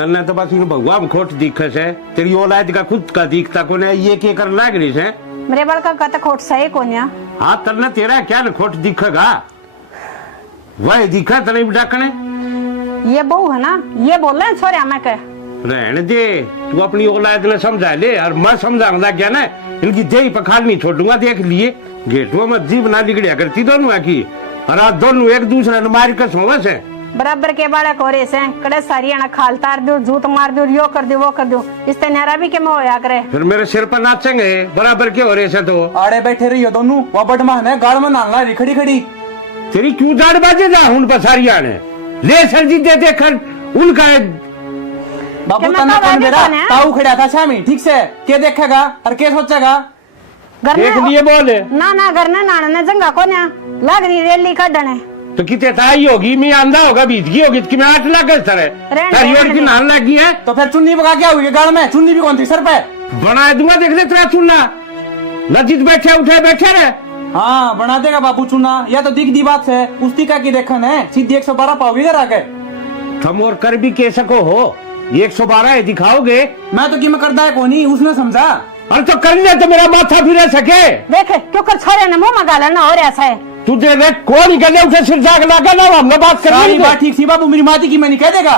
तन्ने तो बस इन भगवान खोट दिखे से तेरी औलाद का खुद का दिखता को ने ये के कर लाग रही है मेरे बाल का कहता खोट सही कोन्या। हाँ तन्ने तेरा क्या न खोट दिखेगा वही दिखा तने डाकने ये बहू है ना ये बोल रहे हैं छोरे हमें के रहने दे तू अपनी औलाद ने समझा ले और मैं समझाऊंगा क्या ना इनकी देही पखाड़ नहीं छोड़ूंगा देख लिए गेटों में जीव ना बिगड़िया करती दोनों की और आज दोनों एक दूसरे ने मार कर सोवे से बराबर के बाड़ा कोरे से कड़े सारी ना खाल तार दो जूत मार दो यो कर दो वो कर दो इस तेनारा भी के में होया करे फिर मेरे सिर पर नाचेंगे बराबर के हो रहे से तो आड़े बैठे रही हो दोनों वह बटमान है गाड़ में नाला रही खड़ी खड़ी तेरी क्यों दाढ़ बाजे जा उन पर सारिया ने ले सर जी दे देकर उनका बाबू तना कौन मेरा ताऊ खड़ा था शामी ठीक से क्या देखेगा और क्या सोचेगा देख लिए बोले ना ना घर ने नाना ने जंगा को ना लाग रही रेली काटने तो कितने ताई होगी मैं आंधा होगा बीतगी होगी कि मैं 8 लाख तरह की नान लगी है तो फिर चुन्नी बगा क्या हुई गाड़ में चुन्नी भी कौन थी सर पे बना दूंगा देख ले तेरा चुन्ना लजित बैठे उठे बैठे रहे हाँ बना देगा बाबू चुना या तो दिख दी बात है उसकी का की देखन है सीधी 112 पाओगे घर आके तुम और कर भी कैसे को हो 112 दिखाओगे मैं तो कि मैं करता है कोनी उसने समझा अरे तो कर ले तो मेरा माथा फिर सके देखे क्यों कर छोरे ने मुंह मगा लेना और ऐसा है तुझे देख कौन गले उठे सिर जाग लगा ना हमने बात कर रही बात ठीक थी बाबू मेरी माती की मैं नहीं कह देगा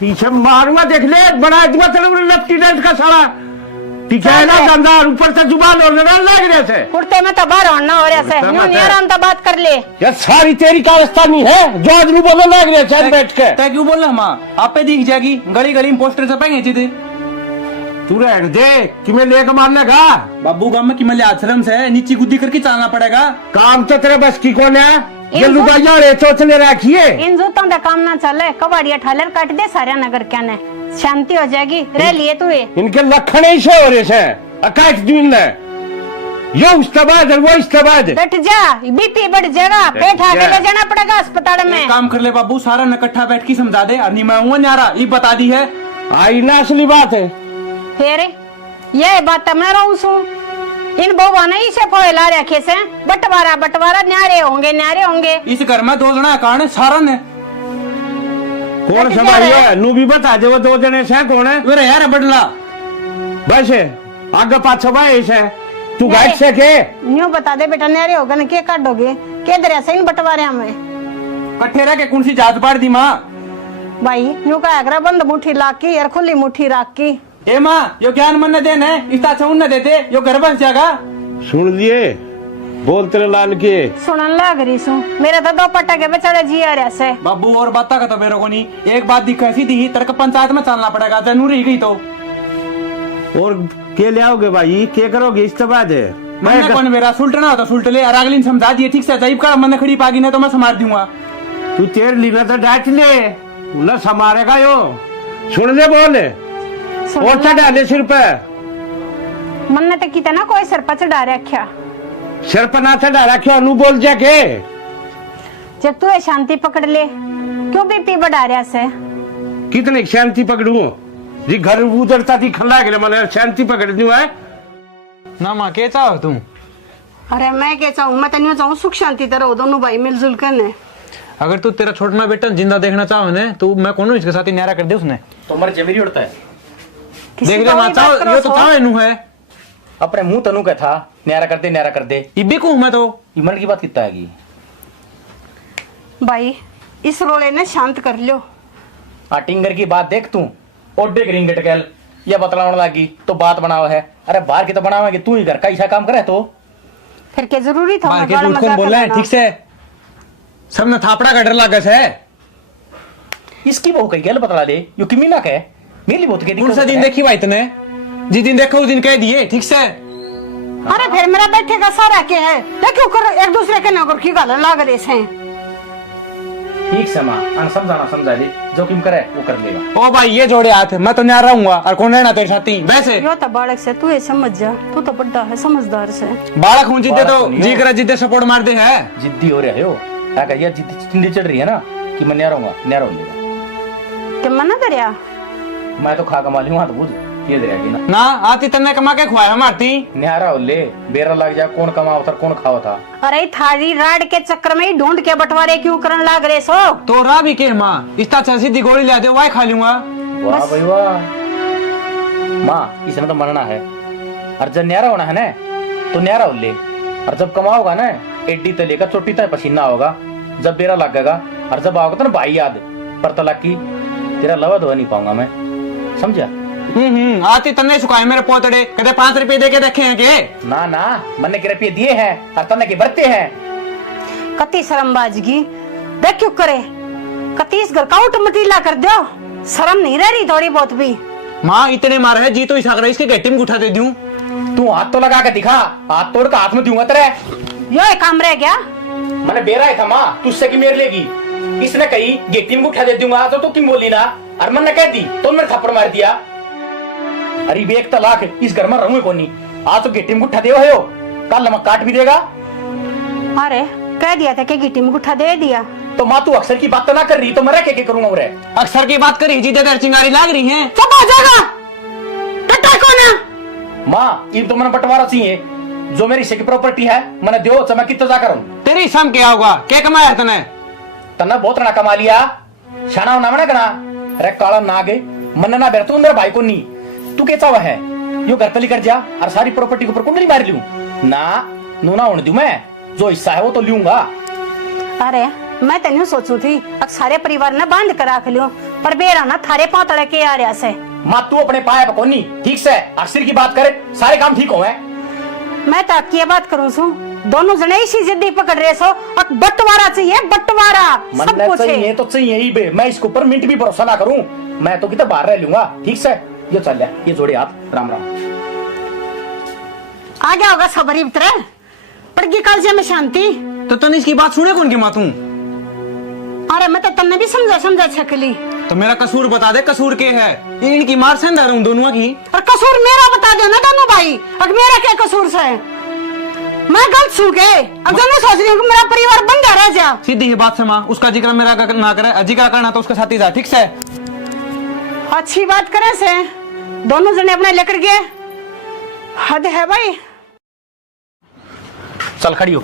पीछे मारूंगा देख ले बना दूंगा तेरे लेफ्टिनेंट का सारा पीछे है ना गंदा ऊपर से जुबान और लड़ाई लग रहे थे कुर्ते में तो बाहर होना और ऐसे यूं नहीं आराम तो बात कर ले ये सारी तेरी कावस्था नहीं है जो आदमी बोलने लग रहे हैं बैठ के तय क्यों बोल रहा माँ आप पे दिख जाएगी गली गली में पोस्टर छपेंगे चीते तू रहने दे कि मैं लेकर मारने का बाबू गांव में कि मैं आश्रम से नीचे गुद्दी करके चलना पड़ेगा काम तो तेरे बस की कौन है ये लुगाइया रे चोचले रखिए इन जूतों का काम ना चले कबाड़िया ठालर काट दे सारे नगर क्या ने शांति हो जाएगी रह लिए तू इनके लखन ऐसे हो रहे से अकाश दिन ने यो इस्तेमाल वो इस्तेमाल बैठ जा बीपी बढ़ जाएगा पेट आगे ले जाना पड़ेगा अस्पताल में काम कर ले बाबू सारा इकट्ठा बैठ के समझा दे और मैं हूँ न्यारा ये बता दी है आई ना असली बात है फिर ये बात मैं रहूं सू इन बहुआ ने इसे फैला रखे से बंटवारा बंटवारा न्यारे होंगे इस घर में 2 जना कारण सारा ने कौन संभालिए नू भी बता दे वो 2 जने से कौन है वे यार बदला बस आगे पाछो भाई से तू गाइड से के न्यू बता दे बेटा न्यारे होगा ना के काटोगे के दरिया से इन बंटवारे में कट्ठे रह के कौन सी जात बाड़ दी माँ भाई न्यू का अगर बंद मुट्ठी लाकी यार खुली मुट्ठी राखी ए माँ यो ज्ञान मन न देने इतना छुन न देते यो घर बस जाएगा सुन लिए बोल तेरे लाल के सुनन लग रही सू मेरे तो 2 पट्टा के बेचारे जी आ रहे से बाबू और बात का तो मेरे को नहीं एक बात दिखा सीधी तरक पंचायत में चलना पड़ेगा जरूर रही गई तो और के ले आओगे भाई के करोगे इसके बाद मैं कौन मेरा सुल्टना होता सुल्ट ले अगली समझा दिए ठीक से जैब का मन खड़ी पागी नहीं तो मैं संभाल दूंगा तू तेरे लीना तो डांट ले न समारेगा यो सुन ले बोल और चढ़ा सिर पे मन ने तो कितना कोई सिर पर चढ़ा रखा सिर पर ना चढ़ा रखा अनु बोल जाके जब तू शांति पकड़ ले क्यों बीपी बढ़ा रहा से कितनी शांति पकड़ू जी घर उधरता थी खल्ला के मैंने शांति पकड़ दी है ना माँ के चाहो तुम अरे मैं क्या चाहूँ मैं तो नहीं चाहूँ सुख शांति तरह दोनों भाई मिलजुल कर अगर तू तेरा छोटा बेटा जिंदा देखना चाहो ने तो मैं कौन इसके साथ न्यारा कर दे उसने तो मर जमीरी उड़ता है देख ले माता ये तो था इनू है अपने मुंह तनु का था न्यारा कर दे इबे को मैं तो इमन की बात कितना है भाई इस रोले ने शांत कर लो टिंगर की बात देख तू ओडे ग्रिंग टकल ये बतलाने लगी तो बात बनाओ है अरे बाहर की तो बनावेगी तू ही घर का ऐसा काम करे तो फिर क्या जरूरी था मार के झूठ कौन बोल रहा है ठीक से सब ने थापड़ा का डर लगा है इसकी बहू कही गल बतला दे यो कि मीना के मेरी बहुत के कौन सा दिन देखी भाई तने जिस दिन देखो उस दिन कह दिए ठीक से अरे फिर मेरा बैठे का सारा क्या है देखो कर एक दूसरे के नौकर की गाल लाग रहे हैं ठीक से मां अन समझाना समझा दे जो किम करे वो कर लेगा ओ भाई ये जोड़े हाथ मैं तो न्यारा रहूंगा और कौन रहना तेरे साथी वैसे यो तो बालक से तू ये समझ जा तू तो बड़ा है समझदार से बालक हूं जिद्दे तो जी करा जिद्दे सपोर्ट मार दे है जिद्दी हो रहे हो अगर ये जिद्दी चढ़ रही है ना कि मैं न्यारा रहूंगा न्यारा हो लेगा क्या मना करया मैं तो खा कमा लूंगा तो बुझ ये दे ना ना आती तन्ने कमा के खुआया मारती न्यारा हो ले बेरा लग जा कौन कमाओ था कौन खाओ था। अरे थारी राड के चक्कर में ही ढूंढ के बंटवारे क्यों करन लाग रहे सो? तो रा भी के माँ इतना अच्छा सीधी गोली ला दे वाई खा लूंगा। वाह भाई वाह माँ इसने तो मरना है और जब न्यारा होना है ना तो न्यारा हो ले और जब कमाओगा ना एड्डी तले का चोटी तक पसीना होगा जब बेरा लगेगा और जब आओगे तो ना भाई याद पर तलाक की तेरा लवा धो नहीं पाऊंगा मैं समझा। आती तन्ने सुखाए मेरे पोतड़े कहते 5 रुपए दे के देखे हैं के ना ना मैंने के रुपये दिए हैं और तन्ने के बरते हैं। कति शर्मबाजगी देख क्यों करे कति इस घर का उठ मटीला कर दो शर्म नहीं रह रही थोड़ी बहुत भी। माँ इतने मार है जी तो इस इसके गट्टी में उठा दे दूं। तू हाथ तो लगा के दिखा हाथ तोड़ का हाथ में दूंगा तेरे। यो काम रह गया मैंने बेरा है था माँ तुझसे की मेर लेगी इसने कही गेटी में उठा दे दूंगा तो तू क्यों बोली ना और मैंने कह दी तो मैंने थप्पड़ मार दिया। अरे एक तलाक इस घर में रहूंगे कौन नहीं आज तो गेटी में उठा दे हो कल नमक काट भी देगा। अरे कह दिया था कि गिट्टी में उठा दे दिया तो माँ तू अक्सर की बात तो ना कर रही तो मैं क्या करूंगा उरे। अक्सर की बात करी जी देर चिंगारी लाग रही है चुप हो जाएगा टट्टा कौन है? माँ ये तो मैंने बंटवारा चाहिए जो मेरी हिस्से की प्रॉपर्टी है मैंने दो चमा कितना जा करूं। तेरी सम क्या होगा क्या कमाया तने तना बहुत रना कमा लिया शाना होना मना करा अरे काला ना आगे मन ना बैठ तू मेरे भाई को नहीं तू कैसा हुआ है यो घर तली कर जा और सारी प्रॉपर्टी के ऊपर कुंडली मार लूं ना नूना होने दूं मैं जो हिस्सा है वो तो लूंगा। अरे मैं तेन सोचू थी अब सारे परिवार ने बांध कर रख लियो पर बेरा ना थारे पांव तड़े के आ रहा से। माँ तू अपने पाए पकोनी ठीक से अक्सर की बात करे सारे काम ठीक हो मैं तो आपकी बात करूँ सू दोनों जने इसी जिद्दी पकड़ रहे सो और बंटवारा चाहिए बंटवारा सब कुछ चाहिए तो चाहिए ही बे मैं इसके ऊपर मिनट भी भरोसा ना करूं मैं तो कितना बाहर रह लूंगा ठीक से ये चल ये जोड़े हाथ राम राम। आ गया होगा सबरी भीतर पड़गी काल से में शांति तो तने इसकी बात सुने कौन की माँ तू। अरे मैं तो तन्ने भी समझा छकली तो मेरा कसूर बता दे कसूर के है इनकी मार से हूँ दोनों की और कसूर मेरा बता दो ना दोनों भाई अब मेरा क्या कसूर से मैं गलत सू के अब मैं सोच रही हूँ मेरा परिवार बंदा रह जा। सीधी ही बात से माँ उसका जिक्र मेरा ना करे जिक्र करना तो उसके साथ ही जा ठीक से अच्छी बात करे से दोनों जने अपने लेकर गए हद है भाई। चल खड़ी हो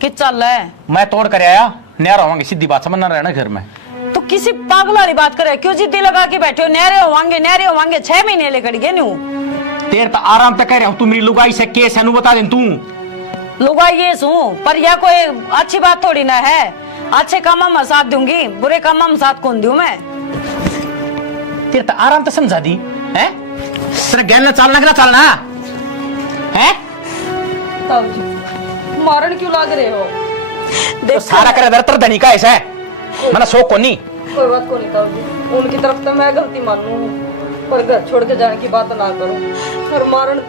कि चल है मैं तोड़ कर आया नया रहोगे सीधी बात समझना रहना घर में। तो किसी पागल वाली बात करे क्यों जिद्दी लगा के बैठे हो नहरे होवांगे 6 महीने लेकर गए न्यू तेरे तो आराम तक कह रहा हूँ तू मेरी लुगाई से केस है बता दे तू लुगाई ये सू पर यह कोई अच्छी बात थोड़ी ना है अच्छे काम में साथ दूंगी बुरे काम में साथ कौन दूं मैं। तेरे तो आराम तो समझा दी है तेरे गहना चलना है मारन क्यों लाग रहे हो तो सारा करे दर धनी का ऐसा है मैंने शौक को नहीं कोई बात को नहीं ताऊ जी उनकी तरफ तो मैं गलती मानू पर घर छोड़ के जाने की बात ना करो और मारन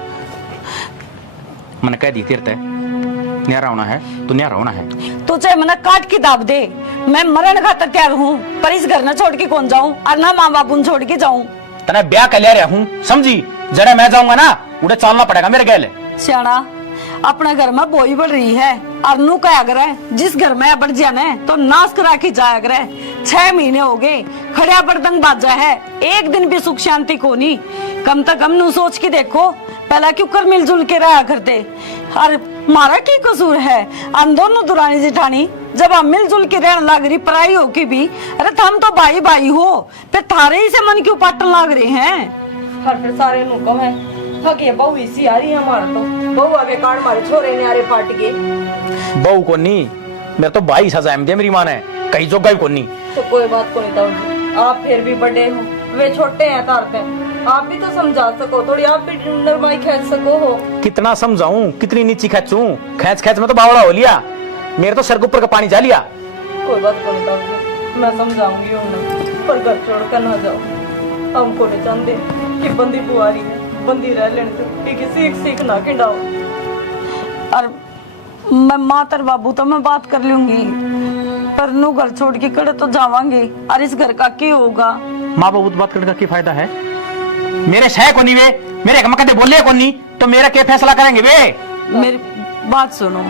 मैंने कह दी तेरे न्यारा होना है तो न्यारा होना है तो चाहे मना काट के दाब दे मैं मरण खातर तैयार हूँ पर इस घर न छोड़ के कौन जाऊँ और ना माँ बापू छोड़ के जाऊँ। तना ब्याह कर लिया हूँ समझी जरा मैं जाऊंगा ना उड़े चलना पड़ेगा मेरे गैल सियाना अपने घर में बोई बढ़ रही है और नू क्या करे जिस घर में बढ़ जाना है तो नाश करा के जाया करे 6 महीने हो गए खड़िया बर्दंग बाजा है एक दिन भी सुख शांति को नहीं कम से कम नू सोच के देखो पहला क्यों कर मिलजुल के रहा करते और मारा की कसूर है हम दोनों दुरानी जिठानी जब हम मिलजुल के रहने लग रही पराई हो के भी अरे हम तो भाई भाई हो फिर थारे ही से मन क्यों पाटन लग रहे हैं। हर फिर सारे नुको है थक ये बहू इसी आ रही है हमारा तो बहू आगे काट मारे छोरे न्यारे पाट के बहू को नहीं मेरा तो भाई सजा दे मेरी माँ ने कहीं जोगा को नहीं तो कोई बात को नहीं ताऊ जी आप फिर भी बड़े हो वे छोटे हैं तारते आप भी तो समझा सको थोड़ी आप भी नरमाई खींच सको हो। कितना समझाऊं कितनी नीची खींचूं खींच में तो बावड़ा हो लिया मेरे तो सर के ऊपर का पानी जा लिया। कोई बात को नहीं ताऊ जी मैं समझाऊंगी उन्हें पर घर छोड़ कर ना जाओ हमको नहीं चाहते कि बंदी बुआरी है बंदी रह लेने दो कि सीख ना खिंडाओ। और मैं मातर बाबू तो मैं बात कर लूंगी पर नू घर छोड़ के कड़े तो जावांगी और इस घर का क्या होगा। माँ बाबू बात करने का क्या फायदा है मेरे शह को नहीं वे मेरे कदे बोले को नहीं तो मेरा क्या फैसला करेंगे वे। मेरी बात सुनो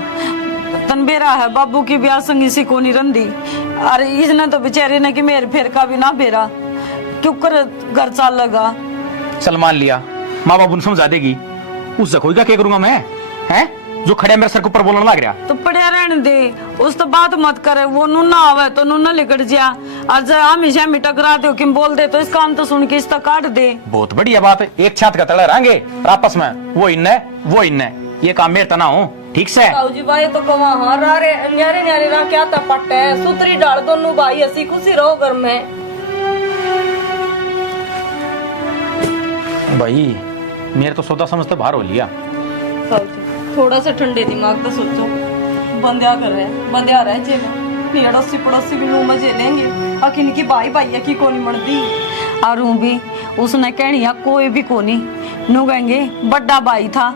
तनबेरा है बाबू की ब्याह संगी सी को नहीं रंदी और इसने तो बेचारे ने कि मेरे फेर का भी ना बेरा क्यों कर घर चाल लगा चल मान लिया माँ बाबू ने समझा देगी, उस जखोई का क्या करूंगा मैं? हैं जो खड़े मेरे सर के ऊपर बोलने लग रहा। तो पढ़िया रहने दे, उस तो बात मत करे। वो नूना आवे तो नूना लिकट जा, और जब हमेशा टकरा दो कि बोल दे तो इस काम तो सुन के इसका काट दे। बहुत बढ़िया बात है, एक छात का तले रहेंगे और आपस में वो इन्ने ये काम मेरे तना हो ठीक से। ताऊ जी भाई तो कमा हाँ रे न्यारे न्यारे रहा क्या था पट्टे है सुतरी डाल दोनों भाई हंसी खुशी रहो घर में। भाई मेरे तो सौदा समझते बाहर हो लिया। ताऊ जी थोड़ा सा ठंडे दिमाग तो सोचो, बंदिया कर रहे हैं बंदिया रहे जेल में, अड़ोसी पड़ोसी भी मुंह में जेलेंगे आखिर इनकी भाई भाई की कोनी मर्दी। और भी उसने कहनिया कोई भी कोनी नू कहेंगे बड़ा भाई था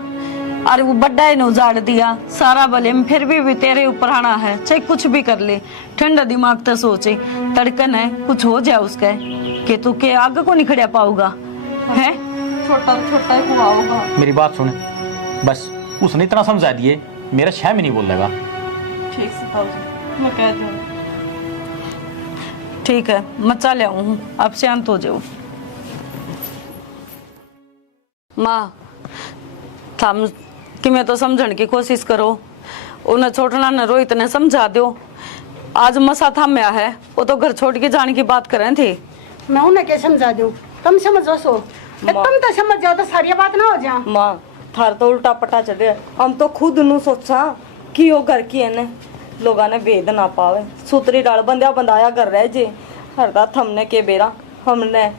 और वो बड़ा ही ने उजाड़ दिया सारा भले में, फिर भी तेरे ऊपर आना है चाहे कुछ भी कर ले। ठंडा दिमाग तो सोचे तड़कन है कुछ हो जाए उसका कि तू के आगे को नहीं खड़ा पाऊगा है। छोटा छोटा ही हुआ होगा। मेरी बात सुन, बस उसने इतना समझा दिए मेरा 6 में नहीं बोल देगा। ठीक से ताऊ जी मैं कह दूँ। ठीक है मचा ले आऊं, अब शांत हो जाओ। माँ थम कि मैं तो समझने की कोशिश करो, उन्हें छोड़ना न रोहित ने समझा दो। आज मसा थम्या है, वो तो घर छोड़ के जाने की बात कर रहे थे। मैं उन्हें क्या समझा दूं, तुम समझो सो, तुम तो समझ जाओ तो सारी बात ना हो जा। माँ थार तो उल्टा पटा चढ़े, हम तो खुद नु सोचा कि वो घर की है ने लोगा ने भेद ना पावे, सूतरी डाल बंदिया बंदाया कर रहे जे हरदा थमने के बेरा हमने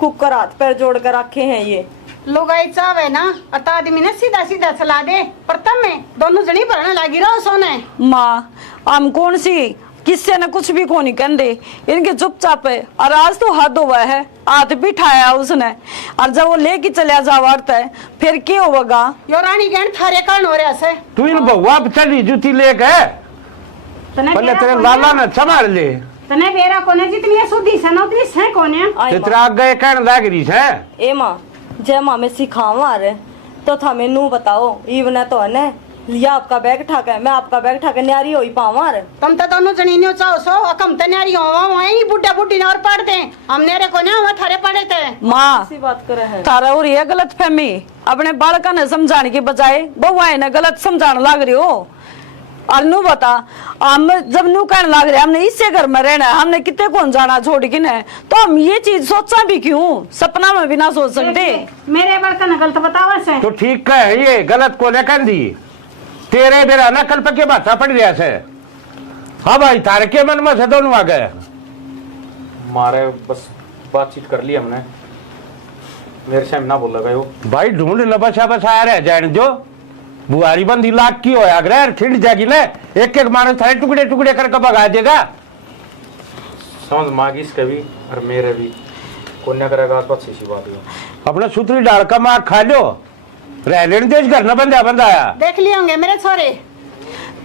कुकर हाथ पैर जोड़ कर रखे हैं। ये लोग आई चावे ना और आदमी ने सीधा सीधा चला दे, पर तब में दोनों जनी भरने लगी रहो सोने। माँ हम कौन सी किससे न कुछ भी को नहीं कहते, इनके चुपचाप है। और आज तो हद हुआ है, हाथ भी ठाया उसने, और जब वो लेके चलिया जावारता है फिर क्या होगा। यो रानी गहन थारे कारण हो रहा से तू इन बउआ पे चढ़ी जूती लेके पहले तेरे लाला ने संभाल ले। तने बेरा कोने जितनी सुधी से ना उतनी से कोने तेरा आगे कहने लग रही है। ए माँ जय माँ में सिखावा रहे तो थमे नू बताओ इवने तो है ने लिया आपका बैग ठाके मैं आपका बैग ठाके न्यारी हो ही पावा रे। तुम तो दोनों जनी ने चाहो सो अकम तने यारी हो वही बुड्ढा बुड्ढी ने और पढ़ते हमने रे कोने हम थारे पढ़े थे। माँ ऐसी बात करे है थारा और ये गलत फहमी, अपने बालका ने समझाने के बजाय बउआ ने गलत समझाने लग रही हो। और नू बता हम जब नू कहने लग रहे हमने इससे घर में रहना है, हमने कितने कौन जाना छोड़ के न, तो हम ये चीज सोचा भी क्यों, सपना में भी ना सोच सकते। मेरे बर्तन गलत बतावा से तो ठीक है ये गलत को कर दी तेरे मेरा ना कल पे बात पड़ रहा से। हाँ भाई तारे के मन में से दोनों आ गए मारे बस बातचीत कर ली हमने, मेरे से ना बोल लगा वो भाई ढूंढ न बसा बसा रह जाए जो बुआरी बंदी लाख की होया अगर छिड़ जाएगी ना एक एक मानस थारे टुकड़े टुकड़े करके भगा देगा। समझ मांगी इसके भी और मेरे भी कोन्या करेगा तो अच्छी सी बात है। अपना सूत्री डाल का मार खा लो रह लेने देश घर न बंदा बंदाया देख लिए होंगे मेरे छोरे।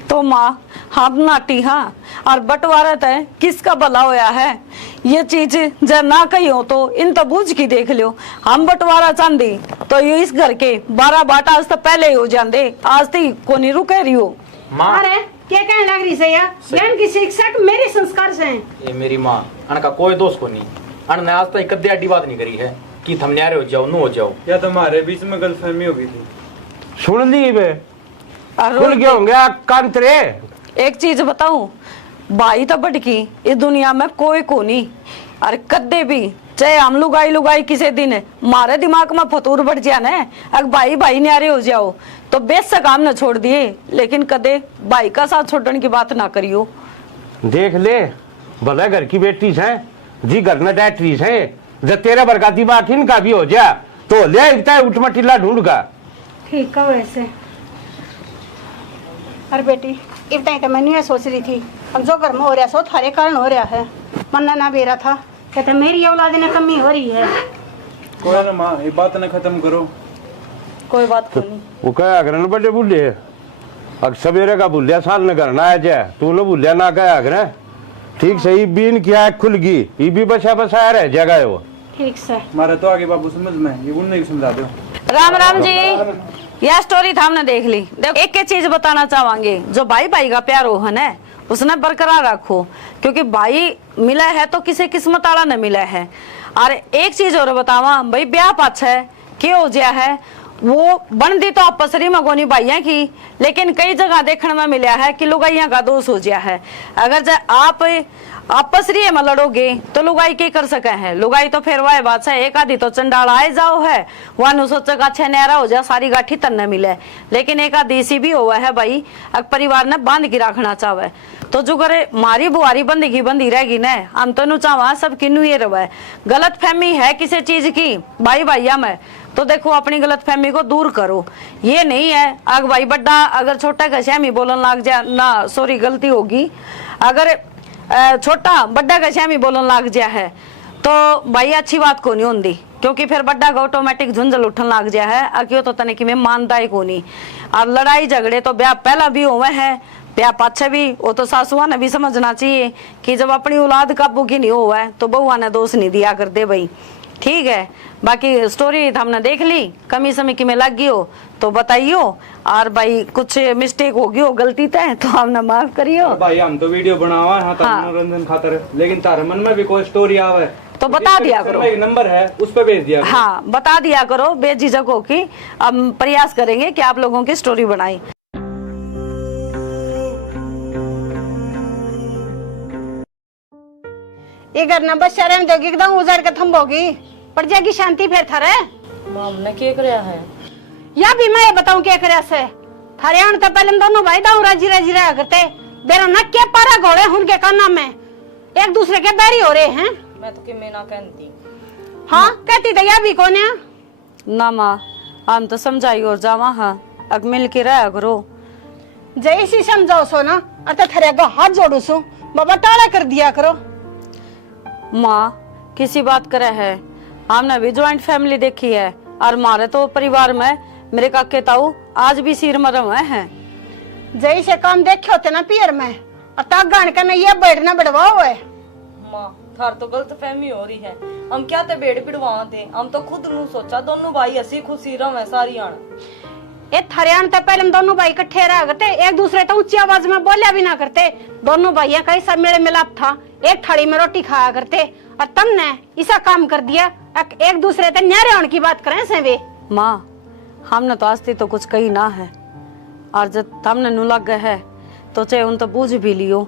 तो माँ हम नाटी हाँ और बंटवारा तय किसका भला होया है, ये चीज जब ना कही हो तो इन तो बूझ की देख लियो। हम बंटवारा चांदी तो ये इस घर के 12 बाटा आज तो पहले ही हो जाते, आज तो को नहीं रुके रही हो। माँ अरे क्या कहने लग रही से यार, ज्ञान की शिक्षक मेरे संस्कार से हैं। ये मेरी माँ अन का कोई दोस्त को नहीं, अन ने आज तक कद्दे अड्डी बात नहीं करी है कि थम न्यारे हो जाओ नु हो जाओ, या तुम्हारे बीच में गलतफहमी हो गई थी। सुन ली बे और खुल गए होंगे कांतरे। एक चीज बताऊं, भाई तो बटकी इस दुनिया में कोई को नहीं, और कद्दे भी चाहे हम लुगाई किसी दिन मारे दिमाग में फतूर बढ़ जाए ना, अगर भाई भाई न्यारे हो जाओ तो बेशक काम न छोड़ दिए, लेकिन कदे भाई का साथ छोड़ने की बात ना करियो। देख ले भला घर की बेटी है जी घर में डैटरी है, जब तेरा बरका दिमाग इनका भी हो जा तो ले उठमटिला ढूंढ का। ठीक है वैसे। अरे बेटी इतना ही तो मैंने ये सोच रही थी, अब जो घर में हो रहा सो थारे कारण हो रहा है, मन्ना ना बेरा था कहते मेरी औलाद में कमी हो रही है। कोई ना माँ ये बात ना खत्म करो। कोई बात को नहीं। वो क्या अगर न बड़े बुढ़े अब सवेरे का बुढ़िया साल न करना है जाए तू न बुढ़िया ना कहा अगर ठीक सही बीन किया खुल गई ये भी बसा बसा रह जाएगा वो। ठीक से हमारा तो आगे बाबू समझ में ये उन्हें समझा दो। राम राम जी, यह स्टोरी था हमने देख ली। देखो एक चीज बताना चाहेंगे, जो भाई भाई का प्यार हो है ना उसने बरकरार रखो, क्योंकि भाई मिला है तो किसी किस्मत आला न मिला है। और एक चीज और बतावा भाई, ब्याह पाछ है क्या हो गया है, वो बनती तो आपसरी में कोनी भाइया की, लेकिन कई जगह देखने में मिला है कि लुगाइया का दोष हो गया है। अगर आप आपसरी में लड़ोगे तो लुगाई क्या कर सके हैं, लुगाई तो फिर वह बात है, एक आधी तो चंडाल आए जाओ है, वह सोचा अच्छा नहरा हो जा, सारी गाठी तन्ने मिले, लेकिन एक आधी सी भी हुआ है भाई, परिवार ने बांध के रखना चाहे तो जो करे मारी बुआरी बंदी रहेगी न, हम तो चाहवा सब किन्नू ये रहे। गलत फहमी है किसी चीज की भाई भाइया में, तो देखो अपनी गलत फहमी को दूर करो। ये नहीं है अग भाई बड्डा अगर छोटा घश्यामी बोलन लग जाए ना, सॉरी गलती होगी, अगर छोटा बड्डा घश्यामी बोलन लग जाए है तो भाई अच्छी बात को नहीं होती, क्योंकि फिर बड्डा का ऑटोमेटिक झुंझल उठन लग जाए है, अक्यों तो तने कि मैं मानता ही को नहीं। और लड़ाई झगड़े तो ब्याह पहला भी हुए हैं, ब्याह पाछे भी, वो तो सासुआ ने भी समझना चाहिए कि जब अपनी औलाद काबू की नहीं हुआ है तो बहुआ ने दोष नहीं दिया कर दे भाई। ठीक है, बाकी स्टोरी हमने देख ली, कमी समी की में लग गई हो तो बताइयो, और भाई कुछ मिस्टेक होगी हो गलती तय तो हमने माफ करियो। भाई हम तो वीडियो बनावा है मनोरंजन खातर, लेकिन तारे मन में भी कोई स्टोरी आवे तो बता दिया करो, एक नंबर है उस पर भेज दिया करो। हाँ बता दिया करो बेझिझक हो की, हम प्रयास करेंगे कि आप लोगों की स्टोरी बनाई। ये करना बस शर्म जोगी एकदम उजर के थम्बोगी पड़ जाएगी शांति फिर थारे। हमने क्या कराया है या भी मैं बताऊं क्या करे से थारे आने तो पहले दोनों भाई दाऊ राजी राजी रहा करते, बेरा न क्या पारा घोड़े उनके काना में एक दूसरे के बैरी हो रहे हैं। मैं तो कि मैं ना कहती। हाँ कहती तो या भी कौन है ना माँ हम तो समझाई और जावा, हाँ अब मिल के रहा करो। जैसी समझाओ सो ना अरे थारे का हाथ जोड़ू सो बाबा टाला कर दिया करो। माँ किसी बात करे है, हमने भी ज्वाइंट फैमिली देखी है, और हमारे तो परिवार में मेरे काके ताऊ आज भी सिर मरम हैं। जैसे काम देखे होते ना पियर में और तागान का ये बैठना बढ़वाओ है। माँ थार तो गलत फहमी हो रही है, हम क्या ते बेड़ पिड़वा थे, हम तो खुद नू सोचा दोनों भाई हसी खुशी रहे सारी आन। ये थारे आने तो पहले दोनों भाई इकट्ठे रहा करते, एक दूसरे तो ऊंची आवाज में बोलिया भी ना करते, दोनों भाइयों का सब मेल मिलाप था, एक थाली में रोटी खाया करते, और तुमने ऐसा काम कर दिया एक दूसरे से न्यारे होने की बात करें से वे। माँ हमने तो आज तो कुछ कही ना है, और जब हमने नु लग गए है तो चाहे उन तो पूछ भी लियो,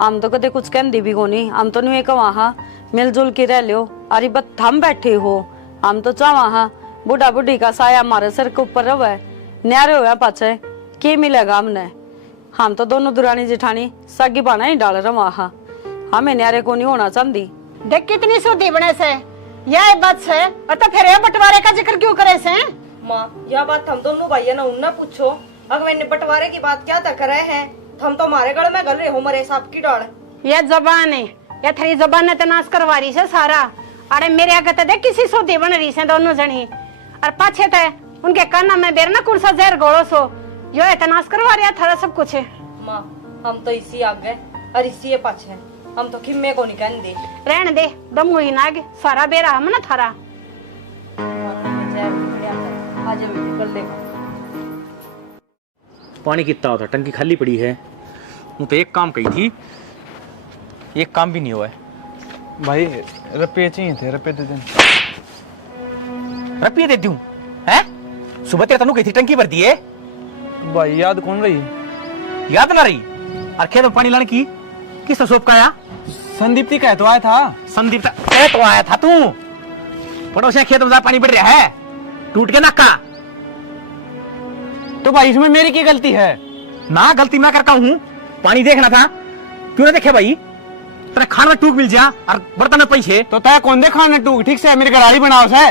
हम तो कदे कुछ कहती भी को नहीं, हम तो नहीं कहा मिलजुल के रह लियो, अरे बस हम बैठे हो, हम तो चाहवा बुढ़ा बुढ़ी का साया हमारे सिर के ऊपर रहे, न्यारे हुआ पाछे के मिलेगा हमने, हम तो दोनों दुरानी जेठानी सगी बाना ही डाल रहा, हमें न्यारे को नहीं होना चाहती। देख कितनी सुधी बने से यह बात से, और तो फिर ये बंटवारे का जिक्र क्यों करे से? माँ यह बात हम दोनों भाइयों ने उनने पूछो, अगर मैंने बंटवारे की बात क्या तक रहे हैं, हम तो हमारे गल में गल रहे हो मरे सांप की डाल। यह जबान है, यह थरी जबान ने तो नाश करवा रही से सारा, अरे मेरे आगे तो देख किसी सुधी बन रही से दोनों जनी, और पाछे थे उनके काना में बेर ना कौन सा जहर घोड़ो सो यो है तो नाश करवा रहा थारा सब कुछ है। माँ हम तो इसी आगे और इसी पाछे, हम तो खिम्मे को नहीं कहते। रहने दे दम हुई नाग सारा बेरा हम ना थारा। पानी कितना होता, टंकी खाली पड़ी है, वो तो एक काम कही थी, एक काम भी नहीं हुआ है। भाई रुपये चाहिए थे, रुपये दे दें। रुपये दे दूं हैं? सुबह तेरे तनु कही थी टंकी भर दी है। भाई याद कौन रही? याद ना रही? और खेत में पानी लाने की किसने सोप काया? संदीप जी कह तो आया था। संदीप तो आया था तू, पड़ोसी खेत में पानी बढ़ रहा है, टूट के नक्का। तो भाई इसमें मेरी क्या गलती है? ना गलती मैं करता हूँ, पानी देखना था, क्यों ना देखे भाई? तेरे खान में टूक मिल जा और बर्तन में पैसे तो तय कौन दे खाने टूक? ठीक से मेरी गराड़ी बनाओ से।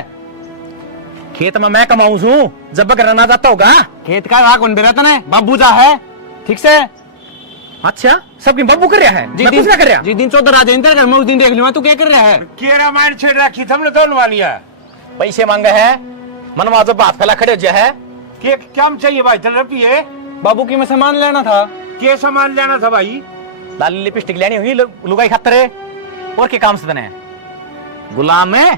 खेत में मैं कमाऊं हूँ, जब बकर ना जाता होगा। खेत का राह कौन दे रहा था? बाबू जा है ठीक से। अच्छा सबकी बब्बू कर रहा है, मैं कुछ ना कर रहा। जिस दिन चौधर राजेंद्र घर में उस दिन देख लूंगा तू क्या कर रहा है। केरा मार छेड़ रखी हमने दोनों वालिया पैसे मांगे हैं, मनवा जब बात फैला खड़े हो है। के क्या चाहिए भाई? चल रुपये बाबू की मैं सामान लेना था। के सामान लेना था भाई? लाली लिपस्टिक लेनी हुई लुगाई खातर और के काम से तने गुलाम है।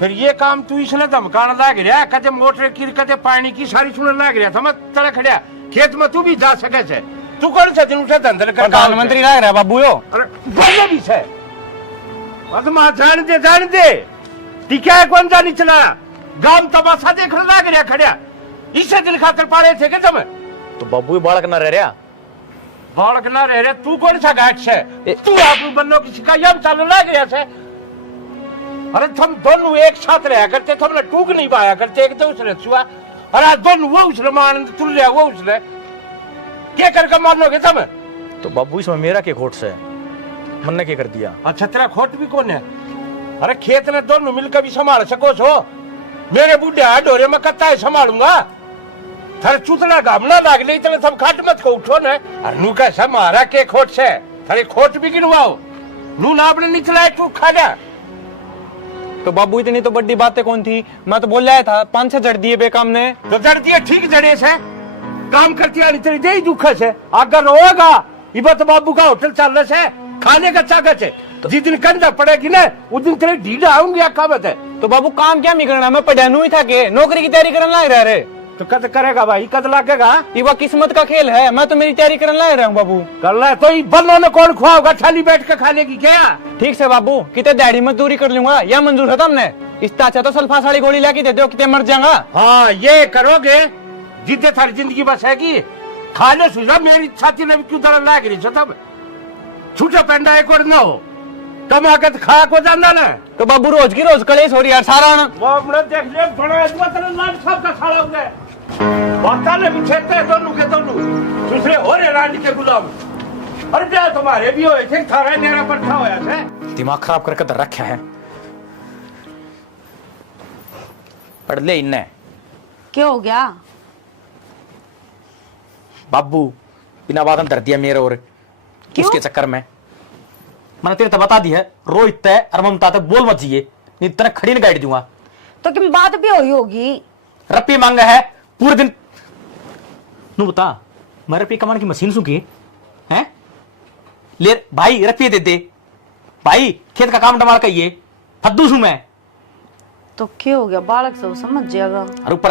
फिर ये काम तू इसलिए धमकाना लाग रहा, कदे मोटर की कदे पानी की सारी सुनने लाग रहा था। मैं तड़ा खड़ा खेत में तू भी जा सके से, तू कौन सा दिन उठा धंधल कर? प्रधानमंत्री लग रहा है बाबू यो। अरे बढ़िया भी से अदमा जान दे टिका है कौन जानी चला गाम तमाशा देख लाग रहा खड़िया इसे दिल खातर पाड़े थे क्या तुम तो बाबू ही बालक ना रह रहा बालक ना रह रहे तू कौन सा गाठ से तू आप बनो किसी का यम चालू लाग रहा से अरे तुम दोनों एक साथ रहा करते तुमने टूक नहीं पाया करते एक दूसरे छुआ अरे आज दोनों वो उसने मान तुल लिया वो उसने क्या करके मानोगे तुम तो बाबू इसमें मेरा क्या खोट से मन ने क्या कर दिया अच्छा तेरा खोट भी कौन है अरे खेत में दोनों मिलकर भी संभाल सको छो मेरे बूढ़े हाथ हो रहे मैं कत्ता है संभालूंगा थारे चूतना गामना लाग ले इतने सब खाट मत को उठो ने और नू कैसा मारा के खोट से थारे खोट भी गिनवाओ नू ना आपने निचला है तू खा जा तो बाबू इतनी तो बड़ी बातें कौन थी मैं तो बोल रहा था 5-6 जड़ दिए बेकाम ने तो जड़ दिए ठीक जड़े से काम करती आनी तेरी दे दुख से अगर होगा इबत बाबू का होटल चल रहा है खाने का चाकच है जिस दिन कंधा पड़ेगी ना उस दिन तेरे ढीला आऊंगी क्या बात है तो बाबू काम क्या नहीं करना मैं पढ़ानू ही था के नौकरी की तैयारी करने लग रहा रे तो कद करेगा भाई कद लागेगा ये वो किस्मत का खेल है मैं तो मेरी तैयारी करने लग रहा हूँ बाबू कर ले तो ये बल्लों ने कौन खुआगा थाली बैठ के खाने की क्या ठीक से बाबू कितने दिहाड़ी मजदूरी कर लूंगा या मंजूर है तुमने इतना अच्छा तो सल्फा साड़ी गोली लेके दे दो कितने मर जाऊंगा हाँ ये करोगे जिद्दे थारी जिंदगी बस है की खा ले सुझा मेरी छाती ने भी क्यों तरह लाग रही है तब छूटा पेंडा एक और ना हो कम आकर खा को जाना ना तो बाबू रोज की रोज कलेश हो रही है सारा वो अपने देख ले बड़ा इतना तेरा लाड सब का खाला हो गया बाता ने भी खेते हैं दोनों के दोनों दूसरे हो रहे रानी के गुलाम अरे क्या तुम्हारे भी होए थे थारा नेरा पट्टा होया से दिमाग खराब करके तो रखा है पढ़ ले इन्ने क्या हो गया? बाबू बिना बात धर दिया मेरे और क्यों? उसके चक्कर में मैंने तेरे तो बता दी है रोहित तय और ममता तक बोल मत जिए नहीं तेरा खड़ी न गाइड दूंगा तो क्या बात भी हुई होगी? रप्पी मांगा है पूरे दिन नू बता मैं रप्पी कमाने की मशीन सुखी है ले भाई रप्पी दे दे भाई खेत का काम डमाल कहिए फद्दू सू मैं तो क्या हो गया? बालक सब समझ जाएगा। और ऊपर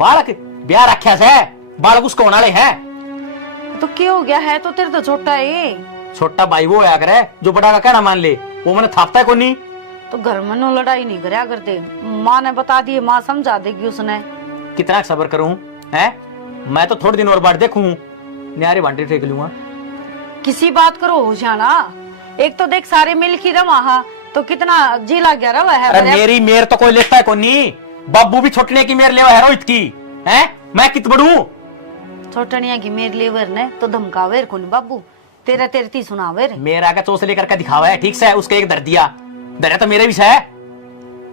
बालक ब्याह रखा से बालक उसको होने वाले है तो क्या हो गया है? तो तेरे तो छोटा है। छोटा भाई वो आया करे जो बड़ा का कहना मान ले वो मैंने थापता है को नहीं तो घर में नो लड़ाई नहीं करया करते। माँ ने बता दिए, माँ समझा देगी उसने। कितना सबर करूं है मैं तो थोड़े दिन और बाद देखूं न्यारे बांटे फेंक लूंगा किसी बात करो हो जाना। एक तो देख सारे मिल की रवा तो कितना जी लग गया रवा है। अरे मेरी मेर तो कोई लेता है को नहीं बाबू भी छोटने की मेर लेवा है रोहित की है मैं कित बड़ू छोटनिया की मेर लेवर ने तो धमकावेर को नहीं बाबू तेरा तेरती सुनावेर मेरा का चोस लेकर के दिखावा है ठीक से उसके एक दर दिया दर तो मेरे भी है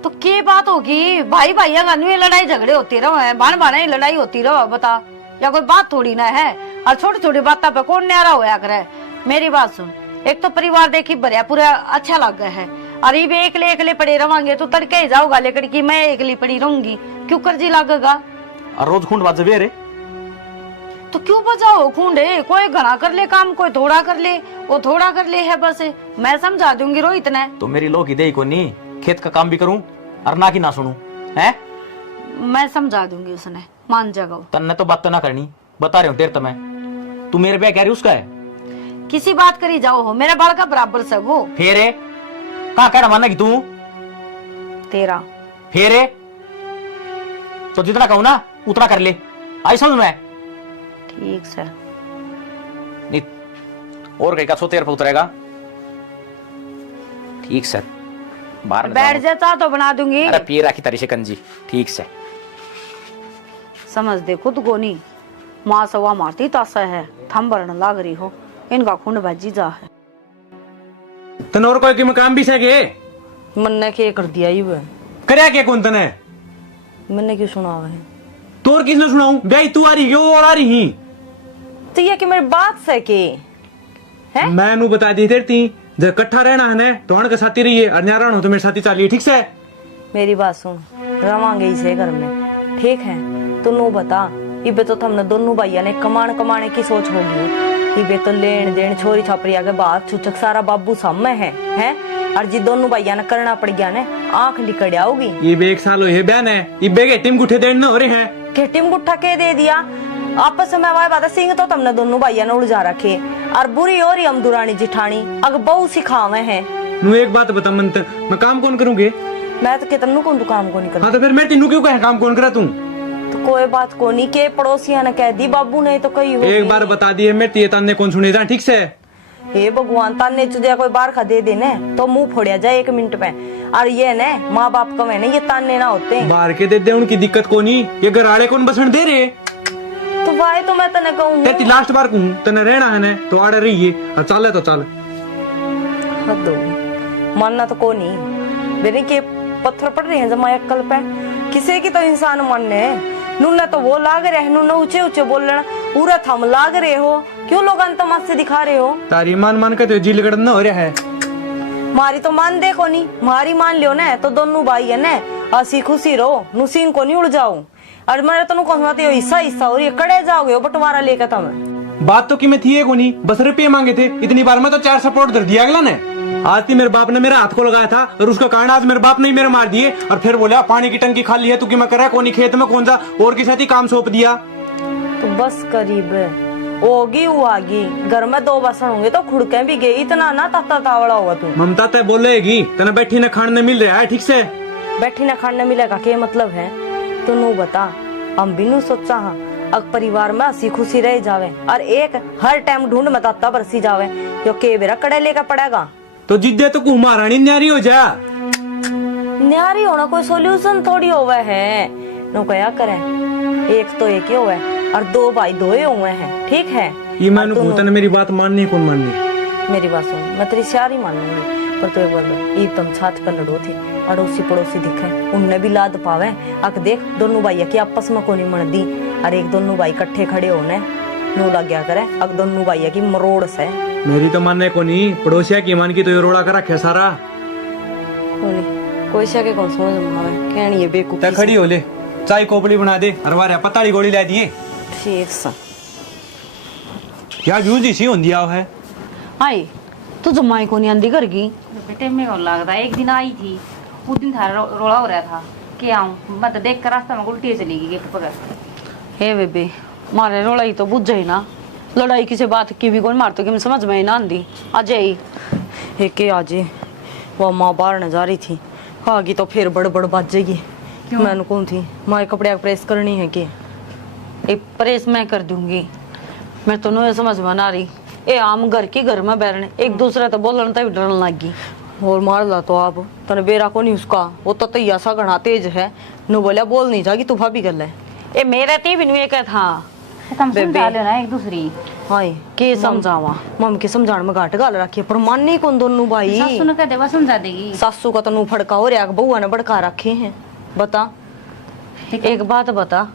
तो क्या बात होगी? भाई भाइया का नहीं लड़ाई झगड़े होती रहो है बाण बाण लड़ाई होती रहो बता या कोई बात थोड़ी ना है। और छोटी छोटी बातों पे कौन न्यारा होया करे। मेरी बात सुन एक तो परिवार देखी भरिया पूरा अच्छा लग गया है और ये भी एकले पड़े रवांगे तो तड़के ही जाओगा लेकर की मैं एकली पड़ी रहूंगी क्यों कर जी लगेगा। और रोज खूंड बात जबे रे तो क्यों बजाओ खूंडे? कोई घना कर ले काम कोई थोड़ा कर ले वो थोड़ा कर ले है बस मैं समझा दूंगी रोहित ने। तो मेरी लोग ही दे को नहीं खेत का काम भी करूं और ना की ना सुनूं है मैं समझा दूंगी उसने मान जाएगा। तन्ने तो बात तो ना करनी बता रहे हो तेरे तो मैं तू मेरे पे कह रही उसका है किसी बात करी जाओ हो मेरा बाल का बराबर से वो फेरे कहाँ कहना माना कि तू तेरा फेरे तो जितना कहूं ना उतना कर ले आई समझ में ठीक से नहीं और कहीं का सो तेरे पे उतरेगा ठीक सर बाहर बैठ जाता तो बना दूंगी। अरे पी राखी तारी शिकंजी ठीक से समझ दे खुद को नहीं माँ सवा मारती तासा है थम भरने लाग रही हो इनका खून भजी जा है। तन और कोई की मकाम भी सके मन ने क्या कर दिया ये करया क्या कौन तने मैंने क्यों सुना है तोर किसने सुनाऊं गई तू आ रही क्यों और आ रही ही तो ये कि मेरी बात सके है मैं नु बता दी तेरी जब इकट्ठा रहना है ना तो हण के साथी रहिए और न्यारा हो तो मेरे साथी चलिए ठीक से। मेरी बात सुन रवांगे इसे घर में ठीक है तू नो बता इबे तो हमने दोनों भाइया ने कमाने की सोच होगी इबे तो लेन देन छोरी छापरिया के बाद छुचक सारा बाबू सामने है और जी दोनों भाइया ने करना पड़ गया ने आंख लिकड़ आओगी। ये एक साल हो बहन है इबे के टीम गुठे देन हो रहे हैं के टीम गुठा के दे दिया आपस में हमारे बात सिंह तो तुमने दोनों भाइया ने उलझा रखे और बुरी और हम दुरानी जिठानी अग बहु सिखावे हैं नू एक बात बता मंत्र, मैं काम कौन करूंगे? मैं तो कितनू कौन तू काम को नहीं कर। हाँ तो फिर मैं तेनू क्यों कहे काम कौन करा तू? तो कोई बात को नहीं के पड़ोसिया ने कह दी बाबू ने तो कही हो। एक बार बता दिए मैं तेरे ताने कौन सुने जा, ठीक से? हे भगवान, ताने चुदिया कोई बार खा दे देने तो मुंह फोड़िया जाए 1 मिनट में। और ये ने माँ बाप का मैंने ये ताने ना होते हैं। बाहर के दे दे उनकी दिक्कत को नहीं, ये घर आड़े कौन बसन दे रहे? तो भाई तो मैं तने कहूँ तेरी लास्ट बार कहूँ तने रहना है ने तो आड़े रहिए और चले तो चल। हद हो, मानना तो को नहीं मेरे के पत्थर पड़ रहे हैं जमा अक्कल पे। किसी की तो इंसान मानने नूना तो वो लाग रहे नूना ऊंचे ऊंचे बोलना पूरा थम लाग रहे हो, क्यों लोग तमाशे दिखा रहे हो? तारी मान के तो जी लगड़ न हो रहा है। मारी तो मान देखो नहीं, मारी मान लियो ना तो दोनों भाई है ना हंसी खुशी रहो, नुसीन को नहीं उड़ जाओ। और मेरे तो कहते हो हिस्सा हिस्सा और ये कड़े जाओगे हो बंटवारा लेकर तुम। बात तो कि मैं थी को नहीं, बस रुपये मांगे थे, इतनी बार में तो 4 सपोर्ट कर दिया अगला ने। आज थी मेरे बाप ने मेरा हाथ को लगाया था और उसका कारण आज मेरे बाप ने मेरे मार दिए और फिर बोला पानी की टंकी खाली है तू कि मैं कर रहा कौन खेत में कौन सा और किसी ही काम सौंप दिया। तो बस करीब होगी वो आगी, घर में 2 बसन होंगे तो खुड़के भी गई, इतना ना ताता तावड़ा होगा तू। ममता तय बोलेगी तना बैठी न खाने मिल रहा है, ठीक से? बैठी ना खाने मिलेगा क्या मतलब है? तू नू बता, हम भी नू सोचा हाँ अग परिवार में हंसी खुशी रह जावे और एक हर टाइम ढूंढ में ताता बरसी जावे, यो के बेरा कड़े लेकर पड़ेगा। तो जिद्दे तो कुमारानी न्यारी हो जा। न्यारी होना कोई सोल्यूशन थोड़ी होवे है, नो क्या करे, एक तो एक ही होवे और 2 भाई 2 ही हुए हैं, ठीक है? ये मैंने पूछा ना मेरी बात माननी कौन माननी? मेरी बात सुन, मैं तेरी सारी मान लूंगी पर तू एक बार ईद तुम छात पर लड़ो थे अड़ोसी पड़ोसी दिखे उनने भी लाद पावे। अक देख दोनों भाई की आपस में कोनी मन दी और एक दोनों भाई इकट्ठे खड़े होने नू लग गया करे। अक दोनों भाई की मरोड़ से मेरी तो मानने को नहीं, पड़ोसिया की मान की तो ये रोड़ा कर रखे सारा। कोई से के कौन समझ में आवे कहनी है बेवकूफी। खड़ी हो ले, चाय कोपड़ी बना दे और वारे पताड़ी गोली ला दिए। ठीक सा क्या व्यूज इसी होंदी आओ है। आई तू जमाई को नहीं आंदी घर की? बेटे में कौन लगता है, एक दिन आई थी उस दिन था रोड़ा हो रहा था कि आऊं मैं तो देख कर रास्ता में उल्टी चली गई गेट पकड़। हे बेबे मारे रोलाई तो बुझ जाई ना, लड़ाई किसी बात की भी कौन मारतो कि समझ में ही ना आंदी। आज आई एक आज वो माँ बाहर न जा रही थी, आगी तो फिर बड़ बाजेगी। मैंने कौन थी माँ कपड़े प्रेस करनी है कि एक प्रेस मैं कर दूंगी। मैं तो नहीं समझ में ना रही, ए आम घर की घर में बैठने एक दूसरे तो बोलने तक डरने लगी। और मार ला तो आप तने बेरा को नहीं उसका, वो तो तैया सा घना तेज है, नु बोला बोल नहीं जागी तू भाभी गल है। ए मेरा ती भी नहीं था तुम समझा लो ना एक दूसरी। हाय के समझावा मम के समझाने में घाट गाल रखी है पर माननी कौन दोनों भाई। सासू ने कह देवा समझा देगी। सासू का तो नू फड़का हो रहा, बउआ ने भड़का रखे हैं। बता एक बात बता,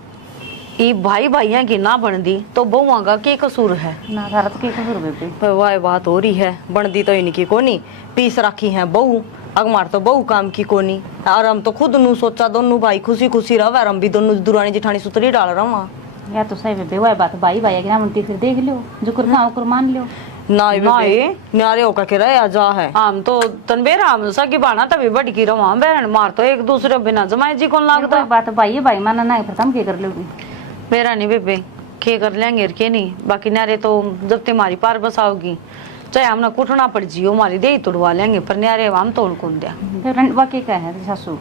ये भाई भाइया की ना बन दी तो बहुआ का क्या कसूर है? ना तारा तो क्या कसूर बेबे? वाह बात हो रही है, बनती तो इनकी कोनी पीस रखी है बहू, अगमार तो बहू काम की कोनी। और हम तो खुद नू सोचा दोनों भाई खुशी खुशी रह, हम भी दोनों दुरानी जिठानी सुतरी डाल रहा हूँ। या तो सही बेबे वह बात भाई भाई की ना बनती फिर देख लो जो कर खाओ कर मान लो ना बेबे न्यारे होकर के रहे जा है। हम तो तनबेरा हम सगी बाना तभी बड़ी की रहा बहन मार तो एक दूसरे बिना जमाए जी कौन लागता। बात भाई है भाई माना ना फिर तुम क्या कर लोगी? मेरा नहीं बेबे के कर लेंगे के नहीं, बाकी नारे तो जब तुम्हारी पार बसाओगी चाहे हमने कुटना पड़ जी हमारी दे तोड़वा लेंगे पर न्यारे हम तो उनको दिया। बाकी क्या है सासू?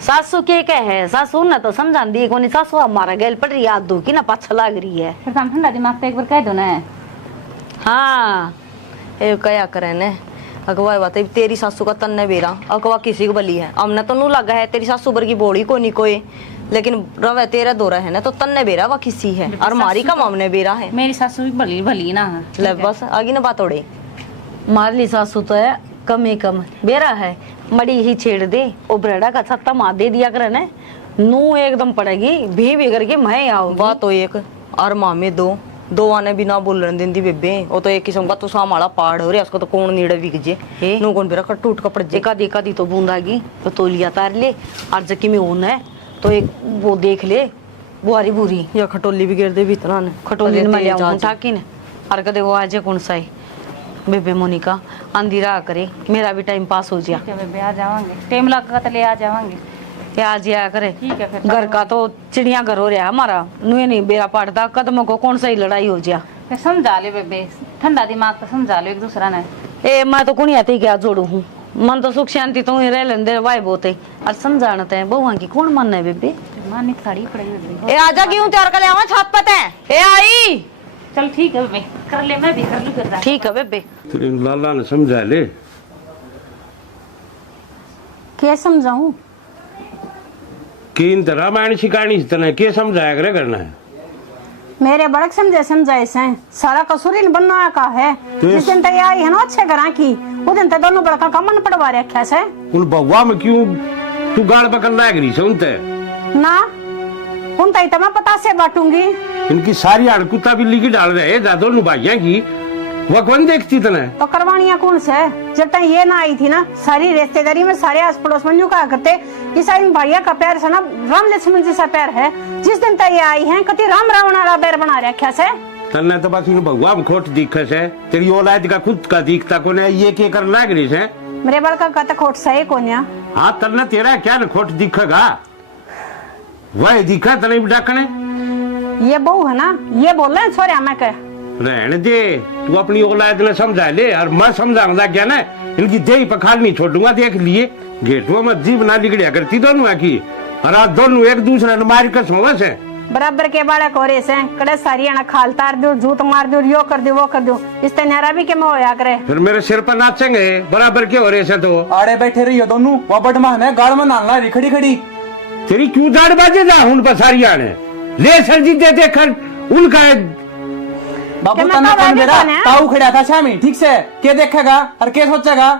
सासू के है सासू ने तो समझा दी कोनी, सासू हमारा गैल पड़ रही याद दो की ना पाछा लाग रही है। फिर तुम ठंडा दिमाग पे एक बार कह दो ना। हाँ ए क्या करे ने अगवा बात तेरी सासू का तन्ने बेरा अगवा किसी को बली है, हमने तो नू लगा है तेरी सासू बर की बोली को नहीं कोई, लेकिन रवे तेरा दौरा है ना तो तन्ने बेरा वा किसी है और मारी का मामने बेरा है। मेरी सासू भी भली भली ना ले बस आगे ना बात ओड़े। मारली सासू तो है कम ही कम बेरा है, मड़ी ही छेड़ दे ओ ब्रेडा का छत्ता मार दे दिया करे ने नू एकदम पड़ेगी भी बिगड़ के मैं आओ। बात तो एक और मामे दो आने बिना बोलने दिन दी बेबे, वो तो एक किस्म का तो सामाला पहाड़ हो रहा, उसको तो कौन नीड़े बिक जे नो कौन बेरा टूट का पड़ जे। एका दी तो बूंदागी तो तोलिया तार ले और जकी में ऊन है तो एक वो देख ले बुआरी बुरी या खटोली भी गिर दे भी इतना ने खटोली में ले आऊं ठाकी ने और कदे वो आज कौन सा है बेबे मोनिका अंधेरा करे मेरा भी टाइम पास हो जाए। ठीक है बेबे आ जावांगे, टाइम लगा तो ले आ जावांगे। या जिया करे ठीक है फिर घर का तो चिड़िया घर हो रहा है हमारा, नुए नहीं बेरा पड़ता कदमों को कौन सा ही लड़ाई हो जा। समझा ले बेबे, ठंडा दिमाग तो समझा लो एक दूसरा ने। ए मैं तो कुणी आती क्या जोड़ू हूँ मन तो सुख शांति तो ही रह लेंदे भाई बहुत ही और समझाते हैं बहुआ की कौन मन है बेबे माँ ने साड़ी पड़ी ए आजा क्यों तैयार कर ले आवा छत पे ते ए आई चल ठीक है बेबे कर ले, मैं भी कर लूँ फिर। ठीक है बेबे तेरे लाला ने समझा ले। क्या समझाऊं? कि इन रामायण शिकायणी इतना के समझाया करे करना है। मेरे बड़क समझे समझाए से सारा कसूर इन बनना का है। जिस दिन तक आई है ना अच्छे घरा की, वो दिन तक दोनों बड़का का मन पड़वा रखा से। उन बउआ में क्यों तू गाल पकड़ लाग रही सुनते ना उन तई तो मैं पता से बांटूंगी। इनकी सारी अड़कुता बिल्ली की डाल रहे हैं दोनों भाइयों की, वो कौन देखती तने? तो करवानिया कौन से? जब तक ये ना आई थी ना, सारी रिश्तेदारी में सारे आस पड़ोस में यूं कहा करते कि सारी भैया का प्यार से ना राम लक्ष्मण जैसा प्यार है। जिस दिन तक ये आई है कति राम रावण वाला बैर बना रखा से। तन्ने तो बस इन भगवा में खोट दिखे से, तेरी औलाद का खुद का दिखता को ने ये के कर लाग रही से। मेरे बड़का का तो खोट सही कोन्या। हाँ तन्ने तेरा क्या न खोट दिखेगा, वह दिखा तने डाकने। ये बहू है ना, ये बोल रहे छोरे हमें के रहने दे, तू अपनी औलाद ने समझा ले और मैं समझाऊंगा क्या ना, इनकी देही पखाल नहीं छोड़ूंगा। देख लिए गेटुआ में जीव ना बिगड़िया करती दोनों की, और आज दोनों एक दूसरे ने मार कर सोवा से बराबर के बालक हो रहे से कड़े सारी ना खाल तार दो, झूठ मार दो, यो कर दो वो कर दो, इस तरह भी के में होया करे। फिर मेरे सिर पर नाचेंगे बराबर के हो रहे से। तो आड़े बैठे रही हो दोनों, वह बटमान है गाड़ में नालना रही खड़ी खड़ी। तेरी क्यों दाढ़ बाजे जा उन पर सारिया ने ले सरजी दे देखकर उनका बाबू मैं तना तो कौन राजी मेरा कौन है? ताऊ खड़ा था शामी, ठीक से के देखेगा और के सोचेगा?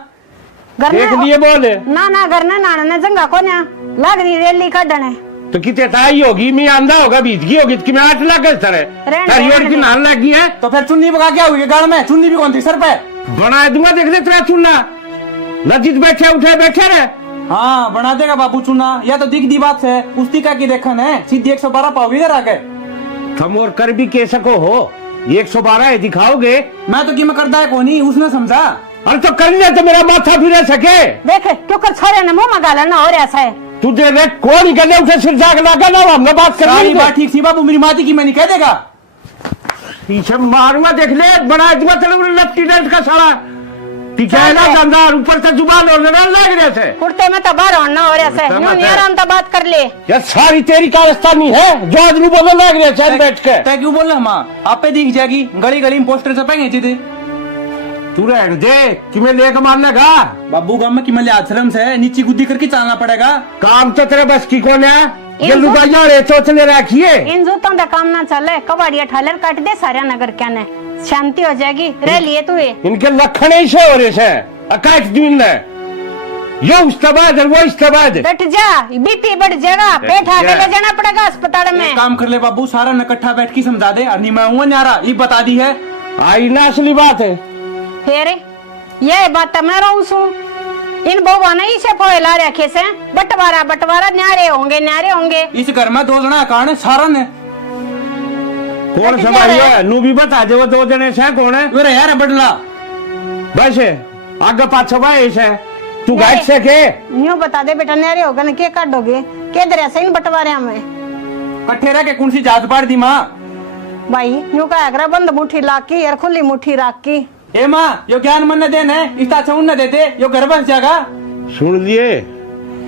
घर देख में लिए बोले ना ना घर ने नाना ने जंगा कोन्या लाग रही रेली काटने। तो कितने ताई होगी, मैं आंधा होगा, बीतगी होगी कि मैं 8 लाख तारी और की नाल लगी है। तो फिर चुन्नी बगा क्या हुई गाड़ में? चुन्नी भी कौन थी सर पे? बना दूंगा, देख ले तेरा चुनना नजीक बैठे उठे बैठे रहे। हाँ बना देगा बाबू चुना, या तो दिख दी बात है उस्ती का की देखन है, सीधी 112 पाओगे इधर आके। तुम और कर भी के सको हो, 112 दिखाओगे। मैं तो कि मैं करता है कोनी, उसने समझा। और तो कर लिया तो मेरा माथा फिर सके। देख क्यों कर छोरे ने मुंह में गाला ना हो रहा है। तुझे रे कौन गले उठे सिर जाग लगा ना, हमने बात कर सारी ली बात ठीक थी बाबू, मेरी माती की मैं नहीं कह देगा। पीछे मारूंगा, देख ले बड़ा दूंगा तेरे लपटी डंट का साला पिछाना गंदा और ऊपर से जुबान और लग रहे से कुर्ते में तो बाहर होना हो रहा है। कुर्ते में यूं तो- नहीं आराम तो बात कर ले। ये सारी तेरी कारस्तानी है जो आदमी बोलने लग रहे चैन बैठ के। तय क्यों बोल रहा माँ, आप पे दिख जाएगी गली गली में पोस्टर छपेंगे थे। तू रहने दे कि मैं लेकर मारने का बाबू गाँव में कि मैं आश्रम से नीची गुद्दी करके चलना पड़ेगा। काम तो तेरे बस की कौन है? ये इन लुगाइया रे चोचले रखिए। इन जूतों का काम ना चले, कबाड़िया ठालर काट दे सारे नगर क्या ने, शांति हो जाएगी। रह लिए तू ये इनके लखन ही से हो रहे से अकाट दिन ने यो उस्तबाद और वो इस्तबाद। बैठ जा, बीपी बढ़ जाएगा, पेट आगे ले जाना पड़ेगा अस्पताल में। एक काम कर ले बाबू, सारा इकट्ठा बैठ के समझा दे। नहीं मैं हूँ न्यारा, ये बता दी है। आई ना असली बात है। फिर ये बात मैं रहूं सू इन बउआ ने इसे फोला रखे से बंटवारा बंटवारा न्यारे होंगे। इस घर में 2 जना कारण सारा ने कौन संभालिए नू भी बता दे, वो 2 जने से कौन है? मेरे यार बदला बस आगे पाछे भाई से तू गाइड से के यूं बता दे बेटा, न्यारे होगा न के काटोगे के दर से इन बंटवारे में कट्ठे रह के कौन सी जात बाढ़ दी माँ? भाई यूं का अगर बंद मुट्ठी लाख की और खुली मुट्ठी राख की। ए माँ यो ज्ञान मन देन है, इतना छुन न देते यो घर बस जाएगा। सुन लिए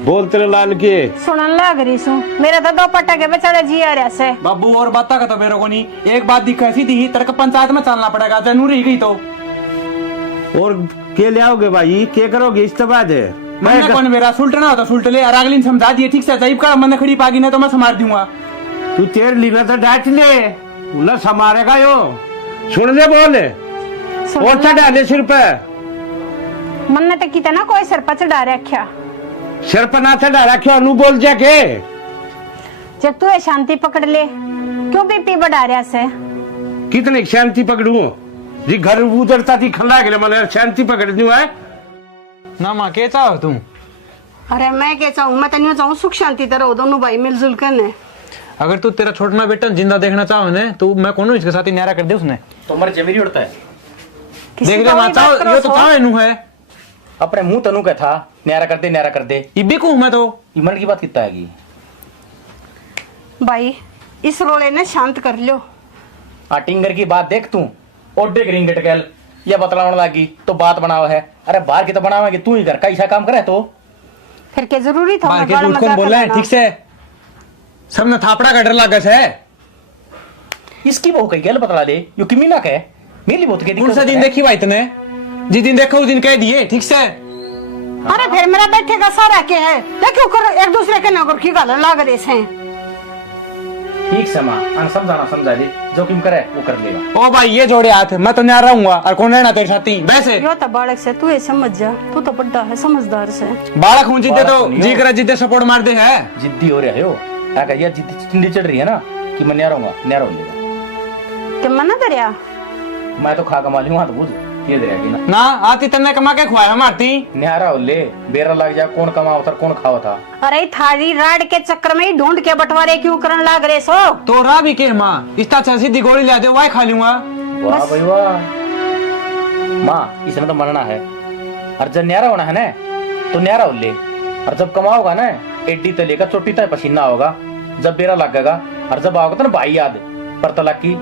बोल तेरे लाल के सुनन लग रही सू, मेरा तो 2 पट्टा के बेचारे जी आ रहा से। बाबू और बात का तो मेरे को नहीं, एक बात दिखा सीधी तरक पंचायत में चलना पड़ेगा, जरूरी गई तो। और के ले आओगे भाई, के करोगे इस्तेबाद है? मैंने कौन मेरा सुल्टना हो तो सुल्ट ले, और अगली समझा दिए ठीक से। जैब का मन खड़ी पागी ना तो मैं संभाल दूंगा। तू तेर लीना तो डांट ले न समारेगा यो। सुन ले बोल और चढ़ा ले सिर पे। मन ने तो कितना कोई सर पर चढ़ा रखा, सिर पर ना चढ़ा रखे अनु बोल जाके। जब तू ये शांति पकड़ ले क्यों बीपी बढ़ा रहा से? कितने शांति पकड़ू जी, घर उधरता थी खला के मैंने शांति पकड़ दूं है ना माँ के चाहो तुम? अरे मैं क्या चाहूँ, मैं तो नहीं चाहूँ सुख शांति तरह हो दोनों भाई मिलजुल कर ने। अगर तू तेरा छोटना बेटा जिंदा देखना चाहो ने तो मैं कौन इसके साथ ही न्यारा कर दे उसने। तो मर जमीरी उड़ता है। देख ले माँ चाहो ये तो चाहो नू है अपने मुंह तनु का था न्यारा कर दे। इब्बी को मैं तो ईमन की बात कितना है भाई इस रोले ने शांत कर लो। टिंगर की बात देख तू ओडे ग्रिंग टकल ये बतलाने लगी तो बात बनाओ है। अरे बाहर की तो बनावेंगे, तू ही घर का ऐसा काम करे तो फिर के जरूरी था बाहर के बड़ा झूठ कौन मजाक बोल रहे हैं? करना। ठीक से सबने थापड़ा का डर लगा है। इसकी बहू कही गल बतला दे, यो किमी ना कहे मेरी बहुत के कौन सा दिन देखी भाई तने? जिस दिन देखो उस दिन कह दिए। ठीक से अरे फिर मेरा बैठे का सारा के है, देखो करो एक दूसरे के नौकर की गाल लाग दे से। ठीक से माँ अन समझाना समझा दे, जो किम करे वो कर लेगा। ओ भाई ये जोड़े हाथ, मैं तो नहीं रहूंगा और कौन रहना तेरे साथ ही वैसे। यो तो बालक से तू ये समझ जा, तू तो बड़ा है समझदार से। बालक हूँ जिद्दे तो बालक जी करे जिद्दे सपोर्ट मार दे है। जिद्दी हो रहे हो क्या ये जिद्दी चिंदी चढ़ रही है ना कि मैं न्यारा लेगा। कि मना दरिया मैं तो खा कमा लूंगा तो बुझ ये दे ना ना आती तन्ने कमा के खुआया मारती। न्यारा हो ले बेरा लग जा, कौन कमा उतर कौन खावा था। अरे थारी राड के चक्कर में ही ढूंढ के बंटवारे क्यों करन लाग रहे सो? तो रा भी के माँ इस तरह सीधी गोली ला दे वाई खा लूंगा। वाह भाई वाह माँ, इसमें तो मरना है। और जब न्यारा होना है ना तो न्यारा हो ले, और जब कमाओगा ना एड्डी तले का चोटी तक पसीना होगा, जब बेरा लगेगा और जब आओगा तो ना भाई याद पर तलाक की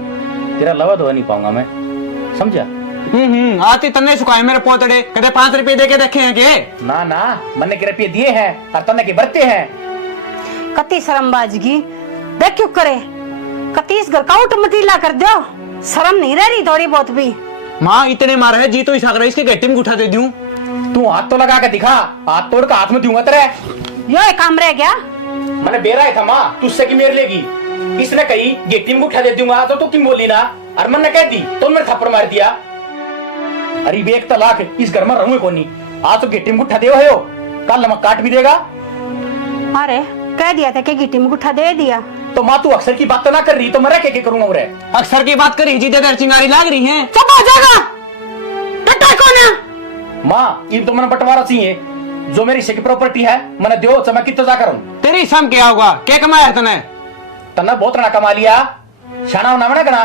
तेरा लवा धोआ नहीं पाऊंगा मैं, समझा? आती तन्ने सुखाए मेरे पोतड़े, कदे 5 रुपए दे के देखे हैं के? ना ना मन्ने के रुपये दिए हैं और तन्ने के बरते हैं। कति शर्मबाजगी देख क्यों करे, कति इस घर का उठ मटीला कर दो, शर्म नहीं रह रही थोड़ी बहुत भी? माँ इतने मारा है जी तो इस आगरा इसके गट्टी में उठा दे दूं। तू हाथ तो लगा के दिखा, हाथ तोड़ का हाथ में दूंगा तेरे। यो एक काम रह गया। मैंने बेरा है था माँ तुझसे की मेर लेगी, इसने कही गेटी में उठा दे दूंगा तो तू किम बोली ना, और मैंने कह दी तो मैंने थप्पड़ मार दिया। अरे एक तलाक इस घर में रहूंगे कौन नहीं, आज तो गेटी में उठा दे हो, कल नमक काट भी देगा। अरे कह दिया था कि गिट्टी में गुठा दे दिया। तो माँ तू अक्सर की बात तो ना कर रही तो मैं क्या करूंगा उरे? अक्सर की बात करी जीते दर चिंगारी लाग रही है। चुप हो जाएगा, टट्टा कौन है? माँ ये तो मैंने बंटवारा चाहिए, जो मेरी हिस्से की प्रॉपर्टी है मैंने दो तो मैं कितना जा करूं। तेरी सम क्या होगा, क्या कमाया तने? तना बहुत ना कमा लिया, शाना होना मैं ना गना।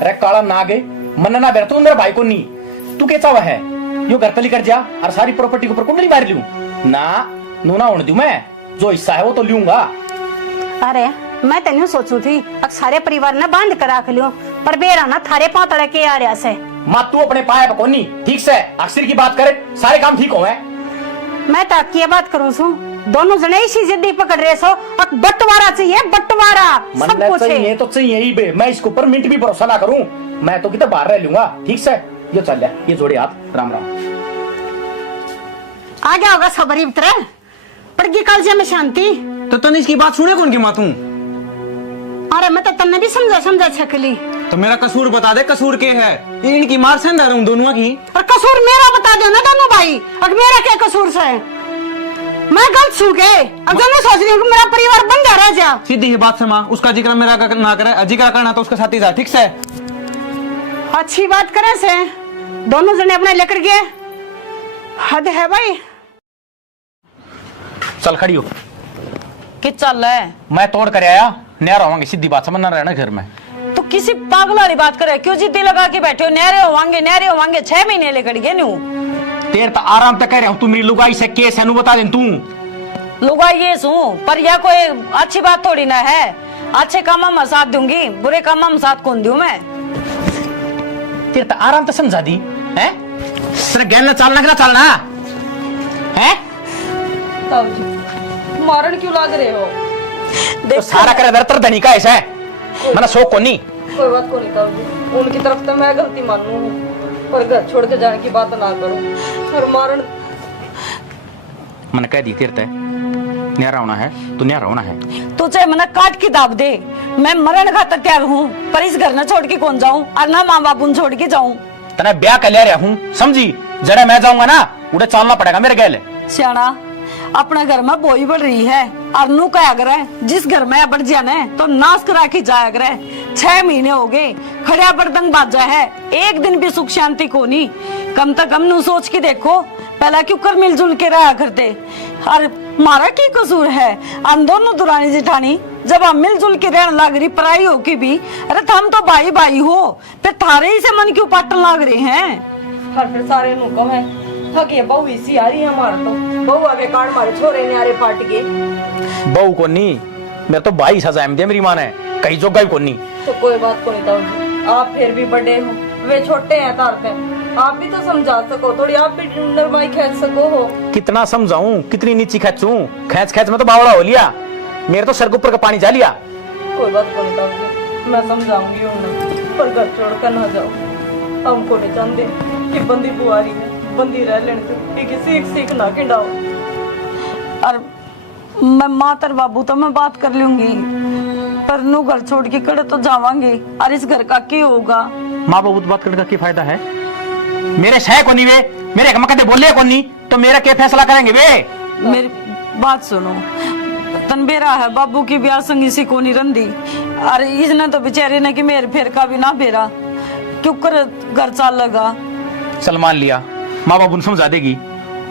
अरे काला नागे मन ना बैठ तू मेरे भाई को नहीं, तू क्या चावा है यो घर तली कर जा और सारी प्रॉपर्टी के ऊपर कुंडली मार लूं ना, नूना होने दूं मैं, जो हिस्सा है वो तो लूंगा। अरे मैं तेन सोचू थी अब सारे परिवार ने बांध कर रख लियो, पर बेरा ना थारे पांव तड़े के आ रहा से। माँ तू अपने पाए पकोनी ठीक से अक्सर की बात करे, सारे काम ठीक हो है। मैं तो की बात करूं सू, दोनों जने इसी जिद्दी पकड़ रहे सो, अब बंटवारा चाहिए बंटवारा, सब मन कुछ चाहिए तो चाहिए ही बे, मैं इसके ऊपर मिनट भी भरोसा ना करूं, मैं तो कितना बाहर रह लूंगा। ठीक से ये चल जा, ये जोड़े हाथ, राम राम। आ गया होगा सबर इतरे पड़गी कल से में शांति। तो तने इसकी बात सुने कौन की माँ तू? अरे मैं तो तन्ने भी समझा छकली। तो मेरा कसूर बता दे, कसूर के है? इनकी मार से अंदर हूँ दोनों की। और कसूर मेरा बता दो ना दोनों भाई, अब मेरा क्या कसूर से? मैं गलत सू के अब जो मैं सोच रही हूँ कि मेरा परिवार बन जा रहा जा। सीधी ही बात से माँ, उसका जिक्र मेरा ना करे, जिक्र करना तो उसके साथ ही जा। ठीक से अच्छी बात करे से दोनों जने अपने लेकर गए, हद है भाई। चल खड़ी हो, कि चल है मैं तोड़ कर आया, नया रहोगे सीधी बात समझना रहना घर में। तो किसी पागल वाली बात करे, क्यों जिद्दी लगा के बैठे हो? न्यारे होवांगे 6 महीने लेकर गए न्यू। तेरे तो आराम तक कह रहा हूँ, तू मेरी लुगाई से केस है नु बता दे तू। लुगा ये सू पर यह कोई अच्छी बात थोड़ी ना है, अच्छे काम में साथ दूंगी, बुरे काम में साथ कौन दूं मैं? तेरे तो आराम तो समझा दी है, तेरे गैन चलना कि ना चलना है? मारण क्यों लाग रहे हो? तो सारा करे दरतर धनी का ऐसा है, मैंने शौक को नहीं। कोई बात को नहीं ताऊ जी, उनकी तरफ तो मैं गलती मानू हूँ, पर घर छोड़ के जाने की बात ना करो। और मारण मैंने कह दी तेरे ते न्यारा होना है तो न्यारा होना है। तो चाहे मना काट के दाब दे, मैं मरण खातर तैयार हूँ, पर इस घर न छोड़ के कौन जाऊँ, और ना माँ बाप छोड़ के जाऊँ। तने ब्याह कर ले रहा हूँ समझी, जरा मैं जाऊंगा ना उड़े चलना पड़ेगा मेरे गैल। सियाना अपने घर में बोई बढ़ रही है, और नू क्या करे जिस घर में बढ़ जाना है तो नाश करा के जाया करे। 6 महीने हो गए खड़िया बर्तन बाजा है, एक दिन भी सुख शांति को नहीं। कम से कम नू सोच के देखो, पहला क्यों कर मिलजुल के रहा करते, और मारा की कसूर है? हम दोनों दुरानी जिठानी जब हम मिलजुल के रहने लग रही पराई हो के भी, अरे हम तो भाई भाई हो, फिर थारे ही से मन क्यों पाटन लग रहे हैं? हर फिर सारे नुको है थके बहू इसी आ रही है हमारे तो, बहू आगे काट मारे छोरे न्यारे पाट के। बहू को नहीं, मेरे तो भाई सजा में दे मेरी माँ ने, कहीं जोगा को नहीं। तो कोई बात को नहीं ताऊ जी, आप फिर भी बड़े हो, वे छोटे हैं तार पे। आप भी तो समझा सको थोड़ी, आप भी नरमाई खींच सको हो। कितना समझाऊं, कितनी नीची खींचूं? खींच खींच में तो बावड़ा हो लिया, मेरे तो सर के ऊपर का पानी जा लिया। कोई बात नहीं, मैं समझाऊंगी उन्हें, पर घर छोड़ कर ना जाओ। हमको नहीं चाहते कि बंदी बुआरी है, बंदी रह लेने दो, कि सीख सीख ना खिंडाओ। और मैं मातर बाबू तो मैं बात कर लूंगी, पर नू घर छोड़ के कड़े तो जावांगी, और इस घर का क्या होगा? माँ बाबू बात करने का क्या फायदा है? मेरे शह को नहीं वे, मेरे मकदे बोले को नहीं, तो मेरा क्या फैसला करेंगे वे? मेरी बात सुनो, तनबेरा है बाबू की ब्याह संगी सी को नहीं रंदी, अरे इसने तो बेचारे ने कि मेरे फेर का भी ना बेरा, क्यों कर घर चाल लगा। चल मान लिया, माँ बाबू ने समझा देगी,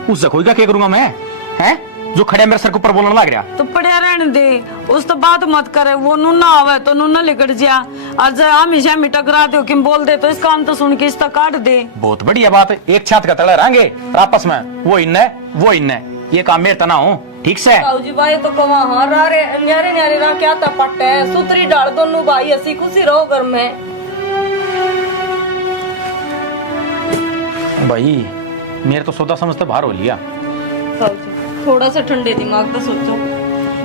उससे कोई क्या करूंगा मैं? हैं जो खड़े मेरे सर के ऊपर बोलने लग गया। तो पड़िया रहने दे, उस तो बात मत करे, वो नूना आवे तो नूना लिकट जा, और जब हमेशा टकरा दो कि बोल दे तो इस काम तो सुन के इसका काट दे। बहुत बढ़िया बात है, एक छात का तले रहेंगे आपस में, वो इन्ने ये काम मेरे तना हो, ठीक से? ताऊ जी भाई तो कमा हाँ रे न्यारे न्यारे रहा क्या था पट्टे है, सुतरी डाल दोनों भाई, हंसी खुशी रहो घर में। भाई मेरे तो सौदा समझते बाहर हो लिया। ताऊ जी थोड़ा सा ठंडे दिमाग तो सोचो,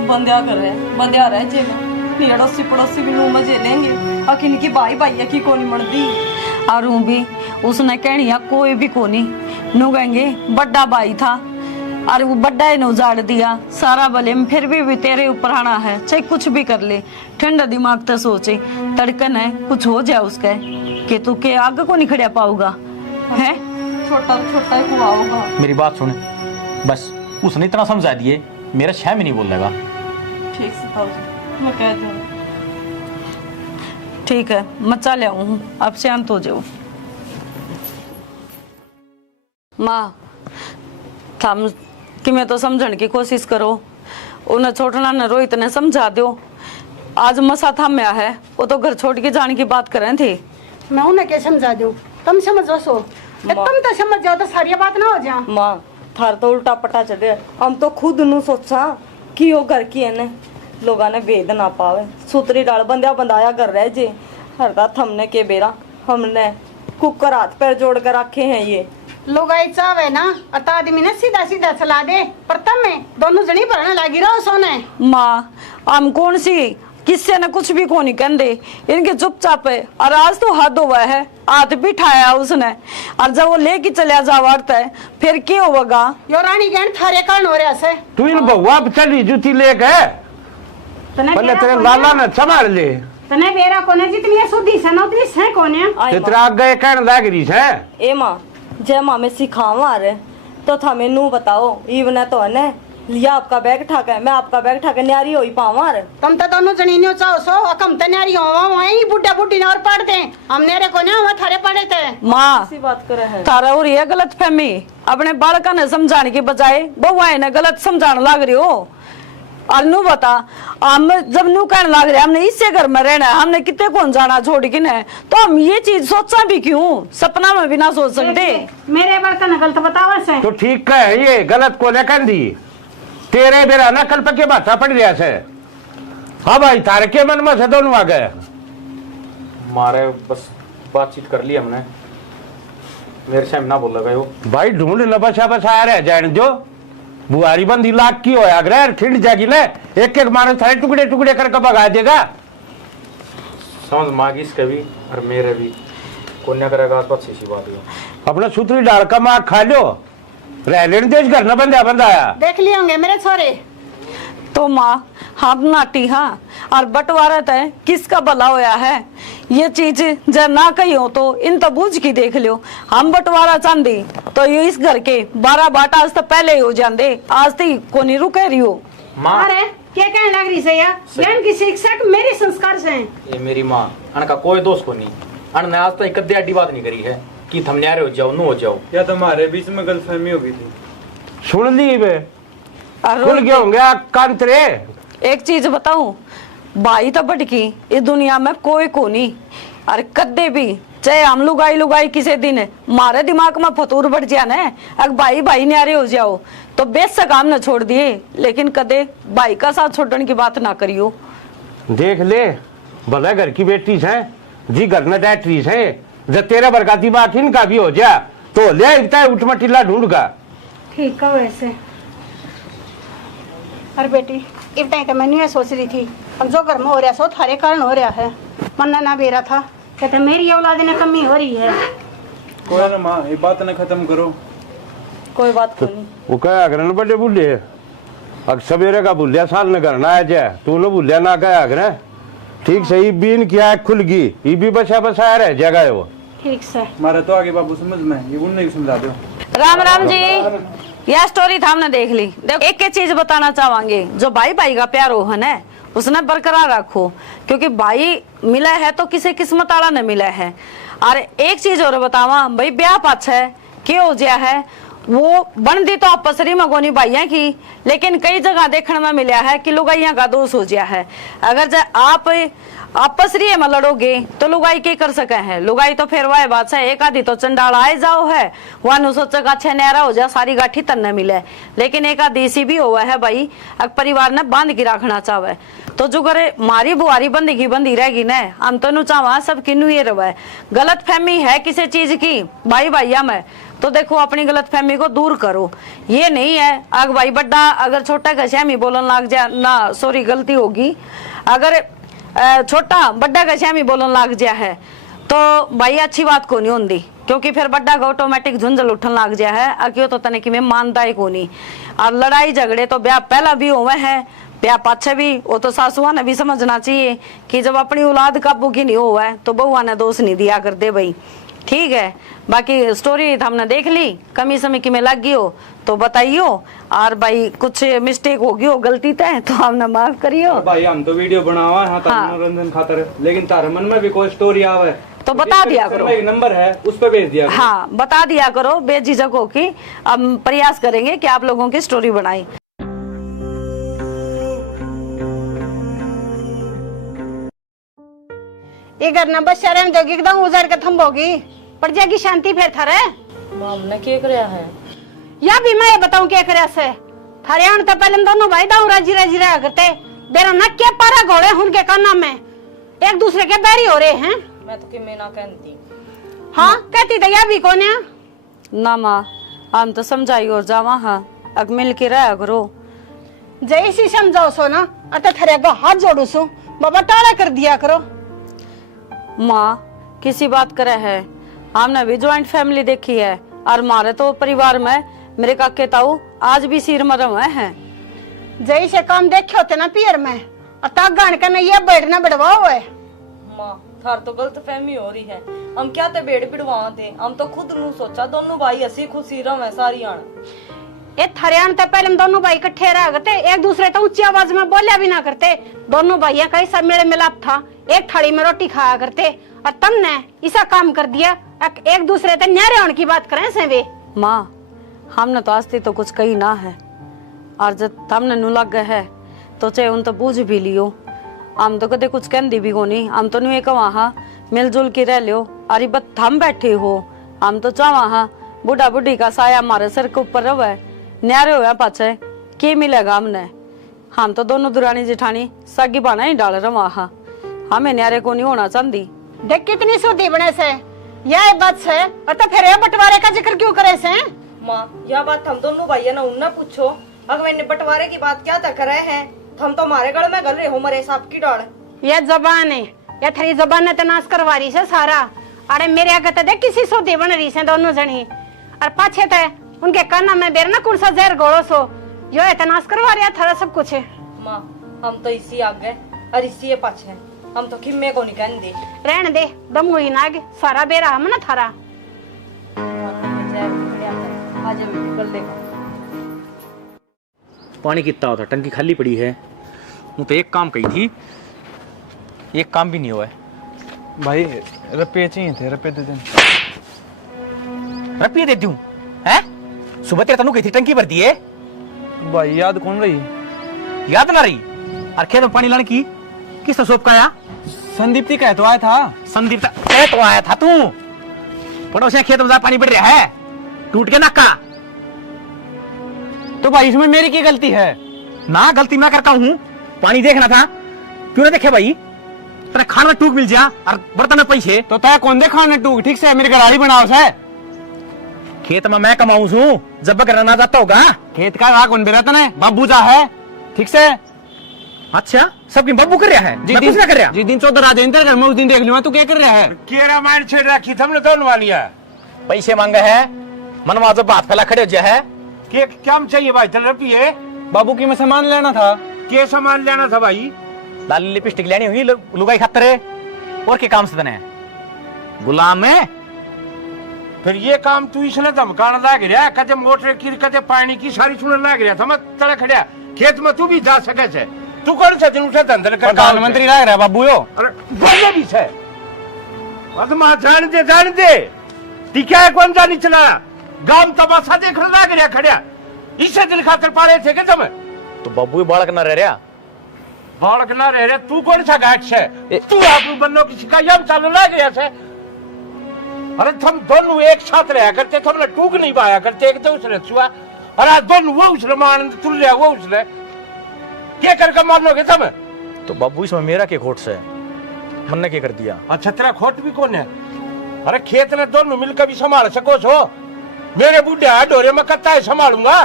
बंदिया कर रहे हैं, बंदिया रहे जेब अड़ोसी पड़ोसी भी मुंह में झेलेंगे, अखिन की भाई भाई की कोनी मरदी। और भी उसने कहनिया कोई भी कोनी, नु कहेंगे बड़ा भाई था, और वो बड़ा ही उजाड़ दिया सारा बले में, फिर भी तेरे ऊपर आना है, चाहे कुछ भी कर ले, ठंडा दिमाग तो सोचे, तड़कन है कुछ हो जाए उसका कि तू के आगे को नहीं खड़ा पाऊगा है, छोटा छोटा ही हुआ होगा। मेरी बात सुन, बस उसने इतना समझा दिए, मेरा शह में नहीं बोल देगा। ठीक से ताऊ जी मैं कह दूँ। ठीक है मैं चल आऊँ, अब शांत हो जाओ। माँ थम कि मैं तो समझने की कोशिश करो, उन्हें छोटना न रोहित ने समझा दो, आज मसा थम्या है, वो तो घर छोड़ के जाने की बात कर रहे थे। मैं उन्हें क्या समझा दूं, तुम समझो सो, तुम तो समझ जाओ तो सारी बात ना हो जा। माँ थार तो उल्टा पटा चढ़े, हम तो खुद नु सोचा कि वो घर की है ने लोगा ने भेद ना पावे, सुतरी डाल बंदिया बंदाया घर रह जे, हरदा हमने के बेरा हमने कुकर हाथ पैर जोड़ कर रखे हैं, ये लोग आई चावे ना और आदमी ने सीधा सीधा चला दे, पर तब में दोनों जनी भरने लगी रहो सोने। माँ हम कौन सी किससे न कुछ भी को नहीं कहते, इनके चुपचाप है, और आज तो हाथ धोवा है, हाथ भी ठाया उसने, और जब वो लेके चलिया जावाड़ता है फिर क्या होगा? यो रानी गहन थारे कारण हो रहा से, तू इन बउआ पे चली जूती लेके पहले तेरे लाला ने संभाल ले, तने बेरा कोने जितनी सुधी से ना उतनी से कोने तेरा आगे कहने लग रही है। ए माँ जय माँ में सिखावा रहे तो थमे नू बताओ, इवन तो है ने लिया आपका बैग ठाके, मैं आपका बैग ठाके न्यारी हो ही पावा रे। तुम तो दोनों जनी न्यू चाहो सो, अकम तो न्यारी हो वहीं बुड्ढा बुड्ढी ने और पढ़ते हैं, हम नेरे को ना वो थारे पढ़े थे। माँ ऐसी बात करे है थारा और ये गलत फहमी, अपने बालका ने समझाने की बजाय बउआ ने गलत समझाने लग रही हो। और नू बता, हम जब नू कहने लग रहे हमने इससे घर में रहना है, हमने कितने कौन जाना छोड़ के न, तो हम ये चीज सोचा भी क्यों, सपना में भी ना सोच सकते। मेरे बर्तन गलत बतावा से तो ठीक है, ये गलत को लेकर दी तेरे बेरा ना कल पके बाता पड़ रहा से। हाँ भाई तारे के मन में से दोनों आ गए, मारे बस बातचीत कर ली हमने, मेरे से ना बोल रहा भाई ढूंढ ल बसा बसा रहे जान जो बुआरी बंदी लाख की हो अगर ठिंड जागी ले, एक एक मारे सारे टुकड़े टुकड़े करके भगा देगा। समझ मागी इसके भी और मेरे भी, कोन्या करेगा आस पास सी बात है। अपना सूत्री डाल का माँ खा लो, रह लेने देश घर न बंदा बंदाया देख लिए होंगे मेरे छोरे। तो माँ हम नाटी हाँ, और बंटवारा तय किसका भला होया है, ये चीज जब ना कही हो तो इन तो बूझ की देख लियो, हम बंटवारा चांदी तो ये इस घर के 12 बाटा आज तो पहले ही हो जाते, आज तो को नहीं रुके रही हो। माँ अरे क्या कहने लग रही से यार, ज्ञान की शिक्षक मेरे संस्कार से हैं। ये मेरी माँ अन का कोई दोस्त को नहीं, अन ने आज तक कद्दे अड्डी बात नहीं करी है कि थम न्यारे हो जाओ नू हो जाओ, या तुम्हारे बीच में गलतफहमी हो गई थी। सुन ली वे और खुल गया होंगे कांतरे। एक चीज बताऊं, भाई तो बटकी इस दुनिया में कोई को नहीं, और कद्दे भी चाहे हम लुगाई लुगाई किसी दिन मारे दिमाग में फतूर बढ़ जाए ना, अगर भाई भाई न्यारे हो जाओ तो बेशक हम न छोड़ दिए, लेकिन कदे भाई का साथ छोड़ने की बात ना करियो। देख ले भला घर की बेटी है जी, घर न डैटरी है जब तेरा बरकाती बाखिन का भी हो जा तो ले इतना उठमा टिल्ला ढूंढगा। ठीक है वैसे। अरे बेटी इतना तो मैंने ये सोच रही थी, अब जो घर में हो रहा सो थारे कारण हो रहा है। मन ना बेरा था कहते मेरी औलाद ने कमी हो रही है। कोई ना माँ, ये बात ना खत्म करो। कोई बात को नहीं। वो क्या अगर बड़े बुढ़े अब सवेरे का भूलिया साल न करना है जाए तू न भूलिया ना कहा अगर ठीक सही बीन किया खुल गई ये भी बसा बसाया रह जाएगा है वो। ठीक से हमारा तो आगे बाबू समझ में, ये उन्हें समझा दो। राम राम जी, यह स्टोरी था हमने देख ली। देखो एक चीज बताना चाहेंगे, जो भाई भाई का प्यार हो है ना उसने बरकरार रखो, क्योंकि भाई मिला है तो किसी किस्मत वाला न मिला है। और एक चीज और बतावा भाई, ब्याह पाछा है क्या हो गया है, वो बनती तो आपसरी मगोनी भाइया की, लेकिन कई जगह देखने में मिला है कि लुगाइया का दोष हो गया है। अगर आप आपसरी में लड़ोगे तो लुगाई क्या कर सके हैं, लुगाई तो फिर वह बात है एक आधी तो चंडाल आए जाओ है, वह सोचेगा अच्छा न्यारा हो जा सारी गाठी तन मिले, लेकिन एक आधी सी भी हुआ है भाई अगर परिवार ने बांध के रखना चाहे तो जो करे मारी बुआरी बंदी रहेगी न, हम तो चाहवा सब किन्नू ये रहे। गलत फहमी है किसी चीज की भाई भाइया में तो देखो अपनी गलत फहमी को दूर करो। ये नहीं है अगर भाई बड्डा अगर छोटा का श्यामी बोलन लग जाए ना, सॉरी गलती होगी, अगर छोटा बड्डा का श्यामी बोलन लग जाए है तो भाई अच्छी बात को नहीं होती, क्योंकि फिर बड्डा का ऑटोमेटिक झुंझल उठन लग जाए है। अक्यों तो तने कि मैं मानता ही को नहीं। और लड़ाई झगड़े तो ब्याह पहला भी हुए हैं, ब्याह पाछे भी, वो तो सासुआ ने भी समझना चाहिए कि जब अपनी औलाद काबू की नहीं हुआ है तो बहुआ ने दोष नहीं दिया कर दे भाई। ठीक है, बाकी स्टोरी हमने देख ली, कमी समय की में लग गई हो तो बताइयो, और भाई कुछ मिस्टेक होगी हो गलती तय तो हमने माफ करियो। भाई हम तो वीडियो बनावा है मनोरंजन खातर, लेकिन तारे मन में भी कोई स्टोरी आवे तो बता दिया करो, एक नंबर है उस पर भेज दिया करो। हाँ बता दिया करो बेझिझक हो कि हम प्रयास करेंगे कि आप लोगों की स्टोरी बनाई। ये घर न बस शहर में दोगी एकदम उजड़ के थम्बोगी पड़ जाएगी शांति फिर थारे। हमने क्या कराया है या भी मैं बताऊं क्या करे से थारे आन तो पहले दोनों भाई दाऊ राजी राजी रहा करते, बेरा न क्या पारा घोड़े उनके काना में एक दूसरे के बैरी हो रहे हैं। मैं तो कि मैं ना कहती। हाँ कहती तो या भी कौन है ना माँ, हम तो समझाई और जावा हाँ अग मिल के रहा करो। जैसी समझाओ सो ना अतः थारे को हाथ जोड़ू सो बाबा टाला कर दिया करो। माँ किसी बात करे है, हमने भी ज्वाइंट फैमिली देखी है और हमारे तो परिवार में मेरे काके ताऊ आज भी सिर मरम हुए हैं। जैसे काम देखे होते ना पियर में और तक गान का ये बैठना बढ़वा हुआ है। माँ थार तो गलत फहमी हो रही है, हम क्या ते बेड़ पिड़वा थे, हम तो खुद नू सोचा दोनों भाई हसी खुशी रहे सारी आन। ये थरियान तो पहले दोनों भाई इकट्ठे रह करते, एक दूसरे तो ऊंची आवाज में बोलिया भी ना करते, दोनों भाइयों का सब मेल मिलाप था, एक थाली में रोटी खाया करते, और तुमने ऐसा काम कर दिया एक दूसरे से न्यारे होने की बात करें से वे। माँ हमने तो आस्ती तो कुछ कही ना है, और जब हमने नु लग गए है तो चाहे उन तो बूझ भी लियो, हम तो कदे कुछ कहती भी को नहीं, हम तो नहीं कहा हाँ मिलजुल के रह लियो। अरे बस हम बैठे हो, हम तो चाहवा हाँ बुढ़ा बुढ़ी का साया हमारे सिर के ऊपर रहे, न्यारे हुआ पाछे के मिलेगा हमने, हम तो दोनों दुरानी जिठानी सगी बाना ही डाल रहा हाँ, हमें न्यारे को नहीं होना चाहती। देख कितनी सूती बने से यह बात से, और तो फिर बंटवारे का जिक्र क्यों करे से। माँ यह बात हम दोनों भाइयों ने उन्ना पूछो, अगर मैंने बंटवारे की बात क्या तक रहे हैं, हम तो हमारे गल में गल रहे हो मरे सांप की डाल। यह जबान है, यह थरी जबान ने तनाश करवा रही से सारा। अरे मेरे आगे तो देख किसी सूती बन रही से दोनों जनी, और पाछे थे उनके काना में बेरना कुर्सा जहर गोड़ो सो जो है तनाश करवा रहा थारा सब कुछ है। माँ हम तो इसी आगे और इसी पाछे, हम तो किम्मे को नहीं कहते। रहने दे दम हुई नाग सारा बेरा हम ना थारा। आज कल देखो पानी कितना होता, टंकी खाली पड़ी है, वो तो एक काम कही थी, एक काम भी नहीं हुआ है। भाई रुपये चाहिए थे, रुपये दे दें। रुपये दे दूं हैं? सुबह तेरे तनु कही थी टंकी भर दी है। भाई याद कौन रही? याद ना रही? और खेत में पानी लाने की किस सोप का आया? संदीप ती कह तो आया था। संदीप तो आया था तू, पड़ोसिया खेत में जा पानी बढ़ रहा है, टूट के नक्का। तो भाई इसमें मेरी क्या गलती है? ना गलती मैं करता हूँ, पानी देखना था, क्यों ना देखे भाई? तेरे खाना टूक मिल जा और बर्तन में पैसे तो तय कौन दे खाने टूक ठीक से मेरे घर बनाओ से खेत में मैं कमाऊं छू जब करना जाता होगा खेत का राह कौन बेरा तने बाबू जा है ठीक से अच्छा सबकी बब्बू कर रहा है मैं कुछ ना कर रहा जिस दिन 14 रात इंतर घर में उस दिन देख लूंगा तू क्या कर रहा है केरा मार छेड़ रखी हमने दोनों वालिया पैसे मांगे है मनवा जब बात फैला खड़े हो गया है के क्या चाहिए भाई चल रुपये बाबू की मैं सामान लेना था के सामान लेना था भाई लाली लिपस्टिक लेनी हुई लुगाई खातर और के काम से तने गुलाम में फिर ये काम तू इसने धमकाना लाग रहा कदे मोटर की कदे पानी की सारी सुनने लाग रहा था मैं तड़ा खड़िया खेत में तू भी जा सके छे तू कौन सा दिन उठा धंधल कर प्रधानमंत्री लग रहा है बाबू यो अरे बोले भी छे अदमा जान दे ती क्या कौन जानी चला गांव तमाशा देख लाग रहा खड़िया इसे दिल खातर पाड़े थे के तुम तो बब्बू बालक ना रह रहा बालक ना रह तू कौन सा गाठ से तू आप बन्नो की शिकायत चालू लाग रहा छे अरे तुम दोनों एक साथ रहा करते तुमने टूक नहीं पाया करते एक दूसरे छुआ अरे दोनों वो उसने मान तुल लिया वो उसने क्या करके मानोगे तुम तो बब्बू इसमें मेरा क्या खोट से मन ने क्या कर दिया अच्छा तेरा खोट भी कौन है अरे खेत ने दोनों मिलकर भी संभाल सको छो मेरे बूढ़े डोरे में कत्ता है संभालूंगा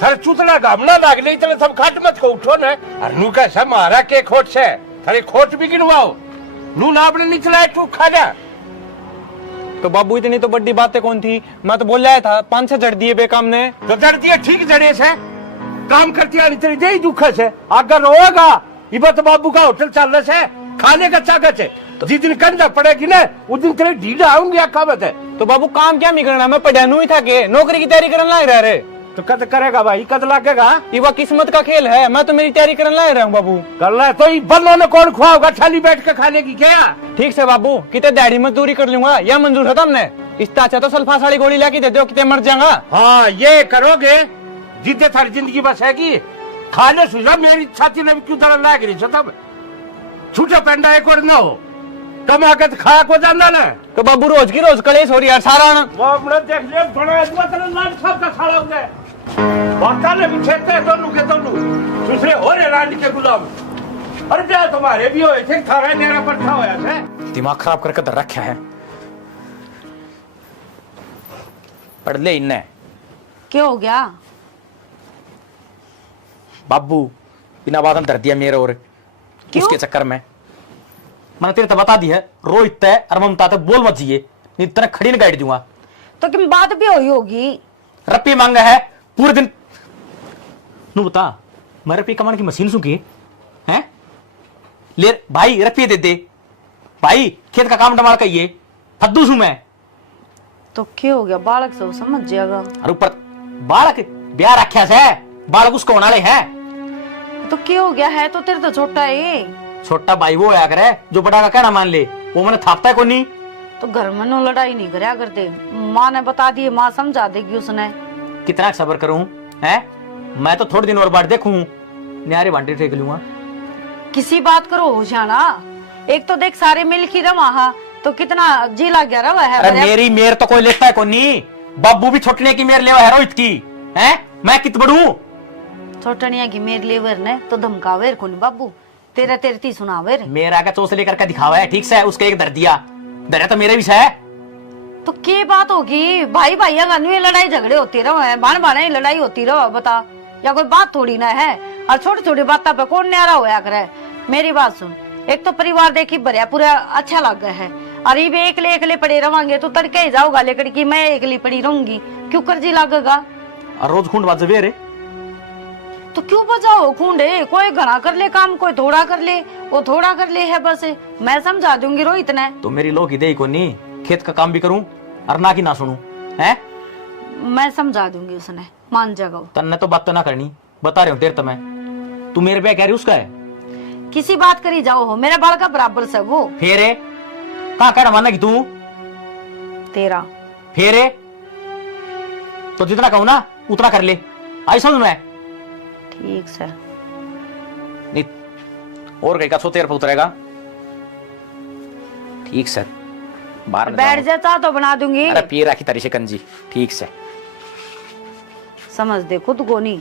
थारे चूतना गामना लाग ले इतने सब खाट मत को उठो ना अरे नू कैसा मारा के खोट से थारे खोट भी गिनवाओ नू ना आपने निचला तू खाना तो बाबू इतनी तो बड़ी बातें कौन थी मैं तो बोल रहा था 5-6 जड़ दिए बेकाम ने तो जड़ दिए ठीक जड़े से काम करती आनी तेरी यही दुख है अगर होगा ये तो बाबू का होटल चल रहा है खाने का चाकच है जिस दिन कंधा पड़ेगी ना उस दिन तेरे ढीला आऊंगी अकावत है तो बाबू काम क्या नहीं करना मैं पढ़ानू ही था के नौकरी की तैयारी करने लग रहा रे तो कद करेगा भाई कद लगेगा ये वो किस्मत का खेल है मैं तो मेरी तैयारी करने लग रहा हूँ बाबू कर रहा है तो ये बल्लों ने कौन खुआओगा थाली बैठ के खाने की क्या ठीक से बाबू कितने दिहाड़ी मजदूरी कर लूंगा या मंजूर है तुमने इससे अच्छा तो सल्फा साड़ी गोली लाके दे दो कितने मर जाऊंगा हाँ ये करोगे जितने थारी जिंदगी बस है की खाने सुझा मेरी छाती ने भी क्यों तरह लाग रही तब छूटा पेंडा एक और ना हो कमा के खाया को जाना ना तो बाबू रोज की रोज कलेश हो रही है सारा वो अपने देख ले बड़ा आदमी तेरे लाल साहब का साला हो गया बाता ने भी छेते दोनों के दोनों दूसरे हो रे रानी के गुलाम अरे क्या तुम्हारे भी होए थे थारा नेरा पट्टा होया थे दिमाग खराब करके धर रखा है पढ़ ले इन्ने क्या हो गया बाबू बिना बादल धर दिया मेरे और किसके चक्कर में मैंने तेरे तो बता दी है रोहित तय और ममता तक बोल मत जिए नहीं तेरा खड़ी न गाइड दूंगा तो कि बात भी हुई होगी रप्पी मांगा है पूरे दिन नू बता मैं रप्पी कमाने की मशीन सुखी है ले भाई रप्पी दे दे भाई खेत का काम डमाल कहिए फद्दू सू मैं तो क्या हो गया बालक से वो समझ जाएगा और ऊपर बालक ब्याह रखा से बालक उसको होने वाले है तो क्या हो गया है तो तेरे तो छोटा है छोटा भाई वो आया करे जो बड़ा का कहना मान ले वो मैंने थापता है कोनी तो घर में नो लड़ाई नहीं करया करते माँ ने बता दिए माँ समझा देगी उसने कितना सब्र करूं हैं मैं तो थोड़े दिन और बाद देखूं न्यारे बांटे फेंक लूंगा किसी बात करो होशाना एक तो देख सारे मिल की रवा तो कितना जी लग गया रवा है अरे मेरी मेर तो कोई लेता है कोनी बाबू भी छोटने की मेर लेवा है रोहित की हैं मैं कित बड़ू छोटनिया की मेर लेवर ने तो धमकावे कोनी बाबू तेरा तेरती सुनावे रे मेरा का चोस लेकर के दिखावा है ठीक से उसके एक दर दिया दर तो मेरे भी है तो क्या बात होगी भाई भाइया का नहीं लड़ाई झगड़े होती रहो है बाण बाण लड़ाई होती रहो बता या कोई बात थोड़ी ना है और छोटी छोटी बातों पे कौन न्यारा होया करे मेरी बात सुन एक तो परिवार देखी भरिया पूरा अच्छा लग गया है और ये एकले पड़े रवांगे तो तड़के ही जाओगा लेकर की मैं एकली पड़ी रहूंगी क्यों कर्जी लगेगा और रोज खूंड बाज रे तो क्यों बजाओ खूंडे कोई घना कर ले काम कोई थोड़ा कर ले वो थोड़ा कर ले है बस मैं समझा दूंगी रोहित ने तो मेरी लोग ही दे को नहीं खेत का काम भी करूं और ना की ना सुनूं हैं मैं समझा दूंगी उसने मान जाएगा तन्ने तो बात तो ना करनी बता रहे हूँ तेरे तुम्हें तू मेरे पे कह रही उसका है किसी बात करी जाओ हो मेरे बाल का बराबर से वो फेरे कहाँ कहना माना कि तू तेरा फेरे तो जितना कहूं ना उतना कर ले आई समझ में ठीक सर नहीं और कहीं का सो तेरे पे उतरेगा ठीक सर बाहर बैठ जाता तो बना दूंगी अरे पी रखी तारी शिकंजी ठीक से समझ दे खुद को नहीं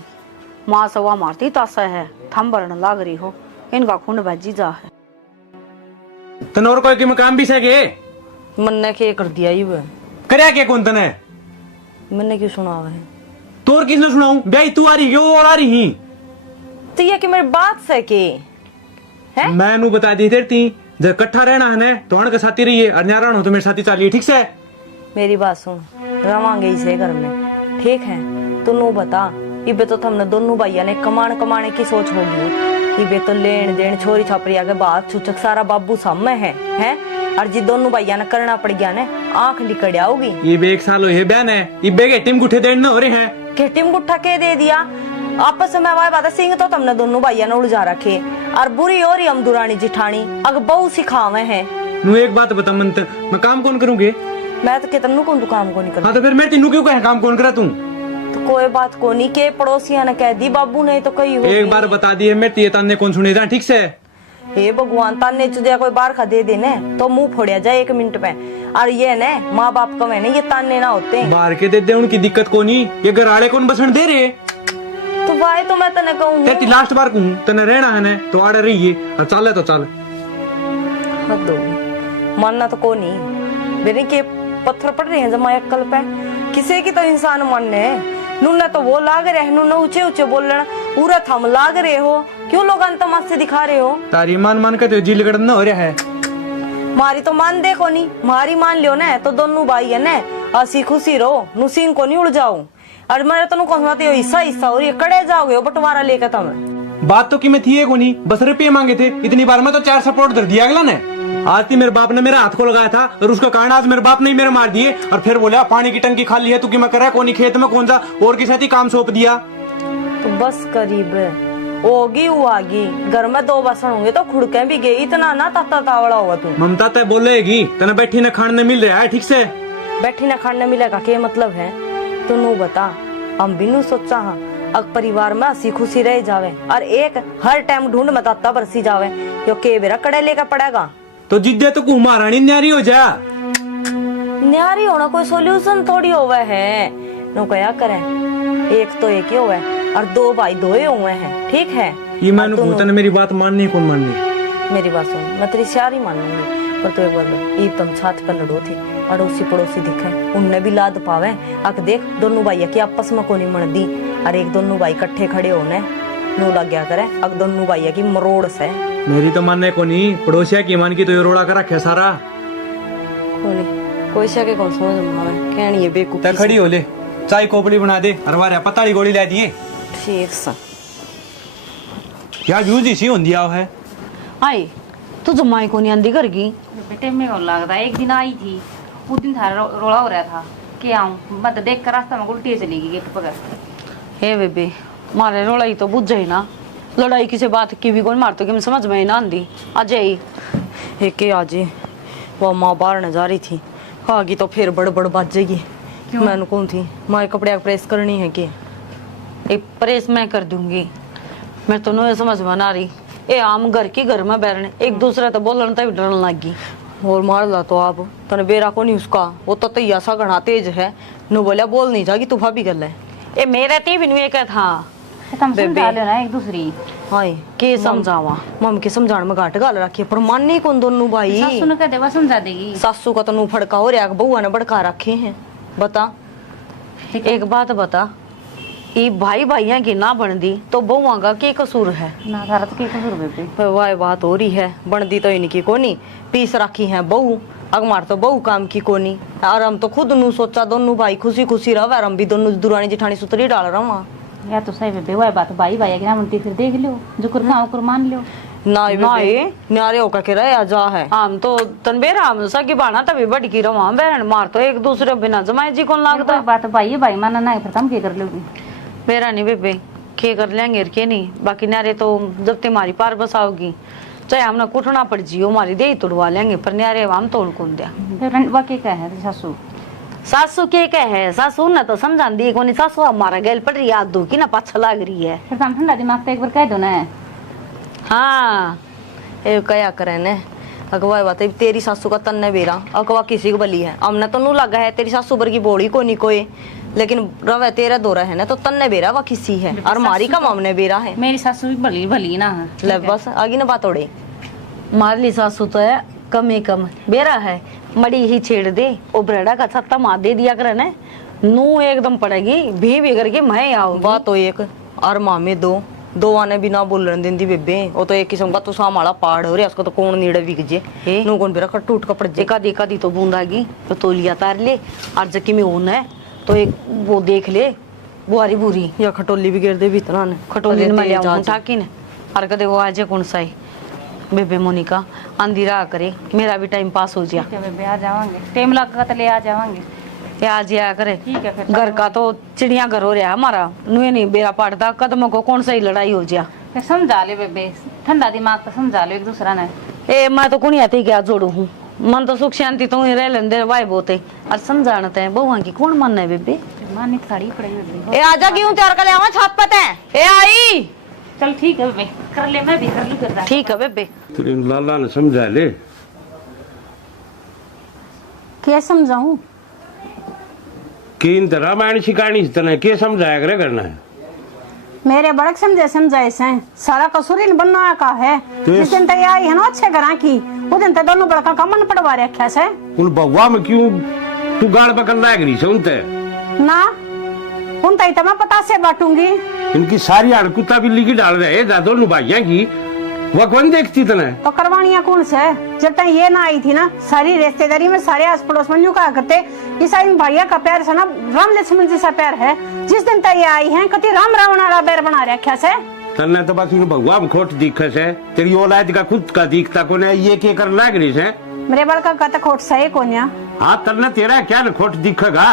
माँ सवा मारती तासा है थम भरन लाग रही हो इनका खून भजी जा है तन और कोई की काम भी सके मन ने के कर दिया ही वो करया के कौन तने मैंने क्यों सुना हुआ है तोर किसने सुनाऊं ब्याई तू आ रही क्यों और आ रही तो ये कि मेरी बात सके है मैं नु बता दी तेरी जब इकट्ठा रहना है ना तो के साथी रहिए और न्यारा हो तो मेरे साथी चलिए ठीक से मेरी बात सुन रवांगे इसे घर में ठीक है तू नु बता इबे तो हमने दोनों भैया ने कमाने की सोच होगी इबे तो लेन देन छोरी छापरिया के बाद छुचक सारा बाबू सामने है और जी दोनों भैया ने करना पड़ गया ने आंख लिकड़ आओगी ये एक साल हो बहन है इबे के टीम गुठे देन हो रहे हैं के टीम गुट्ठा के दे दिया आपस में वाय बात सिंह तो तुमने दोनों भैया ने उलझा रखे और बुरी और ही हम दुरानी जिठानी अग बहु सिखावे हैं नु एक बात बता मंत्र मैं काम कौन करूंगे मैं तो कितनु कौन तू काम को नहीं कर हाँ तो फिर मैं तीनों क्यों कहे काम कौन करा तू तो कोई बात को नहीं के पड़ोसिया ने कह दी बाबू ने तो कही हो एक बार बता दिए मैं तीये ताने कौन सुने जा ठीक से हे भगवान ताने चुदिया कोई बार खा दे देने तो मुंह फोड़िया जाए 1 मिनट में और ये ने माँ बाप का मैंने ये ताने ना होते बाहर के दे दे उनकी दिक्कत को नहीं ये घराड़े कौन बसण दे रहे तो वाई तो मैं तने कहूँ तेरी लास्ट बार कहूँ तने रहना है ना तो आड़े रहिए और चले तो चल हद हो मानना तो को नहीं मेरे के पत्थर पड़ रहे हैं जमा अक्कल पे किसी की तो इंसान मानने नुन्ना तो वो लाग रहे नुन्ना ऊंचे ऊंचे बोलना पूरा थम लाग रहे हो क्यों लोग तमाशे दिखा रहे हो तारी मान के तो जी लगड़ न हो रहा है मारी तो मान देखो नहीं मारी मान लियो ना तो दोनों भाई है ना हसी खुशी रहो नुसीन को नहीं उड़ जाओ और मेरे तो कौन सुनाते हो हिस्सा और ये कड़े जाओगे बंटवारा लेकर तुम बात तो कि मैं थी को नहीं बस रुपये मांगे थे इतनी बार में तो 4 सपोर्ट कर दिया अगला ने आज थी मेरे बाप ने मेरे हाथ को लगाया था और उसका कारण आज मेरे बाप ने मेरे मार दिए और फिर बोला पानी की टंकी खाली है तू कि मैं करा कोनी खेत में कौन सा और के साथ ही काम सौंप दिया तो बस करीब होगी वो आगी घर में 2 बसन होंगे तो खुड़के भी गई इतना ना ताता तावड़ा होगा तू ममता तय बोलेगी तना बैठी न खाने मिल रहा है ठीक से बैठी ना खाने मिलेगा क्या मतलब है तू नू बता हम भी नू सोचा हाँ अग परिवार में हंसी खुशी रह जावे और एक हर टाइम ढूंढ में ताता बरसी जावे यो के बेरा कड़े लेकर पड़ेगा तो जिद्दे तो कु महारानी न्यारी हो जा न्यारी होना कोई सोल्यूशन थोड़ी होवे है नो क्या करे एक तो एक ही होवे और 2 भाई 2 ही हुए हैं ठीक है ये मैंने भूतन मेरी बात माननी कौन माननी मेरी बात सुन मैं तेरी सारी मानूंगी पर तू एक बार बोल तुम छात पर लड़ो थी अड़ोसी पड़ोसी दिखे उनने भी लाद पावे अक देख दोनों भाई की आपस में कोनी मन दी और एक दोनों भाई इकट्ठे खड़े होने नू लग गया करे अक दोनों भाई की मरोड़ से मेरी तो मानने को नहीं पड़ोसिया की मान की तो ये रोड़ा कर रखे सारा कोई से के कौन समझ में आवे कहनी है बेवकूफ तय खड़ी हो ले चाय कोपड़ी बना दे अरवारे पताली गोली ला दिए ठीक सा यार यूज इसी होंदिया है आई तू जमाई को नहीं आंदी घर की बेटे में कौन लगता एक दिन आई थी उस दिन थारा रोला हो रहा था कि आऊं मैं तो देख कर रास्ता में उल्टी चली गई गेट पकड़ हे बेबे मारे रोलाई तो बुझ जाई ना लड़ाई किसी बात की भी कौन मारतो कि मैं समझ में ही ना आंदी आ जाई एक के आज वो माँ बाहर न जा रही थी आगी तो फिर बड़ बाजेगी मैंने कौन थी माँ कपड़े प्रेस करनी है कि एक प्रेस मैं कर दूंगी मैं तो नहीं समझ में ना रही ए आम घर की घर में बैठने एक दूसरे तो बोलने तक डरने लगी और मार ला तो आप तने बेरा को नहीं उसका वो तो तैया सा घना तेज है नो बोला बोल नहीं जागी तू भाभी कर ले ए मेरा ती भी नहीं कहता था तुम समझा लेना एक दूसरी हाय के समझावा मम के समझाने में घाट गाल रखी पर मानने कौन दोनों भाई सासू ने कह देवा समझा देगी सासू का तो नू फड़का हो रहा बउआ ने भड़का रखे हैं बता एक बात बता ये भाई भाइया की ना बन दी तो बहुआ का के कसूर है ना तारा तो की कसूर बेबे वाह बात हो रही है बनदी तो इनकी कोनी पीस रखी है बहू अगमार तो बहू काम की कोनी और हम तो खुद नू सोचा दोनों भाई खुशी खुशी रहा हम भी दोनों दुरानी जिठानी सुतरी डाल रहा या तो सही बेबे वह बात भाई भाई की ना बनती फिर देख लियो जो कुरना कर मान लियो ना न्यारे होकर के रहे जा है हम तो तनबेरा हम सगी बाना तभी बड़ की रवा बहन मार तो एक दूसरे बिना जमाए जी कौन लागता बात भाई भाई माना ना फिर तुम क्या कर लोगी मेरा नहीं बेबे के कर लेंगे के नहीं बाकी नारे तो जब तुम्हारी पार बसाओगी चाहे हमने कुटना पड़ जियो हमारी दे तोड़वा लेंगे पर न्यारे हम तोड़ कौन दिया वाकई क्या है सासू सासू के है सासू ने तो समझा दी कोनी सासू हमारा गैल पड़ रही याद दो की ना पाछा लाग रही है फिर तुम ठंडा दिमाग तो एक बार कह दो ना हाँ ए कया करे ने अगवा बात है तेरी सासू का तन्ने बेरा अगवा किसी को बली है हमने तो नू लगा है तेरी सासू बर की बोड़ी को नहीं कोई लेकिन रवे तेरा दौरा है ना तो तन्ने बेरा वा किसी है और मारी का मामने बेरा है मेरी सासू भी भली भली ना ले बस आगे ना बात ओड़े मारली सासू तो है कम ही कम बेरा है, मड़ी ही छेड़ दे, ओ ब्रेडा का छत्ता मार दे दिया करे ने, नू एकदम पड़ेगी, भी बिगड़ के मैं आओ। बात तो एक और मामे दो आने बिना बोलन देंदी बेबे, वो तो एक किस्म का तो सामाला पहाड़ हो रहा, उसको तो कौन नीड़े बिक जे, नू कौन बेरा टूट कपड़ जे। देखा दी तो बूंदागी तो तोलिया तार ले, और जकी में ऊन है तो एक वो देख ले, बुआरी बुरी या खटोली भी गिर दे भी इतना ने खटोली में ले आऊं ठाकी ने, और कदे वो आज कौन सा है बेबे मोनिका अंधेरा करे, मेरा भी टाइम पास हो जाए। ठीक है बेबे, आ जावांगे, टाइम लगा तो ले आ जावांगे। ये आज आया करे। ठीक है फिर। घर का तो चिड़िया घर हो रहा है हमारा, नुए नहीं बेरा पड़ता, कदमों को कौन सा ही लड़ाई हो जा। फिर समझा ले बेबे, ठंडा दिमाग तो समझा लो एक दूसरा ने। ए मैं तो कुणी आती क्या जोड़ू हूँ, मन तो सुख शांति तो ही रह लेंदे वाई बोते, और समझाते हैं बहुआ की कौन मन है बेबे। मानी साड़ी पड़ेगी बेबे। ए आजा क्यों तैयार कर ले आवा छत पे ते, ए आई। चल ठीक है बेबे, कर ले, मैं भी कर लूं फिर। ठीक है बेबे। तेरे लाला ने समझा ले। क्या समझाऊं? कि इन रामायण शिकाणी तने के समझाया करे करना है। मेरे बड़क समझाए से सारा कसूर इन बनना का है। जिस दिन तक आई है ना अच्छे घरा की, वो दिन तक दोनों बड़का का मन पड़वा रखा से। उन बउआ में क्यों तू गाड़ पकड़ लाग रही से उनते ना उन तई तो मैं पता से बांटूंगी। इनकी सारी आड़ कुत्ता बिल्ली की डाल रहे जा दोनों भाइयां की, वह कौन देखती तने। तो करवानिया कौन से? जब तक ये ना आई थी ना, सारी रिश्तेदारी में सारे आस पड़ोस में यूं कहा करते इस इन भैया का प्यार से ना राम लक्ष्मण जैसा प्यार है। जिस दिन तक ये आई है कति राम रावण वाला बैर बना रखा से। तन्ने तो बस इन भगवा में खोट दिखे से, तेरी औलाद का खुद का दिखता कोने, ये के कर लाग रही से। मेरे बड़का का तो खोट सही कोनिया। हाँ तन्ने तेरा क्या न खोट दिखेगा,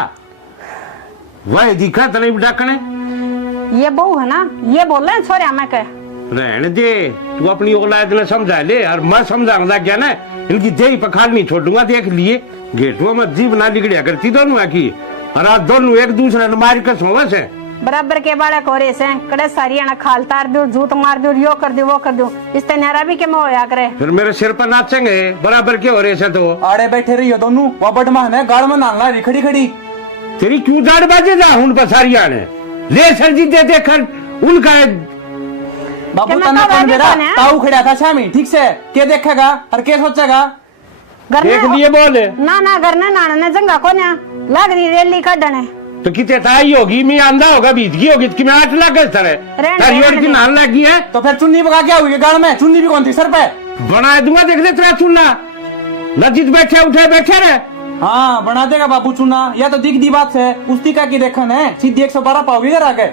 वह दिखा तने डाकने। ये बहू है ना, ये बोल रहे छोरे हमें कह रहने दे, तू अपनी औलाद ने समझा ले, और मैं समझाऊंगा क्या ना, इनकी देही पखाड़ नहीं छोड़ूंगा। देख लिए गेटुआ में जीव ना निकलिया करती दोनों की, और आज दोनों एक दूसरे ने मार कर सोवे से बराबर के बालक हो रहे से कड़े सारी आना खाल तार दो, झूठ मार दो, यो कर दो वो कर दो, इस तरह भी के में होया करे। फिर मेरे सिर पर नाचेंगे बराबर के हो रहे से। तो आड़े बैठे रही हो दोनों, वह बटमा है गाड़ में नांगला रही खड़ी खड़ी। तेरी क्यों दाढ़ बाजे जा उन पर सारी आने ले सर जी दे देखकर उनका बाबू तना कौन बेरा ताऊ खड़ा था शामी, ठीक से के देखेगा और के सोचेगा। देख लिए बोले ना करने नाना ने जंगा को ना लग रही रैली काटने तो कितने ताई होगी, मैं आंधा होगा, बीतगी होगी कि मैं 8 लाख गज की नान लगी है। तो फिर चुन्नी पका क्या हुई गाड़ में, चुन्नी भी कौन थी सर पे बना दूंगा, देख ले तेरा चुनना लजित बैठे उठे बैठे रहे। हाँ बना देगा बाबू चुना, या तो दिख दी बात है उस का की देखन है, सीधी 112 पाओगे घर आके।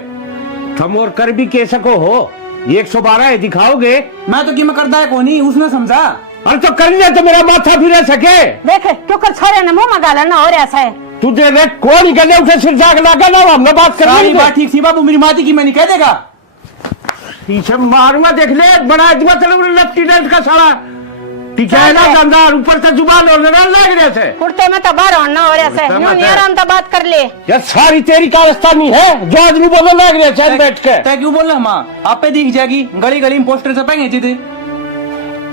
तुम और कर भी के सको हो, 112 है दिखाओगे। मैं तो कीमत करता है कोनी, उसने समझा। अरे तो कर लिया तो मेरा माथा फिर सके। देख क्यों कर छोरे ने मुंह में गाला ना हो रहा है। तुझे रे कौन गले उठे सिर जाग लगा ना, हमने बात कर सारी बात ठीक थी बाबू, मेरी माती की मैं नहीं कह देगा। पीछे मारूंगा देख ले, बड़ा दूंगा तेरे लपटी डेंट का सारा टिकाना गंदा, ऊपर से जुबान और लड़ाई लग रहे थे। कुर्ते में तो बाहर होना हो रहा है, यूं नहीं आराम से बात कर ले। ये सारी तेरी कारस्तानी है जो आदमी बोलने लग रहे थे बैठ के। तय क्यों बोल रहा माँ, आप पे दिख जाएगी, गली गली में पोस्टर छपेंगे थे।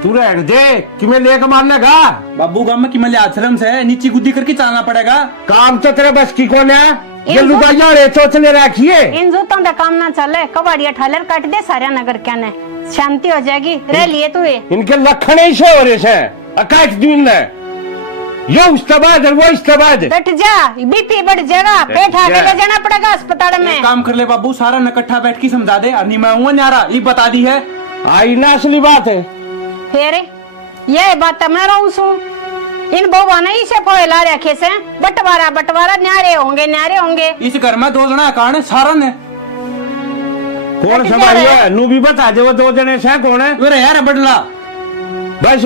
तू रहने दे कि मैं लेकर मारने का बाबू गांव में कि मैं आश्रम से नीची गुद्दी करके चलना पड़ेगा। काम तो तेरे बस की कौन है, ये लुगाइया रे सोचने रखिए। इन जूतों का काम ना चले, कबाड़िया ठालर काट दे सारे नगर क्या ने, शांति हो जाएगी। रह लिए तू इनके लखन ऐसे हो रहे हैं, अकाश दिन ने यो इस्तेमाल वो इस्तेमाल बैठ जा, बीपी बढ़ जाएगा, पेट आके ले जाना पड़ेगा अस्पताल में। काम कर ले बाबू, सारा इकट्ठा बैठ के समझा दे, और नहीं मैं हूँ न्यारा, ये बता दी है। आई ना असली बात है। फिर ये बात मैं रहूं सू, इन बउआ ने इसे पोला रखे से बंटवारा न्यारे होंगे। इस घर में 2 जना कारण सारा ने कौन संभालिए, नू भी बता दे वो 2 जने से कौन है। अरे यार बदला बस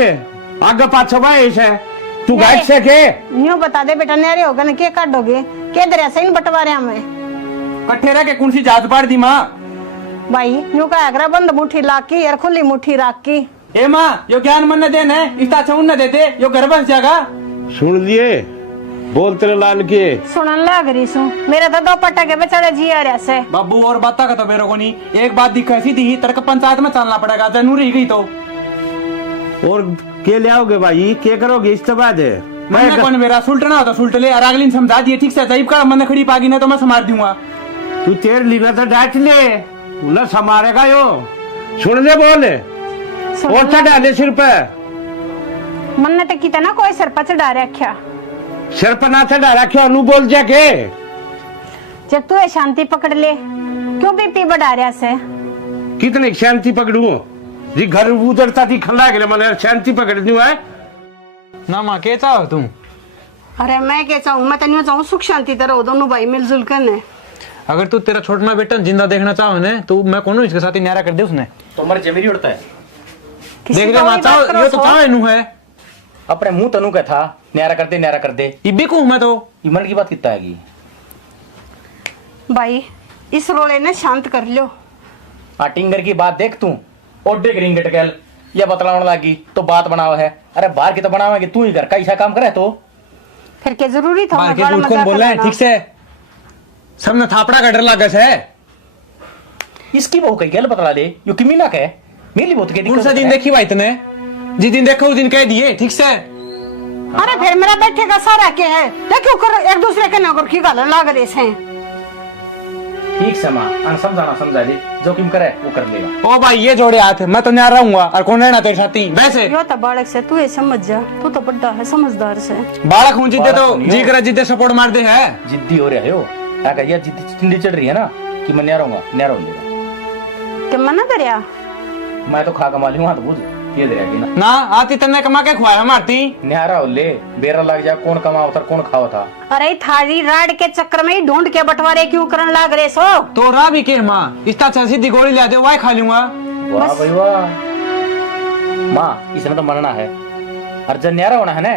आगे पाछे भाई से तू गाइड से के न्यू बता दे बेटा, न्यारे होगा ना के काटोगे के दर से इन बंटवारे में कट्ठे रह के कौन सी जात पाड़ दी माँ भाई, न्यू का अगरा बंद मुट्ठी लाकी और खुली मुट्ठी राखी। ए माँ यो ज्ञान मन देने इस अच्छा न देते यो घर बस जाएगा। सुन लिए बोल तेरे लाल के सुनन लग रही सू, मेरे तो 2 पट्टा के बेचारे जी आ रहा से। बाबू और बात का तो मेरे को नहीं, एक बात दिखा सीधी तर्क पंचायत में चलना पड़ेगा, जरूरी गई तो। और के ले आओगे भाई, के करोगे इस बाद है। मैंने कौन मेरा सुलटना होता सुलट ले, और अगली समझा दिए ठीक से, जैब का मन खड़ी पागी ना तो मैं संभाल दूंगा। तू तेर लीना तो डांट ले, न समारेगा यो। सुन ले बोल और चढ़ा ले सिर पे। मन ने तो कितना कोई सिर पर चढ़ा रखा। सिर पर ना चढ़ा रखो अनु बोल जाके। जब तू शांति पकड़ ले क्यों बीपी बढ़ा रहा से? कितने शांति पकड़ू जी घर उधरता थी खल्ला के मैंने शांति पकड़ दूं है ना माँ के चाहो तुम? अरे मैं क्या चाहूँ, मैं तो चाहूँ सुख शांति तरह दोनों भाई मिलजुल कर ने। अगर तू तेरा छोटा बेटा जिंदा देखना चाहो ने तो मैं कौन इसके साथ ही न्यारा कर दे उसने। तो मर जमीरी उड़ता है। देख रहे माँ चाहो ये तो चाहो इनू है अपने मुंह तनु का था न्यारा कर दे इब्बी को मैं तो इमन की बात कितना है भाई इस रोले ने शांत कर लो। टिंगर की बात देख तू ओडे ग्रीन गटकेल ये बतलाने लगी तो बात बनावा है। अरे बाहर की तो बनावेगी तू ही घर का ऐसा काम करे तो फिर क्या जरूरी था बाहर के झूठ कौन बोल रहा है? ठीक से सबने थापड़ा का डर लगा है। इसकी बहू कही गल बतला दे यो कि मीना के मेरी बहुत के कौन सा दिन देखी भाई तने? जिस दिन देखो उस दिन कह दिए ठीक से। अरे फिर मेरा बैठे का सारा के है देखो कर एक दूसरे के नौकर की गाल लाग रहे हैं। ठीक से मां अन समझाना समझा दे जो किम करे वो कर लेगा। ओ भाई ये जोड़े हाथ मैं तो न्यारा रहूंगा और कौन रहना तेरे साथ ही वैसे यो तो बालक से तू ये समझ जा, तू तो बड़ा है समझदार से। बालक हूँ जिद्दे तो जी करे जिद्दे सपोर्ट मार दे है। जिद्दी हो रहा है हो क्या कहिए जिद्दी चिंडी चढ़ रही है ना कि मैं न्यारा हो लेगा। क्या मना करया? मैं तो खा कमा लूंगा तो बुझ ये दे रहेगी ना ना आती तन्ने कमा के खुआया मारती न्यारा हो ले बेरा लग जा कौन कमा उतर कौन खावा था। अरे थारी राड के चक्कर में ही ढूंढ के बंटवारे क्यों करने लाग रहे सो? तो रा भी के माँ इतना सीधी गोली ला दे वाई खा लूंगा। वाह भाई वाह माँ इसमें तो मरना है और जब न्यारा होना है ना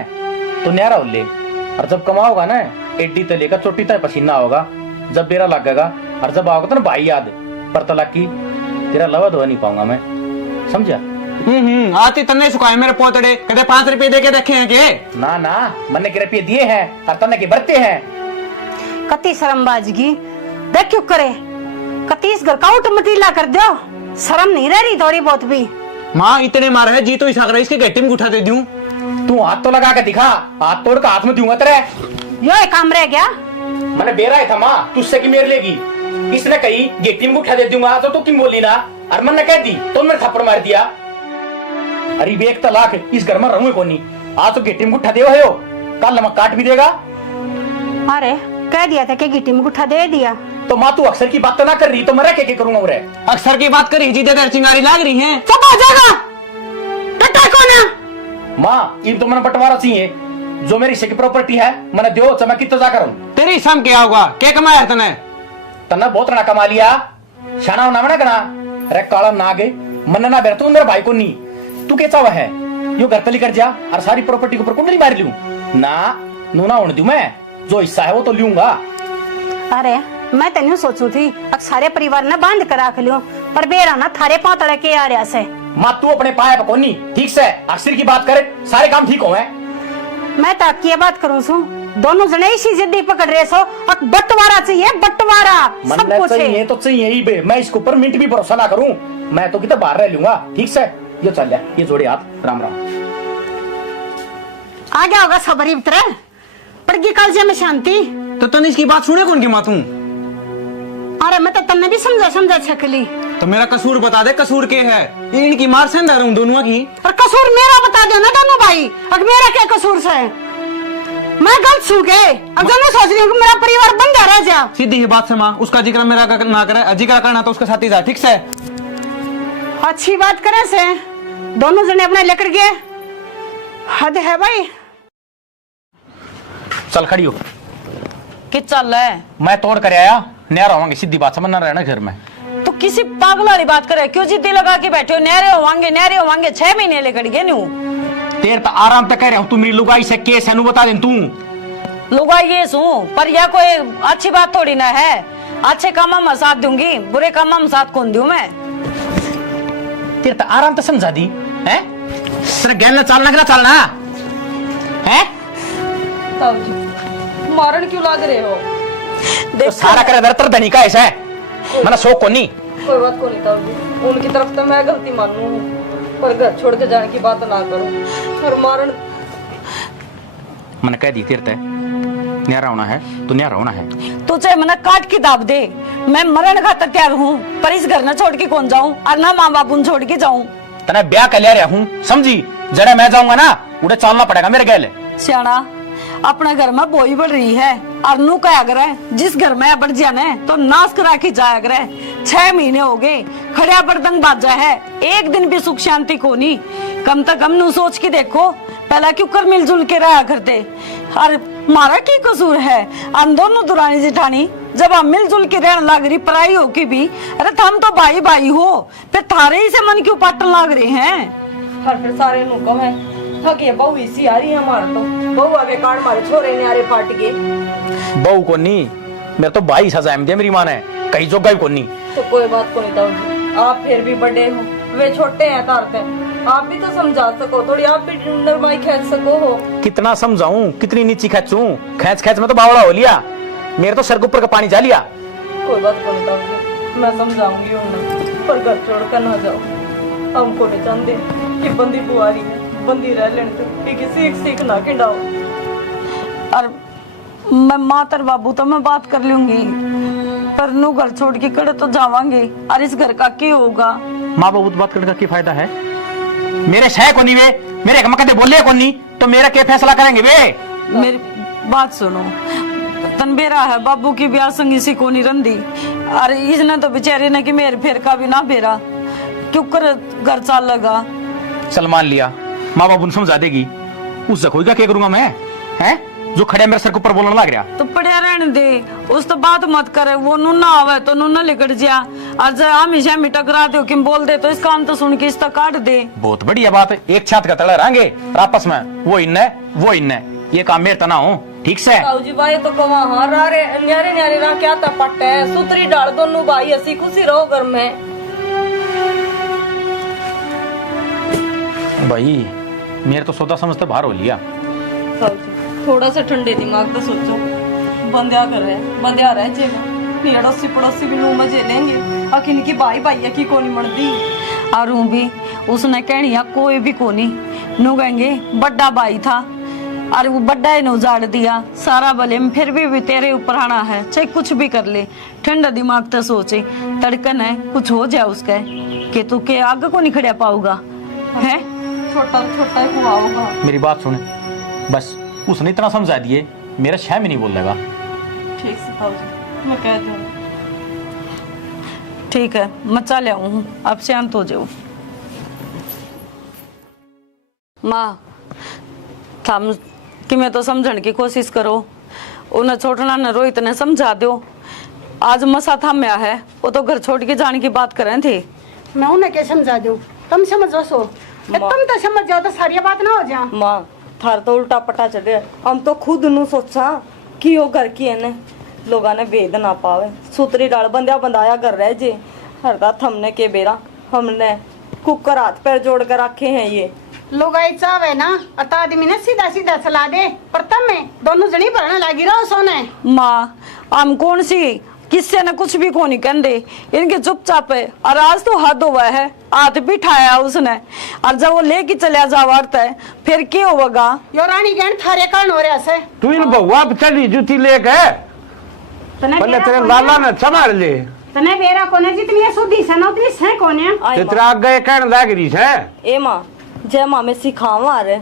तो न्यारा हो ले और जब कमाओगा ना एड्डी तले का चोटी तक पसीना होगा जब बेरा लगेगा और जब आओगे तो ना भाई याद पर तलाक की तेरा लवा धोआ नहीं पाऊंगा मैं समझा। आती तन्ने सुखाए मेरे पोतड़े कदे 5 रुपए दे के रखे हैं के? ना ना मैंने के रुपये दिए हैं और तन्ने के बरते हैं। कती शर्मबाजगी देख क्यों करे कतीस घर का उठ मतीला कर दो शर्म नहीं रह रही थोड़ी बहुत भी। माँ इतने मारे है जी तो इस इसके गट्टी में उठा दे दूं। तू हाथ तो लगा के दिखा हाथ तोड़ का हाथ में दूंगा तेरे। यो एक काम रह गया मैंने बेरा है था माँ तुझसे की मेर लेगी इसने कही गेटी में उठा दे दूंगा तो क्यों बोली ना और मैंने कह दी तो मैंने थप्पड़ मार दिया। अरे एक तलाक इस घर में रहूंगे कोनी आज तो गेटी में उठा दे हो कल नमक काट भी देगा। अरे कह दिया था कि गिट्टी में गुठा दे दिया तो माँ तू अक्सर की बात तो ना कर रही तो मैं क्या करूंगा उरे अक्सर की बात करी जी दे चिंगारी लाग रही है। सब आ जाएगा टटा कौन है? माँ इन तो मैंने बंटवारा चाहिए जो मेरी हिस्से की प्रॉपर्टी है मैंने दो चमा कितना जा कर तेरी सम क्या होगा क्या कमाया तने? तना बहुत रना कमा लिया शाना होना मना कना अरे काला ना गे मन ना बेर तू मेरा भाई को नहीं तू क्या चावा है यो घर तली कर जा और सारी प्रॉपर्टी के ऊपर कुंडली मार लूं ना नूना होने दूं मैं जो हिस्सा है वो तो लूंगा। अरे मैं तेन सोचू थी अब सारे परिवार ने बांध कर रख लियो पर बेरा ना थारे पातड़े के आ रहा से। माँ तू अपने पाया पर कोनी ठीक से अक्सर की बात करे सारे काम ठीक हो मैं तो की बात करूँ सू दोनों जने इसी जिद्दी पकड़ रहे सो और बंटवारा चाहिए बंटवारा सब कुछ चाहिए तो चाहिए ही बे मैं इसके ऊपर मिनट भी भरोसा ना करूं मैं तो कितना बाहर रह लूंगा ठीक से ये चल जा ये जोड़े हाथ राम राम आ गया होगा सबरी भीतर पड़गी कल में शांति तो तने इसकी बात सुने कौन की माँ तू? अरे मैं तो तन्ने भी समझा छकली तो मेरा कसूर बता दे कसूर के है इनकी मार से अंदर हूँ दोनों की और कसूर मेरा बता दो ना दोनों भाई अब मेरा क्या कसूर से मैं गलत छू के अब जो मैं सोच रही हूँ कि मेरा परिवार बंधा रह जा सीधी ही बात से माँ उसका जिक्र मेरा ना करे जिक्र करना तो उसके साथ ही जा ठीक से। अच्छी बात करे से दोनों जने अपने लेकर गए हद है भाई। चल खड़ी हो कि चल है मैं तोड़ कर आया नया रहोगे सीधी बात समझना रहना घर में तो किसी पागल वाली बात करे क्यों जिद्दी लगा के बैठे हो नहरे होवांगे 6 महीने लेकर गए न्यू तेरे तो आराम तक कह रहा हूँ तू मेरी लुगाई से केस है बता दे तू लुगाई ये सू पर यह कोई अच्छी बात थोड़ी ना है अच्छे काम में साथ दूंगी बुरे काम में साथ कौन दूं मैं तेरे तो आराम तो समझा दी है तेरे गैन ना चलना है मारन क्यों लाग रहे हो? तो सारा करे दर धनी का ऐसा है मैंने शौक को नहीं कोई बात को नहीं ताऊ उनकी तरफ तो मैं गलती मानू पर घर छोड़ के जाने की बात ना करो और मारन मैंने कह दी तेरे ते न्यारा होना है तो न्यारा होना है तो चाहे मना काट के दाब दे मैं मरण खातर तैयार हूँ पर इस घर न छोड़ के कौन जाऊँ और ना माँ बाप छोड़ के जाऊँ तना ब्याह कर लिया रहा हूँ समझी जड़े मैं जाऊंगा ना उड़े चलना पड़ेगा मेरे गैल। सियाना अपने घर में बोई बढ़ रही है और नू क्या करे जिस घर में बढ़ जाने तो नाश करा के जाया करे। 6 महीने हो गए खड़िया बर्तन बाजा है, एक दिन भी सुख शांति को नहीं। कम से कम नू सोच के देखो पहला क्यों कर मिलजुल के रहा करते और मारा की कसूर है। हम दोनों दुरानी जिठानी जब हम मिलजुल के रहने लग रही पराई हो के भी, अरे हम तो भाई भाई हो, फिर थारे ही से मन क्यों पाटन लग रहे हैं। हर फिर सारे नु को है थक ये बहू इसी आ रही है हमारे तो बहू आगे कान मारे छोरे ने आरे फाट गए। बहू को नहीं मेरे तो भाई सजा दिया मेरी माँ ने कहीं जो गई को नहीं। तो कोई बात को नहीं ताऊ जी, आप फिर भी बड़े हो, वे छोटे हैं तारते, आप भी तो समझा सको थोड़ी, आप भी नरमाई खींच सको हो। कितना समझाऊं कितनी नीची खींचूं, खींच खींच में तो बावड़ा हो लिया, मेरे तो सर के ऊपर का पानी जा लिया। कोई बात को नहीं ताऊ जी, मैं समझाऊंगी उन्हें, पर घर छोड़ कर ना जाओ। हमको नहीं चाहते कि बंदी बुआरी है, बंदी रह लेने दो कि सीख ना खिंडाओ। और मैं मातर बाबू तो मैं बात कर लूंगी, पर नू घर छोड़ के कड़े तो जावांगे और इस घर का क्या होगा। माँ बाबू तो बात करने का क्या फायदा है, मेरे शह को नहीं वे मेरे हम कहते बोले को नहीं तो मेरा क्या फैसला करेंगे वे। मेरी बात सुनो, तनबेरा है बाबू की ब्याह संग इसी को नहीं रंदी, अरे इसने तो बेचारे ने कि मेरे फेर का भी ना बेरा क्यों कर घर चाल लगा। चल मान लिया माँ बाबू ने समझा देगी, उस जखोई का क्या करूंगा मैं, हैं जो खड़े मेरे सर के ऊपर बोलने लग रहा। तो पड़िया रहने दे, उस तो बात मत करे, वो नूना आवे तो नूना लेकर जा, और जब हमेशा में टकराते हो कि बोल दे तो इस काम तो सुन के इसका काट दे। बहुत बढ़िया बात, एक छात का तड़ा रहेंगे और आपस में वो इन्ने ये काम मेरे तना हो ठीक से। ताऊ जी भाई तो कवा हाँ रे न्यारे न्यारे ना क्या तपट है, सुतरी डाल दोनों भाई हंसी खुशी रहो घर में। भाई मेरे तो सोचा समझते बाहर हो लिया। ताऊ जी थोड़ा सा ठंडे दिमाग तो सोचो, बंदिया कर रहे बंदिया रहे जेगा अड़ोसी पड़ोसी भी नू मजे लेंगे, अखिन की भाई भाई की कोनी मरदी। और भी उसने कहनिया कोई भी कोनी नू कहेंगे बड़ा भाई था और वो बड़ा ही ने उजाड़ दिया सारा भले में, फिर भी तेरे ऊपर आना है चाहे कुछ भी कर ले। ठंडा दिमाग तो सोचे तड़कन है कुछ हो जाए उसका कि तू के आगे को नहीं खड़ा पाऊगा है, छोटा छोटा ही हुआ होगा। मेरी बात सुन, बस उसने इतना समझा दिए मेरा शह में नहीं बोल लगा। ठीक से ताऊ जी मैं कहती हूँ। ठीक है मैं चल आऊँ, अब शांत हो जाओ। माँ थम कि मैं तो समझने की कोशिश करो, उन्हें छोड़ना न रोहित ने समझा दो। आज मसा थम्या है, वो तो घर छोड़ के जाने की बात कर रहे थे। मैं उन्हें क्या समझा दूं, तुम समझो सो, तुम तो समझ जाओ तो सारी बात ना हो जा। माँ थार तो उल्टा पटा चढ़े, हम तो खुद नू सोचा कि वो घर की है ने लोगा ने वेद ना पावे, सुतरी डाल बंदिया बंदाया कर रहे जे हरदा थमने के बेरा हमने कुकर हाथ पैर जोड़ कर रखे हैं। ये लोग चावे ना अत आदमी ने सीधा सीधा चला दे, पर तब में दोनों जनी भरने लगी रहो सोने। माँ हम कौन सी किससे न कुछ भी को नहीं कहते, इनके चुपचाप है। और आज तो हाथ हुआ है, हाथ भी ठाया उसने, और जब वो लेके चलिया जावारता है फिर क्या होगा। यो रानी गण थारे कारण हो रहा है। तू इन बउआ पे चली जूती लेके पहले तेरे लाला ने संभाल ले, तने बेरा कोने जितनी सुधी से ना उतनी से कोने तेरा आगे कहने लग रही है। ए माँ जय माँ में सिखावा रहे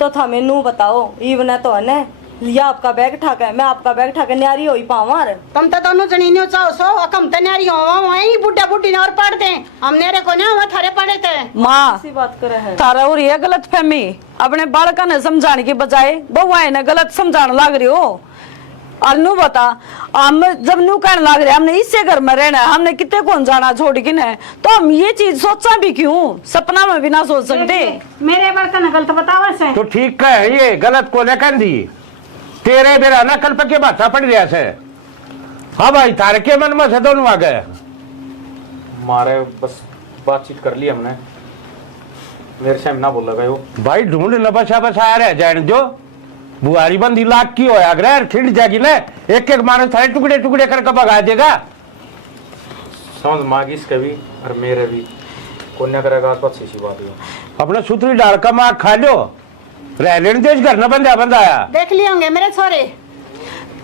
तो थमे नू बताओ इवन तो है लिया आपका बैग ठाका है, मैं आपका बैग ठाके न्यारी हो ही पावा रे। तुम तो दोनों जनी ने चाहो सो अकम तन्यारी हो वही बुड्ढा बुड्ढी ने और पढ़ते हम नेरे को ना थारे पढ़े थे। माँ ऐसी बात करे है तारा और ये गलत फहमी अपने बालका ने समझाने की बजाय बउआए ने गलत समझाने लग रही हो। और नू बता हम जब नू कहने लग रहे हमने इससे घर में रहना है, हमने कितने कौन जाना छोड़ के न, तो हम ये चीज सोचा भी क्यों, सपना में भी ना सोच सकते। मेरे बर्तन गलत बतावा से तो ठीक है ये गलत को लेकर दी तेरे बेरा ना कल पके बात पड़ रहा से। हाँ भाई थारे के मन में से दोनों आ गए मारे बस बातचीत कर ली हमने, मेरे से ना बोल लगा भाई ढूंढ न बसा बसा रह जाने जो बुआरी बंदी लाख की होया अगर छिड़ जाएगी ना एक एक मारे थारे टुकड़े टुकड़े करके भगा देगा। समझ मांगी इसके भी और मेरे भी कोन्या करेगा तो अच्छी सी बात है। अपना सूत्री डाल का मार खा लो रह लेने देश घर न बंदा बंदाया देख लिए होंगे मेरे छोरे।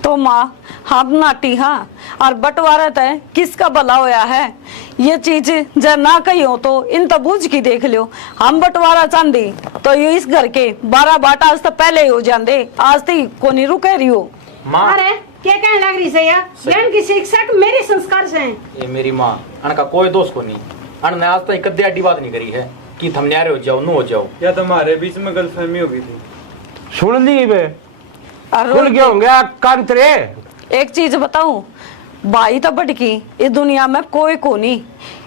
तो माँ हम नाटी हाँ और बंटवारा तय किसका भला होया है, ये चीज जब ना कही हो तो इन तो बूझ की देख लियो। हम बंटवारा चांदी तो ये इस घर के 12 बाट आज तो पहले ही हो जाते, आज तो को नहीं रुके रही हो। माँ अरे क्या कहने लग रही से यार, ज्ञान की शिक्षा मेरे संस्कार से हैं। ये मेरी माँ अन का कोई दोस्त को नहीं, अन ने आज तक कद्दे अड्डी बात नहीं करी है कि थम न्यारे हो जाओ, नू हो जाओ। या तुम्हारे बीच में गलतफहमी हो गई थी। सुन ली बे, और खुल गया होंगे कान तेरे। एक चीज बताऊं, भाई तो बटकी इस दुनिया में कोई को नहीं।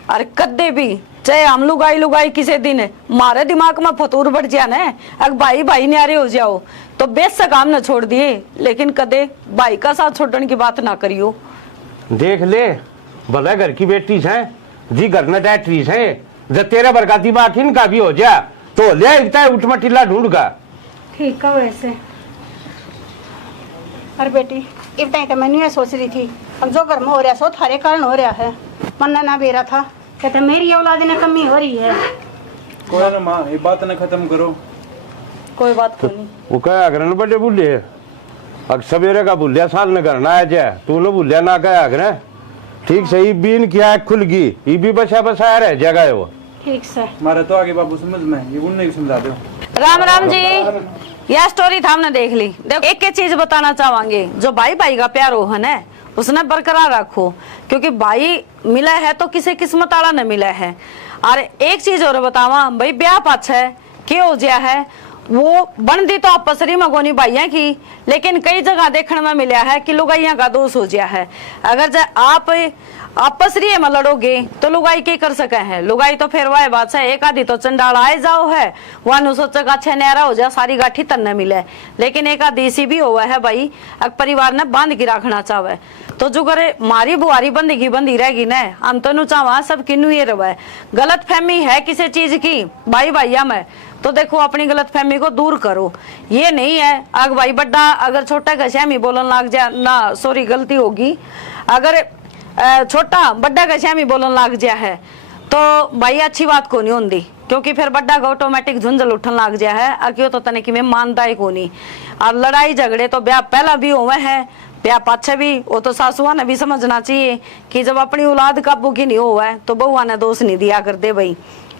अरे कद्दे भी चाहे हम लुगाई किसी दिन मारे दिमाग में फतूर बढ़ जाए ना, अगर भाई भाई न्यारे हो जाओ तो बेशक हम न छोड़ दिए, लेकिन कदे भाई का साथ छोड़ने की बात ना करियो। देख ले भला घर की बेटी है जी, घर में डैट्री है, जब तेरा बरकाती बाक इनका भी हो जा तो ले इतना उठमा टिल्ला ढूंढ का। ठीक है वैसे। अरे बेटी इतना ही तो मैंने ये सोच रही थी, अब जो घर में हो रहा सो थारे कारण हो रहा है। मन ना बेरा था कहते मेरी औलाद ने कमी हो रही है। कोई ना माँ, ये बात ना खत्म करो। कोई बात को नहीं। वो कहा अगर बड़े बुल्ले अब सवेरे का बुल्लिया साल न करना है जाए, तू न बुल्लिया ना कहा अगर ठीक सही बीन किया खुल गई, ये भी बसा बसाया रह जगह वो। ठीक से हमारा तो आगे बाबू समझ में, ये उन्हें भी समझा दो। राम राम जी, यह स्टोरी था हमने देख ली। देखो एक एक चीज बताना चाहेंगे, जो भाई भाई का प्यार हो है ना उसने बरकरार रखो, क्योंकि भाई मिला है तो किसी किस्मत वाला न मिला है। और एक चीज और बतावा भाई, ब्याह पाछ है क्या हो गया है, वो बनती तो आपसरी मगोनी भाइया की, लेकिन कई जगह देखने में मिला है कि लुगाइया का दोष हो गया है। अगर आप आपसरी में लड़ोगे तो लुगाई क्या कर सके हैं, लुगाई तो फिर वह बात है, एक आधी तो चंडाल आए जाओ है, वह सोचेगा अच्छा न्यारा हो जाए सारी गाठी तन न मिले, लेकिन एक आधी इसी भी हुआ है भाई, अगर परिवार ने बांध के रखना चाहे तो जो करे मारी बुआरी बंदी रहेगी न, हम तो चाहवा सब किन्नू ये रहे। गलत फहमी है किसी चीज की भाई भैया में तो देखो अपनी गलत फहमी को दूर करो। ये नहीं है अग भाई बड्डा अगर छोटा घश्यामी बोलन लग जाए ना, सॉरी गलती होगी, अगर छोटा बड्डा घश्यामी बोलन लग जाए है तो भाई अच्छी बात को नहीं होती, क्योंकि फिर बड्डा का ऑटोमेटिक झुंझल उठन लग जाए है। अक्यों तो तने कि मैं मानता ही को नहीं। और लड़ाई झगड़े तो ब्याह पहला भी हुए हैं, ब्याह पाछे भी, वो तो सासुआ ने भी समझना चाहिए कि जब अपनी औलाद काबू की नहीं हुआ है तो बहुआ ने दोष नहीं दिया कर दे भाई।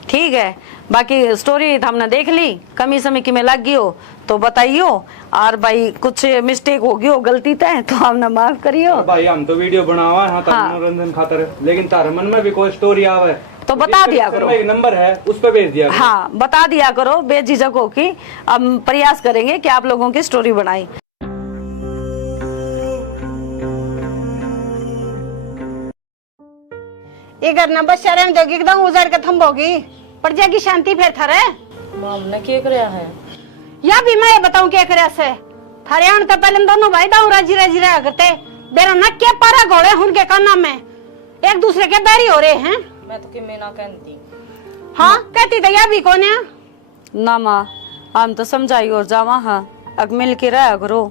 ठीक है, बाकी स्टोरी हमने देख ली, कमी समय की में लग गई हो तो बताइयो, और भाई कुछ मिस्टेक होगी हो गलती तय तो हमने माफ करियो। भाई हम तो वीडियो बनावा है हाँ। मनोरंजन खातर, लेकिन तारे मन में भी कोई स्टोरी आवे तो बता दिया करो, एक नंबर है उस पर भेज दिया करो। हाँ बता दिया करो बेझिझक हो कि हम प्रयास करेंगे कि आप लोगों की स्टोरी बनाई। ये घर न बस शरण जोगी एकदम उजड़ के थम्बोगी पड़ जाएगी शांति फिर थारे। माँ हमने क्या कराया है? या भी मैं बताऊं क्या करे से थारे आन तो पहले दोनों भाई दाऊ राजी राजी रहा करते, बेरो न के पारा घोड़े उनके काना में एक दूसरे के बैरी हो रहे हैं। मैं तो कि मैं ना कहती। हाँ कहती तो या भी कौन है ना माँ, हम तो समझाई और जावा हाँ, अग मिल के रहा करो।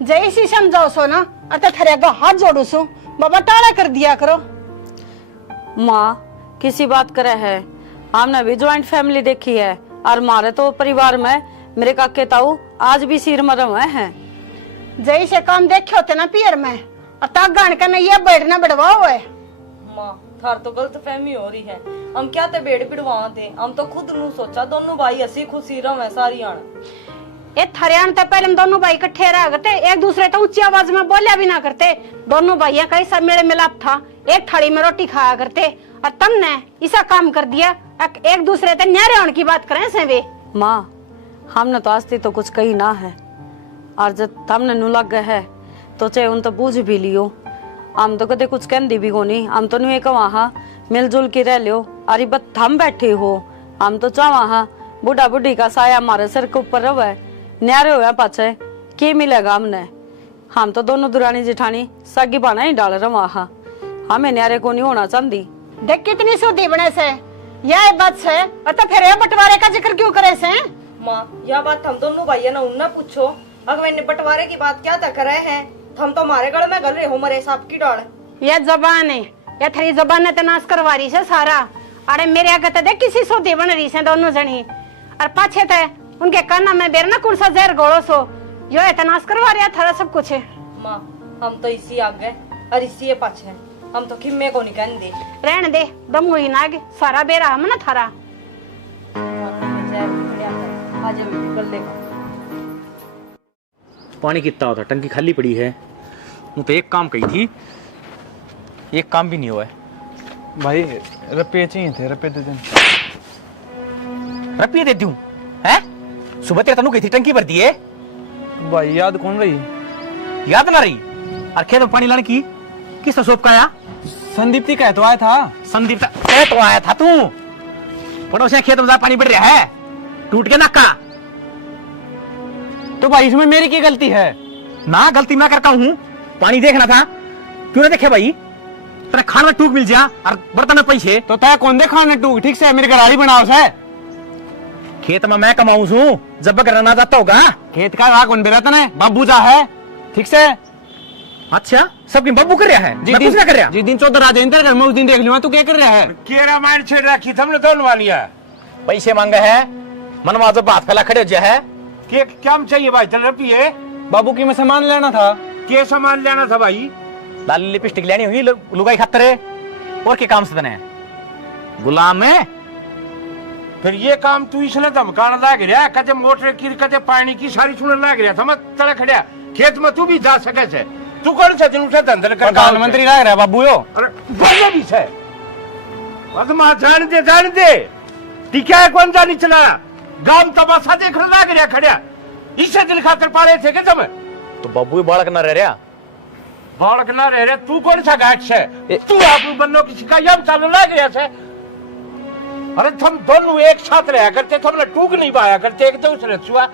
जैसी समझाओ सो ना अतः थारे का हाथ जोड़ू सु बाबा टाड़ा कर दिया करो। माँ किसी बात करे है, हमने भी ज्वाइंट फैमिली देखी है, और हमारे तो परिवार में मेरे काके ताऊ आज भी सिर मरम है। जैसे काम देखे होते ना पियर में और तक गान करने ये बैठना बढ़वा हुआ है। माँ थार तो गलत फहमी हो रही है, हम क्या ते बेड़ पिड़वा थे, हम तो खुद नू सोचा दोनों भाई हसी खुशी रहे सारी आन। ये थरियान तो पहले दोनों भाई इकट्ठे रहा करते, एक दूसरे तो ऊंची आवाज में बोलिया भी ना करते। दोनों भाइया का सब मेल मिलाप था, एक थाली में रोटी खाया करते, और तुमने ऐसा काम कर दिया एक दूसरे ते न्यारे होने की बात करें से वे। माँ हमने तो आज तो कुछ कही ना है, और जब हमने नु लग गए है तो चाहे उन तो बूझ भी लियो, हम तो कदे कुछ कहती भी कोनी, हम तो नहीं कहा हाँ मिलजुल के रह लियो। अरे बत हम बैठे हो, हम तो चाहवा हाँ बूढ़ा बूढ़ी का साया हमारे सिर के ऊपर रहे, न्यारे हो पाछे के मिलेगा हमने। हम तो दोनों दुरानी जिठानी सगी बाना ही डाल रहा हाँ, हमें न्यारे को नहीं होना चाहती। देख कितनी सूदी बने से यह बात है, और तो फिर बंटवारे का जिक्र क्यों करे से? माँ यह बात हम दोनों भाइयों ने उनने पूछो, अगर मैंने बंटवारे की बात क्या तक रहे हैं, हम तो हमारे गढ़ में गल रहे हो मरे सांप की डाल। यह जबान है, यह थरी जबान ने तनाश करवा रही से सारा। अरे मेरे आगे तो देख किसी सूदी बन रही से दोनों जनी, और पाछे थे उनके काना में बेर ना कुर्सा जहर गोड़ो सो यो तनाश करवा रहा थारा सब कुछ है। माँ हम तो इसी आगे और इसी पाछे, हम तो खिम्मे को नहीं कहते। रहने दे दम हुई नाग सारा बेरा हम ना थारा। जय आ जा बेटी कर लेगा। पानी कितना होता, टंकी खाली पड़ी है। वो तो एक काम कही थी, एक काम भी नहीं हुआ है। भाई रुपये चाहिए थे, रुपये दे दें। रुपये दे दूं हैं? सुबह तेरे तनु कही थी टंकी भर दी है। भाई याद कौन रही? याद ना रही? और खेत में पानी लाने की किसने सोप का आया? संदीप ती कह तो आया था। संदीप कह तो आया था तू। पड़ोसिया खेत में पानी बढ़ रहा है, टूट के नक्का। तो भाई इसमें मेरी क्या गलती है? ना गलती मैं करता हूँ, पानी देखना था, क्यों ना देखे भाई? तेरे खान में टूक मिल जा और बर्तन में पैसे। तो तय कौन दे खाने टूक? ठीक से मेरी गरारी बनाओ से। खेत में मैं कमाऊं हूँ, जब करना ना जाता होगा। खेत का राह कौन बेरा तने? बाबू जा है ठीक से। अच्छा, सबकी बब्बू कर रहा है, मैं कुछ ना कर रहा। जिस दिन चौधर आ जाए घर में उस दिन देख लूंगा तू क्या कर रहा है। केरा मार छेड़ रखी हमने दोनों वाली है। पैसे मांगे है, मनवा जब बात फैला खड़े हो जा है। के क्या चाहिए भाई? चल रुपये बाबू की मैं सामान लेना था। के सामान लेना था भाई? लाली लिपस्टिक लेनी हुई लुगाई खातर है, और के काम से तने गुलाम है। फिर ये काम तू इसने धमकाना लाग रहा, कदे मोटर की कदे पानी की सारी सुनने लाग रहा था। मैं तड़ा खड़िया खेत में तू भी जा सके से। तू कौन सा दिन उठा धंधल कर? प्रधानमंत्री रह रहा है बाबू यो। अरे बोलो भी से मां जान दे टिका है कौन जानी चला गांव तमाशा देख लाग रहा खड़िया। इससे दिल खातर पाड़े थे के तुम? तो बब्बू बालक ना रह रहा, बालक ना रह रहे। तू कौन सा गाठ से? तू आप बन्नो की शिकायत चालू लाग रहा से। अरे तुम दोनों एक साथ रहा करते, तुमने टूक नहीं पाया करते एक दूसरे छुआ।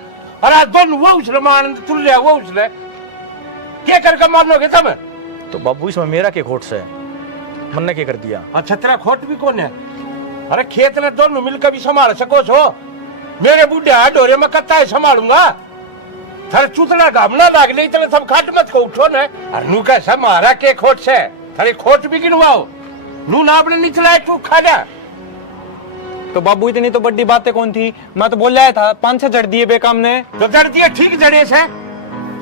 अरे आज दोनों वो उसने मान तुल लिया, वो उसने क्या करके मानोगे तुम? तो बाबू इसमें मेरा के खोट से मन ने क्या कर दिया? अच्छा तेरा खोट भी कौन है? अरे खेत ने दोनों मिलकर भी संभाल सको छो। मेरे बूढ़े डोरे में कत्ता है संभालूंगा। थारे चुतना गामना लाग ले इतने सब खाट मत को उठो ने। अरे नू कैसा मारा के खोट से? थारे खोट भी गिनवाओ। नू ना आपने निचला तू खा जा। तो बाबू इतनी तो बड़ी बातें कौन थी? मैं तो बोल रहा था 5-6 जड़ दिए बेकाम ने। तो जड़ दिए ठीक जड़े से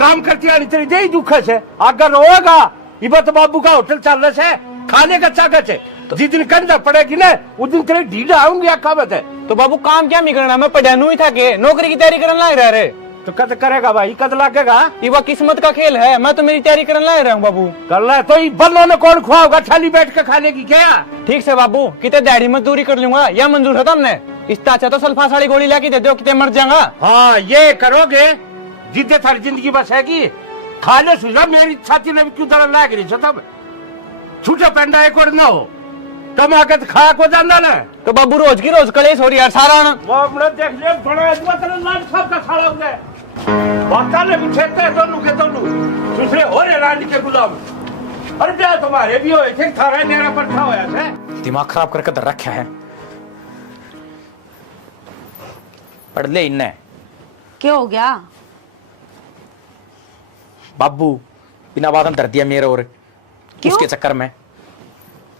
काम करती आनी तेरी दे दुख से अगर होगा। इबत बाबू का होटल चल रहा है, खाने का चागत है। तो जिस दिन कंधा पड़ेगी ना उस दिन तेरे ढीला आऊंगी आकाबत है। तो बाबू काम क्या नहीं करना? मैं पढ़ानू ही था के नौकरी की तैयारी करने लग रहा रे। तो कद करेगा भाई? कद लागेगा? ये किस्मत का खेल है। मैं तो मेरी तैयारी करने लग रहा हूँ बाबू। कर ले तो बल्लों ने कौन खुआगा? थाली बैठ के खाने की क्या? ठीक से बाबू, कितने दिहाड़ी मजदूरी कर लूंगा या मंजूर है तुमने? इतना अच्छा तो सल्फास वाली गोली लेके दे दो, कितने मर जाऊंगा। हाँ ये करोगे जिद्दे थारी जिंदगी बस है की खाने सुझा। मेरी छाती ने भी क्यों दर लाग रही तब छूटा पेंडा एक और ना हो कमाकत खा को जाना ना। तो बाबू रोज की रोज कलेश हो रही है सारा। वो अपना देख ले बड़ा लाल साहब का खाड़ा हो गया। बाताले भी छेते हैं दोनों के दोनों दूसरे हो रहे रानी के गुलाम। अरे क्या तुम्हारे भी हो थे थारा मेरा पर था होया से। दिमाग खराब करके धर रखा है। पढ़ ले इन्ने। क्या हो गया? बाबू बिना बात धर दिया मेरे और उसके चक्कर में।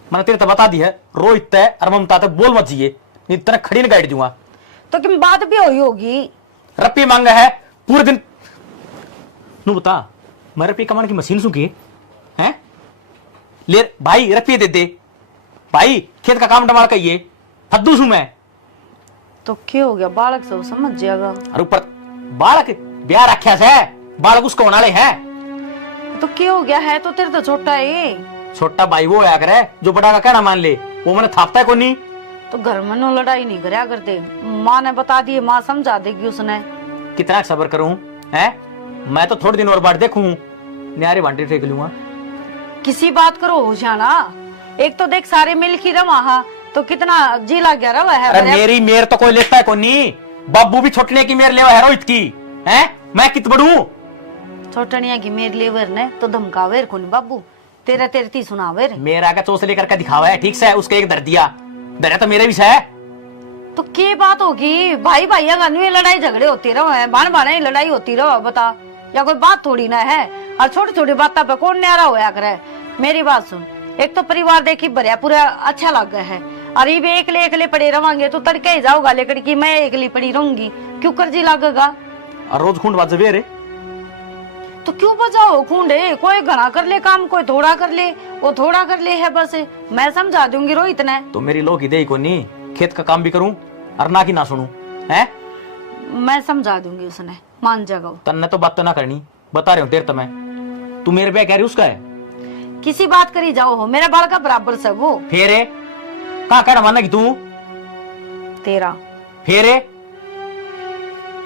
मैंने तेरे तो बता दी है, रोहित तय और ममता तक बोल मत जिए, नहीं तेरा खड़ी न गाइड दूंगा। तो क्या बात भी हुई होगी? रुपये मांगा है पूरे दिन। नू बता, मैं रुपये कमाने की मशीन सुखी है? ले भाई रुपये दे दे भाई, खेत का काम डमाल कहिए फद्दू सू मैं। तो क्या हो गया? बालक सब समझ जाएगा। और ऊपर बालक ब्याह रखा से, बालक उसको होने वाले है। तो क्या हो गया? है तो तेरे तो छोटा है। छोटा भाई वो आया करे जो बड़ा का कहना मान ले, वो मैंने थापता है कोनी। तो घर में नो लड़ाई नहीं करया करते। माँ ने बता दिए, माँ समझा देगी उसने। कितना सब्र करूं है? मैं तो थोड़े दिन और बार देखूं, न्यारे बांटे फेंक लूंगा। किसी बात करो होशियाना। एक तो देख सारे मिल की रवा, तो कितना जी लग गया रवा है। अरे मेरी मेर तो कोई लेता है कोनी। बाबू भी छोटने की मेर लेवा है रोहित की है। मैं कित बढ़ू? छोटनिया की मेर लेवर ने तो धमकावेर कोनी बाबू, तेरा तेरती सुनावेर। मेरा का चोस लेकर के दिखावा है ठीक से, उसके एक दर दिया दर तो मेरे भी है। तो क्या बात होगी? भाई भाइया का लड़ाई झगड़े होती रहो है, बाण बाण लड़ाई होती रहो, बता या कोई बात थोड़ी ना है। और छोटी छोटी बातों पे कौन न्यारा होया करे? मेरी बात सुन, एक तो परिवार देखी भरिया पूरा अच्छा लग गया है, और ये भी एकले पड़े रवांगे तो तड़के ही जाओगा, लेकिन की मैं एकली पड़ी रहूंगी क्यों कर्जी लगेगा? और रोज खूंड बाज रे। तो क्यों बजाओ खूंडे? कोई घना कर ले काम, कोई थोड़ा कर ले, वो थोड़ा कर ले है बस। मैं समझा दूंगी रोहित ने। तो मेरी लोग ही दे कोनी, खेत का काम भी करूं और ना की ना सुनूं है? मैं समझा दूंगी, उसने मान जाएगा। तन्ने तो बात तो ना करनी, बता रही हूँ तेरे तुम्हें। तू मेरे पे कह रही उसका है, किसी बात करी जाओ हो, मेरा बाल का बराबर से वो फेरे कहाँ कहना माना कि तू तेरा। फेरे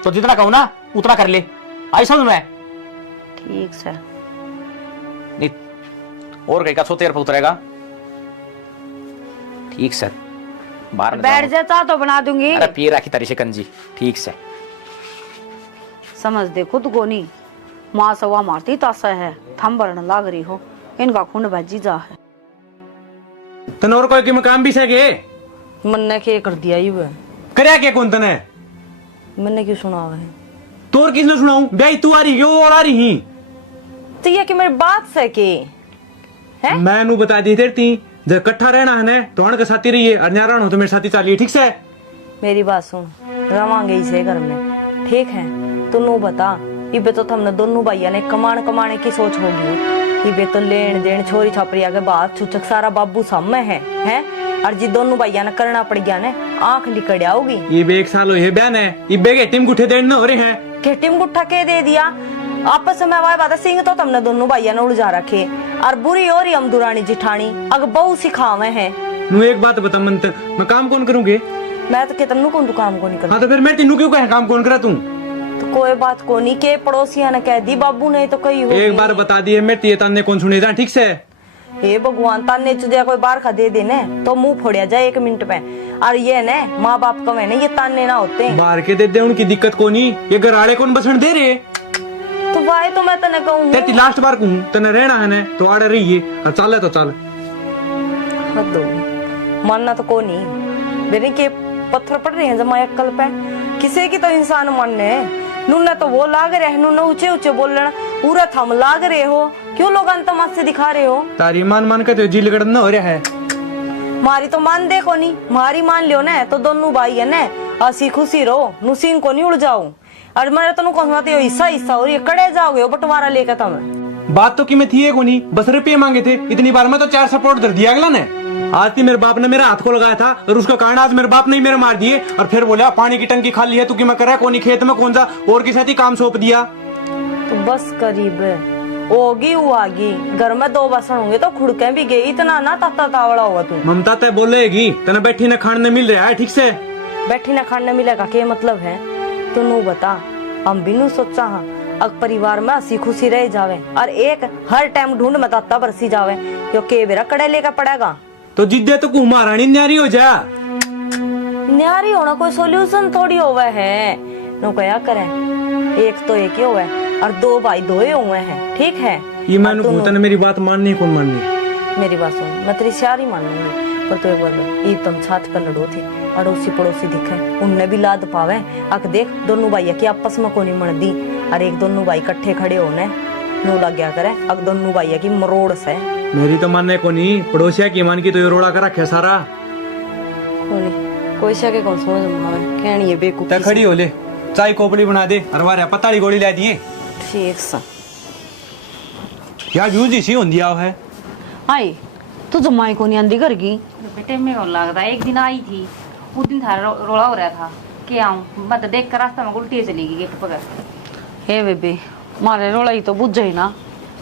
तो जितना कहूँ ना उतना कर ले, आई समझ में? ठीक से। नहीं और कहीं का सो तेरे पे उतरेगा। ठीक से बाहर बैठ जाता तो बना दूंगी। अरे पी राखी तारी शिकंजी। ठीक से समझ दे खुद को नहीं, माँ सवा मारती तासा है, थम भरने लाग रही हो, इनका खून भजी जा है। तन और कोई के काम भी सके मन ने के कर दिया ही वो, करया के कौन तने? मैंने क्यों सुना हुआ है? तोर किसने सुनाऊं? ब्याई तू आ रही क्यों और आ रही ही? तो ये कि मेरी बात से के है? मैं नु बता दी तेरी ती जब इकट्ठा रहना है ने तो अण के साथी रहिए, और न्यारा हो तो मेरे साथी चलिए। ठीक से मेरी बात सुन, रवांगे इसे घर में, ठीक है? तू नु बता, इबे तो हमने दोनों भाइयों ने कमाने की सोच होगी, इबे तो लेन देन छोरी छापरिया के बात छुचक सारा बाबू सामने है? और जी दोनों भाइयों ने करना पड़ गया ने, आंख लिकड़ आओगी। ये बे एक साल हो बहन है, इबे के टीम गुठे देन हो रहे हैं। के टीम गुट्ठा के दे दिया आपस में, वाई बात सिंह तो तुमने दोनों भाइयों ने उलझा रखे, और बुरी और हम दुरानी जिठानी अग बहु सिखावे हैं। नु एक बात बता मंत्र, मैं काम कौन करूंगे? मैं तो कहता कौन तू काम को नहीं कर। हाँ तो फिर मैं तेनू क्यों कहे काम कौन करा तू? तो कोई बात को नहीं के पड़ोसिया ने कह दी, बाबू ने तो कही होगी। एक बार बता दिए मैं ते ताने कौन सुने था। ठीक से हे भगवान, ताने चुदिया कोई बार खा दे देने तो मुंह फोड़िया जाए 1 मिनट में। और ये ने माँ बाप का मैंने ये ताने ना होते बाहर के दे दे, उनकी दिक्कत को नहीं, ये घराड़े कौन बसण दे रहे? तो भाई तो मैं तने कहूँ तेरी लास्ट बार कहूँ तने रहना है ने तो आड़े रहिए, और चले तो चल। हद होगी, मानना तो को नहीं मेरे के पत्थर पड़ रहे हैं जमा अक्कल पे, किसी की तो इंसान मानने नुना तो वो लाग रहे हैं, नुना ऊंचे ऊंचे बोलना पूरा थम लाग रहे हो, क्यों लोग तमाशे दिखा रहे हो? तारी मान के तो जी लगड़ना हो रहा है। मारी तो मान देखो नहीं, मारी मान लियो ना तो दोनों भाई है ना, हंसी खुशी रहो, नुसीन को नहीं उड़ जाओ। और मेरे तो कौन हो हिस्सा और ये कड़े जाओगे हो बंटवारा लेकर तुम। बात तो कि मैं थी को नहीं, बस रुपये मांगे थे, इतनी बार में तो 4 सपोर्ट दे दिया अगला ने। आज थी मेरे बाप ने मेरे हाथ को लगाया था, और उसका कारण आज मेरे बाप ने मेरे मार दिए, और फिर बोला पानी की टंकी खाली है तू कि मैं कर रहा कोनी खेत में कौन सा और के साथ ही काम सौंप दिया। तो बस करीब होगी वो आगी, घर में 2 बसन होंगे तो खुड़के भी गई, इतना ना ताता तावड़ा होगा तू। ममता ते बोलेगी तना बैठी न खाने मिल रहा है। ठीक से बैठी ना खाने मिलेगा क्या मतलब है? तू नू बता, हम भी नू सोचा हाँ अग परिवार में हंसी खुशी रह जावे, और एक हर टाइम ढूंढ में ताता बरसी जावे, यो के बेरा कड़े लेकर पड़ेगा। तो जिद्दे तो कुमारानी न्यारी हो जा। न्यारी होना कोई सोल्यूशन थोड़ी होवे है, नो क्या करें, एक तो एक ही होवे और 2 भाई 2 ही हुए हैं। ठीक है ये मैंने पूछा ना, मेरी बात माननी कौन माननी? मेरी बात सुन, मैं तेरी सारी मान लूंगी, पर तू एक बार ईद तुम छात कर लड़ो थे, अड़ोसी पड़ोसी दिखे उनने भी लाद पावे, अक देख दोनों भाई की आपस में कोनी मर दी, और एक दोनों भाई इकट्ठे खड़े होने नू लग गया करे, अक दोनों भाई की मरोड़ से। मेरी तो मानने को नहीं, पड़ोसिया की मान की तो ये रोड़ा कर रखे सारा। कोई शके कौन समझ में आवे, कहनी है बेवकूफी। खड़ी हो ले, चाय कोपड़ी बना दे, अरवारे पताड़ी गोली ला दिए। ठीक सा क्या यूज इसी होंदी आओ है। आई तू जमाई को नहीं आंदी घर की? बेटे में कौन लगता है, एक दिन आई थी, उस दिन थारा रोला हो रहा था कि आऊं, मैं तो देख कर रास्ता में उल्टी चली गई गेट पकड़। हे बेबे मारे रोलाई तो बुझ जाई ना,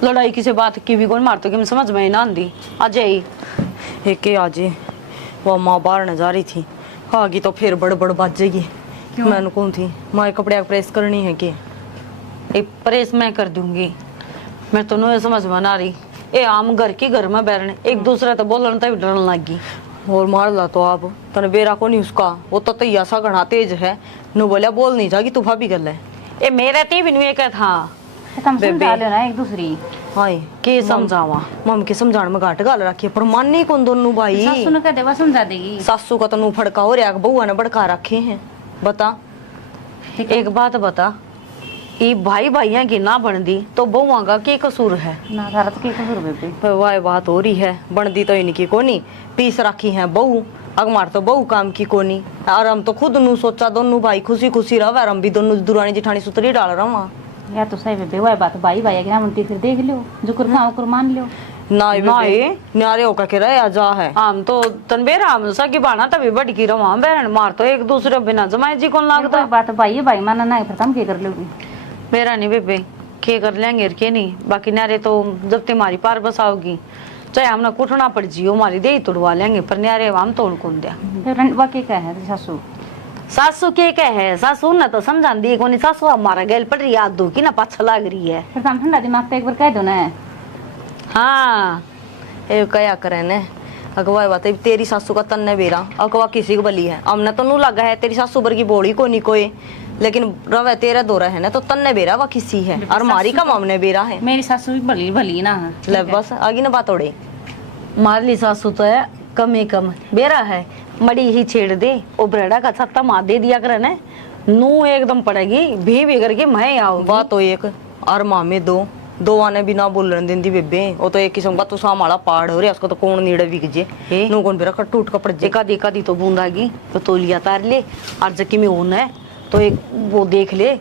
लड़ाई किसी बात की भी कौन मारतो कि मैं समझ में ना आंदी। आज आई एक आजे वो माँ बाहर न जा रही थी, आगी तो फिर बड़ बाजेगी। मैंने कौन थी माँ कपड़े प्रेस करनी है कि एक प्रेस मैं कर दूंगी, मैं तो नहीं समझ में ना रही। ए आम घर की घर में बैठने एक दूसरे तो बोलने तक डरने लगी। और मार ला तो आप तने बेरा को नहीं उसका, वो तो तैया सा घना तेज है, नु बोलिया बोल नहीं जागी तू भाभी गल है। ए मेरे ती भी नहीं था तुम समझा लो ना एक दूसरी। हाय के समझावा, मम के समझाने में घाट गाल रखी है, पर माननी कौन दोनों भाई। सासू ने कह देवा समझा देगी। सासू का तो नू फड़का हो रहा, बउआ ने भड़का रखे हैं। बता एक बात बता, ये भाई भाइया की ना बन दी तो बहुआ का के कसूर है? ना थारा तो के कसूर बेबे। वाह बात हो रही है, बनदी तो इनकी कोनी, पीस रखी है बहू, अगमार तो बहू काम की कोनी, और हम तो खुद नू सोचा दोनों भाई खुशी खुशी रहा, और हम भी दोनों दुरानी जिठानी सुतरी डाल रहा वहाँ। या तो सही बेबे, वह बात भाई भाई की ना बनती, फिर देख लो जो कुर्मा मान लो। ना ना बे ये? न्यारे होकर के रहे जा है हम तो तनबेरा हम सकी बाना तभी बड़ी की रवा बहन मार तो एक दूसरे बिना जमाए जी कौन लागता कोई बात भाई भाई माना ना फिर तुम क्या कर लोगी? मेरा नहीं बेबे के कर लेंगे के नहीं बाकी नारे तो जब तुम्हारी पार बसाओगी चाहे हमने कुटना पड़ जियो हमारी दे तोड़वा लेंगे पर न्यारे हम तोड़ कौन दिया फिर वाकई क्या है सासू? सासू के है सासू न तो समझा दी कोनी सासू हमारा गैल पड़ रही याद दो की ना पाछा लाग रही है फिर तुम ठंडा दिमाग तो एक बार कह दो ना। हाँ ए कया करे ने अगवा बात तेरी सासू का तन्ने बेरा अगवा किसी को बली है हमने तो नू लगा है तेरी सासू बर की बोड़ी को नहीं कोई लेकिन रवे तेरा दौरा है ना तो तन्ने बेरा वा किसी है और मारी का मामने बेरा है मेरी सासू भी भली भली ना। ले बस आगे ना बात ओड़े मारली सासू तो है कम ही कम बेरा है मड़ी ही छेड़ दे ओ ब्रेडा का छत्ता मार दे दिया करे ने नू एकदम पड़ेगी भी करके मैं आओ बात तो एक और मामे दो आने बिना बोलन देंदी बेबे वो तो एक किस्म का तू सामाला पाड़ हो रहा उसको तो कौन नीड़े बिक जे नू कौन बेरा टूट कपड़ जे देखा दी तो बूंदागी तो तोलिया तार ले और जकी में ऊन है तो एक वो देख ले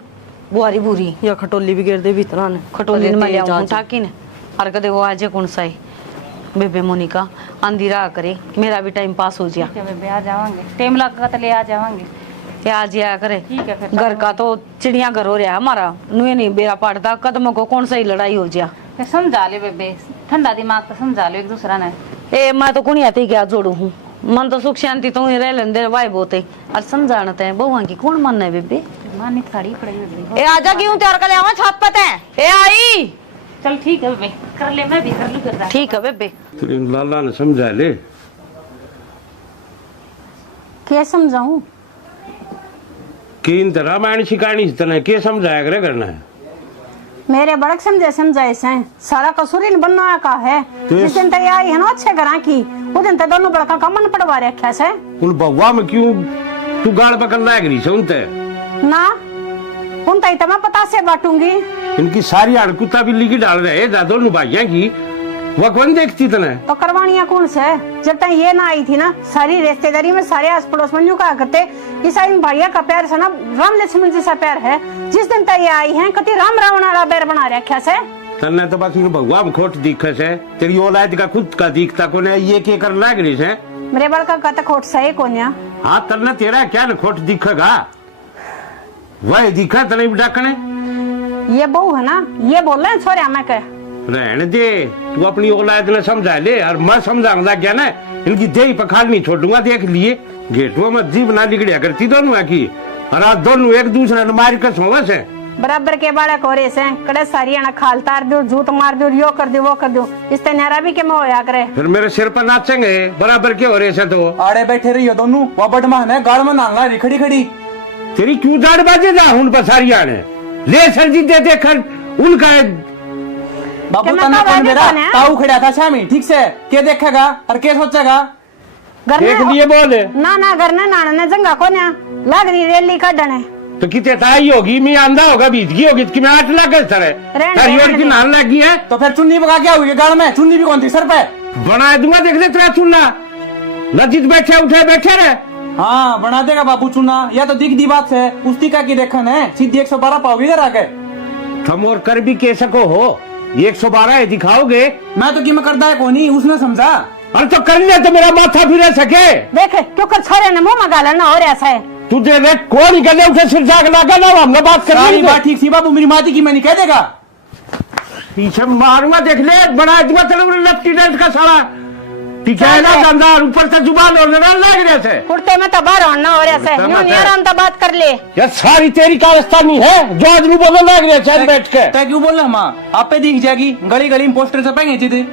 बुआरी बुरी या खटोली भी गिर दे भीतरा ने खटोली में ले आऊं ठाकी ने और कदे वो आज कौन सा है बेबे मोनिका अंधेरा करे मेरा भी टाइम पास हो जाए ठीक है बेबे आ जावांगे टाइम लगा तो ले आ जावांगे। ये आज आया करे ठीक है फिर घर का तो चिड़िया घर हो रहा है हमारा नुए नहीं बेरा पाड़ता कदमों को कौन सा ही लड़ाई हो जा फिर समझा ले बेबे ठंडा दिमाग तो समझा लो एक दूसरा ने। ए मैं तो कुणी आती क्या जोड़ू हूँ मन तो सुख शांति तो ही रह लेंदे वाई बोते और समझाते हैं बहुआ की कौन मन है बेबे मानी साड़ी पड़ी बेबे। ए आजा क्यों तैयार कर ले आवा छत पे ते ए आई चल ठीक है बेबे कर ले मैं भी कर लूं कर ठीक है बेबे तेरे लाला ने समझा ले क्या समझाऊं? कि इन रामायण शिकायणी तना के समझाया करे करना है मेरे बड़क समझाए से सारा कसूर इन बनना का है। जिस दिन तक आई है ना अच्छे घरा की उस दिन तक दोनों बड़का का मन पड़वा रखा से उन बउआ में क्यों तू गाल पकड़ लाग रही सुनते ना उन तई तो मैं पता से बांटूंगी। इनकी सारी हड़कुत्ता बिल्ली की डाल रहे दादो नुभाइया की वह कौन देखती तने तो करवानिया कौन से जब तक ये ना आई थी ना सारी रिश्तेदारी में सारे आस पड़ोस में कहा करते ईसा इन भैया का प्यार से ना राम लक्ष्मण जैसा प्यार है। जिस दिन तक ये आई है कति राम रावण वाला बैर बना रखा से तन्ने तो बस इन भगवा में खोट दिखे से तेरी औलाद का खुद का दिखता को ने ये के कर लाग रही से मेरे बड़का का तो खोट सही कोन्या। हाँ तन्ने तेरा क्या न खोट दिखेगा वह दिखा तने डाकने ये बहू है ना ये बोल रहे छोरे मैं कह रहने दे तू अपनी औलाद ने समझा ले और मैं समझाऊंगा क्या ना इनकी देही पखाल नहीं छोड़ूंगा देख लिए गेटुआ में जीव ना लिगड़िया करती दोनों की और आज दोनों एक दूसरे ने मार कर सोवा से बराबर के बालक हो रहे से कड़े सारी ना खाल तार दो झूठ मार दो यो कर दो वो कर दो इस तरह भी के में होया करे फिर मेरे सिर पर नाचेंगे बराबर के हो रहे से तो आड़े बैठे रही हो दोनों वह बटमान है गाड़ में नांगा रही खड़ी खड़ी तेरी क्यों दाढ़ बाजे जा उन पर सारिया ने ले सरजी दे देखकर उनका बाबू क्या तने मतलब कौन है मेरा कौन है? ताऊ खड़ा था शामी ठीक से के देखेगा और के सोचेगा घर देख में लिए बोले ना ना घर ने नाना ने जंगा को ना लाग रही रेली काटने तो कितने ताई होगी मैं अंधा होगा बीतगी होगी कि मैं 8 लाख कर सर रहने है की नान लगी है तो फिर चुन्नी बगा क्या हुई गाड़ में चुन्नी भी कौन थी सर पे बना दूंगा देख ले तेरा चुनना नजीक बैठे उठे बैठे रहे हाँ बना देगा बाबू चुना या तो दिख दी बात है उस का की देखन है सीधी 112 पाओगे इधर आके तुम और कर भी कैसे को हो 112 दिखाओगे मैं तो कि मैं करता है कोनी उसने समझा और तो कर लिया तो मेरा माथा फिर सके देख क्योंकि छोरे ने मुंह मगा लेना और ऐसा है तुझे देख कौन गले उठे सिर जाग लगा ना हमने बात कर सारी बात ठीक थी बाबू मेरी माती की मैं नहीं कह देगा पीछे मारूंगा देख ले बना दूंगा तेरे लपटी डेंट का सारा पीछे है ना गंदा ऊपर से जुबान और लड़ाई लग रहे थे कुर्ते में तो बाहर होना और ऐसा कुर्ते में यूं तो- नहीं आराम तो बात कर ले ये सारी तेरी कारस्तानी है जो आदमी बोलने लग रहे चैन बैठ के तय क्यों बोल रहा माँ आप पे दिख जाएगी गली गली में पोस्टर छपेंगे थे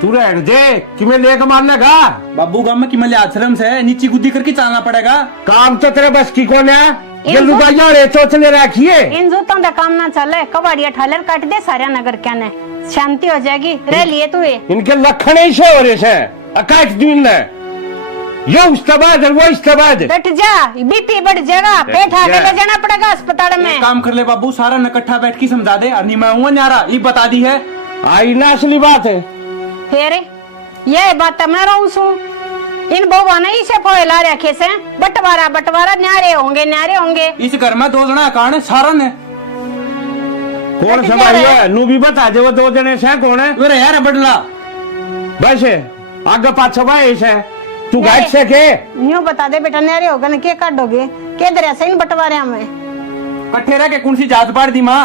तू रहने दे कि मैं लेकर मारने का बाबू गांव में कि मैं आश्रम से नीची गुद्दी करके चलना पड़ेगा काम तो तेरे बस की कौन है ये रुपया रे सोचने रखिए इन जूतों का काम ना चले कबाड़िया ठालर काट दे सारे नगर क्या ने शांति हो जाएगी रह लिए तू ये इनके लक्षण ऐसे हो रहे से अकाट दिन ने ये उस्तबाद है वो इस्तबाद बैठ जा बीपी बढ़ जाएगा पेट आगे ले जाना पड़ेगा अस्पताल में एक काम कर ले बाबू सारा इकट्ठा बैठ के समझा दे और नहीं मैं हूँ न्यारा ये बता दी है आई ना असली बात है फिर ये बात मैं रहूं सू इन बहुआ ने इसे फैला रखे से बंटवारा न्यारे होंगे इस घर में 2 जना कारण सारा ने कौन संभाली है नू भी बता दे वो 2 जने से कौन है मेरा यार बदला बस आगे पाछो भाई से तू गाइड से के न्यू बता दे बेटा नेरे होगा न के काटोगे के दरिया से इन बंटवारे में कठेरा के कौन सी जात पाड़ दी माँ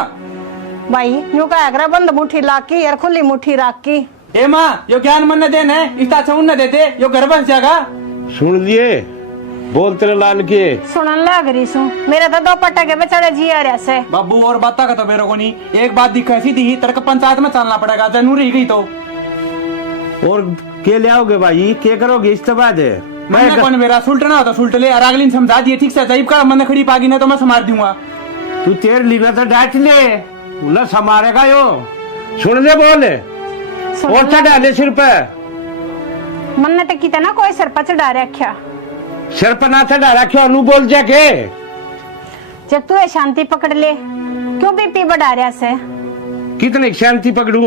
भाई न्यू का अगरा बंद मुट्ठी लाकी यार खुली मुट्ठी राकी ए माँ यो ज्ञान मन न देन है इतना अच्छा न देते यो घर बस जागा सुन लिए बोल तेरे लाल के सुनन लाग रही सू मेरे तो 2 पट्टा के बेचारे जी आ रहा से बाबू और बात का तो मेरे को नहीं एक बात दिखा सीधी तेरे को पंचायत में चलना पड़ेगा जरूरी गई तो और के ले आओगे भाई के करोगे इस बाद मैंने कौन मेरा सुल्टना होता सुल्ट ले और अगली समझा दिए ठीक से जईब का मन खड़ी पागी नहीं तो मैं संभाल दूंगा तू तेर लीना तो डांट ले उल्ला समारेगा यो सुन ले बोल और चढ़ा ले सिर पे मन ने तो कितना ना कोई सर पर चढ़ा रखा सिर पर ना चढ़ा रखो अनु बोल जाके जब तू ये शांति पकड़ ले क्यों बीपी बढ़ा रहा से कितने शांति पकड़ू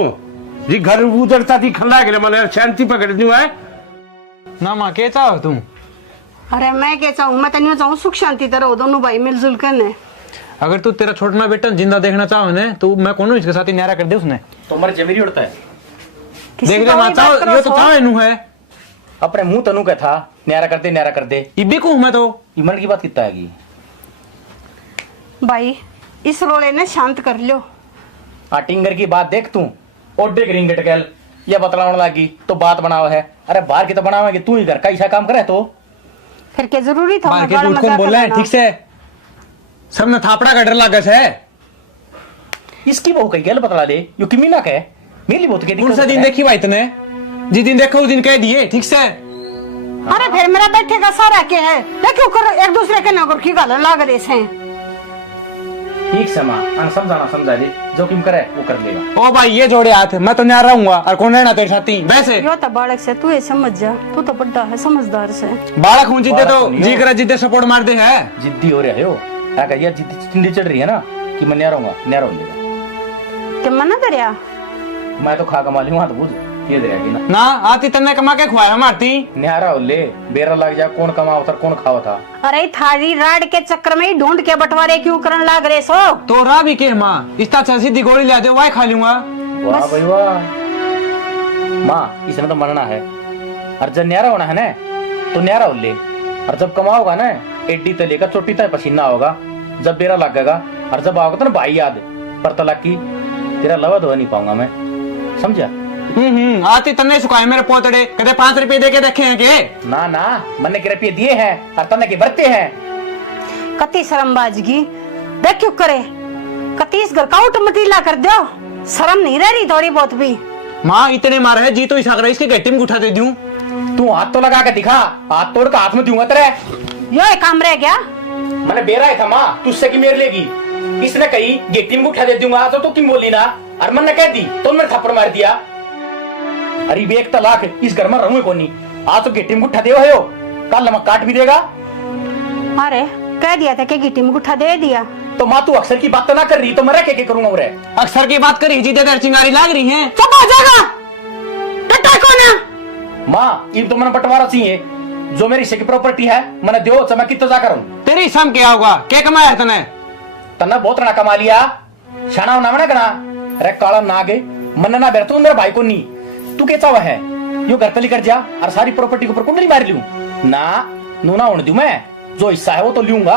जी घर उधरता थी खल्ला के लिए मैंने शांति पकड़ दूं है ना माँ के चाहो तुम अरे मैं क्या चाहूँ मैं तो नहीं चाहूँ सुख शांति तरह दोनों भाई मिलजुल कर ने अगर तू तेरा छोटा बेटा जिंदा देखना चाहो ने तो मैं कौन इसके साथ ही न्यारा कर दे उसने तो मर जमीरी उड़ता है देख ले माँ चाहो ये तो चाहो इनू है अपने मुंह तनु का था न्यारा कर दे इबी को मैं तो ईमन की बात कितना है भाई इस रोले ने शांत कर लियो टिंगर की बात देख तू ओडे ग्रीन गटकेल ये बतलाने लगी तो बात बनाओ है अरे बाहर की तो बनावेगी तू ही घर का ऐसा काम करे तो फिर क्या जरूरी था मार के झूठ कौन बोल रहा है ठीक से सबने थापड़ा का डर लगा है इसकी बहू कही गल बतला दे यो किमी ना कहे मेरी बहुत के कौन सा दिन देखी भाई तने जिस दिन देखो उस दिन कह दिए ठीक से अरे फिर मेरा बैठे का सारा क्या है क्यों करो एक दूसरे के नौकर की गाल लाग रहे से ठीक से माँ समझाना समझा दे जो किम करे वो कर लेगा ओ भाई ये जोड़े हाथ मैं तो न्यारा रहूंगा और कौन रहना तेरे साथी वैसे यो तो बालक से तू ये समझ जा तू तो बड़ा है समझदार से बालक हूँ जिद्दे तो जी करा जिद्दे सपोर्ट मार दे है जिद्दी हो रहे हो ये जिद्दी चढ़ रही है ना कि मैं न्यारा रहूंगा न्यारा हो लेगा क्या मना दरिया मैं तो खा कमा लूंगा तो बुझ ये दरिया की ना आती तन्ने कमा के खुआया मारती न्यारा हो ले बेरा लग जा कौन कमाओ था कौन खाओ था अरे थारी राड के चक्कर में ही ढूंढ के बंटवारे क्यों करन लाग रहे सो तो रा भी के माँ इस तरह सीधी गोली ले दे वाई खा लूंगा वाह भाई वाह माँ इसमें तो मरना है और जब न्यारा होना है ना तो न्यारा हो ले और जब कमाओगा ना एड्डी तले का चोटी तय पसीना होगा जब बेरा लगेगा और जब आओगे तो ना भाई याद पर तलाक की तेरा लवा धो नहीं पाऊंगा मैं समझा आती तन्ने सुखाए मेरे पोतड़े कदे 5 रुपए दे के देखे हैं के ना ना मैंने के रुपये दिए हैं और तन्ने के बरते हैं कति शर्मबाजगी देख क्यों करे कति इस घर का उठ मतीला कर दो शर्म नहीं रह रही थोड़ी बहुत भी माँ इतने मार है जी तो इस इसके गट्टी में उठा दे दूं तू हाथ तो लगा के दिखा हाथ तोड़ का हाथ में दूंगा तेरे यो एक काम रह गया मैंने बेरा है था माँ तुझसे की मेर लेगी इसने कही गेटी में उठा दे दूंगा तो क्यों बोली ना और मैंने कह दी तो मैंने थप्पड़ मार दिया अरे एक तलाक इस घर में रहूंगे कोनी आज तो गेटी में उठा दे हो कल नमक काट भी देगा अरे कह दिया था कि गिट्टी में गुठा दे दिया तो माँ तू अक्सर की बात तो ना कर रही तो मैं क्या करूंगा और अक्सर की बात करी जी दे चिंगारी लाग रही है चुप हो जाएगा टट्टा कौन है माँ ये तो मैंने बंटवारा चाहिए जो मेरी की प्रॉपर्टी है मैंने दो मैं कितना जा करूँ तेरी सम क्या होगा क्या कमाया तने तना बहुत ना कमा लिया शाना होना मना गना अरे काला ना आगे मन ना बैठ तू मेरा भाई को नहीं तू क्या चावा है यो घर पे लेकर जा और सारी प्रॉपर्टी के ऊपर कुंडली मार लूं ना नूना होने दूं मैं जो हिस्सा है वो तो लूंगा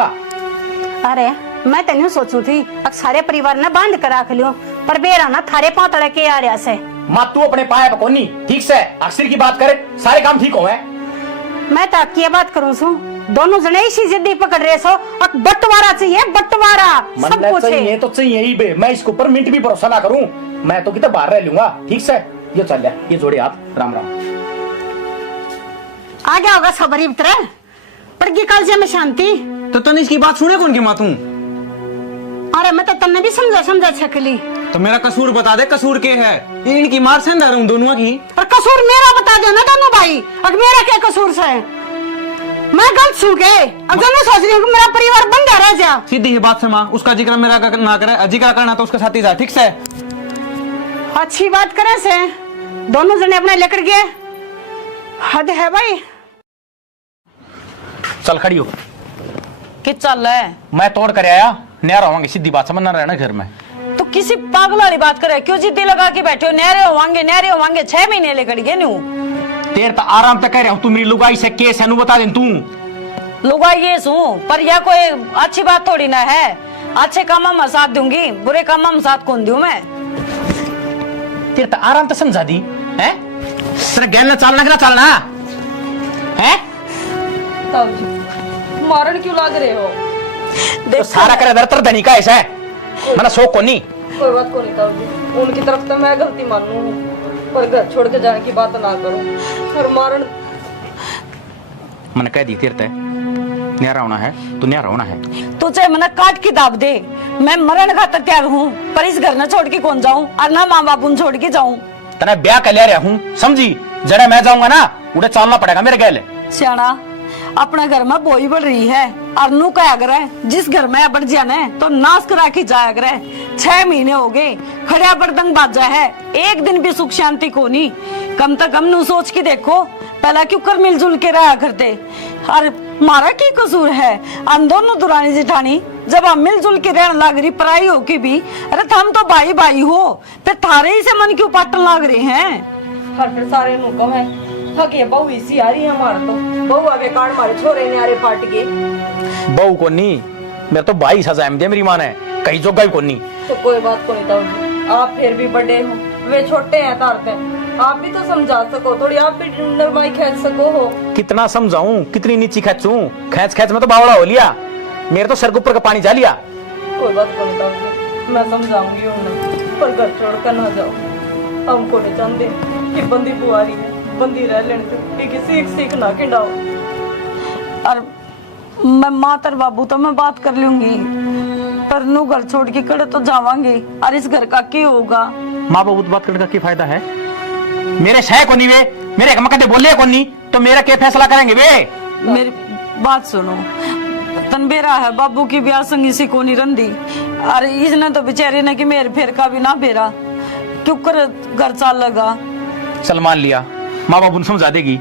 अरे मैं तेन सोचू थी अब सारे परिवार ने बांध कर रख लियो पर बेरा ना थारे पांव तड़े के आ रहा से माँ तू अपने पाया पकोनी ठीक से अक्सर की बात करे सारे काम ठीक हो मैं तो आपकी बात करूँ सू दोनों जने इसी जिद्दी पकड़ रहे सो अब बंटवारा चाहिए बंटवारा सब कुछ चाहिए तो चाहिए ही बे मैं इसके ऊपर मिनट भी भरोसा ना करूं मैं तो कितना बाहर रह लूंगा ठीक से ये चल जा ये जोड़े हाथ राम राम आ गया होगा सबर इतरे पड़गी कल से मैं शांति तो तने इसकी बात सुने कौन की माँ तू अरे मैं तो तन्ने भी समझा छकली तो मेरा कसूर बता दे कसूर के है इनकी मार से हूँ दोनों की और कसूर मेरा बता दो ना दोनों भाई अब मेरा क्या कसूर से मैं गलत सू के अब दोनों सोच रही हूँ मेरा परिवार बंदा रह जा सीधी ही बात से माँ उसका जिक्र मेरा ना करे जिक्र करना तो उसके साथ ही जा ठीक से अच्छी बात करे से दोनों जने अपने लेकर गए हद है भाई चल खड़ी हो कि चल है मैं तोड़ कर आया नया रहोगे सीधी बात समझना रहना घर में तो किसी पागल वाली बात करे, क्यों जिद्दी लगा के बैठे हो? न्यारे होवांगे 6 महीने लेकर गए न्यू। तेरे तो आराम तक कह रहा हूँ, तू मेरी लुगाई से केस है नु बता दे तू। लुगाई ये सू, पर यह कोई अच्छी बात थोड़ी ना है। अच्छे काम में साथ दूंगी, बुरे काम में साथ कौन दूं मैं? तेरे तो आराम तो समझा दी है, तेरे गैल चलना कि चलना है? ताऊ जी मारन क्यों लाग रहे हो? तो सारा करे दर धनी का ऐसा है, मना शौक को नहीं। कोई बात को नहीं ताऊ जी, उनकी तरफ तो मैं गलती मानू, पर घर छोड़ के जाने की बात ना करो। और मारन मैंने कह दी तेरे ते न्यारा होना है तो न्यारा होना है। तो चाहे मना काट के दाब दे, मैं मरण खातर तैयार हूँ, पर इस घर न छोड़ के कौन जाऊँ, और ना माँ बाप उन छोड़ के जाऊँ। तने ब्याह कर लिया हूँ, समझी? जरा मैं जाऊंगा ना उड़े चलना पड़ेगा मेरे गैल। सियाना अपना घर में बोई बढ़ रही है, और नू क्या करे, जिस घर में बढ़ जाने तो नाश करा के जाया करे। 6 महीने हो गए, खड़िया बर्दंग बाजा है, एक दिन भी सुख शांति को नहीं। कम से कम नू सोच के देखो, पहला क्यों कर मिलजुल के रहा करते, और मारा की कसूर है? हम दोनों दुरानी जिठानी जब हम मिलजुल के रहने लग रही पराई हो के भी, अरे हम तो भाई भाई हो, फिर थारे ही से मन क्यों पाटन लग रहे हैं? हर फिर सारे नु को है थके बहू इसी आ रही है हमारे, तो बहू आगे काट मारे छोरे न्यारे पाट के। बहू को नहीं, मेरे तो भाई सजा दे मेरी माँ ने, कहीं जोगा को नहीं। तो कोई बात को नहीं ताऊ जी, आप फिर भी बड़े हो, वे छोटे हैं तारते, आप भी तो समझा सको थोड़ी, आप भी नरमाई खींच सको हो। कितना समझाऊं, कितनी नीची खींचूं? खींच में तो बावड़ा हो लिया, मेरे तो सर के ऊपर का पानी जा लिया। कोई बात को नहीं ताऊ जी, मैं समझाऊंगी उन्हें, पर घर छोड़ कर ना जाओ। हमको नहीं चाहते कि बंदी बुआरी है, बंदी रह लेने दो, कि सीख ना खिंडाओ। और मैं माँ तर बाबू तो मैं बात कर लूंगी, पर नू घर छोड़ के कड़े तो जावांगे, और इस घर का क्या होगा? माँ बाबू बात करने का क्या फायदा है? मेरे शह को नहीं वे, मेरे कदे बोले को नहीं, तो मेरा क्या फैसला करेंगे वे? मेरी बात सुनो, तनबेरा है बाबू की ब्याह संगी सी को नहीं रंदी, और इसने तो बेचारे ने कि मेरे फेर का भी ना बेरा, क्यों कर घर चाल लगा। चल मान लिया, माँ बाबू ने समझा देगी,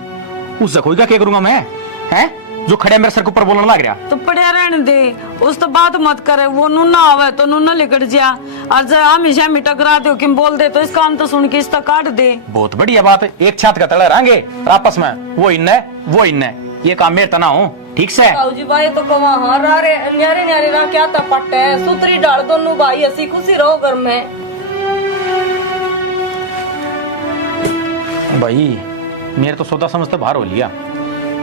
उस जखोई का क्या करूंगा मैं? हैं जो खड़े मेरे सर के ऊपर बोलने लग रहा। तो पड़िया रहने दे, उस तो बात मत करे, वो नूना आवे तो नूना लिकट जा, और जब हमेशा टकरा दो कि बोल दे तो इस काम तो सुन के इस तक काट दे। बहुत बढ़िया बात है, एक छात का तले रहेंगे आपस में, वो इन्ने ये काम मेरे तना हो, ठीक से? ताऊ जी भाई तो कमा हाँ रे न्यारे न्यारे ना क्या तपट है, सुतरी डाल दोनों भाई, हंसी खुशी रहो घर में। भाई मेरे तो सौदा समझते बाहर हो लिया।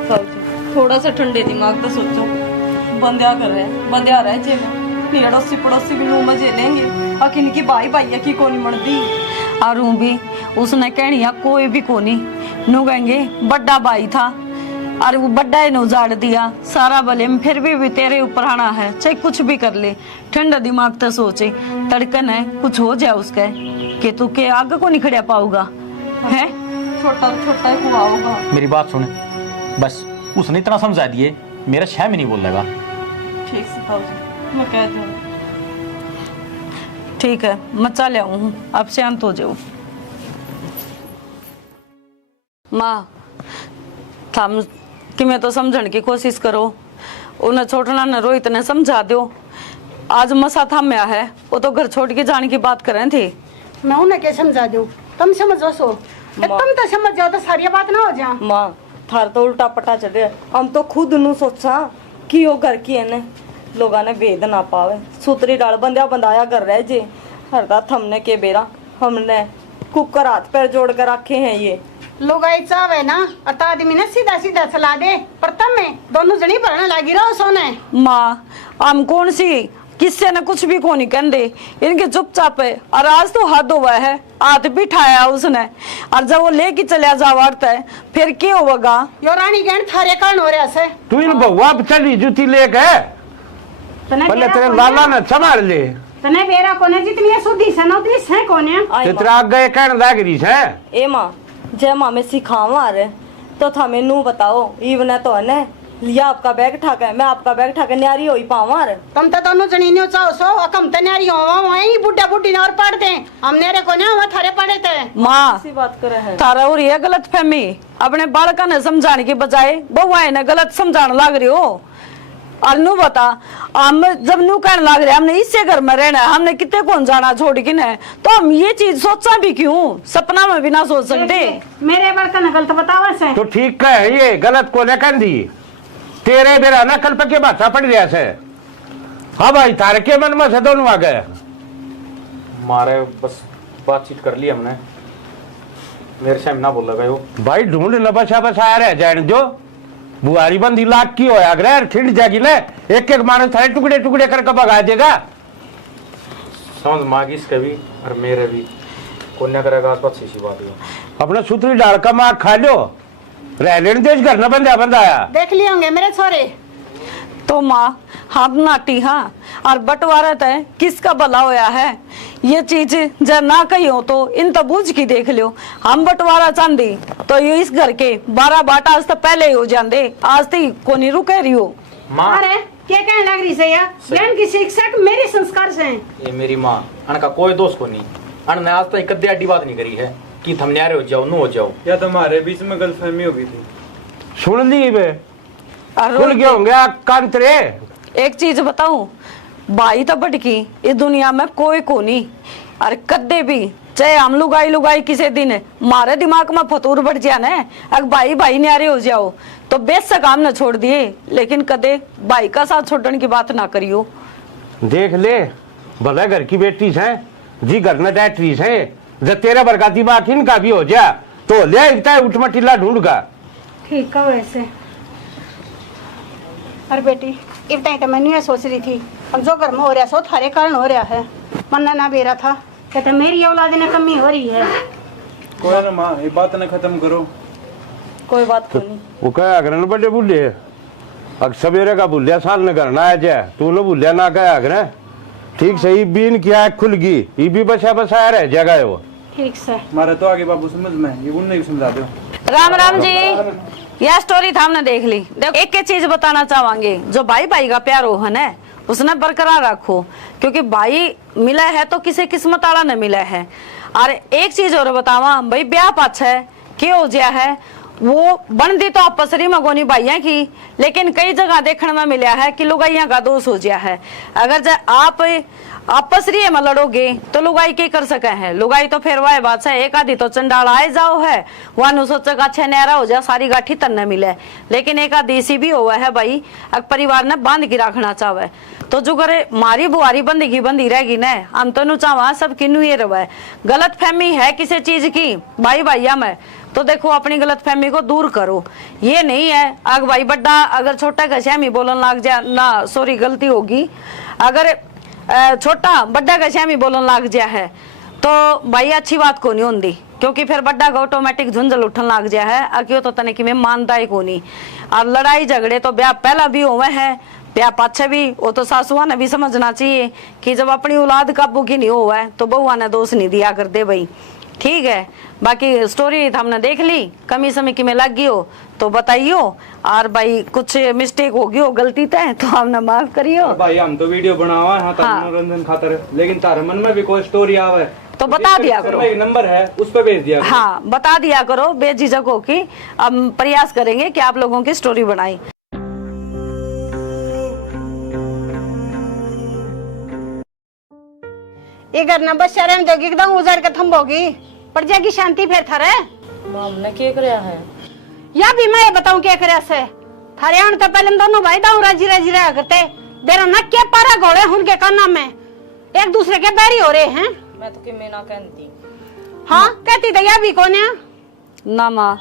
ताऊ जी थोड़ा सा ठंडे दिमाग तो सोचो, बंदिया कर रहे हैं, बंदिया रहे जेल, पड़ोसी पड़ोसी भी मुंह में झेलेंगे, आखिर इनकी भाई भाई की कोनी मर्दी। और भी उसने कहनिया कोई भी कोनी, नू कहेंगे बड़ा भाई था, और वो बड़ा ही उजाड़ दिया सारा भले में, फिर भी तेरे ऊपर आना है, चाहे कुछ भी कर ले। ठंडा दिमाग तो सोचे, तड़कन है कुछ हो जाए उसके कि तू के आगे को नहीं खड़ा पाऊगा है? छोटा छोटा ही हुआ होगा। मेरी बात सुन, बस उसने इतना समझा दिए, मेरा शह में नहीं बोल देगा। ठीक से ताऊ जी मैं कह दूँ। ठीक है मैं चल आऊँ, अब शांत हो जाओ। माँ थम कि मैं तो समझने की कोशिश करो, उन्हें छोड़ना न रोहित ने समझा दो। आज मसा थम्या है, वो तो घर छोड़ के जाने की बात कर रहे थे। मैं उन्हें क्या समझा दूं, तुम समझो सो, तुम तो समझ जाओ तो सारी बात ना हो जा। माँ थार तो उल्टा पटा चढ़े, हम तो खुद नू सोचा कि वो घर की है लोगा ने वेद ना पावे, सूतरी डाल बंदिया बंदाया कर रहे जे, हरदा थमने के बेरा हमने कुकर हाथ पैर जोड़ कर रखे हैं। ये लोग आई चावे ना, और आदमी ने सीधा सीधा चला दे, पर तब में दोनों जनी भरने लगी रहो सोने। माँ हम कौन सी किससे न कुछ भी को नहीं कहते, इनके चुपचाप है, और आज तो हद हुआ है, हाथ भी ठाया उसने, और जब वो लेके चलिया जावारता है फिर क्या होगा? यो रानी गहन थारे कारण हो रहा है। तू इन बहुआ पे चढ़ी जूती लेके पहले तेरे लाला ने संभाल ले, तने बेरा कोने जितनी सुधी से ना उतनी से कोने तेरा आगे कहने लग रही है। ए माँ जय माँ में सिखावा रहे तो थामे नू बताओ, इवन तो है लिया आपका बैग ठाके, मैं आपका बैग ठाके न्यारी हो ही पावा रे। तुम तो दोनों जनी ने चाहो सो, कम तो न्यारी हो वही बुड्ढा बुड्ढी ने और पढ़ते, हम नेरे को ना वो थारे पढ़े थे। माँ ऐसी बात करे है थारा और ये गलत फहमी, अपने बालका ने समझाने के बजाय बउआ ने गलत समझाने लग रही हो। और नू बता, हम जब नू कहने लग रहे हमने इससे घर में रहना है, हमने कितने कौन जाना छोड़ के न, तो हम ये चीज सोचा भी क्यों, सपना में भी ना सोच सकते। मेरे बर्तन गलत बतावा से तो ठीक है, ये गलत को लेकर दी तेरे मेरा ना कल पे के भाषा पड़ गया से। हाँ भाई, तारे के मन में से दोनों आ गए। मारे बस बातचीत कर ली हमने, मेरे से ना बोल लगा वो भाई ढूंढ ल बसा बसा रह जाए जो बुआरी बंदी लाख की होया अगर ठिंड जाएगी ना, एक एक मानस थारे टुकड़े टुकड़े करके भगा देगा। समझ मागी इसके भी और मेरे भी कोन्या करेगा आसपास सी बात है। अपना सूत्री डाल का मार खा लो, रह लेने देश घर न बंदा बंदा आया। देख लिए होंगे मेरे छोरे। तो माँ हम नाटी हाँ, और बंटवारा तय किसका भला होया है, ये चीज जब ना कही हो तो इन तो बूझ की देख लियो। हम बंटवारा चांदी तो ये इस घर के 12 बाट आज तो पहले ही हो जाते, आज तो को नहीं रुके रही हो। माँ अरे क्या कहने लग रही से यार, ज्ञान की शिक्षक मेरे संस्कार से हैं। ये मेरी माँ अन का कोई दोस्त को नहीं, अन ने आज तक कद्दे अड्डी बात नहीं करी है कि थम न्यारे हो जाओ नो हो जाओ, या तुम्हारे बीच में गलतफहमी हो गई थी। सुन ली बे, और खुल गया होंगे कांतरे। एक चीज बताऊं, भाई तो बटकी इस दुनिया में कोई को नहीं, और कद्दे भी चाहे हम लुगाई लुगाई किसी दिन मारे दिमाग में फतूर बढ़ जाए ना, अगर भाई भाई न्यारे हो जाओ तो बेशक काम न छोड़ दिए, लेकिन कदे भाई का साथ छोड़ने की बात ना करियो। देख ले, भले घर की बेटी है जी, घर में डैटरी है, जब तेरा बरका दिमाग इनका भी हो जा तो ले इतना उठमटिला ढूंढ का। ठीक है वैसे। अरे बेटी इब तक तो मैंने ये सोच रही थी, अब जो घर में हो रहा सो थारे कारण हो रहा है, मन्ना ना बेरा था कहते मेरी औलाद में कमी हो रही है। कोई ना माँ, ये बात न खत्म करो। कोई बात को नहीं। वो क्या अगर न बड़े बुल्ले अग सवेरे का बुल्लिया साल न घर ना आ जाए, तू न बुल्लिया ना कहा अगर ठीक सही बीन किया खुल गई, ये भी बसा बसाया रह जाएगा वो। ठीक से हमारा तो आगे बाबू समझ में, ये उन्हें समझा दो। राम राम जी, यह स्टोरी था हमने देख ली। देखो एक चीज बताना चाहेंगे, जो भाई भाई का प्यार हो है ना उसने बरकरार रखो, क्योंकि भाई मिला है तो किसी किस्मत वाला न मिला है। और एक चीज और बतावा भाई, ब्याह पाछ है क्यों हो गया है, वो बनती तो आपसरी मगोनी भाइया की, लेकिन कई जगह देखने में मिला है कि लुगाइया का दोष हो गया है। अगर आप आपसरी में लड़ोगे तो लुगाई के कर सके हैं, लुगाई तो फिर वह बात है, एक आधी तो चंडाल आए जाओ है, वह सोचा अच्छा नहरा हो जा सारी गाठी तन न मिले, लेकिन एक आधी सी भी हुआ है भाई, अगर परिवार ने बांध के रखना चाहे तो जो करे मारी बुआरी बंदी रहेगी न, हम तो चाहवा सब किन्नू ये रवा। गलत फहमी है किसी चीज की भाई भाइया में, तो देखो अपनी गलत फहमी को दूर करो। ये नहीं है अग भाई बड्डा अगर छोटा घश्यामी बोलन लग जाए ना, सॉरी गलती होगी, अगर छोटा बड्डा घश्यामी बोलन लग जाए है तो भाई अच्छी बात को नहीं होती, क्योंकि फिर बड्डा का ऑटोमेटिक झुंझल उठन लग जाए है, अक्यों तो तने कि मैं मानता ही को नहीं। और लड़ाई झगड़े तो ब्याह पहला भी हुए है, ब्याह पाछे भी, वो तो सासुआ ने भी समझना चाहिए कि जब अपनी औलाद काबू की नहीं हुआ है तो बहुआ ने दोष नहीं दिया कर दे भाई। ठीक है, बाकी स्टोरी हमने देख ली, कमी समय की में लग गई हो तो बताइयो, और भाई कुछ मिस्टेक होगी हो गलती तय तो हमने माफ करियो। भाई हम तो वीडियो बनावा है मनोरंजन खातर, लेकिन तारे मन में भी कोई स्टोरी आवे तो बता दिया करो, एक नंबर है उस पर भेज दिया करो। हाँ बता दिया करो बेझिझक हो की, हम प्रयास करेंगे कि आप लोगों की स्टोरी बनाई। ये घर ना बस शरण जोगी एकदम उजर के थम्बोगी पड़ जाएगी शांति फिर थारे। हमने क्या कराया है या भी मैं बताऊं क्या करे से, थारे आने तो पहले दोनों भाई दाऊ राजी राजी रहा करते, बेरा न क्या पारा घोड़े उनके काना में एक दूसरे के बैरी हो रहे हैं। मैं तो कि मैं ना कहती। हाँ कहती तो या भी कौन है ना माँ,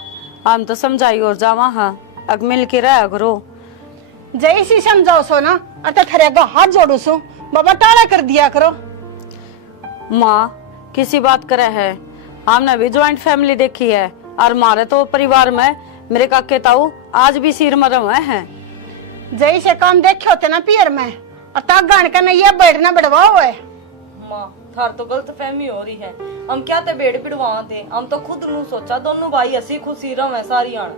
हम तो समझाई और जावा हाँ, अग मिल के रहा करो। जैसी समझाओ सो ना, अरे थारे को हाथ जोड़ू सो बाबा टाला कर दिया करो। माँ किसी बात करे है, हमने भी ज्वाइंट फैमिली देखी है, और हमारे तो परिवार में मेरे काके ताऊ आज भी सिर मरम है। जैसे काम देखे होते ना पियर में, और तक गान का ये बैठना बढ़वाओ है। माँ थार तो गलत फहमी हो रही है, हम क्या ते बेड़ पिड़वा थे, हम तो खुद नू सोचा दोनों भाई हसी खुशी रहे सारी आन।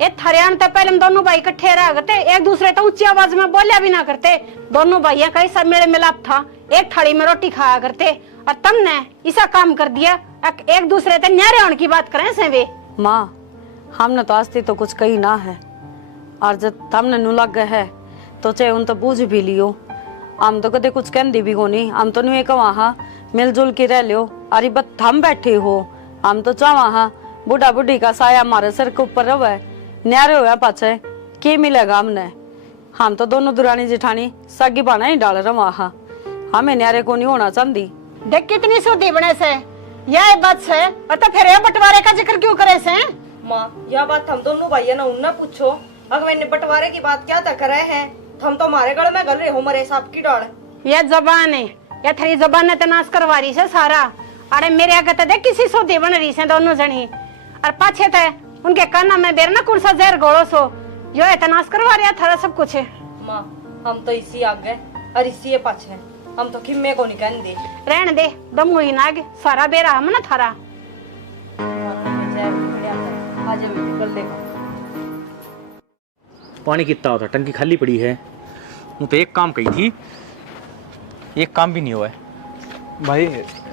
ये थारे आने तो पहले दोनों भाई इकट्ठे रहा करते, एक दूसरे तो ऊंची आवाज में बोलिया भी ना करते, दोनों भाइयों का ऐसा मेल मिलाप था, एक थाली में रोटी खाया करते, और तुमने ऐसा काम कर दिया एक दूसरे से न्यारे होने की बात करें से वे। माँ हमने तो आज तो कुछ कही ना है, और जब हमने नू लग गए है तो चाहे उन तो पूछ भी लियो, हम तो कदे कुछ कहती भी कोनी। हम तो नहीं कहा मिलजुल के रह लियो। अरे बस थम बैठे हो, हम तो चाह बूढ़ा बूढ़ी का साया हमारे सिर के ऊपर रहे, न्यारे हुआ पाछे के मिलेगा हमने। हम तो दोनों दुरानी जेठानी सगी बाना ही डाल रहा, हमें न्यारे को नहीं होना चाहती। देख कितनी सूदी बने से, यह बात है। और तो फिर ये बंटवारे का जिक्र क्यों करे से? माँ यह बात हम दोनों भाई ना उनने पूछो, अगर मैंने बंटवारे की बात क्या तक रहे हैं, हम तो हमारे गल में गल रहे हो मरे सांप की डाल। यह जबान है, यह थरी जबान ने तनाश करवा रही से सारा। अरे मेरे आगे तो देख किसी सूदी बन रही से दोनों जनी, और पाछे थे उनके काना में बेर ना कौन सा जहर गोड़ो सो, यो तनाश करवा रहा थारा सब कुछ है। माँ हम तो इसी आगे और इसी पाछे, हम तो खिम्मे को नहीं कहने दे। रहने दे, दम हुई ना आगे सारा बेरा हम ना थारा। पानी कितना होता, टंकी खाली पड़ी है। वो तो एक काम कही थी, एक काम भी नहीं हुआ है। भाई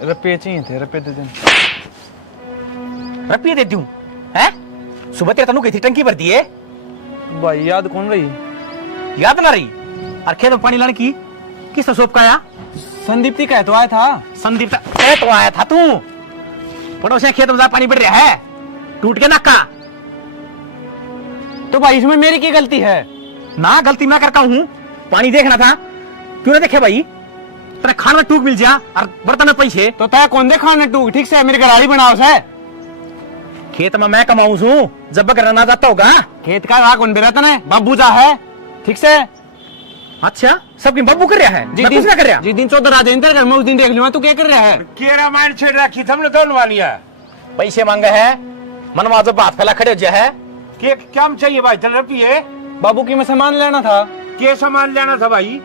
रुपये चाहिए थे, रुपये दे दें। रुपये दे दूं? हैं? सुबह तेरे तनु कही थी टंकी भर दी है। भाई याद कौन रही? याद ना रही? और खेत में पानी लाने की किस सोप का आया? संदीप जी कह तो आया था। संदीप तो आया था तू? पड़ोसिया खेत में पानी बढ़ रहा है, टूट के नक्का। तो भाई इसमें मेरी क्या गलती है? ना गलती मैं करता हूँ, पानी देखना था, क्यों ना देखे भाई? तेरे खान में टूक मिल जा और बर्तन में पैसे। तो तय कौन दे खाने टूक? ठीक से मेरी गराड़ी बनाओ से। खेत में मैं कमाऊं हूँ, जब बकर ना जाता होगा। खेत का राह कौन बेरा तने? बाबू जा है ठीक से। अच्छा सबकी बब्बू कर रहा है, मैं कुछ ना कर रहा। जिस दिन चौदह राजेंद्र घर में उस दिन देख लूंगा तू क्या कर रहा है। के रामायण छेड़ रखी हमने दोनों वालिया। पैसे मांगे है, मनवा जब बात फैला खड़े हो जा है। के क्या चाहिए भाई? चल रुपये बाबू की मैं सामान लेना था। के सामान लेना था भाई?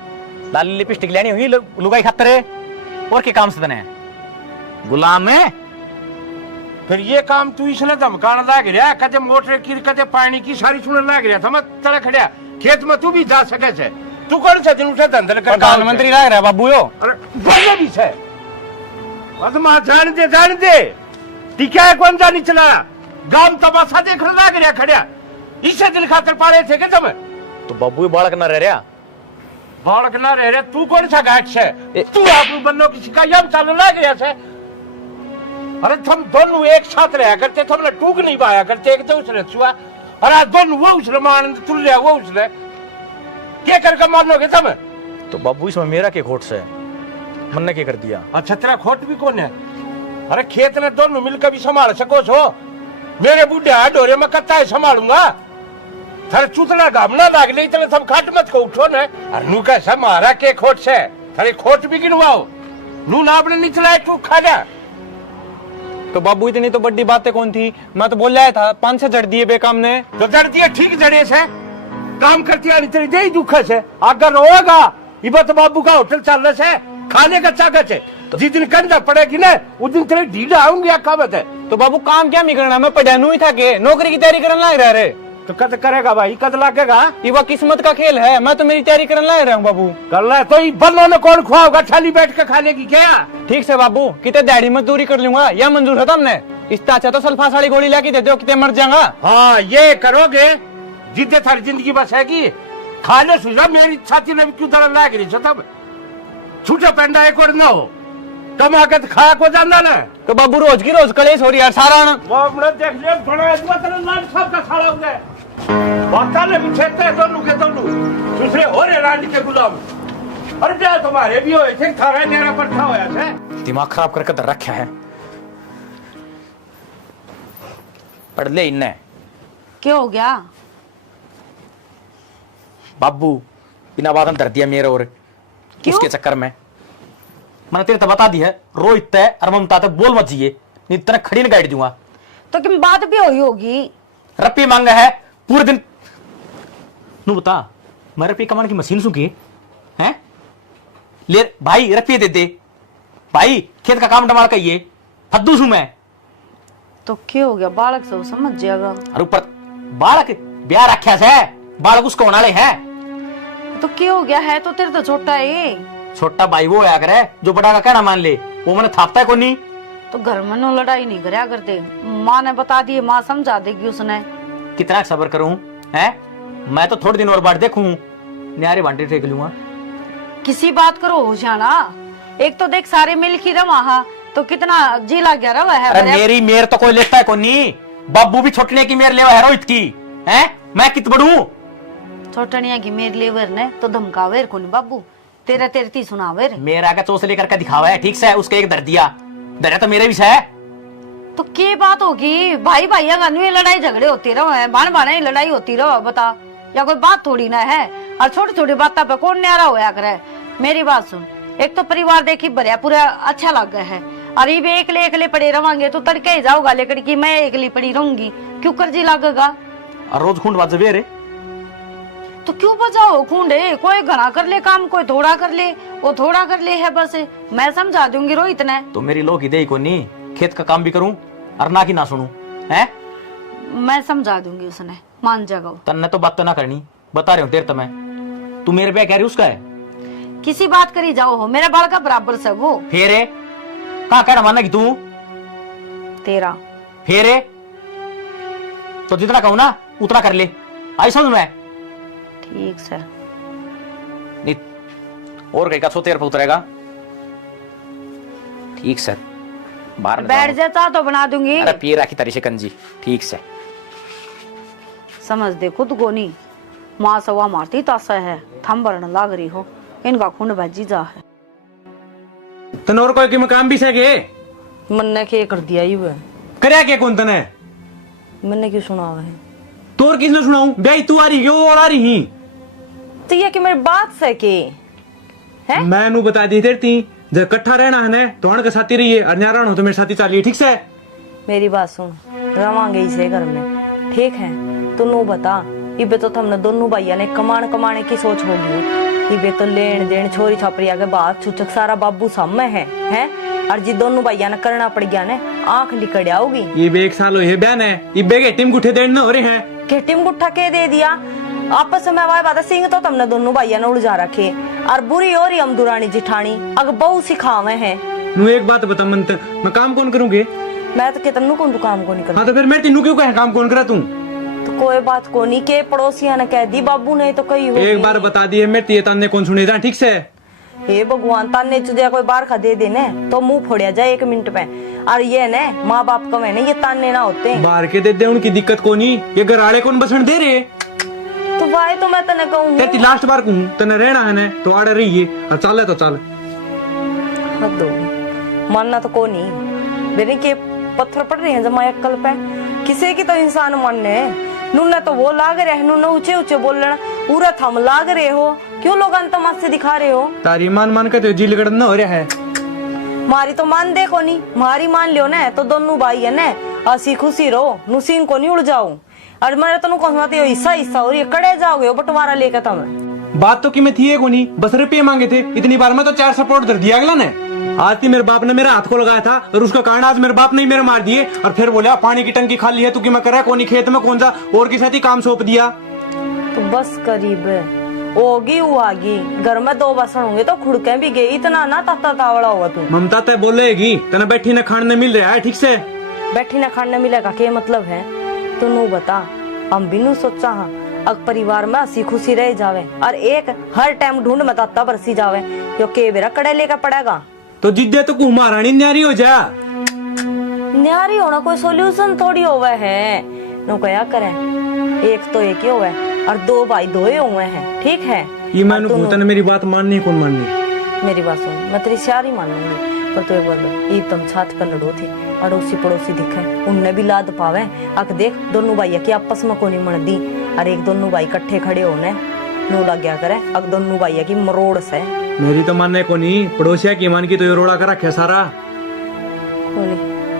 लाली लिपस्टिक लेनी हुई लुगाई खातर और के काम से तने गुलाम है। फिर ये काम तू इसने धमकाना लाग रहा, कदे मोटर की कदे पानी की सारी सुनने लाग रहा था। मैं तेरा खड़िया खेत में तू भी जा सके छे। तू कौन सा दिन उठा धंधल कर? प्रधानमंत्री लग रहा है बाबू यो। अरे बोलो भी छे, अदमा जान दे टिका है कौन जानी चला। गांव तमाशा देखने लाग रहा खड़िया, इसे दिल खातर पाले थे क्या तुम? तो बब्बू बालक ना रह रहा, बालक ना रह रहे। तू कौन सा गाठ से? तू आप बनो की शिकायत चालू लाग रहा से। अरे तुम दोनों एक साथ रहा करते, तुमने टूक नहीं पाया करते एक दूसरे छुआ। अरे आज दोनों वो उसने मान तुल लिया, वो उसने क्या करके मानोगे तुम? तो बब्बू इसमें मेरा के खोट से मन क्या कर दिया? अच्छा तेरा खोट भी कौन है? अरे खेत ने दोनों मिलकर भी संभाल सको छो। मेरे बूढ़े डोरे में कत्ता है संभालूंगा। थारे चूतना गामना लाग ले इतने सब खाट मत को उठो ने। अरे नू कैसा मारा के खोट से? थारे खोट भी गिनवाओ। नू ना आपने निचला है तू खाना। तो बाबू इतनी तो बड़ी बातें कौन थी? मैं तो बोल रहा था 5-6 जड़ दिए बेकाम ने। तो जड़ दिए ठीक जड़े से काम करती आनी तेरी दे दुख से। अगर होगा इबत बाबू का होटल चल रहा है, खाने का चाकच है। जिस दिन कंधा पड़ेगी ना उस दिन तेरे ढीला आऊंगी अकाबत है। तो बाबू काम क्या नहीं करना? मैं पढ़ानू ही था के नौकरी की तैयारी करने लग रहा रे। तो कद करेगा भाई? कद लागेगा? ये वो किस्मत का खेल है। मैं तो मेरी तैयारी करने लग रहा हूँ बाबू। कर ले तो ये बल्लों ने कौन खुआओगा? थाली बैठ के खाने की क्या? ठीक से बाबू, कितने दिहाड़ी मजदूरी कर लूंगा, या मंजूर है तुमने? इससे अच्छा तो सल्फा साड़ी गोली लाके दे दो, कितने मर जाऊंगा। हाँ ये करोगे जिद्दे थारी जिंदगी बस है की खाने सुझा। मेरी छाती ने भी क्यों दर्द लाग रही है तब? छूटा पेंडा एक और ना हो कमा के खा को जाना ना। तो बाबू रोज की रोज कलेश हो रही है सारा ना। वो अपने देख लिया बड़ा इतना तेरा लाल सब का खाड़ा हो गया। बाता ने भी छेते हैं दोनों के दोनों दूसरे हो रहे रानी के गुलाम। अरे क्या तुम्हारे भी होए थे थारा नेरा पट्टा होया थे। दिमाग खराब करके धर रखा है। पढ़ ले इन्ने। क्या हो गया? बाबू बिना बात धर दिया मेरे और उसके चक्कर में। मैंने तेरे तो बता दी है, रोहित तय और ममता तक बोल मत जिए, नहीं तेरा खड़ी न गाइड दूंगा। तो किम बात भी हुई होगी। रप्पी मांगा है पूरे दिन। नू बता मैं रप्पी कमाने की मशीन सुखी है? ले भाई रप्पी दे दे भाई, खेत का काम डमार कहिए फद्दू सू मैं। तो क्या हो गया? बालक सब समझ जाएगा। और ऊपर बालक ब्याह रखा से, बालक उसको होने वाले है। तो क्या हो गया? है तो तेरे तो छोटा है। छोटा भाई वो आया करे जो बड़ा का कहना मान ले, वो मैंने थापता है को नहीं। तो घर में नो लड़ाई नहीं करया करते। माँ ने बता दिए, माँ समझा देगी उसने। कितना सब्र करूं है? मैं तो थोड़े दिन और बाद देखूं, न्यारे बांटे फेंक लूंगा। किसी बात करो हो जाना। एक तो देख सारे मिल की रवा तो कितना जी लग गया रवा है। अरे मेरी मेर तो कोई लेता है कौन नहीं, बाबू भी छोटने की मेर लेवा है रोहित की है, मैं कित बड़ू छोटनिया की मेर लेवर ने तो धमकावेर कोनी बाबू, तेरा तेरती सुनावेर। मेरा का चोस लेकर के दिखावा है, ठीक से उसके एक दर दिया, दर तो मेरे भी है। तो क्या बात होगी, भाई भाइया का में लड़ाई झगड़े होती रहो है, बाण बाणे लड़ाई होती रहो, बता या कोई बात थोड़ी ना है। और छोटी छोटी बातों पे कौन न्यारा होया करे। मेरी बात सुन, एक तो परिवार देखी भरिया पूरा अच्छा लग गया है, और ये भी एकले एकले पड़े रवांगे तो तड़के ही जाओगा लेकर की मैं एकली पड़ी रहूंगी, क्यों कर जी लगेगा। और रोज खूंड बात जबे रे तो क्यों बजाओ खूंडे, कोई घना कर ले काम, कोई थोड़ा कर ले, वो थोड़ा कर ले है बस। मैं समझा दूंगी रोहित ने। तो मेरी लोग ही दे को नहीं, खेत का काम भी करूं और ना की ना सुनूं है। मैं समझा दूंगी, उसने मान जाएगा। तन्ने तो बात तो ना करनी, बता रहे हो तेरे तुम्हें, तू मेरे पे कह रही उसका है। किसी बात करी जाओ हो, मेरा बाल का बराबर से वो। फेरे कहाँ कहना माना कि तू तेरा फेरे तो जितना कहूं ना उतना कर ले, आई समझ में। ठीक सर। नहीं और कहीं का सो तेरे पे उतरेगा। ठीक सर, बाहर बैठ जाता तो बना दूंगी। अरे पी राखी तारी शिकंजी, ठीक से समझ दे खुद को नहीं, माँ सवा मारती तासा है, थम भरन लाग रही हो, इनका खून भजी जा है। तन और कोई की मकाम भी सके मन ने क्या कर दिया ही वो, करया के कौन तने, मैंने क्यों सुना है। तोर किसने सुनाऊं, ब्याई तू आ रही क्यों और आ रही ही। तो ये कि मेरी बात सके है, मैं नु बता दी तेरती जब इकट्ठा रहना है ना तो अण के साथी रहिए, और न्यारा हो तो मेरे साथी चालिए, ठीक से। मेरी बात सुन, रवांगे इसे घर में, ठीक है। तू नु बता, इबे तो हमने दोनों भैया ने कमाने की सोच होगी, इबे तो लेन देन छोरी छापरी आगे बात छुचक सारा बाबू सामने है। और जी दोनों भैया ने करना पड़ गया ने, आंख लिकड़ आओगी। ये एक साल हो बयान है, इबे के टीम गुठे देन हो रहे हैं, के टीम गुट्ठा के दे दिया आपस में। वाय बात सिंह तो तुमने दोनों भैया ने उलझा रखे, और बुरी और हम दुरानी जिठानी अग बहु सिखावे हैं। नु एक बात बता मंत, मैं काम कौन करूंगे। मैं तो कितनू कौन तू काम को नहीं कर। हाँ तो फिर मैं तीनों क्यों कहे काम कौन करा तू। तो कोई बात को नहीं के पड़ोसिया ने कह दी, बाबू ने तो कही होगी। एक बार बता दिए मैं तीये ताने कौन सुने जा, ठीक से। हे भगवान, ताने चुदिया कोई बार खा दे देने तो मुंह फोड़िया जाए 1 मिनट में। और ये ने माँ बाप का मैंने ये ताने ना होते बाहर के दे उनकी दिक्कत को नहीं, ये घराड़े कौन बसन दे रहे। तो भाई तो मैं तने कहूँ तेरी लास्ट बार कहूँ तने रहना है ना तो आड़े रहिए, और चले तो चल। हद होगी, मानना तो को नहीं मेरे के पत्थर पड़ रहे हैं जमा अक्कल पे, किसी की तो इंसान मानने नुन्ना तो वो लाग रहे, नुन्ना ऊंचे ऊंचे बोलना पूरा थम लाग रहे हो, क्यों लोग तमाशे दिखा रहे हो। तारी मान के तो जी लगड़ न हो रहा है। मारी तो मान दे को नहीं, मारी मान लियो ना तो दोनों भाई है ना, हसी खुशी रहो, नुसीन को नहीं उड़ जाओ। और मेरे तो कहते हो हिस्सा हिस्सा और ये कड़े जाओगे बंटवारा लेकर तुम। बात तो कि मैं थी को नहीं, बस रुपये मांगे थे, इतनी बार में तो 4 सपोर्ट दर दिया अगला ने। आज थी मेरे बाप ने मेरा हाथ को लगाया था, और उसका कारण आज मेरे बाप ने मेरे मार दिए, और फिर बोला पानी की टंकी खाली है तू कि मैं करा कोनी खेत में कौन सा और के साथ ही काम सौंप दिया। तो बस करीब होगी वो आगी, घर में 2 बसन होंगे तो खुड़के भी गई, इतना ना ताता तावड़ा होगा तू। ममता तय बोलेगी तना बैठी न खाने मिल रहा है, ठीक से। बैठी ना खाने मिलेगा क्या मतलब है, तू नू बता। हम भी नू सोचा हाँ अग परिवार में हंसी खुशी रह जावे, और एक हर टाइम ढूंढ में ताता बरसी जावे, यो के बेरा कड़े लेकर पड़ेगा। तो जिद्दे तो कु महारानी न्यारी हो जा। न्यारी होना कोई सोल्यूशन थोड़ी होवे है, नो क्या करे, एक तो एक ही होवे और 2 भाई 2 ही हुए हैं, ठीक है। ये मैंने भूतन मेरी बात माननी कौन माननी। मेरी बात सुन, मैं तेरी सारी मानूंगी, पर तू एक बार ये तुम छात पर लड़ो थी, अड़ोसी पड़ोसी दिखे उनने भी लाद पावे। अक देख दोनों भाई की आपस में कोनी मन दी, और एक दोनों भाई इकट्ठे खड़े होने नो लग गया करे, अक दोनों भाई की मरोड़ से। मेरी तो मानने को नहीं, पड़ोसिया की मान की तो ये रोड़ा कर रखे सारा।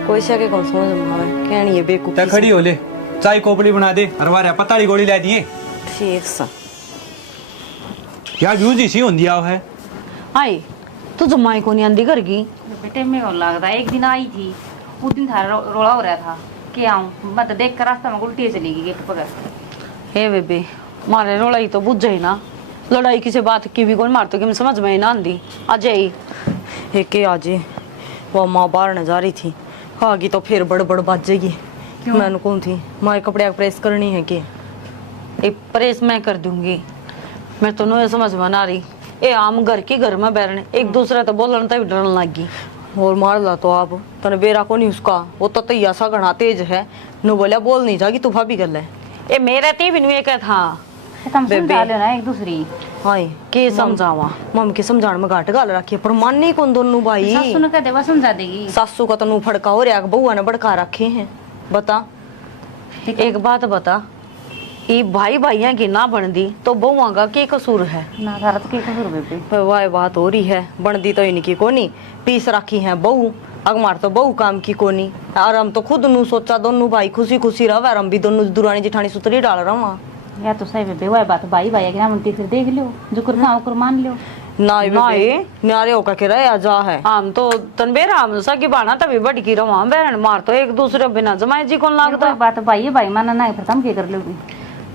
कोई से के कौन समझ में आवे, क्या नहीं ये बेवकूफी। खड़ी हो ले, चाय कोपड़ी बना दे, हरवारे पताड़ी गोली ला दिए। ठीक सा क्या व्यूज इसी होंदी आओ है। आई तू जमाई को नहीं आंदी घर की। बेटे में और लगता है, एक दिन आई थी, उस दिन थारा रोड़ा हो रहा था कि आऊं, मैं तो देख कर रास्ता में उल्टी चली गई गेट पकड़। हे बेबे मारे रोलाई तो बुझ जाए ना, लड़ाई किसी बात की भी कौन मारतो कि मैं समझ में ना आंदी। आज आई एक के आज वो माँ बाहर न जा रही थी, आगी तो फिर बड़ बाजेगी। मैंने कौन थी माँ कपड़े प्रेस करनी है कि एक प्रेस मैं कर दूंगी। मैं तो नहीं समझ में ना रही। ए आम घर के घर में बैरने एक दूसरे तो बोलन तभी डरने लगी। और मार ला तो आप तने बेरा को नहीं उसका, वो तो तैया सा घना तेज है। नु बोलिया बोल नहीं जागी तू भाभी गल है। ए मेरा ते भी नहीं था। तुम समझा लो ना एक दूसरी। हाय के समझावा मम के समझाण में घाट गाल रखी है, पर मानने कौन दोनों भाई। सासू ने कह देवा समझा देगी। सासू का तनु फड़का हो रहा, बउआ ने भड़का रखे हैं। बता एक बात बता, ये भाई भाइया की ना बन दी तो बहुआ का के कसूर है? ना तारा तो के कसूर बेबे। वाह बात हो रही है, बनती तो इनकी कोनी, पीस रखी है बहू, अगमार तो बहू काम की कोनी। और हम तो खुद नु सोचा दोनों भाई खुशी खुशी रह, हम भी दोनों दुरानी जिठानी सुतरी डाल रहा हूँ। या तो सही बेबे वह बात भाई भाई के नाम फिर देख लियो, जो कर खाओ कर मान लियो। ना नारे होकर के रहे जा है। हम तो तनबेरा हम सकी बाना तभी बड़ी की रवा बैरन मार तो एक दूसरे बिना जमाए जी कौन लागता। बात भाई भाई माना ना फिर तुम क्या कर लोगी?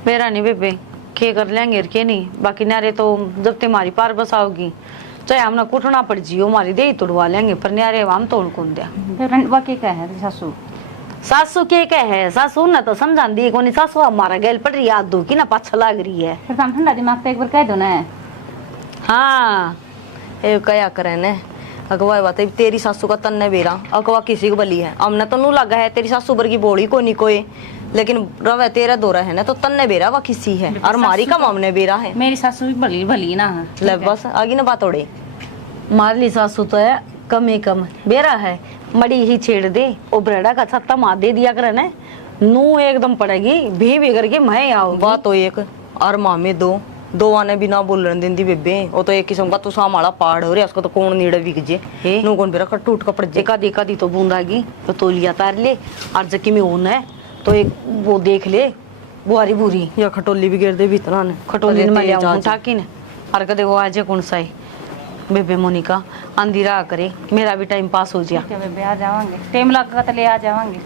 मेरा नहीं बेबे के कर लेंगे के नहीं, बाकी नारे तो जब तुम्हारी पार बसाओगी चाहे हमने कुटना पड़ जी हमारी दे तोड़वा लेंगे, पर न्यारे हम तोड़ कौन दिया। वाकई क्या है सासू? सासू के है सासू ने तो समझा दी कोनी, सासू हमारा गैल पड़ रही याद दो की ना पाछा लाग रही है। फिर तुम ठंडा दिमाग तो एक बार कह दो ना। हाँ ए कया करे ने अगवा बात है, तेरी सासू का तन्ने बेरा अगवा किसी को बली है, हमने तो नू लगा है तेरी सासू बर की बोली को नहीं कोई, लेकिन रवे तेरा दौरा है ना तो तन्ने बेरा वा किसी है और मारी का मामने बेरा है। मेरी सासू भी भली भली ना। ले बस आगे ना बात ओड़े। मारली सासू तो है कम ही कम बेरा है, मड़ी ही छेड़ दे ओ ब्रेडा का छत्ता मार दे दिया करे ने नू एकदम पड़ेगी भी बिगड़ के मैं आओ। बात तो एक और मामे दो आने बिना बोलन देंदी बेबे, वो तो एक किस्म का तू सामाला पहाड़ हो रहा, उसको तो कौन नीड़े बिक जे नू कौन बेरा टूट कपड़ जे। एका दी तो बूंदागी तो तोलिया तार ले और जकी में ऊन है तो एक वो देख ले बुआरी बुरी या खटोली भी गिर दे भीतर ने खटोली में ले उठा के ने और कदे वो आज कौन सा है बेबे मोनिका अंधेरा करे मेरा भी टाइम पास हो जाए। ठीक है बेबे आ जावांगे, टाइम लगा तो ले आ जावांगे।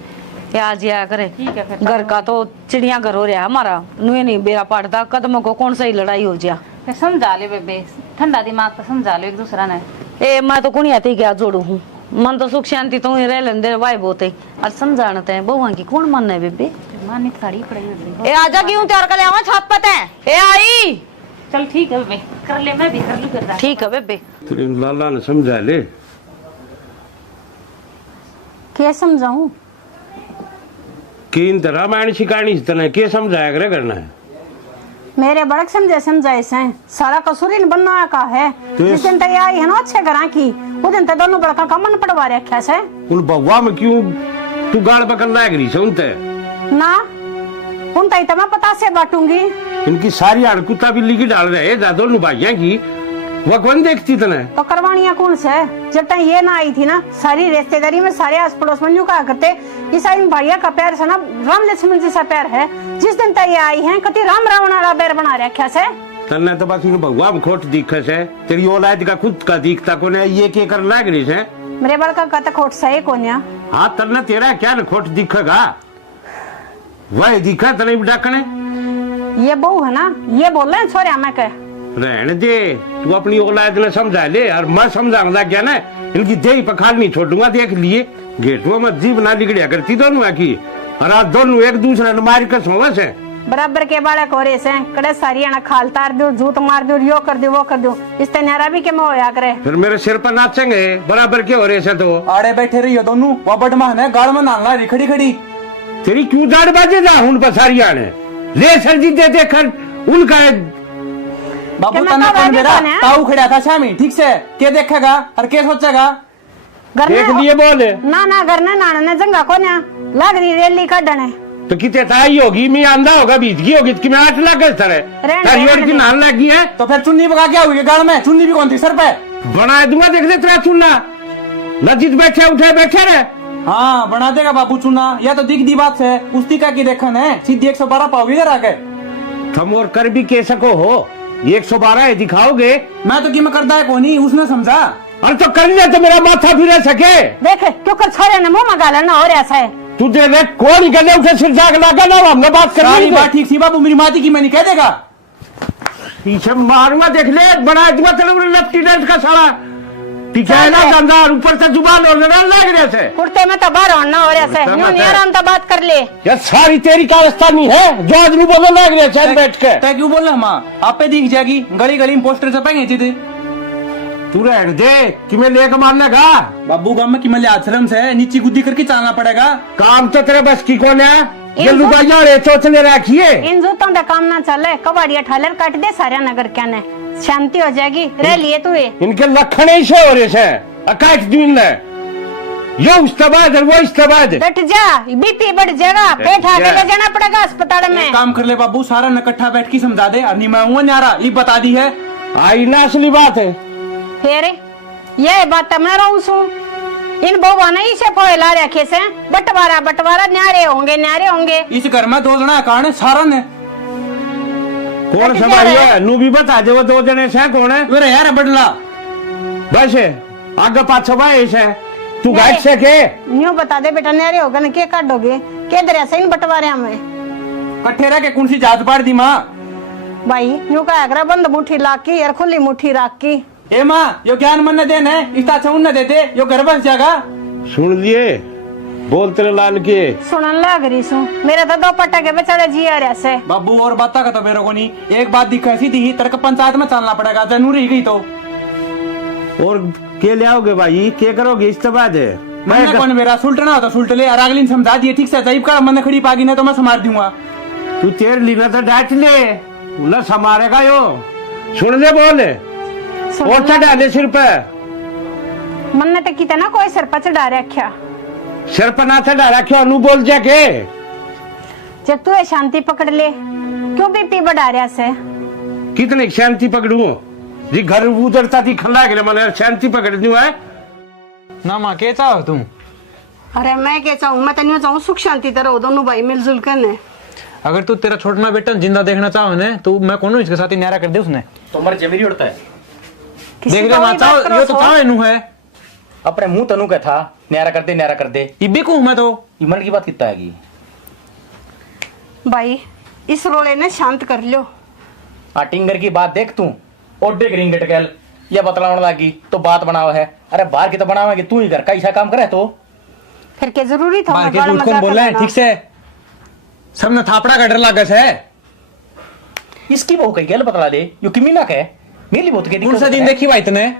ये आज आया करे। ठीक है फिर घर का तो चिड़िया घर हो रहा है हमारा, नुए नहीं बेरा पड़ता कदमों को कौन सा ही लड़ाई हो जा। फिर समझा ले बेबे, ठंडा दिमाग तो समझा लो एक दूसरा ने। ए मैं तो कुणी आती क्या जोड़ू हूँ, मन तो सुख शांति तो रह लेंदे वाई बोते और समझाते हैं बहुआ की कौन मन है बेबे। मानी साड़ी पड़ेगी बेबे। ए आजा क्यों तैयार कर ले छत पते ए आई। चल ठीक है बेबे कर ले, मैं भी कर लूं करदा। ठीक है बेबे। तेरे लाला ने समझा ले। क्या समझाऊं? कि इन रामायण शिकाणी तने के समझाया करे करना है? मेरे बड़क समझाए से सारा कसूर इन बनना का है। जिस दिन तय आई है ना अच्छे घरा की, वो दिन तक दोनों बड़का का मन पड़वा रखा से। उन बउआ में क्यों तू गाड़ पकड़ना है गरी से उनते? ना उन तय तो मैं पता से बांटूंगी। इनकी सारी हड़कुत्ता बिल्ली की डाल रहे हैं दोनों भाइयों की, वो कौन देखती तने? तो करवानिया कौन से? जब तक ये ना आई थी ना सारी रिश्तेदारी में सारे आस पड़ोस में यूं कहा करते ईसा इन भाइया का प्यार से ना राम लक्ष्मण जैसा प्यार है। जिस दिन तक ये आई है कति राम रावण वाला बैर बना रखा से। तन्ने तो बस इन भगवा में खोट दिखे से, तेरी औलाद का खुद का दिखता को ने ये के कर लाग रही से। मेरे बड़का का तो खोट सही कोन्या। हाँ तन्ने तेरा क्या न खोट दिखेगा, वह दिखा तने डाकने। ये बहू है ना ये बोल रहे छोरे हमें कह रहने दे, तू अपनी औलाद ने समझा ले और मैं समझाऊंगा क्या ना, इनकी देही पखाल नहीं छोड़ूंगा। देख लिए गेटुआ में जीव ना बिगड़िया करती दोनों की, और आज दोनों एक दूसरे ने मार कर सोवा से बराबर के बालक हो रहे से कड़े सारी ना खाल तार दो झूठ मार दो यो कर दो वो कर दो, इस न्यारा भी के में होया करे। फिर मेरे सिर पर नाचेंगे बराबर के हो रहे से। तो आड़े बैठे रही हो दोनों, वह बटमान है गाड़ में नालना रही खड़ी खड़ी। तेरी क्यों दाढ़ बाजे जा उन पर सारिया ने ले सरजी दे देखकर उनका बाबू तना कौन मेरा ताऊ खड़ा था शामी, ठीक से के देखेगा और के सोचेगा? देख लिए बोले ना घर ने नाना ने जंगा को ना लग रही रेली कढ़ने तो कितने ताई होगी, मैं आंधा होगा बीच की होगी कि मैं 8 लाख तारी की नाल लगी है। तो फिर चुन्नी पका क्या हुई गाड़ में? चुन्नी भी कौन थी सर पे? बना दूंगा देख ले तेरा चुनना नजीक बैठे उठे बैठे रहे। हाँ बना देगा बाबू चुना, या तो दिख दी बात है उस्ती का की देखन है सीधी 112 पाओगे घर आके। तुम और कर भी के सको हो 112 दिखाओगे? मैं तो कीमत करता है कोनी, उसने समझा। अरे तो कर ले तो मेरा माथा फिर सके। देखे क्यों कर छोरे ने मुंह में गाला ना हो रहा है। तुझे ने कौन गले उठे सिर जाग लगा ना हमने बात कर सारी बात ठीक थी बाबू, मेरी माती की मैं नहीं कह देगा। पीछे मारूंगा देख ले, बना दूंगा तेरे लपटी डेंट का साला टिकाना गंदा और ऊपर से जुबान और लड़ाई लग रहे थे। कुर्ते में तो बाहर होना हो रहा है, कुर्ते में यूं नहीं तो- आराम से बात कर ले। ये सारी तेरी कारस्तानी है जो आदमी बोलने लग रहे चैन बैठ के। तय क्यों बोल रहा माँ? आप पे दिख जाएगी, गली गली में पोस्टर छपेंगे थे। तू रहने दे कि मैं लेकर मारने का। बाबू गांव में कि मैं आश्रम से नीची गुद्दी करके चलना पड़ेगा। काम तो तेरे बस की कौन है? ये इन लुगाइया रे चोचने रखिए। इन जूतों का काम ना चले, कबाड़िया ठालर काट दे सारे नगर क्या ने, शांति हो जाएगी। रह लिए तू ये इनके लखन ऐसे हो रहे हैं, अकाट दिन ने यो इस्तेमाल है वो इस्तेमाल है। बैठ जा, बीपी बढ़ जाएगा, पेट आगे ले जाना पड़ेगा अस्पताल में। एक काम कर ले बाबू, सारा इकट्ठा बैठ के समझा दे। नहीं मैं हूँ न्यारा, ये बता दी है। आई ना असली बात है। फिर ये बात मैं रहूं सू, इन बहुआ ने इसे फोला रखे से बंटवारा बंटवारा न्यारे होंगे। इस घर में 2 जना कारण सारा ने कौन बैठ सवाल जा है? नू भी बता दे वो 2 जने से कौन है? अरे यार बदला बस आगे पाछो भाई ऐसे तू गाइड से के न्यू बता दे बेटा, न्यारे होगा न के काटोगे के दरिया से इन बंटवारे में कट्ठे रह के कौन सी जात पाड़ दी माँ? भाई न्यू का अगरा बंद मुट्ठी लाकी और खुली मुट्ठी राखी। ए माँ यो ज्ञान मन न देने इतना छून न देते यो घर बस जाएगा। सुन लिए बोल तेरे लाल के सुनन लग रही सू, मेरे तो 2 पट्टा के बेचारे जी आ रहा से। बाबू और बात का तो मेरे को नहीं, एक बात दिख ऐसी थी तेरे को पंचायत में चलना पड़ेगा, जरूरी गई तो और के ले आओगे भाई? के करोगे इसके बाद? मैंने कौन मेरा सुल्टना हो तो सुल्ट ले, और अगली ने समझा दिए ठीक से। जईब का मन खड़ी पागी ना तो मैं संभाल दूंगा। तू तेर लीना तो डांट ले न समारेगा यो। सुन ले बोल और चढ़ा दे सिर पे। मन ने तो कितना कोई सर पर चढ़ा रखा, सिर पर ना चढ़ा रखे अनु बोल जाके। जब तू ये शांति पकड़ ले, क्यों बीपी बढ़ा रहा से? कितनी शांति पकड़ू जी? घर उधरता थी खल्ला के मैंने शांति पकड़ दी है ना माँ के चाहो तुम? अरे मैं क्या चाहूँ, मैं तो नहीं चाहूँ सुख शांति तरह दोनों भाई मिलजुल कर ने। अगर तू तेरा छोटा बेटा जिंदा देखना चाहो ने तो मैं कौन इसके साथ ही न्यारा कर दे उसने। तुम्हारी जमीरी उड़ता है किसी देख को ले माँ भी बात चाहो करो ये तो सो। चाहो इनू है अपने मुंह तनु का था न्यारा कर दे। इब्बी को हूँ मैं तो। ईमन की बात कितना है? भाई इस रोले ने शांत कर लो। टिंगर की बात देख तू ओडे ग्रीन गटकेल ये बतलाने लगी तो बात बनाओ है। अरे बाहर की तो बनावेगी तू ही घर का ऐसा काम करे तो फिर के जरूरी था बाहर के बड़ा झूठ कौन मजाक बोल रहा है? करना। ठीक से सबने थापड़ा का डर लगा है। इसकी बहू कही गल बतला दे यो किमी ना कहे मेरी बहुत के कौन सा दिन देखी भाई तने?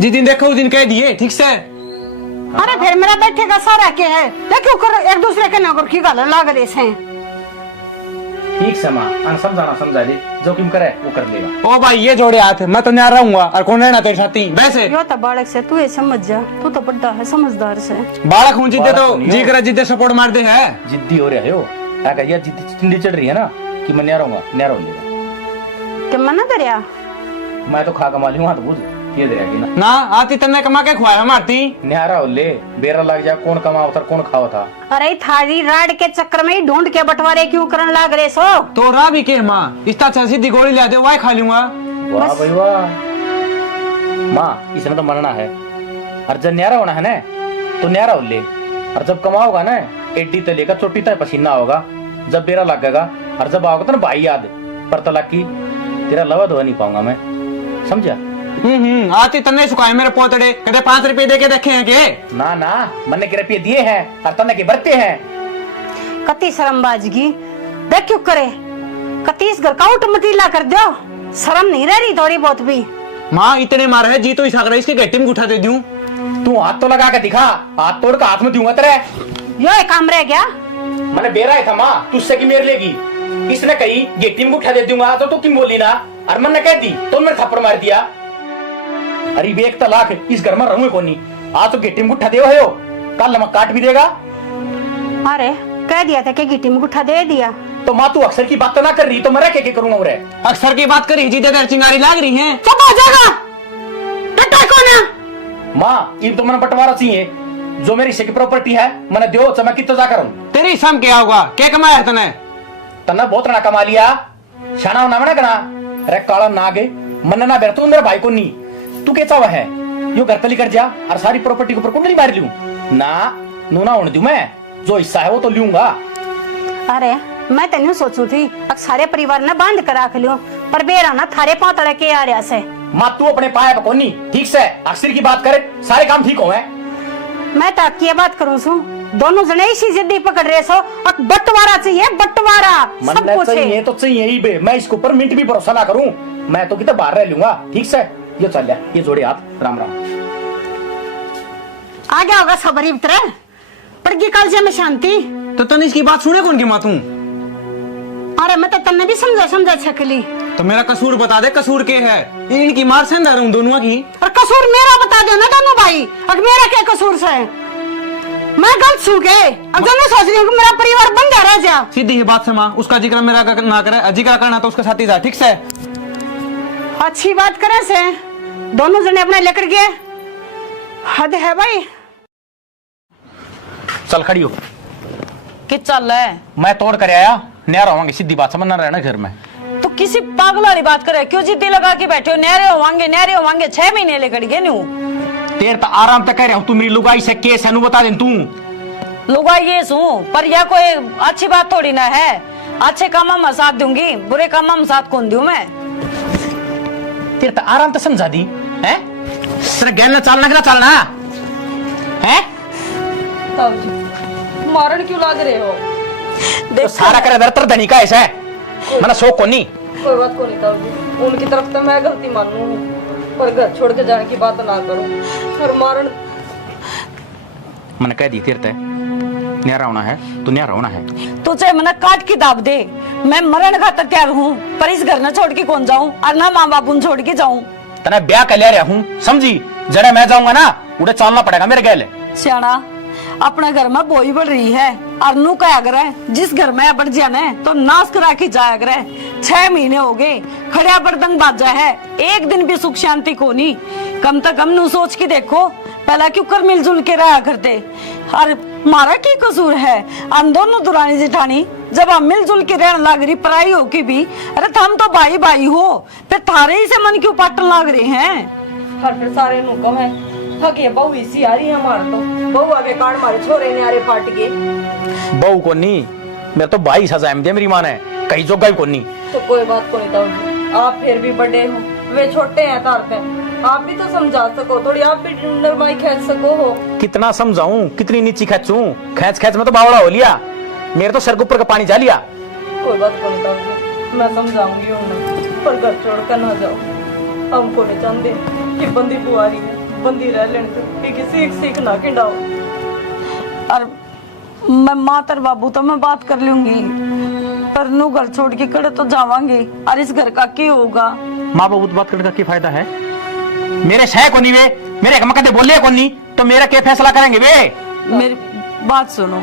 जिस दिन देखो उस दिन कह दिए ठीक से। अरे फिर मेरा बैठे का सारा के है, देखो करो एक दूसरे के नगर की गाल लाग रहे से। ठीक से माँ समझाना समझा दे जो किम करे वो कर लेगा। ओ भाई ये जोड़े हाथ, मैं तो न्यारा रहूंगा और कौन रहना तेरे साथी वैसे। यो तो बालक से तू ये समझ जा, तू तो बड़ा है समझदार से। बालक हूँ जिद्दे तो बालक नहीं हो। जी करा जिद्दे सपोर्ट मार दे है। जिद्दी हो रहे हो क्या कहिए जिद्दी चिंदी चढ़ रही है ना कि मैं न्यारा हो लेगा। कि मना दरिया मैं तो खा कमा लूंगा तो बुझ ये देगी ना ना आती तन्ने कमा के खुआया मारती। न्यारा हो ले बेरा लग जा कौन कमा उतर कौन खाओ था। अरे थारी राड के चक्कर में ही ढूंढ के बंटवारे क्यों करन लाग रहे सो? तो रा भी के माँ इस तरह सीधी गोली ला दे वाई खा लूंगा। वाह भाई वाह माँ इसमें तो मरना है। और जब न्यारा होना है ना तो न्यारा हो ले, और जब कमाओगा ना एड्डी तले का चोटी तक पसीना होगा। जब बेरा लगेगा और जब आओगे तो ना भाई याद पर तलाक की तेरा लवा धोआ नहीं पाऊंगा मैं, समझा? आती तन्ने सुखाए मेरे पोतड़े कदे 5 रुपए दे के देखे हैं के? ना ना मन्ने के रुपये दिए हैं और तन्ने के बरते हैं। कति शर्मबाजगी देख क्यों करे, कति इस घर का उठ मटीला कर दो, शर्म नहीं रह रही थोड़ी बहुत भी? माँ इतने मार है जी तो इस आगरा इसके गट्टी में उठा दे दूं। तू हाथ तो लगा के दिखा, हाथ तोड़ के हाथ में दूंगा तेरे। यो एक काम रह गया। मैंने बेरा है था माँ तुझसे की मेर लेगी, इसने कही गेटी में उठा दे दूंगा तो किम बोली ना, और मैंने कह दी तो मैंने थप्पड़ मार दिया। अरे बेक तलाक इस घर में रहूंगे कौन नहीं, आज तो गेटी में उठा दे हो कल नमक काट भी देगा। अरे कह दिया था कि गिट्टी में गुठा दे दिया तो माँ तू अक्सर की बात तो ना कर रही तो मैं क्या करूंगा उरे? अक्सर की बात करी जी दे चिंगारी लाग रही है। चुप हो जाएगा, टट्टा कौन है? माँ इन तो मैंने बंटवारा चाहिए, जो मेरी हिस्से की प्रॉपर्टी है मैंने दो चमक कितना जा करूं। तेरी सम क्या होगा क्या कमाया तने? तना बहुत रना कमा लिया शाना होना में ना कना। अरे काला ना आगे मन ना बैठ तू मेरे भाई को नहीं, तू कैसा हुआ है यो घर तली कर जा और सारी प्रॉपर्टी के ऊपर कुंडली मार लूं ना, नू ना होने दूं मैं, जो हिस्सा है वो तो लूंगा। अरे मैं तेन सोचू थी अब सारे परिवार ने बांध कर रख लियो, पर बेरा ना थारे पांतड़े के आ रहा से माँ तू अपने पाए कोनी ठीक से अक्सर की बात करे सारे काम ठीक हो है। मैं तो की बात करूं सु दोनों जने इसी जिद्दी पकड़ रहे सो अब बंटवारा चाहिए बंटवारा सब कुछ चाहिए तो चाहिए ही बे। मैं इसके ऊपर मिनट भी भरोसा ना करूं। मैं तो कितना बाहर रह लूंगा ठीक से। ये चल जा ये जोड़े हाथ राम राम। आ गया होगा सबरी भीतर पड़गी कालजे में शांति। तो तने इसकी बात सुने कौन की माँ तू? अरे मैं तो तन्ने भी समझा छकली। तो मेरा कसूर बता दे, कसूर के है? इनकी मार से अंदर हूँ दोनों की। और कसूर मेरा बता दो ना दोनों भाई। अब मेरा क्या कसूर से? मैं गलत सू के अब जो मैं सोच रही हूँ कि मेरा परिवार बन जा रह जा। सीधी ही बात से माँ, उसका जिक्र मेरा ना करे, जिक्र करना तो उसके साथ ही जा ठीक से। अच्छी बात करे से दोनों जने अपने लेकर गए। हद है भाई। चल खड़ी हो। कि चल है मैं तोड़ कर आया नया रहोगे सीधी बात समझना रहना घर में। तो किसी पागल वाली बात करे क्यों जिद्दी लगा के बैठे हो? न्यारे होवांगे 6 महीने लेकर गए न्यू। तेरे तो आराम तक कह रहा हूँ तू मेरी लुगाई से केस है बता दे तू। लुगाई ये सू पर यह कोई अच्छी बात थोड़ी ना है। अच्छे काम में साथ दूंगी, बुरे काम में साथ कौन दूं मैं? तेरे तो आराम तो समझा दी है। तेरे गैल चलना कि ना चलना है? मारण क्यों लाग रहे हो? तो सारा करे दर धनी का ऐसा है मना शौक को नहीं। कोई बात को नहीं ताऊ जी, उनकी तरफ तो मैं गलती मानू पर घर छोड़ के जाने की बात ना करो। और मारण मैंने कह दी तेरे ते न्यारा होना है तो न्यारा होना है। तो चाहे मना काट की दाब दे, मैं मरण खातर तैयार हूँ पर इस घर न छोड़ के कौन जाऊँ और ना माँ बाप छोड़ के जाऊँ। तना ब्याह कर ले रहा हूँ समझी। जड़े मैं जाऊंगा ना उड़े चलना पड़ेगा मेरे गैल। सियाना अपना घर में बोई बढ़ रही है और नू क्या करे जिस घर में बढ़ जाना है तो नाश करा के जाया करे। 6 महीने हो गए खड़िया बर्तन बाजा है, एक दिन भी सुख शांति को नहीं। कम तक हम नू सोच के देखो पहला क्यों कर मिलजुल के रहा करते। और मारा की कसूर है हम दोनों दुरानी जेठानी जब हम मिलजुल के रहने लग रही पराई हो के भी। अरे हम तो भाई भाई हो फिर थारे ही से मन क्यों पाटन लग रहे हैं? हर फिर सारे नु कम है थके बहू इसी आ रही है हमारे तो बहू आगे काट मारे छोरे ने आरे पाट के। बहू को नहीं मेरे तो भाई सजा दे मेरी माँ ने कहीं जोगा को नहीं। तो कोई बात को नहीं ताऊ जी, आप फिर भी बड़े हो वे छोटे हैं तार पे। आप भी तो समझा सको थोड़ी, आप भी नरमाई खींच सको हो। कितना समझाऊं कितनी नीची खींचूं? खींच में तो बावड़ा हो लिया मेरे तो सर के ऊपर का पानी जा लिया। कोई बात को नहीं ताऊ जी, मैं समझाऊंगी उन्हें पर घर छोड़ कर ना जाओ। हमको नहीं जानते कि बंदी बुआरी है, बंदी रह लेने दो कि सीख ना खिंडाओ। और मैं मातर बाबू तो मैं बात कर लूंगी पर नू घर छोड़ के कड़े तो जावांगे और इस घर का क्या होगा? माँ बाबू बात करने का क्या फायदा है? मेरे शह को नहीं वे मेरे कदे बोले को नहीं तो मेरा क्या फैसला करेंगे वे? मेरी बात सुनो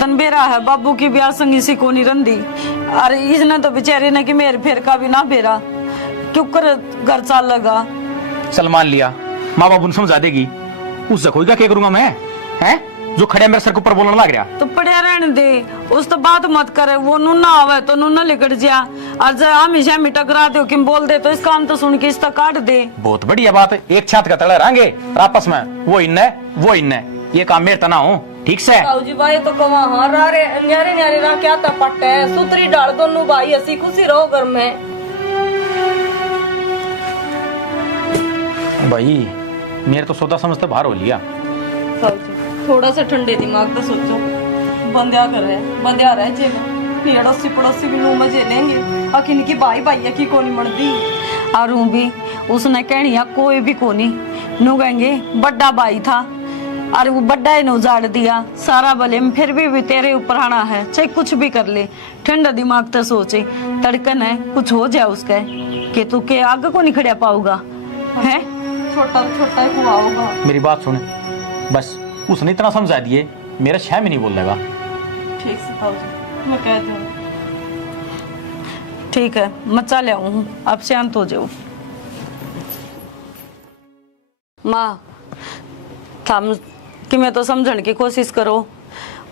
तनबेरा है बाबू की ब्याह संगी सी को नहीं रंदी। अरे इसने तो बेचारे ने कि मेरे फेर का भी ना बेरा क्यों कर घर चाल लगा। सलमान लिया माँ बाबू ने समझा देगी उससे कोई क्या करूंगा मैं है जो खड़े मेरे सर के ऊपर बोलने लग रहा। तो पड़िया रहने दे उस तो बात मत करे। वो नूना आवे तो नूना लिकट जा और जब हमेशा मिटा करा दे कि बोल दे तो इस काम तो सुन के इसका काट दे। बहुत बढ़िया बात है एक छात का तले रहेंगे आपस में वो इन्ने ये काम मेरे तना हो ठीक से। ताऊ जी भाई तो कमा हाँ रे न्यारे न्यारे ना क्या तपट है सुतरी डाल दोनों भाई हंसी खुशी रहो घर में। भाई मेरे तो सोचा समझते बाहर हो लिया। ताऊ जी थोड़ा सा ठंडे दिमाग तो सोचो बंदिया रहे जे फिर अड़ोसी पड़ोसी भी मुंह में झेलेंगे अखिन की भाई भाई की कोनी मरदी। और भी उसने कहनिया कोई भी कोनी नु कहेंगे बड़ा भाई था और वो बड़ा ही उजाड़ दिया सारा भले में फिर भी तेरे ऊपर आना है चाहे कुछ भी कर ले। ठंडा दिमाग तो सोचे तड़कन है कुछ हो जाए उसका कि तू के आगे को नहीं खड़ा पाऊगा है। छोटा छोटा ही हुआ होगा। मेरी बात सुने बस उसने इतना समझा दिए मेरा 6 में नहीं बोल लगा। ठीक से ताऊ जी मैं कह दूँ। ठीक है मैं चल आऊँ अब शांत हो जाओ। माँ थम कि मैं तो समझने की कोशिश करो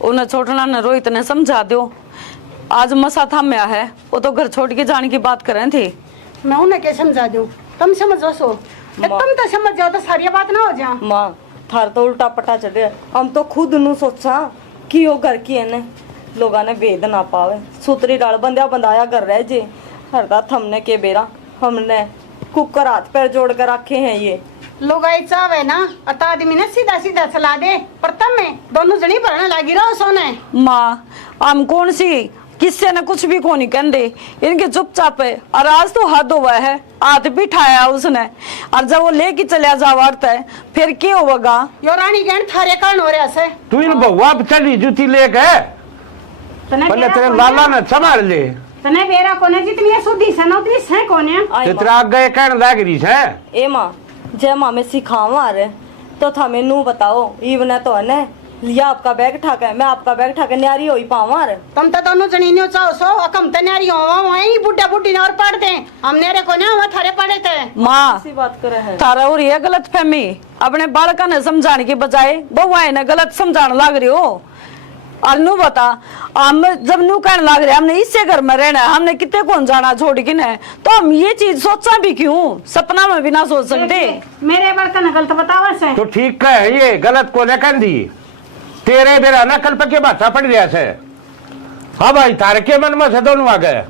उन्हें छोड़ना न रोहित ने समझा दो। आज मसा थम्या है वो तो घर छोड़ के जाने की बात कर रहे थे। मैं उन्हें क्या समझा दूं? तुम समझो सो तुम तो समझ जाओ तो सारी बात ना हो जा। माँ थार तो उल्टा पटा चढ़े हम तो खुद नु सोचा कि वो घर की है ने लोगा ने भेद ना पावे सुतरी डाल बंदिया बंदाया घर रह जे हरदा थमने के बेरा हमने कुकर हाथ पैर जोड़ कर रखे हैं ये। लुगाई चावे ना अत आदमी ने सीधा सीधा चला दे, पर तब में दोनों जनी भरने लगी रहो सोने। माँ हम कौन सी किससे न कुछ भी को नहीं कहते, इनके चुपचाप है। और आज तो हद हुआ है, हाथ बिठाया उसने, और जब वो लेके चलिया जावरता है फिर क्या होगा। यो रानी गण थारे कारण हो रहा से। तू इन बउआ पे चली जूती लेके पहले तेरे लाला ने संभाल ले। तने बेरा कोने जितनी सुधी से ना उतनी से कोने। आई तेरा आगे कहने लग रही है। ए माँ जय माँ में सिखावा रे तो था नू बताओ इवन तो है लिया आपका बैग ठाके, मैं आपका बैग ठाके न्यारी हो ही पावा रे। तुम तो दोनों जनी न्यो चाहो सो अकम तन्यारी हो वही बुड्ढा बुड्ढी ने और पढ़ दे, हम नेरे को ना वो थारे पढ़े थे। माँ ऐसी बात करे है थारा और ये गलत फहमी, अपने बालका ने समझाने की बजाय बउआ ने गलत समझाने लग रही हो। और नू बता हम जब नू कहने लग रहे हमने इससे घर में रहना है, हमने कितने कौन जाना छोड़ के न, तो हम ये चीज सोचा भी क्यों, सपना में भी ना सोच सकते। मेरे बड़का ने गलत बतावा से तो ठीक है, ये गलत को लेकर दी तेरे बेरा ना कल पके बाता पड़ रहा से। हाँ भाई तारे के मन में से दोनों आ गए।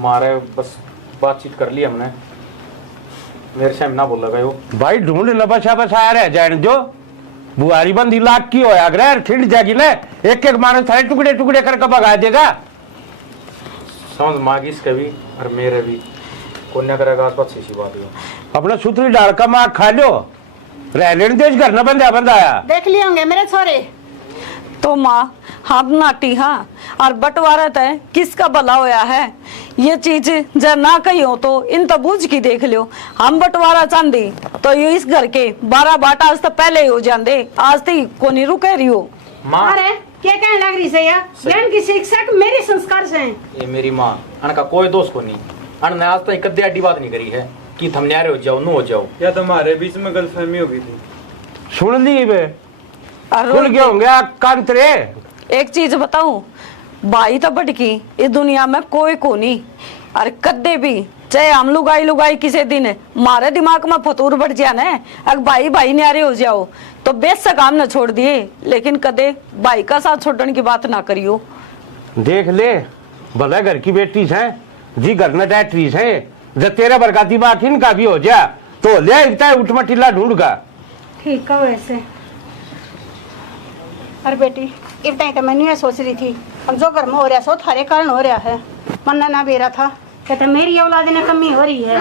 मारे बस बातचीत कर ली हमने, मेरे से ना बोल लगा भाई ढूंढ न बसा बसाया रह जाए जो बुआरी बंदी लाख की होया अगर ठिंड जाएगी ना, एक एक मानस थारे टुकड़े टुकड़े करके भगा देगा। समझ मागिस के भी और मेरे भी कोन्या करेगा आसपास सी बात है। अपना सूत्री डाल का मार खा लो, रह लेने देश घर न बंदा बंदाया देख लिए होंगे मेरे छोरे। तो माँ हम नाटी हाँ और बंटवारा तय किसका भला होया है, ये चीज जब ना कही हो तो इन तो बूझ की देख लियो। हम बंटवारा चांदी तो ये इस घर के 12 बाट आज तो पहले ही हो जाते, आज तो को नहीं रुके रही हो। माँ अरे क्या कहने लग रही से यार, ज्ञान की शिक्षक मेरे संस्कार से हैं। ये मेरी माँ अन का कोई दोस्त को नहीं, अन ने आज तक कद्दे अड्डी बात नहीं करी है कि थम न्यारे हो जाओ नू हो जाओ, या तुम्हारे बीच में गलतफहमी हो गई थी। सुन ली बे और खुल गया होंगे कांतरे। एक चीज बताऊं, भाई तो बटकी इस दुनिया में कोई को नहीं, और कद्दे भी चाहे हम लुगाई लुगाई किसी दिन मारे दिमाग में फतूर बढ़ जाए ना, अगर भाई भाई न्यारे हो जाओ तो बेशक हम न छोड़ दिए, लेकिन कदे भाई का साथ छोड़ने की बात ना करियो। देख ले भला घर की बेटी है जी, घर न डैट्रीज है, जब तेरा बरका दिमाग इनका भी हो जा तो ले इतना उठमटिल्ला ढूंढगा। ठीक है वैसे। अरे बेटी इतना तो मैंने सोच रही थी, अब जो घर में हो रहा सो थारे कारण हो रहा है। मन ना बेरा था कहते मेरी औलाद ने कमी हो रही है।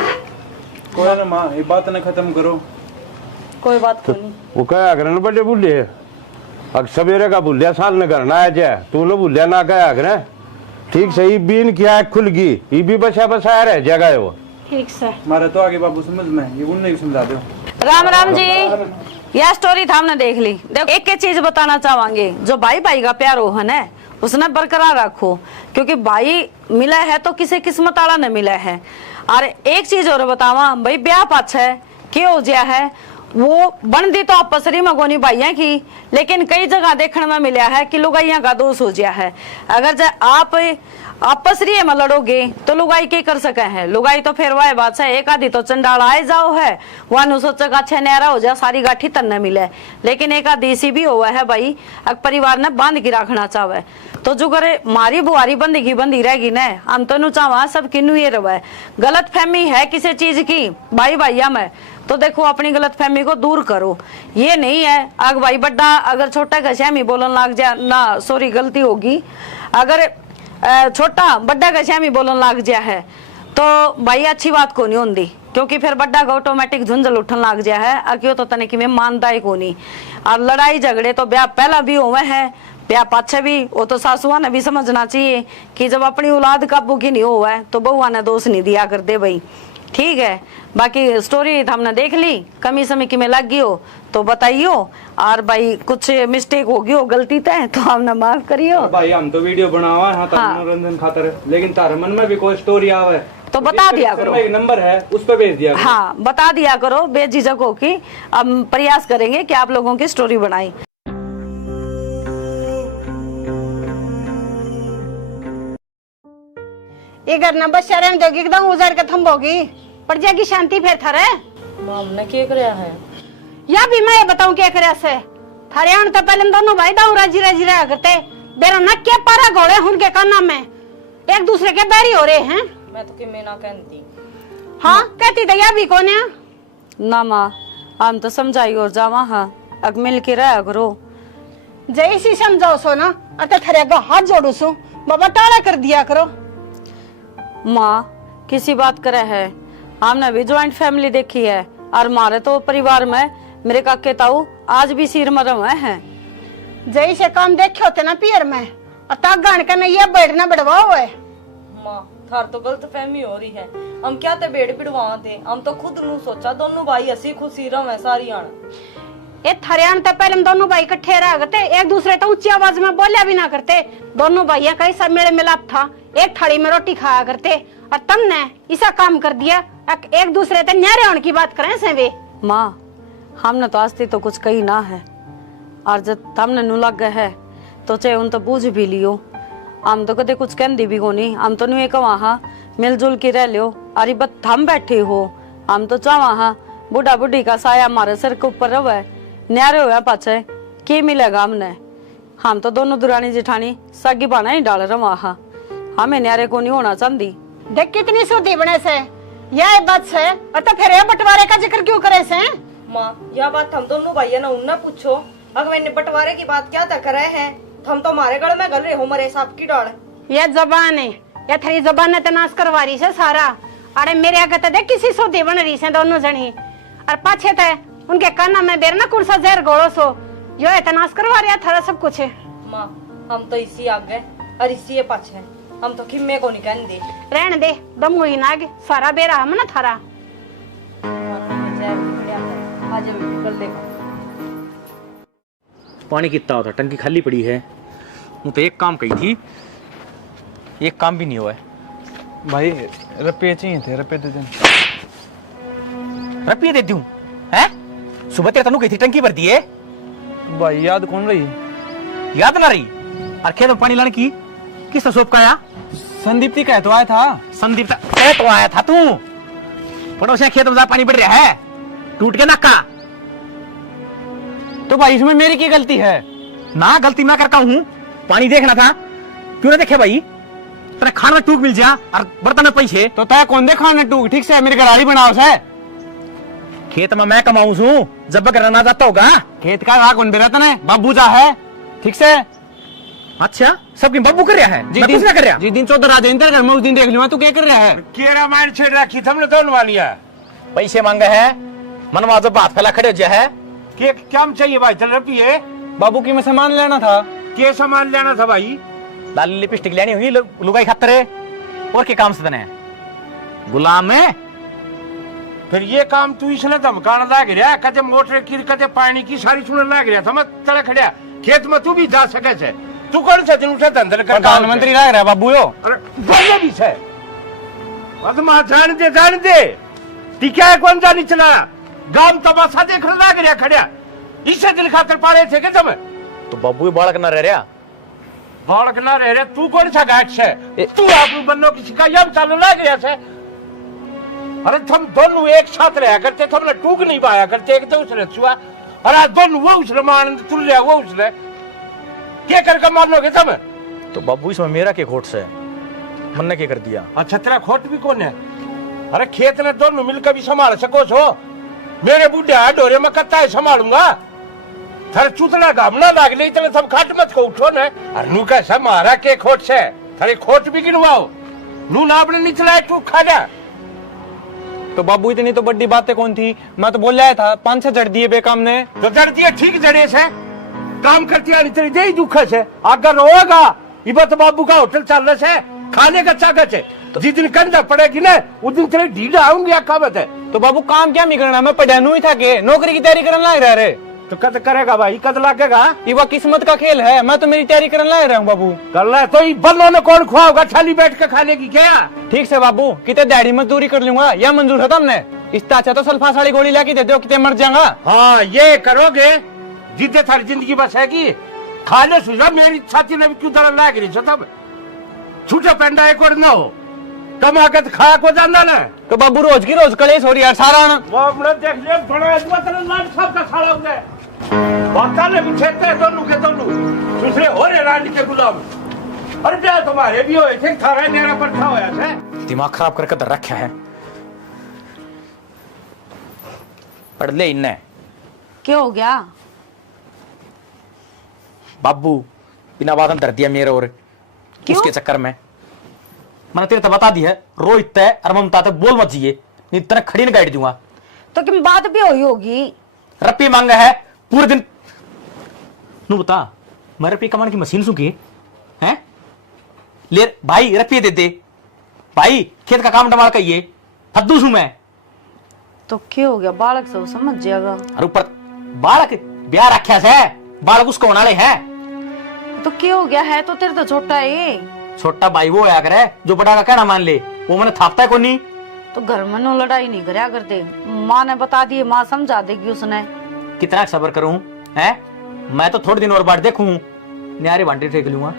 कोई ना माँ ये बात न खत्म करो। कोई बात को नहीं। वो क्या अगर न बड़े बुल्ले अब सवेरे का बुल्लिया साल न करना है जाए तू न बुल्लिया ना कहा अगर ठीक सही बीन किया खुल गई ये भी बसा बसाया रह जाएगा वो। ठीक से हमारा तो आगे बाबू समझ में ये उन्हें भी समझा दो। राम राम जी, यह स्टोरी था हमने देख ली। देखो एक चीज बताना चाहेंगे, जो भाई भाई का प्यार हो है ना उसने बरकरार रखो, क्योंकि भाई मिला है तो किसी किस्मत वाला ने मिला है। और एक चीज और बतावा भाई, ब्याह पाछा है क्या हो गया है, वो बनती तो आपसरी मगोनी भाइया की, लेकिन कई जगह देखने में मिला है कि लुगाइया का दोष हो गया है। अगर आप आपसरी में लड़ोगे तो लुगाई क्या कर सके हैं, लुगाई तो फिर वह बात है एक आधी तो चंडाल आए जाओ है, वह सोचेगा अच्छा न्यारा हो जाए सारी गाठी तन्ने मिले, लेकिन एक आधी सी भी हुआ है भाई अगर परिवार ने बांध के रखना चाहे तो जो करे मारी बुआरी बंदी रहेगी न, हम तो नु चाहवा सब किन्नू ये रहे। गलत फहमी है किसी चीज की भाई भाइया में तो देखो अपनी गलत फहमी को दूर करो। ये नहीं है अगर भाई बड्डा अगर छोटा का श्यामी बोलन लग जाए ना, सॉरी गलती होगी, अगर छोटा बड्डा का श्यामी बोलन लग जाए है तो भाई अच्छी बात को नहीं होती, क्योंकि फिर बड्डा का ऑटोमेटिक झुंझल उठन लग जाए है। और क्यों तो तने कि मैं मानता ही को नहीं। और लड़ाई झगड़े तो ब्याह पहला भी हुए हैं, ब्याह पाछे भी, वो तो सासुआ ने भी समझना चाहिए कि जब अपनी औलाद काबू की नहीं हुआ है तो बहुआ ने दोष नहीं दिया कर दे भाई। ठीक है, बाकी स्टोरी हमने देख ली, कमी समय की में लग गई हो तो बताइयो, और भाई कुछ मिस्टेक होगी हो गलती तय तो हमने माफ करियो। भाई हम तो वीडियो बनावा है हाँ। मनोरंजन खातर, लेकिन तारे मन में भी कोई स्टोरी आवे तो बता दिया करो, एक नंबर है उस पर भेज दिया करो। हाँ बता दिया करो बेझिझक हो कि हम प्रयास करेंगे कि आप लोगों की स्टोरी बनाई। ये घर न बस शरण जोगी एकदम उजड़ के थम्बोगी पड़ जाएगी शांति फिर थारे। हमने क्या कराया है या भी मैं बताऊं क्या करे से थारे आन तो पहले दोनों भाई दाऊ राजी राजी रहा करते, बेरो न के पारा घोड़े उनके काना में एक दूसरे के बैरी हो रहे हैं। मैं तो कि मैं ना कहती हाँ कहती दया भी कौन है? ना माँ, हम तो समझाई और जावा हाँ, अब मिल के रहा करो। जैसी समझाओ सो ना, अतः थरे का हाथ जोड़ू सो, बाबा टाला कर दिया करो। माँ किसी बात करे है, हमने भी ज्वाइंट फैमिली देखी है और हमारे तो परिवार में मेरे काके ताऊ आज भी सिर मरम है। जैसे काम देखे होते ना पियर में, अतः गान का नहीं ये बैठना बढ़वाओ है। माँ थार तो गलत फहमी हो रही है, हम क्या ते बेड़ पिड़वा थे, हम तो खुद नू सोचा दोनों भाई हसी खुशी रहे सारी आन। ये थरियान तो पहले दोनों भाई इकट्ठे रह करते, एक दूसरे तो ऊंची आवाज में बोलिया भी ना करते। दोनों भाइयों का ऐसा मेल मिलाप था, एक थाली में रोटी खाया करते, और तुमने ऐसा काम कर दिया एक दूसरे ते न्यारे होने की बात करें से वे। माँ हमने तो आस्ती तो कुछ कही ना है, और जब हमने नु लग गए है तो चाहे उन तो बूझ भी लियो। हम तो कदे कुछ कहती भी कोनी, हम तो नु एक वहाँ मिलजुल के रह लियो। अरे बत हम बैठे हो, हम तो चावा हाँ बूढ़ा बूढ़ी का साया हमारे सिर के ऊपर रहे, न्यारे हुआ पाछे के मिलेगा हमने। हम तो दोनों दुरानी जेठानी सागी बाना ही डाल रहा वहाँ, हमें न्यारे को नहीं होना चाहती। देख कितनी सुधी बने से, यह बात से, और तो फिर ये बंटवारे का जिक्र क्यों करे से? माँ यह बात हम दोनों भाइयों ने उन्ना पूछो, अगर मैंने बंटवारे की बात क्या तक रहे हैं, हम तो हमारे गल में गल रहे हो मरे सांप की डाल। यह जबान है, यह थरी जबान ने तनाश करवा रही से सारा। अरे मेरे आगे तो देख किसी सुधी बन रही से दोनों जनी, और पाछे थे उनके काना में बेरना कुर्सा जहर गोड़ो सो, जो है तनाश करवा रहा थारा सब कुछ है। माँ हम तो इसी आगे और इसी पाछे, हम तो खिम्मे को नहीं कहने दे। रहने दे, दम हुई ना आगे सारा बेरा हम ना थारा। आज कल देखो पानी कितना होता, टंकी खाली पड़ी है। वो तो एक काम कही थी, एक काम भी नहीं हुआ है। भाई रुपये चाहिए थे, रुपये दे दें। रुपये दे दूं हैं? सुबह तेरे तनु कही थी टंकी भर दिए। भाई याद कौन रही? याद ना रही? और खेत में पानी लाने की किसने सोप का आया? संदीप ती कह तो आया था। संदीप कह तो आया था तू, पड़ोसिया खेत में जा पानी बढ़ रहा है, टूट के नक्का। तो भाई इसमें मेरी क्या गलती है? ना गलती मैं करता हूँ, पानी देखना था, क्यों ना देखे भाई? तेरे खाने में टूक मिल जा और बर्तन में पैसे। तो तय कौन दे खाने टूक? ठीक से मेरे घराड़ी बनाओ से। खेत में मैं कमाऊं हूँ, जब बकर ना जाता होगा। खेत का राह कौन बेरा तने? बाबू जा है ठीक से। अच्छा सबकी बब्बू कर रहा है, मैं कुछ ना कर रहा। जिस दिन चौधर आ जाए घर में उस दिन देख लूंगा तू क्या कर रहा है। केरा मार छेड़ रखी तुमने दोनों वालिया, पैसे मांगे है, मनवा जब बात फैला खड़े हो जा है। के क्या चाहिए भाई? चल रुपये बाबू की मैं सामान लेना था। के सामान लेना था भाई? लाल लिपस्टिक लेनी हुई लुगाई खातर और के काम से तने गुलाम में। फिर ये काम तू इसने धमकाना लाग रहा, कदे मोटर की कदे पानी की सारी सुनने लाग रहा था। मैं तड़े खड़िया खेत में तू भी जा सके से, तू कौन सा दिन उठा धंधर कर प्रधानमंत्री रह रहा है बाबू यो। अरे बोलो भी से अदमा जान दे ती क्या है कौन जानी चला गांव तमाशा देख लाग रहा खड़िया, इससे दिल खातर पाड़े थे के तुम? तो बब्बू बालक ना रह रहा, बालक ना रह रहे, तू कौन सा गाठ से? तू आप बन्नो की शिकायत चालू लाग रहा से। अरे तुम दोनों एक साथ रहा करते, तुमने टूक नहीं पाया करते एक दूसरे छुआ, और आज दोनों वो उसने मान तुल लिया, वो उसने क्या करके मान लोगे तुम? तो बब्बू इसमें मेरा क्या खोट से मन ने क्या कर दिया? अच्छा तेरा खोट भी कौन है? अरे खेत ने दोनों मिलकर भी संभाल सको छो, मेरे बूढ़े डोरे में कत्ता है संभालूंगा। थारे चूतना घामना लाग ले इतने सब खाट मत को उठो न, और नू का समारा के खोट से थारे खोट भी गिनवाओ, नू ना अपने निचला तू खा जा। तो बाबू इतनी तो बड़ी बातें कौन थी? मैं तो बोल रहा था 5-6 जड़ दिए बेकाम ने। तो जड़ दिए ठीक जड़े से काम करती आनी तेरी दे दुख से अगर होगा इबत बाबू का होटल चल रहा से खाने का चागत है, जिस दिन कंधा पड़ेगी ना उस दिन तेरे ढीला आऊंगी अकाबत है। तो बाबू काम क्या नहीं करना? मैं पढ़ानू ही था के नौकरी की तैयारी करने लग रहा रे। तो कद करेगा भाई, कद लागेगा? ये वो किस्मत का खेल है, मैं तो मेरी तैयारी करने लग रहा हूँ बाबू। कर रहा है तो ये बल्लों ने कौन खुआओगा थाली बैठ के खाने की क्या? ठीक से बाबू, कितने दिहाड़ी मजदूरी कर लूंगा या मंजूर है तुमने? इससे अच्छा तो सल्फा साड़ी गोली लाके दे दो, कितने मर जाऊंगा। हाँ ये करोगे जितने थारी जिंदगी बस है की खाने सुझा मेरी छाती ने भी क्यों दड़ा लाग रही तब छूटा पेंडा एक और न हो कमा के खा को जाना ना। तो बाबू रोज की रोज कलेश हो रही है सारा ना। वो अपने देख ले बड़ा अजमा तेरा लाल सब का साला हो गया, बाता ने भी छेड़ते हैं दोनों के दोनों दूसरे हो रहे रानी के गुलाम। अरे क्या तुम्हारे भी हो थे थारा मेरा पर था होया है। दिमाग खराब करके दर रखा है, पढ़ ले इन्ने क्या हो गया? बाबू बिना बात धर दिया मेरे और क्यों? उसके चक्कर में मैंने तेरे तो बता दी है, रोहित तय और ममता तक बोल मत जिए, नहीं तेरा खड़ी न गाइड दूंगा। तो क्या बात भी हुई होगी? रप्पी मांगा है पूरे दिन। नू बता मैं रप्पी कमान की मशीन सुखी है ले भाई, रप्पी दे दे भाई, खेत का काम डमाल कहिए फद्दू सू मैं। तो क्या हो गया? बालक से वो समझ जाएगा। और ऊपर बालक ब्याह रखा से बालक उसको होने वाले हैं। तो क्या हो गया है? तो तेरे तो छोटा है ये। छोटा भाई वो आया करे जो बड़ा का कहना मान ले, वो मैंने थापता है को नहीं। तो घर में नो लड़ाई नहीं करया करते, माँ ने बता दिए, माँ समझा देगी उसने। कितना सब्र करूं है मैं, तो थोड़े दिन और बाद देखूं न्यारे बांटे फेंक लूंगा।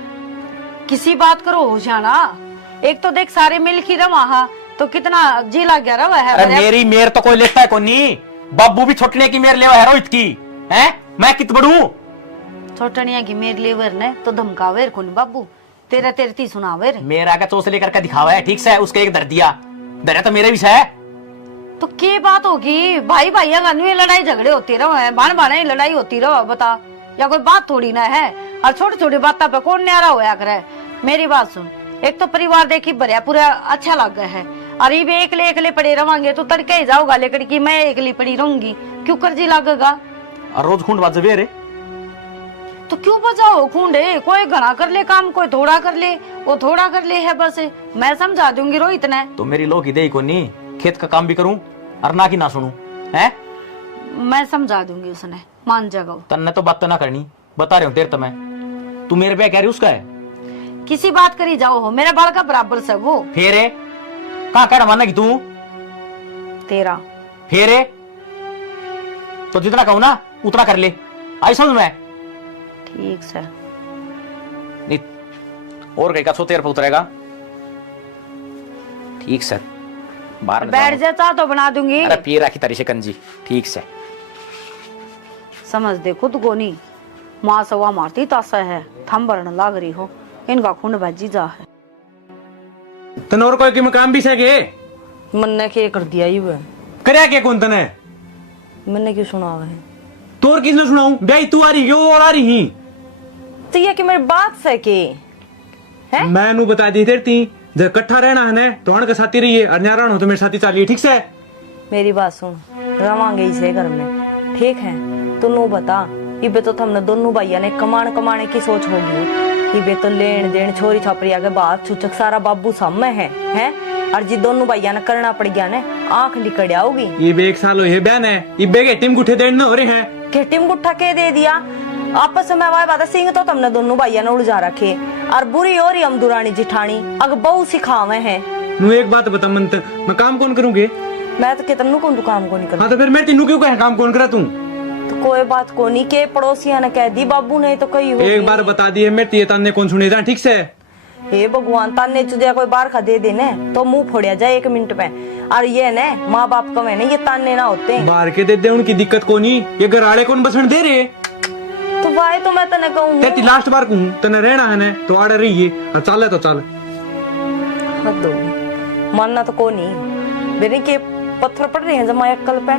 किसी बात करो होशाना, एक तो देख सारे मिल की रवा तो कितना जी लग गया रवा है। अरे मेरी मेर तो कोई लेता है को नहीं, बाबू भी छोटने की मेर लेवा है रोहित की है, मैं कित बड़ू छोटनिया की मेरे लेवर ने तो धमकावे कोनी बाबू, तेरा तेरे ती सुनावे रे। मेरा का चोस लेकर के दिखावा है, ठीक से उसके एक दर दिया दर तो मेरे भी है। तो क्या बात होगी? भाई भाइया का नहीं लड़ाई झगड़े होती रहो, बाण बाण लड़ाई होती रहो, बता या कोई बात थोड़ी ना है। और छोटी छोटी बातों पे कौन न्यारा होया करे? मेरी बात सुन, एक तो परिवार देखी भरिया पूरा अच्छा लग गया है, और ये एकले पड़े रवांगे तो तड़के ही जाओगा, लेकिन की मैं एकली पड़ी रहूंगी क्यों कर्जी लगेगा? और रोज खूंड बाजे रे तो क्यों बजाओ खूंडे? कोई घना कर ले काम, कोई थोड़ा कर ले, वो थोड़ा कर ले है बस। मैं समझा दूंगी रोहित ने। तो मेरी लोग ही दे को नहीं, खेत का काम भी करूं और ना की ना सुनूं है। मैं समझा दूंगी, उसने मान जाएगा। तन्ने तो बात तो ना करनी, बता रही हूँ तेरे तो मैं, तू मेरे पे कह रही उसका है। किसी बात करी जाओ हो, मेरा बाल का बराबर से वो। फेरे कहाँ कहना मानना कि तू तेरा फेरे तो जितना कहूं ना उतना कर ले, आई समझ में। ठीक सर। नहीं और कहीं का सो तेरे पे उतरेगा। ठीक सर, बाहर न बैठ जाओ। जाता तो बना दूंगी। अरे पी रखी तारी शिकंजी, ठीक से समझ दे खुद को नहीं, माँ सवा मारती तासा है, थम भरन लाग रही हो, इनका खून भजी जा है। तन और कोई की मकाम भी सके मन ने क्या कर दिया ही वह, करया के कौन तने? मैंने क्यों सुना है? तोर किसने सुनाऊं? ब्याई तू आ रही क्यों और आ रही? तो ये कि मेरी बात सके है? मैं नु बता दी तेरी ती जब इकट्ठा रहना है ने तो के साथी रहिए, और न्यारा हो तो मेरे साथी चलिए, ठीक से? मेरी बात सुन, रवांगे इसे घर में, ठीक है? तू नु बता, इबे तो हमने दोनों भैया ने कमाने की सोच होगी, इबे तो लेन देन छोरी छापरी आगे बात छुचक सारा बाबू सामने है? और जी दोनों भैया ने करना पड़ गया ने, आंख लिकड़ आओगी। ये एक साल हुए बहन है, इबे के टीम गुठे देन हो रहे हैं। के टीम गुट्ठा के दे दिया आपस में, वाय बात सिंह तो तुमने दोनों भैया ने उलझा रखे, और बुरी और ही हम दुरानी जिठानी अग बहु सिखावे हैं। नु एक बात बता मन, मैं काम कौन करूंगे? मैं तो कितनू को काम को नहीं कर। हाँ तो फिर मैं तीनों क्यों कहे काम कौन करा तू? तो कोई बात को नहीं के पड़ोसिया ने कह दी, बाबू ने तो कही होगी। एक बार बता दिए मैं तीये ताने कौन सुने जा, ठीक से? हे भगवान, ताने चुदिया कोई बार खा दे देने तो मुंह फोड़िया जाए 1 मिनट में। और ये ने माँ बाप कमे ने ये ताने ना होते बाहर के दे दे, उनकी दिक्कत को नहीं, ये घराड़े कौन बसण दे रहे? तो भाई तो मैं तने कहूँ तेरी लास्ट बार कहूँ तने रहना है ने तो आड़े रहिए, और चले तो चल। हद होगी, मानना तो को नहीं, मेरे के पत्थर पड़ रहे हैं जमा अक्कल पे,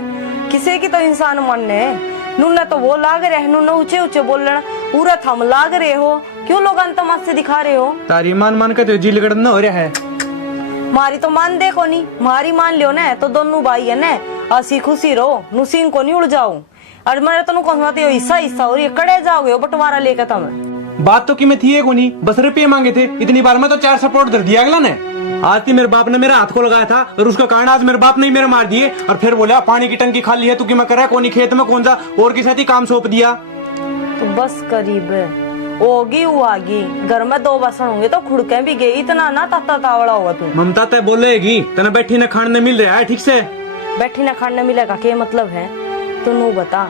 किसी की तो इंसान मानने नुना तो वो लाग रहे, नुना ऊंचे ऊंचे बोलना पूरा थम लाग रहे हो, क्यों लोग तमाशे दिखा रहे हो? तारी मान के तो जी लगड़न हो रहा है। मारी तो मान देखो नहीं, मारी मान लियो ना तो दोनों भाई है ना, हसी खुशी रहो, नुसीन को नहीं उड़ जाओ। और मेरे तो कौन हो हिस्सा और ये कड़े जाओगे बंटवारा लेकर तुम। बात तो कि मैं थी को नहीं, बस रुपये मांगे थे, इतनी बार में तो 4 सपोर्ट दर दिया अगला ने। आज थी मेरे बाप ने मेरा हाथ को लगाया था, और उसका कारण आज मेरे बाप ने मेरे मार दिए, और फिर बोला पानी की टंकी खाली है, तू कि मैं कर रहा है कोनी खेत में कौन सा और के साथ ही काम सौंप दिया। तो बस करीब होगी वो आगी, घर में 2 बसन होंगे तो खुड़के भी गई, इतना ना ताता तावड़ा होगा तू। ममता तय बोलेगी तना बैठी न खाने मिल रहा है, ठीक से? बैठी ना खाने मिलेगा क्या मतलब है? तू नू बता,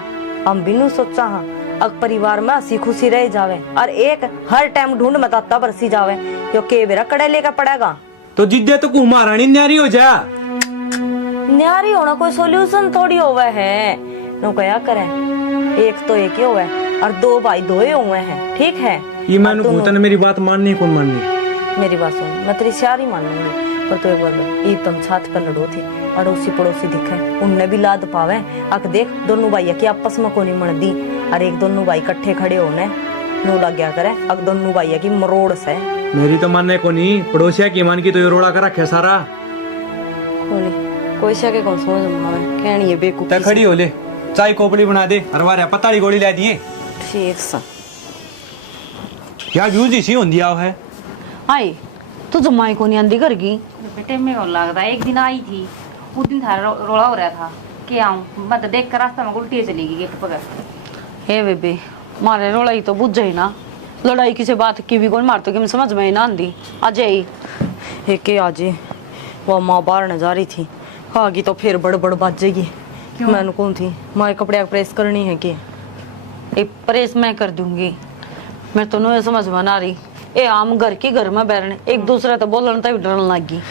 हम भी नू सोचा हाँ अग परिवार में हंसी खुशी रह जावे, और एक हर टाइम ढूंढ में ताता बरसी जावे, यो के बेरा कड़े लेकर पड़ेगा। तो जिद्दे तो कु महारानी न्यारी हो जा। न्यारी होना कोई सोल्यूशन थोड़ी होवे है, नो क्या करे, एक तो एक ही होवे और 2 भाई 2 ही हुए हैं, ठीक है? ये मैंने पूछता ना, मेरी बात माननी कौन माननी? मेरी बात सुन, मैं तेरी सारी मान लूंगी, पर तू एक बार तुम छात पर लड़ो थी, अड़ोसी पड़ोसी दिखे उनने भी लाद पावे। अक देख दोनों भाई की आपस में कोनी मन दी, और एक दोनों भाई इकट्ठे खड़े होने नो लग गया करे। अक दोनों भाई की मरोड़ से मेरी तो मानने को नहीं, पड़ोसिया की मान की तो ये रोड़ा कर रखे सारा। कोई से के कौन समझ में आवे कहनी है बेवकूफ। तै खड़ी हो ले, चाय कोपली बना दे, अरवारे पताड़ी गोली ला दिए। ठीक सा क्या व्यूज इसी हों दिया है। आई तू जमाई को नहीं आंदी घर की। बेटे में कौन लगता एक दिन आई थी, उस दिन थारा रोला हो रहा था कि आऊं मत देख कर रास्ता में उल्टी चली गई गेट पर। हे बेबे मारे रोलाई तो बुझ जाई ना, लड़ाई किसी बात की भी कौन मार तो कि समझ में ही ना आंदी। आज आई हे के आजे वो माँ बाहर न जा रही थी, आगी तो फिर बड़ बाजेगी। मैंने कौन थी माँ कपड़े प्रेस करनी है कि एक प्रेस मैं कर दूंगी। मैं तो नो समझ में ना रही, ए आम घर की घर में बैठने एक दूसरे तो बोलन तक डरने लगी।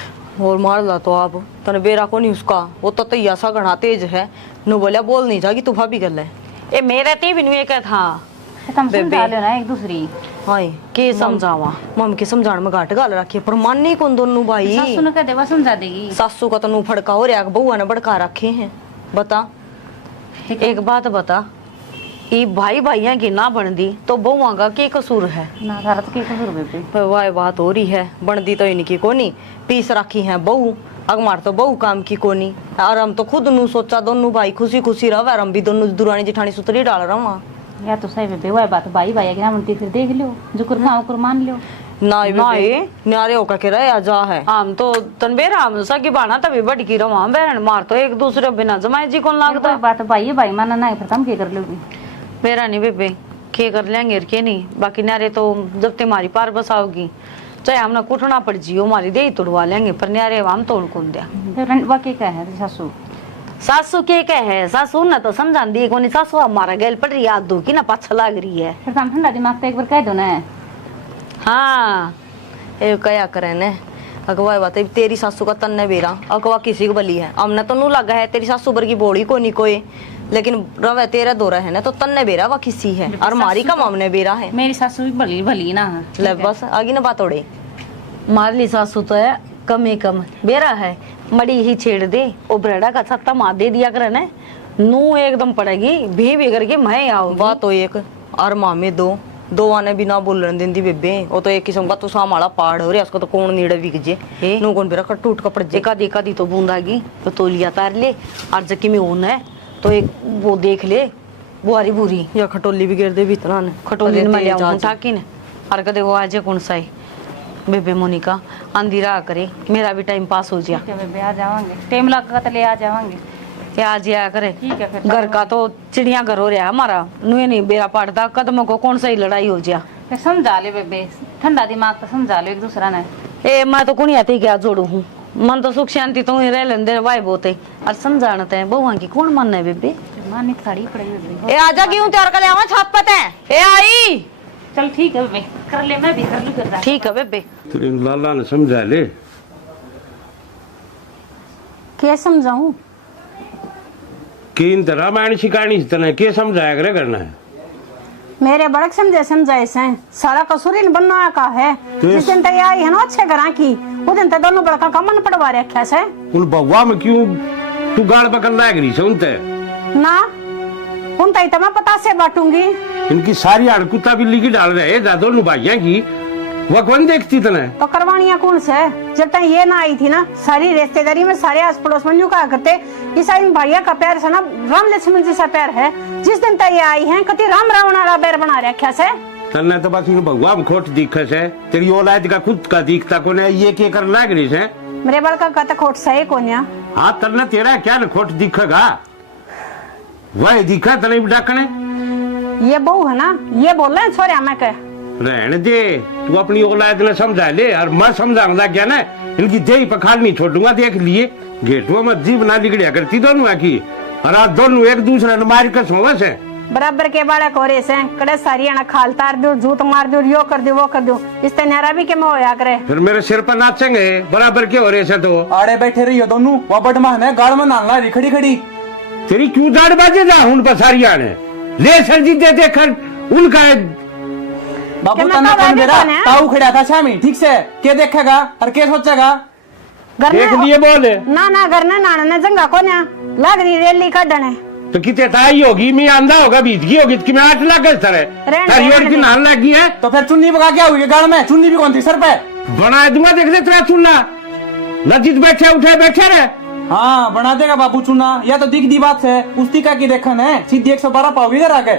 और मार ला तो आप तने बेरा को नहीं उसका, वो तो तैया सा घना तेज है। नो बोलिया बोल नहीं जागी तू भाभी कर ले। ए मेरा ते भी नहीं कहता था तुम समझा लो ना एक दूसरी। हाय के समझावा मम के समझाने में घाट गाल रखी है, पर माननी कौन दोनों भाई। सासू ने कह देवा समझा देगी। सासू का तो नू फड़का हो रहा, बउआ ने भड़का रखे हैं। बता एक बात बता, ये भाई भाइया की ना बनदी तो बहुआ का के कसूर है। ना तारा तो की कसूर बेबे। पर वाह बात हो रही है, बनदी तो इनकी कोनी, पीस रखी है बहू। अगमार तो बहू काम की कोनी, और हम तो खुद नू सोचा दोनों भाई खुशी खुशी रहा, हम भी दोनों दुरानी जिठानी सुतरी डाल रहा। या तो सही बेबे वह बात भाई भाई की ना बनती फिर देख लियो जो कुरमा उकर मान लियो। नारे होकर के रहे जा है। हम तो तनबेरा हम सगी बाना तभी बड़ की रवा बहन मार तो एक दूसरे बिना जमाई जी कौन लागता। बात भाई भाई माना ना फिर तुम क्या कर लोगी। मेरा नहीं बेबे के कर लेंगे के नहीं, बाकी नारे तो जब तुम्हारी पार बसाओगी चाहे हमने कुटना पड़ जियो हमारी दे तोड़वा लेंगे, पर न्यारे हम तोड़ कौन दिया। वाकई क्या है सासू सासू के है सासू न तो समझा दी कोनी, सासू हमारा गैल पड़ रही याद दो की ना पाछा लाग रही है। फिर तुम ठंडा दिमाग तो एक बार कह दो ना। हाँ ए कया करे ने अगवा बात तेरी सासू का तन्ने बेरा अगवा किसी को बली है। हमने तो नू लगा है तेरी सासू बर की बोली को नहीं कोई, लेकिन रवे तेरा दोरा है ना तो तन्ने बेरा वा किसी है, और मारी का मामने बेरा है। मेरी सासू भी भली भली ना ले बस आगे ना बात ओड़े। मारली सासू तो है कम ही कम बेरा है, मड़ी ही छेड़ दे ओ ब्रेडा का छत्ता मार दे दिया करे ने नू एकदम पड़ेगी भी बिगड़ के मैं आओ। बात तो एक और मामे दो आने बिना बोलन देंदी बेबे, वो तो एक किस्म का तू सामाला पहाड़ हो रहा, उसको तो कौन नीड़े बिक जे नू कौन बेरा टूट कपड़ जे। देखा दी तो बूंदागी तो तोलिया तार ले, और जकी में ऊन है तो एक वो देख ले बुआरी बुरी या खटोली भी गिर दे भी इतना ने खटोली में ले आऊं ठाकी ने और कदे वो आज कौन सा है बेबे मोनिका अंधेरा करे मेरा भी टाइम पास हो जाए। बेबे आ जावांगे टाइम लगा तो ले आ जावांगे। ये आज आया करे ठीक है फिर घर का तो चिड़िया घर हो रहा है हमारा, नुए नहीं बेरा पाटता कदमों को कौन सा ही लड़ाई हो जा। फिर समझा ले बेबे ठंडा दिमाग तो समझा लो एक दूसरा ने। ए मैं तो कुनी आती क्या जोड़ू हूँ, मन तो सुख शांति तो ही रह लेंदे वाई बोते और समझाते हैं बहुआ की कौन मन है बेबे। मानी साड़ी पड़ेगी बेबे। ए आजा क्यों तैयार कर ले आवा छाप पते ए आई चल ठीक है बेबे कर ले मैं भी कर लूं कर। ठीक है बेबे। तेरे लाला ने समझा ले। क्या समझाऊं कि इन रामायण शिकायणी तने के समझाया करे करना है। मेरे बड़क समझाए से सारा कसूर इन बनना का है। जिस दिन तक आई है ना अच्छे घरा की वो दिन तक दोनों बड़का का मन पड़वा रखा से। उन बउआ में क्यों तू गाड़ पकड़ लाग रही से उनते ना उन तई तो मैं पता से बांटूंगी। इनकी सारी अड़कुत्ता बिल्ली की डाल रहे दोनों भाइयां की वह कौन देखती तने। तो करवानिया कौन से जब तक ये ना आई थी ना सारी रिश्तेदारी में सारे आस पड़ोस में यूं कहा करते इस इन भैया का प्यार से ना राम लक्ष्मण जैसा प्यार है। जिस दिन तक ये आई है कति राम रावण वाला बैर बना रखा से। तन्ने तो बस इन भगवा में खोट दिखे से तेरी औलाद का खुद का दिखता को ने ये के कर लाग रही से। मेरे बड़का का तो खोट सही कोन्या। हाँ तन्ने तेरा क्या न खोट दिखेगा वह दिखा तने डाकने ये बहू है ना ये बोल रहे छोरे हमें कह रहने दे तू अपनी औलाद ने समझा ले और मैं समझाऊंगा क्या ना इनकी देही पखाड़ नहीं छोड़ूंगा। देख लिए गेटों में जीव ना निकलिया करती दोनों की और आज दोनों एक दूसरे ने मार कर सोवा से बराबर के बालक हो रहे से कड़े सारी आना खाल तार दो झूठ मार दो यो कर दो वो कर दो इस तरह भी के में होया करे। फिर मेरे सिर पर नाचेंगे बराबर के हो रहे से तो आड़े बैठे रही हो दोनों वह बटमा है गाड़ में नांगला रही खड़ी खड़ी तेरी क्यों दाढ़ बाजे जा उन पर सारी आने ले सर जी दे देकर उनका बाबू तना कौन बेरा ताऊ खड़ा था शामी ठीक से क्या देखेगा और क्या सोचेगा। घर देख में- लिए बोल ना ना घर ने नाना ने जंगा को ना लाग रही रैली काटने तो कितने ताई होगी मैं आंधा होगा बीतगी होगी कि मैं 8 लाख इस तरह तारी और की नाल लगी है तो फिर चुन्नी पका क्या हुई गाड़ में? चुन्नी भी कौन थी सर पे? बना दूंगा देख ले तेरा चुनना लजित बैठे उठे बैठे रहे हाँ बना देगा बाबू चुना, या तो दिख दी बात है उस का की देखन है सीधी 112 पाओगे इधर आके।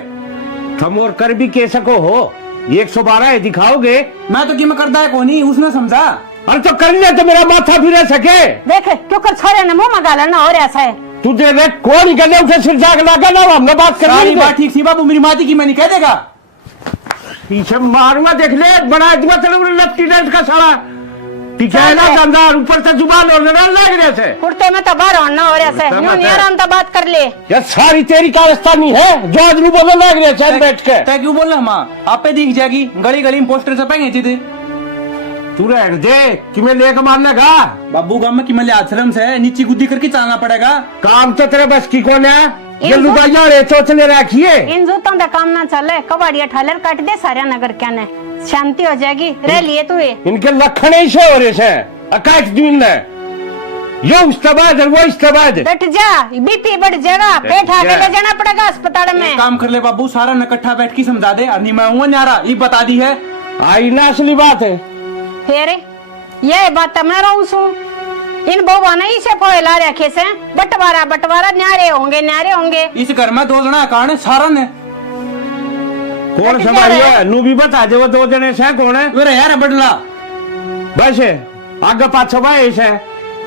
तुम और कर भी के सको हो 112 है दिखाओगे मैं तो कि मैं करता है कोनी, उसने समझा। अरे तो कर ले तो मेरा माथा फिर सके देख क्यों कर छोरे ने मुंह में गाला ना हो रहा है तुझे रे कौन गले उठे सिर जाग लगा ना हमने बात कर सारी ली बात ठीक थी बाबू, मेरी माती की मैं नहीं कह देगा। पीछे मारूंगा देख ले बना दूंगा तेरे लपटी डेंट का साला टिकाएगा गंदा ऊपर से जुबान और लड़ाई लग रहे से कुर्ते में तो बाहर होना हो रहा है कुर्ते में न्यू तो- नियराम तो बात कर ले ये सारी तेरी कारस्तानी है जो आज नु बोलने लग रहे चैन बैठ के तय क्यों बोल रहा माँ? आप पे दिख जाएगी, गली गली में पोस्टर छपेंगे सीधे। तू रहने दे कि मैं लेके मारने का बाबू गाँव में कि मैं आश्रम से नीची गुद्दी करके चलना पड़ेगा। काम तो तेरे बस की कौन है ये इन लुगाइया रे चोचले रखिए इन जूतों का काम ना चले कबाड़िया ठालर काट दे सारे नगर क्या ने शांति हो जाएगी रह लिए तू ये इनके लखन ही से हो रहे से अकाश दिन ने यो इस्तेमाल वो इस्तेमाल बैठ जा बीपी बढ़ जाएगा पेट आके ले जाना पड़ेगा अस्पताल में एक काम कर ले बाबू, सारा इकट्ठा बैठ के समझा दे। और नहीं मैं हूँ न्यारा, ये बता दी है। आई ना असली बात है फिर ये बात मैं रहूं सू इन बउआ ने इसे फोला रखे से बंटवारा बंटवारा न्यारे होंगे इस घर में 2 जना कारण सारा ने कौन बैठ संभालिए जा रे। नू भी बता दे वो 2 जने से कौन है मेरे यार बदला बस आगे पाछो भाई से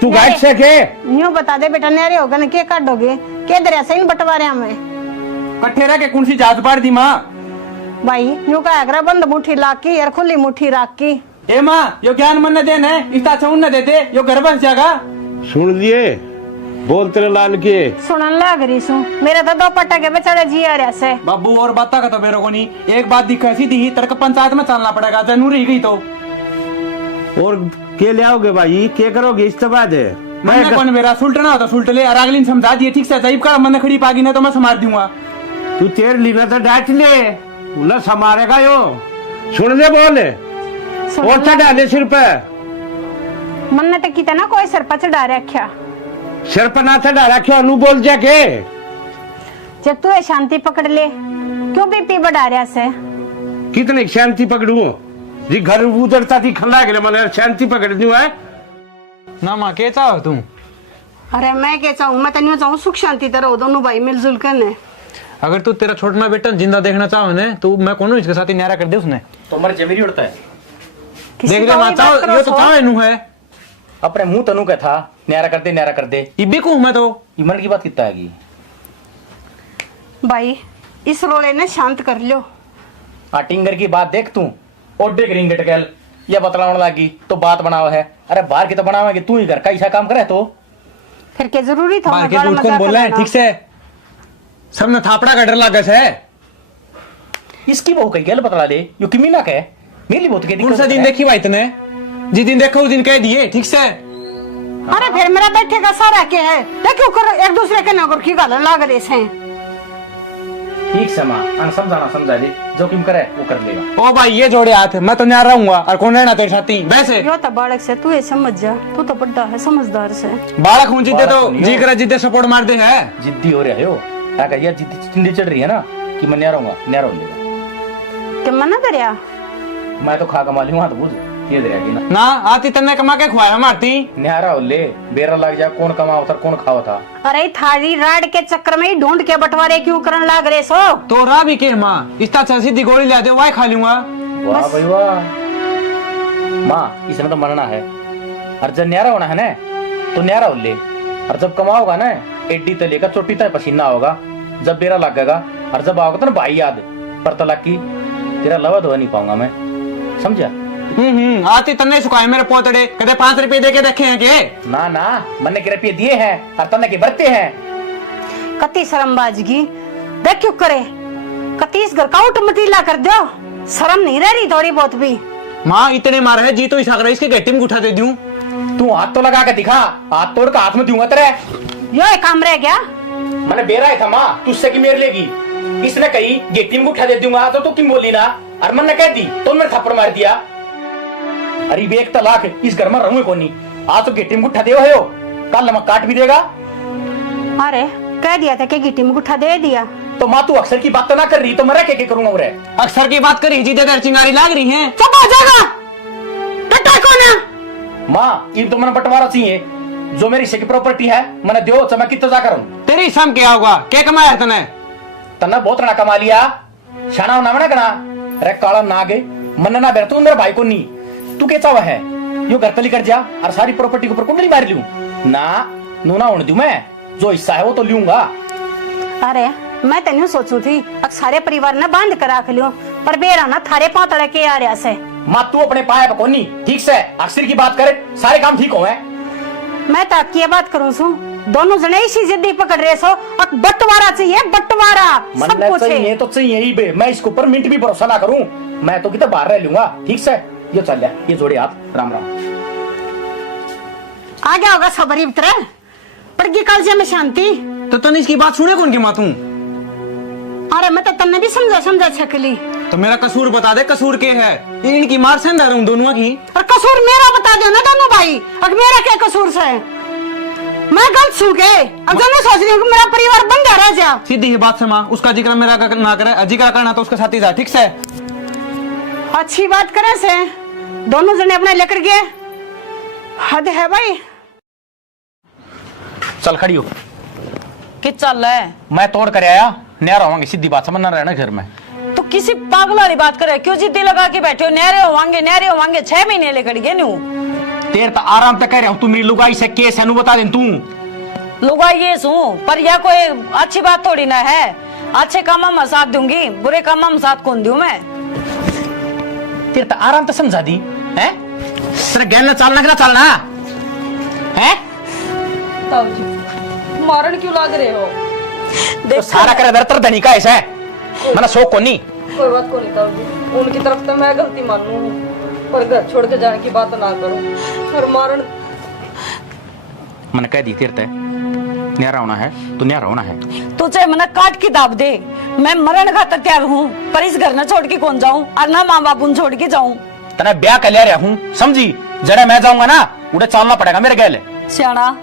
तू गाइड से के न्यू बता दे बेटा न्यारे होगा ना के काटोगे के दरिया से इन बंटवारे में कट्ठे रह के कौन सी जात पाड़ दी माँ? भाई न्यू का अगरा बंद मुट्ठी लाकी और खुली मुट्ठी राखी ए माँ यो ज्ञान मन न देने इतना अच्छा न देते यो घर बस जाएगा। सुन लिए बोल तेरे लाल के सुनन लग रही सू मेरे तो 2 पट्टा के बेचारे जी आ रहा से बाबू और बात का तो मेरे को नहीं, एक बात दिखा सीधी तरक पंचायत में चलना पड़ेगा, जरूर रही गई तो और के ले आओगे भाई के करोगे इसके बाद है मैंने कौन मेरा सुल्टना होता सुल्ट ले और अगली ने समझा दिए ठीक से अजीब का मन खड़ी पागी ना तो मैं संभाल दूंगा। तू तेर लीना तो डांट ले न समारेगा यो सुन ले बोल और चढ़ाले सिर पे मन ने कितना कोई सर पर चढ़ा रखा सिर पर ना चढ़ा रखे अनु बोल जाके जब तू ये शांति पकड़ ले क्यों बीपी बढ़ा रहा से कितने शांति पकड़ू जी घर उधरता थी खल्ला के मैंने शांति पकड़ दूं है ना माँ के चाहो तुम? अरे मैं क्या चाहूँ मैं तो चाहूँ सुख शांति तरह दोनों भाई मिलजुल कर ने अगर तू तेरा छोटा बेटा जिंदा देखना चाहो ने तो मैं कौन इसके साथ ही न्यारा कर दे उसने। तो मर जमीरी उड़ता है किसी देख का ले माँ वही चाहो बात करो ये तो सो। चाहो नू है अपने मुंह तनु का था न्यारा कर दे इबे को मैं तो इमन की बात कितना आएगी भाई इस रोले ने शांत कर लो टिंगर की बात देख तू ओडे ग्रीन गटकेल ये बतलाने लगी तो बात बनाओ है। अरे बाहर की तो बनावेगी तू ही घर का ऐसा काम करे तो फिर क्या जरूरी था बाहर मैं के गाल झूठ कौन मजाक बोल रहा है करना? ठीक से सबने थापड़ा का डर लगा है। इसकी बहू कही गल बतला दे यो कि मीना के मेरी बहुत के कौन सा दिन देखी भाई तने? जिस दिन देखो उस दिन कह दिए ठीक से। अरे फिर मेरा बैठे का सारा क्या है देखो कर एक दूसरे के नगर की गाल लाग रहे से ठीक से माँ अन समझाना समझा दे जो किम करे वो कर लेगा। ओ भाई ये जोड़े हाथ मैं तो न्यारा रहूंगा और कौन रहना तेरे साथी वैसे यो तो बालक से तू ये समझ जा तू तो बड़ा है समझदार से बालक हूँ जिद्दे तो बालक नहीं हो। जी करा जिद्दे सपोर्ट मार दे है। जिद्दी हो रहा है हो अगर ये जिद्दी चिंदी चढ़ रही है ना कि मैं न्यारा हूँ न्यारा हो लेगा। क्या मना दरिया मैं तो खा कमा लूंगा तो बुझ ये दरिया की ना ना आती तन्ने कमा के खुआया मारती न्यारा हो ले बेरा लग जा कौन कमाओ था कौन खाओ था। अरे थारी राड के चक्कर में ही ढूंढ के बंटवारे क्यों करने लाग रहे सो तो रहा भी के माँ इस तरह सीधी गोली ले दे वाई खा लूंगा। वाह भाई वाह माँ इसमें तो मरना है और जब न्यारा होना है ना तो न्यारा हो ले और जब कमाओगा ना एड्डी तो लेकर चोटी तक पसीना होगा जब बेरा लगेगा और जब आओगे तो ना भाई याद पर तलाक की तेरा लवा धोआ नहीं पाऊंगा मैं समझा। आती तन्ने सुखाए मेरे पोतड़े कदे 5 रुपए दे के देखे हैं के ना ना मैंने के रुपये दिए हैं और तन्ने के बरते हैं। कति शर्मबाजगी देख क्यों करे कति इस घर का उठ मटीला कर दो शर्म नहीं रह रही थोड़ी बहुत भी। माँ इतने मारे है जी तो इस इसके गट्टी में उठा दे दूं। तू हाथ तो लगा के दिखा हाथ तोड़ का हाथ में दूंगा तेरे। यो एक काम रह गया मैंने बेरा है था माँ तुझसे की मेर लेगी इसने कही गेटी में उठा दे दूंगा तो तुम बोली ना और मैंने कह दी तो मैंने थप्पड़ मार दिया। अरे एक तलाक इस घर में रहूंगे कौन नहीं आज तो गिट्टी में गुट्ठा दे हो, कल नमक काट भी देगा। अरे कह दिया था कि गिट्टी में गुट्ठा दे दिया। तो माँ तू अक्सर की बात तो ना कर रही, तो मैं क्या करूंगा उरे? अक्सर की बात करी जी, देर चिंगारी लाग रही है। सब हो जाएगा। टट्टा कौन है? माँ ये तो मैंने बंटवारा चाहिए, जो मेरी हिस्से की प्रॉपर्टी है मैंने दो, मैं कितना जा करूं? तेरी सम क्या होगा, क्या कमाया तने? तना बहुत रना कमा लिया, शाना ना मना कना। अरे काला नागे मन ना बैठ, तू मेरा भाई को नहीं, तू क्या चावा है? यो घर तली कर जा और सारी प्रॉपर्टी के ऊपर कुंडली मार लूं ना, नूना होने दूं मैं, जो हिस्सा है वो तो लूंगा। अरे मैं तेन सोचू थी अब सारे परिवार ने बांध कर रख लियो, पर बेरा ना थारे पातड़े के आ रहा से। माँ तू अपने पाए पर कोनी, ठीक से अक्सर की बात करे, सारे काम ठीक हो। मैं तो की बात करूं सू, दोनों जने इसी जिद्दी पकड़ रहे सो, अब बंटवारा चाहिए, बंटवारा सब कुछ चाहिए तो चाहिए ही बे, मैं इसके ऊपर मिनट भी भरोसा ना करूं, मैं तो कितना बाहर रह लूंगा। ठीक से ये चल ये जोड़े हाथ, राम राम। आ गया होगा सबरी भीतर, पड़गी कल में शांति। तो तने इसकी बात सुने कौन की माँ तू? अरे मैं तो तुमने भी समझा छकली। तो मेरा कसूर बता दे, कसूर के है? इनकी मार से अंदर हूँ दोनों की। और कसूर मेरा बता दो ना दोनों भाई, अब मेरा क्या कसूर से? मैं गलत सू के अब जो मैं सोच रही हूँ कि मेरा परिवार बंधा रह जा। सीधी ही बात से माँ, उसका जिक्र मेरा ना करे, जिक्र करना तो उसके साथ ही जा, ठीक से? अच्छी बात करे से दोनों जने अपने लेकर गए, हद है भाई। चल खड़ी हो। कि चल है? मैं तोड़ कर आया, नया रहोगे, सीधी बात समझना रहना घर में। तो किसी पागल वाली बात करे, क्यों जिद्दी लगा के बैठे हो? नहरे होवांगे 6 महीने लेकर गए न्यू। तेरे तो आराम तक कह रहा हूँ, तू मेरी लुगाई से केस है, बता दे तू। लुगाई ये सू, पर यह कोई अच्छी बात थोड़ी ना है। अच्छे काम में साथ दूंगी, बुरे काम में साथ कौन दूं मैं? तेरे तो आराम तो समझा दी है, तेरे गैल ना चलना कि चलना है? मारन क्यों लाग रहे हो? तो सारा करे दर धनी का ऐसा है, मैंने शौक को नहीं। कोई बात को नहीं ताऊ जी, उनकी तरफ तो मैं गलती मानू हूँ, पर घर छोड़ के जाने की बात ना करो। और मारन मैंने कह दी, तेरे न्यारा होना है तो न्यारा होना है। तो चाहे मना काट की दाब दे, मैं मरण खातर तैयार हूँ, पर इस घर न छोड़ के कौन जाऊँ, और ना माँ बापू छोड़ के जाऊँ। तना ब्याह कर लिया हूँ, समझी? जरा मैं जाऊंगा ना, उड़े चलना पड़ेगा मेरे गैल। सियाना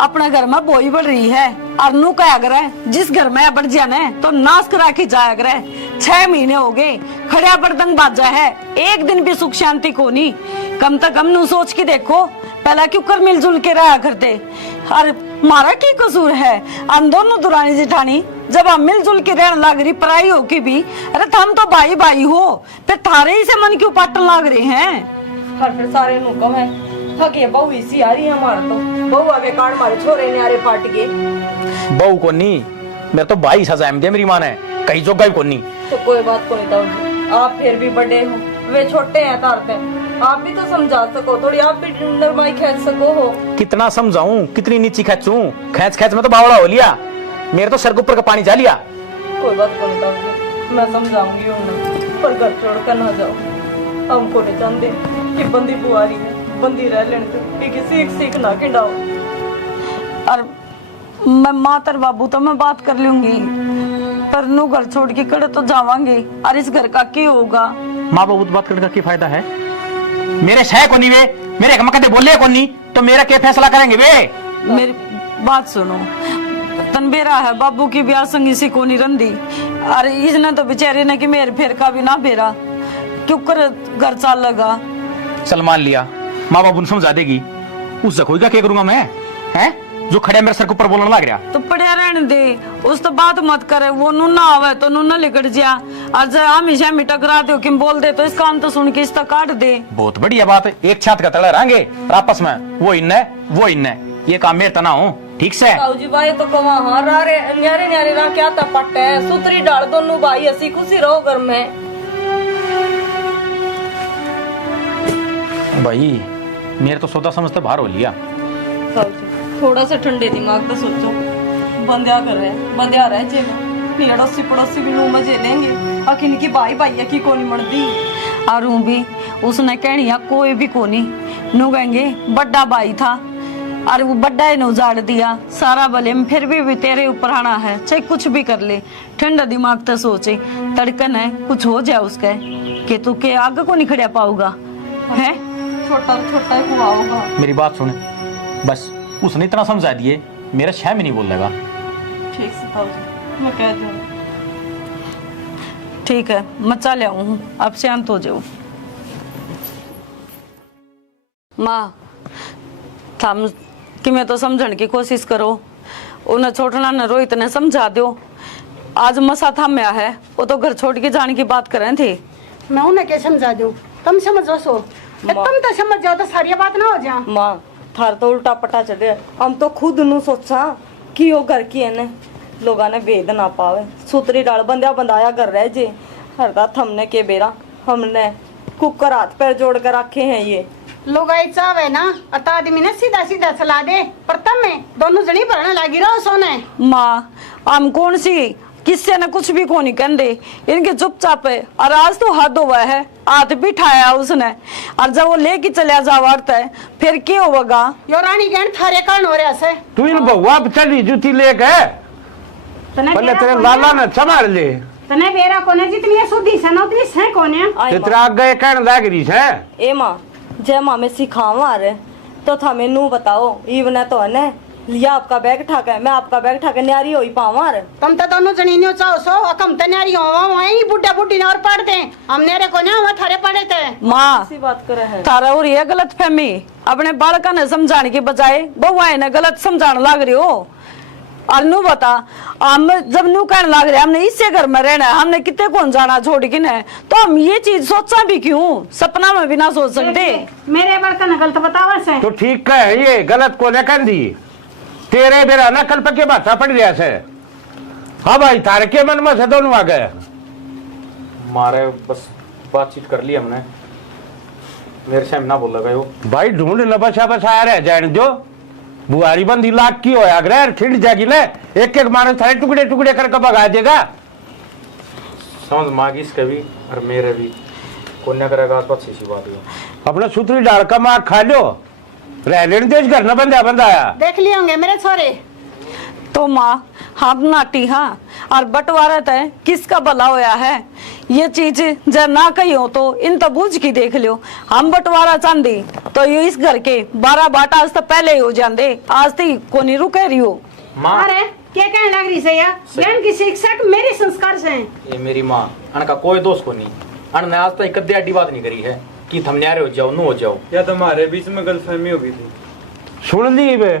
अपना घर में बोई बढ़ रही है, और नू क्या करे, जिस घर में बढ़ जाने तो नाश करा के जाया करे। 6 महीने हो गए, खड़िया बर्दंग बाजा है, एक दिन भी सुख शांति को नहीं। कम से कम नू सोच के देखो, पहला क्यों कर मिलजुल के रहा करते, और मारा की कसूर है? हम दोनों दुरानी जिठानी जब हम मिलजुल के रहने लग रही, पराई हो के भी, अरे हम तो भाई भाई हो, फिर थारे ही से मन क्यों पाटन लग रहे हैं? हर फिर सारे नु कम है, थक ये बहू इसी आ रही है हमारा, तो बहू आगे काट मारे छोरे न्यारे पाट गए। बहू को नहीं, मेरे तो भाई सजा दे मेरी माँ ने, कहीं जो गई को नहीं। तो कोई बात को नहीं ताऊ जी, आप फिर भी बड़े हो, वे छोटे हैं तारते, आप भी तो समझा सको थोड़ी, आप भी नरमाई खींच सको हो। कितना समझाऊं, कितनी नीची खींचूं, खींच में तो बावड़ा हो लिया, मेरे तो सर के ऊपर का पानी जा लिया। कोई बात को नहीं ताऊ जी, मैं समझाऊंगी उन्हें, पर घर छोड़ कर ना जाओ। हमको नहीं जानते कि बंदी बुआरी है, बंदी रह लेने दो, कि सीख ना खिंडाओ। और मैं मातर बाबू तो मैं बात कर लूंगी, पर नू घर छोड़ के कड़े तो जावांगे, और इस घर का क्या होगा? माँ बाबू बात करने का क्या फायदा है? मेरे शह को नहीं वे, मेरे कदे बोले को नहीं, तो मेरा क्या फैसला करेंगे वे? मेरी बात सुनो, तनबेरा है बाबू की ब्याह संगी सी को नहीं रंदी, अरे इसने तो बेचारे ने कि मेरे फेर का भी ना बेरा, क्यों कर घर चाल लगा। सलमान लिया, माँ बाबू ने समझा देगी, उस जखोई का क्या करूंगा मैं? हैं जो खड़े मेरे सर के ऊपर बोलने लग रहा। तो पढ़िया रहने दे, उस तो बात मत करे, वो नू ना आवे तो नू ना लिकट जा, और हमेशा टकरा दो कि बोल दे तो इस काम तो सुन के इसका काट दे। बहुत बढ़िया बात है, एक छात का तड़ा रहेंगे आपस में, वो इन्ने ये काम मेरे तना हो, ठीक से? ताऊ जी भाई तो कमा हाँ रे न्यारे न्यारे ना क्या तपट है, सुतरी डाल दोनों भाई, हंसी खुशी रहो घर में। भाई मेरे तो सौदा समझते बाहर हो लिया। ताऊ जी थोड़ा सा ठंडे दिमाग तो सोचो, बंदिया कर रहे बंदिया रहे जे में अड़ोसी पड़ोसी भी नू मजे लेंगे, अकिन की भाई भाई की कोनी मरदी। और भी उसने कहनिया कोई भी कोनी, नू कहेंगे बड़ा भाई था, और वो बड़ा ही ने उजाड़ दिया सारा, भले फिर भी तेरे ऊपर आना है, चाहे कुछ भी कर ले। ठंडा दिमाग तो सोचे, तड़कन है कुछ हो जाए उसका कि तू के आगे को नहीं खड़ा पाऊगा है। छोटा ही हुआ होगा। मेरी बात सुन, बस उसने इतना समझा दिए, मेरा 6 में नहीं बोल लेगा। ठीक से ताऊजी, मैं कह दूँ। ठीक है, मैं चल आऊँ, अब शांत हो जाओ। माँ थम कि मैं तो समझने की कोशिश करो, उन्हें छोटना न रोहित ने समझा दो। आज मसा थम्या है, वो तो घर छोड़ के जाने की बात कर रहे थे। मैं उन्हें क्या समझा दूं? तुम समझो सो, तुम तो समझ जाओ तो सारी बात ना हो जा। माँ थार तो उल्टा पटा चढ़े, हम तो खुद नू सोचा कि वो घर की है ने लोगा ने वेद ना पावे, सूतरी डाल बंदिया बंदाया कर रहे जे हरदा थमने के बेरा हमने कुकर हाथ पैर जोड़ कर रखे हैं। ये लोग आई चावे ना अता आदमी ने सीधा सीधा चला दे, पर तब में दोनों जनी भरने लगी रहो सोने। माँ हम कौन सी किससे ने कुछ भी को नहीं कहते, इनके चुपचाप है। और आज तो हद हुआ है, हाथ बिठाया उसने, और जब वो लेके चलिया जावत है फिर क्या होगा? यो रानी गहन थारे कारण हो रहा से। तू इन बउआ पे चढ़ी जूती लेके पहले तेरे लाला ने संभाल ले। तने बेरा कोने जितनी सुधी से ना उतनी से कोने तेरा आगे कहने लग रही है। ए माँ जय माँ में सिखावा रहे तो थमे नू बताओ, इवन तो है ने लिया आपका बैग ठाके, मैं आपका बैग ठाके न्यारी होई पावा रे। तुम तो दोनों जनी ने चाहो सो अकम तन्यारी हो वही बुड्ढा बुड्ढी ने और पढ़ते हम नेरे को ना थारे पढ़े थे। माँ ऐसी बात करे है थारा और ये गलत फहमी, अपने बालका ने समझाने की बजाय बउआ ने गलत समझाने लग रही हो। और नू बता, हम जब नू कहने लग रहे हमने इससे घर में रहना है, हमने कितने कौन जाना छोड़ के न, तो हम ये चीज सोचा भी क्यों, सपना में भी ना सोच सकते। मेरे बर्तन ने गलत बतावा से तो ठीक है, ये गलत को कर दी तेरे बेरा ना कल पके बात पड़ रहा से। हाँ भाई तारे के मन में से दोनों आ गए मारे बस बातचीत कर ली हमने, मेरे से ना बोल लगा वो भाई ढूंढ न बसा बसा रह जाए जो बुआरी बंदी लाख की होया अगर खिड़ जाएगी ना, एक एक मारे सारे टुकड़े टुकड़े करके भगा देगा। समझ मांगी इसके भी और मेरे भी कोन्या करेगा तो अच्छी सी बात है। अपना सूत्री डाल का मार खा लो, रह लेने देश घर न बंदा बंदाया देख लिए होंगे मेरे छोरे। तो माँ हम नाटी हाँ, और बंटवारा तय किसका भला होया है, ये चीज जब ना कही हो तो इन तो बूझ की देख लियो। हम बंटवारा चांदी तो ये इस घर के 12 बाटा आज तो पहले ही हो जाते, आज तो को नहीं रुके रही हो। माँ अरे क्या कहने लग रही से यार, ज्ञान की शिक्षक मेरे संस्कार से हैं। ये मेरी माँ अन का कोई दोस्त को नहीं, अन ने आज तक कद्दे अड्डी बात नहीं करी है कि थम न्यारे हो जाओ नू हो जाओ, या तुम्हारे बीच में गलतफहमी हो गई थी। सुन ली बे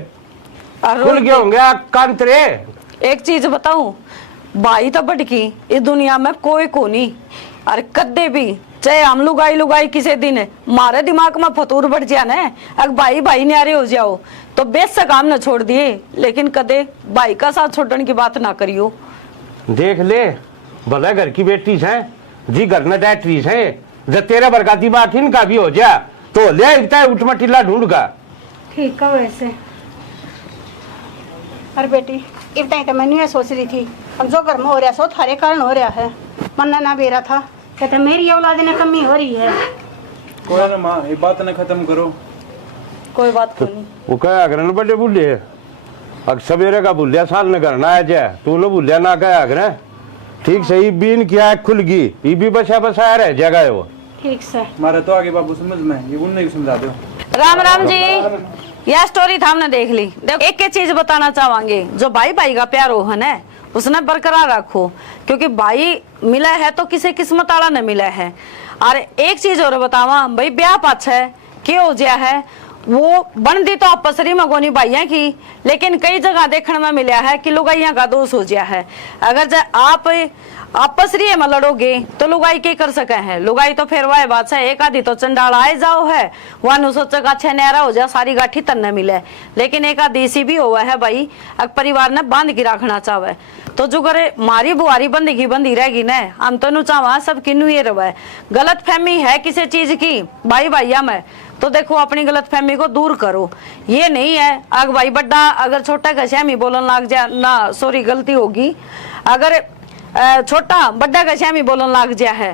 और खुल गया होंगे कान तेरे। एक चीज बताऊं, भाई तो बटकी इस दुनिया में कोई को नहीं, और कद्दे भी चाहे हम लुगाई लुगाई किसी दिन मारे दिमाग में फतूर बढ़ जाए ना, अगर भाई भाई न्यारे हो जाओ तो बेशक काम न छोड़ दिए, लेकिन कदे भाई का साथ छोड़ने की बात ना करियो। देख ले भला घर की बेटी है जी, घर न डैटरी है, जब तेरा बरकाती बात इनका भी हो जा तो ले इतना उठमा टिल्ला ढूंढगा। ठीक है वैसे। अरे बेटी इतना ही तो मैंने ये सोच रही थी, अब जो घर में हो रहा सो थारे कारण हो रहा है, मन ना बेरा था कहते मेरी औलाद ने कमी हो रही है। कोई ना माँ, ये बात ना खत्म करो। कोई बात को नहीं। वो कहा अगर न बड़े बुढ़े अब सवेरे का भूलिया साल न करना है जाए तू न भूलिया ना कहा अगर ठीक सही बीन किया खुल गई ये भी बसा बसा रह जगह वो ठीक से हमारा तो आगे बाबू समझ में, ये उन्हें समझा दो। राम राम जी, यह स्टोरी था हमने देख ली। देखो एक एक चीज बताना चाहेंगे, जो भाई भाई का प्यार हो है ना उसने बरकरार रखो, क्योंकि भाई मिला है तो किसी किस्मत वाला न मिला है। और एक चीज और बतावा भाई, ब्याह पाछ है क्या हो गया है, वो बनती तो आपसरी में गोनी भाइया की, लेकिन कई जगह देखने में मिला है कि लुगाइया का दोष हो गया है। अगर आप आपसरी में लड़ोगे तो लुगाई क्या कर सके हैं, लुगाई तो फिर वह बात है एक आधी तो चंडाल आए जाओ है, वह सोचेगा अच्छा न्यारा हो जाए सारी गाठी तन मिले, लेकिन एक आधी ऐसी भी हुआ है भाई अगर परिवार ने बांध के रखना चाहे तो जो करे मारी बुआरी बंदी बंदी रहेगी न, हम तो चाहवा सब किन्नू ये रहे। गलत फहमी है किसी चीज की भाई भैया में तो देखो अपनी गलत फहमी को दूर करो। ये नहीं है अग भाई बड्डा अगर छोटा का श्यामी बोलन लग जाए ना, सॉरी गलती होगी, अगर छोटा बड्डा का श्यामी बोलन लग जाए है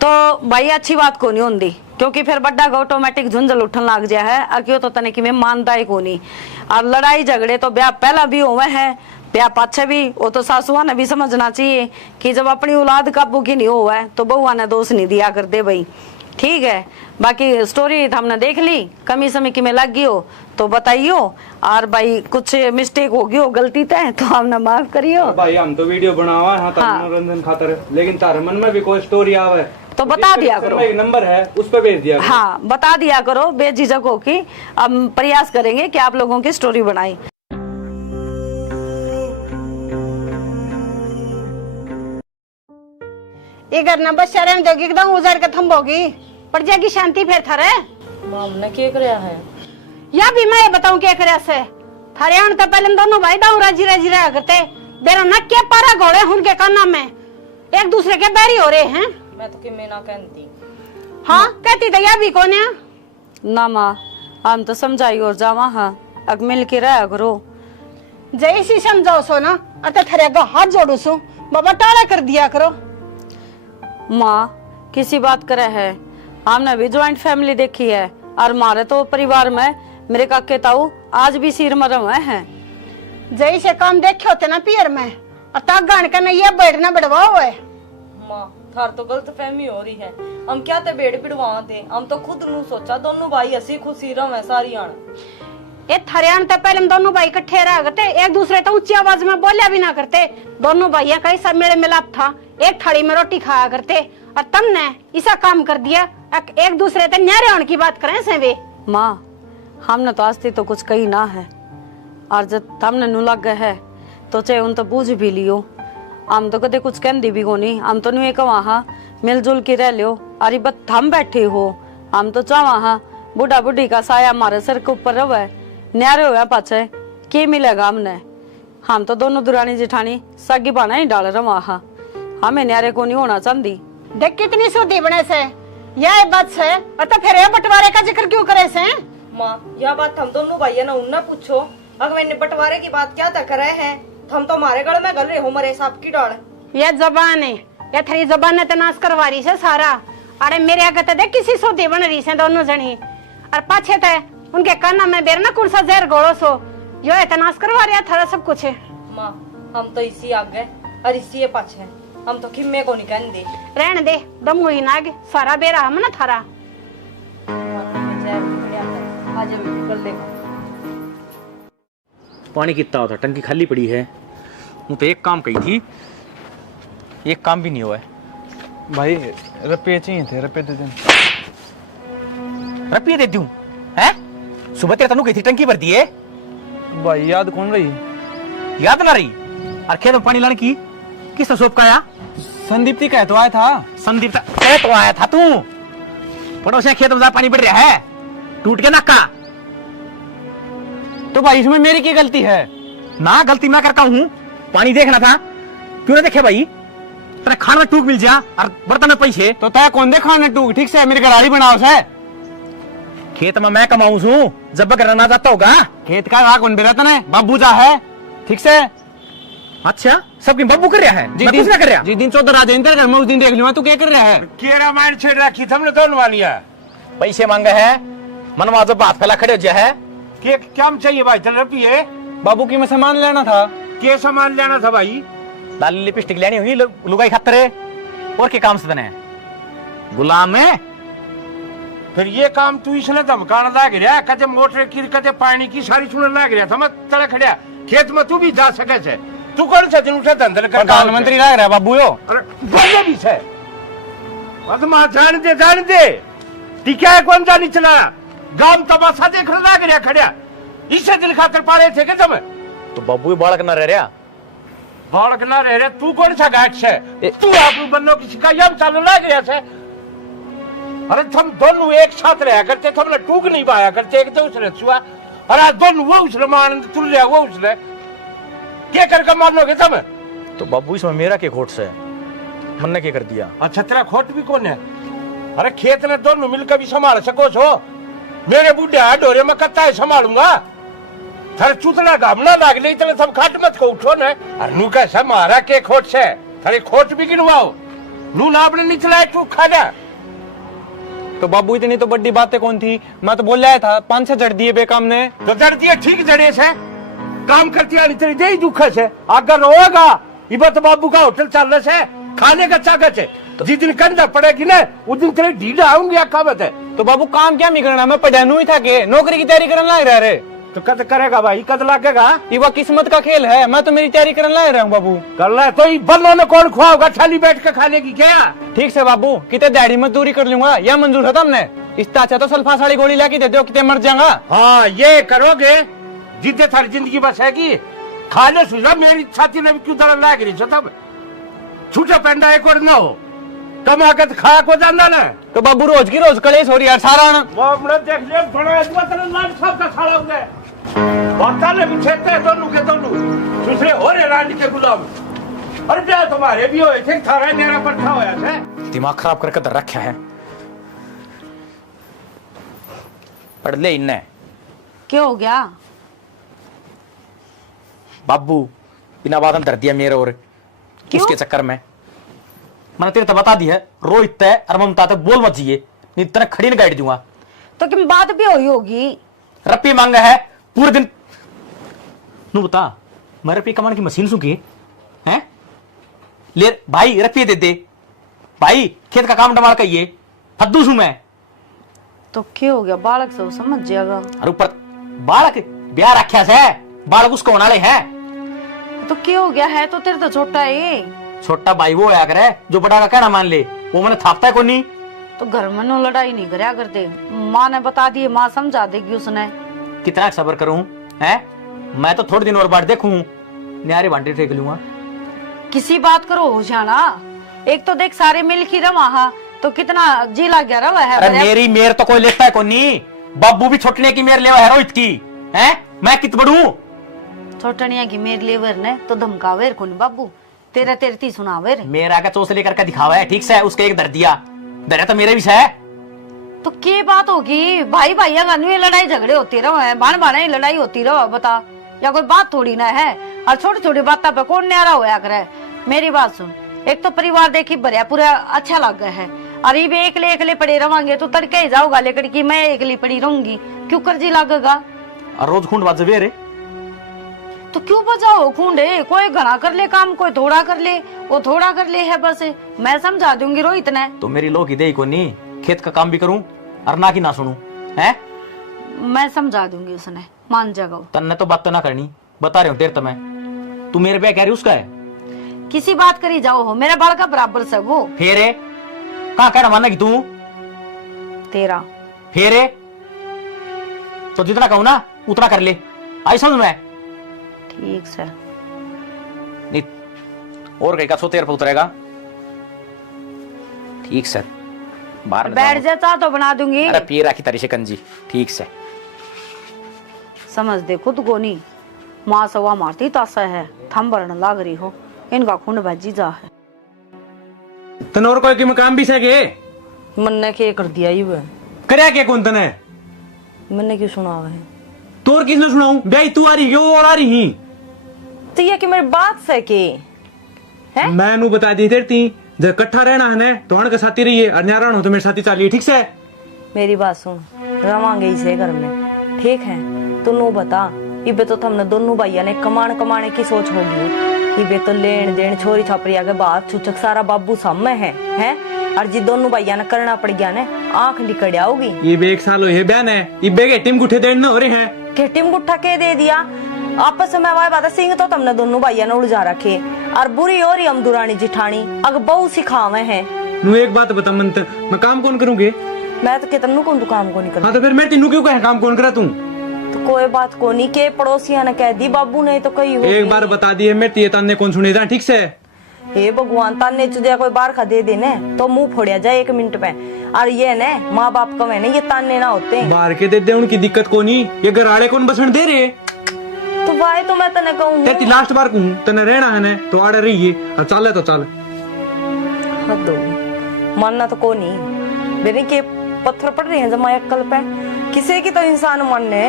तो भाई अच्छी बात को नहीं होती, क्योंकि फिर बड्डा का ऑटोमेटिक झुंझल उठन लग जाए है, अक्यों तो तने कि मैं मानता ही को नहीं। और लड़ाई झगड़े तो ब्याह पहला भी हुए हैं, ब्याह पाछे भी, वो तो सासुआ ने भी समझना चाहिए कि जब अपनी औलाद काबू की नहीं हुआ है तो बहुआ ने दोष नहीं दिया कर दे भाई। ठीक है, बाकी स्टोरी हमने देख ली, कमी समी की में लग गई हो तो बताइयो, और भाई कुछ मिस्टेक हो गई हो गलती तय तो हमने माफ करियो। भाई हम तो वीडियो बनावा है हाँ। मनोरंजन खातर, लेकिन तारे मन में भी कोई स्टोरी आवे तो बता दिया करो। एक नंबर है उस पर भेज दिया करो। हाँ, बता दिया करो बेझिझक हो कि हम प्रयास करेंगे कि आप लोगों की स्टोरी बनाई। ये घर बस शर्म दोगी एकदम उजड़ के थम्बोगी पड़ जाएगी शांति फिर थारे। मां हमने क्या कराया है? या भी मैं बताऊं क्या करे से थारे आने तो पहले दोनों भाई दाऊ राजी राजी रहा करते बेरा न के पारा घोड़े उनके काना में एक दूसरे के बैरी हो रहे हैं। मैं तो कि मैं ना कहती। हाँ कहती तो या भी कौन है ना माँ, हम तो समझाई और जावा हाँ, अब मिल के रहा करो। जैसी समझाओ सो ना अतः थारे का हाथ जोड़ू सो बाबा टाला कर दिया करो। माँ किसी बात करे है, हमने भी ज्वाइंट फैमिली देखी है और हमारे तो परिवार में मेरे काके ताऊ आज भी सिर मरम है। जैसे काम देखे होते ना पियर में और तक गान का ये बैठना बढ़वाओ है। मां थार तो गलत फहमी हो रही है, हम क्या ते बेड़ पिड़वा थे, हम तो खुद नु सोचा दोनों भाई हसी खुशी रहे सारी आन। ये थारे आने तो पहले दोनों भाई इकट्ठे रहा करते एक दूसरे तो ऊंची आवाज में बोलिया भी ना करते। दोनों भाइयों का सब मेल मिलाप था, एक थाली में रोटी खाया करते और तुमने ऐसा काम कर दिया एक दूसरे ते न्यारे होने की बात करें से वे। माँ हमने तो आज तो कुछ कही ना है, और जब हमने नु लग गए है तो चाहे उन तो बूझ भी लियो। हम तो कदे कुछ कहती भी कोनी, हम तो नुए कवा हाँ मिलजुल के रह लियो। अरे बत हम बैठे हो, हम तो चावा हाँ बुढ़ा बुढ़ी का साया हमारे सिर के ऊपर रवे, न्यारे हुआ पाछे के मिलेगा हमने। हम तो दोनों दुरानी जेठानी सगी बाना ही डाल रहा हाँ, हमें न्यारे को नहीं होना चाहती। देख कितनी सुधी बने से यह बात है और तो फिर ये बंटवारे का जिक्र क्यों करे से? मां यह बात हम दोनों भाइयों ने उन्हें पूछो, अगर मैंने बंटवारे की बात क्या तक रहे हैं, हम तो हमारे गल में गल रहे हो मरे सांप की डाल। ये जबान है, ये थारी जबान ने तनाश करवा रही से सारा। अरे मेरे आगे तो देख किसी सुधी बन रही से दोनों जनी और पाछे थे उनके काना में बेर ना कौन सा जहर घोड़ो सो यो है तनाश करवा रहा थारा सब कुछ है। मां हम तो इसी आगे और इसी पाछे, हम तो खिम्मे को नहीं कहते। रहने दे दम हुई नाग सारा बेरा हम ना थारा। पानी कितना होता, टंकी खाली पड़ी है। वो तो एक काम कही थी, एक काम भी नहीं हुआ है। भाई रुपये चाहिए थे, रुपये दे दें। रुपये दे दूं हैं? सुबह तेरे तनु गई थी टंकी भर दी है। भाई याद कौन रही? याद ना रही? और खेत में पानी लाने की किसने सोप का आया? संदीप जी कह तो आया था। संदीप तो आया था तू? पड़ोसिया खेत में पानी बढ़ रहा है, टूट के नक्का। तो भाई इसमें मेरी क्या गलती है? ना गलती मैं करता हूँ, पानी देखना था क्यों ना देखे भाई? तेरे खाने में टूक मिल जा और बर्तन में पैसे। तो तय कौन दे खाने टूक? ठीक से मेरी गरारी बनाओ से। खेत में मैं कमाऊं हूँ, जब बकर ना जाता होगा। खेत का कौन बेरा है? बाबू जा है ठीक से। अच्छा सबकी बब्बू कर रहा है, मैं कुछ ना कर रहा। जिस दिन चौधर आ जाए घर में उस दिन देख लूंगा तू क्या कर रहा है। केरा मार छेड़ रखी हमने दोनों वालिया पैसे मांगे है, मनवा जब बात फैला खड़े हो जा है। के क्या चाहिए भाई? चल रुपये बाबू की मैं सामान लेना था। के सामान लेना था भाई? लाली लिपस्टिक लेनी हुई लुगाई खातर और के काम से तने गुलाम है। फिर ये काम तू इसने धमकाना लाग रहा, कदे मोटर की कदे पानी की सारी सुनने लाग रहा था। मैं तड़े खड़िया खेत में तू भी जा सके छे। तू कौन सा दिन उठा धंधल कर? प्रधानमंत्री लग रहा है बाबू यो। अरे बोलो भी छे मत मा जान दे टिका है कौन जानी चला गांव तमाशा देख लाग रहा खड़िया। इससे दिल खातर पाड़े थे के तुम? तो बब्बू बालक ना रह रहा, बालक ना रह रहे। तू कौन सा गाठ से? तू आप बन्नो की शिकायत चालू लाग रहा छे। अरे तुम दोनों एक साथ रहा करते, तुमने टूक नहीं पाया करते एक दूसरे छुआ। अरे आज दोनों वो उसने मान तुल लिया, वो उसने क्या करके मानोगे तुम? तो बब्बू इसमें मेरा के खोट से मन ने क्या कर दिया? अच्छा तेरा खोट भी कौन है? अरे खेत ने दोनों मिलकर भी संभाल सको छो। मेरे बूढ़े हाथ डोरे में कत्ता है संभालूंगा। थारे चुतला गामना लाग ले इतने सब खाट मत को उठो न। अरे नू कैसा मारा के खोट से थारे खोट भी गिनवाओ। नू ना अपने निचला तू खाना। तो बाबू इतनी तो बड़ी बातें कौन थी? मैं तो बोल रहा था 5-6 जड़ दिए बेकाम ने। तो जड़ दिए ठीक जड़े से काम करती आनी तेरी दे दुख से अगर होगा इबत बाबू का होटल चल रहा है खाने का चागत है। जिस दिन कंधा पड़ेगी ना उस दिन तेरे ढीला आऊंगी क्या बात है। तो बाबू काम क्या नहीं करना, मैं पढ़ानू ही था के नौकरी की तैयारी करने लग रहा रे। तो कद करेगा भाई, कद लागेगा। ये वो किस्मत का खेल है, मैं तो मेरी तैयारी करने लग रहा हूँ बाबू। कर ले तो ये बल्लों ने कौन खुआओगा, थाली बैठ के खाने की क्या। ठीक से बाबू, कितने दिहाड़ी मजदूरी कर लूंगा, या मंजूर है तुमने। इससे अच्छा तो सल्फास वाली गोली लाके दे दो, कितने मर जाऊंगा। हाँ ये करोगे जिद्दे थारी जिंदगी बस है की खा ले सुझा। मेरी छाती ने भी क्यों दर्द लाग रही तब छूटा पेंडा एक और ना हो कमा के खा को जाना ना। तो बाबू रोज की रोज कलेश हो रही है सारा देख ले बड़ा लाल सब का खाड़ा हो गया। वार्ताले भी छेते हैं दोनों के दोनों दूसरे हो रहे रानी के गुलाम। अरे क्या तुम्हारे भी हो थे थारा मेरा पट्टा होया थे। दिमाग खराब करके तो रखा है। पढ़ ले इन्ने क्या हो गया? बाबू बिना बात धर दिया मेरे और उसके चक्कर में मैंने तेरे तो बता दी है। रोहित तय और ममता तक बोल मत जिए, नहीं तेरे खड़ी न गाइड दूंगा। तो क्या बात भी हुई होगी? रप्पी मांगा है पूरे दिन। नू बता मैं रप्पी कमाने की मशीन सुखी है ले भाई, रप्पी दे दे भाई, खेत का काम डमार कहिए फद्दू सू मैं। तो क्या हो गया? बालक से वो समझ जाएगा। और ऊपर बालक ब्याह रख्या से बालक उसको होने वाले है। तो क्या हो गया है? तो तेरे तो छोटा है। छोटा भाई वो आया करे जो बड़ा का कहना मान ले, वो मैंने थापता है को नहीं। तो घर में नो लड़ाई नहीं करया करते, माँ ने बता दी, माँ समझा देगी उसने। कितना सबर करूं है मैं तो थोड़े दिन और बार देखूं न्यारे बांटे टेक लूंगा। किसी बात करो होशियाना, एक तो देख सारे मिल की रवा तो कितना जी लग गया रवा है। अरे मेरी मेर तो कोई लेता है को नहीं, बाबू भी छोटने की मेर लेवा है रोहित की है। मैं कित बड़ू छोटनिया की मेर लेवर ने तो धमकावेर को नहीं बाबू, तेरा तेरती सुनावेर। मेरा का चोस लेकर के दिखावा है ठीक से, उसके एक दर दिया दर तो मेरे भी है। तो क्या बात होगी? भाई भाइया का नहीं लड़ाई झगड़े होती रहो है, बाण बाण लड़ाई होती रहो, बता या कोई बात थोड़ी ना है। और छोटी छोटी बातों पे कौन न्यारा होया करे। मेरी बात सुन, एक तो परिवार देखी भरिया पूरा अच्छा लग गया है, और ये भी एकले पड़े रहोगे तो तड़के ही जाओगा, लेकिन की मैं एकली पड़ी रहूंगी क्यों कर जी लगेगा। और रोज खूंड बाज रे तो क्यों बजाओ खूंडे, कोई घना कर ले काम, कोई थोड़ा कर ले, वो थोड़ा कर ले है बस। मैं समझा दूंगी रोहित ने। तो मेरी लोग दे को नहीं, खेत का काम भी करूं और ना की ना सुनूं है। मैं समझा दूंगी, उसने मान जाएगा। तन्ने तो बात तो ना करनी, बता रही हूँ तेरे तो मैं। तू मेरे पे कह रही उसका है किसी बात करी जाओ हो, मेरा बाल का बराबर से वो फेरे कहाँ कहना माना कि तू तेरा फेरे तो जितना कहूं ना उतना कर ले, आई समझ में। ठीक से नहीं और कहीं का सो तेरे पे उतरेगा ठीक से। बाहर बैठ जाता तो बना दूंगी। अरे पी राखी तारी शिकंजी ठीक से। समझ दे खुद को नहीं, माँ सवा मारती तासा है, थम भरने लाग रही हो, इनका खून भजी जा है। तने और कोई की काम भी सके मन ने क्या कर दिया ये करया क्या कौन तने मैंने क्यों सुना है? तोर किसने सुनाऊं? ब्याई तू आ रही क्यों और आ रही ही? तो ये कि मेरी बात से के है? मैं नु बता दी तेरती जब इकट्ठा रहना है ना तो हण के साथी रहिए, और न्यारा हो तो मेरे साथी चलिए ठीक से। मेरी बात सुन, रवांगे इसे घर में ठीक है। तो नु बता इबे तो हमने दोनों भाइया ने कमाने की सोच होगी, इबे तो लेन देन छोरी छापरिया के बात छुचक सारा बाबू सामने है। और जी दोनों भाइया ने करना पड़ गया ने आंख लिकड़िया होगी। ये बे एक साल हो बहन है, इबे के टीम गुठे देन हो रहे हैं। के टीम गुठा के दे दिया आपस में वाय बात सिंह तो तुमने दोनों भाइया ने उलझा रखे, और बुरी और हम दुरानी जिठानी अग बहु सिखावे हैं। नु एक बात बता मन, मैं काम कौन करूंगे? मैं तो कहता कौन तू काम को नहीं कर। हाँ तो फिर मैं तीनों क्यों कहे काम कौन करा तू? तो कोई बात को नहीं के पड़ोसिया ने कह दी, बाबू ने तो कही होगी। एक बार बता दिए मैं तीये ताने कौन सुने जा ठीक से। हे भगवान ताने चुदिया कोई बार खा दे देने तो मुंह फोड़िया जाए 1 मिनट में। और ये ने माँ बाप का मैंने ये ताने ना होते बाहर के दे दे उनकी दिक्कत को नहीं, ये घराड़े कौन बसण दे रहे। तो भाई तो मैं तने कहूँ तेरी लास्ट बार कहूँ तने रहना है ना तो आड़े रहिए, और चले तो चल। हद होगी, मानना तो को नहीं मेरे के पत्थर पड़ रहे हैं जमा अक्कल पे, किसी की तो इंसान मानने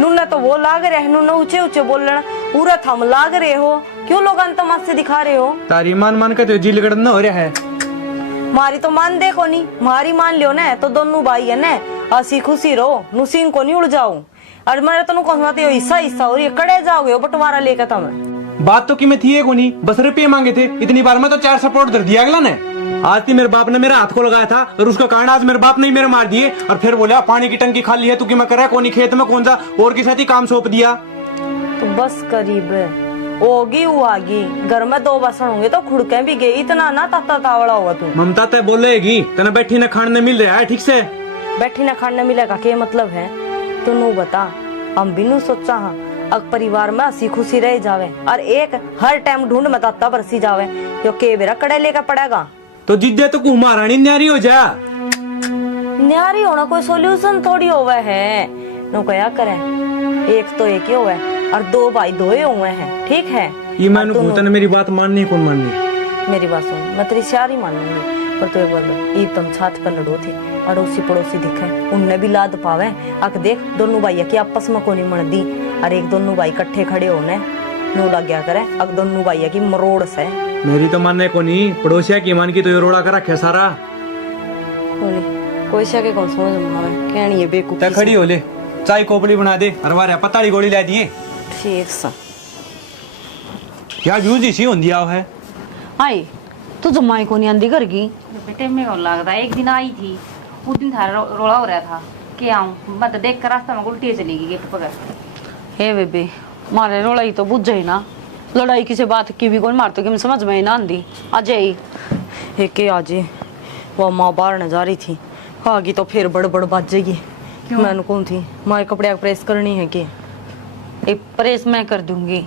नुन्ना तो वो लाग रहे हैं, नुन्ना ऊंचे ऊंचे बोलना पूरा थम लाग रहे हो, क्यों लोग तमाशे दिखा रहे हो? तारी मान के तो जी लगड़ना हो रहा है। मारी तो मान देखो नहीं, मारी मान लियो ना तो दोनों भाई है ना हसी खुशी रहो, नुसीन को नहीं उड़ जाओ। और मेरे तो कहते हो हिस्सा और ये कड़े जाओगे हो बंटवारा लेकर तुम। बात तो कि मैं थी को नहीं, बस रुपये मांगे थे, इतनी बार में तो 4 सपोर्ट दर दिया अगला ने। आती मेरे बाप ने मेरा हाथ को लगाया था और उसका कारण आज मेरे बाप ने ही मेरे मार दिए और फिर बोला पानी की टंकी खाली है तू कि मैं कर रहा कौन खेत में कौन सा और के साथ ही काम सौंप दिया। तो बस करीब होगी वो आगी घर में 2 बसन होंगे तो खुड़के भी गई इतना ना ताता तावड़ा हुआ तू। ममता तय बोलेगी तना बैठी न खाने मिल रहा है ठीक से बैठी ना खाने मिलेगा क्या मतलब है तू नू बता। हम भी नू सोचा हाँ अग परिवार में हंसी खुशी रह जावे और एक हर टाइम ढूंढ में ताता बरसी जावे यो के बेरा कड़े लेकर पड़ेगा। तो जिद्दे तो कुमारानी न्यारी हो जा। न्यारी होना कोई सोल्यूशन थोड़ी होवे है नो क्या करे एक तो एक ही होवे और 2 भाई 2 ही हुए हैं ठीक है। ये मैंने पूछा ना मेरी बात माननी कौन माननी। मेरी बात सुन मैं तेरी सारी मानूंगी पर तू एक बार ईद तुम छात पर लड़ो थे अड़ोसी पड़ोसी दिखे उनने भी लाद पावे अक देख दोनों भाई की आपस में कोनी मण दी और एक दोनों भाई इकट्ठे खड़े होने नू लग गया करे अक दोनों भाई की मरोड़ से। मेरी तो मानने को नहीं पड़ोसिया की मान की तो ये रोड़ा कर रखे सारा कोई शके कौन समझ में आवे कहनी है बेवकूफी खड़ी हो ले चाय कोपड़ी बना दे अरवारे पताड़ी गोली ला दिए ठीक सा क्या यूज इसी होंदी आओ है। आई तू जमाई को नहीं आंदी घर की बेटे में कौन लगता एक दिन आई थी उस दिन थारा रोला हो रहा था कि आऊं मैं तो देख कर रास्ता में उल्टी चली गई गेट पकड़। हे बेबे मारे रोलाई तो बुझ जाई ना लड़ाई किसी बात की भी कौन मारतो कि समझ में ना आंदी आ जाई एक आज वो माँ बाहर न जा रही थी आगी तो फिर बड़ बाज जाएगी मैंने कौन थी माँ कपड़े प्रेस करनी है कि एक प्रेस मैं कर दूंगी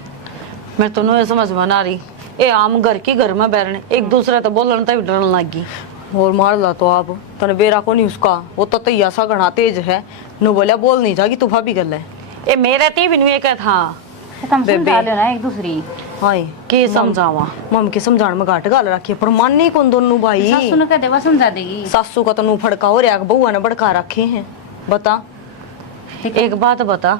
मैं तो नहीं समझ में ना रही ए आम घर की घर में बैठने एक दूसरे तो बोलन तो डरने लगी और मार ला तो आप तने बेरा को नहीं उसका वो तो तैया सा घना तेज है नु बोलिया बोल नहीं जागी तू भाभी कर ले ए मेरे ती बिन में था तुम समझा लो ना एक दूसरी। हाय के समझावा मम के समझाण में घाट गाल रखी पर माननी कौन दोनों भाई सासू ने कह देवा समझा देगी। सासू का तो नू फड़का हो रहा बउआ ने भड़का रखे हैं बता एक बात बता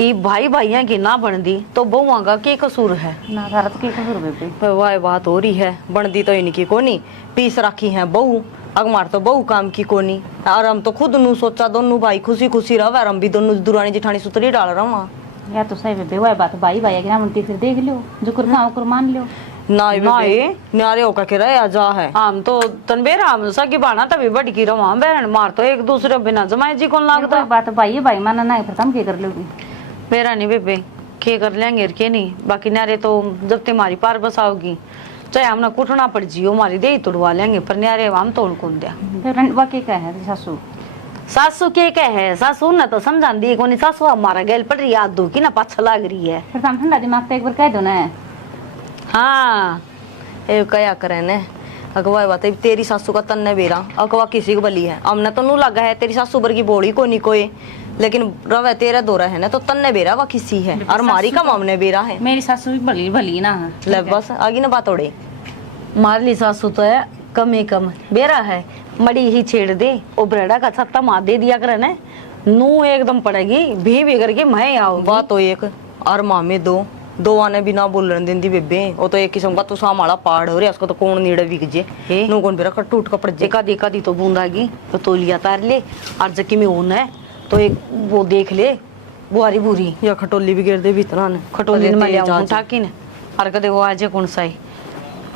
ये भाई भाइया की ना बन दी तो बहुआ का क्या कसूर है ना तारा तो क्या कसूर बेबे। वाह बात हो रही है बनदी तो इनकी कोनी पीस रखी है बहू अगमार तो बहू काम की कोनी और हम तो खुद नू सोचा दोनों भाई खुशी खुशी रह हम भी दोनों दुरानी जिठानी सुतरी डाल रहा या तो सही बेबे वह बात भाई भाई की ना मनती फिर देख लो जो कर खाओ कर मान लो ना न्यारे होकर के रहे जा है हम तो तनबेरा हम सकी बाना तभी बड़ की रवा बहन मार तो एक दूसरे बिना जमाए जी कौन लागता बात भाई माना ना फिर तुम क्या कर लोगी मेरा नहीं बेबे के कर लेंगे के नहीं बाकी न्यारे तो जब तुम्हारी पार बसाओगी चाहे हमने कुटना पड़ जियो हमारी दे तोड़वा लेंगे पर न्यारे हम तोड़ कौन दिया बाकी क्या है सासू सासू के है सासू ना तो समझा दी कोनी सासू हमारा गैल पड़ रही याद दो की ना पाछा लाग रही है फिर तुम ठंडा दिमाग तो एक बार कह दो ना। हाँ ए क्या करे ने अगवा बात तेरी सासू का तन्ने बेरा अगवा किसी को बली है हमने तो नू लगा है तेरी सासू बर की बोड़ी को नहीं कोई लेकिन रवे तेरा दोरा है ना तो तन्ने बेरा वा किसी है और मारी का मामने बेरा है मेरी सासू भी भली भली ना ले बस आगे ना बात ओड़े मारली सासू तो है कम ही कम बेरा है मड़ी ही छेड़ दे ओ ब्रेडा का छत्ता मार दे दिया करे ने नू एकदम पड़ेगी भी बिगड़ के मैं आओ बात तो एक और मामे दो आने बिना बोलन देंदी बेबे वो तो एक किस्म का तू सामाला पाड़ हो रहा उसको तो कौन नीड़े बिक जे नू कौन बेरा टूट कपड़ जे एका दी तो बूंदागी तो तोलिया तार ले और जकी में होना है तो एक वो देख ले बुआरी बुरी या खटोली भी गिर दे भी इतना ने खटोली में ले आऊं ठाकी ने और कदे वो आज कौन सा है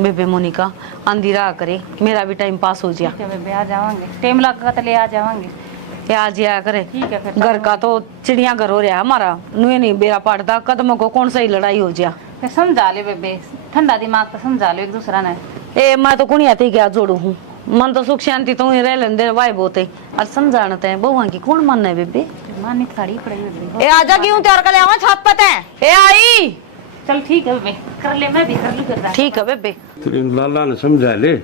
बेबे मोनिका अंधेरा करे मेरा भी टाइम पास हो जाए। ठीक है बेबे आ जावांगे टाइम लगा तो ले आ जावांगे आ जाया करे ठीक है फिर घर का तो चिड़िया घर हो रहा हमारा नुए नहीं बेरा पड़ता कदमों को कौन सा ही लड़ाई हो जा फिर समझा ले बेबे ठंडा दिमाग तो समझा लो एक दूसरा ने। ए मैं तो कुणी आती क्या जोड़ू हूँ मन तो सुख शांति तो रह लेंदे वाई बोते और समझाते हैं बहुआ की कौन मन है बेबे मानी खड़ी पड़ी बेबे। ए आजा क्यों तैयार कर ले आवा छत पे ते ए आई चल ठीक है बेबे कर ले मैं भी कर लूं कर रहा ठीक है बेबे तेरे लाला ने समझा ले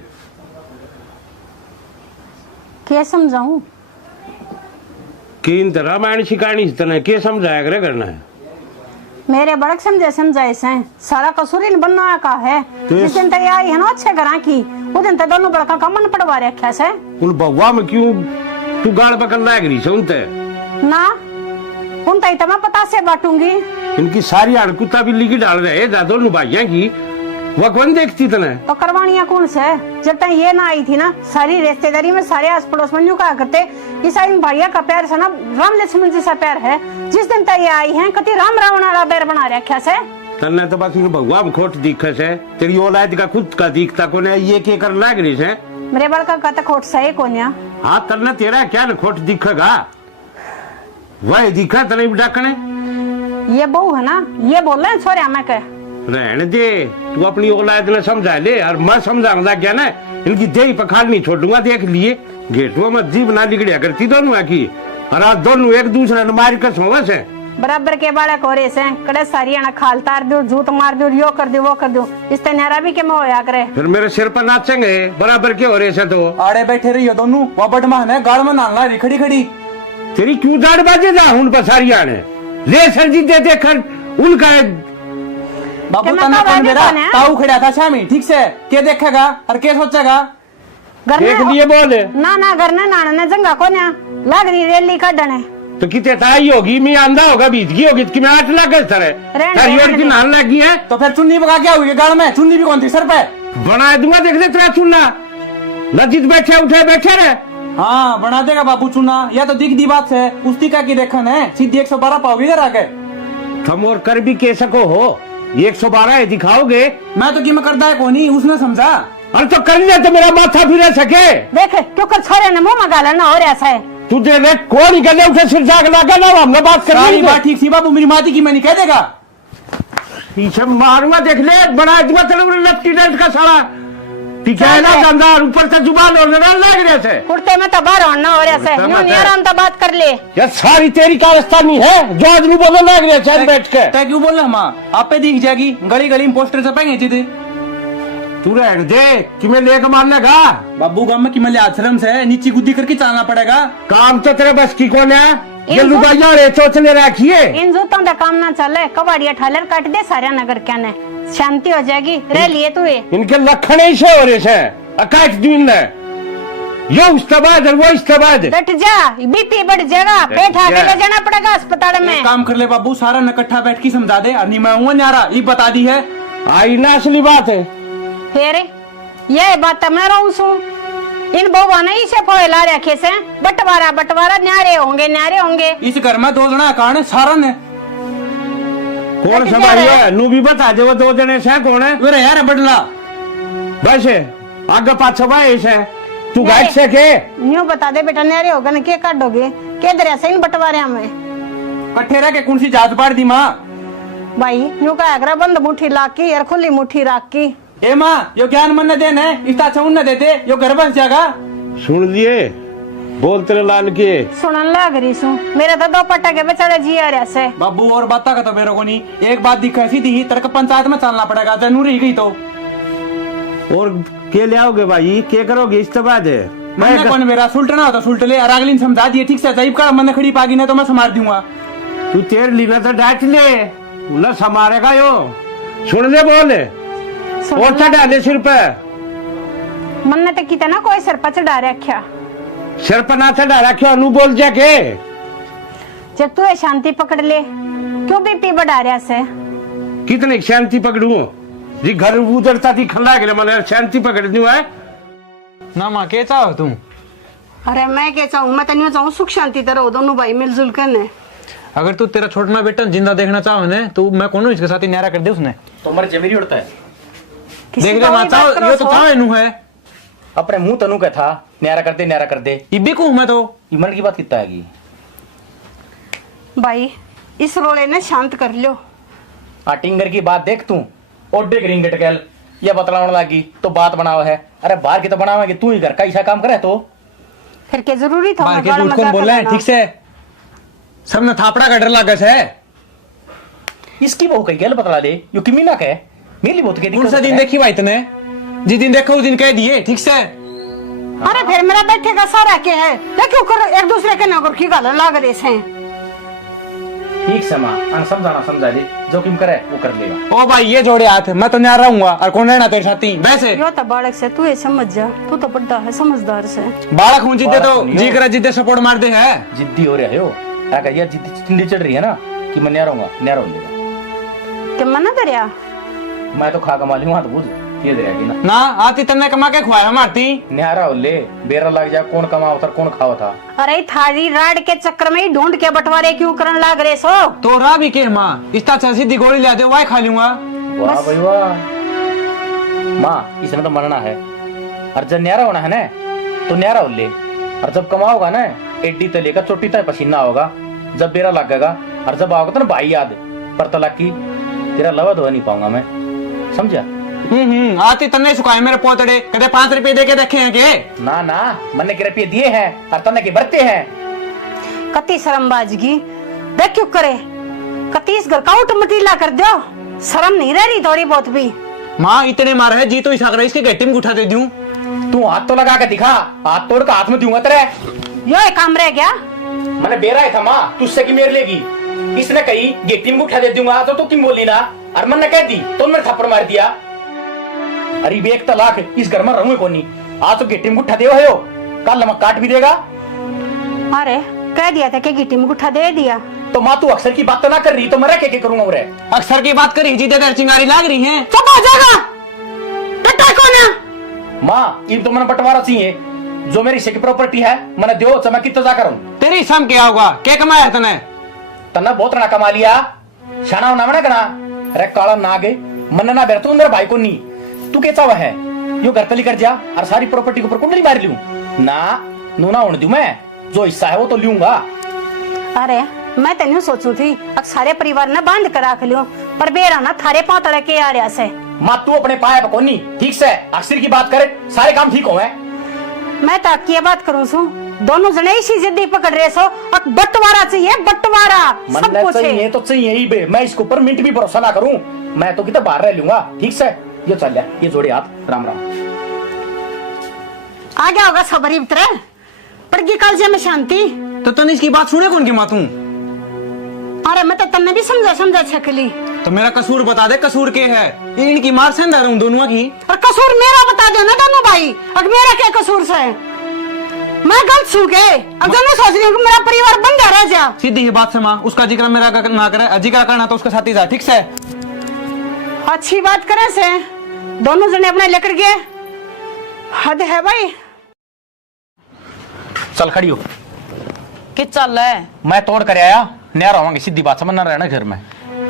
क्या समझाऊं कि इन रामायण शिकायणी तना के समझाया करे करना है मेरे बड़क समझाए से सारा कसूर इन बनना का है जिस दिन तक आई है ना अच्छे घरा की वो दिन तक दोनों बड़का का मन पड़वा रखा से उन बउआ में क्यों तू गाल पकड़ लाग रही सुनते ना उन तई तो मैं पता से बांटूंगी इनकी सारी अड़कुता बिल्ली की डाल रहे दोनों भाइयां की वह कौन देखती तना तो करवानिया कौन से जब तक ये ना आई थी ना सारी रिश्तेदारी में सारे आस पड़ोस में कहा करते ईसा इन भैया का प्यार से ना राम लक्ष्मण जैसा प्यार है जिस दिन तक ये आई है कति राम रावण वाला बैर बना रखा से तन्ने तो बस इन भगवान खोट दिखे से तेरी औलाद का खुद का दिखता को ने ये के कर लाग रही से मेरे बड़का का तो खोट सही कोन्या। हाँ तन्ने तेरा क्या न खोट दिखेगा वह दिखा तने डाकने ये बहू है ना, ये बोल रहे हैं छोरे हमें कह रहने दे। तू अपनी औलाद ने समझा ले और मैं समझाऊंगा क्या ना, इनकी देही पखाड़ नहीं छोड़ूंगा। देख लिए गेटुआ में जीव ना बिगड़िया करती दोनों की, और आज दोनों एक दूसरे ने मार कर सोवे से बराबर के बाड़े कोरे से कड़े सारी आना खाल तार दो, झूठ मार दो, यो कर दो वो कर दो, इस तेनारा भी के में होया करे। फिर मेरे सिर पर नाचेंगे बराबर के हो रहे से तो आड़े बैठे रही हो दोनों, वह बटमान है गाड़ में नांगा रही खड़ी खड़ी। तेरी क्यों दाढ़ बाजे जा उन पर सारी आने ले सर जी दे देखकर उनका बाबू क्या तना मतलब कौन है मेरा कौन है? ताऊ खड़ा था शामी, ठीक से के देखेगा और के सोचेगा। घर देख में लिए बोले ना ना घर ने नाना ने जंगा कोन्या लाग रही रेली काटने। तो कितने ताई होगी मैं आंधा होगा बीतगी होगी कि मैं 8 लाख गए सर रहने है की नान लगी है तो फिर चुन्नी पका क्या हुई गाड़ में, चुन्नी भी कौन थी सर पे। बना दूंगा देख ले तेरा चुनना नजीक बैठे उठे बैठे रहे। हाँ बना देगा बाबू चुना, या तो दिख दी बात है उस का की देखन है सीधी 112 पाओगे इधर आके। तुम और कर भी कैसे को हो 112 दिखाओगे मैं तो कि मैं करता है कोनी, उसने समझा। अरे तो कर ले तो मेरा माथा फिर सके। देख क्यों कर छोरे ने मुंह में गाला ना और ऐसा है तू दे रे कौन गले उठे सिर जाग लगा ना हमने बात कर सारी ली बात ठीक थी बाबू, मेरी माती की मैं नहीं कह देगा। पीछे मारूंगा देख ले बना दूंगा तेरे लेफ्टिनेंट का साला पिछला गंदा ऊपर से जुबान और लड़ाई लग रहे से कुर्ते में तो बाहर होना और ऐसा कुर्ते है में यूं तो- नहीं आराम से बात कर ले। ये सारी तेरी कारस्तानी है जो आदमी बोलने लग रहे चैन बैठ के। तय क्यों बोल रहा माँ, आप पे दिख जाएगी गली गली में पोस्टर छपेंगे जीते। तू रहने दे कि मैं लेकर मारने का बाबू गांव में कि मैं आश्रम से नीचे गुद्दी करके चलना पड़ेगा। काम तो तेरे बस की कौन है ये इन लुगाइया रे चोचले रखिए। इन जूतों का काम ना चले कबाड़िया ठालर काट दे सारा नगर क्या ने शांति हो जाएगी रह लिए तू ये। इनके लक्षण ही से हो रहे से अकाट दिन है यो उस्तबाद और वो इस्तबाद। डट जा बीपी बढ़ जाएगा, पेट आगे ले जाना पड़ेगा अस्पताल में। एक काम कर ले बाबू, सारा इकट्ठा बैठ के समझा दे। और नहीं मैं हूँ न्यारा ये बता दी है। आई ना असली बात है फिर ये बात मैं रहूं सू इन बहुआ ने इसे पोला रखे से बंटवारा बंटवारा न्यारे होंगे। इस घर में 2 जना कारण है सारा ने। कौन डट जा संभालिए रे। नू भी बता दे वो 2 जने से कौन है वे यार बदला बस आगे पाछो भाई से तू नहीं। गाइड से के न्यू बता दे बेटा न्यारे होगा ना के काटोगे के दरिया से इन बंटवारे में कट्ठे रह के कौन सी जात पाड़ दी माँ। भाई न्यू का अगरा बंद मुट्ठी लाकी यार खुली मुट्ठी राखी। ए माँ यो ज्ञान मन देन है इसका अच्छा न देते यो घर बस जाएगा। सुन लिए बोल तेरे लाल के सुनन लाग रही सू मेरे तो 2 पट्टा के बेचारे जी आ रहा से। बाबू और बात का तो मेरे को नहीं, एक बात दिखा सीधी तरक पंचायत में चलना पड़ेगा जरूर रही गई तो। और के ले आओगे भाई के करोगे इस तो बाद है मैंने कौन मेरा सुल्टना होता सुल्ट ले और अगली ने समझा दिए ठीक से जईब का मन खड़ी पागी ना तो मैं संभाल दूंगा। तू तेर लीना तो डांट ले उल्ला समारेगा यो सुन ले बोल और चढ़ा सिर पे मन ने तो कितना कोई सर पर चढ़ा रखा सिर पर ना चढ़ा रखे अनु बोल जाके जब तू ये शांति पकड़ ले क्यों बीपी बढ़ा रहा से। कितने शांति पकड़ू जी घर उधरता थी खल्ला के लिए मैंने शांति पकड़ दूं है ना माँ के चाहो तुम। अरे मैं क्या चाहूँ मैं तो नहीं चाहूँ सुख शांति तरह दोनों भाई मिलजुल कर ने। अगर तू तेरा छोटा बेटा जिंदा देखना चाहो ने तो मैं कौन इसके साथ ही न्यारा कर दे उसने। तुम्हारी जमीरी उड़ता है देख ले माँ चाहो ये तो चाहो इनू है अपने मुंह तनु का था न्यारा कर दे इबी को मैं तो ये मन की बात कितना है भाई इस रोले ने शांत कर लो। टिंगर की बात देख तू ओडे ग्रीन गटकेल ये बतलाने लगी तो बात बनावा है। अरे बाहर की तो बनावेगी तू ही घर का ऐसा काम करे तो फिर के जरूरी था मार के झूठ कौन बोल रहा है ठीक से सबने थापड़ा का डर लागा है। इसकी बहू कही गल बतला दे यो किमी ना कहे मेरी बहुत के कौन सा दिन देखी भाई तने जिस दिन देखा उस दिन कह दिए ठीक से। अरे फिर मेरा बैठे का सारा के है ये क्यों करो एक दूसरे के नौकर की गाला लाग रहे से। ठीक से माँ अन समझाना समझा दे जो किम करे वो कर लेगा। ओ भाई ये जोड़े हाथ मैं तो न्यारा रहूंगा और कौन रहना तेरे साथी वैसे यो तो बालक से तू ये समझ जा तू तो बड़ा है समझदार से। बालक हूँ जिद्दे तो जी करा जिद्दे सपोर्ट मार दे है जिद्दी हो रहे हो क्या ये जिद्दी चिंदी चढ़ रही है ना कि मैं न्यारा रहूंगा न्यारा हो लेगा क्या मना दरिया मैं तो खा कमा लूंगा तो बुझ ये दे रहेगी ना ना आती तन्ने कमा के खुआया मारती। न्यारा हो ले बेरा लग जा कौन कमाओ था कौन खाओ था। अरे थारी राड के चक्कर में ही ढूंढ के बंटवारे क्यों करन लाग रहे सो? तो रा भी के माँ इतना अच्छा सीधी गोली ला दे वाई खा लूंगा। वाह भाई वाह। माँ इसमें तो मरना है और जब न्यारा होना है ना तो न्यारा हो ले और जब कमाओगा ना एड्डी तले का चोटी तक पसीना होगा जब बेरा लगेगा और जब आओगे तो ना भाई याद पर तलाक की तेरा लवा धोआ नहीं पाऊंगा मैं समझा। आती तन्ने सुखाए मेरे पोतड़े कदे 5 रुपए दे के देखे हैं के? ना ना मैंने के रुपये दिए हैं और तन्ने के बरते हैं। कति शर्मबाजगी देख क्यों करे कति इस घर का उठ मटीला कर दो शर्म नहीं रह रही थोड़ी बहुत भी। माँ इतने मारा है जी तो इस इसके गट्टी में उठा दे दूं। तू हाथ तो लगा के दिखा हाथ तोड़ का हाथ में दूंगा तेरे। यो एक काम रह गया मैंने बेरा है था माँ तुझसे की मेर लेगी इसने कही गेटी में उठा दे दूंगा तो तू क्यों बोली ना और मैंने कह दी तो मैंने थप्पड़ मार दिया। अरे बेक तलाक इस घर में रहूंगे कौन नहीं आज तो गेटी में उठा दे हो कल लमक काट भी देगा। अरे कह दिया था कि गिट्टी में गुठा दे दिया तो माँ तू अक्सर की बात तो ना कर रही तो मैं क्या करूंगा उरे। अक्सर की बात करी जी दे चिंगारी लाग रही है। चुप हो जाएगा बेटा कौन है? माँ ये तो मैंने बंटवारा चाहिए जो मेरी हिस्से की प्रॉपर्टी है मैंने दो तो मैं कितना जा करूं। तेरी सम क्या होगा क्या कमाया तने? तना बहुत ना कमा लिया शाना होना मना करा अरे काला ना गए मन ना बेर तू मेरा भाई को नहीं तू क्या चावा है यो घर तली कर जा और सारी प्रॉपर्टी के ऊपर कुंडली मार लूं ना नूना होने दूं मैं जो हिस्सा है वो तो लूंगा। अरे मैं तेन सोचू थी अब सारे परिवार ने बांध कर रख लियो पर बेरा ना थारे पांव तड़े के आ रहा से। माँ तू अपने पाए पकोनी ठीक से अक्सर की बात करे सारे काम ठीक हो है। मैं तो की बात करूँ सू दोनों जने इसी जिद्दी पकड़ रहे सो अब बंटवारा चाहिए बंटवारा सब कुछ चाहिए तो चाहिए ही बे मैं इसके ऊपर मिनट भी भरोसा ना करूं मैं तो कितना बाहर रह लूंगा ठीक से। ये चल जा ये जोड़े हाथ राम राम। आ गया होगा सबर इतरे पड़गी कल से में शांति तो तने इसकी बात सुने कौन की माँ तू? अरे मैं तो तन्ने भी समझा छकली तो मेरा कसूर बता दे कसूर के है इनकी मार से अंदर दोनों की और कसूर मेरा बता दो ना दोनों भाई अब मेरा क्या कसूर से मैं गलत छू के अब जब मैं सोच रही हूँ मेरा परिवार बंद रह जा सीधी ही बात से माँ उसका जिक्र मेरा ना करे जिक्र करना तो उसके साथ ही जा ठीक से। अच्छी बात करे से दोनों जने अपने लेकर गए हद है भाई। चल खड़ी हो कि चल है मैं तोड़ कर आया नया रहोगे सीधी बात समझना रहना घर में।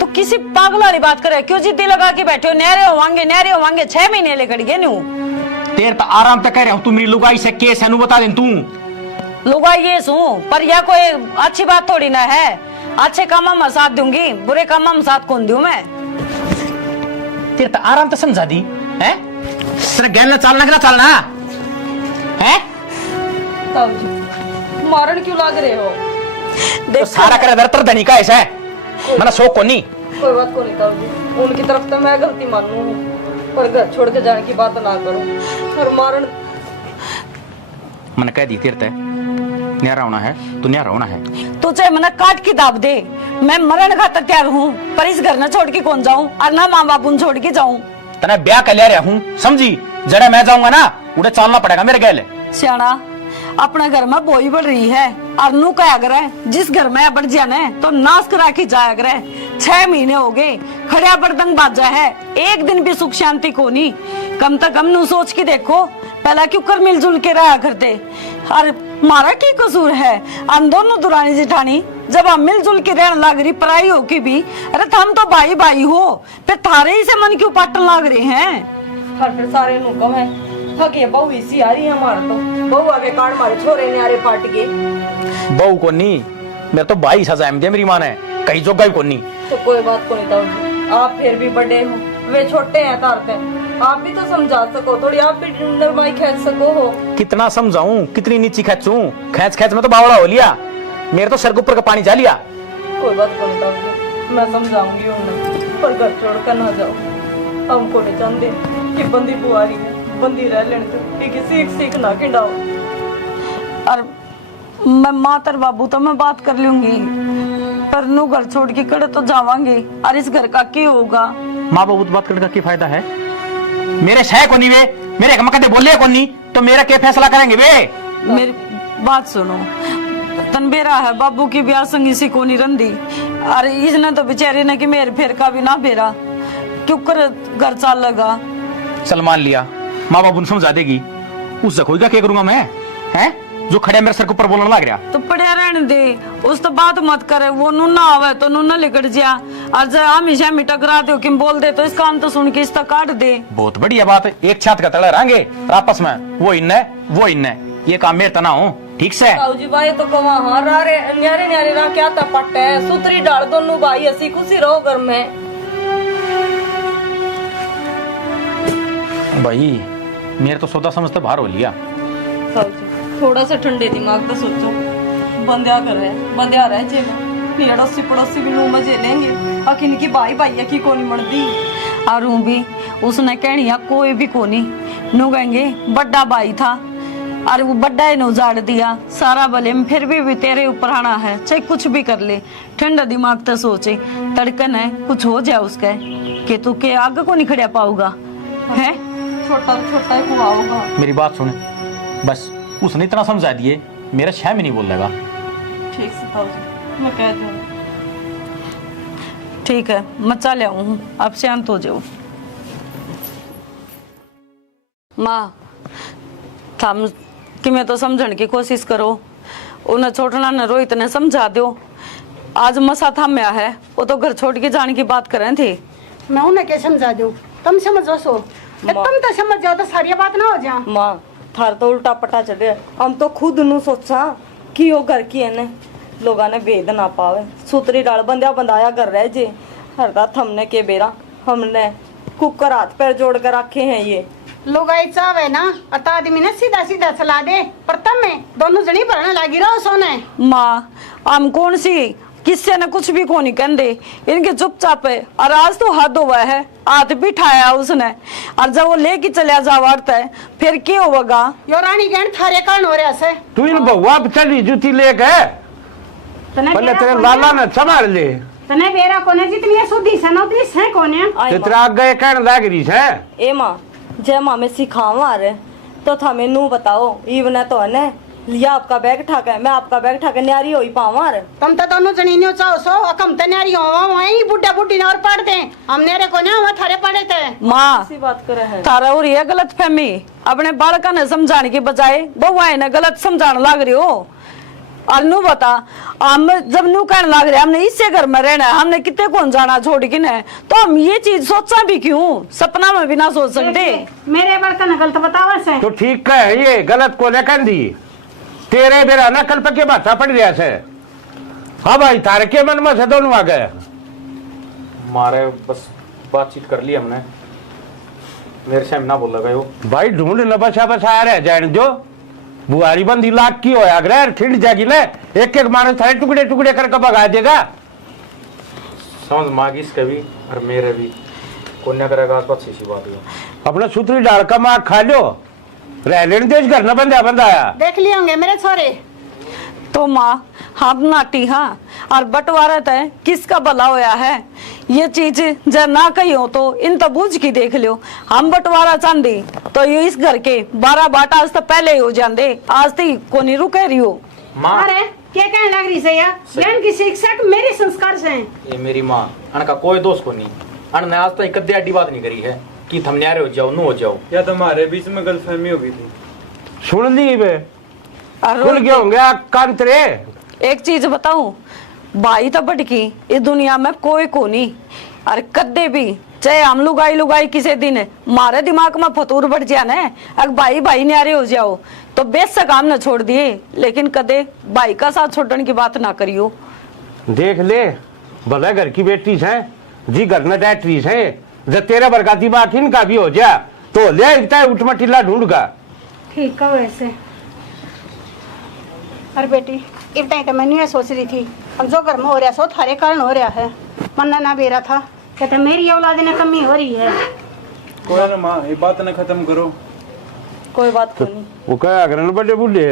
तो किसी पागल वाली बात करे क्यों जिद्दी लगा के बैठे हो न्यारे होवांगे 6 महीने लेकर गए न्यू तेरे तो आराम तक कह रहा हूँ तू मेरी लुगाई से केस है नु बता दे तू लुगा ये सू पर यह कोई अच्छी बात थोड़ी ना है अच्छे काम में साथ दूंगी बुरे काम में साथ कौन दूं मैं। तेरे तो आराम तो समझा दी है तेरे गैल चलना चलना है मारण क्यों लाग रहे हो? तो सारा करे दरतर धनी का ऐसा है मैंने शौक को नहीं कोई बात को नहीं ताऊ उनकी तरफ तो मैं गलती मानू पर घर छोड़ के जाने की बात ना करो और मारण मैंने कह दी तेरे न्यारा होना है तो न्यारा होना है तो चाहे मना काट की दाब दे मैं मरण खातर तैयार हूँ पर इस घर न छोड़ के कौन जाऊँ और ना माँ बाप छोड़ के जाऊँ। तना ब्याह कर ले रहा हूँ समझी जड़े मैं जाऊंगा ना उड़े चलना पड़ेगा मेरे गैल। सियाना अपना घर में बोई बढ़ रही है और नू क्या कर जिस घर में बढ़ जाने तो नाश करा के जाया करे 6 महीने हो गए खड़िया पर दंग बाजा है एक दिन भी सुख शांति को नहीं कम तक हम नू सोच के देखो पहला क्यों कर मिलजुल के रहा करते और मारा की कसूर है हम दोनों दुरानी जिठानी जब हम मिलजुल के रहने लग रही पराई हो की भी अरे हम तो भाई भाई हो फिर थारे ही से मन क्यों पाटन लग रहे हैं। हर फिर सारे नुको है थके बहू इसी आ रही है हमारा तो बहू आगे काट मारे छोरे न्यारे पाट के बहू को नहीं मेरे तो भाई सजा है मेरी माँ ने कहीं जोगा को नहीं तो कोई बात को नहीं ताऊ आप फिर भी बड़े हो वे छोटे हैं तारते आप भी तो समझा सको थोड़ी आप भी नरमाई खींच सको हो। कितना समझाऊं कितनी नीची खींचूं खींच में तो बावड़ा हो लिया मेरे तो सर के ऊपर का पानी जा लिया। कोई बात को नहीं ताऊ मैं समझाऊंगी उन्हें पर घर छोड़ कर ना जाओ हमको नहीं चाहते कि बंदी बुआरी है बंदी रह लेने दो कि सीख ना खिंडाओ। और मैं माँ तर बाबू तो मैं बात कर लूंगी पर नू घर छोड़ के कड़े तो जावांगी और इस घर का क्या होगा। माँ बाबू बात करने का क्या फायदा है मेरे शह को नहीं वे मेरे कदे बोले को नहीं तो मेरा क्या फैसला करेंगे वे। मेरी बात सुनो तनबेरा है बाबू की ब्याह संगी सी को नहीं रंदी अरे इसने तो बेचारे ने कि मेरे फेर का भी ना बेरा क्यों कर घर चाल लगा चल मान लिया माँ बाबू ने समझा देगी, उस जखोई का क्या करूंगा मैं? हैं जो खड़े मेरे सर के ऊपर बोलने लग रहा। तो पढ़िया रहने दे, उस तो बात मत करे। वो नूना आवे तो नूना लिकड़ जा, और जब हमेशा टकरा दो कि बोल दे तो इस काम तो सुन के इसका काट दे। बहुत बढ़िया बात है, एक छात का तले रहेंगे आपस में, वो इन्ने ये काम मेरे तना हो ठीक से। ताऊ जी भाई तो कमा हाँ रे न्यारे न्यारे ना क्या तपट है, सुतरी डाल दोनों भाई हंसी खुशी रहो घर में। भाई मेरे तो सौदा समझते बाहर हो लिया। ताऊ जी थोड़ा सा ठंडे दिमाग तो सोचो, बंदिया रहे जे में अड़ोसी पड़ोसी भी नू मजे लेंगे, अकिन की भाई भाई की कोनी मर्दी। और भी उसने कहनिया कोई भी कोनी नू कहेंगे बड़ा भाई था, और वो बड़ा ही उजाड़ दिया सारा भले में, फिर भी तेरे ऊपर आना है, चाहे कुछ भी कर ले। ठंडा दिमाग तो सोचे, तड़कन है कुछ हो जाए उसका कि तू के आगे को नहीं खड़ा पाऊगा है। छोटा छोटा ही हुआ होगा। मेरी बात सुन, बस उसने इतना समझा दिए, मेरा 6 में नहीं बोल देगा। ठीक से ताऊ जी मैं कह दूँ। ठीक है मैं चल आऊँ, अब शांत हो जाओ। माँ थम कि मैं तो समझने की कोशिश करो, उन्हें छोटना न रोहित ने समझा दो। आज मसा थम्या है, वो तो घर छोड़ के जाने की बात कर रहे थे। मैं उन्हें क्या समझा दूं, तुम समझो सो, तुम तो समझ जाओ तो सारी बात ना हो जा। माँ थार तो उल्टा पटा चढ़े, हम तो खुद नू सोचा कि वो घर की है ने लोगा ने वेद ना पावे, सुतरी डाल बंदाया घर रह जे। हरदा थमने के बेरा हमने कुकर हाथ पैर जोड़ कर रखे हैं। ये लोग आई चावे ना अत आदमी ने सीधा सीधा चला दे, पर तब में दोनों जनी भरने लगी रहो सोने। माँ हम कौन सी किससे ने कुछ भी को नहीं कहते, इनके चुपचाप है। और आज तो हद हुआ है, हाथ भी ठाया उसने, और जब वो लेके चलिया जावड़ता है फिर क्या होगा। यो रानी गहन थारे कारण हो रहा से तू इन बउआ चली जूती लेके पहले तेरे लाला ने संभाल ले। तने बेरा कोने जितनी सुधी से ना उतनी से कोने तेरा आगे कहने लग रही है। ए माँ जय माँ में सिखावा रहे तो थमे नू बताओ, ईवन तो है ने लिया आपका बैग ठाका, मैं आपका बैग ठाका न्यारी हो ही पावा रे। तुम तो दोनों जनी ने चाहो सो अकम तन्यारी हो वही बुड्ढा बुड्ढी ने और पढ़ते हैं, हमने रे कोने हम थारे पढ़े थे। माँ ऐसी बात करे है तारा और ये गलत फहमी, अपने बालका ने समझाने की बजाय बउआए ने गलत समझाने लग रही हो। और नू बता, हम जब नू कहने लग रहे हमने इससे घर में रहना है, हमने कितने कौन जाना छोड़ के न, तो हम ये चीज सोचा भी क्यों, सपना में भी ना सोच सकते। मेरे बड़का ने गलत बतावा से तो ठीक है, ये गलत को लेकर दी तेरे बेरा ना कल पे भाषा पड़ रहा से। हाँ भाई तारे के मन में से दोनों आ गए मारे बस बातचीत कर ली हमने, मेरे से ना बोल लगा वो भाई ढूंढ न बसा बसा रहे जान जो बुआरी बंदी लाख की होया अगर ठिंड जाएगी ना, एक एक मानस थारे टुकड़े टुकड़े करके भगा देगा। समझ मांगी इसके भी और मेरे भी कोन्या करेगा तो अच्छी सी बात है। अपना सूत्री डाल का मार खा लो, रह लेने देश घर न बंदा बंदाया देख लिए होंगे मेरे छोरे। तो माँ हम नाटी हाँ, और बंटवारा तय किसका भला होया है, ये चीज जब ना कही हो तो इन तो बूझ की देख लियो। हम बंटवारा चांदी तो ये इस घर के 12 बाटा आज तो पहले ही हो जाते, आज तो को नहीं रुके रही हो। माँ अरे क्या कहने लग रही से यार, ज्ञान की शिक्षक मेरे संस्कार से हैं। ये मेरी माँ अन का कोई दोस्त को नहीं, अन ने आज तक कद्दे अड्डी बात नहीं करी है कि थम न्यारे हो जाओ नू हो जाओ, या तुम्हारे बीच में गलतफहमी हो गई थी। सुन ली बे और खुल गया होंगे कान तेरे। एक चीज बताऊं, भाई तो बटकी इस दुनिया में कोई को नहीं, और कद्दे भी चाहे हम लुगाई किसी दिन मारे दिमाग में फतूर बढ़ जाए ना, अगर भाई भाई न्यारे हो जाओ तो बेशक हम न छोड़ दिए, लेकिन कदे भाई का साथ छोड़ने की बात ना करियो। देख ले भले घर की बेटी है जी, घर में डैटरी है, जब तेरा बरका दिमाग इनका भी हो जा तो ले इतना उठमटिला ढूंढ का। ठीक है वैसे। अरे बेटी इतना तो मैंने ये सोच रही थी, अब जो घर में हो रहा सो थारे कारण हो रहा है, मन्ना ना बेरा था कहते मेरी औलाद में कमी हो रही है। कोई ना माँ ये बात ना खत्म करो, कोई बात को नहीं। वो कहा अगर बड़े बुढ़े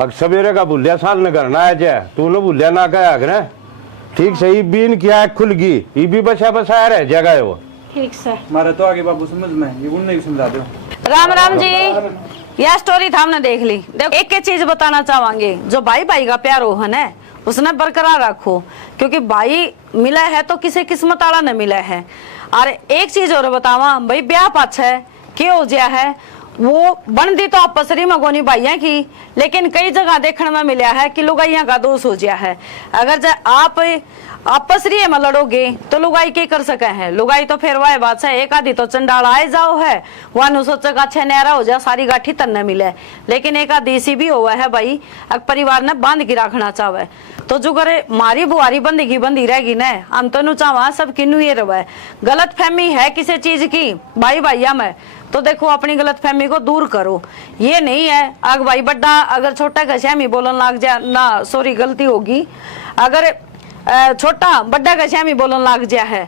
अब सवेरे का भूलिया साल न घर ना आ जाए तू न भूलिया ना कहा अगर ठीक सही बीन किया खुल गई, ये भी बसा बसाया रह जाएगा वो। ठीक से हमारा तो आगे बाबू समझ में ये उन्हें समझा दो। राम राम जी, यह स्टोरी था हमने देख ली। देखो एक चीज बताना चाहेंगे, जो भाई भाई का प्यार हो है ना उसने बरकरार रखो, क्योंकि भाई मिला है तो किसी किस्मत वाला न मिला है। और एक चीज और बतावा भाई, ब्याह पाछे के हो गया है, वो बनती तो आपसरी में गोनी बाइया की, लेकिन कई जगह देखने में मिला है कि लुगाइया का दोष हो गया है। अगर जब आप आपसरी में लड़ोगे तो लुगाई के कर सके हैं, लुगाई तो फिर वह बात है, एक आधी तो चंडाल आए जाओ है, वह सोचेगा अच्छा न्यारा हो जा, सारी गाठी तन्ने मिले, लेकिन एक आधी सी भी हुआ है भाई, अब परिवार ने बांध के रखना चाहे तो जो करे मारी बुआरी बंदी रहेगी न, हम तो नु चाहवा सब किन्नू ये रहे। गलत फहमी है किसी चीज की भाई भाइया में, तो देखो अपनी गलत फहमी को दूर करो। ये नहीं है अग भाई बड्डा अगर छोटा का श्यामी बोलन लग जाए ना, सॉरी गलती होगी, अगर छोटा बड्डा का श्यामी बोलन लग जाए है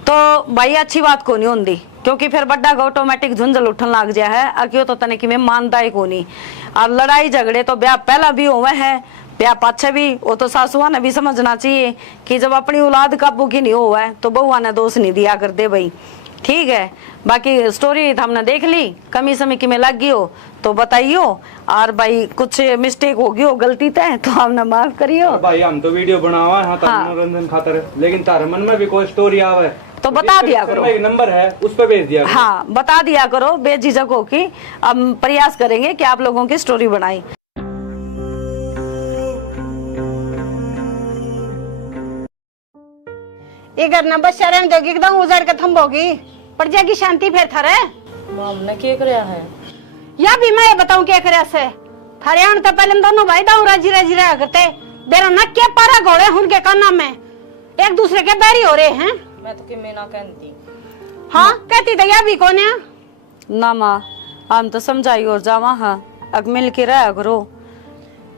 तो भाई अच्छी बात को नहीं होती, क्योंकि फिर बड्डा का ऑटोमेटिक झुंझल उठन लग जाए है, अक्यों तो तने कि मैं मानता ही को नहीं। और लड़ाई झगड़े तो ब्याह पहला भी हुए हैं, ब्याह पाछे भी, वो तो सासुआ ने भी समझना चाहिए कि जब अपनी औलाद काबू की नहीं हुआ है तो बहुआ ने दोष नहीं दिया कर दे भाई। ठीक है, बाकी स्टोरी हमने देख ली, कमी समी की में लग गई हो तो बताइयो, और भाई कुछ मिस्टेक होगी हो गलती तय तो हमने माफ करियो। भाई हम तो वीडियो बनावा है मनोरंजन खातर, लेकिन तारे मन में भी कोई स्टोरी आवे तो बता दिया करो, एक नंबर है उस पर भेज दिया करो। हाँ बता दिया करो बेझिझक हो की, हम प्रयास करेंगे कि आप लोगों की स्टोरी बनाई। ये करना बस शर्म देगी एकदम उजर के थम्बोगी पड़ जाएगी शांति फिर थारे। हमने क्या कराया है या भी मैं बताऊं क्या करे से थारे आन तो पहले दोनों भाई दाऊ राजी राजी रहा करते, बेरा न क्या पारा घोड़े उनके काना में एक दूसरे के बैरी हो रहे हैं। मैं तो कि मैं ना कहती। हाँ कहती तो या भी कौन है ना माँ हम तो समझाई और जावा, हाँ अब मिल के रहा करो।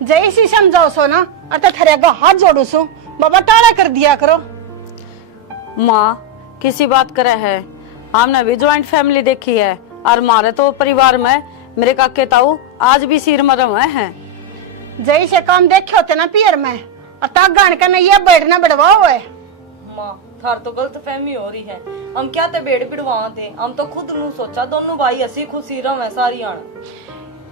जैसी समझाओ सो ना अत थारे का हाथ जोड़ू सो बाबा टाला कर दिया करो। माँ किसी बात करे है, हमने भी ज्वाइंट फैमिली देखी है, और हमारे तो परिवार में मेरे काके ताऊ आज भी सिर मरम है। जैसे काम देखे होते ना पियर में और तक गान का ये बैठना बढ़वाओ है। माँ थार तो गलत फहमी हो रही है, हम क्या ते बेड़ पिड़वा थे, हम तो खुद नू सोचा दोनों भाई हसी खुशी रहे सारी आन।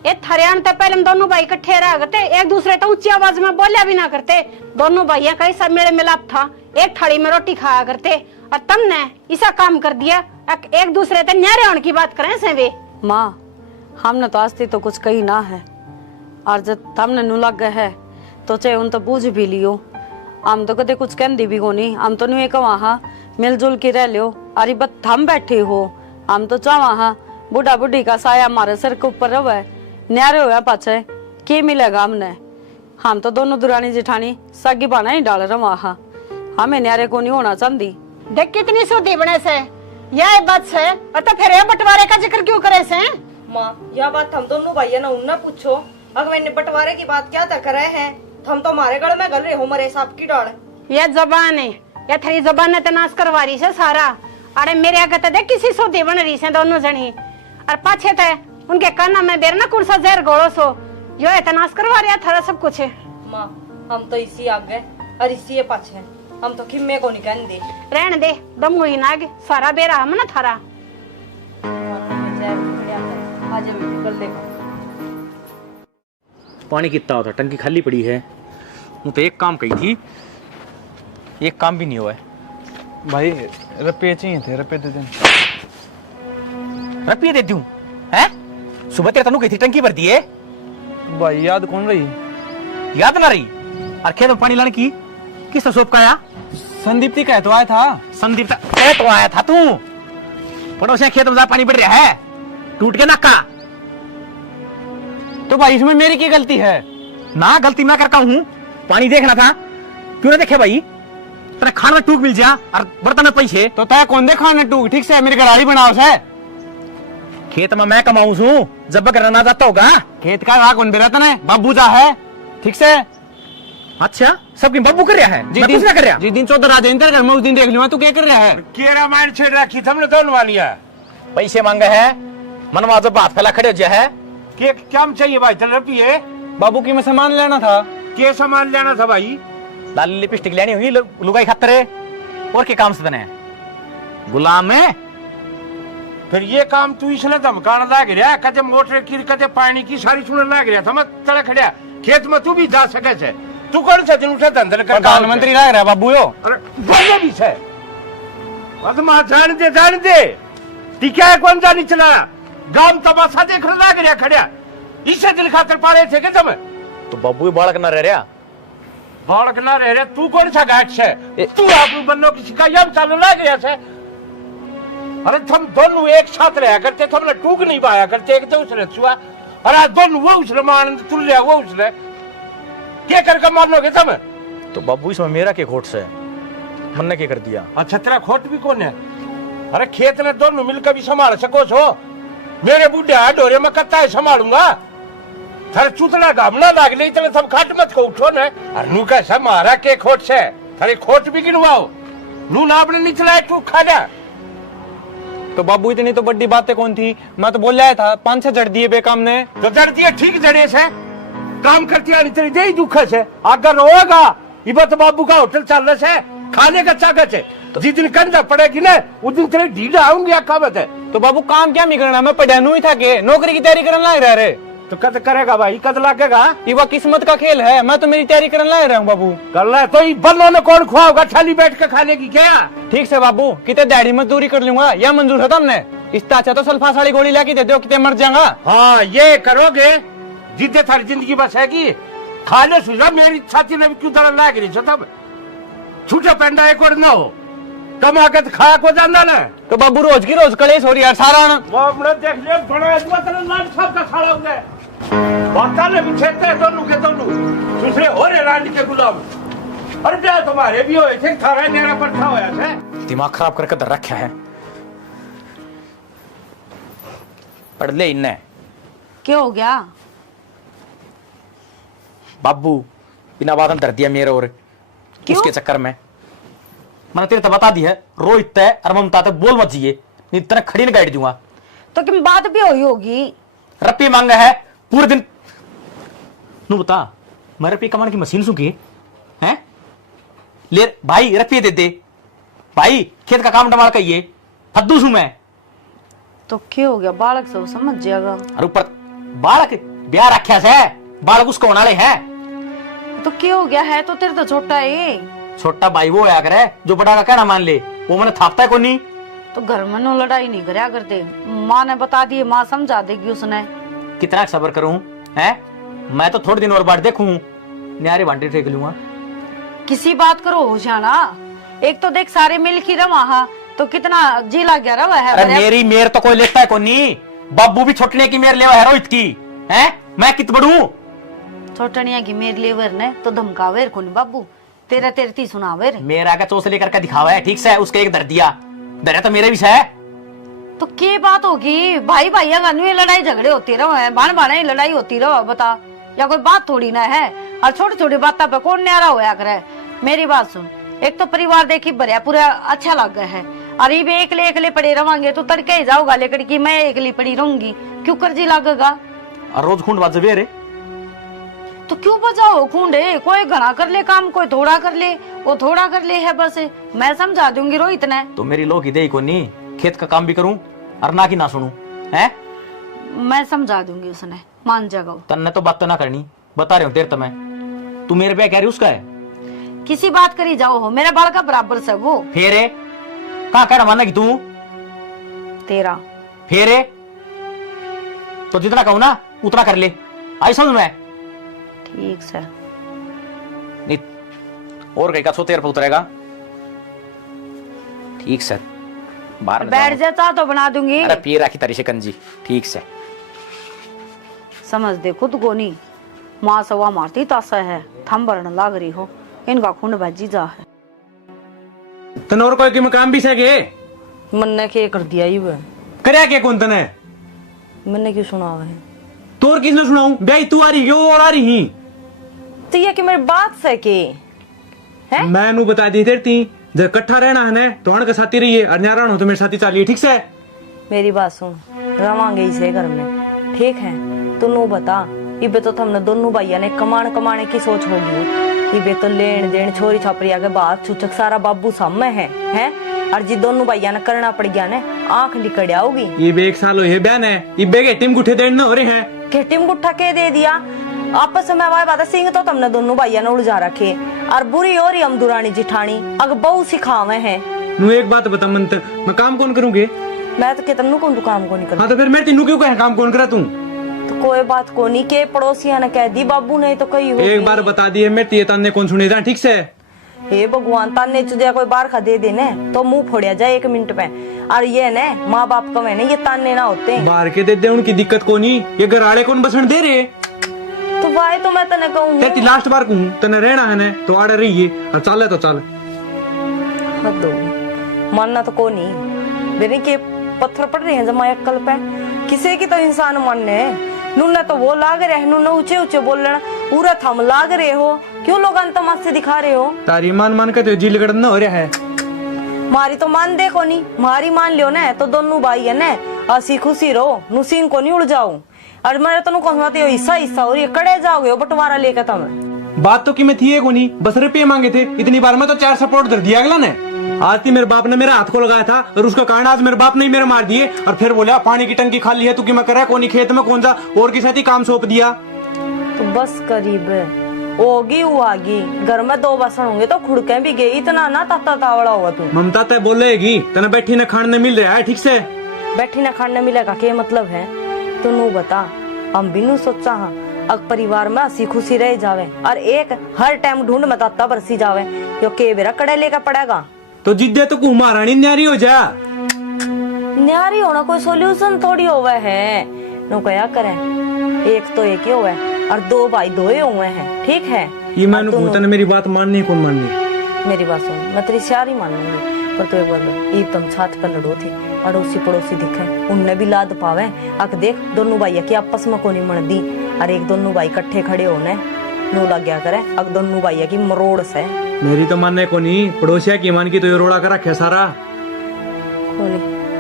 ये थरियान तो पहले दोनों भाई इकट्ठे रहा करते, एक दूसरे तो ऊंची आवाज में बोलिया भी ना करते, दोनों भाइयों का ऐसा मेल मिलाप था, एक थाली में रोटी खाया करते, और तुमने ऐसा काम कर दिया एक दूसरे से न्यारे होने की बात करें से वे। माँ हमने तो आज तो कुछ कही ना है, और जब हमने नु लग गए है तो चाहे उन तो पूछ भी लियो, हम तो कदे कुछ कहती भी को नहीं, हम तो नु एक वहाँ मिलजुल के रह लियो, अरे बस हम बैठे हो, हम तो चाह हाँ बुढ़ा बुढ़ी का साया हमारे सर के ऊपर रहे न्यारे हुआ पाछे के मिलेगा हमने, हम तो दोनों दुरानी जिठानी सगी बाना ही डाल रहा हाँ, हमें न्यारे को नहीं होना चाहती। देख कितनी सूदी बने से यह बात से और तो फिर ये बंटवारे का जिक्र क्यों करे से। माँ यह बात हम दोनों भाइयों ने उनने पूछो, अगर मैंने बंटवारे की बात क्या तक करे हैं, हम तो हमारे गल में गल रहे हो मरे सांप की डाल। यह जबान है, यह थारी जबान ने तनाश करवा रही से सारा, अरे मेरे आगे तो देख किसी सूदी बन रही से दोनों जनी, और पाछे थे उनके काना में बेर ना कौन सा जहर गोड़ो सो यो तनाश करवा रहा थारा सब कुछ है। माँ हम तो इसी आगे और इसी पाछे, हम तो खिम्मे को नहीं कहते। रहने दे दम हुई नाग सारा बेरा हम ना थारा। पानी कितना होता, टंकी खाली पड़ी है, वो तो एक काम कही थी, एक काम भी नहीं हुआ है। भाई रुपये चाहिए थे, रुपये दे दें। रुपये दे दूं हैं? सुबह तेरे तनु गई थी टंकी भर दी है भाई याद कौन रही? याद ना रही? और खेत में पानी लाने की किसने सोप का आया? संदीप जी कह तो आया था। संदीप कह तो आया था तू, पड़ोसिया खेत में पानी बढ़ रहा है, टूट के नक्का। तो भाई इसमें मेरी क्या गलती है? ना गलती मैं करता हूँ, पानी देखना था, क्यों ना देखे भाई? तेरे खान में टूक मिल जा और बर्तन में पैसे तो तय कौन दे खाने टूक? ठीक से मेरी गराड़ी बनाओ से। खेत में मैं कमाऊं हूँ, जब बकर ना जाता होगा। खेत का राह कौन बेरा तने? बाबू जा है ठीक से। अच्छा सबकी बब्बू कर रहा है, मैं कुछ ना कर रहा। जिस दिन चौधर आ जाए घर में उस दिन देख लूंगा तू क्या कर रहा है। केरा माइंड छेड़ रखी हमने दोनों वालिया पैसे मांगे है, मनवा जब बात फैला खड़े हो जाए है। के क्या चाहिए भाई? चल रुपये बाबू की मैं सामान लेना था। के सामान लेना था भाई? लाली लिपस्टिक लेनी हुई लुगाई खातर और के काम से तने गुलाम है। फिर ये काम तू इसने धमकाना लाग रहा, कदे मोटर की कदे पानी की सारी सुनने लाग रहा था। मैं तड़ा खड़िया खेत में तू भी जा सके छे, तू कौन सा दिन उठा धंधल कर? प्रधानमंत्री रह रहा बाबू यो। अरे बोलो भी छे अदमा जान दे टिका है कौन जानी चला गाम तमाशा देख लाग रहा खड़िया इसे दिल खातर पाड़े थे के तुम तो बाबू ही बालक ना रह रहा बालक ना रह रहे तू कौन सा गाठ से तू आप बनो किसी का यम चालू लाग रहा से अरे तुम दोनों एक साथ रहा करते तुमने टूक नहीं पाया करते एक दूसरे छुआ अरे दोनों वो उसने मान तुल लिया वो उसने क्या करके मानोगे तुम तो बाबू इसमें मेरा क्या खोट से मन ने क्या कर दिया अच्छा तेरा खोट भी कौन है अरे खेत ने दोनों मिलकर भी संभाल सको छो मेरे बूढ़े डोरे में कत्ता है संभालूंगा थारे चूतना गामना लाग ले इतने सब खाट मत को उठो ने और नू कैसा मारा के खोट से थारे खोट भी गिनवाओ नू ना अपने निचला है तू खाना तो बाबू इतनी तो बड़ी बातें कौन थी मैं तो बोल रहा था 5-6 जड़ दिए बेकाम ने तो जड़ दिए ठीक जड़े से काम करती आनी तेरी दे दुख से अगर होगा ये तो बाबू का होटल चल रहा है खाने का चाकच है जिस दिन कंधा पड़ेगी ना उस दिन तेरे ढीला आऊंगी अकाबत है तो बाबू काम क्या नहीं करना मैं पढ़ानू ही था के नौकरी की तैयारी करने लग रहा रे तो कद करेगा भाई कद लगेगा ये वो किस्मत का खेल है मैं तो मेरी तैयारी करने लग रहा हूँ बाबू कर रहा है तो ये बल्लों ने कौन खुआओगा थाली बैठ के खाने की क्या ठीक से बाबू कितने दिहाड़ी मजदूरी कर लूंगा या मंजूर है तुमने इससे अच्छा तो सल्फास वाली गोली लाके दे दो कितने मर जाऊंगा हाँ ये करोगे जितने थारी जिंदगी बस है की खाने सुझा मेरी छाती ने भी क्यों तरह लाग रही है तब छूटा पेंडा एक और ना हो कमा के खाया को जाना ना तो बाबू रोज की रोज कलेश हो रही है सारा वो अपने देख लिया बड़ा इतना तरह लाल साहब का खड़ा हो गया बाता ने भी खेते हैं दोनों के दोनों दूसरे हो रहे रानी के गुलाम अरे क्या तुम्हारे भी होए थे थारा मेरा पट्टा होया है दिमाग खराब करके धर रखा है पढ़ ले इन्ने क्या हो गया? बाबू बिना बात धर दिया मेरे और क्यों? उसके चक्कर में मैंने तेरे तो बता दी है रोहित तय और ममता तक बोल मत जिए नहीं तेरा खड़ी न गाइड दूंगा तो कि बात भी हुई होगी। रप्पी मांगा है पूरे दिन नू बता मैं रप्पी कमाने की मशीन सुखी है ले भाई रप्पी दे दे भाई खेत का काम डमाल कहिए फद्दू सू मैं तो क्या हो गया बालक सब समझ जाएगा। और ऊपर बालक ब्याह रखा से बालक उसको होने वाले है तो क्या हो गया है तो तेरे तो छोटा है छोटा भाई वो आया करे जो बड़ा का कहना मान ले वो मैंने थापता है को नहीं तो घर में नो लड़ाई नहीं करया करते माँ ने बता दिए माँ समझा देगी उसने कितना सब्र करूं हैं मैं तो थोड़े दिन और बाद देखूं न्यारे बांटे फेंक लूंगा किसी बात करो हो जाना एक तो देख सारे मिल की रवा तो कितना जी लग गया रवा है। अरे मेरी मेर तो कोई लेता है को नहीं बाबू भी छोटने की मेर लेवा है रोहित की हैं मैं कित बड़ू छोटनिया की मेर लेवर ने तो धमकावे को नहीं बाबू तेरा तेरती सुनावे मेरा का चोस लेकर के दिखावा है ठीक से उसके एक दर दिया दरिया तो मेरे भी है तो क्या बात होगी भाई भाई में लड़ाई झगड़े होती रहो है बाण बाण लड़ाई होती रहो बता या कोई बात थोड़ी ना है और छोटी छोटी बातों पे कौन न्यारा होया करे। मेरी बात सुन एक तो परिवार देखी भरिया पूरा अच्छा लग गया है और ये भी एकले पड़े रहोगे तो तड़के ही जाओगा लेकर की मैं एकली पड़ी रहूंगी क्यों कर जी लगेगा और रोज खूंड बात जबे रे तो क्यों बजाओ खूंडे कोई घना कर ले काम कोई थोड़ा कर ले वो थोड़ा कर ले है बस मैं समझा दूंगी रोहित ने तो मेरी लोग ही दे को नहीं खेत का काम भी करूं और ना की ना सुनूं हैं मैं समझा दूंगी उसने मान जाएगा तन्ने तो बात तो ना करनी बता रहे हो तेरे तो मैं तू मेरे पे कह रही उसका है किसी बात करी जाओ हो मेरा बाल का बराबर से वो फेरे कहाँ कह रहा माना कि तू तेरा फेरे तो जितना कहूं ना उतना कर ले आई समझ में ठीक से नहीं और कहीं का सो तेरे पे उतरेगा ठीक सर बाहर बैठ जाता तो बना दूंगी। अरे पी राखी तारी शिकंजी ठीक से समझ दे खुद को नहीं माँ सवा मारती तासा है थम भरन लाग रही हो इनका खून भजी जा है तनोर कोई की मकाम भी सके मन ने क्या कर दिया ही वो करया के कौन तने मैंने क्यों सुना है तोर किसने सुनाऊं ब्याई तू आ रही क्यों और आ रही ही तो ये कि मेरी बात सके है मैं नू बता दी तेरती जब इकट्ठा रहना है ना तो के साथी रहिए और न्यारा हो तो मेरे साथी चलिए ठीक से मेरी बात सुन रवांगे इसे घर में ठीक है तू नू बता इबे तो हमने दोनों भाइया ने कमाने की सोच होगी इबे तो लेन देन छोरी छापरी आगे बात छुचक सारा बाबू सामने है और जी दोनों भाइया ने करना पड़ गया ने आंख लिकड़ आओगी ये एक साल हो बहन है इबे के टीम गुठे देन हो रहे हैं के टीम गुठा के दे दिया आपस में वाय बात सिंह तो तुमने दोनों भाइया ने उलझा रखे और बुरी और हम दुरानी जिठानी अग बहु सिखावे हैं नू एक बात बता मंत्र, मैं काम कौन करूंगे? मैं तो कितनू कौन तू काम को नहीं कर। हाँ तो फिर मैं तेनू क्यों कहे काम कौन करा तू? तो कोई बात को नहीं के पड़ोसिया ने कह दी बाबू ने तो कही हो। एक बार बता दिए मैं तेरे ताने कौन सुने था, ठीक से? हे भगवान, ताने चुदिया कोई बार खा दे देने तो मुंह फोड़िया जाए 1 मिनट में। और ये ने माँ बाप का मैंने ये ताने ना होते हैं। बाहर के दे दे उनकी दिक्कत को नहीं, ये घराड़े कौन बसण दे रहे? तो भाई तो मैं तने कहूँ तेरी लास्ट बार कहूँ तने रहना है ने तो आड़े रहिए और चले तो चल। हद होगी, मानना तो को नहीं मेरे के पत्थर पड़ रहे हैं जमा अक्कल पे। किसी की तो इंसान मानने नुन्ना तो वो लाग रहे नुन्ना ऊंचे ऊंचे बोलना पूरा थम लाग रहे हो, क्यों लोग तमाशे दिखा रहे हो? तारी मान के तो जिल गड़न हो रहा है। मारी तो मान दे को नहीं, मारी मान लियो ना तो दोनों भाई है ना हसी खुशी रहो, नुसीन को नहीं उड़ जाओ। और मेरे तो कहते हो हिस्सा हिस्सा और ये कड़े जाओगे बंटवारा लेकर तुम। बात तो कीमत ही है को नहीं, बस रुपये मांगे थे, इतनी बार में तो 4 सपोर्ट दे दिया अगला ने। आज थी मेरे बाप ने मेरा हाथ को लगाया था और उसका कारण आज मेरे बाप ने मेरे मार दिए और फिर बोला पानी की टंकी खाली है तू की मैं कर कोनी खेत में कौन सा और के साथ ही काम सौंप दिया। तो बस करीब होगी वो आगी, घर में 2 बसन होंगे तो खुड़के भी गई, इतना ना ताता तावड़ा होगा तू। ममता तय बोलेगी तना बैठी न खाने मिल रहा है, ठीक से? बैठी ना खाने मिलेगा क्या मतलब है? तू नू बता, हम भी नू सोचा हाँ अग परिवार में हसी खुशी रह जावे और एक हर टाइम ढूंढ में ताता बरसी जावे, यो के बेरा कड़े लेकर पड़ेगा। तो जिद्दे तो कु महारानी न्यारी हो जा। न्यारी होना कोई सोल्यूशन थोड़ी होवे है, नो क्या करे, एक तो एक ही होवे और 2 भाई 2 ही हुए हैं, ठीक है? ये मैंने भूतन मेरी बात माननी कौन माननी? मेरी बात सुन, मैं तेरी सारी मानूंगी पर तू एक बार एक तुम छात पर लड़ो थी अड़ोसी पड़ोसी दिखे उनने भी लाद पावे। अक देख दोनों भाई की आपस में कोनी मण दी और एक दोनों भाई इकट्ठे खड़े होने नो लग गया करे। अक दोनों भाई की मरोड़ से मेरी तो मानने को नहीं, पड़ोसिया की मान की तो ये रोड़ा कर रखे सारा।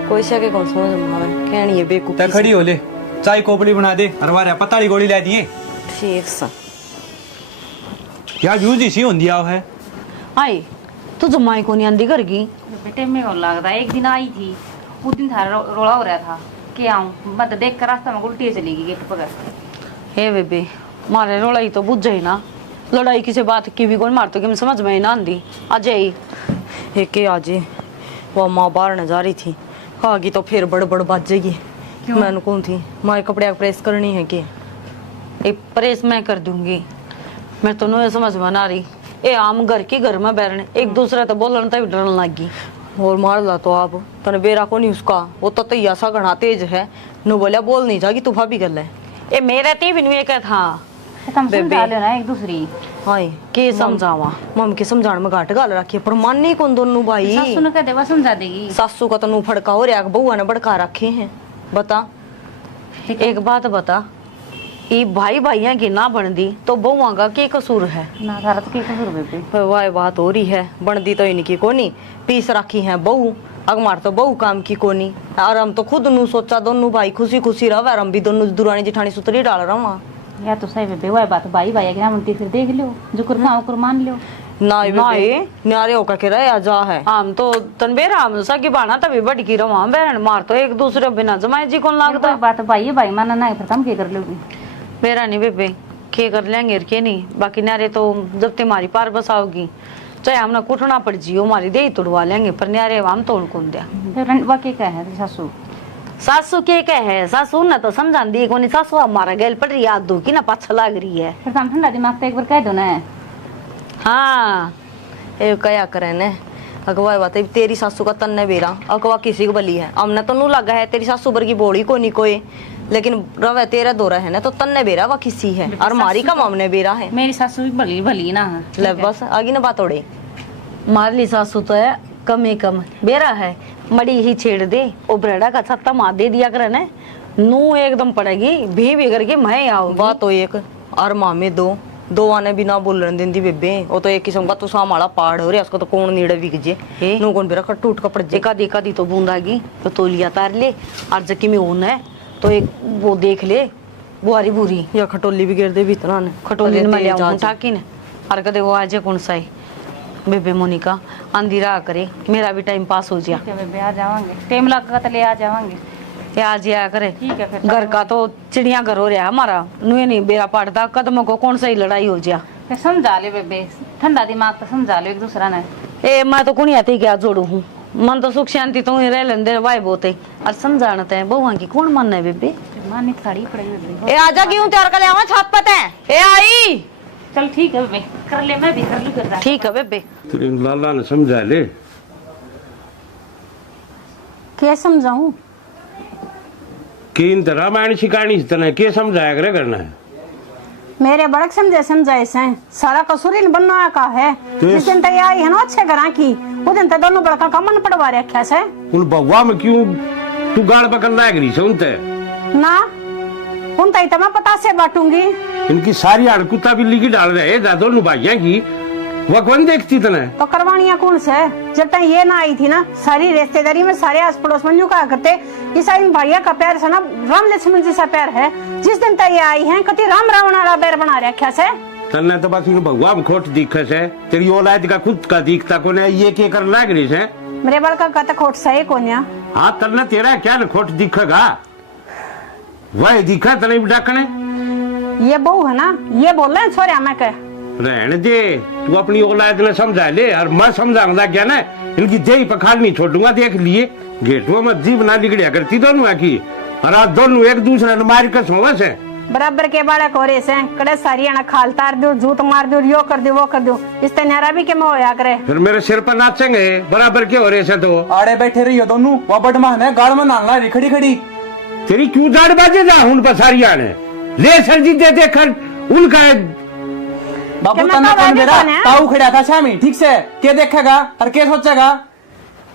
कोई से के कौन समझ में आवे कहनी है बेवकूफी। खड़ी हो ले, चाय कोपड़ी बना दे और वारे पताली गोली ला दिए। ठीक सा यार यूज इसी होंदी आओ है। आई तू जमाई को नहीं आंदी घर की? बेटे में कौन लगता है, एक दिन आई थी उस दिन थारा रोड़ा हो रहा था कि आऊं मैं तो देख कर रास्ता में उल्टी चली गई गेट पकड़। हे बेबे मारे लड़ाई तो बुझ जाए ना, लड़ाई किसी बात की भी कौन मारतो कि मैं समझ में ना आंदी। अजय एक के आज वो माँ बाहर न जा रही थी, आगी तो फिर बड़ बाजेगी। मैंने कौन थी माँ कपड़े प्रेस करनी है कि एक प्रेस मैं कर दूंगी, मैं तो नहीं समझ में ना रही। ए आम घर के घर में बैठने एक दूसरे तो बोलने तक डरने लगी। और मार ला तो आप तने बेरा को नहीं उसका वो तो तैया सा घना तेज है, नु बोलिया बोल नहीं जागी तू भाभी गल है। ए मेरा ती भी नहीं था तुम समझा लेना एक दूसरी। हाय के समझावा मम के समझाने में घाट गाल रखी है पर मान नहीं कौन दोनों भाई। सासू ने कह देवा समझा देगी। सासू का तो नु फड़का हो रहा बउआ ने भड़का रखे हैं। बता एक बात बता, ये भाई भाइया की ना बन दी तो बहुआ का के कसूर है? ना तारा तो की कसूर बेबे। वाह बात हो रही है, बनदी तो इनकी कोनी पीस रखी है बहू, अगमार तो बहू काम की कोनी। और हम तो खुद नु सोचा दोनों भाई खुशी खुशी रहा, हम भी दोनों दुरानी जिठानी सुतरी डाल रहा हूँ। या तो सही बेबे वह बात भाई भाई के नाम फिर देख लो जो कुर मान लो ना बे न्यारे होकर के रहे जा है। हम तो तनबेरा हम सकी बाना तभी बड़ की रवा बहन मार तो एक दूसरे बिना जमाए जी कौन लागता बात भाई भाई माना ना फिर कम के कर लोगी। मेरा नहीं बेबे के कर लेंगे के नहीं, बाकी नारे तो जब तुम्हारी पार बसाओगी चाहे हमने कुटना पड़ जी हमारी दे तोड़वा लेंगे पर न्यारे हम तोड़ कौन दिया। वाकई क्या है सासू सासू के है सासू ने तो समझा दी कोनी, सासू हमारा गैल पड़ रही याद दो की ना पाछा लाग रही है। फिर तुम ठंडा दिमाग तो एक बार कह दो ना। हाँ ए कया करे ने अगवा बात है तेरी सासू का तन्ने बेरा अगवा किसी को बली है, हमने तो नू लगा है तेरी सासू बर की बोली को नहीं कोई, लेकिन रवे तेरा दौरा है ना तो तन्ने बेरा वा किसी है और मारी का मामने बेरा है। मेरी सासू भी भली भली ना ले बस आगे ना बात ओड़े। मारली सासू तो है कम बेरा है, मड़ी ही छेड़ दे ओ ब्रेडा का छत्ता मार दे दिया करे ने नू एकदम पड़ेगी भी बिगड़ के मैं आओ। बात तो एक और मामे दो आने भी ना बोलने देंदी बेबे, वो तो एक किस्म का तो सामाला पहाड़ हो रहा उसको तो कौन नीड़े बिक जे नो कौन बेरा टूट का पड़ जे। एका दी तो बूंदागी तो तोलिया तार ले और जकी में ऊन है तो एक वो देख ले बुआरी बुरी या खटोली भी गिर दे भी इतना ने खटोली में ले उठा की ने और कदे वो आज कौन सा है बेबे मोनिका अंधेरा करे मेरा भी टाइम पास हो जाए। बेबे आ जावांगे टाइम लगा तो ले आ जावांगे आज आया करे। ठीक है फिर घर का तो चिड़िया घर हो रहा है हमारा नुए नहीं बेरा पड़ता कदमों को कौन सी लड़ाई हो जा। समझा ले बेबे ठंडा दिमाग तो समझा लो एक दूसरा ने। ए मैं तो कुणी आती क्या जोड़ू हूँ मन तो सुख शांति तो ही रह लेंदे भाई बोते और समझाते हैं बहुआ की कौन मन है बेबे मानी तो साड़ी पड़ी बेबे। ए आजा क्यों तैयार कर ले आवा छत पत है ए आई चल ठीक है बेबे, कर ले, मैं भी कर लूं फिर। ठीक है बेबे। तेरे लाला ने समझा ले। क्या समझाऊं? कि इन रामायण की कहानी से तने के समझाया करे करना है? मेरे बड़क समझाए से सारा कसूर इन बनना का है। जिस दिन तय आई है ना अच्छे घरा की, वो दिन तक दोनों बड़का का मन पड़वा रखा से। उन बउआ में क्यों तू गाड़ पकड़ लायक रही से उनते? ना उन तय तो मैं पता से बांटूंगी। इनकी सारी हड़कुत्ता बिल्ली की डाल रहे दोनों भाइयां की, वो कौन देखती तने? तो करवानिया कौन से? जब तक ये ना आई थी ना, सारी रिश्तेदारी में सारे आस पड़ोस में कहा करते ईसा इन भैया का प्यार से ना राम लक्ष्मण जैसा प्यार है। जिस दिन तक ये आई है कति राम रावण वाला बैर बना रखा से। तन्ने तो बस इन बउआ में खोट दिखे से, तेरी औलाद का खुद का दिखता को ने ये के कर लाग रही से। मेरे बड़का का तो खोट सही कोन्या। हाँ तन्ने तेरा क्या न खोट दिखेगा? वह दिखा तने डाकने ये बहू है ना, ये बोल रहे हैं छोरे हमें के रहने दे। तू अपनी औलाद ने समझा ले और मैं समझाऊंगा क्या ना, इनकी देही पखाड़ नहीं छोड़ूंगा। देख लिए गेटुआ में जीव ना बिगड़िया करती दोनों की, और आज दोनों एक दूसरे ने मार कर सोवा से बराबर के बालक हो रहे से कड़े सारी ना खाल तार दो, झूठ मार दो, यो कर दो वो कर दो, इस तरह भी के मोह होया करे। फिर मेरे सिर पर नाचेंगे बराबर के हो रहे से। तो आड़े बैठे रही हो दोनों, वह बटमा है गाड़ में नालना रही खड़ी खड़ी। तेरी क्यों दाढ़ बाजे जा उन पसारिया ने ले सर जी दे देकर उनका बाबू मैं तना तो कौन आगे मेरा कौन है? ताऊ खड़ा था शामी, ठीक से के देखेगा और के सोचेगा?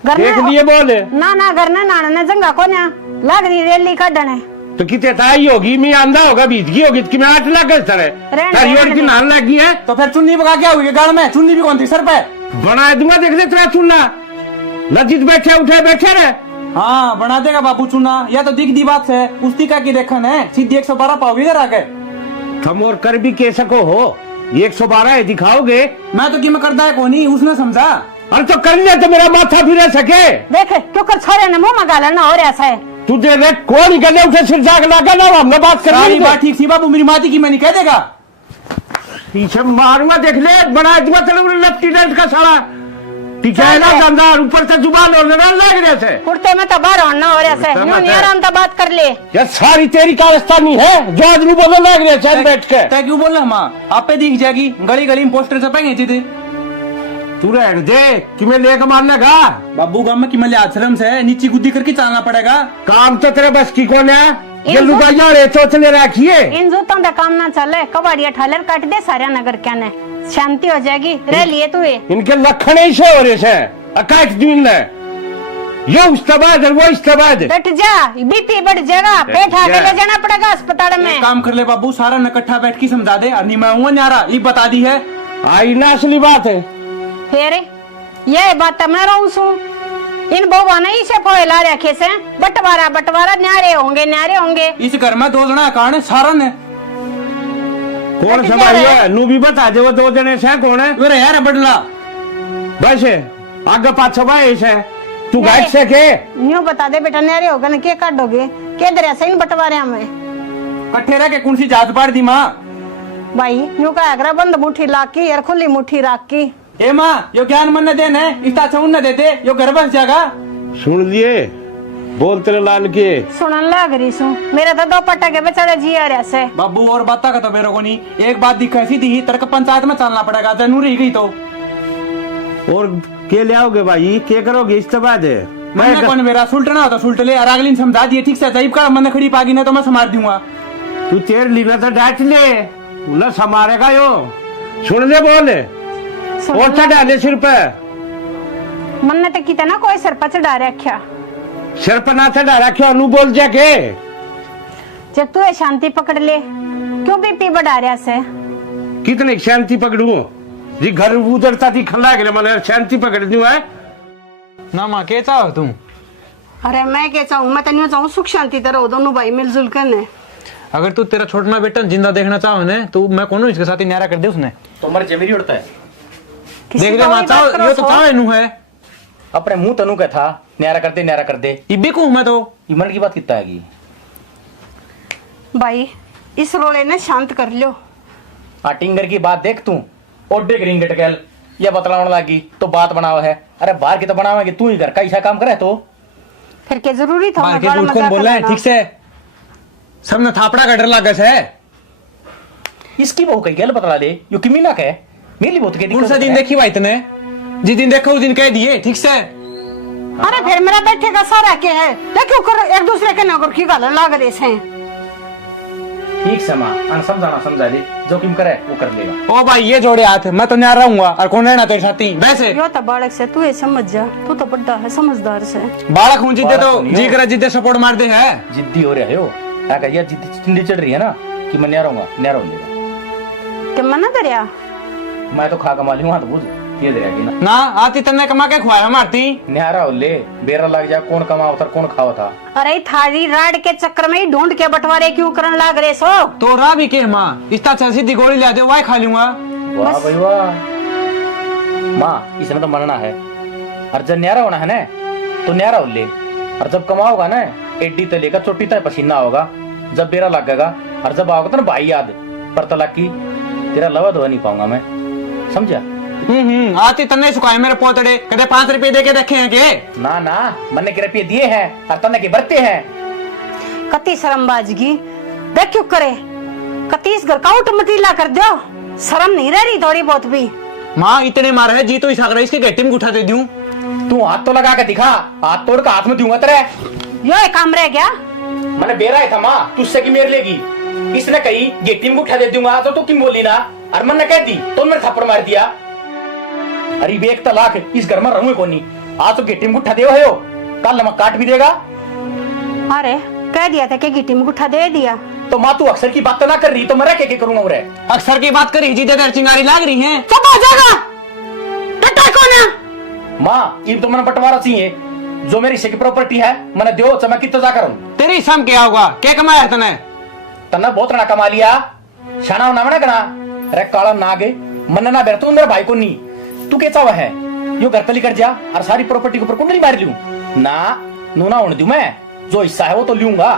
घर देख में लिए बोले ना ना घर ने नाना ने जंगा को ना लग रही रेली कढ़ने। तो कितने ताई होगी, मैं आंधा होगा, बीतगी होगी कि मैं 8 लाख तारी और की नाल लगी है। तो फिर चुन्नी पका क्या हुई गाड़ में? चुन्नी भी कौन थी सर पे? बना दूंगा, देख ले तेरा चुनना लजित बैठे उठे बैठे रहे। हाँ बना देगा बाबू चुना, या तो दिख दी बात है उस्ती का की देखन है सीधी 112 पाओगे घर आके। तुम और कर भी के सको हो, 112 दिखाओगे? मैं तो कि मैं करता है कोनी, उसने समझा। अरे तो कर ले तो मेरा माथा फिर सके। देख क्यों कर छोरे ने मुंह में गाला ना हो रहा है। तू दे ले कौन गले उठे सिर जाग लगा ना, हमने बात कर सारी ली बात ठीक थी बाबू, मेरी माती की मैं नहीं कह देगा। पीछे मारूंगा, देख ले बना दूंगा तेरे लेफ्टिनेंट का साला टिकाएगा गंदा, ऊपर से जुबान और लग रहे से कुर्ते में तो बाहर होना हो रहा है। कुर्ते में यूं तो- नहीं आराम से बात कर ले। ये सारी तेरी कारस्तानी है जो आदमी बोलने लग रहे चैन बैठ के। तय क्यों बोल रहा माँ? आप पे दिख जाएगी, गली गली में पोस्टर छपेंगे थे। तू रहने दे कि मैं लेकर मारने का। बाबू गांव में कि मैं आश्रम से नीची गुद्दी करके चलना पड़ेगा। काम तो तेरे बस की कौन है? ये इन लुगाइया रे चोचले रखिए। इन जूतों का काम ना चले, कबाड़िया ठालर काट दे सारे नगर क्या ने, शांति हो जाएगी। रह लिए तू ये इनके लखन ऐसे हो रहे से अकाट दिन ले यो इस्तेमाल है, वो इस्तेमाल है। बैठ जा, बीपी बढ़ जाएगा, पेट आके ले जाना पड़ेगा अस्पताल में। एक काम कर ले बाबू, सारा इकट्ठा बैठ के समझा दे। नहीं मैं हूँ न्यारा, ये बता दी है। आई ना असली बात है। फिर ये बात मैं रहूं सू इन बउआ ने इसे फोला रखे से बंटवारा बंटवारा न्यारे होंगे। इस घर में 2 जना कारण है, सारा ने कौन बैठ जा संभालिए रे। नू भी बता दे वो 2 जने से कौन है? अरे यार बडला बस आगे पाछो भाई ऐसे तू गाइड से के यूं बता दे बेटा, न्यारे होगा न के काटोगे के दरिया से इन बंटवारे में कट्ठे रह के कौन सी जात पाड़ दी माँ? भाई यूं का अगरा बंद मुट्ठी लाख की यार खुली मुट्ठी राख की। ए माँ यो ज्ञान मन न देन है, इस छुन न देते यो घर बस जाएगा। सुन लिए बोल तेरे लाल के सुनन लग रही सू मेरा तो 2 पट्टा के बेचारे जी आ रहा से। बाबू और बात का तो मेरे को नहीं, एक बात दिखा सीधी तड़क पंचायत में चलना पड़ेगा, जरूरी गई तो। और के ले आओगे भाई, के करोगे इस बाद है? मैंने कौन मेरा सुलटना हो तो सुलट ले, और अगली ने समझा दिए ठीक से। जैब का मन खड़ी पागी ना तो मैं संभाल दूंगा। तू तेर लीना तो डांट ले न समारेगा यो। सुन ले बोल और चढ़ा सिर पे मन ने तो कितना कोई सर पर चढ़ा रखा, सिर पर ना चढ़ा रखो अनु बोल जाके। जब तू ये शांति पकड़ ले क्यों बीपी बढ़ा रहा से? कितने शांति पकड़ू जी, घर उधरता थी खला के मैंने शांति पकड़ दी है ना माँ के चाहो तुम? अरे मैं क्या चाहूँ, मैं तो चाहूँ सुख शांति तरह दोनों भाई मिलजुल कर ने। अगर तू तेरा छोटा बेटा जिंदा देखना चाहो ने तो मैं कौन इसके साथ ही न्यारा कर दे उसने। तो मर जमीरी उड़ता है। देख ले माँ चाहो ये तो चाहो इनू है अपने मुंह तनु का था न्यारा कर दे इब्बी को मैं तो ईमन की बात कितना है भाई इस रोले ने शांत कर लो। टिंगर की बात देख तू ओडे ग्रीन गटकेल या बतलाने लगी तो बात बनावा है। अरे बाहर की तो बनावेगी तू ही, घर का ऐसा काम करे तो फिर क्या जरूरी था बाहर के हमारा झूठ कौन मजाक बोल रहा है? करना? ठीक से सबने थापड़ा का डर लागस है। इसकी बहू कही गल बतला दे, यो की मीना के मेरी बहुत के कौन सा दिन देखी भाई तने? जिस दिन देखो उस दिन कह दिए। ठीक से अरे फिर मेरा बैठे का सारा के है, देखो कर एक दूसरे के नौकर की गाल लाग रहे हैं। ठीक से मां अन समझाना समझा दे, जो किम करे वो कर लेगा। ओ भाई ये जोड़े हाथ, मैं तो नहीं रहूंगा और कौन रहना तेरे साथी वैसे। यो तो बालक से तू ये समझ जा, तू तो बड़ा है समझदार से। बालक हूँ जिद्दे तो बालक नहीं हो। जी करे जिद्दे सपोर्ट मार दे है। जिद्दी हो रहा है हो, क्या कहिए जिद्दी चिंदी चढ़ रही है ना कि मैं न्यारा हूँ, न्यारा हो लेगा। कि मना दरिया मैं तो खा कमा लूंगा तो बुझ ये दे ना ना आती तन्ने कमा के खुआया मारती। न्यारा हो ले, बेरा लग जा, कौन कमा उतर कौन खावा था। अरे थारी राड के चक्कर में ही ढूंढ के बंटवारे क्यों करने लाग रहे सो? तो रा भी के माँ इतना अच्छा सीधी गोली ला दे वाई खा लूंगा। वाह भाई वाह माँ, इसमें तो मरना है। और जब न्यारा होना है ना तो न्यारा हो ले, और जब कमाओगा ना एड्डी तले का चोटी तक पसीना होगा, जब बेरा लगेगा और जब आओगा तो ना भाई याद पर तलाक की तेरा लवा धो नहीं पाऊंगा मैं, समझा? आती तन्ने सुखाए मेरे पोतड़े, कदे 5 रुपए दे के रखे हैं के? ना ना मन्ने के रुपये दिए हैं और तन्ने के बरते हैं। कती शर्मबाजगी देख क्यों करे, कतीस घर का उठ मतीला कर दो, शर्म नहीं रह रही थोड़ी बहुत भी? माँ इतने मार है जी तो इस आगरा इसके गट्टे में उठा दे दूं। तू हाथ तो लगा के दिखा, हाथ तोड़ के हाथ में दूंगा तेरे। यो एक काम रह गया। मैंने बेरा है था माँ, तुझसे की मेरे लेगी। इसने कही गेटी में उठा दे दूंगा तो तू क्यों बोली ना, और मैंने कह दी तो मैंने थप्पड़ मार दिया। अरे एक तलाक इस घर में रहूंगे कौन नहीं, आज तो गेटी में उठा दे हो, कल नमक काट भी देगा। अरे कह दिया था कि गिट्टी में गुठा दे दिया। तो माँ तू अक्सर की बात तो ना कर रही तो मैं क्या करूंगा उरे? अक्सर की बात करी जी दे चिंगारी लाग रही है। सब आ जाएगा टट्टा कौन है? माँ ये तो मैंने बंटवारा चाहिए, जो मेरी हिस्से की प्रॉपर्टी है मैंने दो चमक कितना जा करूं। तेरी सम क्या होगा, क्या कमाया तने? तना बहुत रना कमा लिया, शाना होना मना करा। अरे काला नागे मन ना बैठ, तू मेरा भाई को नहीं, तू क्या चावा है यो घर पे लेकर जा और सारी प्रॉपर्टी के ऊपर कुंडली मार लूं ना, नूना होने दूं मैं, जो हिस्सा है वो तो लूंगा।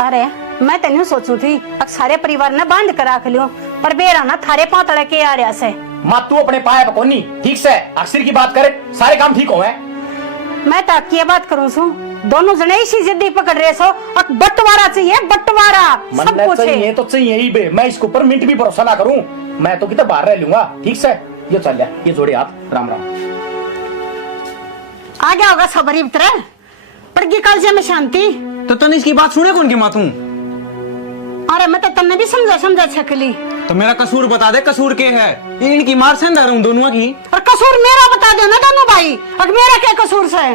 अरे मैं तेन सोचू थी अब सारे परिवार ने बांध कर रख लियो, पर बेरा ना थारे पातड़े के आ रहा से। माँ तू अपने पाए पकोनी ठीक से अक्सर की बात करे, सारे काम ठीक होवे। मैं तो की बात करूं सू, दोनों जने इसी जिद्दी पकड़ रहे सो, अब बंटवारा चाहिए बंटवारा, सब मन कुछ चाहिए है। तो चाहिए ही बे, मैं इसके ऊपर मिनट भी भरोसा ना करूं, मैं तो कितना बाहर रह लूंगा। ठीक से ये चल जा, ये जोड़े हाथ, राम राम। आ गया होगा सबरी भीतर पड़गी कल में शांति। तो तने इसकी बात सुने कौन की माँ तू? अरे मैं तो तन्ने भी समझा छकली। तो मेरा कसूर बता दे, कसूर के है? इनकी मार से अंदर हूँ दोनों की। और कसूर मेरा बता दो ना दोनों भाई, अब मेरा क्या कसूर से?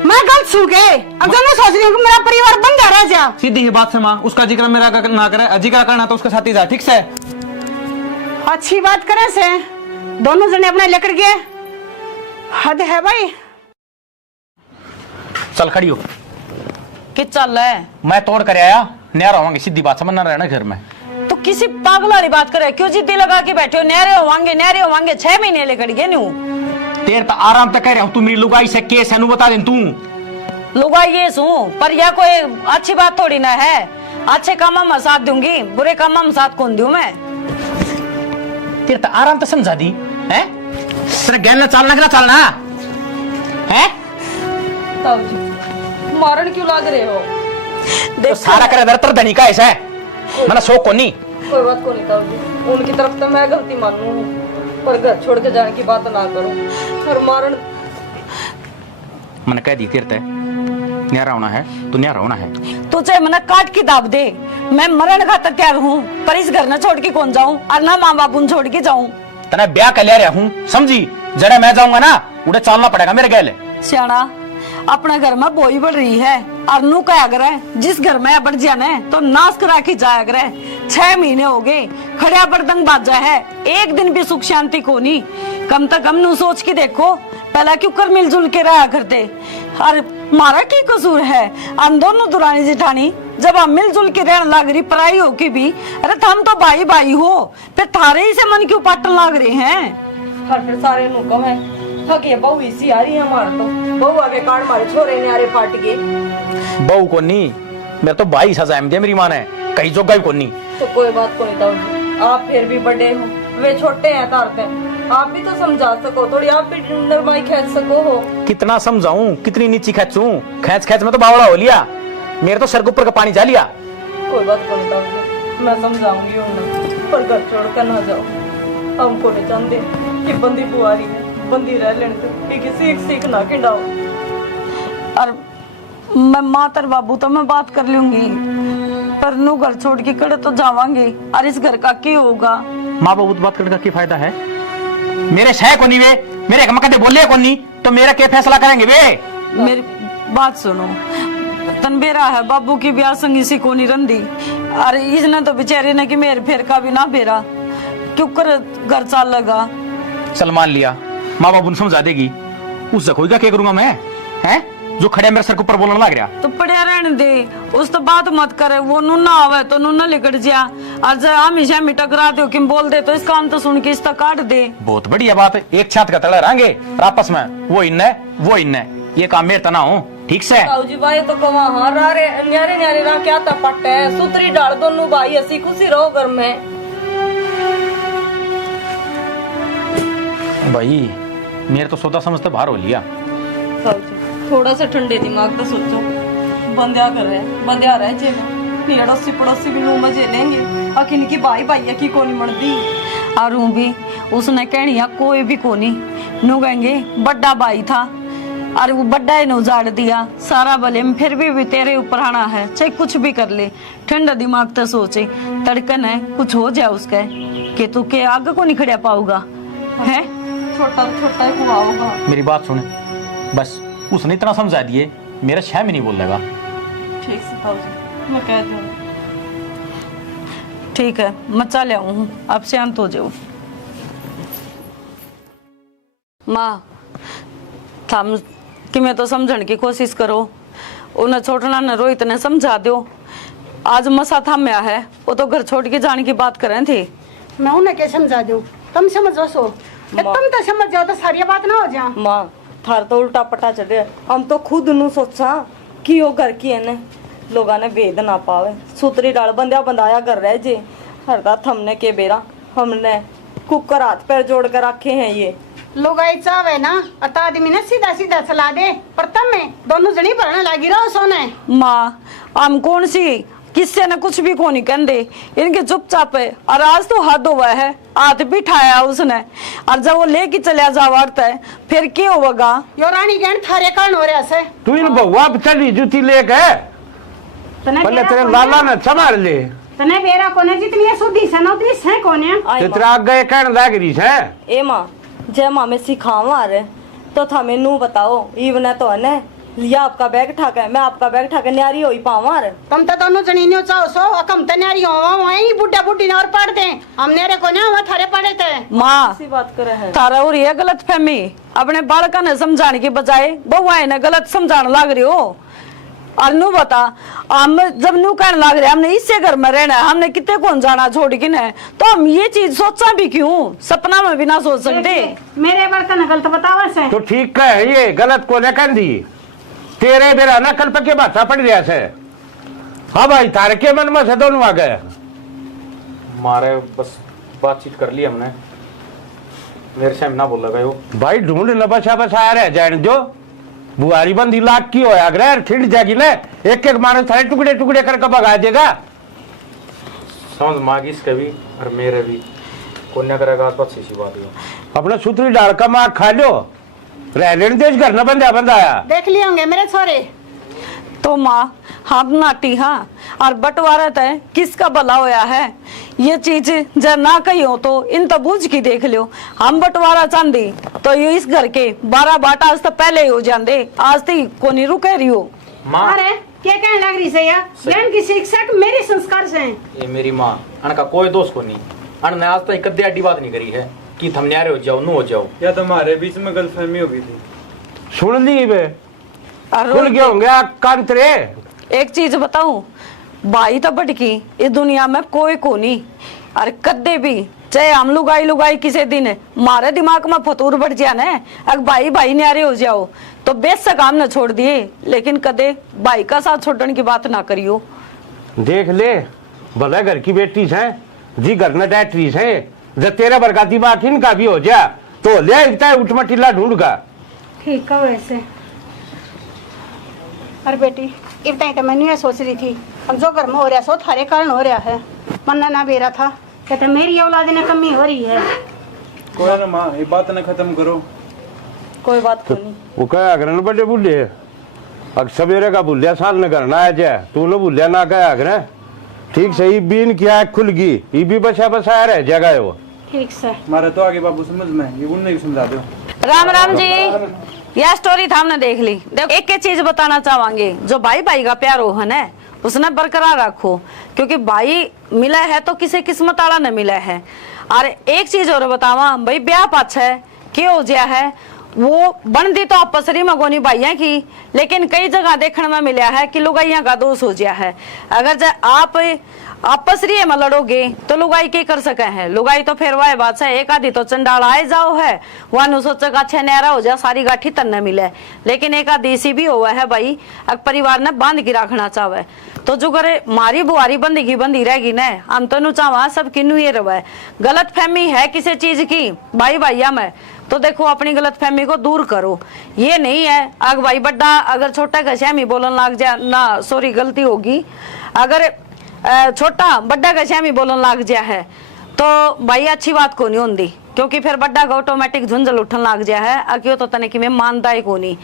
मैं गलत सू के अब जो मैं सोच रही हूँ कि मेरा परिवार बन जा रहा है जा। सीधी ही बात से माँ, उसका जिक्र मेरा ना करे, जिक्र करना तो उसके साथ ही जा। ठीक से अच्छी बात करे से दोनों जने अपने लेकर गए, हद है भाई। चल खड़ी हो, कि चल है मैं तोड़ कर आया, नया रहोगे, सीधी बात समझना रहना घर में। तो किसी पागल वाली बात करे, क्यों जिद्दी लगा के बैठे हो? न्यारे होवांगे 6 महीने लेकर गए न्यू। तेरे तो आराम तक कह रहा हूँ, तू मेरी लुगाई से केस है बता दे तू। लुगा ये सू, पर यह कोई अच्छी बात थोड़ी ना है। अच्छे काम में साथ दूंगी, बुरे काम में साथ कौन दूं मैं? तेरे तो आराम तो समझा दी है, तेरे गैन चलना कि ना चलना है? मारन क्यों लाग रहे हो? तो सारा करे दर धनी का ऐसा है, मैंने शौक को नहीं। कोई बात को नहीं ताऊ जी, उनकी तरफ तो मैं गलती मानू हूँ, पर घर छोड़ के जाने की बात ना करो। और मारन मैंने कह दी तेरे ते न्यारा होना है तो न्यारा होना है। तू चाहे मना काट की दाब दे, मैं मरण खातर तैयार हूँ, पर इस घर न छोड़ के कौन जाऊँ, और ना माँ बाप छोड़ के जाऊँ। तना ब्याह कर लिया हूँ, समझी? जरा मैं जाऊंगा ना उड़े चलना पड़ेगा मेरे गैल। सियाना अपने घर में बोई बढ़ रही है, और नू क्या करे, जिस घर में बढ़ जाने तो नाश करा के जाया करे। 6 महीने हो गए, खड़िया बर्दंग बाजा है, एक दिन भी सुख शांति को नहीं। कम से कम नू सोच के देखो, पहला क्यों कर मिलजुल के रहा करते, और मारा की कसूर है? हम दोनों दुरानी जिठानी जब हम मिलजुल के रहने लग रही, पराई हो के भी, अरे हम तो भाई भाई हो, फिर थारे ही से मन क्यों पाटन लग रहे हैं? हर फिर सारे नुकम है थक ये बहू इसी आ रही है हमारे, तो बहू आगे काट मारे छोरे न्यारे पाट के। बहू को नहीं, मेरे तो 22 हजार दिया मेरी माँ ने, कहीं जो गई को नहीं। तो कोई बात को नहीं ताऊ जी, आप फिर भी बड़े हो, वे छोटे हैं तारते। आप भी तो समझा सको थोड़ी, आप भी नरमाई खेच सको हो। कितना समझाऊं, कितनी नीची खेचूं? खैच खैच में तो बावड़ा हो लिया, मेरे तो सर के ऊपर का पानी जा लिया। कोई बात नहीं ताऊ, मैं समझाऊंगी उन्हें, पर घर छोड़ कर ना जाओ। हमको नहीं चाहते कि बंदी बुआरी है, बंदी रह लेने दो, कि किसी सीख ना खिंडाओ। और मैं मातर बाबू तो मैं बात कर लूंगी, पर नू घर छोड़ के कड़े तो जावांगे, और इस घर का क्या होगा? माँ बाबू तो बात करने का क्या फायदा है? मेरे शह को नहीं वे, मेरे कदे बोले को नहीं, तो मेरा क्या फैसला करेंगे वे? मेरी बात सुनो, तनबेरा है बाबू की ब्याह संगी सी को नहीं रंदी, अरे इसने तो बेचारे ने कि मेरे फेर का भी ना फेरा, क्यों कर घर चाल लगा। चल मान लिया, माँ बाबू ने समझा देगी, उससे कोई क्या करूंगा मैं? हैं जो खड़े मेरे सर के ऊपर बोलने लग रहा। तो पड़िया रहने दे, उस तो बात मत करे, वो नूना आवे तो नूना लिकट जा, आज हमेशा में टकरा दो कि बोल दे तो इस काम तो सुन के इसका काट दे। बहुत बढ़िया बात है, एक छात का तड़ा रहेंगे और आपस में वो इन्ने ये काम मेरे तना हो, ठीक से? ताऊ जी भाई तो कमा हाँ रे न्यारे न्यारे ना क्या तपट है, सुतरी डाल दोनों भाई, हंसी खुशी रहो घर में। भाई मेरे तो सौदा समझते बाहर हो लिया। ताऊ जी थोड़ा सा ठंडे दिमाग तो सोचो, बंदिया कर रहे बंदिया रहे जे में अड़ोसी पड़ोसी भी मुंह में जे लेंगे, आखिर की भाई भाई की कोनी मरदी। और भी उसने कहनिया कोई भी कोनी नू कहेंगे बड़ा भाई था, और वो बड़ा ही ने उजाड़ दिया सारा बले में, फिर भी तेरे ऊपर आना है, चाहे कुछ भी कर ले, ठंडा दिमाग तो सोचे, तड़कन है कुछ हो जाए उसका कि तू के आगे को नहीं खड़ा पाऊगा है, छोटा छोटा ही हुआ होगा। मेरी बात सुन, बस उसने इतना समझा दिए, मेरा छह में नहीं बोल लगा। ठीक से ताऊ जी मैं कह दूँ। ठीक है मैं चल आऊँ, अब शांत हो जाओ। माँ थम कि मैं तो समझने की कोशिश करो, उन्हें छोटना न रोहित ने समझा दो, आज मसा थम्या है, वो तो घर छोड़ के जाने की बात कर रहे थे। मैं उन्हें क्या समझा दूं, तुम समझो सो, तुम तो समझ जाओ तो सारी बात ना हो जा। माँ थार तो उल्टा पटा चढ़े, हम तो खुद नू सोचा कि वो घर की है ने लोगा ने वेद ना पावे, सुतरी डाल बंदिया बंदाया घर रह जे, हरदा थमने के बेरा हमने कुकर हाथ पैर जोड़ कर रखे हैं। ये लोग चावे ना अत आदमी ने सीधा सीधा चला दे, पर तब में दोनों जनी भरने लगी रहो सोने। माँ हम कौन सी किससे न कुछ भी को नहीं कहते, इनके चुपचाप है, और आज तो हद हुआ है, हाथ भी ठाया उसने, और जब वो लेके चलिया जावारता है फिर क्या होगा? यो रानी गहन थारे कारण हो रहा से, तू इन बहुआ चली जूती लेके पहले तेरे लाला ने संभाल ले, तने बेरा कोने जितनी सुधी से ना उतनी से कोने तेरा आगे कहने लग रही है। ए माँ जय माँ में सिखावा रहे तो थमे नू बताओ, इवन तो है लिया आपका बैग ठाका है, मैं आपका बैग ठाका न्यारी हो ही पावा रे। तुम तो दोनों जनी न्यो चाहो सो, अकम तन्यारी हो वही बुड्ढा बुड्ढी ने और पढ़ दे, हम नेरे को ना वो थारे पढ़े थे। माँ ऐसी बात करे है थारा और ये गलत फहमी, अपने बालका ने समझाने की बजाय बहुआए ने गलत समझाने लग रही हो। और नू बता, हम जब नू कहने लग रहे हमने इससे घर में रहना है, हमने कितने कौन जाना छोड़ के न, तो हम ये चीज सोचा भी क्यों, सपना में भी ना सोच सकते। मेरे बड़का ने गलत बतावा से तो ठीक है, ये गलत को ने कर दी, तेरे बेरा ना कल पके बात पड़ रहा से। हाँ भाई तारे के मन में से दोनों आ गए, मारे बस बातचीत कर ली हमने, मेरे से ना बोल लगा भाई ढूंढ न बसा बसाया रह जाए जो बुआरी बंदी लाख की होया अगर ठिंड जाएगी ना, एक एक मानस थारे टुकड़े टुकड़े करके भगा देगा। समझ मागी इसके भी और मेरे भी, कौन करेगा तो अच्छी सी बात है। अपना सूत्री डाल का मार खा लो, रह लेने देश घर न बंदा बंदाया देख लिए होंगे मेरे छोरे। तो माँ हम नाटी हाँ, और बंटवारा तय किसका भला होया है, ये चीज जब ना कही हो तो इन तो बूझ की देख लियो, हम बंटवारा चांदी तो ये इस घर के 12 बाटा आज तो पहले ही हो जाते, आज तो को नहीं रुके रही हो। अरे क्या कहने लग रही से यार, ज्ञान की शिक्षा मेरे संस्कार से है। ये मेरी माँ अनका कोई दोस्त को नहीं, अन ने आज तक कद्दे अड्डी बात नहीं करी है कि थम न्यारे हो जाओ नू हो जाओ, या तुम्हारे बीच में गलतफहमी हो गई थी। सुन ली बे, खुल गए होंगे कांतरे। एक चीज बताऊं, भाई तो बटकी इस दुनिया में कोई को नहीं, और कद्दे भी चाहे हम लुगाई लुगाई किसी दिन मारे दिमाग में फतूर बढ़ जाए ना, अगर भाई भाई न्यारे हो जाओ तो बेशक हम न छोड़ दिए, लेकिन कदे भाई का साथ छोड़ने की बात ना करियो। देख ले भला घर की बेटी है जी, घर न डैटरी है, जब तेरे बरकाती बाखिन का भी हो जा तो ले इतना उठमा टिल्ला ढूंढ का। ठीक है वैसे। अरे बेटी इतना तो मैंने ये सोच रही थी, अब जो घर में हो रहा सो थारे कारण हो रहा है। मन ना बेरा था कहते मेरी औलाद ने कमी हो रही है। कोई ना माँ, ये बात ना खत्म करो। कोई बात को नहीं। वो कहा अगर बड़े बुढ़े अब सवेरे का भूलिया साल न करना है जाए तू न भूलिया ना कहा अगर ठीक सही बीन किया खुल गई ये भी बसा बसाया रह जाएगा वो। ठीक से हमारा तो आगे बाबू समझ में, ये उन्हें भी समझा दो। राम राम जी, यह स्टोरी था हमने देख ली। देखो एक एक चीज बताना चाहेंगे, जो भाई भाई का प्यार हो है ना उसने बरकरार रखो, क्योंकि भाई मिला है तो किसी किस्मत वाला न मिला है। और एक चीज और बतावा भाई, ब्याह पाछ है क्यों हो गया है वो बनती तो आपसरी मगोनी भाइया की, लेकिन कई जगह देखने में मिला है कि लुगाइया का दोष हो गया है। अगर आप आपसरी में लड़ोगे तो लुगाई के कर सके हैं, लुगाई तो फिर वह बात है एक आधी तो चंडाल आए जाओ है वह सोचा अच्छा न्यारा हो जा सारी गाठी तन न मिले, लेकिन एक आधी सी भी हुआ है भाई अगर परिवार ने बांध के रखना चाहे तो जो करे मारी बुआरी बंदी बंदी रहेगी न, हम तो चाहवा सब किन्नू ये रहे। गलत फहमी है किसी चीज की भाई भाइया में तो देखो अपनी गलत फहमी को दूर करो। ये नहीं है अगर भाई बड़ा अगर छोटा का श्यामी बोलन लग जाए ना, सॉरी गलती होगी, अगर छोटा बड़ा का श्यामी बोलन लग जाए है तो भाई अच्छी बात को नहीं होती, क्योंकि फिर बड़ा का ऑटोमेटिक झुंझल उठन लग जाए है। अक्यों तो तने कि मैं मानता ही को नहीं।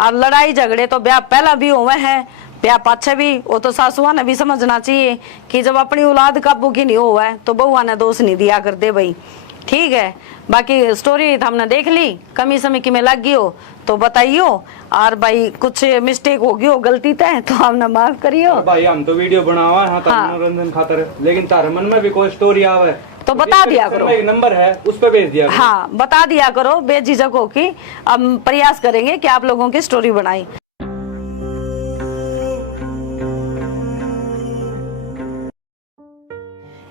और लड़ाई झगड़े तो ब्याह पहला भी हुए हैं, ब्याह पाछे भी, वो तो सासुआ ने भी समझना चाहिए कि जब अपनी औलाद काबू की नहीं हुआ है तो बहुआ ने दोष नहीं दिया कर दे भाई। ठीक है, बाकी स्टोरी हमने देख ली, कमी समी की में लग गई हो तो बताइयो, और भाई कुछ मिस्टेक होगी हो गलती तय तो हमने माफ करियो। भाई हम तो वीडियो बनावा है हाँ। मनोरंजन खातर, लेकिन तारे मन में भी कोई स्टोरी आवे तो बता दिया करो, एक नंबर है उस पर भेज दिया करो। हाँ बता दिया करो बेझिझक हो कि हम प्रयास करेंगे कि आप लोगों की स्टोरी बनाई।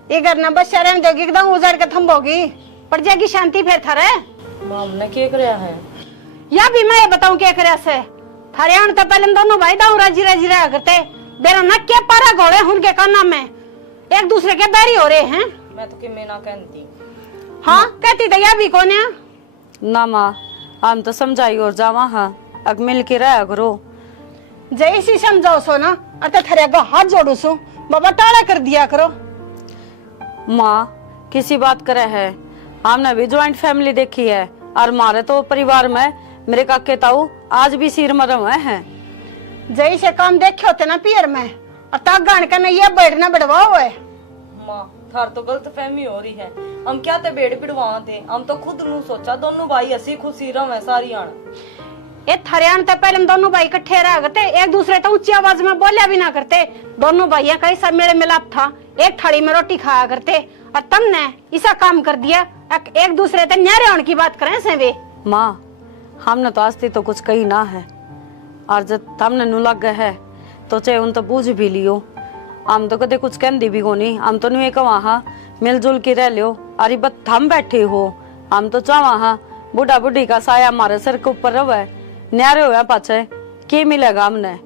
ये घर ना बस शहर में दोगी एकदम उजाड़ के थम्बोगी पड़ जाएगी शांति फिर थारे। माँ हमने क्या कराया है? या भी मैं बताऊं क्या करे से थारे आन तो पहले दोनों भाई दाऊ राजी राजी रहा करते बेरा न क्या पारा घोड़े उनके काना में एक दूसरे के बैरी हो रहे हैं। मैं तो कि मैं ना कहती। हाँ कहती तो या भी कौन है ना माँ हम तो समझाई और जावा हाँ अग मिल के रहा करो। जैसी समझाओ सो ना अतः थारे आगे हाथ जोड़ू सो बाबा टाड़ा कर दिया करो। माँ किसी बात करे है, हमने भी ज्वाइंट फैमिली देखी है और हमारे तो परिवार में मेरे काके ताऊ आज भी सिर मरम है। जैसे काम देखे होते ना पियर में और तक गान का नहीं ये बैठना बढ़वा हुआ है। माँ थार तो गलत फहमी हो रही है, हम क्या ते बेड़ पिड़वा थे, हम तो खुद नू सोचा दोनों भाई हसी खुशी रहे सारी आन। ये थरियान तो पहले दोनों भाई इकट्ठे रह करते एक दूसरे तो ऊंची आवाज में बोलिया भी ना करते, दोनों भाइयों का सब मेल मिलाप था, एक थाली में रोटी खाया करते और तुमने ऐसा काम कर दिया एक दूसरे से न्यारे होने की बात करें से वे। माँ हमने तो आस्ती तो कुछ कही ना है और जब हमने नु लग गए है तो चाहे उन तो बूझ भी लियो, हम तो कदे कुछ कहती भी कोनी, हम तो नहीं कहा हाँ मिलजुल के रह लियो। अरे बस हम बैठे हो हम तो चाहवा हाँ बूढ़ा बूढ़ी का साया हमारे सिर के ऊपर रहे न्यारे हुआ पाछे के मिलेगा हमने,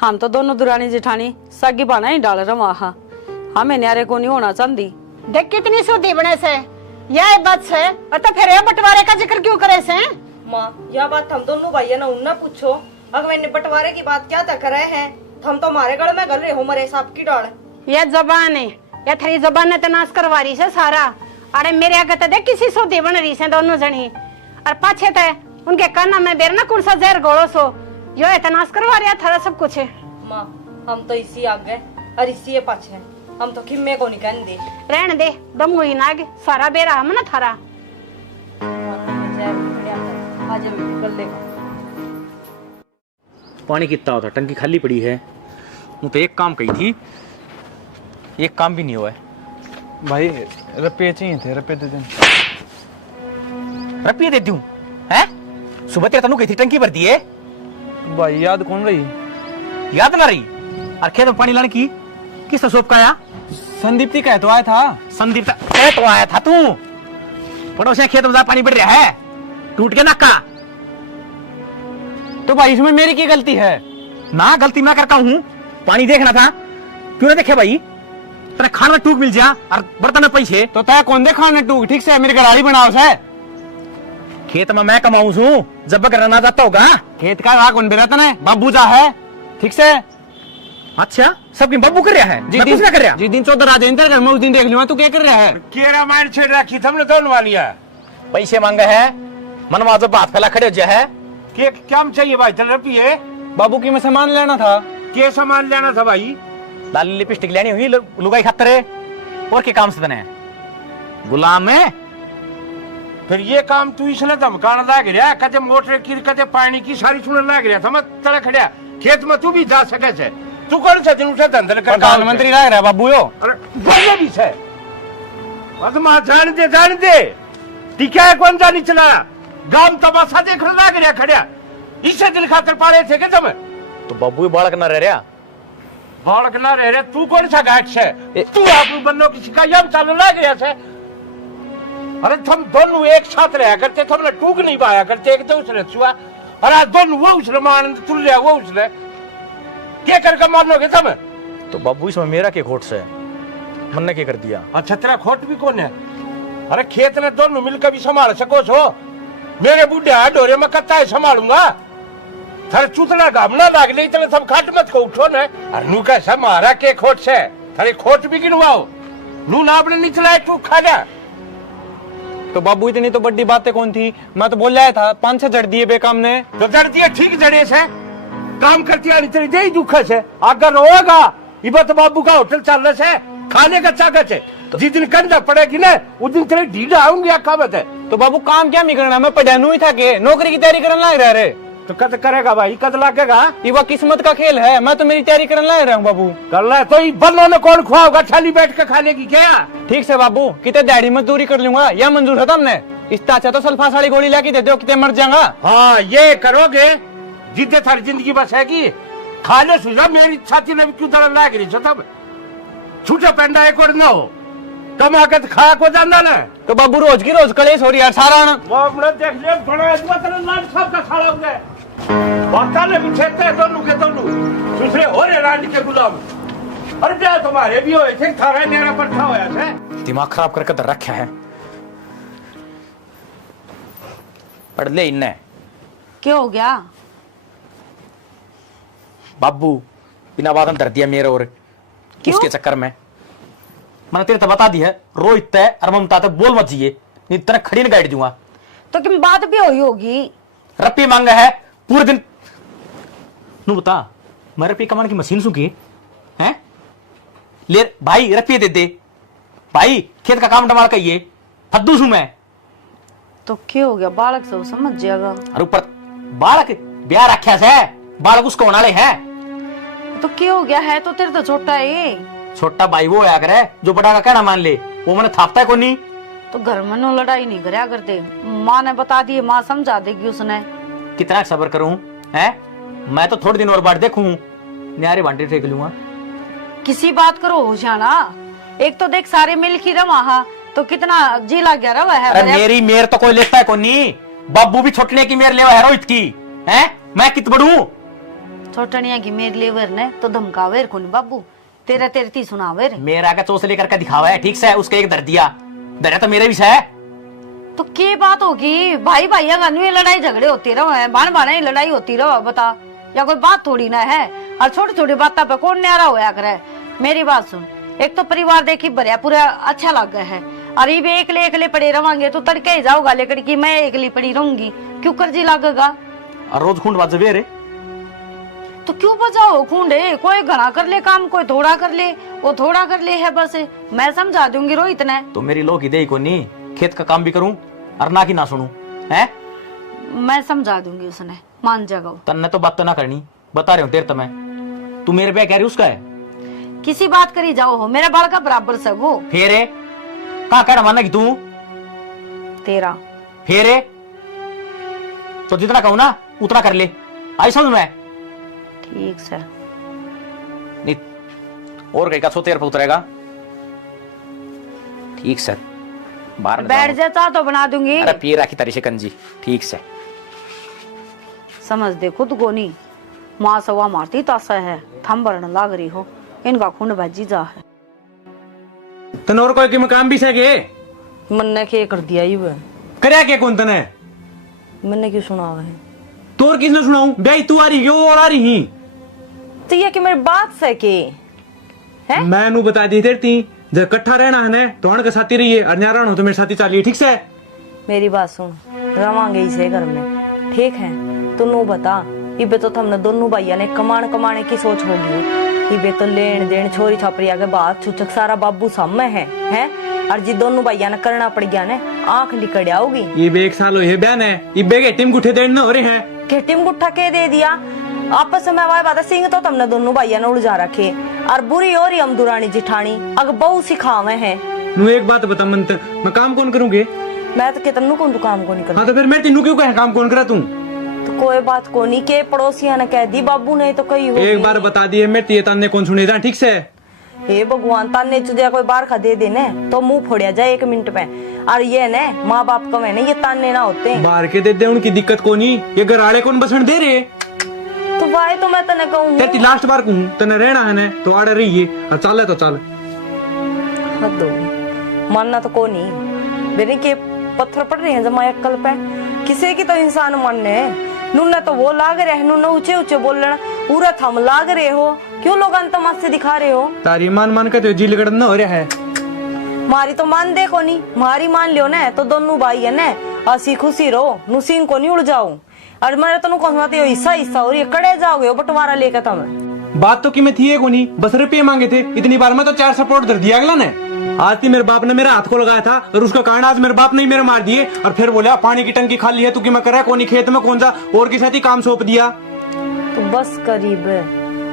हम तो दोनों दुरानी जिठानी सगी बाना ही डाल रहा हाँ, हमें न्यारे को नहीं होना चाहती। देख कितनी सोती बने से यह बात है और तो फिर बंटवारे का जिक्र क्यों करे से? माँ यह बात हम दोनों भाइयों ने उन्ना पूछो, अगर मैंने बंटवारे की बात क्या तक रहे हैं हम तो हमारे गढ़ में गल रहे हो मरे सांप की डाल। यह जबान है यह थारी जबान ने तनाश करवा रही से सारा। अरे मेरे आगे तो देख किसी सोती बन रही से दोनों जनी और पाछे थे उनके काना में बेरना कुर्सा जहर गोड़ो सो यो तनाश करवा रहा थारा सब कुछ है। माँ हम तो इसी आगे और इसी पाछे हम तो खिम्मे को नहीं कहते। रहने दे दम हुई नाग सारा बेरा हम ना थारा। आज कल देखो पानी कितना होता, टंकी खाली पड़ी है। वो तो एक काम कही थी, एक काम भी नहीं हुआ है। भाई रुपये चाहिए थे, रुपये दे दें। रुपये दे दूं हैं? सुबह तेरे तनु कही थी टंकी भर दी है। भाई याद कौन रही? याद ना रही? और खेत में पानी लाने की किसने सोप का आया? संदीप ती कह तो आया था। संदीप कह तो आया था तू, पड़ोसिया खेत में पानी बढ़ रहा है टूट के नक्का। तो भाई इसमें मेरी क्या गलती है? ना गलती मैं करता हूँ, पानी देखना था क्यों ना देखे भाई? तेरे खाना टूक मिल जा और बर्तन में पैसे तो तय कौन दे खाने टूक ठीक से मेरी गराड़ी बनाओ से खेत में मैं कमाऊं हूँ जब करना जाता होगा। खेत का राग कौन बेरा तने बाबू जा है ठीक से। अच्छा सबकी बब्बू कर रहा है, मैं कुछ ना कर रहा। जिस दिन 14 रात इंतर घर में उस दिन देख लूंगा तू क्या कर रहा है। केरा मार छेड़ रखी हमने दोनों वालिया पैसे मांगे है मनवा जब बात फैला खड़े हो जा है के क्या चाहिए भाई चल रही बाबू की मैं सामान लेना था। के सामान लेना था भाई? लाल लिपस्टिक लेनी हुई लुगाई खातर और के काम से तने गुलाम है। फिर ये काम तू इसने धमकाना लाग रहा कदे मोटर की कदे पानी की सारी सुनने लाग रहा था मैं तड़ा खड़िया खेत में तू भी जा सके छे तू कौन सा दिन उठे धंधल कर प्रधानमंत्री रह रहा बाबू यो। अरे बोले भी छे अब मां जान दे टिका कौन जानी चला गांव तमाशा देखने लाग रहा खड़िया इसे दिल खातर पाड़े थे के तुम तो बब्बू बालक न रह रहा बालक ना रह रहे तू कौन सा गाठ से तू आप बन्नो की शिकायत चालू लाग रहा छे। अरे तुम दोनों एक साथ रहा करते तुमने टूक नहीं पाया करते एक दूसरे छुआ और आज दोनों वो उसने मान तुल लिया वो उसने क्या करके मानोगे तुम? तो बब्बू इसमें मेरा क्या खोट से मैंने क्या कर दिया? अच्छा तेरा खोट भी कौन है? अरे खेत ने दोनों मिलकर भी संभाल सको छो मेरे बूढ़े हाथ डोरे में कत्ता है संभालूंगा थारे चूतना गामना लाग ले इतने सब खाट मत को उठो न और नू का समारा के खोट से थारे खोट भी गिनवाओ नू ना आपने निचला तू खा जा। तो बाबू इतनी तो बड़ी बातें कौन थी मैं तो बोल रहा था 5-6 जड़ दिए बेकाम ने तो जड़ दिए ठीक जड़े से काम करती आनी तेरी दे दुख से अगर होगा इबत बाबू का होटल चल रहा है खाने का चागत है जिस दिन कंधा पड़ेगी ना उस दिन तेरे ढीला आऊंगी आखा बत है। तो बाबू काम क्या नहीं करना मैं पढ़ानू ही था के नौकरी की तैयारी करने लग रहा रे तो कद करेगा भाई कद लागेगा ये वो किस्मत का खेल है मैं तो मेरी तैयारी करने लग रहा हूँ बाबू। कर ले तो बल्लों ने कौन खुआओगा थाली बैठ के खाने की क्या? ठीक से बाबू कितने दिहाड़ी मजदूरी कर लूंगा या मंजूर है तुमने इससे अच्छा तो सल्फा साड़ी गोली लाके दे दो कितने मर जाऊंगा। हाँ ये करोगे जितने थारी जिंदगी बस है की खाने सुझा मेरी छाती ने भी क्यों दर्द लाग रही तब छूटा पेंडा एक और न हो कमा के खा को जाना ना तो बाबू रोज की रोज कलेश हो रही है सारा देख ले बड़ा लाल साहब का खाड़ा हो गया बाता ने भी छेड़ते हैं दोनों के दोनों दूसरे हो रहे रानी के गुलाम। अरे क्या तुम्हारे भी हो थे थारा मेरा पट्टा होया है दिमाग खराब करके धर रखा है पढ़ ले इन्ने क्या हो गया? बाबू बिना बात धर दिया मेरे और उसके चक्कर में मैंने तेरे तो बता दी है रोहित तय और ममता तक बोल मत जिए नहीं तेरा खड़ी न गाइड दूंगा। तो कि बात भी हुई होगी रप्पी मांगा है पूरे दिन नू बता मैं रप्पी कमाने की मशीन सुखी है ले भाई रप्पी दे दे भाई खेत का काम डमाल कहिए फद्दू सू मैं तो क्या हो गया बालक से समझ जाएगा। और ऊपर बालक ब्याह रखा से बालक उसको होने है तो क्या हो गया है तो तेरे तो छोटा है ये छोटा भाई वो आया करे जो बड़ा का कहना मान ले वो मैंने थापता है कोनी तो घर में नो लड़ाई नहीं करया करते माँ ने बता दिए माँ समझा देगी उसने कितना सब्र करूं है मैं तो थोड़े दिन और बाद देखूं न्यारे बांटे फेंक लूंगा किसी बात करो होशियाना एक तो देख सारे मिल की रवा तो कितना जी लग गया रवा है। अरे मेरी मेर तो कोई लेता है कोनी बाबू भी छोटने की मेर लेवा है रोहित की है मैं कित बढ़ू छोटनिया की मेर लेवर ने तो धमकावे कोनी बाबू तेरा तेरती सुनावे रे मेरा का चोस लेकर के दिखावा है ठीक से उसके एक दर दिया दर तो मेरे भी है तो क्या बात होगी भाई भाइया का लड़ाई झगड़े होती रहो बाण बाण लड़ाई होती रहो बता या कोई बात थोड़ी ना है और छोटी छोटी बातों पे कौन न्यारा होया करे। मेरी बात सुन एक तो परिवार देखी भरिया पूरा अच्छा लग गया है और ये एकले पड़े रवांगे तो तड़के ही जाओगा लेकर की मैं एकली पड़ी रहूंगी क्यों कर्जी लगेगा और रोज खूंड बाजे रे तो क्यों बजाओ खूंडे कोई घना कर ले काम कोई थोड़ा कर ले वो थोड़ा कर ले है बस मैं समझा दूंगी रोहित ने तो मेरी लोग ही दे को नहीं खेत का काम भी करूं और ना की ना सुनूं है मैं समझा दूंगी उसने मान जाएगा तन्ने तो बात तो ना करनी बता रही हूँ तेरे तो मैं तू मेरे पे कह रही उसका है किसी बात करी जाओ हो मेरा बाल का बराबर से वो फेरे कहा कहना मानना कि तू तेरा फेरे तो जितना कहूं ना उतना कर ले आई समझ में ठीक से नहीं और कहीं का सो तेरे पे उतरेगा ठीक से बाहर बैठ जाता तो बना दूंगी। अरे पी रखी तारी शिकंजी ठीक से समझ दे खुद को नहीं माँ सवा मारती तासा है थम भरन लाग रही हो इनका खून भजी जा है। तन और कोई की काम भी सके मन ने के कर दिया ही वह करया के कौन तने मैंने क्यों सुना है तोर किसने सुनाऊं ब्याई तू आ रही क्यों और आ रही तो ये कि मेरी बात से के है मैं नु बता दी तेरी जब इकट्ठा रहना है ना तो अण के साथी रहिए और न्यारा हो तो मेरे साथी चलिए ठीक से मेरी बात सुन रवांगे इसे घर में ठीक है तू नु बता इबे तो हमने दोनों भाइया ने कमाने की सोच होगी इबे तो लेन देन छोरी छापरिया के बाद छुचक सारा बाबू सामने है और जी दोनों भाइया ने करना पड़ गया ने आंख लिकड़ आओगी ये एक साल हुए बहन है इबे के टीम गुठे देन हो रहे हैं के टीम गुट्ठा के दे दिया आपस में वाय बात सिंह तो तुमने दोनों भाइया ने उलझा रखे और बुरी हो रही हम दुरानी जिठानी अग बहु सिखावे है नु एक बात बता मन मैं काम कौन करूंगे मैं तो कितनु कौन तू काम को नहीं कर हाँ तो फिर मैं तीनों क्यों कहे काम कौन करा तू तो कोई बात को नहीं के पड़ोसिया ने कह दी बाबू ने तो कही हो एक बार बता दिए मैं तीये ताने कौन सुने था ठीक से हे भगवान ताने चुदिया कोई बार खा दे देने तो मुंह फोड़िया जाए 1 मिनट में और ये ने माँ बाप कमे ने ये ताने ना होते बाहर के दे दे उनकी दिक्कत को नहीं ये घराड़े कौन बसण दे रहे तो भाई तो मैं तने कहूँ तेरी लास्ट बार कहूँ तने रहना है ना तो आड़े रहिए और चले तो चल हद होगी मानना तो को नहीं मेरे के पत्थर पड़ रहे हैं जमा अक्कल पे किसी की तो इंसान मानने नुन्ना तो वो लाग रहे हैं नुन्ना ऊंचे ऊंचे बोलना पूरा थम लाग रहे हो क्यों लोग तमाशे दिखा रहे हो तारी मान के तो जी लगड़न हो रहा है मारी तो मान देखो नहीं मारी मान लियो ना तो दोनों भाई है ना हसी खुशी रहो नुसीन को नहीं उड़ जाओ और मेरे तो कौन हो हिस्सा और ये कड़े जाओगे बंटवारा लेकर तुम बात तो कि मैं थी को नहीं बस रुपये मांगे थे इतनी बार में तो 4 सपोर्ट दे दिया अगला ने आज थी मेरे बाप ने मेरे हाथ को लगाया था और उसका कारण आज मेरे बाप ने मेरे मार दिए और फिर बोला पानी की टंकी खाली है तू कि मैं कर रहा है कोनी खेत में कौन सा और के साथ ही काम सौंप दिया तो बस करीब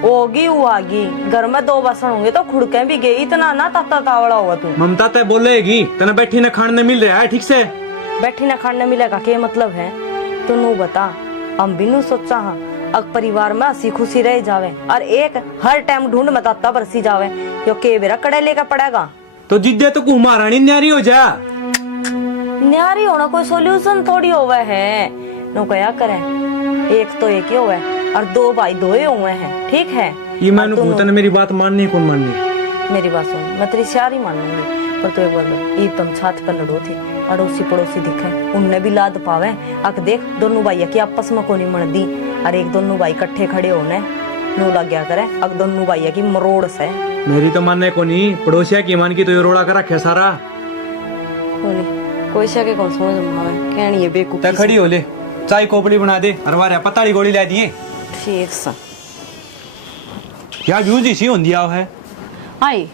होगी वो आगी घर में 2 बसन होंगे तो खुड़के भी गई इतना ना ताता तावड़ा होगा तू ममता तय बोलेगी तना बैठी न खाने मिल रहा है ठीक से बैठी ना खाने मिलेगा क्या मतलब है तू नू बता हम भी नू सोचा हाँ अग परिवार में हंसी खुशी रह जावे और एक हर टाइम ढूंढ में ताता बरसी जावे यो के बेरा कड़े लेकर पड़ेगा तो जिद्दे तो कु महारानी न्यारी हो जा न्यारी होना कोई सोल्यूशन थोड़ी होवे है नो क्या करे एक तो एक ही होवे और 2 भाई 2 ही हुए हैं ठीक है ये मैंने पूछा मेरी बात माननी कौन माननी मेरी बात सुन मैं तेरी सारी मानूंगी पर तो एक बात ये तुम छात पर लड़ो थे अड़ोसी पड़ोसी दिखे उनने भी लाद पावे अक देख दोनों भाइया की आपस में कोनी मन दी और एक दोनों भाई इकट्ठे खड़े होने नू लग गया करे अक दोनों भाइया की मरोड़ से मेरी तो मानने को नहीं पड़ोसिया की मान की तो ये रोड़ा कर रखे सारा कोई से के कौन समझ में आवे कहनी है बेवकूफी खड़ी हो ले चाय कोपड़ी बना दे अरवारे पताड़ी गोली ला दिए ठीक सा यार व्यूज इसी होंदी आओ है आई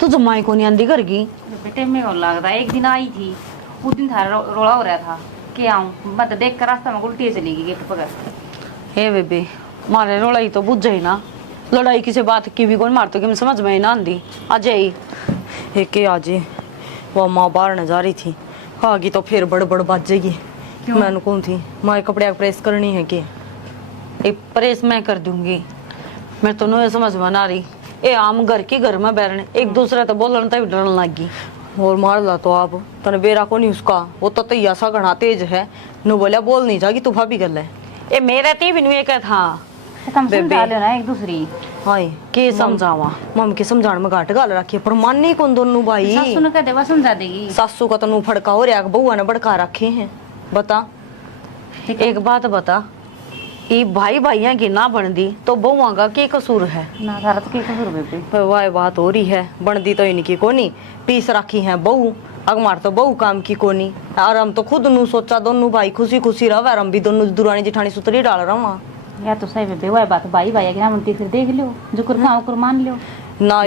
तू जमाई को नहीं आंदी घर की बेटे में कौन लगता एक दिन आई थी उस दिन थारा रोला हो रहा था कि आऊँ मैं तो देख कर रास्ता में उल्टी चली गई गेट पकड़ हे बेबे मारे रोलाई तो बुझ जाई ना लड़ाई किसी बात की भी कौन मारतो कि मैं समझ में ना आंदी आ जाई एक आज वो माँ बाहर न जा रही थी आगी तो फिर बड़ बाजेगी मैंने कौन थी माँ कपड़े प्रेस करनी है कि एक प्रेस मैं कर दूंगी मैं तो नहीं समझ में ना रही ए आम घर की घर में बैरने एक दूसरे तो बोलन तक डरने लगी और मार ला तो आप तने बेरा को नहीं उसका वो तो तैया सा घना तेज है नो बोला बोल नहीं जागी तू भाभी गल है ए मेरा ती भी नहीं एक था तुम समझा लेना एक दूसरी हाय के समझावा मम के समझाने में घाट गाल रखी पर माननी कौन दोनों भाई सासू ने कह देवा समझा देगी सासू का तनु फड़का हो रहा बउआ ने भड़का रखे हैं बता एक बात बता ये भाई भाइया की ना बन दी तो बहुआ का के कसूर है ना धारा तो के कसूर बेबे पर वाह बात हो रही है बनदी तो इनकी कोनी पीस रखी है बहू अगमार तो बहू काम की कोनी और हम तो खुद नु सोचा दोनों भाई खुशी खुशी रहा हम भी दोनों दुरानी जिठानी सुतरी डाल रहा या तो सही बेबे वह बात भाई भाई की ना बनती फिर देख लियो जो कुरखा ओकर मान लियो ना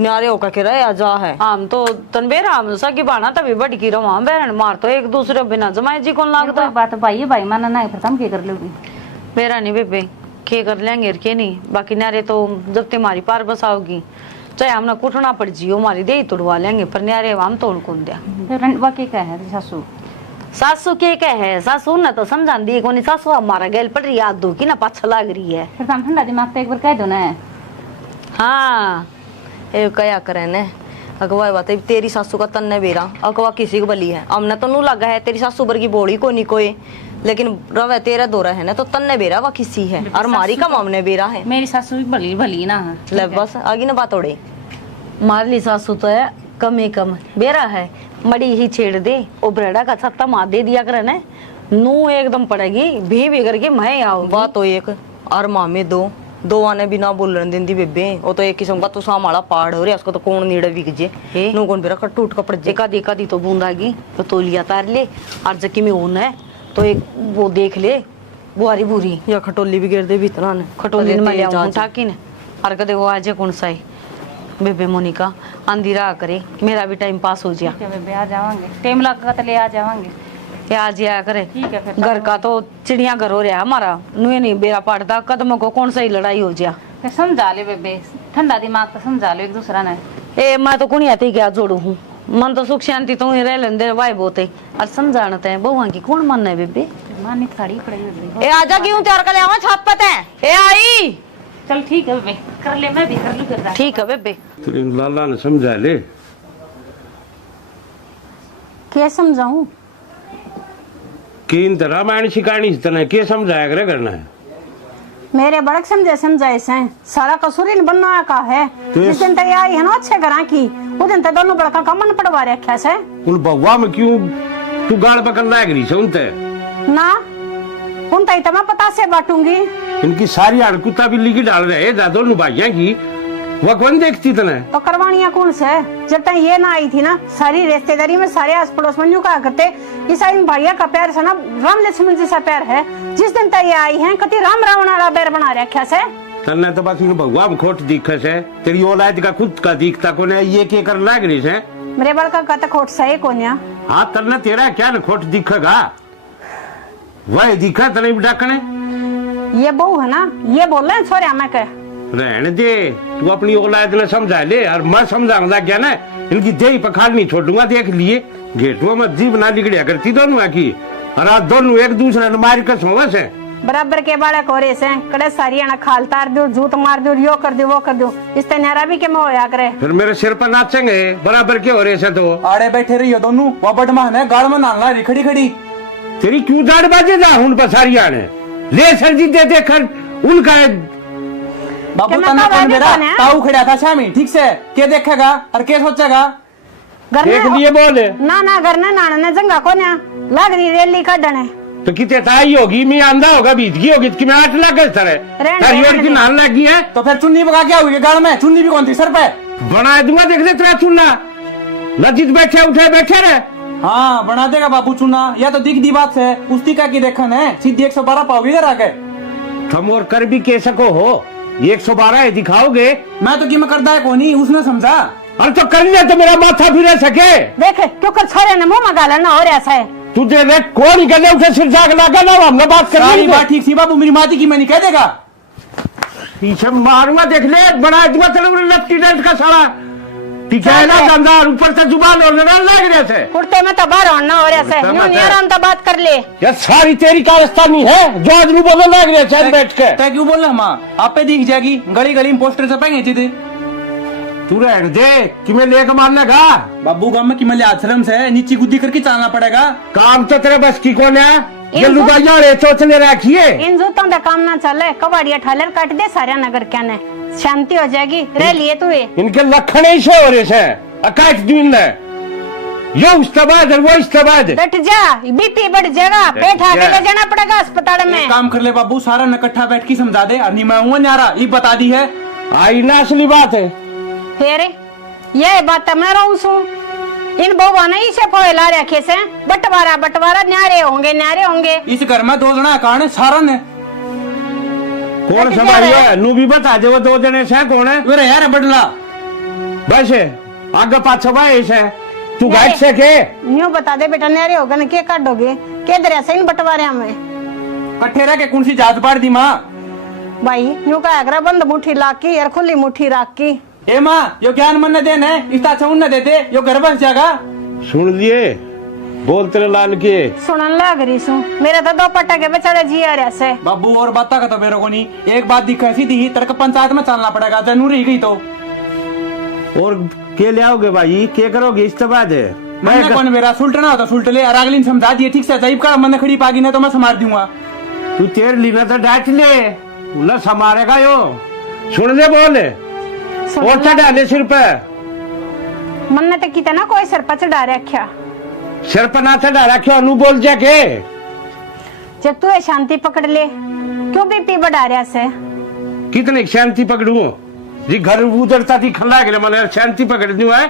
न्यारे होकर के रहे जा है हम तो तनबेरा हम सकी बाना तभी बड़ की रवा बहन मार तो एक दूसरे बिना जमाए जी कौन लागता बात भाई भाई माना ना प्रथम के कर लोगी मेरा नहीं बेबे के कर लेंगे के नहीं बाकी नारे तो जब तुम्हारी पार बसाओगी चाहे हमने कुटना पड़ जियो हमारी दे तुड़वा लेंगे पर न्यारे हम तो उनको दिया वाकई क्या है सासू सासू के है सासू न तो समझा दी कोनी सासू हमारा गैल पड़ रही याद दो की ना पाछा लाग रही है फिर तुम ठंडा दिमाग तो एक बार कह दो ना हाँ ए क्या करे ने अगवा बात तेरी सासू का तन्ने बेरा अगवा किसी को बली है हमने तो नू लगा है तेरी सासू बर की बोड़ी को नहीं कोई लेकिन रवे तेरा दोरा है ना तो तन्ने बेरा वा किसी है और मारी का मामने बेरा है मेरी सासू भी भली भली ना ले बस आगे ना बात ओड़े मारली सासू तो है कम बेरा है मड़ी ही छेड़ दे ओ ब्रेडा का छत्ता मार दे दिया करे ने नू एकदम पड़ेगी भी करके मैं आओ बात तो एक और मामे दो आने बिना बोलन देंदी बेबे वो तो एक किस्म का तो सामाला पहाड़ हो रहा उसको तो कौन नीड़े बिक जे नू कौन बेरा टूट कपड़ जे देखा दी तो बूंदागी तो तोलिया तार ले और जकी में ऊन है तो एक वो देख ले बुआरी बुरी या खटोली भी गिर दे भी इतना ने खटोली में ले आऊं ठाकी ने और कदे वो आज कौन सा है बेबे मोनिका अंधेरा करे मेरा भी टाइम पास हो जाए ठीक है बेबे आ जावांगे टाइम लगा तो ले आ जावांगे ये आज आया करे ठीक है फिर घर का तो चिड़िया घर हो रहा हमारा नुए नहीं बेरा पड़ता कदमों को कौन सा ही लड़ाई हो जा फिर समझा ले बेबे ठंडा दिमाग तो समझा लो एक दूसरा ने ए मैं तो कुणी आती क्या जोड़ू हूँ मन तो सुख शांति तो ही रह लेंदे वाई बोते और समझाते हैं बहुआ की कौन मन है बेबे मानी साड़ी पड़ेगी बेबे ए आजा क्यों तैयार कर ले आवा छाप पते ए आई चल ठीक है बेबे कर ले मैं भी कर लूं करदा ठीक है बेबे तेरे लाला ने समझा ले क्या समझाऊं कि इन रामायण शिकायणी तना के समझाया करे करना है मेरे बड़क समझाए से सारा कसूर इन बनना का है जिस दिन तक आई है ना अच्छे घरा की उस दिन तक दोनों बड़का का मन पड़वा रखा से उन बउआ में क्यों तू गाड़ पकड़ लायक रही से उनते ना उन तक तो मैं पता से बांटूंगी इनकी सारी हड़कुत्ता बिल्ली की डाल रहे दोनों भाइयां की वह कौन देखती तने तो करवानिया कौन से जब तक ये ना आई थी ना सारी रिश्तेदारी में सारे आस पड़ोस में यूं कहा करते इस इन भैया का प्यार से ना राम लक्ष्मण जैसा प्यार है जिस दिन तक ये आई है कति राम रावण वाला पैर बना रखा से तन्ने तो बस इन भगवा में खोट दिखे से तेरी औलाद का खुद का दिखता को ये के कर लाग रही से मेरे बड़का का तो खोट सही कोन्या हाँ तन्ने तेरा क्या न खोट दिखेगा वह दिखा तने डाकने ये बहू है ना ये बोल रहे छोरे मैं कह रहने दे तू अपनी औलाद ने समझा ले और मैं समझाऊंगा क्या ना इनकी देही पखाड़ नहीं छोड़ूंगा देख लिए गेटुआ में जीव ना निकलिया करती दोनों की और आज दोनों एक दूसरे ने मार कर सोवे से बराबर के बालक हो रहे से कड़े सारी ना खाल तार दो झूठ मार दो यो कर दो वो कर दो इस तरह भी के में होया करे फिर मेरे सिर पर नाचेंगे बराबर के हो रहे से तो आड़े बैठे रही हो दोनों वह बटमा है गाड़ में नाला रही खड़ी खड़ी तेरी क्यों दाढ़ बाजे जा उन पर सारी आने ले सर्दी दे देखकर उनका बाबू तना कौन मेरा ताऊ खड़ा था शामी ठीक से के देखेगा और के सोचेगा देख लिए बोले ना घर ने नाना ने जंगा को ना लाग रही रैली काटने तो कितने ताई होगी मैं आंधा होगा बीत गई होगी कि मैं 8 लाख इस तरह तारी की नाल लगी है तो फिर चुन्नी पका क्या हुई गाड़ में चुन्नी भी कौन थी सर पे बना दूंगा देख ले तेरा चुन्ना नजीक बैठे उठे बैठे रहे हाँ बना देगा बाबू चुना या तो दिख दी बात है उस्ती का की देखन है सीधी 112 पाओगे घर आके तुम और कर भी के सको हो 112 दिखाओगे मैं तो कीमत करता है कोनी उसने समझा और तो कर लिया तो मेरा माथा फिर सके देखे क्यों कर छोरे ने मुंह मगा लेना हो रहा है तुझे रे कौन गले उठे सिर जाग लगा ना हमने बात कर सारी बात ठीक सी बाबू मेरी माती की मैं नहीं कह देगा पीछे मारूंगा देख ले बना दूंगा तेरे लेफ्टिनेंट का सारा टिकाना गंदार ऊपर से जुबान और लग रहे थे कुर्ते में तो बाहर होना हो रहा है न्यू नियराम तो बात कर ले ये सारी तेरी कारस्तानी है जो आदमी बोलने लग रहे थे बैठ के तय क्यों बोल रहा माँ आप पे दिख जाएगी गली गली में पोस्टर छपेंगे थे तू रहने दे कि मैं लेकर मारने का बाबू गांव में कि मैं आश्रम से नीची गुद्दी करके चलना पड़ेगा काम तो तेरे बस की कौन है ये लुगाइया रे चोचले रखिए इन जूतों का काम ना चले कबाड़िया ठालर काट दे सारे नगर क्या ने शांति हो जाएगी रह लिए तू इनके लखन ही से हो रहे से अकाश दिन ने यो इस्तेमाल वो इस्तेमाल बैठ जा बीपी बढ़ जाएगा पेट आके ले जाना पड़ेगा अस्पताल में काम कर ले बाबू सारा नकट्ठा बैठ के समझा दे और नहीं मैं हूँ न्यारा ये बता दी है आई ना असली बात है फिर ये बात मैं रहूं सू इन बउआ ने इसे फोला रखे से बंटवारा न्यारे होंगे इस घर में 2 जना कारण सारा ने कौन संभालिए नू भी बता दे वो 2 जने से कौन है अरे यार बडला बस आगे पाछा भाई से तू गाइड से के न्यू बता दे बेटा न्यारे होगा न के काटोगे के दरिया से इन बंटवारे में कठेरा के कौन सी जात बाड़ दी माँ भाई न्यू का अगरा बंद मुट्ठी लाकी यार खुली मुट्ठी राख की ए माँ यो ज्ञान मन न देने इस अच्छा न देते यो घर बस जाएगा सुन लिए बोल तेरे लाल के सुनन लग रही सू मेरे तो 2 पटके बेचारे जी आ रहा से बाबू और बात का तो मेरे को नहीं एक बात दिखा सीधी तर्क पंचायत में चलना पड़ेगा जरूरी गई तो और के ले आओगे भाई के करोगे इस बाद है मैंने कौन मेरा सुल्टना होता सुल्ट ले अगली समझा दिए ठीक से अजीब का मन खड़ी पागी ना तो मैं संभाल दूंगा तू तेर लीना तो डांट ले न समारेगा यो सुन ले बोल और चढ़ा ले सिर पे मन ने तो कितना कोई सर पर चढ़ा रखा। सिर पर ना चढ़ा रखो अनु बोल जाके। जब तू ये शांति पकड़ ले क्यों बीपी बढ़ा रहा से? कितने शांति पकड़ू जी घर उधरता थी खल्ला के मैंने शांति पकड़ दूं है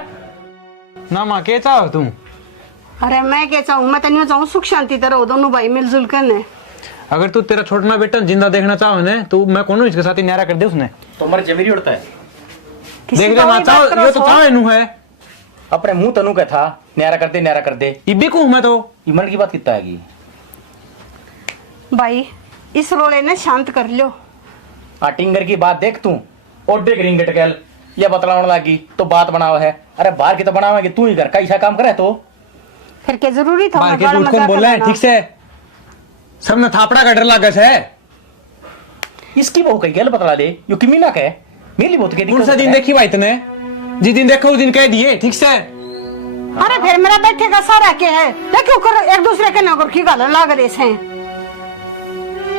ना माँ के चाहो तुम? अरे मैं क्या चाहूँ, मैं तो नहीं चाहूँ सुख शांति तरह दोनों भाई मिलजुल कर ने। अगर तू तेरा छोटा बेटा जिंदा देखना चाहो ने तो मैं कौन इसके साथ ही न्यारा कर दे उसने। तो मर जमीरी उड़ता है। देख ले माँ चाहो ये तो चाहो इनू है अपने मुंह तनु का था न्यारा कर दे इबी को मैं तो इमन की बात कितना है भाई इस रोले ने शांत कर लो। टिंगर की बात देख तू ओडे ग्रीन गटकेल ये बतलाने लगी तो बात बनावा है। अरे बाहर की तो बनावेगी तू ही घर का ऐसा काम करे तो फिर क्या जरूरी था बाहर के झूठ कौन बोल रहा है ठीक से सबने थापड़ा का डर लागस है। इसकी बहू कही गल बतला दे यो कि मीना के मेरी बहुत के कौन सा दिन देखी भाई तने जिस दिन देखो उस दिन कह दिए ठीक से। अरे फिर मेरा बैठे का सारा के है क्यों कर एक दूसरे के नगर की गाल लाग रहे हैं।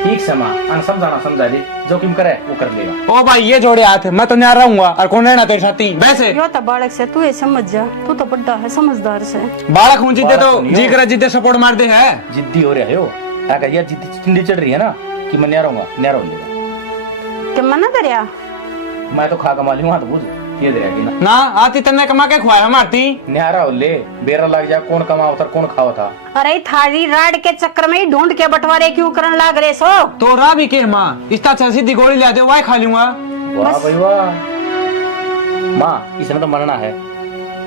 ठीक से माँ समझाना समझा दे जो किम करे वो कर लेगा। ओ भाई ये जोड़े हाथ मैं तो न्यारा रहूंगा और कौन रहना तेरे साथ ही वैसे यो तो बालक से तू ये समझ जा, तू तो बड़ा है समझदार से। बालक हूँ जिद्दे तो जी करा जिद्दे सपोर्ट मार दे है जिद्दी हो रहा हो अगर ये जिद्दी चिंडी चढ़ रही है ना कि मैं न्यारा हो लेगा क्या मना करया? मैं तो खा कमा लूंगा तो बुझ ये दे रहेगी ना ना आती तन्ने कमा के खुआया मारती न्यारा हो ले बेरा लग जा कौन कमाओ था कौन खावा था। अरे थारी राड के चक्कर में ही ढूंढ के बंटवारे क्यों करन लाग रहे सो? तो रा भी के माँ इस तरह सीधी गोली ला दे वाई खा लूंगा। वाह भाई वाह माँ इसमें तो मरना है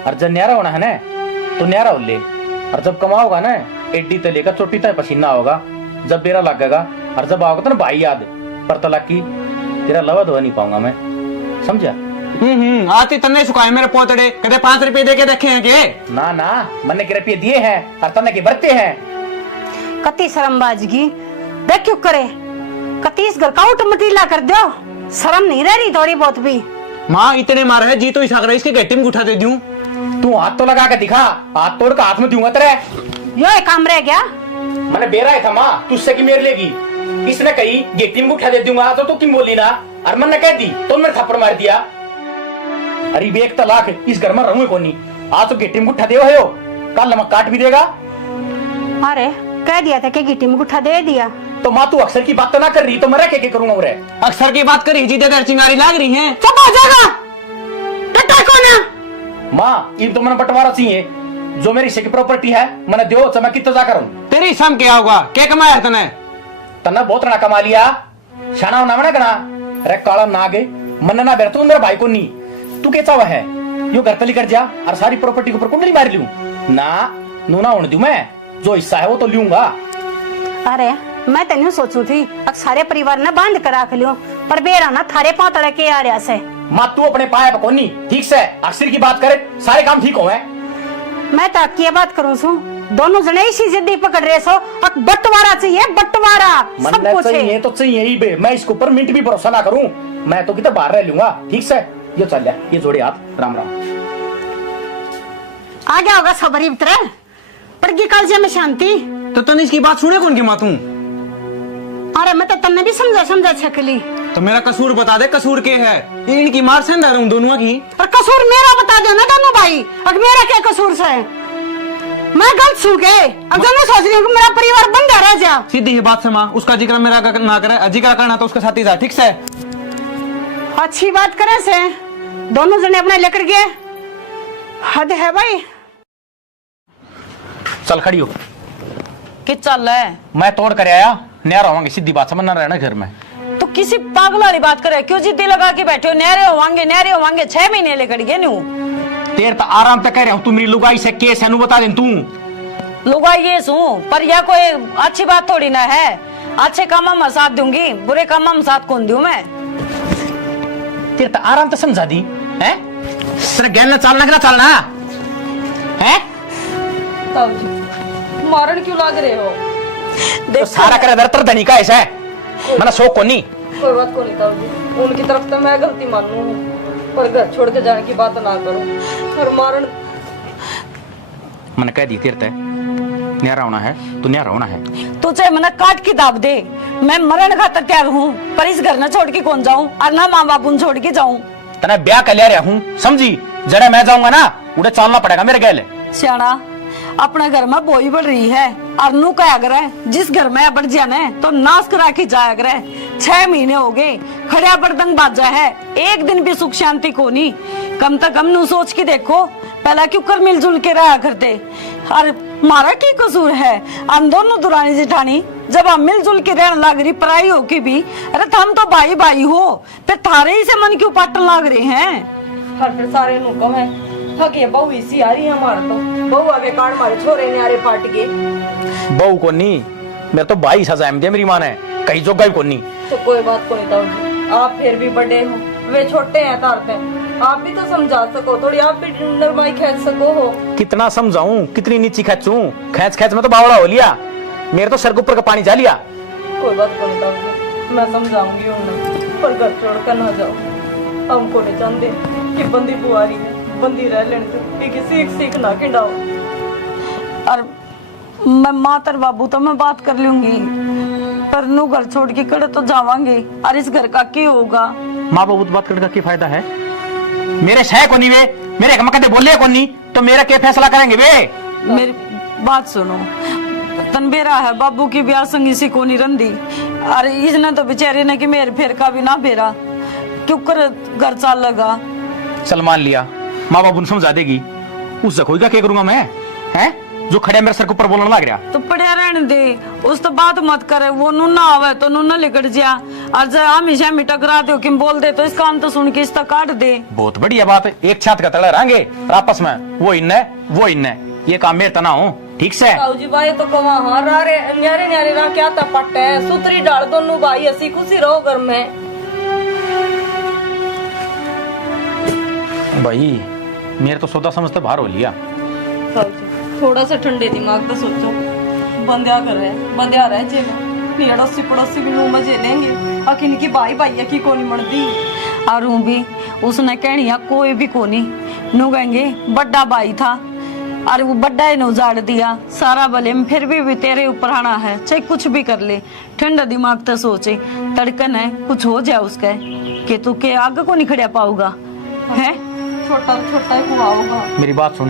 और जब न्यारा होना है ना तो न्यारा हो ले और जब कमाओगा ना एड्डी तले का चोटी तक पसीना होगा जब बेरा लगेगा और जब आओगे तो ना भाई याद पर तलाक की तेरा लवा धोआ नहीं पाऊंगा मैं समझा। आती तन्ने सुखाए मेरे पोतड़े कदे 5 रुपए दे के रखे हैं के ना ना मैंने के रुपये दिए हैं और तन्ने के बरते हैं। कती शर्मबाजगी देख क्यों करे कती इस घर का उठ मटीला कर दो शर्म नहीं रह रही थोड़ी बहुत भी। माँ इतने मार है जी तो इस इसके गट्टी में उठा दे दूं। तू हाथ तो लगा के दिखा हाथ तोड़ का हाथ में दूंगा तेरे यो एक काम रह गया मैंने बेरा है था माँ तुझसे की मेर लेगी इसने कही गेटी में उठा दे दूंगा तो तू क्यों बोली ना और मैंने कह दी तो मैंने थप्पड़ मार दिया। अरे एक तलाक इस घर में रहूंगे कौन नहीं आज तो गेटी में उठा दे हो कल नमक काट भी देगा। अरे कह दिया था कि गिट्टी में उठा दे दिया तो माँ तू अक्सर की बात तो ना कर रही तो मैं क्या करूंगा उरे अक्सर की बात करी जी दे चिंगारी लाग रही है चुप हो जाएगा टट्टा कौन है? माँ ये तो मैंने बंटवारा चाहिए जो मेरी हिस्से की प्रॉपर्टी है मैंने दो मैं कितना जा करूँ तेरी सम क्या होगा क्या कमाया तने तना बहुत रना कमा लिया शाना होना ना कना अरे काला ना गे मन ना बैठ तू मेरा भाई को नहीं तू क्या चावा है यो घर तली कर जा और सारी प्रॉपर्टी के ऊपर कुंडली मार लूं ना नूना होने दूं मैं जो हिस्सा है वो तो लूंगा। अरे मैं तेन सोचू थी अब सारे परिवार ने बांध कर रख लियो पर बेरा ना थारे पातड़े के आ रहा से। माँ तू अपने पाए पकोनी ठीक से अक्सर की बात करे सारे काम ठीक हो मैं तो की बात करूँ सू दोनों जने इसी जिद्दी पकड़ रहे सो अब बंटवारा चाहिए बंटवारा सब कुछ चाहिए तो चाहिए ही बे मैं इसके ऊपर मिनट भी भरोसा ना करूं मैं तो कितना बाहर रह लूंगा ठीक से ये चल ये जोड़े हाथ राम राम आ गया होगा सबरी भीतर पड़गी कालजे में शांति तो तने इसकी बात सुने कौन की माँ तू। अरे मैं तो तन्ने भी समझा छकली तो मेरा कसूर बता दे कसूर के है इनकी मार से अंदर हूँ दोनों की और कसूर मेरा बता दो ना दोनों भाई अब मेरा क्या कसूर से मैं गलत सू के अब जो मैं सोच रही हूँ मेरा परिवार बंदा रह जा सीधी ही बात से माँ उसका जिक्र मेरा ना करे जिक्र करना तो उसके साथ ही जा ठीक से अच्छी बात करे से दोनों जने अपने लेकर गए हद है भाई। चल खड़ी हो कि चल है मैं तोड़ कर आया नया रहोगे सीधी बात समझना रहना घर में तो किसी पागल वाली बात करे क्यों जिद्दी लगा के बैठे हो नहरे होवांगे 6 महीने लेकर गए न्यू तेर तो आराम तक कह रहा हूँ तू मेरी लुगाई से केस है बता दे तू लुगा ये सू पर यह कोई अच्छी बात थोड़ी ना है अच्छे काम में साथ दूंगी बुरे काम में साथ कौन दूं मैं तेरे तो आराम तो समझा दी है तेरा ज्ञान ना चलना है मारन क्यों लाग रहे हो? तो सारा करे दर धनी का ऐसा है मैंने शौक को नहीं कोई बात को नहीं ताऊ जी उनकी तरफ तो मैं गलती मानू पर घर छोड़ के जाने की बात ना करो और मारन मैंने कह दी तेरे न्यारा होना है तो न्यारा होना है तुझे मैंने काट की दाब दे मैं मरण खातर तैयार हूँ पर इस घर न छोड़ के कौन जाऊँ और ना माँ बाप छोड़ के जाऊँ तना ब्याह कर लिया रहा हूँ समझी जरा मैं जाऊंगा ना उड़े चलना पड़ेगा मेरे गैल। सियाना अपने घर में बोई बढ़ रही है और नू क्या करे जिस घर में बढ़ जाए ना तो नाश करा के जाया करे। 6 महीने हो गए खड़िया बर्दंग बाजा है, एक दिन भी सुख शांति को नहीं। कम से कम नू सोच के देखो पहला क्यों कर मिलजुल के रहा करते। और मारा की कसूर है हम दोनों दुरानी जिठानी जब हम मिलजुल के रहने लग रही पराई हो के भी, अरे हम तो भाई भाई हो फिर थारे ही से मन क्यों पाटन लग रहे हैं। हर फिर सारे नु को है थक ये बहू इसी आ रही है हमारा तो बहू आगे कान मारे छोरे न्यारे पाट के बहू को नहीं मेरे तो भाई सजा दिया मेरी माँ ने कहीं जोगा को नहीं। तो कोई बात को नहीं ताऊ जी, आप फिर भी बड़े हो वे छोटे हैं तार पे, आप भी तो समझा सको थोड़ी, आप भी नरमाई खींच सको हो। कितना समझाऊं कितनी नीची खींचूं, खींच खींच में तो बावड़ा हो लिया, मेरे तो सर के ऊपर का पानी जा लिया। कोई बात को नहीं ताऊ जी, मैं समझाऊंगी उन्हें पर घर छोड़ कर ना जाओ। हमको नहीं जानते कि बंदी बुआरी है, बंदी रह लेने से कि सीख ना खिंडाओ। और मैं माँ तर बाबू तो मैं बात कर लूंगी पर नू घर छोड़ के कड़े तो जावांगे और इस घर का क्या होगा। माँ बाबू बात करने का क्या फायदा है, मेरे शह को नहीं वे मेरे मकदे बोले को नहीं तो मेरा क्या फैसला करेंगे वे। मेरी बात सुनो तनबेरा है बाबू की ब्याह संगी सी को नहीं रंदी और इसने तो बेचारे ने कि मेरे फेर का भी ना बेरा क्यों कर घर चाल लगा। चल मान लिया माँ बाबू ने समझा देगी, उस जखोई का क्या करूंगा मैं हैं जो खड़े मेरे सर के ऊपर बोलने लग रहा। तो पढ़िया रहने दे उस तो बात मत करे, वो नू ना आवे तो नू ना लिकट जा और जब हमेशा टकरा दो कि बोल दे तो इस काम तो सुन के इसका काट दे। बहुत बढ़िया बात है, एक छात का तड़ा रहेंगे और आपस में वो इन्ने ये काम मेरे तना हो ठीक से। ताऊ जी भाई तो कवा हाँ रे न्यारे न्यारे ना क्या तपट है, सुतरी डाल दोनों भाई हंसी खुशी रहो घर में। भाई मेरे तो सौदा समझते बाहर हो लिया। ताऊ जी थोड़ा सा ठंडे दिमाग तो सोचो, बंदिया कर रहे बंदिया रहे जे में अड़ोसी पड़ोसी भी मुंह मजे लेंगे अकिन की भाई भाई की कोनी मरदी और भी उसने कहनिया कोई भी कोनी नू कहेंगे बड़ा भाई था और वो बड़ा ही ने उजाड़ दिया सारा भले में फिर भी तेरे ऊपर आना है चाहे कुछ भी कर ले। ठंडा दिमाग तो सोचे तड़कन है कुछ हो जाए उसका कि तू के आगे को नहीं खड़ा पाऊगा है। छोटा छोटा ही हुआ होगा। मेरी बात सुन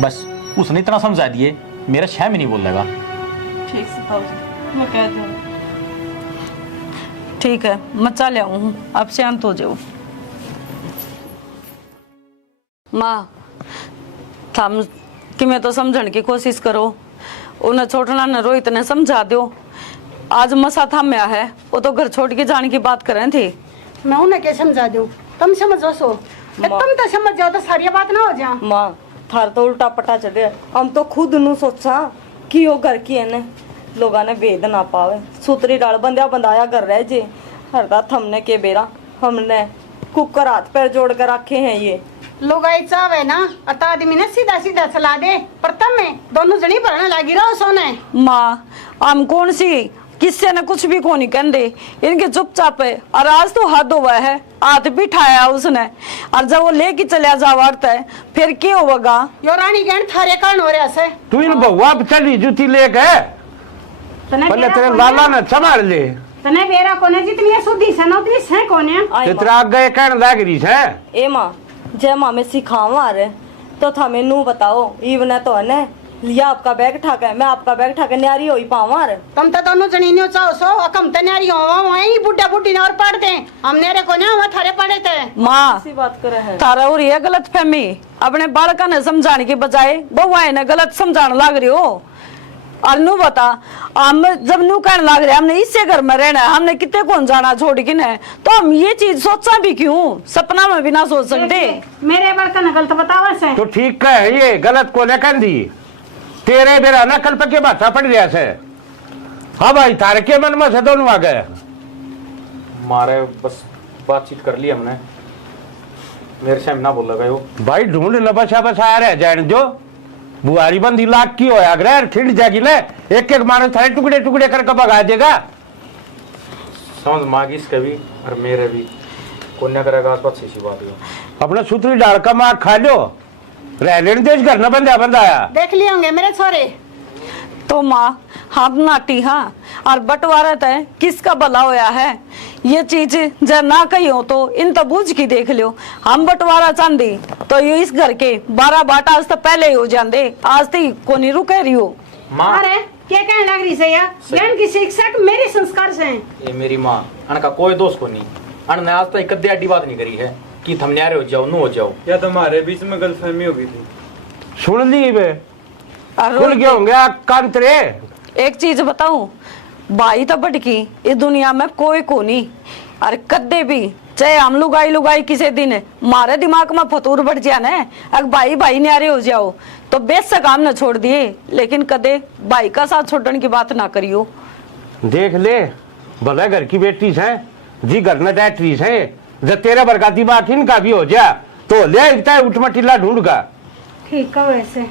बस उसने इतना समझा दिए मेरा शह में नहीं बोल लगा। ठीक से ताऊ जी मैं कह दूँ। ठीक है मैं चल आऊँ अब शांत हो जाओ। माँ थम कि मैं तो समझने की कोशिश करो, उन्हें छोड़ना न रोहित ने समझा दो। आज मसा थम्या है वो तो घर छोड़ के जाने की बात कर रहे थे। मैं उन्हें क्या समझा दूं, तुम समझो सो तुम तो समझ जाओ तो सारी बात ना हो जा। माँ थार तो उल्टा पटा चढ़े, हम तो खुद नु सोचा कि वो घर की है ने लोगा ने भेद ना पावे, सूतरी डाल बंदिया बंदाया कर रहे जे हरदा थमने के बेरा हमने कुकर हाथ पैर जोड़ कर रखे हैं। ये लोग आई चावे ना अता आदमी ने सीधा सीधा चला दे पर तब में दोनों जनी भरने लगी रहो सोने। माँ हम कौन सी किससे ने कुछ भी को नहीं कहते इनके चुपचाप है और आज तो हद हुआ है हाथ भी ठाया उसने और जब वो लेके चला जा वार्ता है फिर क्या होगा। यो रानी गहन थारे कारण हो रहा से तू इन बउआ पे चली जूती लेके पहले तेरे लाला ने संभाल ले तने बेरा कोने जितनी सुधी से ना उतनी से कोने तेरा आगे कहने लग रही है। ए माँ जय माँ में सिखावा रहे तो था मेनू बताओ इवन तो है ने लिया आपका बैग ठाके मैं आपका बैग ठाके न्यारी होई पावा रे। तुम तो दोनों जनी ने चाहो सो अकम ते न्यारी हो वही बुड्ढा बुड्ढी ने और पढ़ते हम नेरे को ना थारे पढ़े थे। माँ ऐसी बात करे है तारा और ये गलत फहमी अपने बालका ने समझाने के बजाय बउआ ने गलत समझाने लग रही हो। और नू बता हम जब नू कहने लग रहे हमने इससे घर में रहना है हमने कितने कौन जाना छोड़ के न तो हम ये चीज सोचा भी क्यों सपना में भी ना सोच सकते। मेरे बर्तन गलत बतावा से तो ठीक है ये गलत को कर दी तेरे मेरा ना कल पे बात पड़ रहा से। हाँ भाई तारे के मन में से दोनों आ गए मारे बस बातचीत कर ली हमने मेरे से ना बोल लगा भाई ढूंढ न बसा बसा रहे जान जो बुआरी बंदी लाख की होया अगर खिड़ जाएगी ना एक एक मानो सारे टुकड़े टुकड़े करके भगा देगा। समझ मांगी इसके भी और मेरे भी कन्या करेगा अच्छी सी बात है। अपना सूत्री डाल का मार खा लो रह लेने देश घर न बंदा बंदा आया देख लिए होंगे मेरे छोरे। तो माँ हम नाटी हाँ और बंटवारा तय किसका भला होया है। ये चीज जब ना कही हो तो इन तो बूझ की देख लियो। हम बंटवारा चांदी तो ये इस घर के 12 बाटा आज तो पहले ही हो जाते, आज तो कोनी रुके रही हो। माँ अरे क्या कहने लग रही से यार, ज्ञान की शिक्षा मेरे संस्कार से हैं। ये मेरी माँ अन का कोई दोस्त को नहीं, अन ने आज तक कद्दे अड्डी बात नहीं करी है कि थम न्यारे हो जाओ, नु हो जाओ। या तुम्हारे बीच में गलतफहमी हो गई थी। सुन ली बे, और खुल गया होंगे कांतरे। एक चीज बताऊं, भाई तो बटकी इस दुनिया में कोई को नहीं। और कद्दे भी चाहे हम लुगाई किसी दिन मारे दिमाग में फतूर बढ़ जाए ना, अगर भाई भाई न्यारे हो जाओ तो बेशक काम न छोड़ दिए, लेकिन कदे भाई का साथ छोड़ने की बात ना करियो। देख ले भले घर की बेटी है जी, घर में डैटरी है, जब तेरा बरका दिमाग इनका भी हो जा तो ले इतना उठमा टिल्ला ढूंढ का। ठीक है वैसे।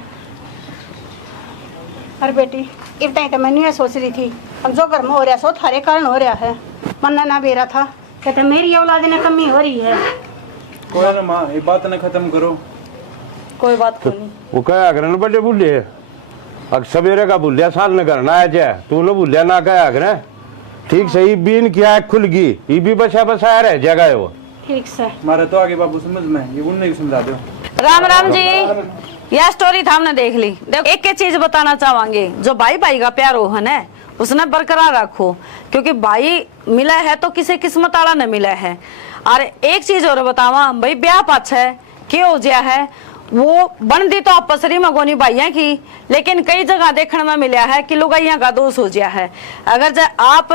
अरे बेटी इतना ही तो मैं ये सोच रही थी, अब जो घर में हो रहा सो थारे कारण हो रहा है। मन्ना ना बेरा था कहते मेरी औलाद में कमी हो रही है। कोई ना माँ, ये बात ना खत्म करो। कोई बात को नहीं। वो क्या करे बड़े बुढ़े अब सवेरे का भूलिया साल न करना है जाए, तू न भूलिया ना क्या करे। ठीक सही बीन किया खुल गई, ये भी बसा बसाया रह जाएगा वो। ठीक से हमारा तो आगे बाबू समझ में, ये उन्हें समझा दो। राम राम जी, यह स्टोरी था हमने देख ली। देखो एक एक चीज बताना चाहेंगे, जो भाई भाई का प्यार हो है ना उसने बरकरार रखो, क्योंकि भाई मिला है तो किसी किस्मत वाला न मिला है। और एक चीज और बतावा भाई, ब्याह पाछ है क्या हो गया है, वो बनती तो आपसरी में गोनी भाइया की, लेकिन कई जगह देखने में मिला है कि लुगाइया का दोष हो गया है। अगर आप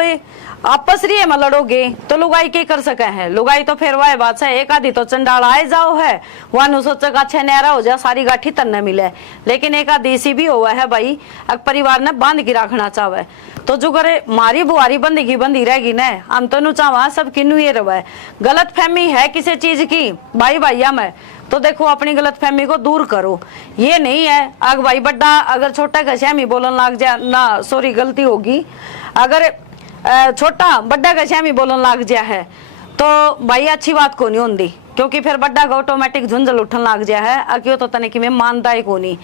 आपसरी में लड़ोगे तो लुगाई के कर सके हैं, लुगाई तो फिर वह बात है एक आधी तो चंडाल आए जाओ है, वह सोचेगा अच्छा न्यारा हो जाए सारी गाठी तन न मिले, लेकिन एक आधी सी भी हुआ है भाई अगर परिवार ने बांध के रखना चाहे तो जो करे मारी बुआरी बंदी रहेगी न, हम तो चाहवा सब किन्नू ये रहे। गलत फहमी है किसी चीज की भाई भाइया में तो देखो अपनी गलत फहमी को दूर करो। ये नहीं है अग भाई बड्डा अगर छोटा घश्यामी बोलन लग जाए ना, सॉरी गलती होगी, अगर छोटा बड्डा घश्यामी बोलन लग जाए है तो भाई अच्छी बात को नहीं होती, क्योंकि फिर बड्डा का ऑटोमेटिक झुंझल उठन लग जाए है। अक्यों तो तने कि मैं मानता ही को नहीं।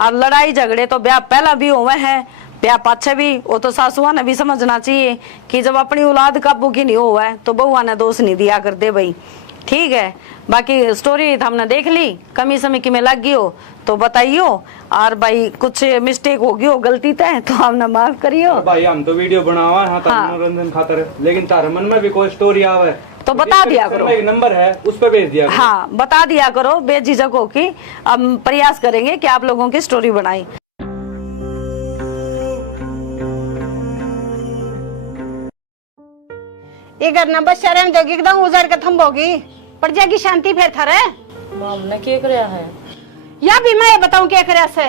और लड़ाई झगड़े तो ब्याह पहला भी हुए हैं, ब्याह पाछे भी, वो तो सासुआ ने भी समझना चाहिए कि जब अपनी औलाद काबू की नहीं हुआ है तो बहुआ ने दोष नहीं दिया कर दे भाई। ठीक है, बाकी स्टोरी हमने देख ली, कमी समी की में लग गई हो तो बताइयो, और भाई कुछ मिस्टेक हो गई हो गलती तय तो हमने माफ करियो। भाई हम तो वीडियो बनावा है हाँ। मनोरंजन खातर, लेकिन तारे मन में भी कोई स्टोरी आवे तो बता दिया करो, एक नंबर है उस पर भेज दिया करो। हाँ बता दिया करो बेझिझक हो कि हम प्रयास करेंगे कि आप लोगों की स्टोरी बनाई। ये घर ना बस शर्म दोगी एकदम उजड़ के थम्बोगी, पड़ जाएगी शांति फिर थारे। हमने क्या कराया है या भी मैं बताऊं क्या करे से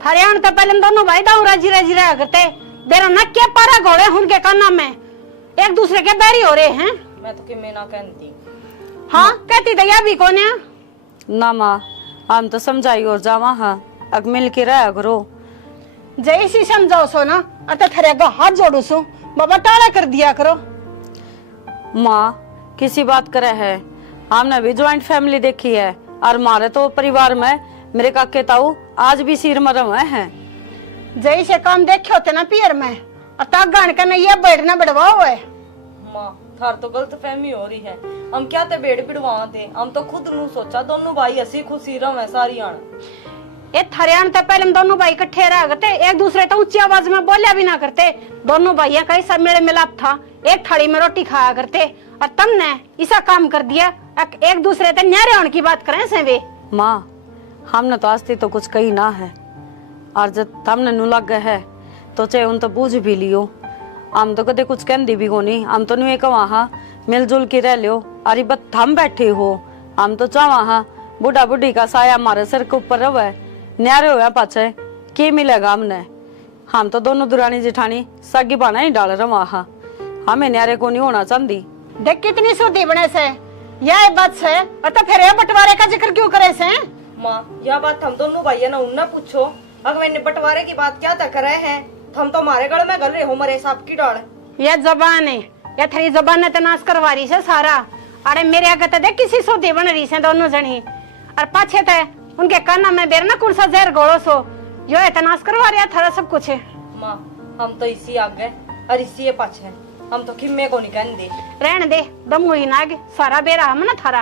थारे आने तो पहले दोनों भाई दाऊ राजी राजी रहा करते, बेरा न क्या पारा घोड़े उनके काना में एक दूसरे के बैरी हो रहे हैं। मैं तो कि मैं ना कहती। हाँ कहती तो या भी कौन है ना माँ हम तो समझाई और जावा हाँ अग मिल के रहा करो। जैसी समझाओ सो ना अतः थारे का हाथ जोड़ू सो बाबा टाला कर दिया करो। माँ किसी बात करे है, हमने भी ज्वाइंट फैमिली देखी है और हमारे तो परिवार में मेरे काके ताऊ आज भी सिर मरम है। जैसे काम देखे होते ना पियर में और तागान का ये बैठना बढ़वाओ है। माँ थार तो गलत फहमी हो रही है, हम क्या ते बेड़ पिड़वा थे, हम तो खुद नू सोचा दोनों भाई हसी खुशी रहे सारी आन। ये थारे आने तो पहले दोनों भाई इकट्ठे रहा करते, एक दूसरे तो ऊंची आवाज में बोलिया भी ना करते। दोनों भाइयों का सब मेल मिलाप था, एक थाली में रोटी खाया करते, और तुमने ऐसा काम कर दिया एक दूसरे ते न्यारे होने की बात करें से वे। माँ हमने तो आज तो कुछ कही ना है, और जब हमने नु लग गए है तो चाहे उन तो बूझ भी लियो, हम तो कदे कुछ कहती भी कोनी, हम तो नहीं कहा हाँ मिलजुल के रह लियो। अरे बस हम बैठे हो, हम तो चाहवा हाँ बुढ़ा बुढ़ी का साया हमारे सिर के ऊपर रहे, न्यारे हो पाछे के मिलेगा हमने। हम तो दोनों दुरानी जेठानी सगी बाना ही डाल रहा हाँ, हमें न्यारे को नहीं होना चाहती। देख कितनी सुधी बने से यह बात से, और तो फिर ये बंटवारे का जिक्र क्यों करे से? माँ यह बात हम दोनों भाइयों ने उन्ना पूछो, अगर मैंने बंटवारे की बात क्या तक रहे हैं, हम तो हमारे गल में गल रहे हो मरे सांप की डाल। यह जबान है, यह थरी जबान ने तनाश करवा रही से सारा। अरे मेरे आगे तो देख किसी सुधी बन रही से दोनों जनी, और पाछे थे उनके काना में बेर ना कौन सा जहर घोड़ो सो जो है तनाश करवा रहा थारा सब कुछ है। माँ हम तो इसी आ गए, और इसी ये पाछे हम तो खिम्मे को नहीं कहने दे। रहने दे, दम हुई नाग सारा बेरा हम ना थारा।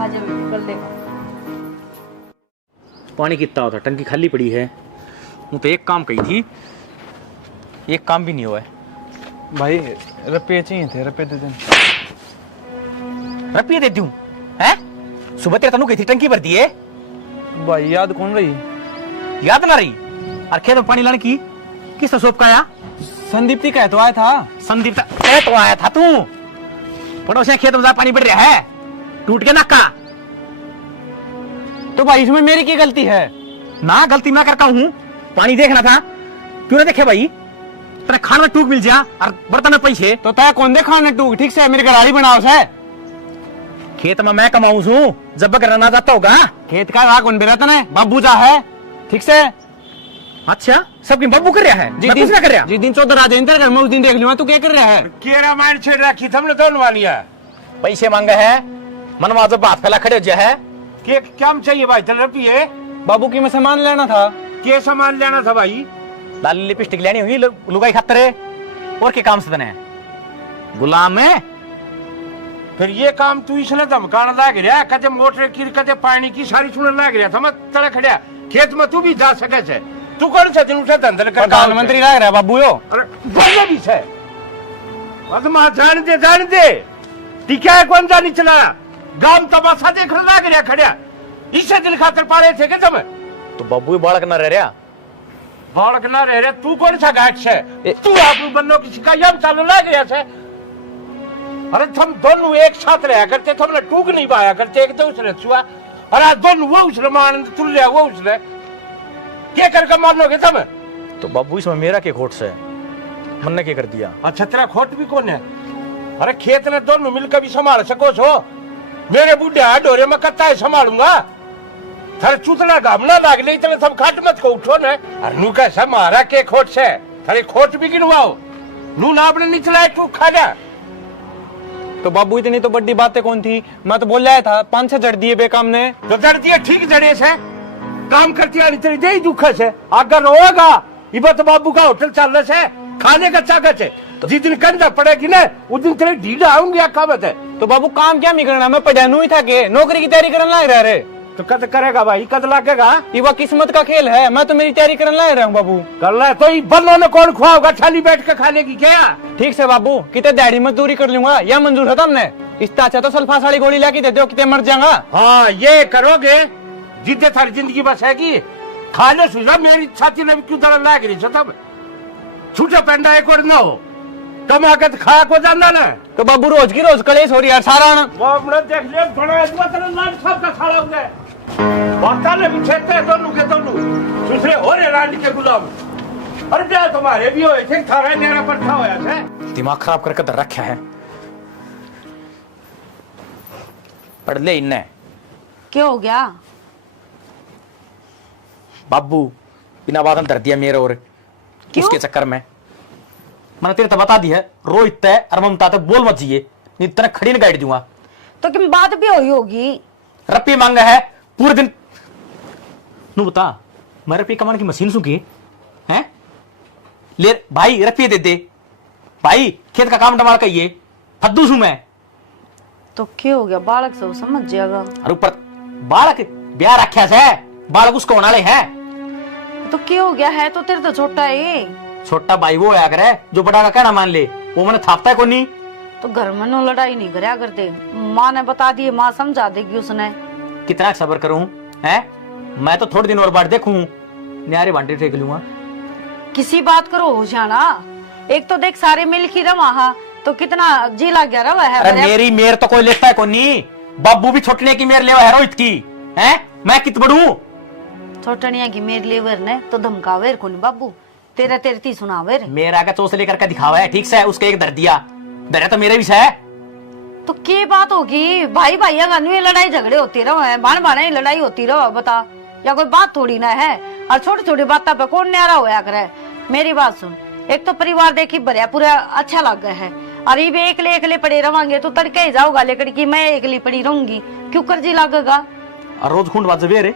आज कल देखो पानी कितना होता, टंकी खाली पड़ी है। वो तो एक काम कही थी, एक काम भी नहीं हुआ है। भाई रुपये चाहिए थे, रुपये दे दें। रुपये दे दूं? हैं? सुबह तेरे तनु गई थी टंकी भर दिए। भाई याद कौन रही? याद ना रही? और खेत में पानी लाने की किसने सोप का आया? संदीप जी का तो आया था। संदीप तो आया था तू। पड़ोसिया खेत में पानी बढ़ रहा है, टूट के नक्का। तो भाई इसमें मेरी क्या गलती है? ना गलती मैं करता हूँ, पानी देखना था, क्यों ना देखे भाई? तेरे खाने में टूक मिल जा और बर्तन में पैसे। तो तय कौन दे खाने टूक? ठीक से मेरी गराड़ी बनाओ से। खेत में मैं कमाऊं हूँ, जब बकर ना जाता होगा। खेत का कौन बेरा है? बाबू जा है ठीक से। अच्छा, सबकी बब्बू कर रहा है, मैं कुछ ना कर रहा। जिस दिन चौधर दिन तेरे घर में उस दिन देख लूंगा तू क्या कर रहा है। केरा मार छेड़ रखी हमने दोनों वालिया। पैसे मांगे है, मनवा जब बात फैला खड़े हो जा है। के क्या चाहिए भाई? चल रुपये बाबू की मैं सामान लेना था। के सामान लेना था भाई? लाली लिपस्टिक लेनी हुई लुगाई खातर है, और के काम से तने गुलाम है। फिर ये काम तू इसने धमकाना लाग रहा, कदे मोटर की कदे पानी की सारी सुनने लाग रहा था। मैं तेरा खड़िया खेत में तू भी जा सके छे। तू कौन सा दिन उठा धंधल कर? प्रधानमंत्री लाग रहा बाबू यो। अरे बोलना भी छे मत मा जान दे टिका है कौन जानी चला गांव तमाशा देख लाग रहा खड़िया। इससे दिल खातर पाड़े थे के तुम? तो बब्बू बालक ना रह रहा, बालक ना रह रहे। तू कौन सा गाठ से? तू आप बन्नो की शिकायत चालू लाग रहा छे। अरे तुम दोनों एक साथ रहा करते, तुमने टूक नहीं पाया करते एक दूसरे छुआ। अरे आज दोनों वो उसने मान तुल लिया, वो उसने क्या करके मानोगे तुम? तो बब्बू इसमें मेरा के खोट से मन ने क्या कर दिया? अच्छा तेरा खोट भी कौन है? अरे खेत ने दोनों मिलकर भी संभाल सको छो। मेरे बूढ़े डोरे में कत्ता है संभालूंगा। थारे चूतना गामना लाग ले इतने सब खाट मत को उठो न। अरे नू कैसा मारा के खोट से? थारे खोट भी गिनवाओ। नू ना अपने निचला तू खा जा। तो बाबू इतनी तो बड़ी बातें कौन थी? मैं तो बोल रहा था 5-6 जड़ दिए बेकाम ने। तो जड़ दिए ठीक जड़े से काम करती आनी तेरी दे दुख से। अगर होगा इबा तो बाबू का होटल चल रहा है, खाने का चाकच है। जिस दिन कंधा पड़ेगी ना उस दिन तेरे ढीला आऊंगी आका मत है। तो बाबू काम क्या नहीं करना? मैं पढ़ानू ही था के नौकरी की तैयारी करने लग रहा रे। तो कद करेगा भाई? कद लागेगा? ये वो किस्मत का खेल है। मैं तो मेरी तैयारी करने लग रहा हूँ बाबू। कर ले तो ये बल्लों ने कौन खुआओगा? थाली बैठ के खाने की क्या? ठीक से बाबू, कितने दिहाड़ी मजदूरी कर लूंगा या मंजूर है तुमने? इससे अच्छा तो सल्फा साड़ी गोली लेके दे दो, कितने मर जाऊंगा। हाँ ये करोगे जिद्दे थारी जिंदगी बस है की खा ले सुझा। मेरी छाती ने क्यों तरह लाग रही तब छूटा पेंडा एक और ना हो कम आकर खा को जाना ना। तो बाबू रोज की रोज कलेश हो रही है सारा ना। वो अपना देख ले बड़ा इतना तेरा नाम सब का खाला हो गया। बाता ले बिछेते हैं दोनों के दोनों दूसरे और रानी के गुलाम। अरे क्या तुम्हारे भी होए थे थारा नेरा पर था होया थे। दिमाग खराब करके तो रखा है। पढ़ ले इन्ने। क्या हो गया? बाबू बिना बात धर दिया मेरे और उसके चक्कर में। मैंने तेरे तो बता दी है, रोहित तय और ममता तक बोल मत जिए, नहीं तेरे खड़ी न गाइड दूंगा। तो किम बात भी हुई होगी। रप्पी मांगा है पूरे दिन। नू बता मैं रप्पी कमाने की मशीन सुखी है? ले भाई रप्पी दे दे भाई, खेत का काम डमार कहिए फद्दू सू मैं। तो क्या हो गया? बालक से समझ जाएगा। और ऊपर बालक ब्याह रखा से बालक उसको होने वाले है। तो क्या हो गया है? तो तेरे तो छोटा है। छोटा भाई वो आया करे जो बड़ा का कहना मान ले, वो मैंने थापता है को नहीं। तो घर में नो लड़ाई नहीं करया करते। माँ ने बता दिए, माँ समझा देगी उसने। कितना सबर करूं है? मैं तो थोड़े दिन और बाद देखूं न्यारे बांटे ठेक लूंगा। किसी बात करो हो जाना। एक तो देख सारे मिल की रवा तो कितना जी लग गया रवा है। अरे मेरी मेर तो कोई लेता है को नहीं। बाबू भी छोटने की मेर लेवा है रोहित की है। मैं कित बड़ू छोटनिया की मेर लेवर ने तो धमकावेर को नहीं बाबू। तेरा तेरती सुनावेर। मेरा का चोस लेकर के दिखावा है ठीक से, उसके एक दर दिया दर तो मेरे भी है। तो क्या बात होगी? भाई भाइया का नहीं लड़ाई झगड़े होती रहो है, बाण बाण लड़ाई होती रहो बता, या कोई बात थोड़ी ना है। और छोटी छोटी बातों पे कौन न्यारा होया करे? मेरी बात सुन, एक तो परिवार देखी भरिया पूरा अच्छा लग गया है, और ये एकले पड़े रहोगे तो तड़के ही जाओगा लेकर की मैं एकली पड़ी रहूंगी, क्यों कर जी लगेगा? और रोज खूंड बात जबे रे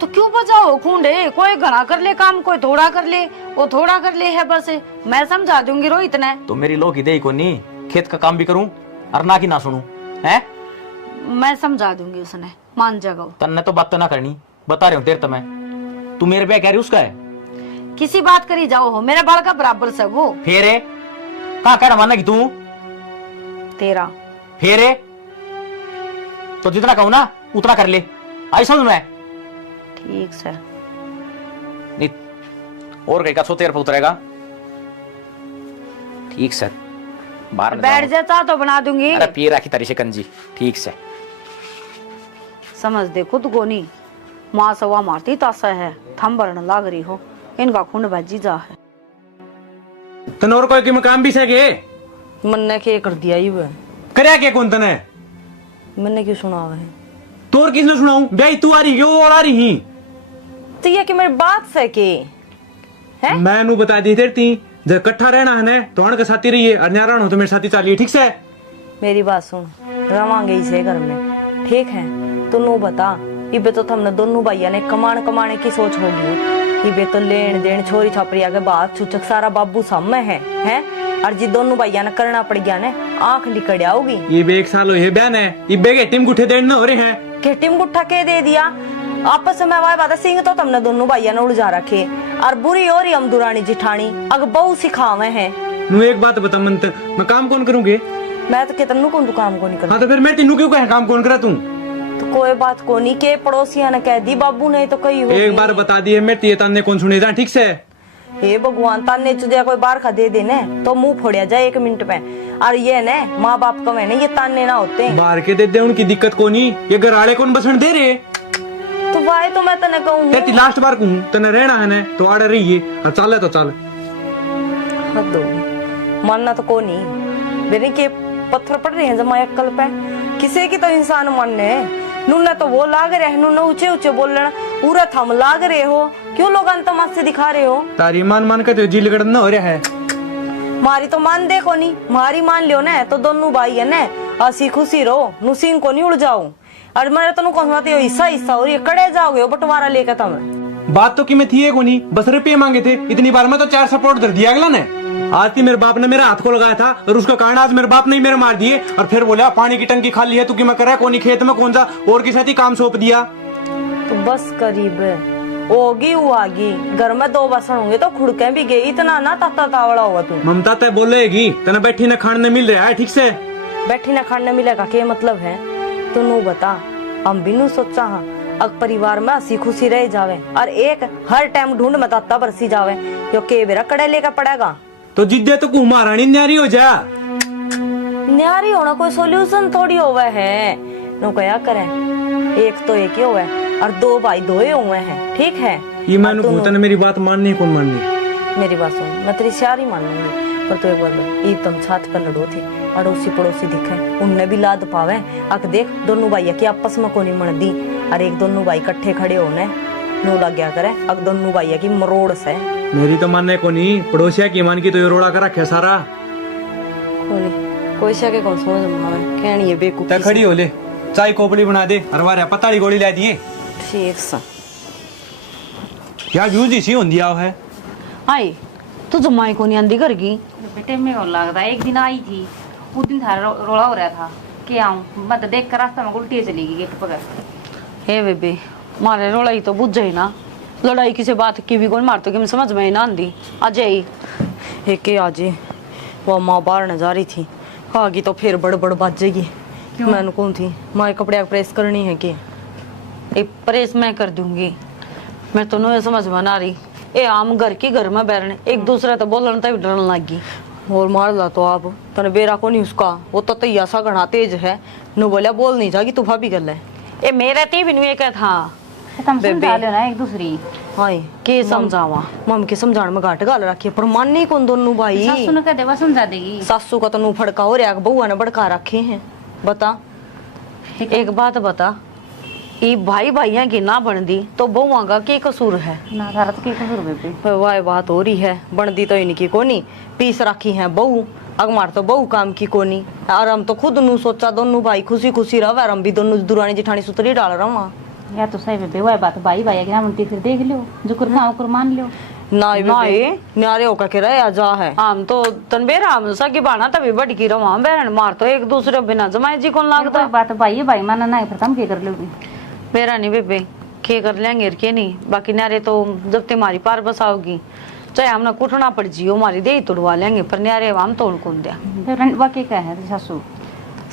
तो क्यों बजाओ खूंडे? कोई घना कर ले काम, कोई थोड़ा कर ले, वो थोड़ा कर ले है बस। मैं समझा दूंगी रोहित ने। तो मेरी लो की दे को नहीं, खेत का काम भी करूं और ना की ना सुनूं है। मैं समझा दूंगी, उसने मान जाएगा। तन्ने तो बात तो ना करनी, बता रही हूँ तेरे तुम्हें। तू मेरे पे कह रही उसका है, किसी बात करी जाओ हो, मेरे बाल का बराबर से वो। फेरे कहाँ कहना माना कि तू तेरा फेरे तो जितना कहूँ ना उतना कर ले, आई समझ में। ठीक से। नहीं और कहीं का सो तेरे पे उतरेगा। ठीक सर, बाहर बैठ जाता तो बना दूंगी। अरे पी राखी तारी शिकंजी। ठीक से समझ दे खुद को नहीं, माँ सवा मारती तासा है, थम भरने लाग रही हो, इनका खून भजी जा है। तने और कोई की काम भी सके मन ने के कर दिया ही वो। करया के कौन तने? मैंने क्यों सुना हुआ है? तोर किसने सुनाऊं? भाई तू आ रही क्यों और आ रही ही? तो ये कि मेरी बात से के है? मैं नु बता दी तेरी ती जब इकट्ठा रहना है ने तो अण के साथी रहिए और न्यारा हो तो मेरे साथी चलिए। ठीक से मेरी बात सुन, रवांगे इसे घर में, ठीक है? तो नो बता, इबे तो हमने दोनों भैया ने कमाने की सोच होगी। इबे तो लेन देन छोरी छापरी आगे बात छुचक सारा बाबू सामने है? और जी दोनों भैया ने करना पड़ गया ने, आंख लिकड़िया होगी। ये बे एक साल हो बहन है, इबे के टीम गुठे देन न हो रहे हैं। के टीम गुट्ठा के दे दिया आपस में वाई बात सिंह तो तुमने दोनों भैया ने उलझा रखे, और बुरी और हम दुरानी जिठानी अग बहु सिखावे हैं। नु एक बात बता मंत्र, मैं काम कौन करूंगे? मैं तो कहता कौन काम को नहीं करता। हाँ तो फिर मैं तेनू क्यों कहे काम कौन करा तू? तो कोई बात को नहीं के पड़ोसिया ने कह दी, बाबू ने तो कही होगी। एक बार बता दिए मैं ते ताने कौन सुने जा। ठीक से हे भगवान, ताने चुदिया कोई बार खा दे देने तो मुंह फोड़िया जाए 1 मिनट में। और ये ने माँ बाप का मैंने ये ताने ना होते बाहर के दे दे, उनकी दिक्कत को नहीं, ये घर आड़े कौन बसण दे रहे। तो भाई तो मैं तने कहूँ तेरी लास्ट बार कहूँ तने रहना है ने तो आड़े रहिए और चले तो चल। हद होगी, मानना तो को नहीं मेरे के पत्थर पड़ रहे हैं जमा अक्कल पे, किसी की तो इंसान मानने नुन्ने तो वो लाग रहे हैं, नुन्ने ऊंचे ऊंचे बोलना पूरा थम लाग रहे हो, क्यों लोग तमाशे दिखा रहे हो? तारी मान के तो जी लगड़ना हो रहा है। मारी तो मान दे को नहीं, मारी मान लियो ना तो दोनों भाई है ना, हंसी खुशी रहो, नुसीन को नहीं उड़ जाओ। और मेरे तो कहते हो हिस्सा और ये कड़े जाओगे बंटवारा लेकर तुम। बात तो कि मैं थी को नहीं, बस रुपये मांगे थे, इतनी बार में तो 4 सपोर्ट कर दिया अगला ने। आज की मेरे बाप ने मेरे हाथ को लगाया था और उसका कारण आज मेरे बाप ने मेरे मार दिए, और फिर बोला पानी की टंकी खाली है तू कि मैं कर रहा कोनी खेत में कौन सा और के साथ ही काम सौंप दिया। तो बस करीब होगी वो आगी, घर में 2 बसन होंगे तो खुड़के भी गई, इतना ना ताता तावड़ा हुआ तू। ममता तय बोलेगी तना बैठी न खाने मिल रहा है। ठीक से बैठी ना खाने मिलेगा क्या मतलब है? तू नू बता, हम भी नू सोचा हाँ अग परिवार में हंसी खुशी रह जावे और एक हर टाइम ढूंढ में ताता बरसी जावे, जो के बेरा कड़े लेकर पड़ेगा। तो जिद्दे तो कुमारानी न्यारी हो जा। न्यारी होना कोई सोल्यूशन थोड़ी होवे है, नो क्या करें, एक तो एक ही होवे और 2 भाई 2 ही हुए हैं। ठीक है, ये मैंने पूछा ना मेरी बात माननी है कौन माननी? मेरी बात सुन, मैं तेरी सारी मान लूंगी, पर तू एक बार ईद तुम छात पर लड़ो थे, अड़ोसी पड़ोसी दिखे उनने भी लाद पावे। अक देख दोनों भाई की आपस में कोनी मन दी, और एक दोनों भाई इकट्ठे खड़े होने नो लग गया करे, अक दोनों भाई की मरोड़ से। मेरी तो मानने को नहीं, पड़ोसिया की मान की तो ये रोड़ा कर रखे सारा। कोई से के कौन समझ में आवे, कहनी है बेवकूफी। खड़ी हो ले, चाय कोपड़ी बना दे, अरवारे पताड़ी गोली ला दिए। ठीक सा क्या यूज इसी होंदी आओ है। आई तू जमाई को नहीं आंदी घर की? बेटे में और लगता है, एक दिन आई थी, उस दिन थारा रोला हो रहा था कि आऊं, मैं तो देख कर रास्ता में उल्टी चली गई गेट पकड़। हे बेबी, मारे रोलाई तो बुझ जाई ना, लड़ाई किसी बात की भी कौन मारतो कि मैं समझ में ना आंदी। आज आई एक आज वो माँ बाहर न जा रही थी, आगी तो फिर बड़बड़ बाजेगी। मैंने कौन थी माँ कपड़े प्रेस करनी है कि एक प्रेस मैं कर दूंगी, मैं तो नहीं समझ में ना रही। ए आम घर की घर में बैठने एक दूसरे तो बोलने तक डरने लगी। और मार ला तो आप तने बेरा को नहीं उसका, वो तो तैया सा घना तेज है, नु बोलिया बोल नहीं जागी तू भाभी गल है। ए मेरे ती बिन वे का था तुम समझा लो ना एक दूसरी। हाय के समझावा, मम के समझाने में घाट गाल रखी है, पर माननी कौन दोनों भाई। सासू ने कह देवा समझा देगी। सासू का तो नू फड़का हो रहा, बउआ ने भड़का रखे हैं। बता एक बात बता, ये भाई भाइया की ना बन दी तो बहुआ का के कसूर है? ना थारा तो के कसूर बेबे। वाह बात हो रही है, बनदी तो इनकी कोनी, पीस रखी है बहू, अगमार तो बहू काम की कोनी। और हम तो खुद नू सोचा दोनों भाई खुशी खुशी रहे, हम भी दोनों दुरानी जिठानी सुतरी डाल रहा। या तो सही बेबे वह बात भाई भाई ना मनती फिर देख लियो जो कर खाओ कर मान लियो ना बे न्यारे होकर के रहे जा है हम तो तनबेरा हम सगी बाना तभी बड़ की रवा बहन मार तो एक दूसरे बिना जमाए जी कौन लागता कोई बात भाई माना ना फिर तुम क्या कर लोगी मेरा नहीं बेबे के कर लेंगे के नहीं बाकी न्यारे तो जब तुम्हारी पार बसाओगी चाहे हमने कुटना पड़ जियो हमारी दे तोड़वा लेंगे पर न्यारे हम तोड़ कौन दिया फिर वाकई क्या है सासू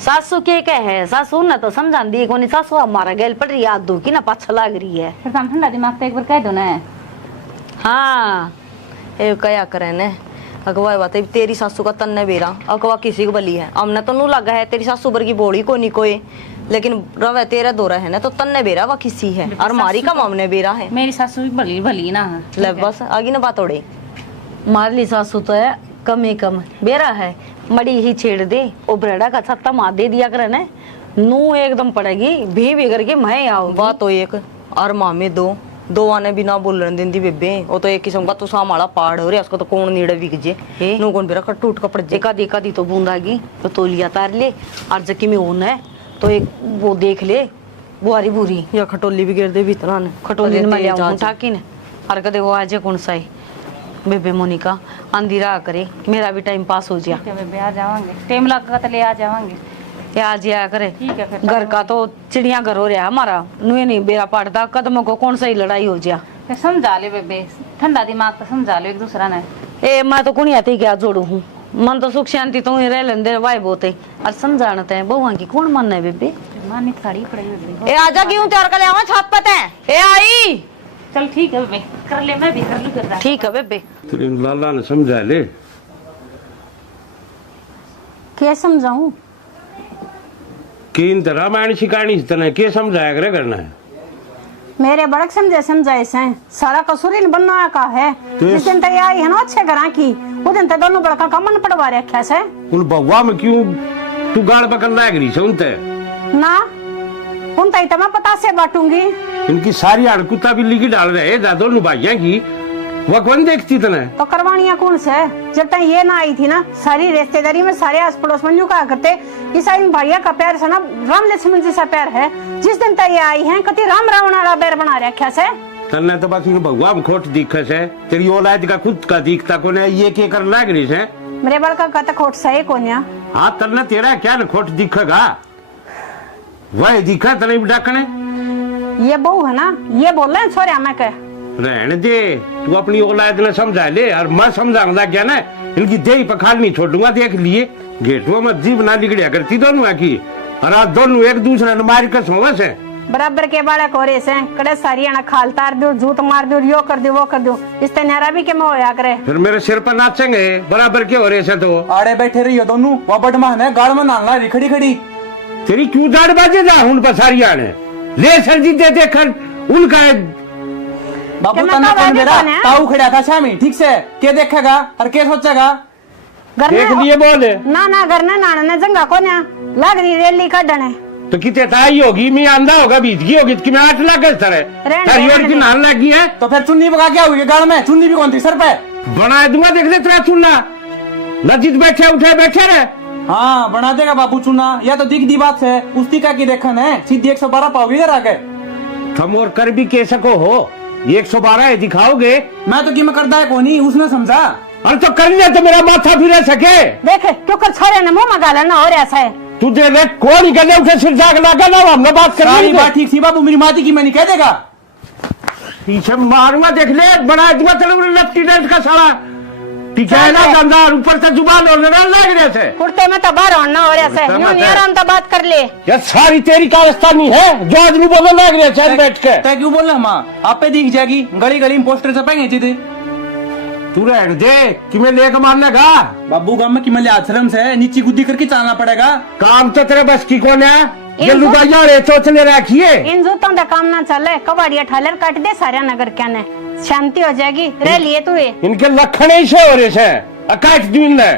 सासू के है सासू न तो समझा दी कोनी सासू हमारा गैल पड़ रही याद दो की ना पाछा लाग रही है फिर तुम ठंडा दिमाग तो एक बार कह दो ना हाँ ये कया करे ने अगवा बात है तेरी सासू का तन्ने बेरा अगवा किसी को बली है हमने तो नू लगा है तेरी सासू बर की बोली को नहीं कोई लेकिन रवे तेरा दौरा है ना तो तन्ने बेरा वा किसी है और मारी का मामने बेरा है मेरी सासू भी भली भली ना ले बस आगे ना बात ओड़े मारली सासू तो है कम ही कम बेरा है मड़ी ही छेड़ दे ओ ब्रेडा का छत्ता मार दे दिया करे ने नू एकदम पड़ेगी भी बिगड़ के मैं आऊंगी बात तो एक और मामे दो आने बिना बोलने देंदी बेबे वो तो एक किस्म का तो सामाला पाड़ हो रहा उसको तो कौन नीड़े बिक जे नू कौन बेरा टूट कपड़ जे एका दी तो बूंदागी तो तोलिया तार ले और जकी में ओन है तो एक वो देख ले बुआरी बुरी या खटोली भी गिर दे भीतर ने खटोली में ले आऊं ठाकी ने और कदे वो आज कौन सा है बेबे मोनिका अंधेरा करे मेरा भी टाइम पास हो जाए ठीक है बेबे आ जावांगे टाइम लगा तो ले आ जावांगे या जिया करे ठीक है फिर घर का तो चिड़िया घर हो रहा हमारा नुए नहीं बेरा पड़ता कदमों को कौन सी लड़ाई हो जा फिर समझा ले बेबे ठंडा दिमाग तो समझा लो एक दूसरा ने ए मैं तो कुणी आती क्या जोड़ू हूँ मन तो सुख शांति तो ही रह लेंदे वाई बोते और समझाते हैं बहुआ की कौन मन है बेबे मानी साड़ी पड़ी बेबे ए आजा क्यों तैयार कर ले आवा छत पे ते ए आई चल ठीक है बेबे कर ले मैं भी कर लूं कर ठीक है बेबे तेरे लाला ने समझा ले क्या समझाऊं कि इन रामायण शिकानी इतना के समझाया करे करना है मेरे बड़क समझाए से सारा कसूर इन बनना का है जिस दिन तक आई है ना अच्छे घरा की वो दिन तक दोनों बड़का का मन पड़वा रखा से उन बउआ में क्यों तू गाल पकड़ लाग रही सुनते ना उन तई तो मैं पता से बांटूंगी इनकी सारी अड़कुता बिल्ली की डाल रहे दोनों भाइयां की वो कौन देखती तने तो करवानिया कौन से जब तक ये ना आई थी ना सारी रिश्तेदारी में सारे आस पड़ोस में कहा करते इस भैया का प्यार से ना राम लक्ष्मण जैसा प्यार है जिस दिन तक ये आई है कति राम रावण वाला बैर बना रखा से तन्ने तो बस इन भगवा में खोट दिखे से तेरी औलाद का खुद का दिखता को ने ये के कर लाग रही से मेरे बड़का का तो खोट सही कोन्या हाँ तन्ने तेरा क्या न खोट दिखेगा वह दिखा तने डाकने ये बहू है ना ये बोल रहे हैं छोरे हमें कह रहने दे तू अपनी औलाद ने समझा ले और मैं समझाऊंगा क्या ना इनकी देही पखाल नहीं छोड़ूंगा देख लिए गेटुआ में जीव ना बिगड़िया करती दोनों की और आज दोनों एक दूसरे ने मार कर सोवा से बराबर के बालक हो रहे से कड़े सारी ना खाल तार दो झूठ मार दो यो कर दो वो कर दो इस तरह भी के में होया करे फिर मेरे सिर पर नाचेंगे बराबर के हो रहे से तो आड़े बैठे रही हो दोनों वहाँ बटमान है गाड़ में नांगा रही खड़ी खड़ी तेरी क्यों दाढ़ बाजे जा उन पर सारिया ने ले सर जी दे देखकर उनका बाबू क्या तना मैं कौन मेरा कौन है? ताऊ खड़ा था शामी ठीक से क्या देखेगा और क्या सोचेगा देख लिए बोले ना घर ने नाना ने जंगा को ना लग रही रेली काटने तो कितने ताई होगी मैं आंधा होगा बीत गई होगी कि मैं 8 लाख तारी और की नाल लगी है तो फिर चुन्नी बगा क्या हुई गाड़ में चुन्नी भी कौन थी सर पे बना दूंगा देख ले तेरा चुनना नजीद बैठे उठे बैठे रहे हाँ बना देगा बाबू चुना या तो दिख दी बात है उसकी का की देखन है सीधी 112 पाओगे घर आके तुम और कर भी के सको हो 112 दिखाओगे मैं तो कि मैं करता है कोनी उसने समझा और तो कर लिया तो मेरा माथा फिर सके देखे क्यों कर छोरे ने मुंह में गाला ना हो रहा है तू दे दे कौन गले उठे सिर जाग लगा ना हमने बात कर सारी बात ठीक थी बाबू मेरी माती की मैं नहीं कह देगा पीछे मारूंगा देख ले बना दूंगा तेरे लपटी डेंट का साला पीछे है ना गंदा ऊपर से जुबान और लग रहे थे कुर्ते में तो बाहर होना हो रहा है यूं नहीं आराम तो बात कर ले ये सारी तेरी कारस्तानी है जो आदमी बोलने लग रहे चैन बैठ के तय क्यों बोल रहा माँ आप पे दिख जाएगी गली गली में पोस्टर छपेंगे थे तू रहने दे कि मैं लेकर मारने का बाबू गांव में किमले आश्रम से नीचे गुद्दी करके चलना पड़ेगा काम तो तेरे बस की कौन है ये लुगाइया रे सोचने रखिए इन जूतों का काम ना चले कबाड़िया ठालर काट दे सारे नगर क्या ने शांति हो जाएगी रह लिए तू इनके लखन ऐसे हो रहे से अकाट दिन है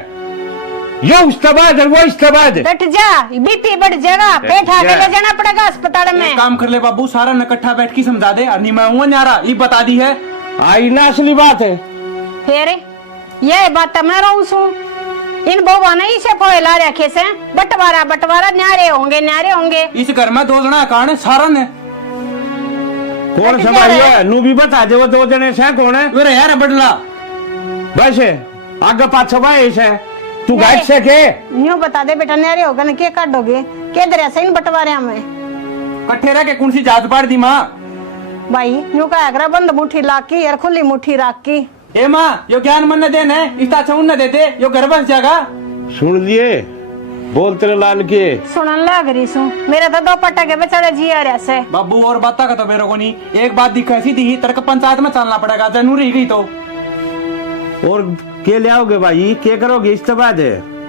यो इस्तेबाद है वो इस्तेबाद बैठ जा बीपी बढ़ जाएगा पेट आगे ले जाना पड़ेगा अस्पताल में काम कर ले बाबू सारा इकट्ठा बैठ के समझा दे अरे मैं हूँ न्यारा ये बता दी है आई ना असली बात है फिर ये बात मैं रहूं सू इन बोवा ने इसे पोला रखे से बंटवारा न्यारे होंगे इस घर में 2 जना कारण सारा ने कौन संभालिए नू भी बता दे वो दो जने से कौन है मेरा यार बदला बस आगे पाछो भाई है तू गाइड से के न्यू बता दे बेटा नेरे होगा ना के काटोगे के दरिया से इन बंटवारे में कट्ठे रह के कौन सी जात पाड़ दी माँ भाई न्यू का अगरा बंद मुट्ठी लाकी यार खुली मुट्ठी राकी ए माँ यो ज्ञान मन न देने इतना अच्छा न देते यो घर बस जाएगा सुन लिए बोल तेरे लाल के सुनन लग रही सू मेरे तो दो पट्टा के बेचारे जी आ रहा से बाबू और बात का तो मेरे को नहीं एक बात दिखा सी दी तेरे को पंचायत में चलना पड़ेगा जरूरी गई तो और के ले आओगे भाई के करोगे इस तो बाद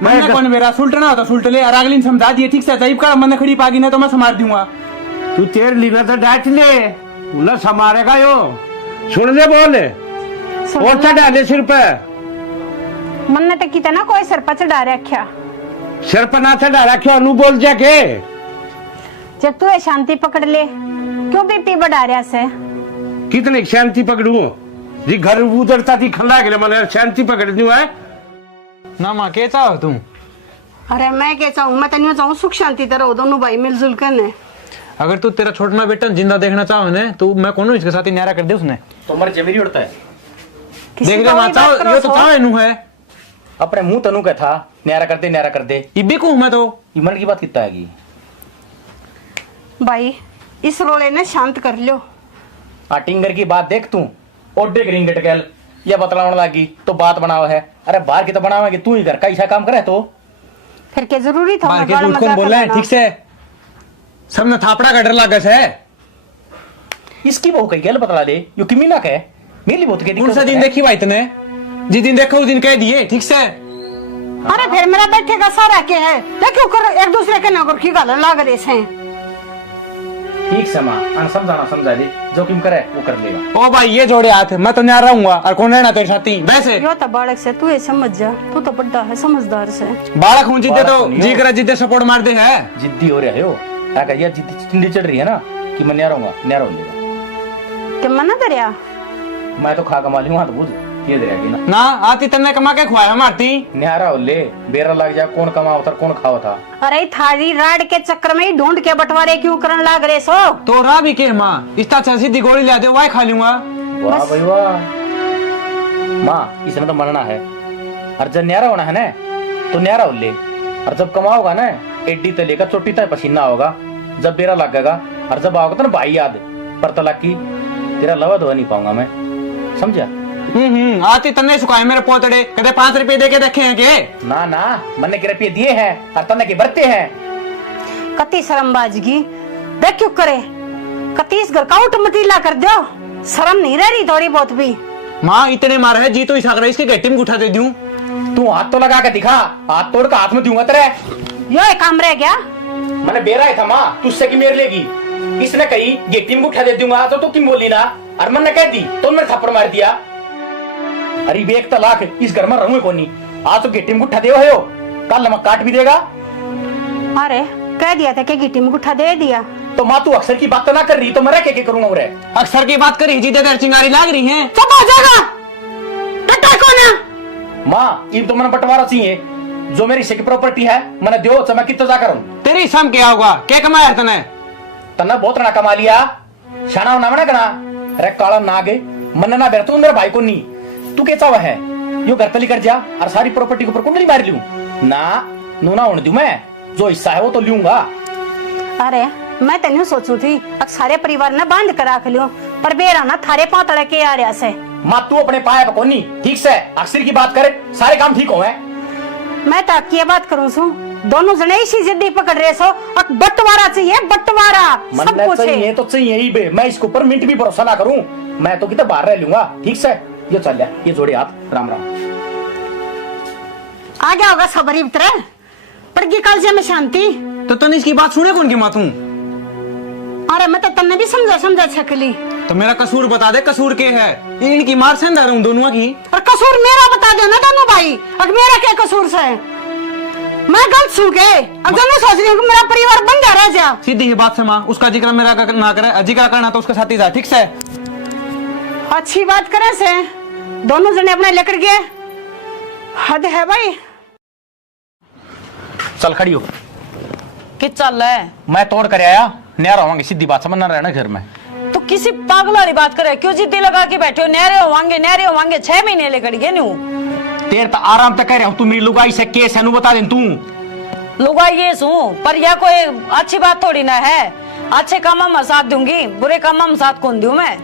मैं कौन मेरा सुल्टना होता सुल्ट ले और अगली समझा दिए ठीक से जईब का मन खड़ी पागी ना तो मैं संभाल दूंगा तू तेर लीना तो डांट ले न समारेगा यो सुन ले बोल और चढ़ा ले सिर पे मन ने तो कितना कोई सर पर चढ़ा रखा सिर पर ना चढ़ा रखे अनु बोल जाके जब तू ये शांति पकड़ ले क्यों बीपी बढ़ा रहा से कितने शांति पकड़ू जी घर उधरता थी खल्ला के मैंने शांति पकड़ दूं है ना माँ के चाहो तुम अरे मैं क्या चाहूँ मैं तो नहीं चाहूँ सुख शांति तरह दोनों भाई मिलजुल कर ने अगर तू तेरा छोटा बेटा जिंदा देखना चाहो ने तो मैं कौन इसके साथ ही न्यारा कर दे उसने तुम्हारी जमीरी उड़ता है देख ले माँ चाहो ये तो चाहो नू है अपने मुंह तनु का था न्यारा कर दे इब्बी को मैं तो ईमान की बात कितना है भाई इस रोले ने शांत कर लो टिंगर की बात देख तू ओडे ग्रीन गटकेल ये बतलाने लगी तो बात बनाओ है अरे बाहर की तो बनावेगी तू ही घर का ऐसा काम करे तो फिर क्या जरूरी था मार के झूठ कौन बोल रहा है ठीक से सब न थापड़ा का डर लागा है इसकी बहू कही गल बतला दे यो किमी ना कहे मेरी बहुत कौन सा दिन देखी भाई तने जिस दिन देखो उस दिन कह दिए ठीक से अरे फिर मेरा बैठे का सारा के है क्यों करो एक दूसरे के नौकर की गाल लाग रहे से ठीक से माँ समझाना समझा दे जो किम करे वो कर लेगा ओ भाई ये जोड़े हाथ मैं तो न्यार रहूंगा और कौन रहना तेरे साथी वैसे यो तो बालक से तू ये समझ जा तू तो बड़ा है समझदार से बालक हूँ जिद्दे तो जी करा जिद्दे सपोर्ट मार दे है जिद्दी हो रहा हो ये जिद्दी चिंदी चढ़ रही है ना कि मैं न्यारा लेगा कि मना दरिया मैं तो खा कमा लूंगा तो बुझ ये दरिया की ना आती तन्ने कमा के खुआया मारती न्यारा हो ले बेरा लग जा कौन कमाओ था कौन खाओ था अरे थारी राड के चक्कर में ही ढूंढ के बंटवारे क्यों करन लाग रहे सो तो रा भी के माँ इस तरह सीधी गोली ला दे वाई खा लूंगा वाह भाई वाह माँ इसमें तो मरना है और जब न्यारा होना है ना तो न्यारा हो ले और जब कमाओगा ना एड्डी तक लेकर चोटी तक पसीना होगा जब बेरा लगेगा और जब आओगा तो ना भाई याद पर तलाक की तेरा लवा धोआ नहीं पाऊंगा मैं समझा आती तन्ने सुखाए मेरे पोतड़े कदे 5 रुपए दे के देखे हैं के ना ना मैंने के रुपये दिए हैं और तन्ने के बरते हैं कति शर्मबाजगी देख क्यों करे कति इस घर का उठ मटीला कर दो शर्म नहीं रह रही थोड़ी बहुत भी माँ इतने मार है जी तो इस आगरा इसके गट्टी में उठा दे दूं तू हाथ तो लगा के दिखा हाथ तोड़ का हाथ में दूंगा तेरे यो एक काम रह गया मैंने बेरा था माँ तुझसे की मेर लेगी इसने कही गेटी में उठा दे दूंगा तो तू क्यों बोली ना और मैंने कह दी तो मैंने थप्पड़ मार दिया अरे बेक तलाक इस घर में रहूंगे कौन नहीं आज तो गेटी में उठा दे हो कल मैं काट भी देगा अरे कह दिया था कि गिट्टी में उठा दे दिया तो माँ तू अक्सर की बात तो ना कर रही तो मैं क्या करूंगा उरे अक्सर की बात करी जी दे चिंगारी लाग रही है चुप हो जाएगा टट्टा कौन है माँ ये तो मैंने बंटवारा चाहिए जो मेरी सिक प्रॉपर्टी है मैंने दो तो मैं कितना जा करूं तेरी सम क्या होगा क्या कमाया तने तना बहुत ना कमा लिया शाना ना मना करा अरे काला ना गे मन ना बेर तू मेरे भाई को नहीं तू क्या चावा है यो घर तली कर जा और सारी प्रॉपर्टी के ऊपर कुंडली मार लूं ना नूना होने दूं मैं जो हिस्सा है वो तो लूंगा अरे मैं तेन सोचू थी अब सारे परिवार ने बांध कर रख लियो पर बेरा ना थारे पांव तड़े के आ रहा से माँ तू अपने पाए पकोनी ठीक से अक्सर की बात करे सारे काम ठीक हो मैं तो की बात करूं सू दोनों जने इसी जिद्दी पकड़ रहे सो अब बंटवारा चाहिए बंटवारा सब कुछ चाहिए तो चाहिए ही बे मैं इसके ऊपर मिनट भी भरोसा ना करूं मैं तो कितना बाहर रह लूंगा ठीक से ये चल जा ये जोड़े हाथ राम राम आ गया होगा सबर इतरे पड़गी कल से मैं शांति तो तने इसकी बात सुने कौन की माँ तू अरे मैं तो तन्ने भी समझा छकली तो मेरा कसूर बता दे कसूर के है इनकी मार से अंदर दोनों की और कसूर मेरा बता दो ना दोनों भाई अब मेरा क्या कसूर से मैं गलत सू के अब जब मैं सोच रही हूँ कि मेरा परिवार बन जा रहा जा सीधी ही बात से माँ उसका जिक्र मेरा ना करे जिक्र करना तो उसके साथ ही जा ठीक से अच्छी बात करे से दोनों जने अपने लेकर गए हद है भाई चल खड़ी हो कि चल है मैं तोड़ कर आया नया रहोगे सीधी बात समझना रहना घर में तो किसी पागल वाली बात करे, क्यों जिद्दी लगा के बैठे हो? न्यारे होवांगे 6 महीने लेकर गए न्यू। तेरे तो आराम तक कह रहा हूँ, तू मेरी लुगाई से केस है नु बता दे तू। लुगाई ये सू पर यह कोई अच्छी बात थोड़ी ना है। अच्छे काम में साथ दूंगी, बुरे काम में साथ कौन दूं मैं?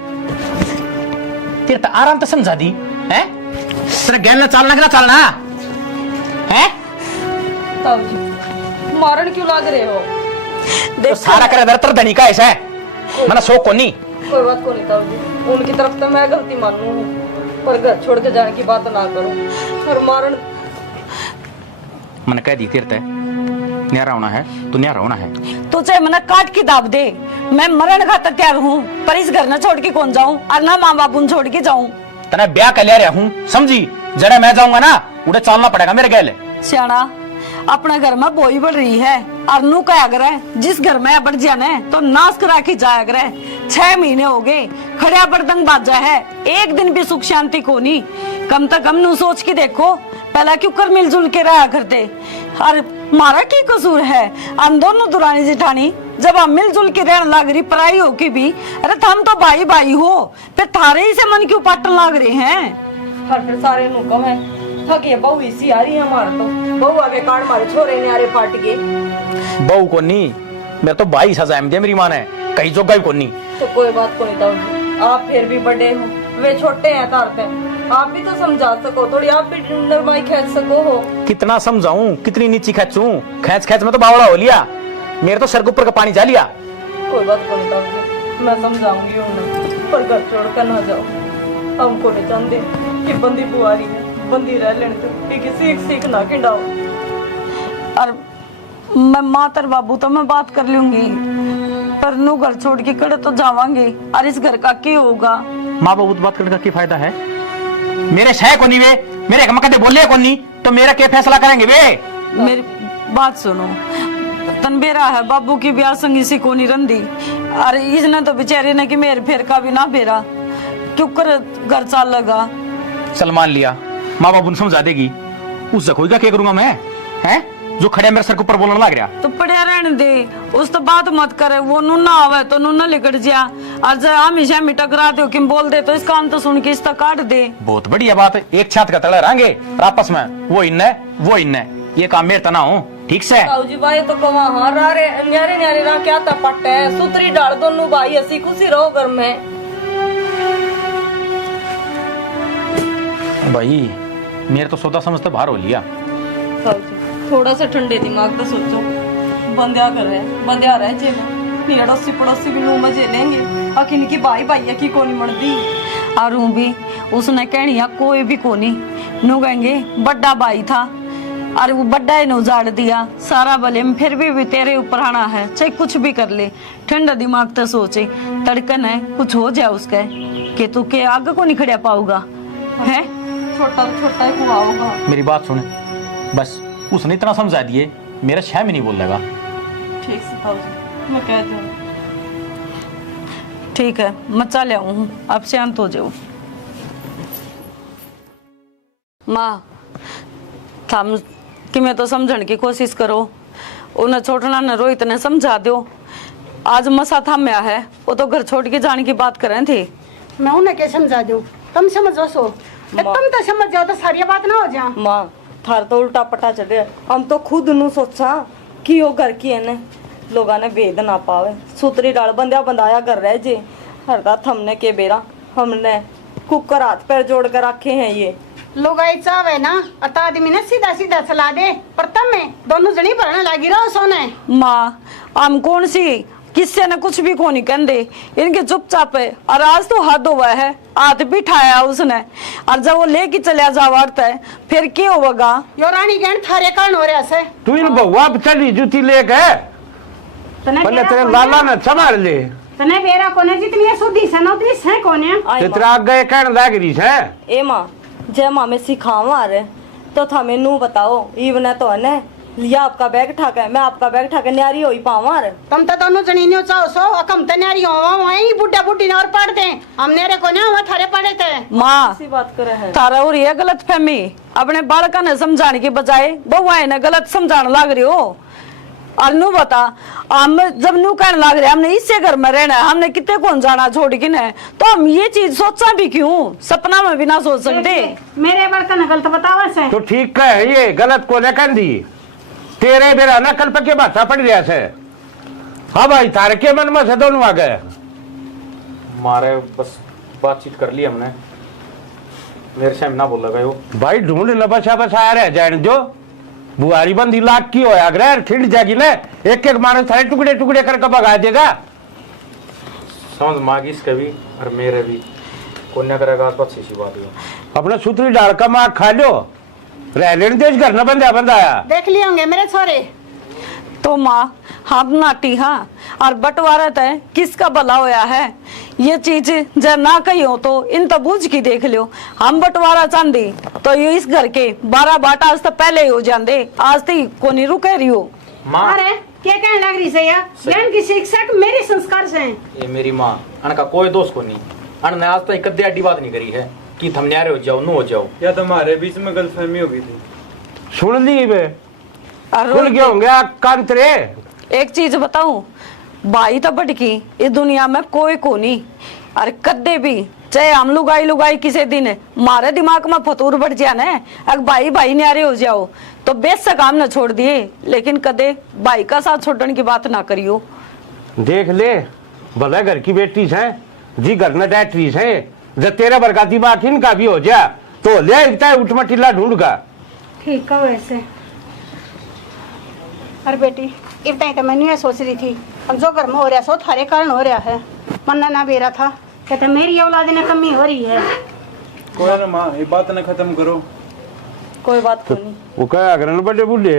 तेरे तो आराम तो समझा दी है, तेरा गैल चलना है? ताऊ जी मारन क्यों लाग रहे हो? तो सारा करे दरतर धनी का ऐसा है, मना शौक को नहीं। कोई बात को नहीं ताऊ जी, उनकी तरफ तो मैं गलती मानू हूँ, पर घर छोड़ के जाने की बात ना करो। और मारन मैंने कह दी तेरे ते न्यारा होना है तो न्यारा होना है। तो चाहे मना काट की दाब दे, मैं मरण खातर तैयार हूँ, पर इस घर न छोड़ के कौन जाऊँ और ना माँ बाप छोड़ के जाऊँ। तने ब्याह कर लिया रहा हूँ, समझी? जड़े मैं जाऊंगा ना उड़े चलना पड़ेगा मेरे गैले। सियाना अपना घर में बोई बढ़ रही है और नू क्या कर जिस घर में बढ़ जाना है तो नाश करा के जाया कर। 6 महीने हो गए खड़िया बर्तन बाजा है, एक दिन भी सुख शांति को नहीं। कम से कम नू सोच के देखो, पहला क्यों कर मिलजुल के रहा करते। और मारा की कसूर है? हम दोनों दुरानी जिठानी जब हम मिलजुल के रहने लग रही पराई हो के भी, अरे हम तो भाई भाई हो, फिर थारे ही से मन क्यों पाटन लग रहे हैं? हर फिर सारे नुको है थके बहू इसी आ रही है हमारे तो। बहू आगे काट मारे छोरे न्यारे पाट के। बहू को नहीं, मेरा तो भाई सजा है मेरी माँ ने, कहीं जोगा को नहीं। तो कोई बात को नहीं ताऊ जी, आप फिर भी बड़े हो, वे छोटे हैं तारते, आप भी तो समझा सको थोड़ी, आप भी नरमाई खींच सको हो। कितना समझाऊं, कितनी नीची खींचूं? खींच में तो बावड़ा हो लिया, मेरे तो सर के ऊपर का पानी जा लिया। कोई बात को नहीं ताऊ जी, मैं समझाऊंगी उन्हें, पर घर छोड़ कर ना जाओ। हमको नहीं चाहते कि बंदी बुआरी है, बंदी रह लेने दो, कि सीख ना खिंडाओ। और मैं मातर बाबू तो मैं बात कर लूंगी, पर नू घर छोड़ के कड़े तो जावांगे, और इस घर का क्या होगा? माँ बाबू बात करने का क्या फायदा है? मेरे शह को नहीं वे, मेरे कदे बोले को नहीं, तो मेरा क्या फैसला करेंगे वे? मेरी बात सुनो, तनबेरा है बाबू की ब्याह संगी सी को नहीं रंदी, अरे इसने तो बेचारे ने कि मेरे फेर का भी ना बेरा, क्यों कर घर चाल लगा। सलमान लिया, माँ बाबू ने समझा देगी, उस जखोई का क्या करूंगा मैं? हैं जो खड़े मेरे सर के ऊपर बोलने लग रहा। तो पढ़िया रहने दे, उस तो बात मत करे, वो नू ना आवे तो नू ना लिकट जा, और जब हमेशा टकरा दो कि बोल दे तो इस काम तो सुन के इसका काट दे। बहुत बढ़िया बात है, एक छात का तड़ा रहेंगे आपस में, वो इन्ने ये काम मेरे तना हो, ठीक से? ताऊ जी भाई तो कमा हाँ रे न्यारे न्यारे ना क्या तपट है, सुतरी डाल दोनों भाई, हंसी खुशी रहो घर में। भाई मेरे तो सोचा समझते बाहर हो लिया। ताऊ जी थोड़ा सा ठंडे दिमाग तो सोचो, बंदिया कर रहे हैं, बंदिया रहे जेब पड़ोसी पड़ोसी भी नू मजे लेंगे, अखिन की भाई भाई की कोनी मरदी। और भी उसने कहनी कोई भी कोनी, नू कहेंगे बड़ा भाई था और वो बड़ा ही उजाड़ दिया सारा भले में, फिर भी तेरे ऊपर आना है, चाहे कुछ भी कर ले। ठंडा दिमाग तो सोचे, तड़कन है कुछ हो जाए उसका कि तू के आगे को नहीं खड़ा पाऊगा है? छोटा छोटा ही हुआ होगा। मेरी बात सुने, बस उसने इतना समझा दिए, मेरा शह में नहीं बोल देगा। ठीक से ताऊ जी मैं कह दूँ। ठीक है मैं चल आऊँ, अब शांत हो जाओ। माँ थम कि मैं तो समझने की कोशिश करो, उन्हें छोटना न रोहित ने समझा दो, आज मसा थम्या है, वो तो घर छोड़ के जाने की बात कर रहे थे। मैं उन्हें क्या समझा दूं, तुम समझो सो, तुम तो समझ जाओ तो सारी बात ना हो जा। माँ थार तो उल्टा पटा चढ़े, हम तो खुद नू सोचा कि वो घर की है ने लोगा ने वेद ना पावे, सुतरी डाल बंदिया बंदाया कर रहे जे, हरदा हमने के बेरा हमने कुकर हाथ पैर जोड़ कर रखे हैं। ये लोग चावे ना और आदमी ने सीधा सीधा चला दे, पर तब में दोनों जनी भरने लगी रहो सोने। माँ हम कौन सी किससे ने कुछ भी को नहीं कहते, इनके चुपचाप है, और आज तो हद हुआ है, हाथ भी ठाया उसने, और जब वो लेके चलिया जावड़ता है फिर क्या होगा? यो रानी गण थारे कारण हो रहा से, तू इन बहुआ पे चली जूती लेके पहले तेरे लाला ने संभाल ले, तने बेरा कोने जितनी सुधी से ना उतनी से कोने तेरा आगे कहने लग रही है। ए माँ जय माँ में सिखावा रहे तो थमे नू बताओ, इवन तो है ने लिया आपका बैग ठाके, मैं आपका बैग ठाके न्यारी होई पावा रे। तुम तो दोनों जनी ने चाहो सो अकम तन्यारी हो वही बुड्ढा बुड्ढी ने और पढ़ते, हमने रे कोने वो थारे पढ़े थे। माँ ऐसी बात करे है थारा और ये गलत फहमी, अपने बालका ने समझाने के बजाय बउआ ने गलत समझाने लग रही हो। और नू बता, हम जब नू कहने लग रहे हमने इससे घर में रहना है, हमने कितने कौन जाना छोड़ के न, तो हम ये चीज सोचा भी क्यों, सपना में भी ना सोच सकते। मेरे बर्तन गलत बतावा से तो ठीक है, ये गलत को लेकर दी तेरे मेरा ना कल पक्के भाषा पड़ गया से। हाँ भाई तारे के मन में से दोनों आ गए। मारे बस बातचीत कर ली हमने, मेरे से ना बोला गयो भाई ढूंढ ल बसा बसा रह जाए जो बुआरी बंदी लाख की होया ग्रह खिंड जाएगी ना, एक एक मानस सारे टुकड़े टुकड़े करके भगा देगा। समझ मांगी इसके भी और मेरे भी, कोन्या करेगा तो अच्छी सी बात है। अपना सूत्री डाल का माँ खा लो, रह लेने देश घर न बंदा बंदाया। देख लिए होंगे मेरे छोरे। तो माँ हम नाटी हाँ, और बंटवारा तय किसका भला होया है, ये चीज जब ना कही हो तो इन तो बूझ की देख लियो। हम बंटवारा चांदी तो ये इस घर के 12 बाट आज तो पहले ही हो जाते, आज तो को नहीं रुके रही हो। माँ अरे क्या कहने लग रही से यार, ज्ञान की शिक्षक मेरे संस्कार से हैं। ये मेरी माँ अन का कोई दोस्त को नहीं, अन ने आज तक कद्दे अड्डी बात नहीं करी है कि थम न्यारे हो जाओ नो हो जाओ, या तुम्हारे बीच में गलतफहमी हो गई थी। सुन ली वे और खुल गया होंगे कांतरे। एक चीज बताऊं, भाई तो बटकी इस दुनिया में कोई को नहीं, और कद्दे भी चाहे हम लुगाई लुगाई किसी दिन मारे दिमाग में फतूर बढ़ जाए ना, अगर भाई भाई न्यारे हो जाओ तो बेशक काम न छोड़ दिए, लेकिन कदे भाई का साथ छोड़ने की बात ना करियो। देख ले भला घर की बेटी है जी, घर न डैट्रीस है, जब तेरा बरका दिमाग इनका भी हो जा तो ले उठमटिला ढूंढ का। ठीक है वैसे। अरे बेटी इतना तो मैंने ये सोच रही थी, अब जो घर में हो रहा सो थारे कारण हो रहा है, मन्ना ना बेरा था कहते मेरी औलाद में कमी हो रही है। कोई ना माँ ये बात ना खत्म करो। कोई बात को नहीं। वो क्या अगर न बड़े बुल्ले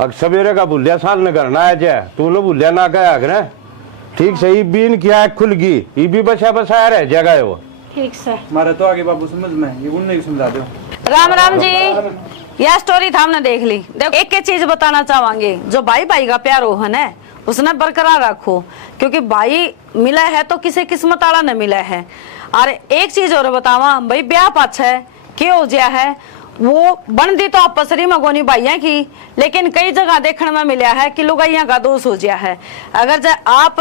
अब सवेरे का बुल्लिया साल न करना है जाए तू न बुल्लिया ना कहा अगर ठीक सही बीन किया खुल गई ये भी बसा बसाया रह जाएगा है वो। ठीक से हमारा तो आगे बाबू समझ में ये उन्हें समझा दो। राम राम जी, यह स्टोरी था हमने देख ली। देखो एक चीज बताना चाहेंगे, जो भाई भाई का प्यार हो है ना उसने बरकरार रखो, क्योंकि भाई मिला है तो किसी किस्मत वाला न मिला है। और एक चीज और बतावा भाई, ब्याह पाछा है क्या हो गया है, वो बनती तो आपसरी में गोनी भाइया की, लेकिन कई जगह देखने में मिला है कि लुगाइया का दोष हो गया है। अगर जब आप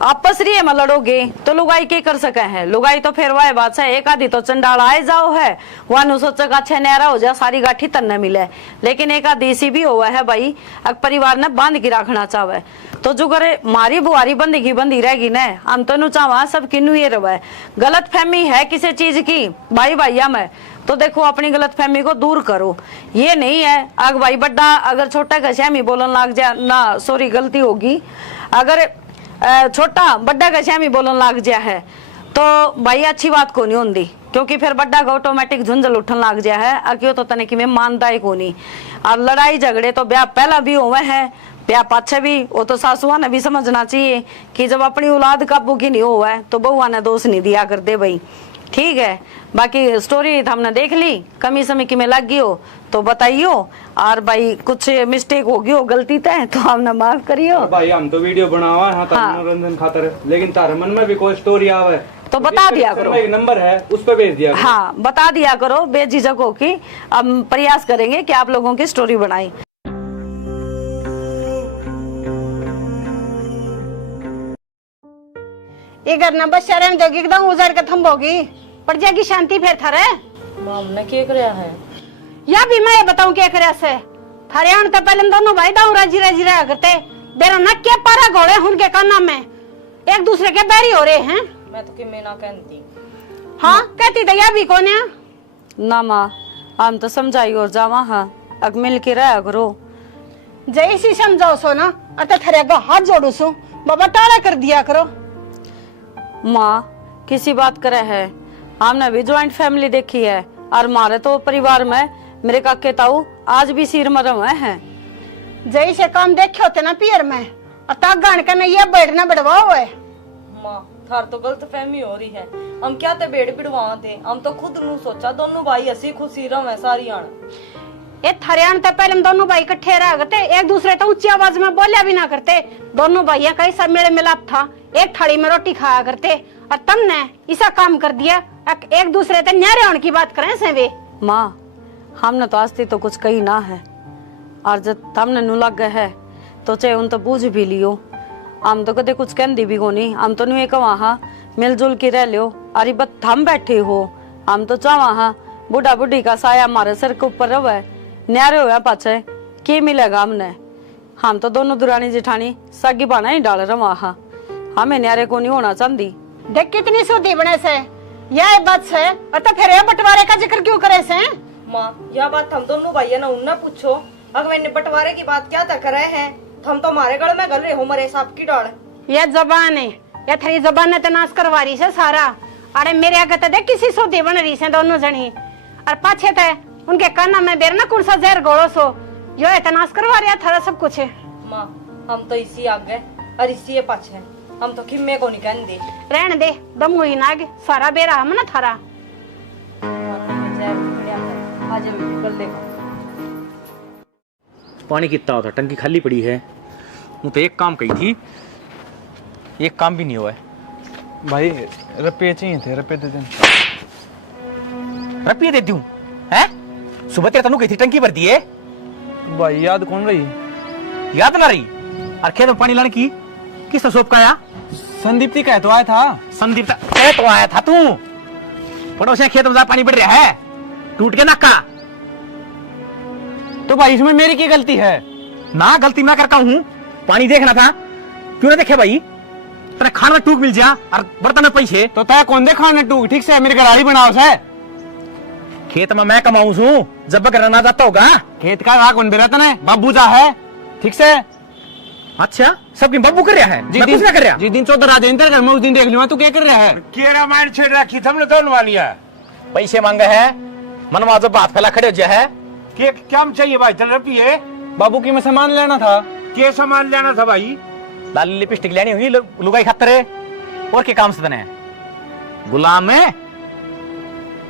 आपसरी में लड़ोगे तो लुगाई के कर सके हैं, लुगाई तो फिर वह बात है एक आधी तो चंडाल आए जाओ है, वह सोचेगा अच्छा न्यारा हो जा सारी गाठी तन न मिले, लेकिन एक आधी सी भी हुआ है भाई, अगर परिवार ने बांध के रखना चाहे तो जो करे मारी बुआरी बंदी रहेगी न, हम तो नु चाहवा सब किन्नू ये रहे। गलत फहमी है किसी चीज की भाई भाइया में तो देखो अपनी गलत फहमी को दूर करो, ये नहीं है अग भाई बड्डा अगर छोटा का श्यामी बोलन लग जाए ना, सॉरी गलती होगी, अगर छोटा बड्डा का श्यामी बोलन लग जाए है तो भाई अच्छी बात को नहीं होती, क्योंकि फिर बड्डा का ऑटोमेटिक झुंझल उठन लग जाए है, अक्यों तो तने कि मैं मानता ही को नहीं। और लड़ाई झगड़े तो ब्याह पहला भी हुए हैं, ब्याह पाछे भी, वो तो सासुआ ने भी समझना चाहिए कि जब अपनी औलाद काबू की नहीं हुआ है तो बहुआ ने दोष नहीं दिया कर दे भाई। ठीक है, बाकी स्टोरी हमने देख ली, कमी समी की में लग गई हो तो बताइयो, और भाई कुछ मिस्टेक होगी हो गलती तय तो हमने माफ करियो। भाई हम तो वीडियो बनावा है हाँ। मनोरंजन खातर, लेकिन तारे मन में भी कोई स्टोरी आवे तो बता दिया करो, एक नंबर है उस पर भेज दिया करो। हाँ बता दिया करो बेझिझक हो की, हम प्रयास करेंगे कि आप लोगों की स्टोरी बनाई। ये घर न बस शरण दोगी एकदम उजर के थम्बोगी पड़ जाएगी शांति फिर थारे। हमने क्या कराया है या भी मैं बताऊं क्या करे से थारे आन तो पहले दोनों भाई दाऊ राजी राजी रहा करते, बेरा न क्या पारा घोड़े उनके काना में एक दूसरे के बैरी हो रहे हैं। मैं तो कि मैं ना कहती। हाँ कहती तो या भी कौन है ना माँ हम तो समझाई और जावा हाँ अग मिल के रहा करो। जैसी समझाओ सो ना अत थारे का हाथ जोड़ू सो बाबा टाला कर दिया करो। माँ किसी बात करे है, हमने भी ज्वाइंट फैमिली देखी है, और हमारे तो परिवार में मेरे काके ताऊ आज भी सिर मरम हुए हैं। जैसे काम देखे होते ना पियर में और तक गान का ये बैठना बढ़वा हुआ है। माँ थार तो गलत फहमी हो रही है, हम क्या ते बेड़ पिड़वा थे, हम तो खुद नु सोचा दोनों भाई हसी खुशी रहे सारी आन। ये थारे आन तो पहले दोनों भाई इकट्ठे रह करते, एक दूसरे तो ऊंची आवाज में बोलिया भी ना करते, दोनों भाइयों का ऐसा मेल मिलाप था, एक थाली में रोटी खाया करते, और तुमने ऐसा काम कर दिया एक दूसरे से न्यारे होने की बात करें से वे। माँ हमने तो आज तो कुछ कही ना है, और जब हमने नु लग गए है तो चाहे उन तो पूछ भी लियो, हम तो कदे कुछ कहती भी कोनी, हम तो नहीं कहा हाँ मिलजुल के रह लियो। अरे बस हम बैठे हो, हम तो चावा हाँ बूढ़ा बूढ़ी का साया हमारे सर के ऊपर रहे, न्यारे हुआ पाछे के मिलेगा हमने। हम तो दोनों दुरानी जिठानी सगी बाना ही डाल रहा हाँ, हमें न्यारे को नहीं होना चाहती। देख कितनी सूदी बने से, यह बात है और तो फिर ये बंटवारे का जिक्र क्यों करे से? माँ यह बात हम दोनों भाइयों ने उनने पूछो, अगर मैंने बंटवारे की बात क्या तक करे हैं, हम तो हमारे गल में गल रहे हो मरे सांप की डाल। यह जबान है, यह थरी जबान ने तो नाश करवा रही है सारा। अरे मेरे आगे तो देख किसी सूदी बन रही है दोनों जनी, और पाछे थे उनके काना में बेरना कौन सा जहर गोड़ो सो, यो है नाश करवा रहा थारा सब कुछ है। माँ हम तो इसी आगे और इसी पाछे, हम तो किम्मे को नहीं कहने दे। रहने दे, दम हुई नाग सारा बेरा हम ना थारा। पानी कितना होता, टंकी खाली पड़ी है। वो तो एक काम कही थी, एक काम भी नहीं हुआ है। भाई रुपये चाहिए थे, रुपये दे दें। रुपये दे दूं हैं? सुबह तेरे तनु कही थी टंकी भर दी है। भाई याद कौन रही? याद ना रही? और खेत में पानी लाने की किस सोप का आया? संदीप जी कह तो आया था। संदीप तो आया था तू? पड़ोसी खेत में जा पानी बढ़ रहा है, टूट के नक्का। तो भाई इसमें मेरी क्या गलती है? ना गलती मैं करता हूँ, पानी देखना था, क्यों ना देखे भाई? तेरे खाना में टूक मिल जा और बर्तन में पैसे। तो तय कौन दे खाने टूक? ठीक से मेरी गराड़ी बनाओ से। खेत में मैं कमाऊं हूँ, जब बकर ना जाता होगा। खेत का राह कौन दे रहा था? बाबू जा है ठीक से। अच्छा सबकी बब्बू कर रहा है, मैं कुछ ना कर रहा। जिस दिन चौदह राजेंद्र घर में उस दिन देख लूंगा तू क्या कर रहा है। केरा मार छेड़ रखी हमने दोनों वालिया। पैसे मांगे है, मनवा जब बात फैला खड़े हो जाए है। क्या चाहिए भाई? चल रुपये बाबू की मैं सामान लेना था। के सामान लेना था भाई? लाली लिपस्टिक लेनी हुई लुगाई खातर है, और क्या काम से तने गुलाम है?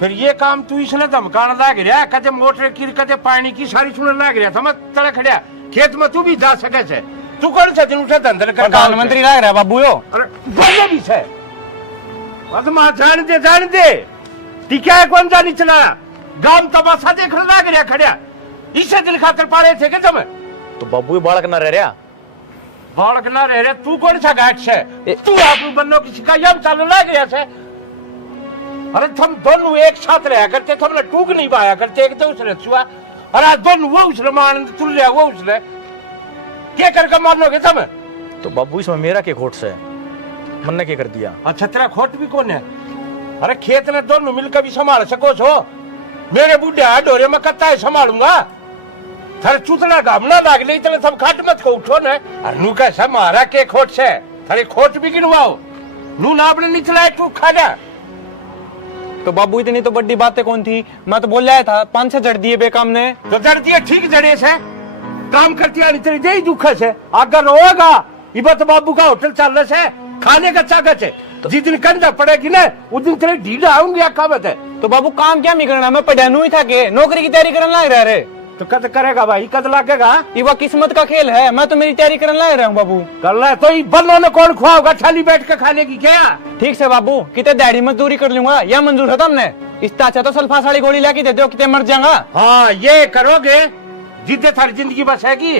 फिर ये काम तू इसने धमकाना लाग रहा, कदे मोटर की कदे पानी की सारी सुनने लाग रहा था। मैं तड़क खड़िया खेत में तू भी जा सके से, तू कौन सा दिन उठा धंधल कर प्रधानमंत्री लाग रहा है बाबू यो। अरे बोलो भी से अदमा जान दे टीका है कौन जानी चला गांव तमाशा देख लाग रहा खड़िया, इसे दिल खातर पाड़े थे के तुम? तो बब्बू बालक ना रह रहा, बालक ना रह रहे, तू कौन सा घाट से? तू आप बनो की शिकायत चालू लाग रहा से। अरे तुम दोनों एक साथ रहा करते, तुमने टूक नहीं पाया करते एक दूसरे छुआ। अरे आज दोनों वो उसने मान तुल लिया, वो उसने क्या करके मानोगे तुम? तो बब्बू इसमें मेरा क्या खोट से? मन ने क्या कर दिया? अच्छा तेरा खोट भी कौन है? अरे खेत ने दोनों मिलकर भी संभाल सको छो, मेरे बूढ़े हाथ डोरे में कत्ता है संभालूंगा। थारे चूतना घामना लाग ले इतने सब खाट मत को उठो न। अनु कैसा मारा के खोट से थारे खोट भी गिनवाओ, नू ना आपने निचला तू खाना। तो बाबू इतनी तो बड़ी बातें कौन थी? मैं तो बोल रहा था 5-6 जड़ दिए बेकाम ने। तो जड़ दिए ठीक जड़े से काम करती आनी तेरी यही दुख है। अगर होगा इबत बाबू का होटल चल रहा है, खाने का चाकच है, जिस दिन कंधा पड़ेगी ना उस दिन तेरे ढीला आऊंगी अकाबत है। तो बाबू काम क्या नहीं करना? मैं पढ़ानू ही था के नौकरी की तैयारी करने लग रहा रे। तो कद करेगा भाई, कद लागेगा? ये किस्मत का खेल है, मैं तो मेरी तैयारी करने लग रहा हूँ बाबू। कर रहा है तो ये बल्लों ने कौन खुआओगा थाली बैठ के खाने की क्या? ठीक से बाबू, कितने दिहाड़ी मजदूरी कर लूंगा, या मंजूर है तुमने? इससे अच्छा तो सल्फा साड़ी गोली लाके दे दो, कितने मर जाऊंगा। हाँ ये करोगे जितने थारी जिंदगी बचेगी।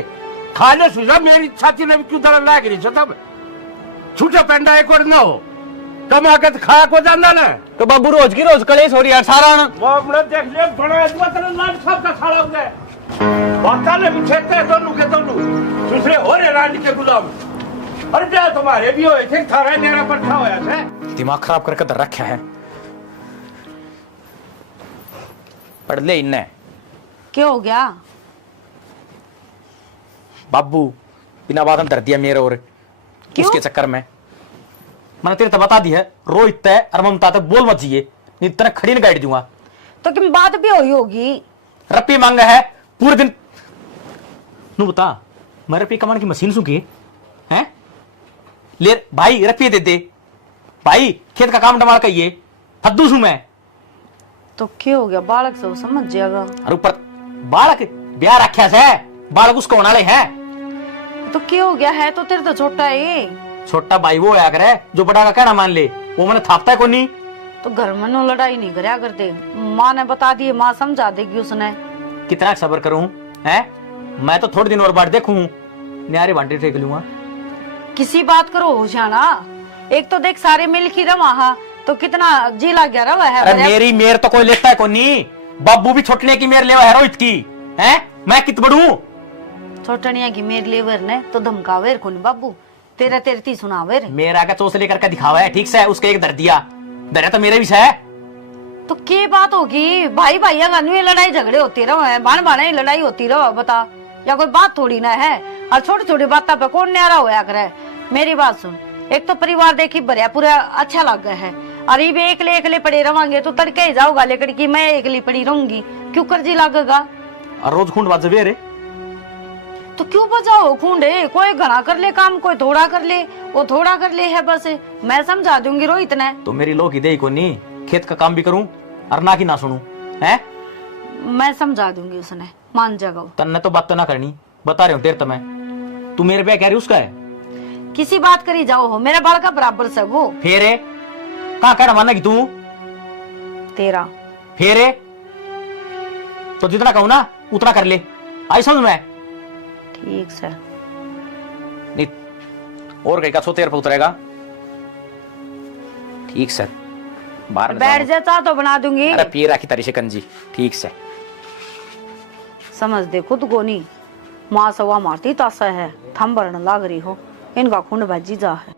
खाने सुझा मेरी छाती ने भी क्यों दड़ा लाग रही है तब? छूटा पेंडा एक और ना हो, कमा के खाया को जाना ना। तो बाबू रोज की रोज कलेश हो रही है सारा ना। वो अपना देख ले बड़ा तेरा लाड सब का खाड़ा हो गया। बाता ने भी छेड़ते हैं दोनों के दोनों, दूसरे हो रहे रानी के गुलाम। अरे क्या तुम्हारे भी होए थे, थारा नेरा पर था होया से। दिमाग खराब करके धर रखा है। पढ़ ले इन्ने। क्या हो गया? बाबू बिना बात धर दिया मेरे और उसके चक्कर में। मैंने तेरे तो बता दी है, रोहित तय और ममता तक बोल मत जिए, नहीं तेरा खड़ी न गाइड दूंगा। तो क्या बात भी हुई होगी? रुपये मांगा है पूरे दिन। नू बता मैं रुपये कमाने की मशीन सुखी है? ले भाई रुपये दे दे भाई, खेत का काम डमाल कहिए फद्दू सू मैं। तो क्या हो गया? बालक सब समझ जाएगा। और ऊपर बालक ब्याह रखा से, बालक उसको होने वाले है। तो क्या हो गया है? तो तेरे तो छोटा है ये। छोटा भाई वो आया करे जो बड़ा का कहना मान ले, वो मैंने थापता है को नहीं। तो घर में नो लड़ाई नहीं करया करते, माँ ने बता दिए, माँ समझा देगी उसने। कितना सब्र करूं हैं? मैं तो थोड़े दिन और बाद देखूं, न्यारे बांटे फेंक लूंगा। किसी बात करो हो जाना। एक तो देख सारे मिल की रवा तो कितना जी लग गया रवा है। अरे मेरी मेर तो कोई लेता है को नहीं, बाबू भी छोटने की मेर लेवा है रोहित की है, मैं कित बड़ू छोटनिया की मेर लेवर ने तो धमकावे कोनी बाबू, तेरा तेरती सुनावे रे। मेरा का चोस लेकर के दिखावा है, ठीक से उसके एक दर दिया, दर तो मेरे भी है। तो क्या बात होगी, भाई भाइया का लड़ाई झगड़े होती रहो है, बाण बाण लड़ाई होती रहो, बता या कोई बात थोड़ी ना है। और छोटी छोटी बातों पे कौन न्यारा होया करे। मेरी बात सुन, एक तो परिवार देखी भरिया पूरा अच्छा लग गया है, और ये भी एकले पड़े रवांगे तो तड़के ही जाओगा लेकर की मैं एकली पड़ी रहूंगी, क्यों कर्जी लगेगा। और रोज खूंड बात जबे रे, तो क्यों बजाओ खूंडे, कोई घना कर ले काम, कोई थोड़ा कर ले, वो थोड़ा कर ले है बस। मैं समझा दूंगी रोहित ने। तो मेरी लोग ही दे को नहीं, खेत का काम भी करूं और ना की ना सुनूं है। मैं समझा दूंगी, उसने मान जाएगा। तन्ने तो बात तो ना करनी, बता रहे हो तेरे तो मैं, तू मेरे पे कह रही उसका है। किसी बात करी जाओ हो, मेरा बाल का बराबर से वो। फेरे कहाँ कह माना कि तू तेरा फेरे तो जितना कहूं ना उतना कर ले, आई समझ में। ठीक सर। नहीं और कहीं का सो तेरे पे उतरेगा, ठीक सर। बाहर बैठ जाता तो बना दूंगी। अरे पी राखी तारी शिकंजी, ठीक से समझ दे खुद को नहीं, माँ सवा मारती तासा है, थम भरन लाग रही हो, इनका खून बाजी जा है।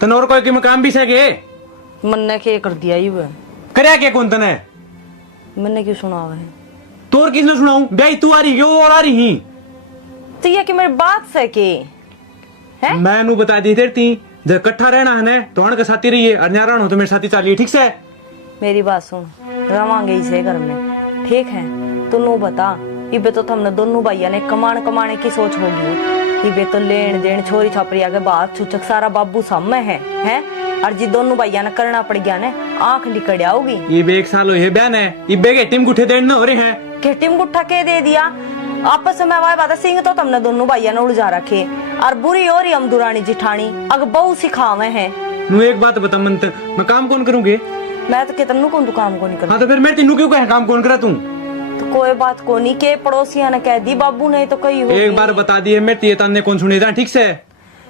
तन और कोई काम भी सके मन ने के कर दिया ही वो, करया के कौन तने, मैंने क्यों सुना है। तो और किसने सुनाऊं, ब्याई तू आ रही क्यों और आ रही ही। तो ये कि मेरी बात सके है, मैं नू बता दी तेरी जब इकट्ठा रहना है ना तो के साथी रहिए, और न्यारा हो तो मेरे साथी चलिए, ठीक से। मेरी बात सुन, रवांगे इसे घर में, ठीक है। तू नू बता, इबे तो हमने दोनों भैया ने कमाने की सोच होगी, इबे तो लेन देन छोरी छापरी आगे बात छुचक सारा बाबू सामने है। और जी दोनों भैया ने करना पड़ गया ने, आंख निकल आओगी। ये एक साल हो बहन है, इबे के टीम गुठे देने हो रहे हैं, के टीम गुठा के दे दिया आपस में। वाई बात सिंह तो तुमने दोनों भैया ने उलझा रखे, और बुरी और हम दुरानी जिठानी अग बहु सिखावे हैं। नू एक बात बता मंत, मैं काम कौन करूंगे। मैं तो कितनू कौन तू काम को नहीं कर। हाँ तो फिर मैं तीनों क्यों कहे काम कौन करा तू। तो कोई बात को नहीं के पड़ोसिया ने कह दी, बाबू ने तो कही हो। एक बार बता दिए मैं तीये ताने कौन सुने था, ठीक से।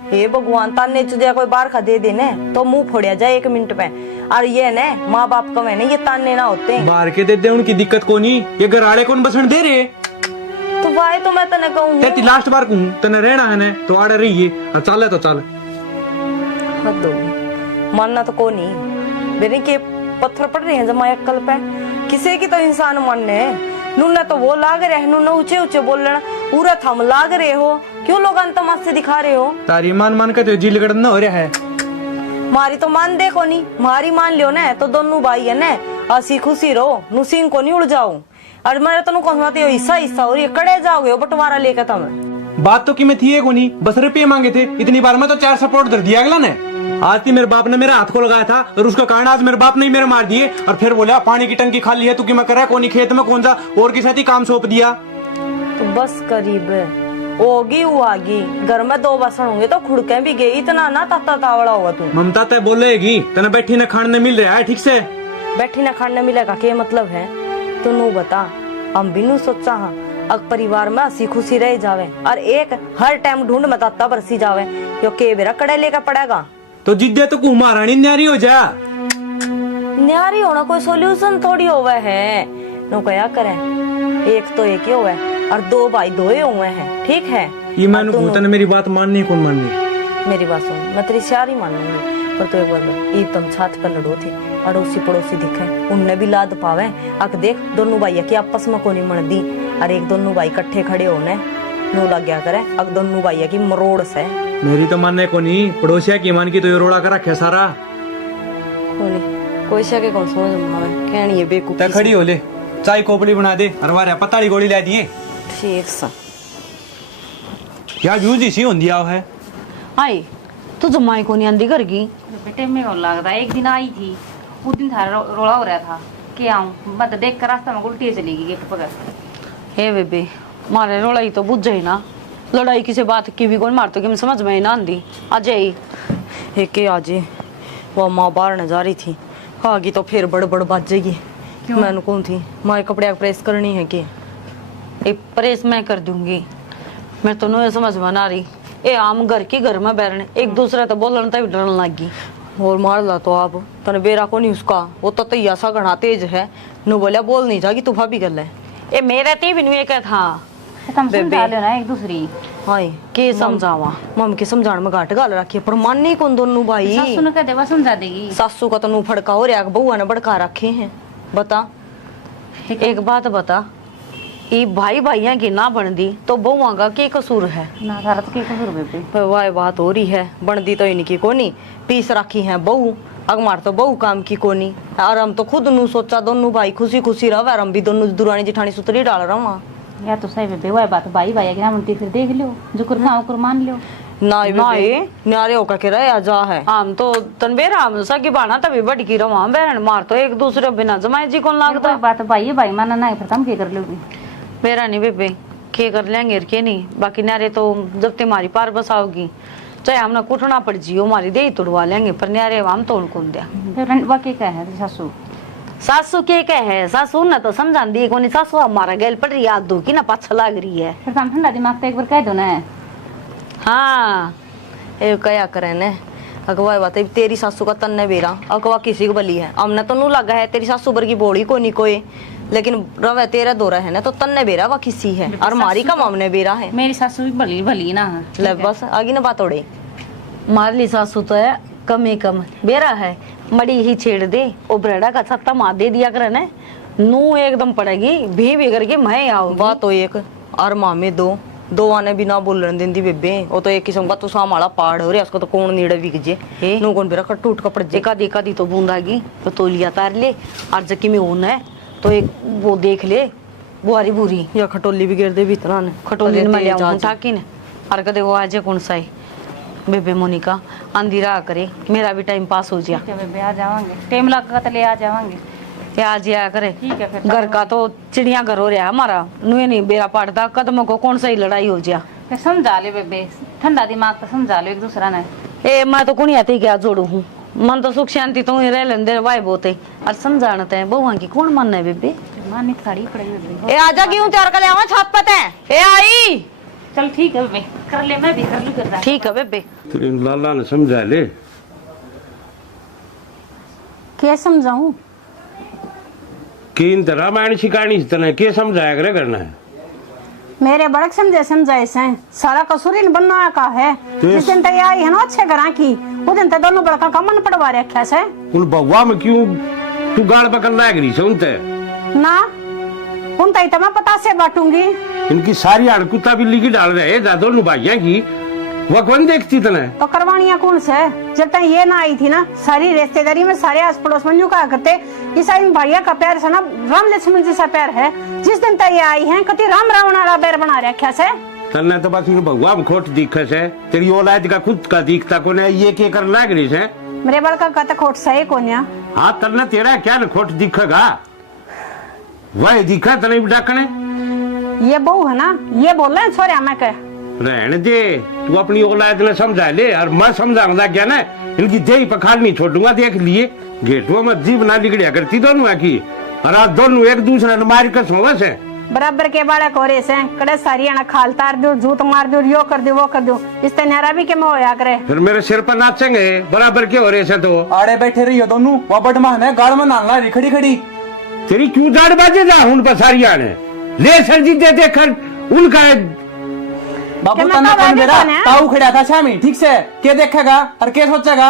हे भगवान, ताने चुदिया कोई बार खा दे देने तो मुंह फोड़िया जाए 1 मिनट में। और ये ने माँ बाप का मैंने ये ताने ना होते बाहर के दे दे उनकी दिक्कत को नहीं, ये घराड़े कौन बसन दे रहे। तो वाई तो मैं तने कहूँ तेरी लास्ट बार कहूँ तने रहना है ना तो आड़े रहिए, और चले तो चल। हद होगी, मानना तो को नहीं। मेरे के पत्थर पड़ रहे हैं जमा अक्कल पे, किसी की तो इंसान मानने नुन्ना तो वो लाग रहे, नुन्ना ऊंचे ऊंचे बोलना पूरा थम लाग रहे हो, क्यों लोग तमाशे दिखा रहे हो। तारी मान के तो जी लगड़ना हो रहा है। मारी तो मान दे को नहीं, मारी मान लियो ना तो दोनों भाई है ना, हंसी खुशी रहो, नुसीन को नहीं उड़ जाओ। और मेरे तो कहते हो हिस्सा और ये कड़े जाओगे बंटवारा लेकर तुम। बात तो कि मैं थी को नहीं, बस रुपये मांगे थे, इतनी बार में तो 4 सपोर्ट दर दिया अगला ने। आज थी मेरे बाप ने मेरे हाथ को लगाया था, और उसका कारण आज मेरे बाप ने मेरे मार दिए, और फिर बोला पानी की टंकी खाली है तू कि मैं करा कोनी खेत में कौन सा और के साथ ही काम सौंप दिया। तो बस करीब होगी वो आगी, घर में 2 बसन होंगे तो खुड़के भी गई, इतना ना ताता तावड़ा होगा तू। ममता तय बोलेगी तना बैठी न खाने मिल रहा है, ठीक से। बैठी ना खाने मिलेगा क्या मतलब है, तू नू बता। हम भी नू सोचा हाँ अग परिवार में हंसी खुशी रह जावे, और एक हर टाइम ढूंढ में ताता बरसी जावे, यो के बेरा कड़े लेकर पड़ेगा। तो जिद्दे तो कु महारानी न्यारी हो जा। न्यारी होना कोई सोल्यूशन थोड़ी होवे है, नो क्या करे, एक तो एक ही होवे, और 2 भाई 2 ही हुए हैं, ठीक है। ये मैंने भूतन मेरी बात माननी कौन माननी। मेरी बात सुन, मैं तेरी सारी मानूंगी, पर तो एक बार ये तुम छात पर लड़ो थे, अड़ोसी पड़ोसी दिखे उनने भी लाद पावे। अक देख दोनों भाई की आपस में कोनी मन दी, और एक दोनों भाई इकट्ठे खड़े होने नो लग गया करे, अक दोनों भाई की मरोड़ से। मेरी तो मानने को नहीं, पड़ोसिया की मान की तो ये रोड़ा कर रखे सारा। कोई से के कौन समझ में आवे, कहनी है बेवकूफी। तय खड़ी हो ले, चाय कोपड़ी बना दे, अरवारे पताली गोली ला दिए। ठीक सा क्या यूज इसी होंदी आओ है। आई तू जमाई को नहीं आंदी घर की। बेटे में कौन लगता, एक दिन आई थी, उस दिन थारा रोड़ा हो रहा था कि आऊं, मैं तो देख कर रास्ता में उल्टी चली गई गेट पकड़। हे बेबे मारे रोलाई तो बुझ जाई ना, लड़ाई किसी बात की भी कौन मारतो कि मैं समझ में ना आंदी। आज आई एक के आज वो माँ बाहर न जा रही थी, आगी तो फिर बड़ बाजेगी। मैंने कौन थी माँ कपड़े प्रेस करनी है कि एक प्रेस मैं कर दूंगी, मैं तो नहीं समझ में ना रही। ए आम घर की घर में बैठने एक दूसरे तो बोलने तक डरने लगी। और मार ला तो आप तने बेरा को नहीं उसका, वो तो तैया सा घना तेज है। नु बोलिया बोल नहीं जागी तू भाभी कर ले। ए मेरे ती भी नहीं कहता था। तुम समझा लो ना एक दूसरी। हाय के समझावा मम के समझाने में घाट गाल रखी है, पर मान नहीं कौन दोनों भाई। सासू ने कह देवा समझा देगी। सासू का तो नु फड़का हो रहा, बउआ ने भड़का रखे हैं। बता एक बात बता, ये भाई भाइया की ना बन दी तो बहुआ का क्या कसूर है? ना तारा तो की कसूर बेबे। पर वाह बात हो रही है, बनदी तो इनकी कोनी, पीस रखी है बहू, अगमार तो बहू काम की कोनी। और हम तो खुद नु सोचा दोनों भाई खुशी खुशी रहा, हम भी दोनों दुरानी जिठानी सुतरी डाल रहा। या तो सही बेबे वह बात भाई भाई की ना बनती, फिर देख लियो जो कुर मान लियो। ना बे न्यारे होकर के रहे जा है। हम तो तनबेरा हम सकी बाना तभी बड़ की रवा बहन मार तो एक दूसरे बिना जमाए जी कौन लागता। बात भाई भाई माना ना फिर तुम क्या कर लोगी? मेरा नहीं बेबे के कर लेंगे के नहीं, बाकी नारे तो जब तुम्हारी पार बसाओगी चाहे हमने कुटना पड़ जी हमारी दे तोड़वा लेंगे, पर न्यारे हम तो उनको दिया। फिर वाकई क्या है सासू? सासू के है सासू ने तो समझा दी कोनी, सासू हमारा गैल पड़ रही याद दो की ना पाछा लाग रही है। फिर तुम ठंडा दिमाग तो एक बार कह दो ना। हाँ ए कया करे ने अगवा बात है, तेरी सासू का तन्ने बेरा अगवा किसी को बली है, हमने तो नू लगा है तेरी सासू बर की बोली को नहीं कोई, लेकिन रवे तेरा दौरा है ना तो तन्ने बेरा वा किसी है और मारी का मामने बेरा है। मेरी सासू भी भली भली ना। ले बस आगे ना बात ओड़े। मारली सासू तो है कम ही कम बेरा है, मड़ी ही छेड़ दे ओ ब्रेडा का छत्ता मार दे दिया करे ने नू एकदम पड़ेगी भी बिगड़ के मैं आओ। बात तो एक और मामे दो आने भी ना बोलन देंदी बेबे, वो तो एक किस्म का तो सामाला पाड़ हो रहा, उसको तो कौन नीड़े बिक जे नो कौन बेरा टूट का पड़ जे। देखा दी तो बूंदागी तो तोलिया तार ले और जकी में ऊन है तो एक वो देख ले बुआरी बुरी या खटोली भी गिर दे भी इतना ने खटोली में ले आऊं ठाकी ने और कदे वो आज कौन सा है बेबे मोनिका अंधेरा करे मेरा भी टाइम पास हो जाए। बेबे आ जावांगे टाइम लगा तो ले आ जावांगे। आज आया करे ठीक है फिर। घर का तो चिड़िया घर हो रहा है हमारा, नुए नहीं बेरा पाटता कदमों को कौन सा ही लड़ाई हो जा। फिर समझा ले बेबे, ठंडा दिमाग तो समझा लो एक दूसरा ने। ए मैं तो कुणी आती क्या जोड़ू हूँ, मन तो सुख शांति तो रह लेंदे वाई बोते और समझाते हैं बहुआ की कौन मन है बेबे। मानी साड़ी पड़ेगी बेबे। ए आजा क्यों तैयार कर ले आवा छत पे ते ए आई। चल ठीक है बेबे कर ले, मैं भी कर लूं कर। ठीक है बेबे। तेरे लाला ने समझा ले। क्या समझाऊं? कि इन रामायण शिकाणी तने के समझाया करे करना है। मेरे बड़क समझाए से सारा कसूर इन बनना का है। जिस दिन तय आई है ना अच्छे घर की उस दिन तक दोनों बड़का का मन पड़वा रखा से। उन बउआ में क्यों तू गाड़ पकड़ लाग रही से उनते ना उन तय तो मैं पता से बांटूंगी। इनकी सारी अड़कुत्ता बिल्ली की डाल रहे दोनों भाइयां की, वह कौन देखती तने? तो करवानिया कौन से? जब तक ये ना आई थी ना सारी रिश्तेदारी में सारे आस पड़ोस में कहा करते ईसा इन भैया का प्यार से ना राम लक्ष्मण जैसा प्यार है। जिस दिन तक ये आई है कति राम रावण वाला बैर बना रखा से। तन्ने तो बस इन बउआ में खोट दिखे से, तेरी औलाद का खुद का दिखता को ने ये के कर लाग रही से। मेरे बड़का का तो खोट सही कोन्या। हाँ तन्ने तेरा क्या न खोट दिखेगा, वह दिखा तने डाकने। ये बहू है ना ये बोल रहे छोरे हमें कह रहने दे, तू अपनी औलाद ने समझा ले और मैं समझाऊंगा क्या ना, इनकी देही पखाड़ नहीं छोड़ूंगा। देख लिए गेटुआ में जीव ना बिगड़िया करती दोनों की, और आज दोनों एक दूसरे ने मार कर सोवा से बराबर के बालक हो रहे से कड़े सारी आना खाल तार दो जूत मार दो यो कर दो वो कर दो, इस तरह भी के में होया करे। फिर मेरे सिर पर नाचेंगे बराबर के हो रहे से तो आड़े बैठे रही हो दोनों, वहाँ बटमान है गाड़ में नालना रही खड़ी खड़ी। तेरी क्यों दाढ़ बाजे जा उन पर सारिया ने ले सर जी दे देखकर उनका बाबू तना कौन मेरा ताऊ खड़ा था शामी ठीक से क्या देखेगा और क्या सोचेगा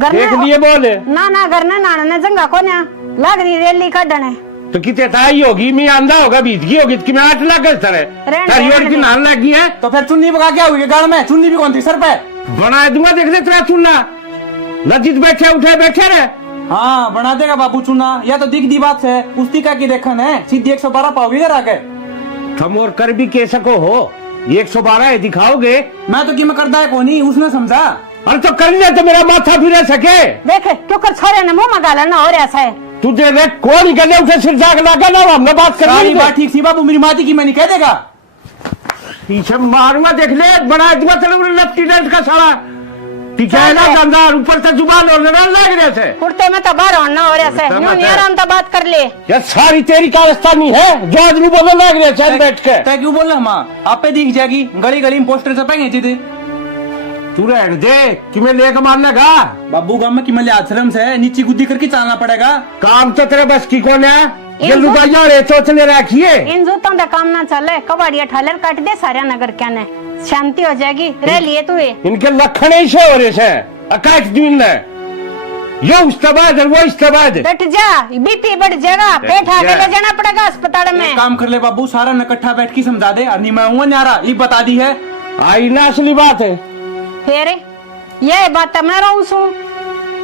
देख लिए बोले ना घर ने नाना ने जंगा को ना लग रही रैली काटने तो कितने ताई होगी मैं आंधा होगा बीतगी होगी कि मैं 8 लाख तरह की नाल लगी है। तो फिर चुन्नी पका क्या हुई गाड़ में? चुन्नी भी कौन थी सर पे? बना दूंगा देख ले तेरा चुनना नजीक बैठे उठे बैठे रहे। हाँ बना देगा बाबू चुना, या तो दिख दी बात है उस्ती का की देखन है सीधी 112 पाओगे घर आके। तुम और कर भी कैसे को हो 112 दिखाओगे? मैं तो कि करता है कोनी उसने समझा। अरे तो कर ले तो मेरा माथा फिर सके। देखे क्यों कर छोरे ने मुंह में गाला ना हो रहा है। तुझे देख कौन गले उठे सिर जाग लगा ना हमने बात कर सारी बात ठीक थी बाबू, मेरी माती की मैं नहीं कह देगा पीछे मारूंगा देख ले बना दूंगा तेरे लपटी डेंट का सारा टिकाएगा गंदा ऊपर से जुबान और लड़ाई लग रहे थे। कुर्ते में तो बाहर होना हो रहा है, यूं नहीं आराम तो बात कर ले। ये सारी तेरी कारस्तानी है जो आदमी बोलने लग रहे थे बैठ के। तय क्यों बोल रहा माँ, आप पे दिख जाएगी, गली गली में पोस्टर छपेंगे थे। तू रहने दे कि मैं लेकर मारने का। बाबू गांव में कि मैं आश्रम से नीची गुद्दी करके चलना पड़ेगा। काम तो तेरे बस की कौन है, ये लुगाइया रे सोचने रखिए। इन जूतों का काम ना चले, कबाड़िया ठालर काट दे सारे नगर क्या ने, शांति हो जाएगी। रह लिए तू इनके लखन ऐसे हो रहे हैं, अकाश दिन ने यो इस्तेमाल है वो इस्तेमाल। बैठ जा, बीपी बढ़ जाएगा, पेट आके ले जाना पड़ेगा अस्पताल में। काम कर ले बाबू, सारा इकट्ठा बैठ के समझा दे। और मैं हूँ न्यारा, ये बता दी है। आई ना असली बात है फिर ये बात मैं रहूं सू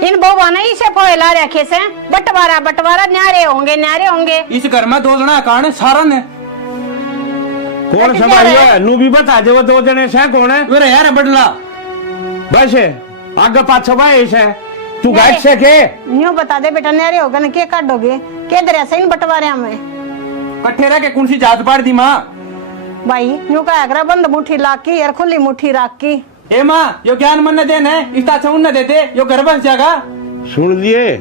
इन बहुआ ने इसे फोला रखे से बंटवारा बंटवारा न्यारे होंगे। इस घर में 2 जना कारण है, सारा ने कौन संभालिए नू भी बता दे वो 2 जने से कौन है। मेरे यार बदला बस आगे पाछो भाई से तू गाइड से के न्यू बता दे बेटा, न्यारे होगा न के काटोगे के दरे से इन बंटवारे में कट्ठे रह के कौन सी जात पाड़ दी माँ भाई न्यू का अगरा बंद मुट्ठी लाकी यार खुली मुट्ठी राखी। ए माँ यो ज्ञान मन न देन है, इतना अच्छा न देते यो घर बस जाएगा। सुन लिए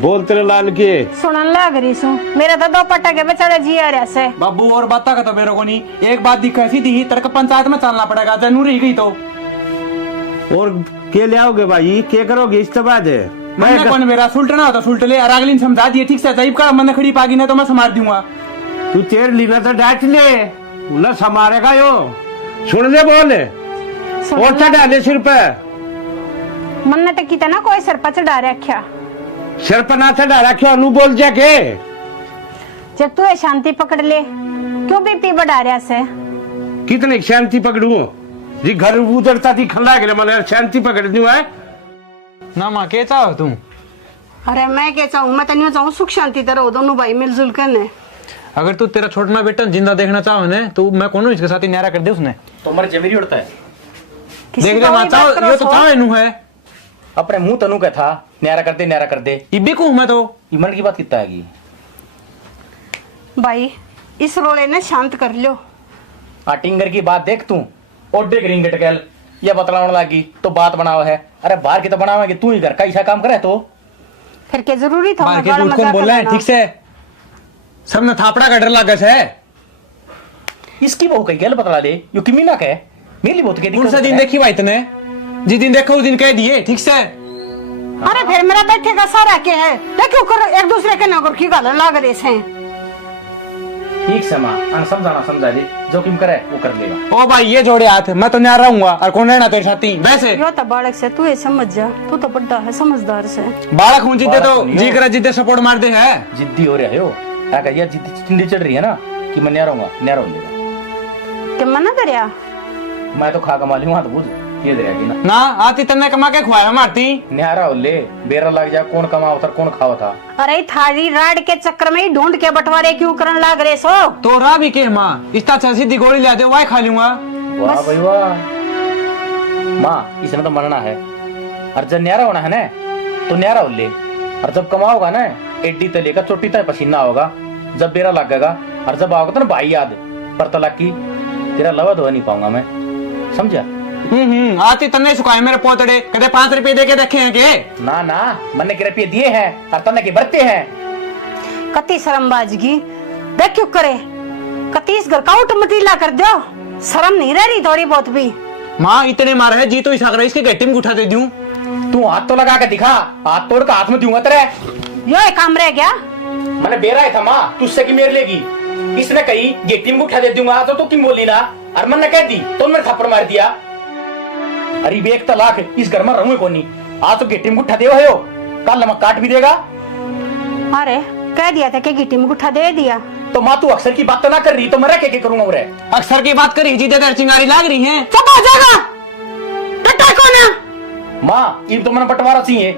बोल तेरे लाल के सुनन लग रही सू मेरा तो 2 पट्टा के बेचारे जी आ रहा से। बाबू और बात का तो मेरे को नहीं, एक बात दिख ऐसी दी तड़क पंचायत में चलना पड़ेगा, जरूरी गई तो। और के ले आओगे भाई, के करोगे इसके बाद है मैंने कौन मेरा सुलटना हो तो सुलट ले, और अगली समझा दिए ठीक से जाइब का मन खड़ी पागी ना तो मैं संभाल दूंगा। तू तेर लीना तो डांट ले न समारेगा यो। सुन ले बोल और चढ़ा सिर पे मन्नत की ना कोई सर पर चढ़ा रखा, सिर पर ना चढ़ा रखो अनु बोल जाके। जब तू शांति पकड़ ले क्यों बीपी बढ़ा रहा से। कितने शांति पकड़ू जी, घर उधरता थी खल्ला के मैंने शांति पकड़ दी है ना माँ के चाहो तुम। अरे मैं क्या चाहूँ, मैं तो नहीं चाहूँ सुख शांति तरह दोनों भाई मिलजुल कर ने। अगर तू तेरा छोटा बेटा जिंदा देखना चाहो ने तो मैं कौन इसके साथ ही न्यारा कर दे उसने। तो मर जमीरी उड़ता है। देख दे माँ ये तो चाहो इनू है अपने मुंह तनु का था न्यारा कर दे इबी को मैं तो इमन की बात कितना है भाई इस रोले ने शांत कर लो। टिंगर की बात देख तू ओडे ग्रीन गटकेल ये बतलाने लगी तो बात बनाओ है। अरे बाहर की तो बनावेगी तू ही घर का ऐसा काम करे तो फिर क्या जरूरी था बाहर के दूध कौन बोल रहा है ठीक से सबने थापड़ा का डर लगा है। इसकी बहू कही गल बतला दे यो किमी ना कहे मेरी बहुत के कौन सा दिन देखी भाई तने, जिस दिन देखो उस दिन कह दिए ठीक से। अरे फिर मेरा बैठे का सारा के है क्यों कर एक दूसरे के नगर की गाल लाग रहे हैं। ठीक से माँ समझाना समझा दे जो किम करे वो कर लेगा। ओ भाई ये जोड़े हाथ मैं तो न्यारा रहूंगा और कौन रहना तेरे साथी वैसे। यो तो बालक से तू ये समझ जा, तू तो बड़ा है समझदार से। बालक हूँ जिद्दे तो जी करा जिद्दे सपोर्ट मार दे है जिद्दी हो रहा है हो क्या जिद्दी चिंदी चढ़ रही है ना कि मैं न्यारा हो लेगा क्या मना दरिया मैं तो खा कमा लूंगा तो बुझ ये दरिया ना आती तन्ने कमा के खुआया मारती न्यारा हो ले बेरा लग जा कौन कमा उतर कौन खावा था। अरे थारी राड के चक्कर में ही ढूंढ के बंटवारे क्यों करने लाग रहे सो। तो रा भी के माँ इतना अच्छा सीधी गोली ला दे वाई खा लूंगा। वाह भाई वाह माँ इसमें तो मरना है और जब न्यारा होना है ना तो न्यारा हो ले और जब कमाओगा ना एड्डी तले का चोटी तक पसीना होगा जब बेरा लगेगा और जब आओगा तो ना भाई याद पर तलाक की तेरा लवा धो नहीं पाऊंगा मैं समझा। आती तन्ने सुखाए मेरे पोतड़े कदे 5 रुपए दे के देखे हैं के ना ना मैंने के रुपये दिए हैं और तन्ने के बरते हैं। कती शर्मबाजगी देख क्यों करे कतीस घर का उठ मतीला कर दो शर्म नहीं रह रही थोड़ी बहुत भी। माँ इतने मार है जी तो इस आगरा इसके गट्टी में उठा दे दूं। तू हाथ तो लगा के दिखा हाथ तोड़ का हाथ में दूंगा तेरे यो एक काम रह गया मैंने बेरा है था माँ तुझसे की मेर लेगी इसने कही गेटी में उठा दे दूंगा तो किम बोली ना और मैंने कह दी तो मैंने थप्पड़ मार दिया। अरे बेक तलाक इस घर में रहूंगे कौन नहीं आज तो गेटी में उठा दे हो कल नमक काट भी देगा। अरे कह दिया था कि गिट्टी में उठा दे दिया तो माँ तू अक्सर की बात तो ना कर रही तो मैं क्या करूंगा उरे अक्सर की बात करी जी दे चिंगारी लाग रही है चुप हो जाएगा टट्टा कौन है। माँ इन तो मैंने बंटवारा चाहिए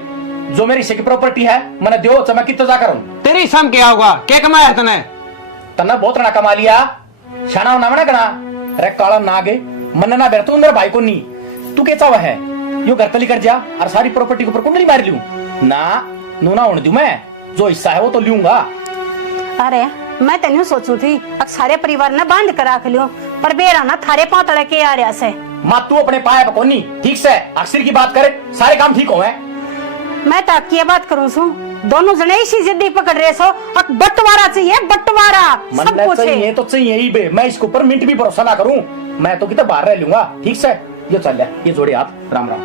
जो मेरी हिस्से की प्रॉपर्टी है मैंने दो चमक कितना जा कर तेरी सम क्या होगा क्या कमाया तने तना बहुत रना कमा लिया शाना होना ना गना अरे काला नाग मन ना बैठ तू मेरे भाई को नहीं तू क्या चावा है यो घर तली कर जा और सारी प्रॉपर्टी के ऊपर कुंडली मार लूं ना नूना होने दूं मैं जो हिस्सा है वो तो लूंगा। अरे मैं तेन सोचू थी अब सारे परिवार ने बांध कर रख लियो पर बेरा ना थारे पातड़े के आ रहा से माँ तू अपने पाए पकोनी ठीक से अक्सर की बात करे सारे काम ठीक हो मैं तो आपकी ये बात करूँ सू दोनों जने इसी जिद्दी पकड़ रहे सो अब बंटवारा चाहिए बंटवारा सब कुछ चाहिए तो चाहिए ही बे मैं इसके ऊपर मिनट भी भरोसा ना करूं मैं तो कितना बाहर रह लूंगा ठीक से ये चल ले ये जोड़े हाथ राम राम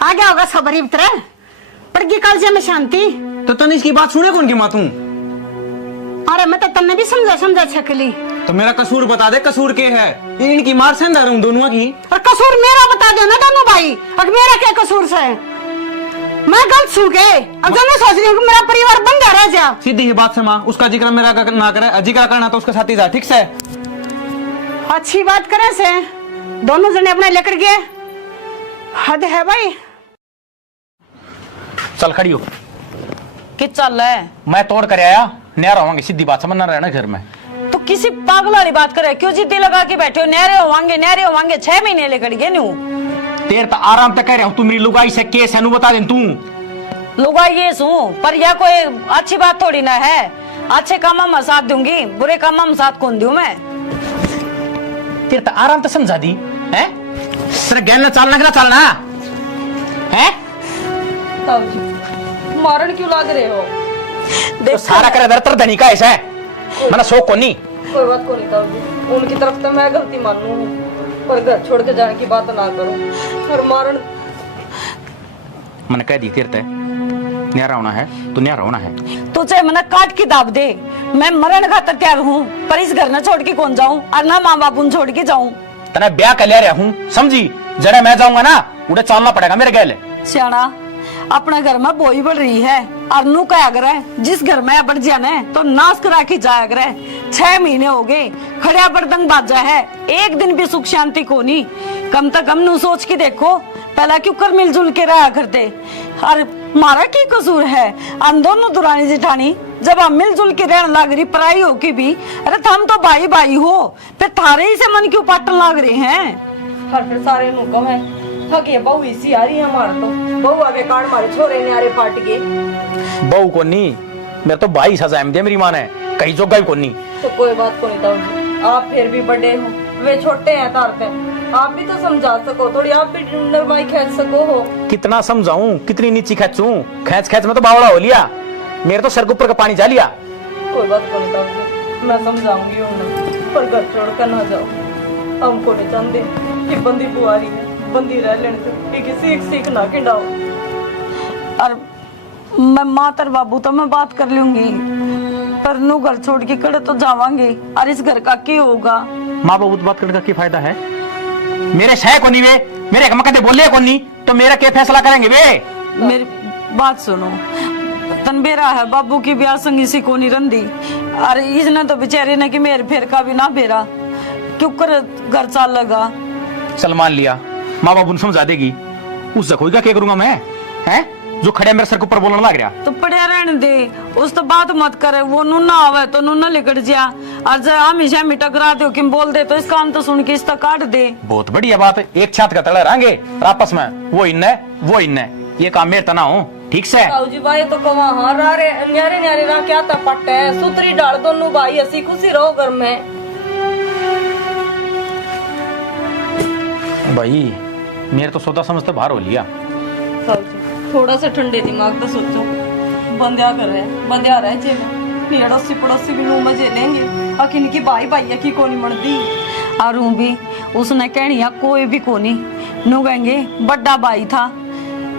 आ गया होगा सबरी भीतर पड़गी कल में शांति तो तने इसकी बात सुने कौन की माँ तू? अरे मैं तो तन्ने भी समझा छकली तो मेरा कसूर बता दे, कसूर के है? इनकी मार से अंदर हूँ दोनों की। और कसूर मेरा बता दो ना दोनों भाई, अब मेरा क्या कसूर से? मैं गलत सू के अब जो मैं सोच रही हूँ कि मेरा परिवार बन जा रहा है जा। सीधी ही बात से माँ, उसका जिक्र मेरा ना करे, जिक्र करना तो उसके साथ ही जा, ठीक से? अच्छी बात करे से दोनों जने अपने लेकर गए, हद है भाई। चल खड़ी हो कि चल है मैं तोड़ कर आया नया रहोगे, सीधी बात समझना रहना घर में। तो किसी पागल वाली बात करे, क्यों जिद्दी लगा के बैठे हो? नहरे होवांगे 6 महीने लेकर गए न्यू। तेरे तो आराम तक कह रहा हूँ, तू मेरी लुगाई से केस है बता दे तू। लुगाई ये सू पर यह कोई अच्छी बात थोड़ी ना है। अच्छे काम में साथ दूंगी, बुरे काम में साथ कौन दूं मैं? तेरे तो आराम तो समझा दी है, तेरे गैल ना चलना है। मारन क्यों लाग रहे हो? तो सारा करे दर धनी का ऐसा है मना शौक को नहीं। कोई बात को नहीं ताऊ, उनकी तरफ तो मैं गलती मानू हूँ, पर घर छोड़ के जाने की बात ना करो। और मारन मैंने कह दी तेरे ते न्यारा होना है तो न्यारा होना है। तो चाहे मना काट के दाब दे, मैं मरण खातर तैयार हूँ, पर इस घर न छोड़ के कौन जाऊँ और ना माँ बाप छोड़ के जाऊँ। तना ब्याह कर ले रहा हूँ समझी, जरा मैं जाऊंगा ना उड़े चलना पड़ेगा मेरे गैल। सियाना अपने घर में बोई बढ़ रही है और नू क्या करे, जिस घर में बढ़ जाने तो नाश करा के जाया करे। 6 महीने हो गए खड़िया बर्तन बाजा है, एक दिन भी सुख शांति को नहीं। कम से कम नू सोच के देखो, पहला क्यों कर मिलजुल के रहा करते। और मारा की कसूर है हम दोनों दुरानी जिठानी, जब हम मिलजुल के रहने लग रही पराई हो के भी, अरे हम तो भाई भाई हो, फिर थारे ही से मन क्यों पाटन लग रहे हैं? हर फिर सारे नु कहे थक ये बहू इसी आ रही है हमारा, तो बहू आगे काट मारे छोरे ने आरे पाट के। बहू को नहीं, मेरे तो 22 हजार दे मेरी माँ ने, कहीं जो गई को नहीं। तो कोई बात को नहीं ताऊ जी, आप फिर भी बड़े हो, वे छोटे हैं तार पे, आप भी तो समझा सको थोड़ी, आप भी नरमाई खींच सको हो। कितना समझाऊं, कितनी नीची खींचूं, खींच में तो बावड़ा हो लिया, मेरे तो सर के ऊपर का पानी जा लिया। कोई बात को नहीं ताऊ जी, मैं समझाऊंगी उन्हें, पर घर छोड़ कर ना जाओ। हमको नहीं चाहते कि बंदी बुआरी है, बंदी रह लेने दो, कि सीख ना खिंडाओ। और मैं मातर बाबू तो मैं बात कर लूंगी, पर नू घर छोड़ के कड़े तो जावांगे, और इस घर का क्या होगा? माँ बाबू तो बात करने का क्या फायदा है? मेरे शह को नहीं वे, मेरे कदे बोले को नहीं, तो मेरा क्या फैसला करेंगे वे? मेरी बात सुनो, तनबेरा है बाबू की ब्याह संगी सी को नहीं रंदी, अरे इसने तो बेचारे ने कि मेरे फेर का भी ना बेरा, क्यों कर घर चाल लगा। चल मान लिया, माँ बाबू ने समझा देगी, उस जखोई का क्या करूंगा मैं? हैं जो खड़े मेरे सर के ऊपर बोलने लग रहा। तो पड़िया रहने दे, उस तो बात मत करे, वो नूना आवे तो नूना लेकर जा, और हमेशा मिटा करा दो कि बोल दे तो इस काम तो सुन के इसका काट दे। बहुत बढ़िया बात, एक छात का तड़ा रहेंगे और आपस में वो इन्ने ये काम मेरे तना हो, ठीक से? ताऊ जी भाई तो कमा हाँ रे न्यारे रहा क्या था पट है, सुतरी डाल दोनों भाई हंसी खुशी रहो घर में। भाई मेरे तो सौदा समझते बाहर हो लिया। ताऊ जी थोड़ा सा ठंडे दिमाग तो सोचो, बंदिया कर रहे हैं, बंदिया रहे जे में अड़ोसी पड़ोसी भी मुंह मजे लेंगे, आखिर इनकी भाई भाई की कोनी मरदी। और भी उसने कहनी कोई भी कोनी, नु कहेंगे बड़ा भाई था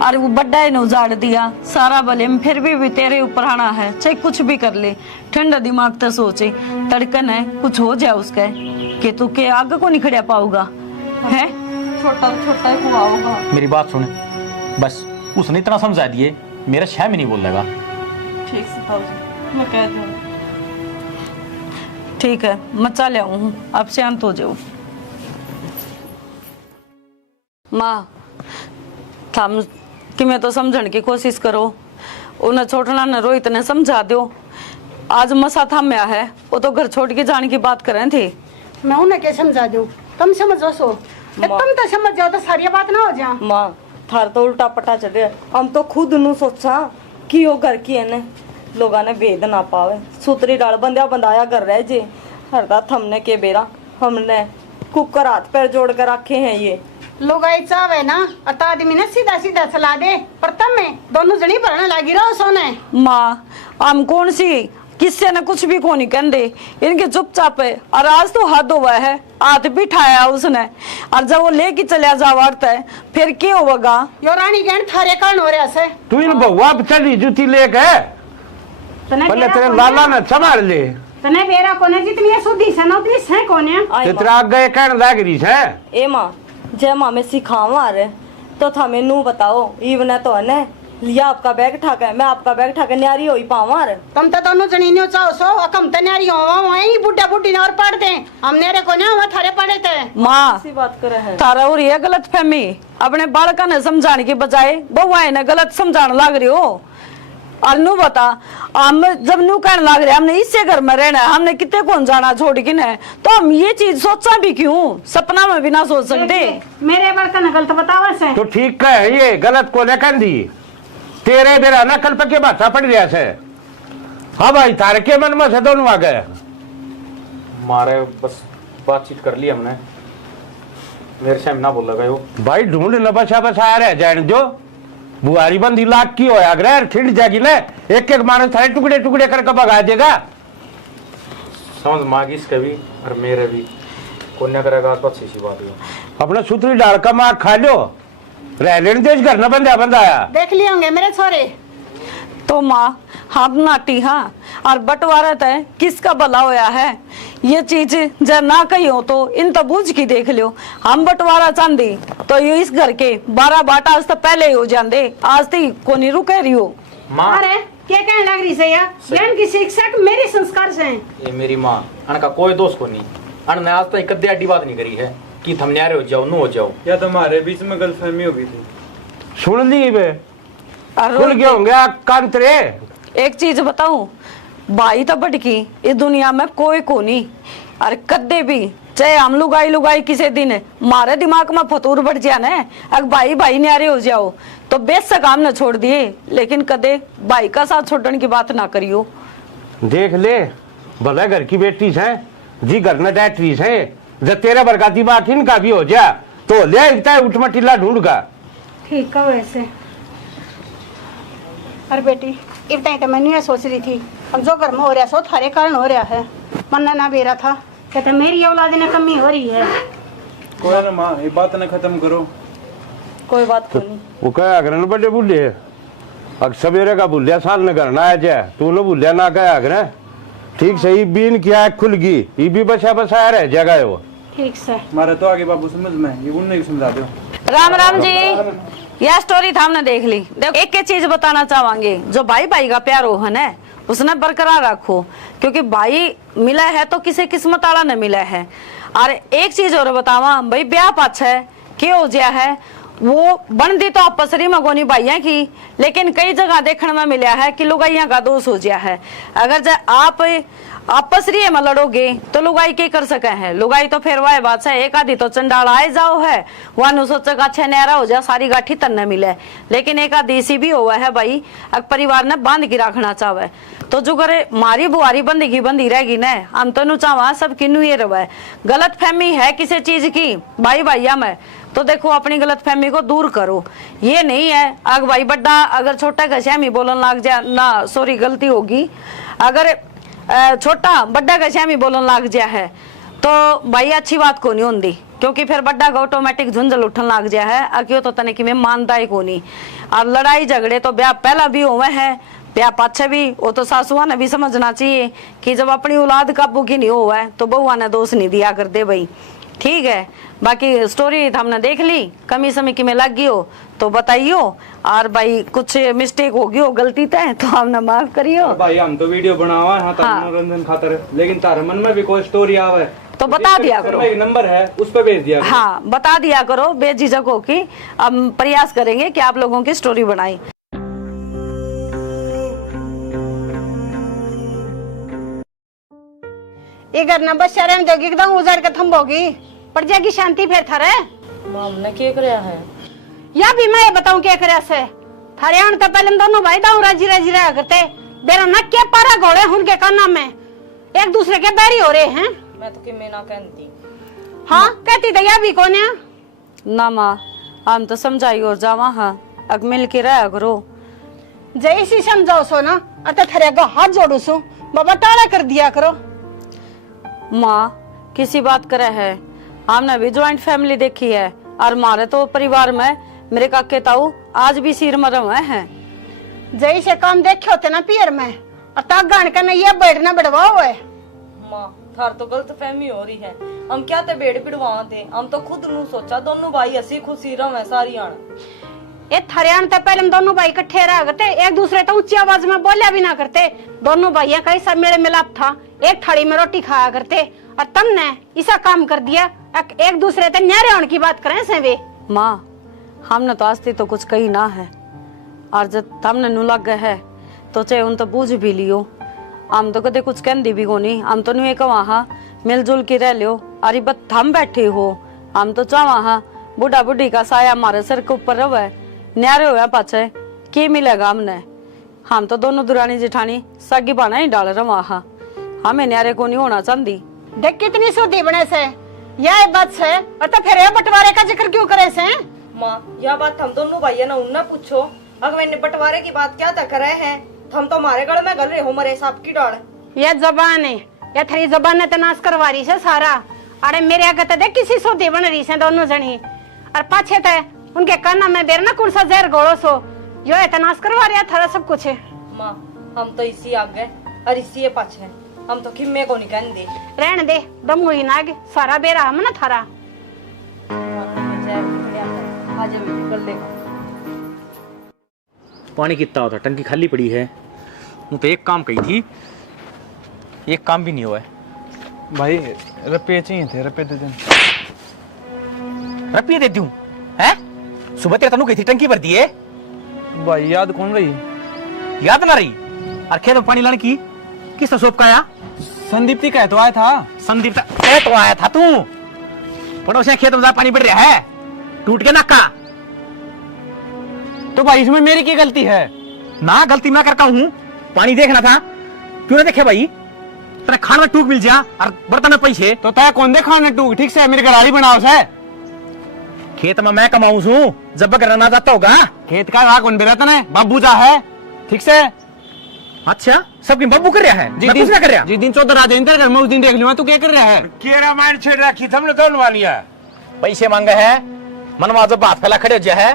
और वो बड़ा ने उजाड़ दिया सारा बले में, फिर भी तेरे ऊपर आना है, चाहे कुछ भी कर ले। ठंडा दिमाग तो सोचे, तड़कन है कुछ हो जाए उसका कि तू के आगे को नहीं खड़ा पाऊगा है। छोटा ही हुआ होगा। मेरी बात सुन, बस उसने इतना समझा दिए, मेरा 6 में नहीं बोल लेगा। ठीक से ताऊ जी मैं कह दूँ। ठीक है मैं चल आऊँ, अब शांत हो जाओ। माँ थम कि मैं तो समझने की कोशिश करो, उन्हें छोटना न रोहित ने समझा दो। आज मसा थम्या है, वो तो घर छोड़ के जाने की बात कर रहे थे। मैं उन्हें क्या समझा दूं, तुम समझो सो, तुम तो समझ जाओ तो सारी बात ना हो जा। माँ थार तो उल्टा पटा चढ़े, हम तो खुद नु सोचा कि वो घर की है ने लोगा ने भेद ना पावे, सुतरी डाल बंदिया बंदाया घर रह जे, हरदा थमने के बेरा हमने कुकर हाथ पैर जोड़ कर रखे हैं ये। लुगाई चावे ना अत आदमी ने सीधा सीधा चला दे, पर तब में दोनों जनी भरने लगी रहो सोने। माँ हम कौन सी किससे न कुछ भी को नहीं कहते, इनके चुपचाप है। और आज तो हद हुआ है, हाथ भी ठाया उसने, और जब वो लेके चलिया जावड़ता है फिर क्या होगा। यो रानी गहन थारे कारण हो रहा से। तू इन बउआ पे चली जूती लेके पहले तेरे लाला ने संभाल ले। तने बेरा कोने जितनी सुधी से ना उतनी से कोने तेरा आगे कहने लग रही है। ए माँ जय माँ में सिखावा रे तो थमे नू बताओ इवने तो है लिया आपका बैग ठाके, मैं आपका बैग ठाके न्यारी होई पावा रे। तुम तो दोनों जनी न्यो चाहो सो अकम तन्यारी होवा वही बुड्ढा बुड्ढी ने और पढ़ दे, हम नेरे को ना वो थारे पढ़े थे। माँ ऐसी बात करे है थारा और ये गलत फहमी अपने बालका ने समझाने की बजाय बउआ ने गलत समझाने लग रही हो। और नू बता हम जब नू कहने लग रहे हमने इससे घर में रहना है, हमने कितने कौन जाना छोड़ के न, तो हम ये चीज सोचा भी क्यों, सपना में भी ना सोच सकते। मेरे बड़का ने गलत बतावा से तो ठीक है, ये गलत को लेकर दी तेरे बेरा ना कल पके बात पड़ रहा से। हाँ भाई तारे के मन में से दोनों आ गए। मारे बस बातचीत कर ली हमने, मेरे से ना बोल लगा भाई ढूंढ न बसा बसाया रह जाए जो बुआरी बंदी लाख की होया अगर खिंड जाएगी ना, एक एक मानस थारे टुकड़े टुकड़े करके भगा देगा। समझ मांगी इसके भी और मेरे भी कोन्या करेगा तो अच्छी सी बात है। अपना सूत्री डाल का मार खा लो, रह लेने दे घर न बंदा आया। देख लिए होंगे मेरे छोरे। तो माँ हम नाटी हाँ और बंटवारा तय किसका भला होया है, ये चीज जब ना कही हो तो इन तो बूझ की देख लियो। हम बंटवारा चांदी तो ये इस घर के 12 बाटा आज तो पहले ही हो जाते, आज तो को नहीं रुके रही हो। माँ अरे क्या कहने लग रही से यार, ज्ञान की शिक्षक मेरे संस्कार से हैं। ये मेरी माँ अन का कोई दोस्त को नहीं, अन ने आज तक कद्दे अड्डी बात नहीं करी है कि थम न्यारे हो जाओ नू हो जाओ, या तुम्हारे बीच में गलतफहमी हो गई थी। सुन ली बे और खुल गया होंगे कांतरे। एक चीज बताऊं, भाई तो बटकी इस दुनिया में कोई को नहीं, और कद्दे भी चाहे हम लुगाई किसी दिन मारे दिमाग में फतूर बढ़ जाए ना, अगर भाई भाई न्यारे हो जाओ तो बेशक हम न छोड़ दिए, लेकिन कदे भाई का साथ छोड़ने की बात ना करियो। देख ले भला घर की बेटी है जी, घर न डैटरी है, जब तेरा बरकाती बात इनका भी हो जा तो ले इतना उठमा टिल्ला ढूंढ का। ठीक है वैसे। अरे बेटी इतना तो मैंने ये सोच रही थी, अब जो घर में हो रहा सो थारे कारण हो रहा है। मन ना बेरा था कहते मेरी औलाद ने कमी हो रही है। कोई ना माँ ये बात ना खत्म करो। कोई बात को नहीं। वो कहा अगर न बड़े बुढ़े अग सवेरे का बुढ़िया साल न घर ना आ जाए तू न बुढ़िया ना कहा अगर ठीक सही बीन किया खुल गई ये भी बसा बसाया रह जगह वो। ठीक से हमारा तो आगे बाबू समझ में ये उन्हें भी समझा दो। राम राम जी, यह स्टोरी था हमने देख ली। देखो एक एक चीज बताना चाहेंगे, जो भाई भाई का प्यार हो है ना उसने बरकरार रखो, क्योंकि भाई मिला है तो किसी किस्मत वाला न मिला है। और एक चीज और बतावा भाई, ब्याह पाछ है क्या हो गया है, वो बनती तो आपसरी मगोनी भाइया की, लेकिन कई जगह देखने में मिला है कि लुगाइया का दोष हो गया है। अगर आप आपसरी में लड़ोगे तो लुगाई क्या कर सके हैं, लुगाई तो फिर वह बात है एक आधी तो चंडाल आए जाओ है, वह सोचेगा अच्छा न्यारा हो जाए सारी गाठी तन न मिले, लेकिन एक आधी सी भी हुआ है भाई अगर परिवार ने बांध के रखना चाहे तो जो करे मारी बुआरी बंदी बंदी रहेगी न, हम तो नु चावा सब किन्नू ये रहे। गलत फहमी है किसी चीज की भाई भैया में तो देखो अपनी गलत फहमी को दूर करो। ये नहीं है अगर भाई बड्डा अगर छोटा घश्यामी बोलन लग जाए ना, सॉरी गलती होगी, अगर छोटा बड्डा घश्यामी बोलन लग जाए है तो भाई अच्छी बात को नहीं होती, क्योंकि फिर बड्डा का ऑटोमेटिक झुंझल उठन लग जाए है। अक्यों तो तने कि मैं मानता ही को नहीं। और लड़ाई झगड़े तो ब्याह पहला भी हुए हैं, ब्याह पाछे भी, वो तो सासुआ ने भी समझना चाहिए कि जब अपनी औलाद काबू की नहीं हुआ है तो बहुआ ने दोष नहीं दिया कर दे भाई। ठीक है, बाकी स्टोरी हमने देख ली, कमी समी की में लग गई हो तो बताइयो, और भाई कुछ मिस्टेक होगी हो गलती तय तो हमने माफ करियो। भाई हम तो वीडियो बनावा है हाँ। मनोरंजन खातर, लेकिन तारे मन में भी कोई स्टोरी आवे तो बता दिया करो, एक नंबर है उस पर भेज दिया करो। हाँ बता दिया करो बेझिझक हो कि हम प्रयास करेंगे कि आप लोगों की स्टोरी बनाई। ये घर न बस शर्म जोगी एकदम उजड़ के थम्बोगी पड़ जाएगी शांति फिर थारे। हमने क्या कराया है या भी मैं बताऊं क्या करे से थारे आन तो पहले दोनों भाई दाऊ राजी राजी रहा करते, बेरा न क्या पारा घोड़े उनके काना में एक दूसरे के बैरी हो रहे हैं। मैं तो कि मैं ना कहती। हाँ कहती दया भी कौन है? ना माँ, हम तो समझाई और जावा हाँ, अब मिल के रहा करो। जैसी समझाओ सो ना, अतः थरे का हाथ जोड़ू सो, बाबा टाला कर दिया करो। माँ किसी बात करे है, हमने भी ज्वाइंट फैमिली देखी है और मारे तो परिवार में मेरे काके ताऊ आज भी सिर मरम है। जैसे काम देखे होते ना पियर में, और तक गान का नहीं ये बैठना बढ़वा हुआ है। माँ थार तो गलत फहमी हो रही है, हम क्या थे बेड़ पिड़वा थे, हम तो खुद नू सोचा दोनों भाई हसी खुशी रहे सारी आन। ये थरियान तो पहले हम दोनों भाई इकट्ठे रह करते, एक दूसरे तो ऊंची आवाज में बोलिया भी ना करते। दोनों भाइयों का ऐसा मेल मिलाप था, एक थाली में रोटी खाया करते, और तुमने ऐसा काम कर दिया एक दूसरे से न्यारे होने की बात करें से वे। माँ हमने तो आज तो कुछ कही ना है, और जब हमने नु लग गए है तो चाहे उन तो बूझ भी लियो। हम तो कदे कुछ कहती भी कोनी, हम तो नुए कहा हाँ मिलजुल के रह लियो, अरे बस हम बैठे हो, हम तो चावा हाँ बुढ़ा बुढ़ी का साया हमारे सिर के ऊपर रहे, न्यारे हुआ पाचे के मिलेगा हमने। हम तो दोनों दुरानी जेठानी सगी बाना ही डाल रहा हाँ, हमें न्यारे को नहीं होना चाहती। देख कितनी सुधी बने से, यह बात है, और तो फिर ये बंटवारे का जिक्र क्यों करे से? माँ यह बात हम दोनों भाइयों ने उनने पूछो, अगर मैंने बंटवारे की बात क्या तक करे हैं, हम तो हमारे गढ़ में गल रहे हो मरे सांप की डाल। ये जबान है, ये थरी जबान ने तनाश करवा रही से सारा। अरे मेरे आगे तो देख किसी सोती बन रही से दोनों जनी, और पाछे थे उनके काना में बेर ना कुर्सा जहर गोड़ो सो, यो है तनाश करवा रहा थारा सब कुछ है। माँ हम तो इसी आगे और इसी पाछे, हम तो खिम्मे को नहीं कहने दे। रहने दे, दम हुई ना आगे सारा बेरा हम ना थारा। आज कर लेगा। पानी कितना होता, टंकी खाली पड़ी है। वो तो एक काम कही थी, एक काम भी नहीं हुआ है। भाई रुपये चाहिए थे, रुपये दे दें। रुपये दे दूं हैं? सुबह तेरे तनु कही थी टंकी भर दी है। भाई याद कौन रही? याद ना रही? और खेत में पानी लाने की किसने सोप का आया? संदीप ती कह तो आया था। संदीप तो आया था तू, पड़ोसिया खेत में पानी बढ़ रहा है, टूट के नक्का। तो भाई इसमें मेरी क्या गलती है? ना गलती मैं करता हूँ, पानी देखना था, क्यों ना देखे भाई? तेरे खान में टूक मिल जा और बर्तन में पैसे। तो तय कौन दे खाने टूक? ठीक से मेरी गरारी बनाओ से। खेत में मैं कमाऊं हूँ, जब बकरा ना जाता होगा। खेत का राह कौन बेरा तने? बाबू जा है ठीक से। अच्छा सबकी बब्बू कर रहा है, मैं कुछ ना कर रहा। जिस दिन चौधर आ जाए घर में उस दिन देख लूंगा तू क्या कर रहा है। केरा मार छेड़ रखी हमने दोनों वालिया, पैसे मांगे है, मनवा जब बात फैला खड़े हो जा है।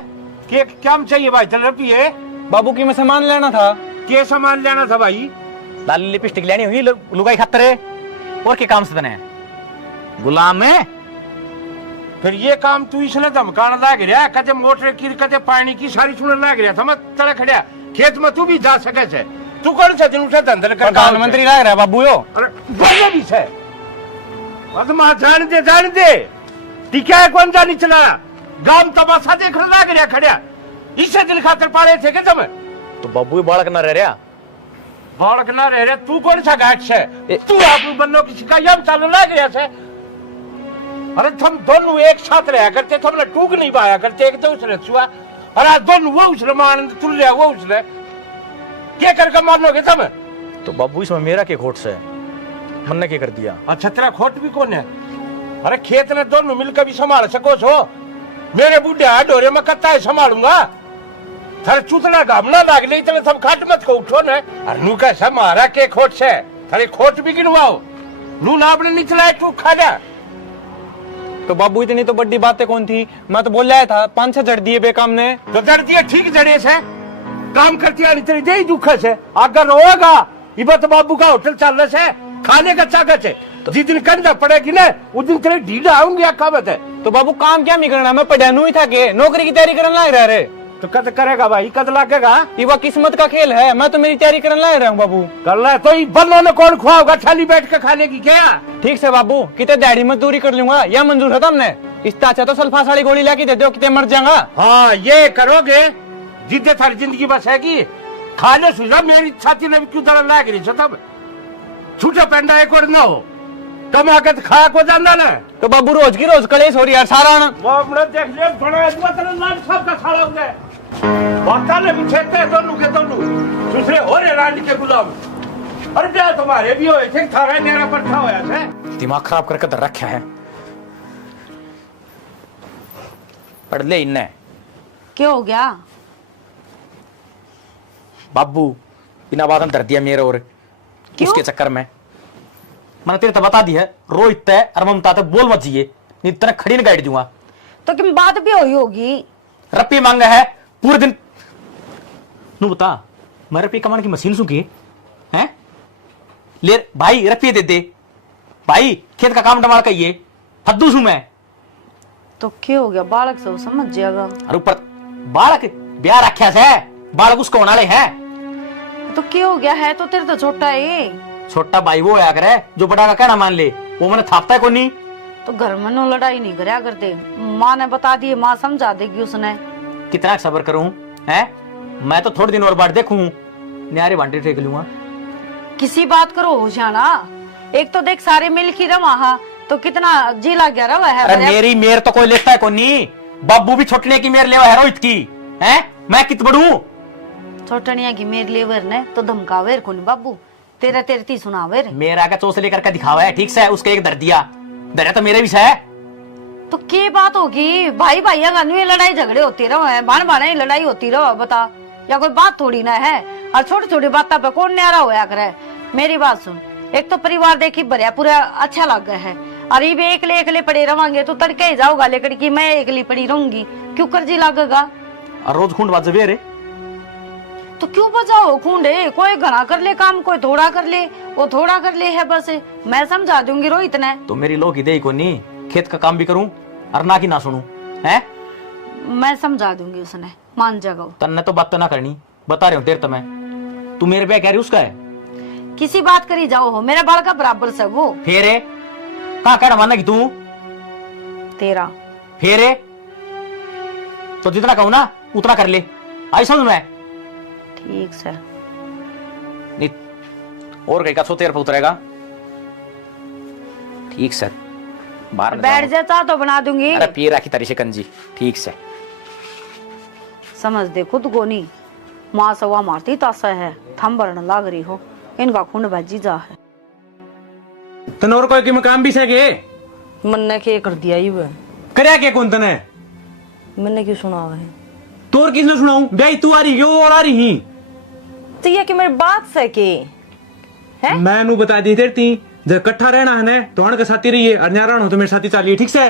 के क्या चाहिए भाई? चल रुपये बाबू की मैं सामान लेना था। के सामान लेना था भाई? लाल लिपस्टिक लेनी हुई लुगाई खातर और के काम से तने गुलाम है। फिर ये काम तू इसने धमकाना लाग रहा, कदे मोटर की कदे पानी की सारी सुनने लाग रहा था। मैं तड़ा खड़िया खेत में तू भी जा सके छे, तू कौन सा दिन उठा धंधल कर प्रधानमंत्री रह रहा है बाबू यो। अरे बोले भी छे अदमा जान दे टिका है कौन जानी चला गांव तमाशा देख लाग रहा खड़िया, इसे दिल खातर पाड़े थे के तुम? तो बब्बू बालक ना रह रहा, बालक ना रह रहे, तू कौन सा गाठ से? तू आप बन्नो की शिकायत चालू लाग रहा से। अरे तुम दोनों एक साथ रहा करते, तुमने टूक नहीं पाया करते एक दूसरे छुआ, और आज दोनों वो उसने मान तुल लिया, वो उसने क्या करके मानोगे तुम? तो बब्बू इसमें मेरा क्या खोट से मन ने क्या कर दिया? अच्छा तेरा खोट भी कौन है? अरे खेत ने दोनों मिलकर भी संभाल सको छो, मेरे बूढ़े हाथ डोरे में कत्ता है संभालूंगा। थारे चूतना गामना लाग ले इतने सब खाट मत को उठो न, और नू का सब मारा के खोट से थारे खोट भी गिनवाओ, नू ना आपने नहीं चलाए तू खा जा। तो बाबू इतनी तो बड़ी बातें कौन थी? मैं तो बोल रहा था 5-6 जड़ दिए बेकाम ने। तो जड़ दिए ठीक जड़े से काम करती आनी तेरी दे दुख से अगर होगा इबत बाबू का होटल चल रहा से खाने का चागत है, जिस दिन कंधा पड़ेगी ना उस दिन तेरे ढीला आऊंगी आकाबत है। तो बाबू काम क्या नहीं करना? मैं पढ़ानू ही था के नौकरी की तैयारी करने लग रहा रे। तो कद करेगा भाई, कद लागेगा? ये वो किस्मत का खेल है, मैं तो मेरी तैयारी करने लग रहा हूँ बाबू। कर रहा है तो बल्लों ने कौन खुआओगा? थाली बैठ के खाने की क्या? ठीक से बाबू, कितने दिहाड़ी मजदूरी कर लूंगा, यह मंजूर है तुमने? इससे अच्छा तो सल्फास वाली गोली लाके दे दो, कितने मर जाऊंगा। हाँ ये करोगे जिद्दे थारी जिंदगी बसेगी। खाने सुझा मेरी छाती ने भी क्यों तरह लाग रही तब छूटे पेंडा एक और ना हो कम आकर खा को जाना ना। तो बाबू रोज की रोज कलेश हो रही है सारा। वो अपना देख ले थोड़ा लाल सब का खाड़ा हो गया, वाताले भी छेते दोनों के दोनों दूसरे हो रहे रानी के गुलाम। अरे क्या तुम्हारे भी हो थे थारा मेरा पट्टा होया थे। दिमाग खराब करके धर रखा है, पढ़ ले इन्ने क्या हो गया? बाबू बिना बात धर दिया मेरे और क्यों? उसके चक्कर में मैंने तेरे तो बता दी है, रोहित तय और ममता तक बोल मत जिए, नहीं तेरा खड़ी न गाइड दूंगा। तो क्या बात भी हुई होगी? रप्पी मांगा है पूरे दिन। नू बता मैं रप्पी कमाने की मशीन सुखी है? ले भाई रप्पी दे दे भाई, खेत का काम डमार कहिए फद्दू सू मैं। तो क्या हो गया? बालक सब समझ जाएगा। और ऊपर बालक ब्याह रखा से बालक उसको होने वाले है। तो क्या हो गया? है तो तेरे तो छोटा है। छोटा भाई वो आया करे जो बड़ा का कहना मान ले, वो मैंने थापता है कोनी। तो घर में नो लड़ाई नहीं करया करते, माँ ने बता दिए, माँ समझा देगी उसने। कितना सब्र करूं है? मैं तो थोड़े दिन और बार देखूं, न्यारे बांटे टेक लूंगा। किसी बात करो होशियाना, एक तो देख सारे मिल की रवा तो कितना जी लग गया रवा है। अरे मेरी मेर तो कोई लेता है कोनी, बाबू भी छोटने की मेर लेवा है रोहित की है, मैं कित बड़ू छोटनिया की मेर लेवर ने तो धमकावेर कोनी बाबू, तेरा तेरे ती सुनावेर। मेरा का चोस लेकर के दिखावा है, ठीक से उसके एक दर दिया दर तो मेरे भी है। तो क्या बात होगी? भाई भाइया का लड़ाई झगड़े होती रहो है, बाण बाण लड़ाई होती रहो, बता या कोई बात थोड़ी ना है। और छोटी छोटी बातों पे कौन न्यारा होया करे? मेरी बात सुन, एक तो परिवार देखी भरिया पूरा अच्छा लग गया है, और ये भी एकले पड़े रवांगे तो तड़के ही जाओगा लेकर की मैं एकली पड़ी रहूंगी, क्यों कर्जी लगेगा? और रोज खूंड बाजे रे तो क्यों बजाओ खूंडे? कोई घना कर ले काम, कोई थोड़ा कर ले, वो थोड़ा कर ले है बस। मैं समझा दूंगी रोहित ने। तो मेरी लोग दे को नहीं, खेत का काम भी करूं और ना की ना सुनूं है? मैं समझा दूंगी, उसने मान जाएगा। तन्ने तो बात तो ना करनी, बता रही हूँ तेरे तो मैं। तू मेरे पे कह रही उसका है? किसी बात करी जाओ हो, मेरा बाल का बराबर से वो। फेरे कहाँ कहना माना कि तू तेरा फेरे तो जितना कहूं ना उतना कर ले, आई समझ में? ठीक से। नहीं और कहीं का सो तेरे पे उतरेगा, ठीक से। बाहर न बैठ जाओ। जाता तो बना दूंगी। अरे पी रखी तारी शिकंजी, ठीक से। समझ दे खुद को नहीं, माँ सवा मारती तासा है, थम भरने लाग रही हो, इनका खून बाजी जा है। तनोर कोई की मकाम भी सके मन ने के कर दिया ही वो, करया के कौन तने? मैंने क्यों सुना है? तोर किसने सुनाऊं? ब्याई तू आ रही क्यों और आ रही? तो ये कि मेरी बात सके है? मैं नु बता दी तेरी ती जब इकट्ठा रहना है ना तो हण के साथी रहिए, और न्यारा हो तो मेरे साथी चलिए, ठीक से?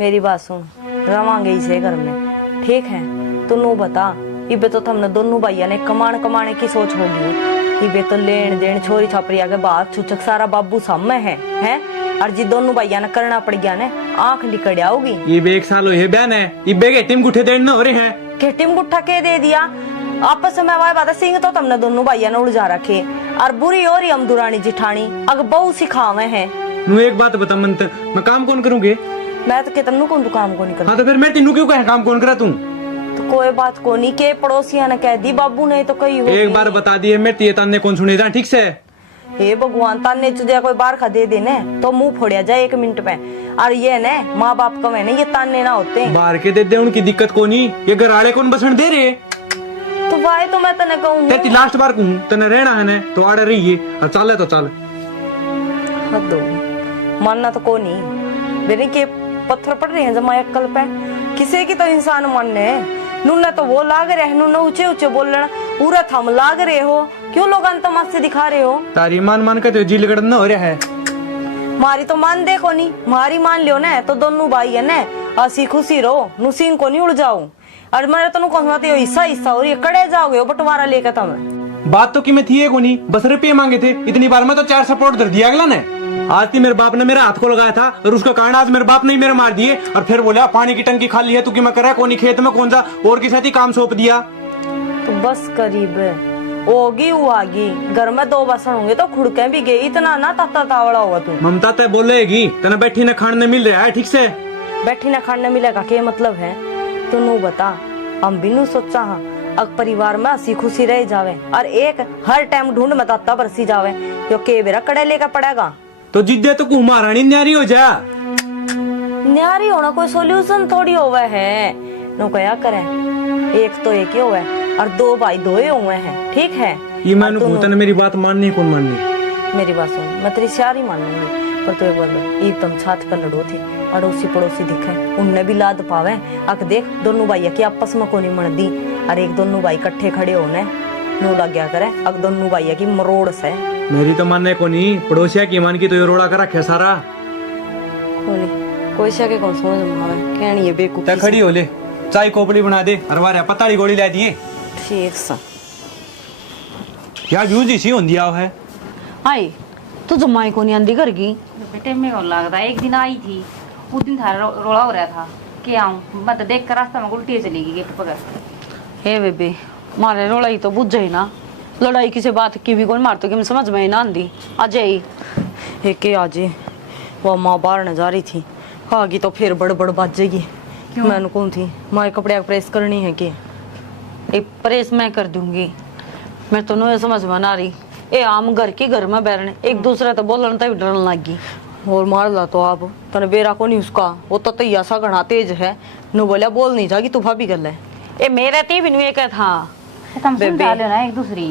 मेरी बात सुन, रवांगे इसे घर में, ठीक है? तो नो बता, इबे तो हमने दोनों भाइया ने कमाने की सोच होगी, इबे तो लेन देन छोरी छापरिया के बात छुचक सारा बाबू सामने है? और जी दोनों भाइया ने करना पड़ गया ने, आंख निकल आओगी। ये बे एक साल हुए बहन है, इबे के टीम गुठे देन न हो रहे हैं। के टीम गुठा के दे दिया आपस में, वाय बात सिंह तो तुमने दोनों भाइया ने उलझा रखे, और बुरी और हम दुरानी जिठानी अग बहु सिखावे हैं। नु एक बात बता मन, मैं काम कौन करूंगे? मैं तो कहता कौन तू काम को निकल। हाँ तो फिर मैं तेनू क्यों कहे काम कौन करा तू? तो कोई बात को नहीं, के पड़ोसिया ने कह दी, बाबू ने तो कही एक बार बता दिए मैं तिये ताने कौन सुने था, ठीक से? हे भगवान, ताने तुझे कोई बार खा दे देने तो मुंह फोड़िया जाए 1 मिनट में। और ये ने माँ बाप का मैंने ये ताने ना होते बाहर के दे दे, उनकी दिक्कत को नहीं, ये घराड़े कौन बसन दे रहे? तो भाई तो मैं तने कहूँ तेरी लास्ट बार कहूँ तने रहना है ना तो आड़े रहिए, और चाले तो चाल। हद होगी, मानना तो को नहीं, मेरे के पत्थर पड़ रहे हैं जमा अक्कल पे, किसी की तो इंसान मानने नुन्ना तो वो लाग रहे हैं, नुन्ना ऊंचे ऊंचे बोलना पूरा थम लाग रहे हो, क्यों लोग तमाशे दिखा रहे हो? तारी मान के तो जी लगड़न हो रहा है। मारी तो मान देखो नहीं, मारी मान लियो ना तो दोनों भाई है ना, हसी खुशी रहो, नुसीन को नहीं उड़ जाओ। और मेरे तो कौन हो हिस्सा और ये कड़े जाओगे हो बंटवारा लेकर तुम। बात तो कि मैं थी को नहीं, बस रुपये मांगे थे, इतनी बार में तो 4 सपोर्ट दर दिया अगला ने। आज थी मेरे बाप ने मेरे हाथ को लगाया था, और उसका कारण आज मेरे बाप ने मेरे मार दिए, और फिर बोला पानी की टंकी खाली है तू कि मैं कर कोनी खेत में कौन सा और के साथ ही काम सौंप दिया। तो बस करीब होगी वो आगी, घर में 2 बसन होंगे तो खुड़के भी गई, इतना ना ताता तावड़ा हुआ तू। ममता तय बोलेगी तना बैठी न खाने मिल रहा है, ठीक से? बैठी ना खाने मिलेगा क्या मतलब है? तू नू बता, हम बिनु सोचा हाँ अग परिवार में हसी खुशी रह जावे, और एक हर टाइम ढूंढ में ताता बरसी जावे, यो के बेरा कड़े लेकर पड़ेगा। तो जिद्दे तो कुमार रानी न्यारी हो जा। न्यारी होना कोई सोल्यूशन थोड़ी होवे है, नो क्या करे, एक तो एक ही होवे और 2 भाई 2 ही हुए हैं, ठीक है? ये मानू भूतन मेरी बात माननी कौन माननी? मेरी बात सुन, मैं तेरी सारी मान लूंगी, पर तू एक बात, तुम छात कर लड़ो थी अड़ोसी पड़ोसी दिखे उनने भी लाद पावे। अक देख दोनों भाइया की आपस में कोनी मन दी, और एक दोनों भाई इकट्ठे खड़े होने नो लग गया करे। अक दोनों भाइया की मरोड़ से मेरी तो मानने को नहीं, पड़ोसिया की मान की तो ये रोड़ा कर रखे सारा। कोई से के कौन समझ में आवे कहनी है बेकूफी तै खड़ी हो ले, चाय कोपड़ी बना दे, अरवारे पताड़ी गोली ला दिए। ठीक सा क्या व्यूज इसी हो दिया है। आई तू जमाई को नहीं आंदी घर की। बेटे में कौन लगता है, एक दिन आई थी, उस दिन थारा रोड़ा हो रहा था कि आऊं, मैं तो देख कर रास्ता में उल्टी चली गई गेट पकड़। हे बेबे मारे लड़ाई तो बुझ जाई ना, लड़ाई किसी बात की भी कौन मार तो कि मैं समझ में ही ना आंदी। आज आई एक आजे वो माँ बाहर न जा रही थी, खागी तो फिर बड़ बाजेगी। मैंने कौन थी माँ कपड़े प्रेस करनी है कि एक प्रेस मैं कर दूंगी। मैं तो नहीं समझ में ना रही, ए आम घर की घर में बैरने एक दूसरे तो बोलन तभी डरने लगी। और मार ला तो आप तने बेरा को नहीं उसका, वो तो तैया सा घना तेज है, नो बोलिया बोल नहीं जागी तू भाभी कर ले। ए मेरा ती भी नहीं था तुम समझा लो ना एक दूसरी।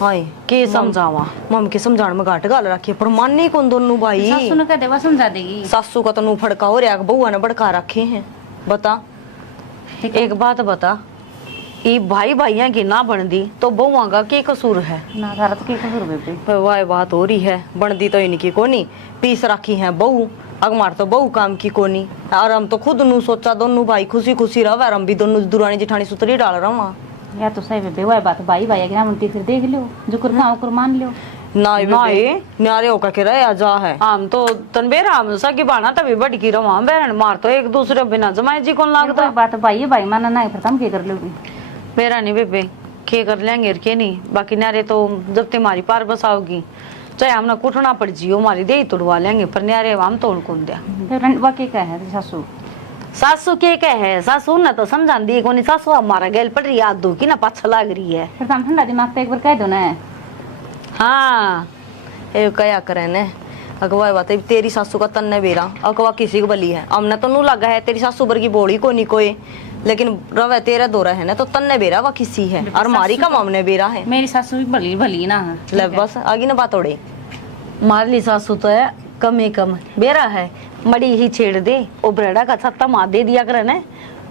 हाय के समझावा मम के समझाने में घाट गाल रखी पर मानने कौन दोनों भाई। सासू ने कह देवा समझा देगी। सासू का तो नू फड़का हो रहा, बउआ ने भड़का रखे हैं। बता एक बात बता, ये भाई भाइया की ना बन दी तो बहुआ का क्या कसूर है। ना थारा तो क्या कसूर बेबे। वाह बात हो रही है, बनदी तो इनकी कोनी, पीस रखी है बहू, अगमार तो बहू काम की कोनी। और हम तो खुद नू सोचा दोनों भाई खुशी खुशी रहा, हम भी दोनों दुरानी जिठानी सुतरी डाल रहा हूँ। या तो सही बेबे, वह बात भाई भाई की ना बनती फिर देख लियो, जो कुर्मा ओकर मान लियो। ना नारे होकर के रहे जा है। हम तो तनबेरा हम सकी बाना तभी बड़ी की रवा बहन मार तो एक दूसरे बिना जमाए जी कौन लागता। बात भाई भाई माना ना फिर तुम क्या कर लोगी। मेरा नहीं बेबे के कर लेंगे के नहीं, बाकी नारे तो जब तुम्हारी पार बसाओगी चाहे हमने कुटना पड़ जियो हमारी दे तुड़वा लेंगे, पर नारे हम तो उनको दिया। वाकई क्या है सासू सासू के है, सासू न तो समझा दी कोनी, सासू हमारा गैल पड़ रही याद दो की ना पाछा लाग रही है। फिर तुम ठंडा दिमाग तो एक बार कह दो ना। हाँ ए क्या करे ने अगवा बात तेरी सासू का तन्ने बेरा अगवा किसी को बली है, हमने तो नू लगा है तेरी सासू बरगी बोली को नहीं कोई, लेकिन रवे तेरा दोरा है ना तो तन्ने बेरा वा किसी है और मारी का मामने बेरा है। मेरी सासू भी भली भली ना ले बस आगे ना बात ओड़े। मारली सासू तो है कम ही कम बेरा है, मड़ी ही छेड़ दे ओ ब्रेडा का छत्ता मार दे दिया करे ने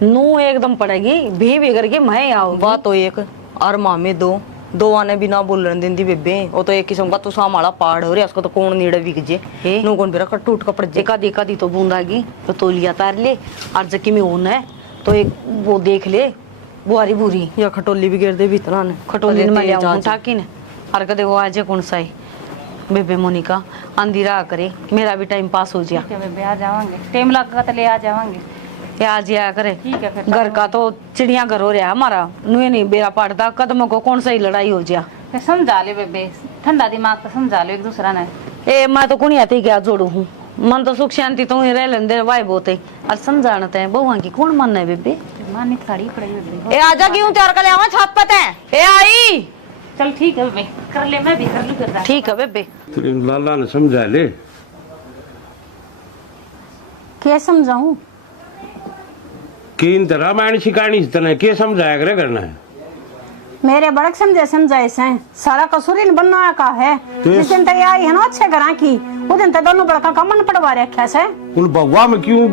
नू एकदम पड़ेगी भी करके मैं आओ। बात तो एक और मामे दो आने बिना बोलन देंदी बेबे, वो तो एक किस्म का तू सामाला पहाड़ हो रहा उसको तो कौन नीड़े बिक जे नू कौन बेरा टूट कपड़ जे एका देखा दी तो बूंदागी तो तोलिया तार ले और जकी में ऊन है तो एक वो देख ले बुआरी बुरी या खटोली भी गिर दे भीतरा ने खटोली में ले आऊं ठाकी ने और कदे वो आज कौन सा है बेबे मोनिका अंधेरा करे मेरा भी टाइम पास हो जाए। ठीक है बेबे आ जावांगे, टाइम लगा तो ले आ जावांगे। ये आज आया करे। ठीक है फिर घर का तो चिड़िया घर हो रहा हमारा, नुए नहीं बेरा पड़ता कदमों को कौन सी लड़ाई हो जा। फिर समझा ले बेबे, ठंडा दिमाग तो समझा लो एक दूसरा ने। ए मैं तो कुनिया थी क्या जोड़ू हूँ, मन तो सुख शांति तो ही रह लेंदे वाई बोते और समझाते हैं बहुआ की कौन मन है बेबे। मानी खड़ी पड़ेगी बेबे। ए आजा क्यों तैयार कर ले आवा छत पे ते ए आई चल ठीक है बेबे, कर ले मैं भी कर लूं करदा। ठीक है बेबे। तेरे लाला ने समझा ले। क्या समझाऊं कि इन रामायण की कहानी से तने क्या समझाया करे करना है। मेरे बड़क समझाए से सारा कसूर इन बनना का है। जिस दिन तक आई है ना अच्छे घरा की वो दिन तक दोनों बड़का का मन पड़वा रखा से। उन बउआ में क्यों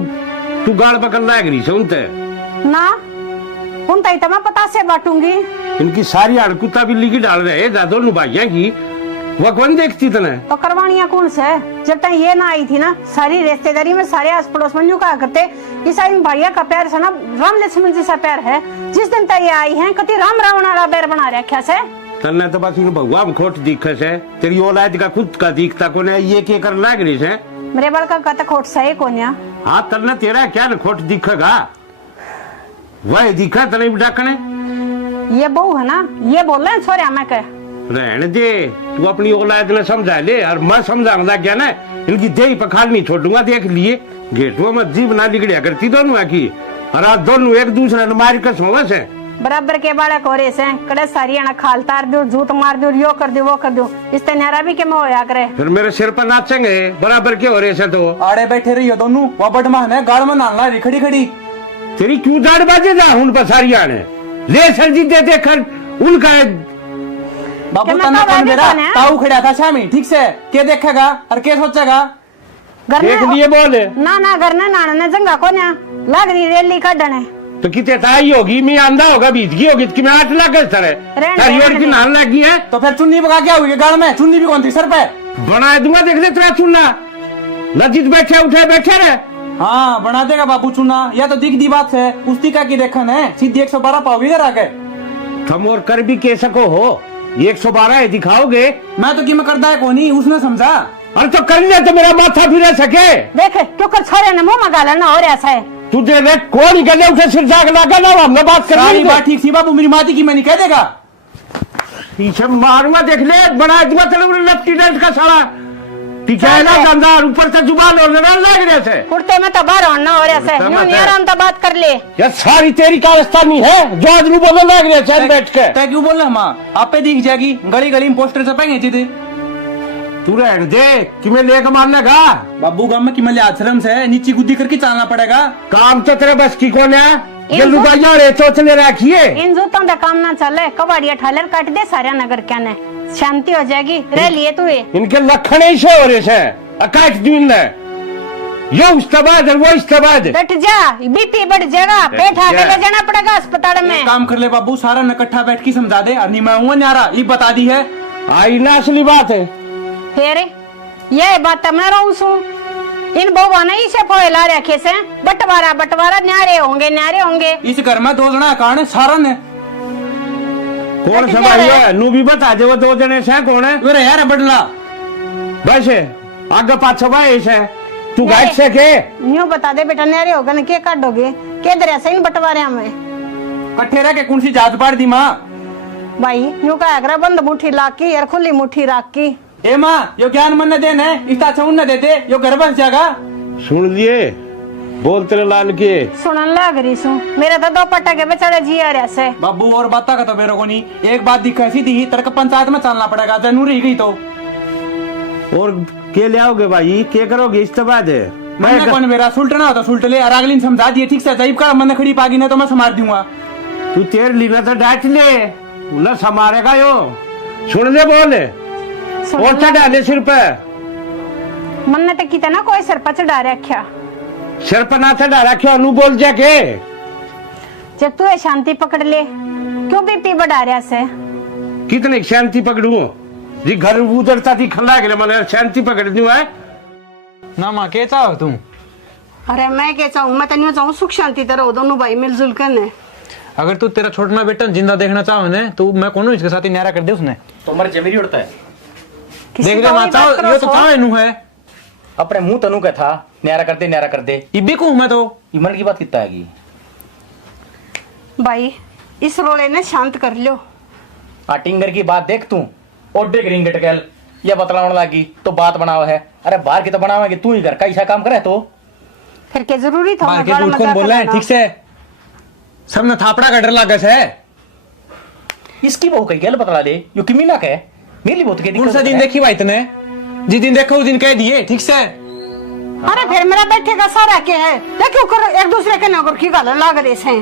तू गाड़ पकड़ लाग रही से उनते ना उन तई तो मैं पता से बांटूंगी। इनकी सारी हड़कुत्ता बिल्ली की डाल रहे दोनों भाइयां की वो कौन देखती तने। तो करवानिया कौन से जब तक ये ना आई थी ना सारी रिश्तेदारी में सारे आस पड़ोस में जो कहा करते इस इन भैया का प्यार से ना राम लक्ष्मण जी सा प्यार है। जिस दिन तक ये आई है कति राम रावण वाला बैर बना रखा से। तन्ने तो बस इन भगवा में खोट दिखे से, तेरी औलाद का खुद का दिखता को ने ये के कर लाग रही से। मेरे बड़का का तो खोट सही कोन्या। हाँ तन्ने तेरा क्या न खोट दिखेगा, वह दिखा तने भी डाकने। ये बहू है ना ये बोल रहे छोरे मैं कह रहने दे, तू अपनी औलाद ने समझा ले और मैं समझाऊंगा क्या ना, इनकी देही पखाल नहीं छोड़ूंगा। देख लिए गेटों में जीव ना निकलिया करती दोनों की, और आज दोनों एक दूसरे ने मार कर सोवे से बराबर के बाड़े कोरे से कड़े सारी ना खाल तार दो झूठ मार दो यो कर दो वो कर दो इस तरह भी के मैं होया करे। फिर मेरे सिर पर नाचेंगे बराबर के हो रहे से। तो आड़े बैठे रही हो दोनों, वह बड़ मान है गाड़ में नालना रही खड़ी खड़ी। तेरी क्यों दाढ़ बाजे जा उन पर सारिया ने ले सर जी दे देखकर उनका बाबू तना कौन मेरा ताऊ खड़ा था शामी ठीक से के देखेगा और के सोचेगा। घर देख में- लिए बोल ना ना घर ने नाना ने जंगा को ना लग रही रेली कढ़ने तो कितने ताई होगी मैं आंधा होगा बीच की होगी कि मैं 8 लाख किस तरह तारी और की नाल लगी है तो फिर चुन्नी पका क्या हुई गाड़ में? चुन्नी भी कौन थी सर पे? बना दूंगा देख ले तेरा चुनना नजीक बैठे उठे बैठे रहे हाँ बना देगा बाबू चुना। या तो दिख दी बात है उस का की देखन है सीधी 112 पाओगे घर आके। तुम और कर भी के सको हो 112 है दिखाओगे मैं तो कीमत करता है कोनी उसने समझा। अरे तो कर लिया तो मेरा माथा फिर सके देख टोकर छोरे ने मुंह मगाला ना हो रहा है तुझे ने कौन गले उठे सिर जाग लगा ना हमने बात कर सारी ली बात ठीक थी बाबू मेरी माती की मैं नहीं कह देगा। पीछे मारूंगा देख ले बना दूंगा तेरे लेफ्टिनेंट का सारा पीछे है ना गंदा ऊपर से जुबान और लग रहे से कुर्ते में तो बाहर होना हो रहा है न्यू नियरन तो बात कर ले ये सारी तेरी कारस्तानी है जो आदमी बोलने लग रहे हैं बैठ के तय क्यों बोल रहा माँ आप पे दिख जाएगी गली गली में पोस्टर छपेंगे थे तू रहने दे कि मैं लेकर मारने का बाबू गांव में कि मैं आश्रम से नीची गुद्दी करके चलना पड़ेगा। काम तो तेरे बस की कौन है ये लुगाइया रे चोचले रखिए इन जूतों का काम ना चले कबाड़िया ठालर काट दे सारे नगर क्या ने शांति हो जाएगी रह लिए तू ये इनके लखन ही से हो रहे हैं अकाट दिन ने ये उस्तबाद है वो इस्तबाद बैठ जा बीपी बढ़ जाएगा पेट आके ले जाना पड़ेगा अस्पताल में काम कर ले बाबू सारा इकट्ठा बैठ के समझा दे और नहीं मैं हूँ न्यारा ये बता दी है। आई ना असली बात है फिर ये बात मैं रहूं सू इन बहुआ ने इसे फैला रखे से बंटवारा बंटवारा न्यारे होंगे इस घर में 2 जना कारण सारा ने कौन संभालिए नू भी बता दे वो 2 जने से कौन है अरे यार बदला बस आगे पाछो भाई से तू गाइड से के न्यू बता दे बेटा न्यारे होगा ना के काटोगे के दरिया से इन बंटवारे में कट्ठे रह के कौन सी जात बाढ़ दी माँ भाई न्यू का अगर बंद मुट्ठी लाकी यार खुली मुट्ठी राखी ए माँ यो ज्ञान मन न देने इतना अच्छा न देते यो घर बस जाएगा। सुन लिए बोल तेरे लाल के सुनन लग रही सू मेरे तो 2 पट्टा के बेचारे जी आ रहा से बाबू और बात का तो मेरे को नहीं एक बात दिखा सीधी तरक पंचायत में चलना पड़ेगा जरूर रही गई तो और के ले आओगे भाई के करोगे इस बाद है मैंने कौन मेरा सुल्टना होता सुल्ट ले और अगली समझा दिए ठीक से जाइब का मन खड़ी पागी ना तो मैं संभाल दूंगा। तू तेर लीना तो डांट ले उला समारेगा यो सुन ले बोल और चढ़ा सिर पे मन ने तो कितना कोई सर पर चढ़ा रखा सिर पर ना चढ़ा रखे अनु बोल जाके जब तू ये शांति पकड़ ले क्यों बीपी बढ़ा रहा से कितने शांति पकड़ू जी घर उधरता थी खल्ला के मैंने शांति पकड़ दी है ना माँ के चाहो तुम? अरे मैं क्या चाहूँ मैं तो नहीं चाहूँ सुख शांति तरह दोनों भाई मिलजुल कर ने अगर तू तेरा छोटा बेटा जिंदा देखना चाहो ने तो मैं कौन इसके साथ ही न्यारा कर दे उसने तो मर जमीरी उड़ता है देख ले माँ चाहो ये तो चाहो इनू है अपने मुंह तनु का था न्यारा कर दे इबी को मैं तो ईमन की बात कितना है भाई इस रोले ने शांत कर लो टिंगर की बात देख तू ओडे ग्रीन गटकेल ये बतलावन लगी तो बात बनाओ है। अरे बाहर की तो बनावेंगे तू ही घर का ऐसा काम करे तो फिर क्या जरूरी था मार के झूठ कौन बोल रहा है ठीक से सबने थापड़ा का डर लगा है इसकी बहू कही गल बतला दे यो कि मीना के मेरी बहुत के कौन सा दिन देखी भाई तने जिस दिन देखो उस दिन कह दिए ठीक से। अरे फिर मेरा बैठे का सारा के है देखो करो एक दूसरे के नौकर की गाल लाग रहे से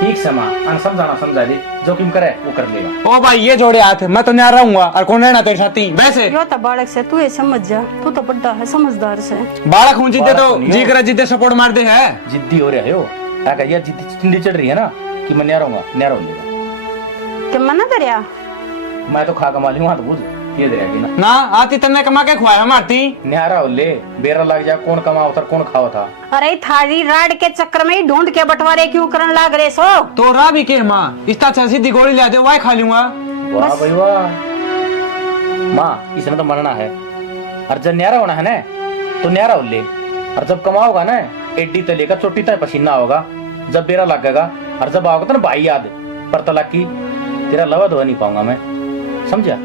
ठीक से मां अन समझाना समझा दे जो किम करे वो कर लेगा। ओ भाई ये जोड़े हाथ मैं तो न्यारा रहूंगा और कौन रहना तेरे साथ ही वैसे यो तो बालक से तू ये समझ जा तू तो बड़ा है समझदार से बालक हूँ जिद्दे तो जी करा जिद्दे सपोर्ट मार दे है जिद्दी हो रहा हो अगर ये जिद्दी चिंडी चढ़ रही है ना कि मैं न्यारा रहूंगा न्यारा हो लेगा कि मना दरिया मैं तो खा कमा लूंगा तो बुझ ये दे ना ना आती तन्ने कमा के खुआया मारती न्यारा हो ले बेरा लग जा कौन कमाओ था कौन खाओ था। अरे थारी राड के चक्कर में ही ढूंढ के बंटवारे क्यों करन लाग रहे सो तो रा भी के माँ इस तरह सीधी गोली ला दे वाई खा लूंगा। वाह भाई वाह माँ इसमें तो मरना है और जब न्यारा होना है ना तो न्यारा हो ले और जब कमाओगा ना एड्डी तले का चोटी तक पसीना होगा जब बेरा लगेगा और जब आओगे तो ना भाई याद पर तलाक की तेरा लवा धोआ नहीं पाऊंगा मैं समझा।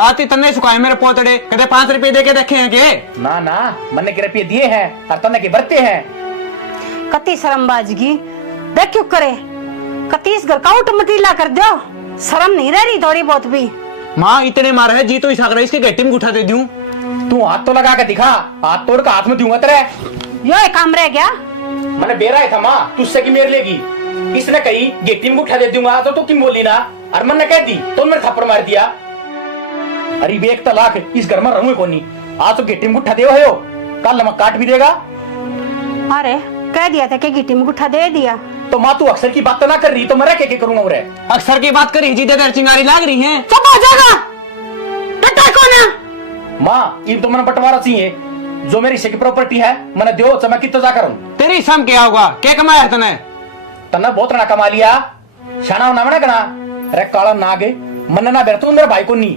आती तन्ने सुखाए मेरे पोतड़े कदे 5 रुपए दे के रखे हैं के ना ना मैंने के रुपये दिए हैं और तन्ने के बरते हैं कति शर्मबाजगी देख क्यों करे कति इस घर का उठ मटीला कर दो शर्म नहीं रह रही थोड़ी बहुत भी। माँ इतने मार है जी तो इस इसके गट्टी में उठा दे दूं तू हाथ तो लगा के दिखा हाथ तोड़ का हाथ में दूंगा तेरे यो एक काम रह गया मैंने बेरा है था माँ तुझसे की मेर लेगी इसने कही गेटी में उठा दे दूंगा तो तू क्यों बोली ना और मैंने कह दी तो मैंने थप्पड़ मार दिया। अरे एक तलाक इस घर में रहूंगे कौन नहीं आज तो गिट्टी में गुट्ठा दे हो, कल नमक काट भी देगा। अरे कह दिया था कि गिट्टी में गुट्ठा दे दिया। तो माँ तू अक्सर की बात तो ना कर रही, तो मैं क्या करूंगा उरे। अक्सर की बात करी जी, देर चिंगारी लाग रही है। चुप हो जाएगा, टट्टा कौन है? माँ इन तो मैंने बंटवारा चाहिए, जो मेरी हिस्से की प्रॉपर्टी है मैंने दो, तो मैं कितना जा करूं। तेरी सम क्या होगा, क्या कमाया तने? तना बहुत रना कमा लिया, शाना होना मना कना। अरे काला नाग मन ना बेर, तू मेरा भाई को नहीं,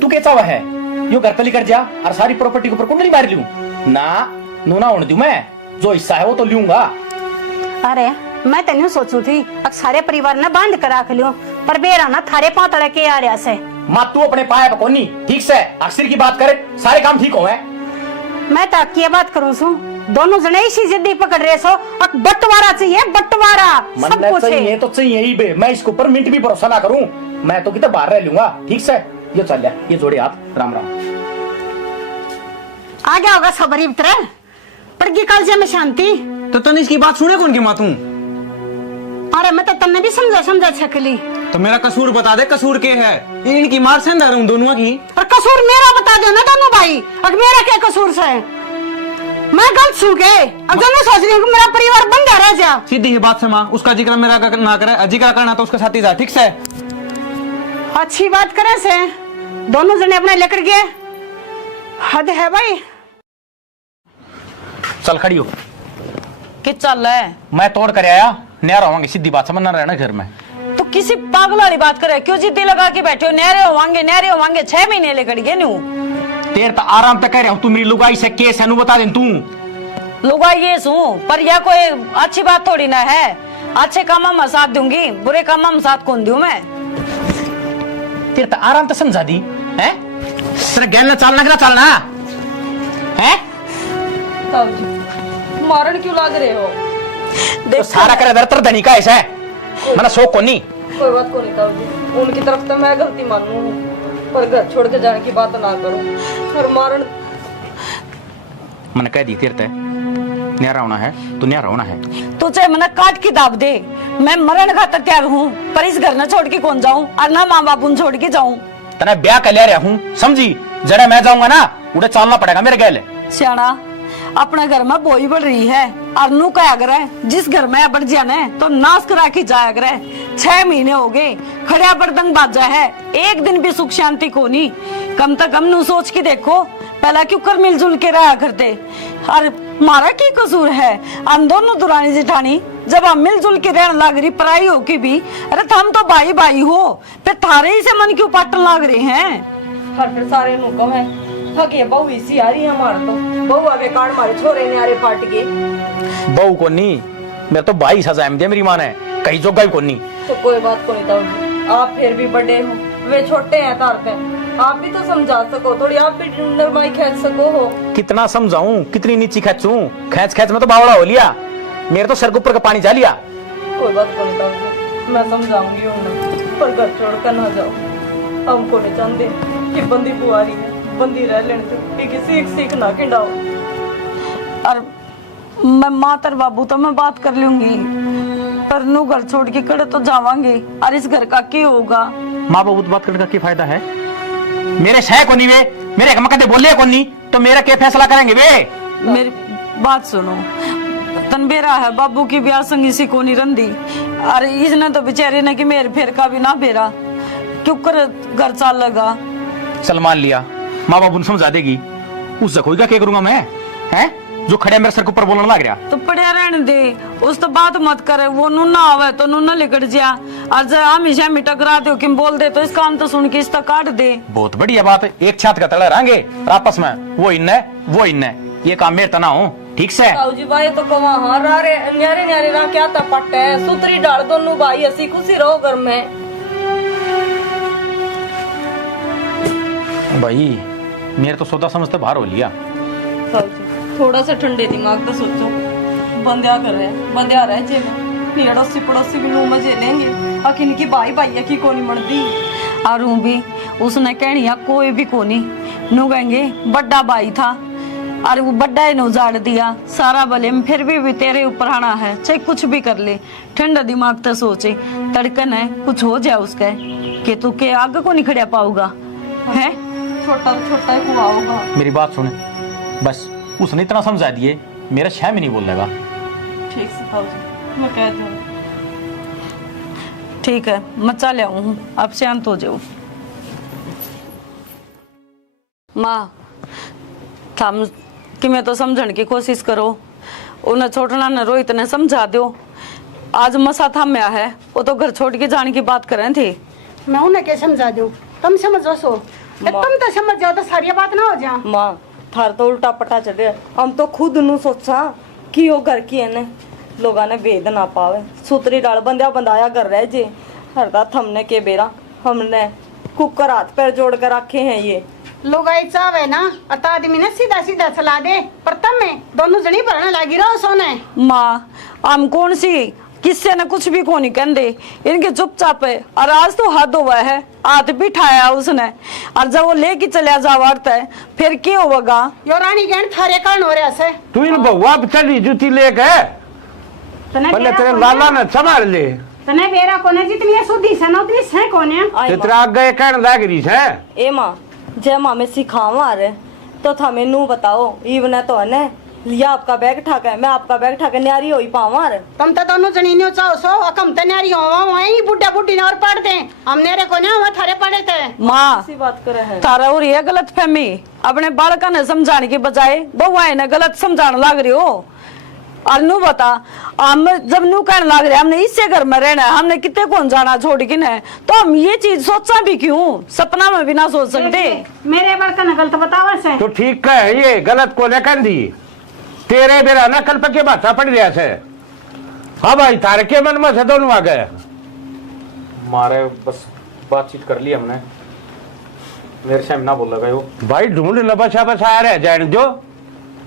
तू कैसा वह है यो घर पे लेकर जा और सारी प्रॉपर्टी के ऊपर कुंडली मार लूं ना, नूना होने दूं मैं, जो हिस्सा है वो तो लूंगा। अरे मैं तेन सोचू थी अब सारे परिवार ने बांध कर रख लियो, पर बेरा ना थारे पातड़े के आ रहा से। माँ तू अपने पाए पकोनी ठीक से अक्सर की बात करे, सारे काम ठीक हो। मैं तो की बात करूं सू, दोनों जने इसी जिद्दी पकड़ रहे सो, अब बंटवारा चाहिए, बंटवारा सब कुछ चाहिए तो चाहिए ही बे, मैं इसके ऊपर मिनट भी भरोसा ना करूं, मैं तो कितना बाहर रह लूंगा। ठीक से ये चल लिया, ये जोड़े हाथ, राम राम। आ गया होगा सबरी भीतर, पड़गी कल से में शांति। तो तने इसकी बात सुने कौन की माँ तू? अरे मैं तो तन्ने भी समझा सकली। तो मेरा कसूर बता दे, कसूर के है? इनकी मार से अंदर हूँ दोनों की। और कसूर मेरा बता दो ना दोनों भाई, अब मेरा क्या कसूर से? मैं गलत सू के अब जो मैं सोच रही हूँ मेरा परिवार बंद रह जा। सीधी ही बात से माँ, उसका जिक्र मेरा ना करे, जिक्र करना तो उसके साथ ही जा। ठीक से अच्छी बात करे से, दोनों जने अपने लेकर गए, हद है भाई। चल खड़ी हो, कि चल है मैं तोड़ कर आया, नया रहोगे, सीधी बात समझना रहना घर में। तो किसी पागल वाली बात करे, क्यों जिद्दी लगा के बैठे हो? नहरे होवांगे 6 महीने लेकर गए न्यू। तेरे तो आराम तक कह रहा हूँ, तू मेरी लुगाई से केस है, बता दे तू। लुगाई ये सू, पर यह कोई अच्छी बात थोड़ी ना है। अच्छे काम में साथ दूंगी, बुरे काम में साथ कौन दूं मैं? तेरे तो आराम तो समझा दी है, तेरे गैल ना चलना है। मारन क्यों लाग रहे हो? तो सारा करे दर धनी का ऐसा है, मैंने शौक को नहीं। कोई बात को नहीं ताऊ जी, उनकी तरफ तो मैं गलती मानू हूँ, पर घर छोड़ के जाने की बात ना करो। और मारन मैंने कह दी तेरे न्यारा होना है तो न्यारा होना है। तो चाहे मना काट के दाब दे, मैं मरण खातर तैयार हूँ, पर इस घर न छोड़ के कौन जाऊँ, और ना माँ बापू छोड़ के जाऊँ। तना ब्याह कर लिया हूँ, समझी? जरा मैं जाऊंगा ना, उड़े चलना पड़ेगा मेरे गैल। सियाना अपना घर में बोई बढ़ रही है, और नू क्या करे, जिस घर में बढ़ जाने तो नाश करा के जाया करे। 6 महीने हो गए, खड़िया बर्दंग बाजा है, एक दिन भी सुख शांति को नहीं। कम से कम नू सोच के देखो, पहला क्यों कर मिलजुल के रहा करते, और मारा की कसूर है? हम दोनों दुरानी जिठानी जब हम मिलजुल के रहने लग रही, पराई हो के भी, अरे हम तो भाई भाई हो, फिर थारे ही से मन क्यों पाटन लग रहे हैं? हर फिर सारे नु को है थक ये बहू इसी आ रही है हमारे, तो बहू आगे काट मारे छोरे न्यारे पाट के। बहू को नहीं, मेरे तो भाई सजा दिया मेरी माँ ने, कहीं जोगा को नहीं। तो कोई बात को नहीं ताऊ जी, आप फिर भी बड़े हो, वे छोटे हैं तार पे, आप भी तो समझा सको थोड़ी, आप भी नरमाई खींच सको हो। कितना समझाऊं, कितनी नीची खींचूं, खींच में तो बावड़ा हो लिया, मेरे तो सर के ऊपर का पानी जा लिया। कोई बात को नहीं ताऊ जी, मैं समझाऊंगी उन्हें, पर घर छोड़ कर ना जाओ। हमको नहीं चाहते कि बंदी बुआरी है, बंदी रह लेने दो, कि सीख ना खिंडाओ। और मैं मातर बाबू तो मैं बात कर लूंगी, पर नू घर छोड़ के कड़े तो जावांगे, और इस घर का क्या होगा? माँ बाबू बात करने का क्या फायदा है? मेरे शह को नहीं वे, मेरे कदे बोले को नहीं, तो मेरा क्या फैसला करेंगे वे? मेरी बात सुनो, तनबेरा है बाबू की ब्याह संगी सी को नहीं रंदी, और इसने तो बेचारे ने कि मेरे फेर का भी ना बेरा, क्यों कर घर चाल लगा। चल मान लिया, माँ बाबू ने समझा देगी, उस जखोई का क्या करूंगा मैं? हैं जो खड़े मेरे सर के ऊपर बोलने लग रहा। तो पढ़िया रहने दे, उस तो बात मत करे, वो नूना आवे तो नूना लिकट जा, और जब हमेशा टकराते हो कि बोल दे तो इस काम तो सुन के इसका काट दे। बहुत बढ़िया बात है, एक छात का तड़ा रहेंगे आपस में, वो इन्ने ये काम मेरे तना हो। ठीक से ताऊ जी भाई तो कमा हाँ रे न्यारे न्यारे ना क्या तपट है, सुतरी डाल दोनों भाई, हंसी खुशी रहो घर में। भाई मेरे तो सौदा समझते बाहर हो लिया। ताऊ जी थोड़ा सा ठंडे दिमाग तो सोचो, बंदिया कर रहे हैं, बंदिया रहे जे में अड़ोसी पड़ोसी भी लो मजे लेंगे, आखिर इनकी भाई भाई की कोनी मर्दी। और भी उसने कहनिया कोई भी कोनी, नू कहेंगे बड़ा भाई था, और वो बड़ा ही उजाड़ दिया सारा भले में, फिर भी तेरे ऊपर आना है, चाहे कुछ भी कर ले। ठंडा दिमाग तो सोचे, तड़कन है कुछ हो जाए उसका कि तू के आगे को नहीं खड़ा पाऊगा है। छोटा छोटा ही हुआ होगा। मेरी बात सुन, बस उसने इतना समझा दिए, मेरा 6 महीने बोल देगा। ठीक से भाजी, मैं कह दूँ। ठीक है, मैं चल आऊँ, अब शांत हो जाओ। माँ थम कि मैं तो समझने की कोशिश करो, उन्हें छोड़ना न रोहित ने समझा दो। आज मसा थम्या है, वो तो घर छोड़ के जाने की बात कर रहे थे। मैं उन्हें क्या समझा दूं, तुम समझो सो, तुम तो समझ जाओ तो सारी बात ना हो जा। माँ थार तो उल्टा पटा चढ़े, हम तो खुद नू सोचा कि वो घर की है ने लोगा ने वेद ना पावे, सूतरी डाल बंदिया बंदाया कर रहे जे हरदा थमने के बेरा हमने कुकर हाथ पैर जोड़ कर रखे हैं। ये लोग आई चावे ना अत आदमी ने सीधा सीधा चला दे, पर तब में दोनों जनी भरने लगी रहो सोने। माँ हम कौन सी किससे न कुछ भी को नहीं कहते, इनके चुपचाप है। और आज तो हद हुआ है, हाथ भी ठाया उसने, और जब वो लेके चला जावारता है फिर क्या होगा। यो रानी गहन थारे कारण हो रहा से तू इन बहुआ पे चली जूती लेके पहले तेरे लाला ने संभाल ले। तने बेरा कोने जितनी सुधी से ना उतनी से कोने तेरा आगे कहने लग रही है। ए माँ जय माँ में सिखावा रहे तो था मेनू बताओ, ईवन तो है ने लिया आपका बैग ठाके, मैं आपका बैग ठाके न्यारी हो ही पावा रे। तुम तो दोनों जनी ने चाहो सो अकम ते न्यारी होवा वही बुड्ढा बुड्ढी ने और पढ़ते हम नेरे कोने हम थारे पढ़े थे। माँ ऐसी बात करे है तारा और ये गलत फहमी, अपने बालका ने समझाने के बजाय बहुआए ने गलत समझाने लग रही हो। और नू बता, हम जब नू कहने लग रहे हमने इससे घर में रहना है, हमने कितने कौन जाना छोड़ के न, तो हम ये चीज सोचा भी क्यों, सपना में भी ना सोच सकते। मेरे बड़का ने गलत बतावा से तो ठीक है, ये गलत को कर दी तेरे बेरा ना कल पके भाषा पड़ रहा से। हाँ भाई थारे के मन में से दोनों आ गए मारे बस बातचीत कर ली हमने, मेरे से ना बोल लगा वो भाई ढूंढ न बसा बसा रह जाए जो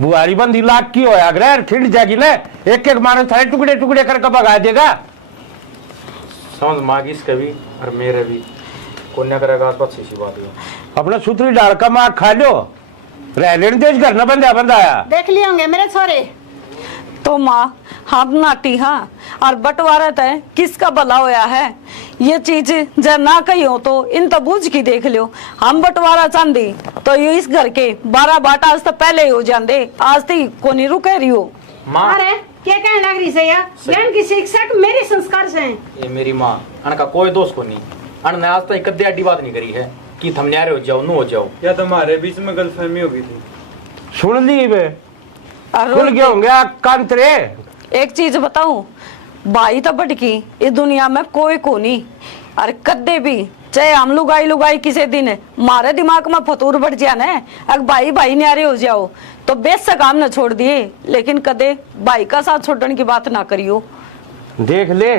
बुआरी बंदी लाख की होया अगर ठिंड जाएगी ना, एक एक मानो थारे टुकड़े टुकड़े करके भगा देगा। समझ मांगी इसके भी और मेरे भी कोन्या करेगा अच्छी सी बात है। अपना सूत्री डाल का मार खा लो, रह लेने देश घर न बंदा बंदाया देख लिए होंगे मेरे छोरे। तो माँ हम नाटी हाँ, और बंटवारा तय किसका भला होया है, ये चीज जब ना कही हो तो इन तो बूझ की देख लियो। हम बंटवारा चांदी तो ये इस घर के 12 बाटा आज तो पहले ही हो जाते, आज तो कोनी रुके रही हो। माँ अरे क्या कहने लग रही से यार, ज्ञान की शिक्षा मेरे संस्कार से हैं। ये मेरी माँ अन का कोई दोस्त को नहीं, अन ने आज तक कदे अड्डी बात नहीं करी है कि थम न्यारे हो जाओ, नू हो जाओ। या तुम्हारे बीच में गलतफहमी हो गई थी। सुन ली बे, और खुल गया होंगे कांतरे। एक चीज बताऊं, भाई तो बटकी इस दुनिया में कोई को नहीं, और कदे भी चाहे हम लुगाई लुगाई किसी दिन मारे दिमाग में फतूर बढ़ जाए ना, अगर भाई भाई न्यारे हो जाओ तो बेशक हम न छोड़ दिए, लेकिन कदे भाई का साथ छोड़ने की बात ना करियो। देख ले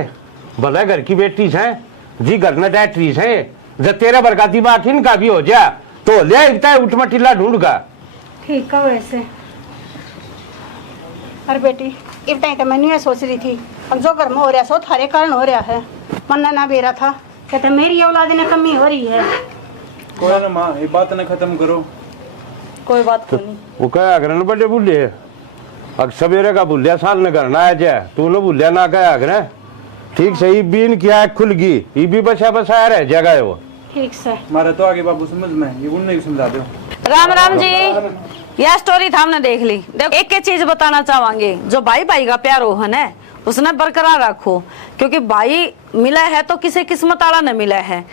भले घर की बेटी है जी, घर में डैटरी है, जब तेरा बरका दिमाग इनका भी हो जा तो ले उठमटिला ढूंढ का। ठीक है वैसे। अरे बेटी इस टाइम तो मैंने ये सोच रही थी, अब जो घर में हो रहा सो थारे कारण हो रहा है, मन्ना ना बेरा था कहते मेरी औलाद में कमी हो रही है। कोई ना माँ ये बात ना खत्म करो। कोई बात को नहीं। वो क्या अगर न बड़े बुढ़े अब सवेरे का बुढ़िया साल न करना है जाए तू न बुढ़िया ना कहा अगर ठीक सही बीन किया खुल गई ये भी बसा बसा रह जाएगा वो। ठीक से हमारा तो आगे बाबू समझ में ये उन्हें समझा दो। राम राम जी, यह स्टोरी था हमने देख ली। देखो एक चीज बताना चाहेंगे, जो भाई भाई का प्यार हो है ना उसने बरकरार रखो, क्योंकि भाई मिला है तो किसी किस्मत वाला न मिला है।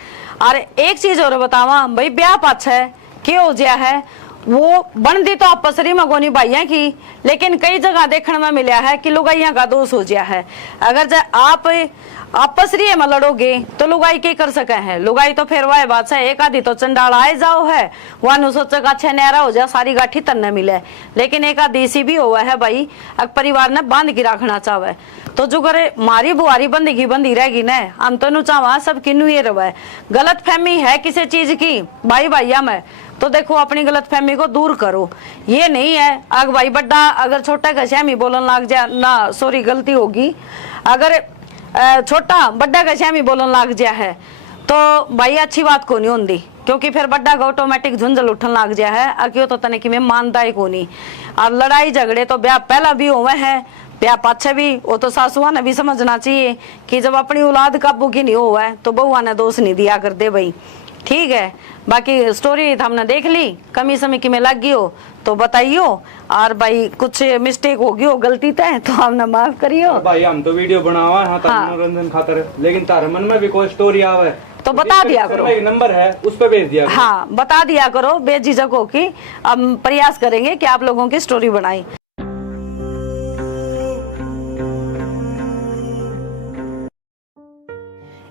और एक चीज और बतावा भाई, ब्याह पाछ है क्या हो गया है, वो बनती तो आपसरी में गोनी भाइया की, लेकिन कई जगह देखने में मिला है कि लुगाइया का दोष हो गया है। अगर आप आपसरी में लड़ोगे तो लुगाई क्या कर सके हैं, लुगाई तो फिर वह बात है, एक आधी तो चंडाल आए जाओ है, वह सोचेगा अच्छा न्यारा हो जाए सारी गाठी तन मिले, लेकिन एक आधी सी भी हुआ है भाई, अगर परिवार ने बांध के रखना चाहे तो जो करे मारी बुआरी बंदी रहेगी न, हम तो चाहवा सब किन्नू ये रहा है। गलत फहमी है किसी चीज की भाई भाइया में तो देखो अपनी गलत फहमी को दूर करो। ये नहीं है अगर भाई बड्डा अगर छोटा का श्यामी बोलन लग जाए ना, सॉरी गलती होगी, अगर छोटा बड्डा का श्यामी बोलन लग जाए है तो भाई अच्छी बात को नहीं होती, क्योंकि फिर बड्डा का ऑटोमेटिक झुंझल उठन लग जाए है, अक्यों तो तने कि मैं मानता ही को नहीं। और लड़ाई झगड़े तो ब्याह पहला भी हुए हैं, ब्याह पाछे भी, वो तो सासुआ ने भी समझना चाहिए कि जब अपनी औलाद काबू की नहीं हुआ है तो बहुआ ने दोष नहीं दिया कर दे भाई, ठीक है, बाकी स्टोरी हमने देख ली, कमी समी की में लग गई हो तो बताइयो, और भाई कुछ मिस्टेक हो गई हो, गलती तय तो हमने माफ करियो। भाई हम तो वीडियो बनावा है हाँ। मनोरंजन खातर, लेकिन तारे मन में भी कोई स्टोरी आवे तो बता दिया करो। एक नंबर है उस पर भेज दिया करो। हाँ, बता दिया करो बेझिझक हो कि हम प्रयास करेंगे कि आप लोगों की स्टोरी बनाई।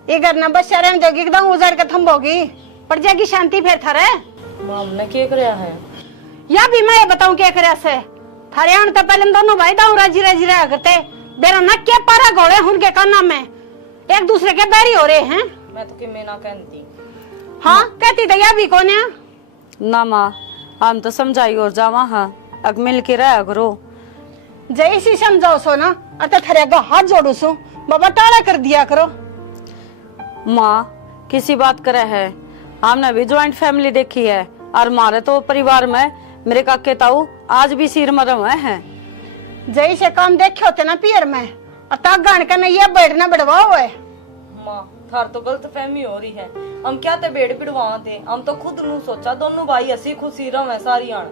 ये करना बस शर्म जोगी एकदम उजर के थम्बोगी पड़ जाएगी शांति फिर थारे। मां हमने क्या कराया है? या भी मैं बताऊं क्या करे से थारे आने तो पहले दोनों भाई दाऊ राजी राजी रहा करते बेरा न के पारा घोड़े उनके काना में एक दूसरे के बैरी हो रहे हैं। मैं तो कि मैं ना कहती। हाँ कहती तो या भी कौन है ना माँ, हम तो समझाई और जावा, हाँ अब मिल के रहा करो। जैसी समझाओ सो ना अतः थारे को हाथ जोड़ू सो बाबा टाला कर दिया करो। माँ किसी बात करे है, हमने भी ज्वाइंट फैमिली देखी है, और हमारे तो परिवार में मेरे काके ताऊ आज भी सिर मरम है। जैसे काम देखे होते ना पियर में और तक गान का नहीं ये बैठना बढ़वाओ है। मां थार तो गलत फहमी हो रही है, हम क्या ते बेड़ पिड़वा थे, हम तो खुद नू सोचा दोनों भाई हसी खुशी रहे सारी आन।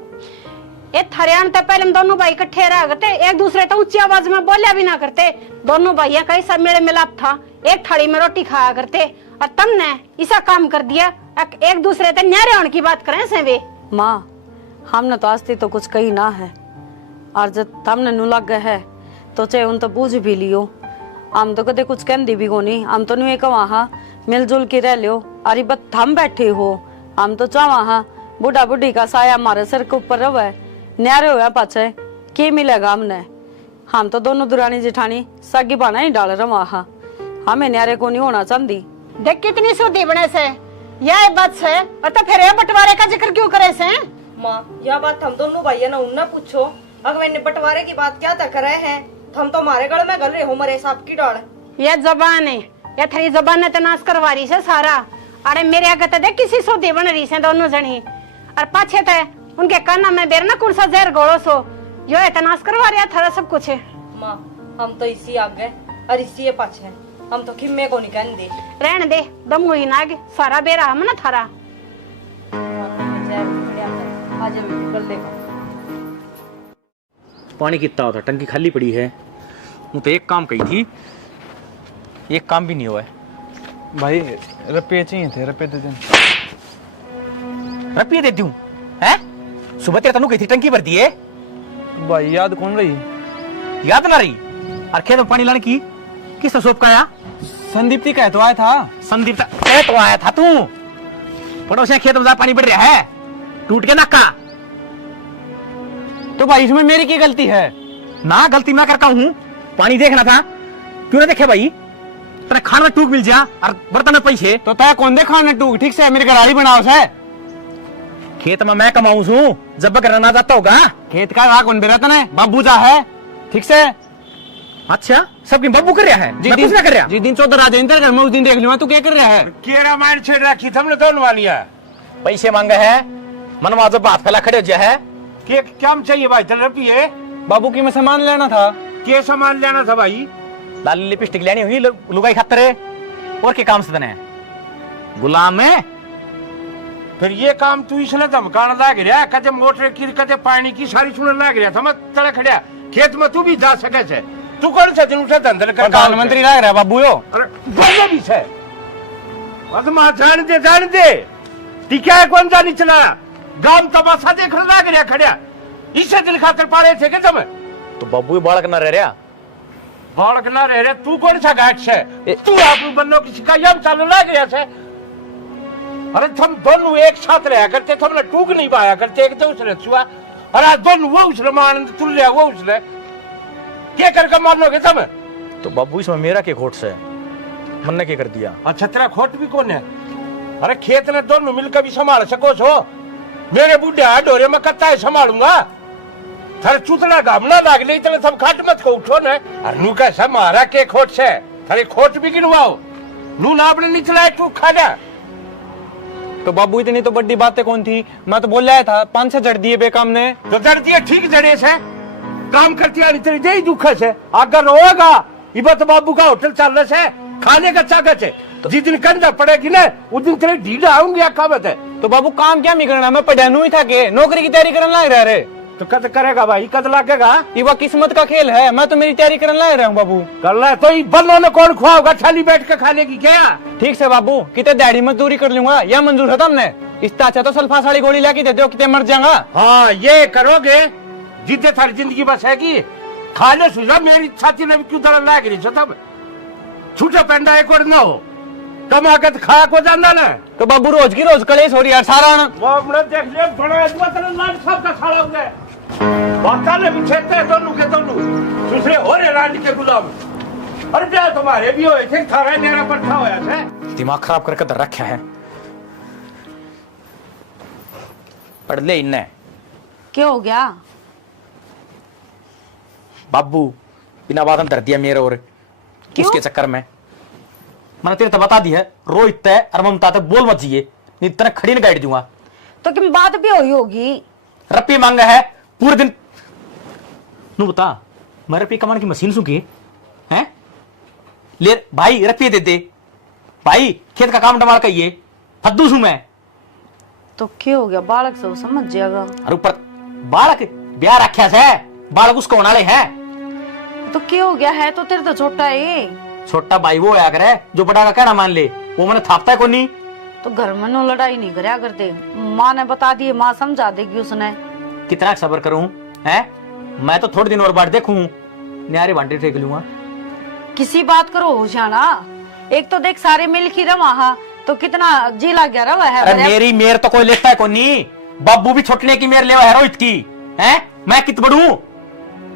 ये थारे आने तो पहले दोनों भाई इकट्ठे रहा करते एक दूसरे तो ऊंची आवाज में बोलिया भी ना करते। दोनों भाइयों का ऐसा मेल मिलाप था, एक थाली में रोटी खाया करते और तुमने ऐसा काम कर दिया एक दूसरे से न्यारे होने की बात करें से वे। माँ हमने तो आज तो कुछ कही ना है, और जब हमने नु लग गए है तो चाहे उन तो पूछ भी लियो, हम तो कदे कुछ कहती भी कोनी, हम तो नुए कहा हाँ मिलजुल के रह लियो। अरे बस हम बैठे हो, हम तो चावा हाँ बूढ़ा बूढ़ी का साया हमारे सिर के ऊपर रहे न्यारे हुआ पाछे के मिलेगा हमने। हम तो दोनों दुरानी जेठानी सगी बाना ही डाल रहा हाँ, हमें न्यारे को नहीं होना चाहती। देख कितनी सुधी बने से यह बात से और तो फिर ये बंटवारे का जिक्र क्यों करे से? मां यह बात हम दोनों भाइयों ने उनने पूछो, अगर मैंने बंटवारे की बात क्या तक रहे हैं, हम तो हमारे गल में गल रहे हो मरे सांप की डाल। यह जबान है, यह थारी जबान ने तनाश करवा रही से सारा। अरे मेरे आगे तो देख किसी सुधी बन रही से दोनों जनी और पाछे थे उनके काना में बेर ना कौन सा जहर गोड़ो सो जो है तनाश करवा रहा थारा सब कुछ है। मां हम तो इसी आगे और इसी पाछे, हम तो खिम्मे को नहीं कहने दे। रहने दे दम हुई नाग सारा बेरा हम ना थारा। आज गल देखो पानी कितना होता, टंकी खाली पड़ी है। मैं तो एक काम कही थी, एक काम भी नहीं हुआ है। भाई रुपये चाहिए थे, रुपये दे दें। रुपये दे दूं हैं? सुबह तेरे तनु गई थी टंकी भर दिए। भाई याद कौन रही? याद ना रही? और खेत में पानी लाने की किसने सोप काया? संदीप जी का तो आया था। संदीप तो आया था तू। पड़ोसिया खेत में पानी बढ़ रहा है, टूट के नक्का। तो भाई इसमें मेरी क्या गलती है? ना गलती मैं करता हूँ, पानी देखना था क्यों ना देखे भाई? तेरे खान में टूक मिल जा और बर्तन में पैसे तो तय कौन दे खाने टूक? ठीक से मेरे घराड़ी बनाओ से। खेत में मैं कमाऊं हूँ, जब बकरा ना जाता होगा। खेत का कौन बेरा है? बाबू जा है ठीक से। अच्छा सबकी बब्बू कर रहा है, मैं कुछ ना कर रहा। जिस दिन चौधर राजेंद्र घर में उस दिन देख लूंगा तू क्या कर रहा है? केरा मार छेड़ रखी हमने दोनों वालिया पैसे मांगे है, मनवा जब बात फैला खड़े हो जा है। के क्या चाहिए भाई? चल रुपये बाबू की मैं सामान लेना था। के सामान लेना था भाई? लाली लिपस्टिक लेनी हुई लुगाई खातर है, और के काम से तने गुलाम है। फिर ये काम तू इसलिए धमकाना लाग रहा, कदे मोटर की कदे पानी की सारी सुनने लाग रहा था। मैं तड़े खड़िया खेत में तू भी जा सके छे। तू कौन सा दिन उठा धंधल कर प्रधानमंत्री लग रहा बाबू यो। अरे बोलो भी छे मत मा जान दे टिका है कौन जानी चला गांव तमाशा देख लाग रहा खड़िया इसे दिल खातर पारे थे के तुम? तो बब्बू बालक ना रह रहा, बालक ना रह रहे। तू कौन सा गाठ से? तू आप बनो किसी का यम चालू लाग रहा छे। अरे तुम दोनों एक साथ रहा करते, तुमने टूक नहीं पाया करते एक दूसरे छुआ। अरे आज दोनों वो उसने मान तुल लिया वो उसने क्या करके मानोगे तुम? तो बब्बू इसमें मेरा के खोट से मन ने क्या कर दिया? अच्छा तेरा खोट भी कौन है? अरे खेत ने दोनों मिलकर भी संभाल सको छो। मेरे बूढ़े हाथ डोरे में कत्ता है संभालूंगा। थारे चूतला गामना लाग ले इतने सब खाट मत को उठो ने। अरे नू कैसा मारा के खोट से थारे खोट भी गिनवाओ। नू ना अपने निचला तू खाना। तो बाबू इतनी तो बड़ी बातें कौन थी? मैं तो बोल रहा था 5-6 जड़ दिए बेकाम ने। तो जड़ दिए ठीक जड़े से काम करती आनी तेरी दुख से अगर होगा इबत बाबू का होटल चल रहा है खाने का चागत है। जिस दिन कंधा पड़ेगी ना उस दिन तेरे ढीला आऊंगी कहावत है। तो बाबू काम क्या नहीं करना, मैं पढ़ानू ही था के नौकरी की तैयारी करने लग रहा रे। तो कद करेगा भाई, कद लागेगा। ये वो किस्मत का खेल है, मैं तो मेरी तैयारी करने लग रहा हूँ बाबू। कर ले तो ये बल्लों ने कौन खुआओगा, थाली बैठ के खाने की क्या। ठीक से बाबू, कितने दिहाड़ी मजदूरी कर लूंगा, या मंजूर है तुमने? इससे अच्छा तो सल्फा साड़ी गोली लेके दे दो, कितने मर जाऊंगा। हाँ ये करोगे जितने थारी जिंदगी बस है की खाने सुझा। मेरी छाती ने भी क्यों दर्द लाग रही तब छूटा पेंडा एक और ना हो कमा के खा को जाना ना। तो बाबू रोज की रोज कलेश हो रही है सारा वो अपने देख ले बड़ा लाल सब का खाड़ा हो गया। बाता ने भी छेते हैं दोनों के दोनों दूसरे हो रहे रानी के गुलाम। अरे क्या तुम्हारे भी होए थे, थारा मेरा पट्टा होया थे। दिमाग खराब करके धर रखा है। पढ़ ले इन्ने क्या हो गया? बाबू बिना बात धर दिया मेरे और उसके चक्कर में। मैंने तेरे तो बता दी है, रोहित तय और ममता तय बोल मत जिए, नहीं तेरे खड़ी न गाइड दूंगा। तो किम बात भी हुई होगी। रप्पी मांगा है पूरे दिन। नू बता मैं रप्पी कमाने की मशीन सुखी है ले भाई, रप्पी दे दे भाई, खेत का काम डमाल कहिए फद्दू सू मैं। तो क्या हो गया, बालक सब समझ जाएगा। और ऊपर बालक ब्याह रखा से बालक उसको होने वाले है। तो क्या हो गया है, तो तेरे तो छोटा है। छोटा भाई वो आया करे जो बड़ा का कहना मान ले, वो मैंने थापता है को नहीं। तो घर में नो लड़ाई नहीं करया करते, माँ ने बता दिए, माँ समझा देगी उसने। कितना सब्र करूं है, मैं तो थोड़े दिन और बात देखूं, न्यारे बांटे फेंक लूंगा। किसी बात करो होशाना, एक तो देख सारे मिल की रवा तो कितना जी लग गया रवा है। अरे मेरी मेर तो कोई लेता है को नहीं, बाबू भी छोटने की मेर लेवा है रोहित की है, मैं कित बड़ू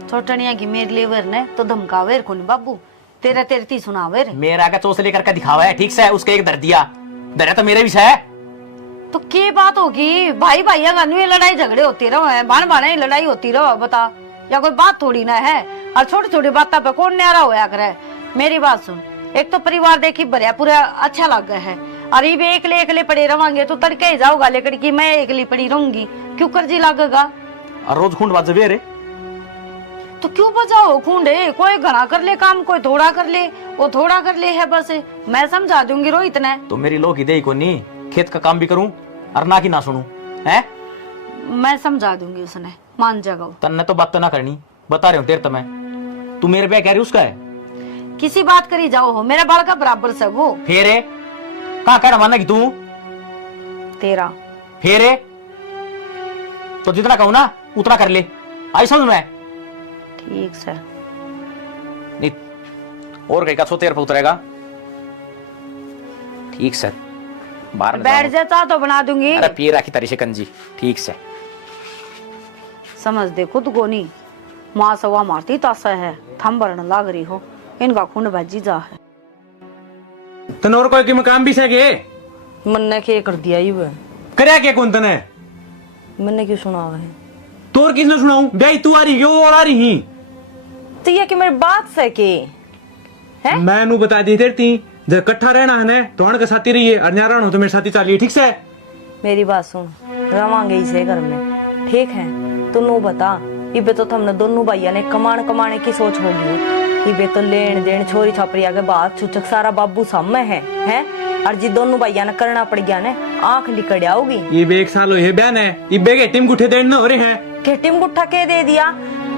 छोटनिया की मेरे लेवर ने तो धमकावेर को नहीं बाबू, तेरा तेरती सुनावेर। मेरा का चोस लेकर के दिखावा है, ठीक से उसके एक दर दिया, दर तो मेरे भी है। तो क्या बात होगी, भाई भाइया का नहीं लड़ाई झगड़े होती रहो है, बाण बाणे लड़ाई होती रहो, बता या कोई बात थोड़ी ना है। और छोटी छोटी बातों पे कौन न्यारा होया करे। मेरी बात सुन, एक तो परिवार देखी भरिया पूरा अच्छा लग गया है, और ये भी एकले पड़े रहोगे तो तड़के ही जाओगा, लेकिन की मैं एकली पड़ी रहूंगी, क्यों कर जी लगेगा। और रोज खूंड बात जबे रे, तो क्यों बजाओ खूंडे, कोई घना कर ले काम, कोई थोड़ा कर ले, वो थोड़ा कर ले है बस। मैं समझा दूंगी रोहित ने। तो मेरी लोग ही दे को नहीं, खेत का काम भी करूं और ना की ना सुनूं है। मैं समझा दूंगी, उसने मान जाएगा। तन्ने तो बात तो ना करनी, बता रहे हो तेरे तो मैं, तू मेरे पे कह रही उसका है। किसी बात करी जाओ हो, मेरा बाल का बराबर से वो। फेरे कहाँ कहना माना कि तू तेरा फेरे तो जितना कहूं ना उतना कर ले, आई समझ में। ठीक से नहीं और कहीं का सो तेरे पे उतरेगा। ठीक से बाहर बैठ जा, चाह तो बना दूंगी। अरे पी राखी तारी शिकंजी, ठीक से समझ दे खुद को नहीं, माँ सवा मारती तासा है, थम भरने लाग रही हो, इनका खून भजी जा है। तन और कोई की काम भी सके मन ने क्या कर दिया ही वो, करया क्या कौन तने? मैंने क्यों सुना है? तोर किसने सुनाऊं, ब्याई तू आ रही क्यों और आ रही ही? तो ये कि मेरी बात सके है, मैं नू बता दी तेरी जब इकट्ठा रहना है ना तो अण के साथी रहिए, और न्यारा हो तो मेरे साथी चलिए, ठीक से। मेरी बात सुन, रवांगे इसे घर में, ठीक है। तू नू बता, इबे तो हमने दोनों भाइया ने कमाने की सोच होगी, इबे तो लेन देन छोरी छापरिया के बाद छुचक सारा बाबू सामने है, और जी दोनों भाइया ने करना पड़ गया ने, आंख लिकड़िया होगी। ये एक साल हो बहन है, इबे के टीम गुठे देन हो रहे हैं, के टीम गुठा के दे दिया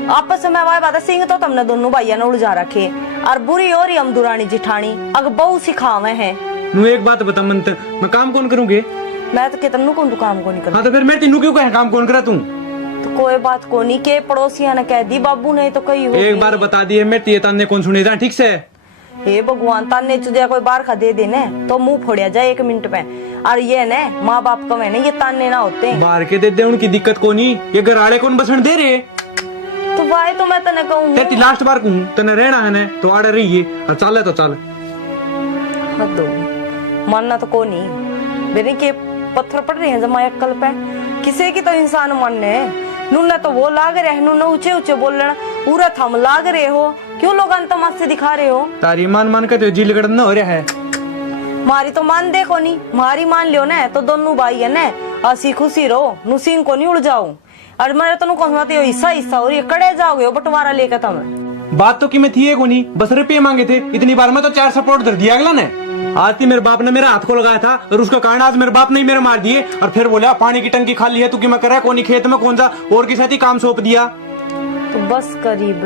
आपस में। वाय बात सिंह तो तुमने दोनों भाइया ने उलझा रखे, और बुरी और हम दुरानी जिठानी अग बहु सिखावे हैं। नू एक बात बता मंत, मैं काम कौन करूंगे? मैं तो कितनू कौन काम को नहीं कर। हाँ तो फिर मैं तेनू क्यों कहे काम कौन करा तू? तो कोई बात को नहीं के पड़ोसिया ने कह दी, बाबू ने तो कही होगी। एक बार बता दिए मैं तिये ताने कौन सुने जा, ठीक से। हे भगवान, ताने चुदिया कोई बार खा दे देने तो मुंह फोड़िया जाए 1 मिनट पे। और ये ने माँ बाप का मैंने ये ताने ना होते बाहर के दे दे, उनकी दिक्कत को नहीं, ये घर आड़े कौन बसन दे रहे। तो भाई तो मैं तने कहूँ तेरी लास्ट बार कहूँ तने रहना है ना तो आड़े रहिए, और चले तो चल। हद होगी, मानना तो को नहीं, मेरे के पत्थर पड़ रहे हैं जमा अक्कल पे, किसी की तो इंसान मानने नूने तो वो लाग रहे, नूने ऊंचे ऊंचे बोलना, पूरा थम लाग रहे हो, क्यों लोग तमाशे दिखा रहे हो? तारी मान के तो जिल गड़न हो रहा है। मारी तो मान दे को नहीं, मारी मान लियो ना तो दोनों भाई है ना, हसी खुशी रहो, नुसीन को नहीं उड़ जाओ। और मेरे तो कहते हो हिस्सा और ये कड़े जाओगे बंटवारा लेकर तुम। बात तो कि मैं थी को नहीं, बस रुपये मांगे थे, इतनी बार में तो 4 सपोर्ट दर दिया अगला ने। आज थी मेरे बाप ने मेरा हाथ को लगाया था और उसका कारण आज मेरे बाप ने ही मेरे मार दिए। और फिर बोला पानी की टंकी खाली है, तू कि मैं कर रहा कौन खेत में कौन सा और के साथ ही काम सौंप दिया। तो बस करीब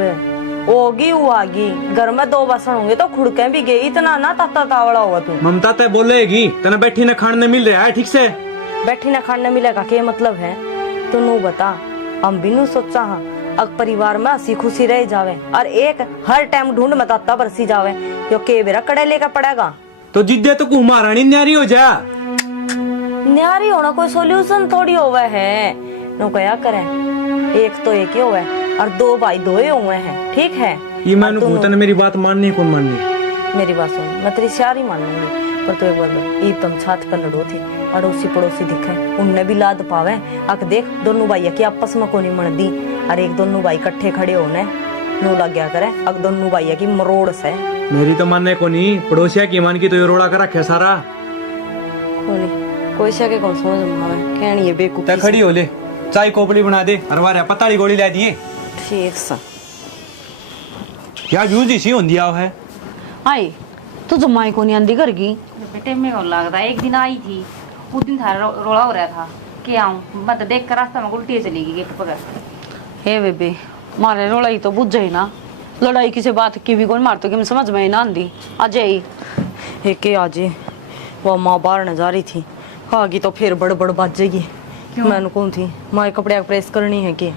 होगी वो आगी, घर में 2 बसन होंगे तो खुड़के भी गई, इतना ना ताता तावड़ा होगा तू। ममता तय बोलेगी तना बैठी न खाने मिल रहा है ठीक से, बैठी ना खाने मिलेगा क्या मतलब है? तू नू बता, हम भी नू सोचा हाँ अग परिवार में हंसी खुशी रह जावे और एक हर टाइम ढूंढ में ताता बरसी जावे, यो के बेरा कड़े लेकर पड़ेगा। तो जिद्दे तो कुह महारानी न्यारी हो जा। न्यारी होना कोई सोल्यूशन थोड़ी होवे है, नो क्या करें, एक तो एक ही होवे और 2 भाई 2 ही हुए हैं, ठीक है? ये मैंने भूतन मेरी बात माननी कौन माननी? मेरी बात सुन, मैं तेरी सारी मानूंगी, पर तू एक बार बोल, ईद तुम छात पर लड़ो थी, अड़ोसी पड़ोसी दिखे, उनने भी लाद पावे, अक देख दोनों भाई की आपस में कोनी मण दी, और एक दोनों भाई इकट्ठे खड़े होने नू लग गया करे, अक दोनों भाई की मरोड़ से। मेरी तो मानने को नहीं, पड़ोसिया की मान की तो ये रोड़ा कर रखे सारा। कोई से के कौन समझ में आवे, कहनी है बेवकूफी। खड़ी हो ले, चाय कोपड़ी बना दे, अरवारे पताली गोली ला दिए। ठीक सा क्या यूज इसी होंदी आव है। आई तू जमाई को नहीं आंदी घर की। बेटे में कौन लगता है, एक दिन आई थी, उस दिन थारा रोला हो रहा था कि आऊं, मतलब देख कर रास्ता में उल्टी चली गई गेट पकड़। हे बेबे मारे रोलाई तो बुझ जाई ना, लड़ाई किसी बात की भी कौन मारतो कि समझ में ही ना आंदी। अजय एक आजे वो माँ बाहर न जा रही थी, आगी तो फिर बड़ बाजेगी। मैंने कौन थी माँ कपड़े प्रेस करनी है कि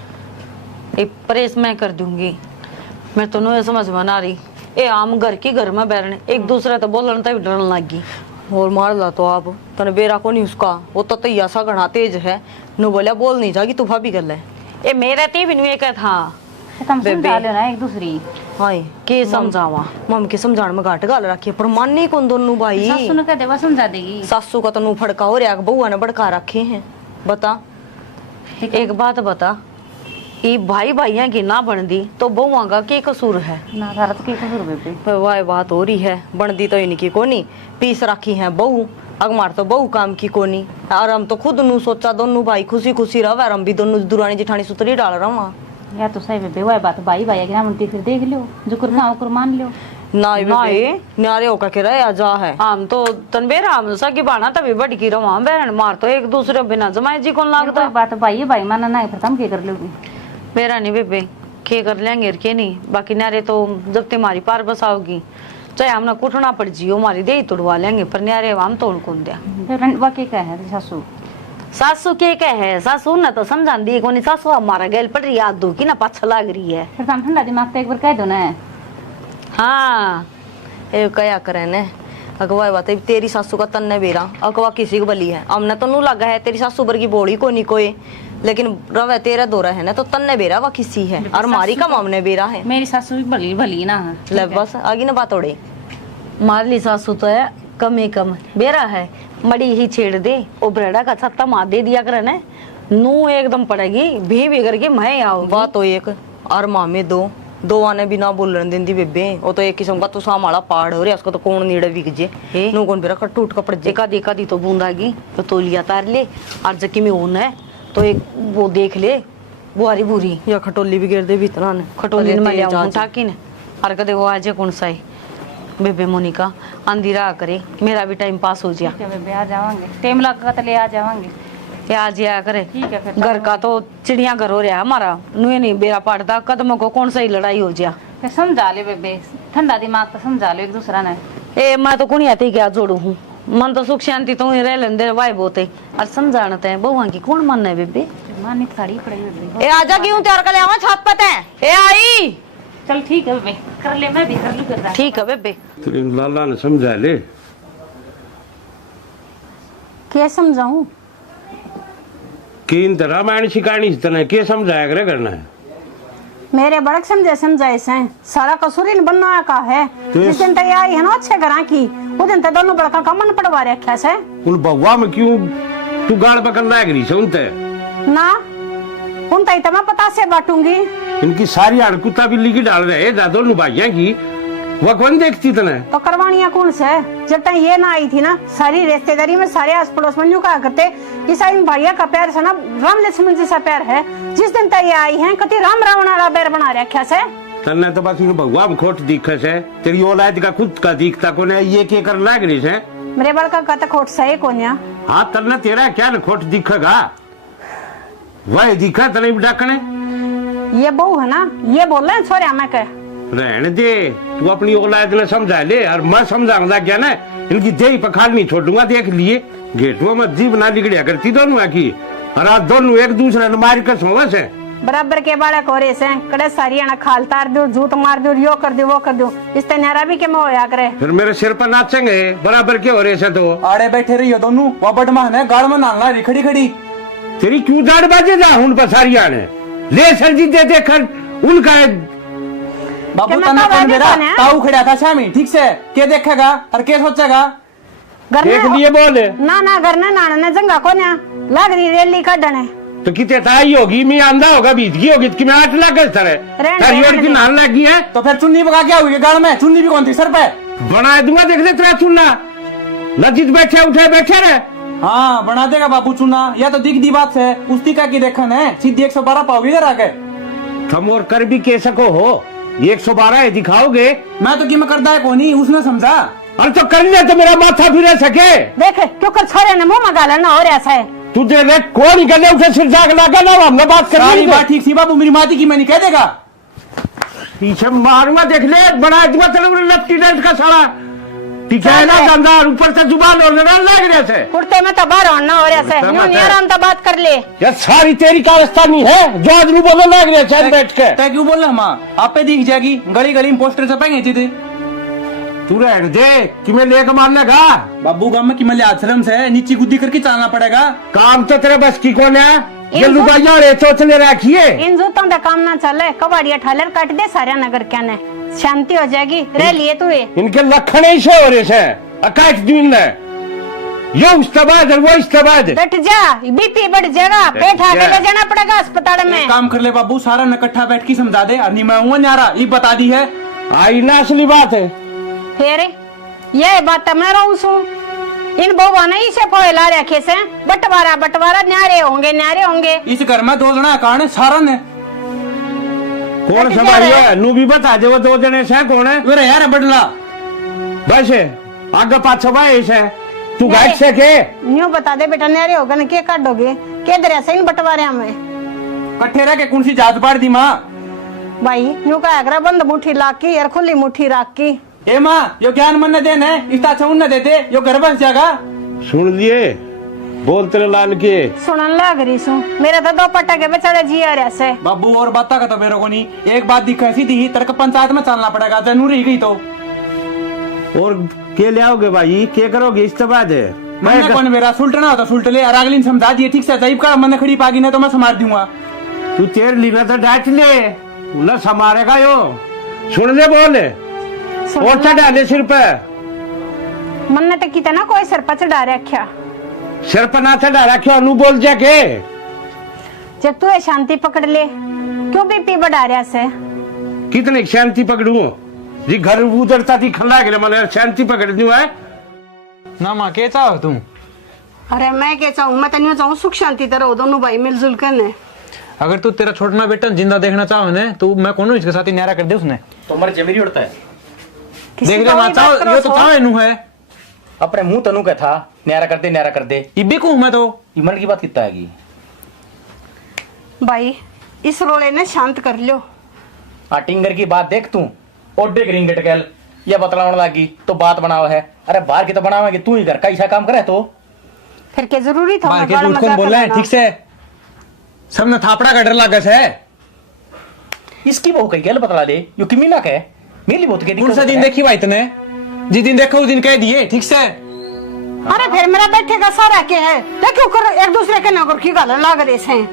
एक प्रेस मैं कर दूंगी, मैं तो नहीं समझ में ना रही। ए आम घर की घर में बैठने एक दूसरे तो बोलन तभी डरने लगी। और मार ला तो आप तने बेरा को नहीं उसका, वो तो तैया सा घना तेज है, नु बोलिया बोल नहीं जागी तू भाभी गल है। ए मेरा ती भी नहीं था तुम समझा लो ना एक दूसरी। हाय के समझावा, मम के समझाने में घाट गाल रखी है, पर माननी कौन दोनों भाई। सासू ने कह देवा समझा देगी। सासू का तो नू फड़का हो रहा, बउआ ने भड़का रखे हैं। बता एक बात बता, ये भाई भाइया की ना बन दी तो बहुआ का के कसूर है? ना थारा तो के कसूर बेबे। वाह बात हो रही है, बनती तो इनकी कोनी, पीस रखी है बहू, अगमार तो बहू काम की कोनी। और हम तो खुद नू सोचा दोनों भाई खुशी खुशी रह, हम भी दोनों दुरानी जिठानी सुतरी डाल रहा हूँ। या तो सही बेबे, वह बात भाई भाई की ना बनती, फिर देख लो जो करना हो कर मान लो। ना न्यारे होकर के रहे जा है। हम तो तनबेरा हम सगी बाना तभी बड़ी की रवा बहन मार तो एक दूसरे बिना जमाए जी कौन लागता। बात भाई भाई माना ना, फिर तुम क्या कर लोगी? मेरा नहीं बेबे, के कर लेंगे के नहीं, बाकी नारे तो जब तुम्हारी पार बसाओगी चाहे हमने कुटना पड़ जियो हमारी दे तोड़वा लेंगे, पर न्यारे हम तोड़ कौन दिया। वाकई क्या है सासू? सासू के है, सासू ने तो समझा दी कोनी, सासू हमारा गैल पड़ रही याद दो की ना पाछा लाग रही है। फिर तुम ठंडा दिमाग तो एक बार कह दो ना। हाँ ए क्या करे ने अगवा बात है, तेरी सासू का तन्ने बेरा अगवा किसी को बली है, हमने तो नू लगा है तेरी सासू बर की बोड़ी को नहीं कोई, लेकिन रवे तेरा दोरा है ना तो तन्ने बेरा वा किसी है और मारी का मामने बेरा है। मेरी सासू भी भली भली ना। ले बस आगे ना बात ओड़े, मारली सासू तो है कम ही कम बेरा है, मड़ी ही छेड़ दे ओ ब्रेडा का छत्ता मार दे दिया करे ने, नू एकदम पड़ेगी भी करके मैं आओ। बात तो एक और मामे दो आने भी ना बोलने देंदी बेबे, वो तो एक किस्म का तो सामाला पाड़ हो रहा, उसको तो कौन नीड़े बिक जे नो कौन बेरा टूट का पड़ जे। एका दी तो बूंदागी तो तोलिया तार ले, और जकी में ऊन है तो एक वो देख ले बुआरी बुरी या खटोली भी गिर दे भी इतना ने खटोली में ले आऊं ठाकी ने, और कदे वो आज कौन सा है बेबे मोनिका अंधेरा करे मेरा भी टाइम पास हो जाए। ठीक है बेबे, आ जावांगे, टाइम लगा तो ले आ जावांगे। या जिया करे। ठीक है फिर। घर का तो चिड़िया घर हो रहा है हमारा, नुए नहीं बेरा पड़ता, कदमों को कौन सी लड़ाई हो जा। फिर समझा ले बेबे, ठंडा दिमाग तो समझा लो एक दूसरा ने। ए मैं तो कुनिया थी क्या जोड़ू हूँ, मन तो सुख शांति तो रह लेंदे वाई बोते और समझाते हैं बहुआ की कौन मन है बेबे। मानी साड़ी पड़ेगी बेबे। ए आजा क्यों तैयार कर ले आवा छत पे ते ए आई। चल ठीक है बेबे, कर ले, मैं भी कर लूं कर रहा। ठीक है बेबे। तेरे लाला ने समझा ले। क्या समझाऊं? कि इन रामायण शिकायणी इतना के समझाया करे करना है। मेरे बड़क समझाए से सारा कसूर इन बनना का है। जिस दिन तय आई है ना अच्छे घरा की, वो दिन तक दोनों बड़का का मन पड़वा रखा से। उन बउआ में क्यों तू गाड़ पकड़ना है से उनते ना उन तय तो मैं पता से बांटूंगी। इनकी सारी अड़कुता बिल्ली की डाल रहे हैं दोनों भाइयों की, वो कौन देखती तने? तो करवानिया कौन से? जब तक ये ना आई थी ना, सारी रिश्तेदारी में सारे आस पड़ोस में कहा करते ईसाई भैया का प्यार से ना राम लक्ष्मण जैसा प्यार है। जिस दिन तक ये आई है कति राम रावण वाला बैर बना रखा से। तन्ने तो बस इन भगवा में खोट दिखे से तेरी औलाद का खुद का दिखता को ने ये के कर लाग रही से मेरे बाल का कत खोट सही कोन्या हाँ तन्ने तेरा क्या न खोट दिखेगा वह दिखा तने डाकने ये बहू है ना ये बोल रहे हैं छोरे हमें के रहने दे तू अपनी औलाद ने समझा ले और मैं समझाऊंगा क्या ना इनकी देही पखाल नहीं छोड़ूंगा देख लिए गेटुआ में जीव ना बिगड़िया करती दोनों की और आज दोनों एक दूसरे ने मार कर सोवा से बराबर के बाड़े कोरे से कड़े सारी ना खाल तार दो झूठ मार दो यो कर दो वो कर दो इस तेरा भी के में होया करे फिर मेरे सिर पर नाचेंगे बराबर के हो रहे से तो आड़े बैठे रही हो दोनों वह बटमा है गाड़ में नालना रही खड़ी खड़ी तेरी क्यों दाढ़ बाजे जा उन पर सारिया ने ले सरजी दे देखकर उनका बाबू मैं तना तो कौन आगे मेरा कौन है? ताऊ खड़ा था शामी ठीक से क्या देखेगा और क्या सोचेगा घर देख में लिए बोले ना घर ने नाना ने जंगा कोन्या लाग रही रेली काटने तो कितने ताई होगी मैं आंधा होगा बीतगी होगी कि मैं 8 लाख तारी और की नाल लगी है तो फिर चुन्नी पका क्या हुई गाड़ में चुन्नी भी कौन थी सर पे बना दूंगा देख ले तेरा चुनना लजित बैठे उठे बैठे रहे हाँ बना देगा बाबू चुना या तो दिख दी बात है उसी का की देखन है सीधी 112 पाओगे घर आके तुम और कर भी कैसे को हो 112 दिखाओगे मैं तो कि मैं करता है कोनी उसने समझा अरे तो कर ले तो मेरा माथा फिर सके देख क्यों कर छोरे ने मुंह में गाला ना और ऐसा है तुझे रे कौन गले उठे सिर जाग लगा ना हमने बात कर सारी बात ठीक थी बाबू मेरी माती की मैं नहीं कह देगा पीछे मारूंगा देख ले बड़ा दूंगा तेरे लपटी डेंट का साला टिकाना गंदा और ऊपर से जुबान और लग रहे से कुर्ते में तो बाहर होना और ऐसा कुर्ते यूं में नहीं तो- आराम तो बात कर ले ये सारी तेरी कारस्तानी है जो आज रू बोलने लग रहे चैन बैठ के तय क्यों बोल रहा माँ आप पे दिख जाएगी गली गली में पोस्टर छपेंगे जीते तू रहने दे कि मैं लेकर मारने का बाबू गांव में किमले आश्रम से नीची गुद्दी करके चलना पड़ेगा काम तो तेरे बस की कौन है ये इन लुगाइया रे चोचले रखिए इन जूतों का काम ना चले कबाड़िया ठालर काट दे सारे नगर क्या ने शांति हो जाएगी रह लिए तू ये इनके लखन ही से हो रहे से अकाट दिन ने ये उस्तबाद है वो उस्तबाद बैठ जा बीपी बढ़ जाएगा पेट आगे ले जाना पड़ेगा अस्पताल में एक काम कर ले बाबू सारा इकट्ठा बैठ के समझा दे और नहीं मैं हूँ न्यारा ये बता दी है आई ना असली बात है फिर ये बात मैं रहूं सू इन बोवा ने इसे फैला रखे से बंटवारा न्यारे होंगे इस घर में 2 जना कारण सारा ने कौन बैठ संभालिए जा रे। नू भी बता दे वो 2 जने से कौन है मेरे यार बदला बस आगे पाछो भाई से तू गाइड से के न्यू बता दे बेटा न्यारे होगा ना के काटोगे के दर ऐसे इन बंटवारे में कट्ठे रह के कौन सी जात बाढ़ दी माँ भाई न्यू का अगरा बंद मुट्ठी लाकी और खुली मुट्ठी राकी ए माँ यो ज्ञान मन देन है इतना अच्छा न देते यो घर बस जाएगा सुन लिए बोल तेरे लाल के सुनन लाग रही सू मेरा तो 2 पट्टा के बेचारे जी आ रहा से बाबू और बात का तो मेरे को नहीं एक बात दिखा सीधी तेरे को पंचायत में चलना पड़ेगा जरूर रही गई तो और के ले आओगे भाई के करोगे इस तो बात है मैंने कौन मेरा सुल्टना होता सुल्ट ले और अगली ने समझा दिए ठीक से जईब का मन खड़ी पागी ना तो मैं संभाल दूंगा तू तेर लीना तो डांट ले न समारेगा यो सुन ले बोल और डाले सिर पे मन ने तो कितना कोई सर पर चढ़ा रखा सिर पर ना चढ़ा रखे अनु बोल जाके जब तू ये शांति पकड़ ले क्यों बीपी बढ़ा रहा से कितने शांति पकड़ू जी घर उधरता थी खल्ला के मैंने शांति पकड़ दूं है ना माँ के चाहो तुम अरे मैं क्या चाहूँ मैं तो नहीं चाहूँ सुख शांति तरह हो दोनों भाई मिलजुल कर ने अगर तू तेरा छोटना बेटा जिंदा देखना चाहो ने तो मैं कौन इसके साथ ही न्यारा कर दे उसने तो मर जमीरी उड़ता है देख ले माँ चाहो ये तो चाहो नू है अपने मुंह तनु का था न्यारा कर दे इब्बी को मैं तो ईमन की बात कितना आएगी भाई इस रोले ने शांत कर लो टिंगर की बात देख तू ओडे ग्रीन गटकेल ये बतलावन लगी तो बात बनावा है अरे बाहर की तो बनावेगी तू ही घर का ऐसा काम करे तो फिर क्या जरूरी था मार के झूठ कौन बोल रहा है ठीक से सबने थापड़ा का डर लागा है इसकी बहू कही गल बतला दे यो किमी ना कहे मेरी बहुत के कौन सा दिन देखी भाई तने जिस दिन देखो उस दिन कह दिए ठीक से अरे फिर मेरा बैठे का सारा के है क्यों कर एक दूसरे के नगर की गाल लाग रहे से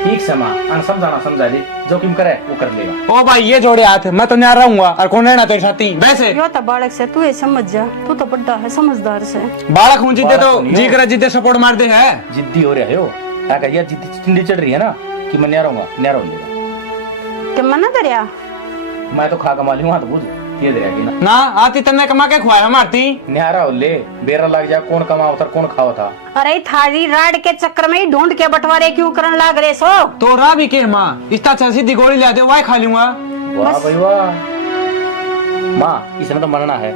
ठीक से माँ समझाना समझा दे जो किम करे वो कर लेगा ओ भाई ये जोड़े हाथ मैं तो न्यारा रहूंगा और कौन रहना तेरे साथी वैसे यो तो बालक से तू ये समझ जा तू तो बड़ा है समझदार से बालक हूँ जिद्दे तो बालक नहीं हो। जी करे जिद्दे सपोर्ट मार दे है जिद्दी हो रहे हो क्या कहिए जिद्दी चिंडी चढ़ रही है ना कि मैं न्यारा हो लेगा कि मना दरिया मैं तो खा कमा लूंगा तो बुझ ये दे रही ना ना आती तन्ने कमा के खुआया मारती। न्यारा होले बेरा लग जा कौन कमाओ था कौन खाओ था। अरे थारी राड के चक्कर में ही ढूंढ के बंटवारे क्यों करन लाग रहे सो? तो रा भी के माँ इतना अच्छा सीधी गोली ला दे वाई खा लूंगा। वाह भाई वाह माँ इसने तो मरना है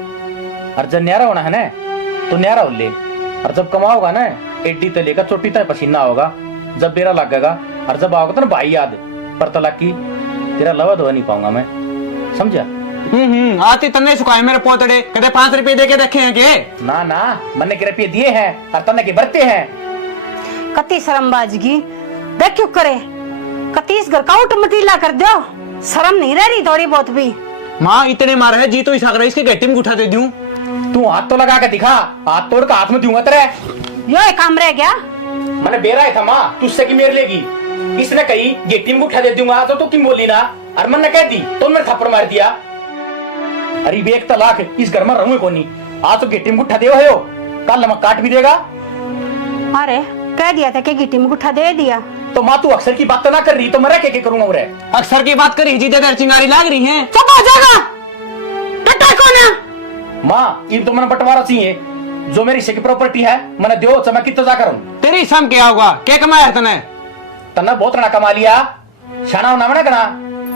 और जब न्यारा होना है ना तो न्यारा होले और जब कमाओगा ना एड्डी तले का चोटी तक पसीना होगा जब बेरा लगेगा और जब आओगे तो ना भाई याद पर तलाक की तेरा लवा धोआ नहीं पाऊंगा मैं समझा। आती तन्ने सुखाए मेरे पोतड़े कदे 5 रुपए दे के रखे हैं के? ना ना मैंने के रुपये दिए हैं और तन्ने के बरते हैं। कति शर्मबाजगी देख क्यों करे, कति इस घर का उठ मटीला कर दो, शर्म नहीं रह रही थोड़ी बहुत भी। माँ इतने मार है जी तो इस आगरा इसके गट्टी में उठा दे दूं। तू हाथ तो लगा के दिखा, हाथ तोड़ का हाथ में दूंगा तेरे। यो एक काम रह गया। मैंने बेरा था माँ तुझसे की मेर लेगी, इसने कही गेटी में उठा दे दूंगा तो क्यों बोली ना और मैंने कह दी तो मैंने थप्पड़ मार दिया। अरे बेक तलाक इस घर में रहूंगा कौन नहीं, आज तो गेटी में उठा दे हो कल मैं काट भी देगा। अरे कह दिया था कि गिट्टी में गुठा दे दिया तो माँ तू अक्सर की बात तो ना कर रही तो मैं क्या करूंगा उरे। अक्सर की बात करी जी दर चिंगारी लाग रही है। चुप हो जाएगा टट्टा कौन है? माँ ये तो मैंने बंटवारा चाहिए जो मेरी हिस्से की प्रॉपर्टी है मैंने दो तो मैं कितना जा करूं। तेरी सम क्या होगा क्या कमाया तने? तना बहुत रना कमा लिया शाना होना मना कना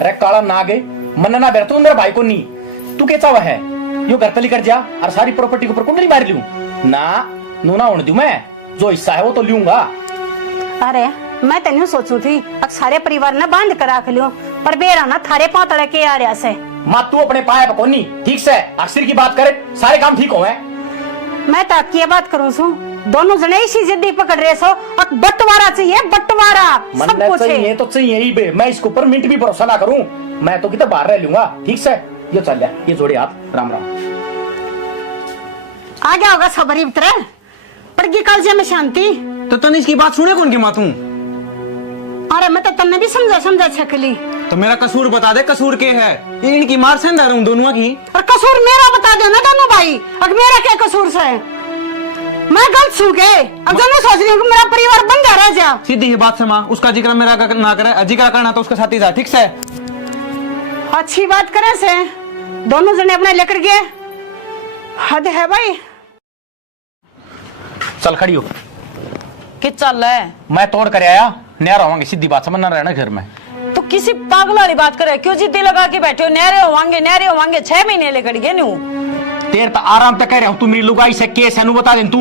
रे काला नाग मन ना बेर तू मेरे भाई को नहीं तू क्या चावा है यो घर तली कर जा और सारी प्रॉपर्टी के ऊपर कुंडली मार लूं ना नूना होने दूं मैं जो हिस्सा है वो तो लूंगा। अरे मैं तेन सोचू थी अब सारे परिवार ने बांध कर रख लियो पर बेरा ना थारे पांव तड़े के आ रहा से। माँ तू अपने पाए पकोनी ठीक से अक्सर की बात करे सारे काम ठीक हो है। मैं तो की बात करूँ सू दोनों जने इसी जिद्दी पकड़ रहे सो अब बंटवारा चाहिए बंटवारा सब कुछ चाहिए तो चाहिए ही बे मैं इसके ऊपर मिनट भी भरोसा ना करूं मैं तो कितना बाहर रह लूंगा ठीक से। ये चल जा ये जोड़े हाथ राम राम आ गया होगा सबरी भीतर पड़गी कालजे में शांति। तो तने इसकी बात सुने कौन की माँ तू? अरे मैं तो तन्ने भी समझा छकली तो मेरा कसूर बता दे कसूर के है इनकी मार से अंदर दोनों की। और कसूर मेरा बता देना दोनों भाई अब मेरा क्या कसूर से मैं गलत सू के अब दोनों सोच रही हूँ कि मेरा परिवार बन जा रहा जा। सीधी ही बात से माँ उसका जिक्र मेरा ना करे जिक्र करना तो उसके साथ ही जा ठीक से। अच्छी बात करे से दोनों जने अपने लेकर गए हद है भाई। चल खड़ी हो कि चल है मैं तोड़ कर आया नया रहोगे सीधी बात समझना रहना घर में। तो किसी पागल वाली बात करे क्यों जिद्दी लगा के बैठे हो? न्यारे होवांगे 6 महीने लेकर गए न्यू तेरे तो आराम तक कह रहा हूँ तू मेरी लुगाई से केस है बता दे तू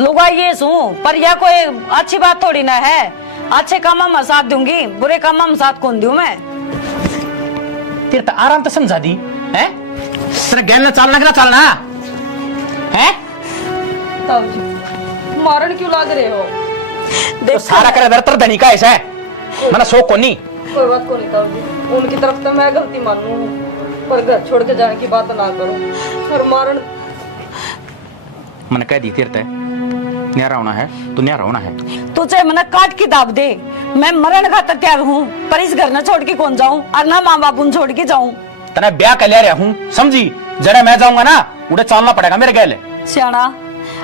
लुगा ये सू पर यह कोई अच्छी बात थोड़ी ना है। अच्छे काम में साथ दूंगी बुरे काम में साथ कौन दूं मैं? तेरे तो आराम तो समझा दी है तेरे गैल चलना चलना है मारन क्यों लाग रहे हो? तो सारा करे दरतर धनी का ऐसा है मैंने शौक को नहीं कोई बात को नहीं ताऊ जी उनकी तरफ तो मैं गलती मानू पर घर छोड़ के जाने की बात ना करो और मारन मैंने कह दी तेरे तय न्यारा होना है तो न्यारा होना है। तो चाहे मना काट की दाब दे मैं मरण खातर तैयार हूँ पर इस घर न छोड़ के कौन जाऊँ और ना माँ बाप छोड़ के जाऊँ। तने ब्याह कर ले रहा हूँ समझी जड़े मैं जाऊंगा ना उड़े चलना पड़ेगा मेरे गैल। सियाना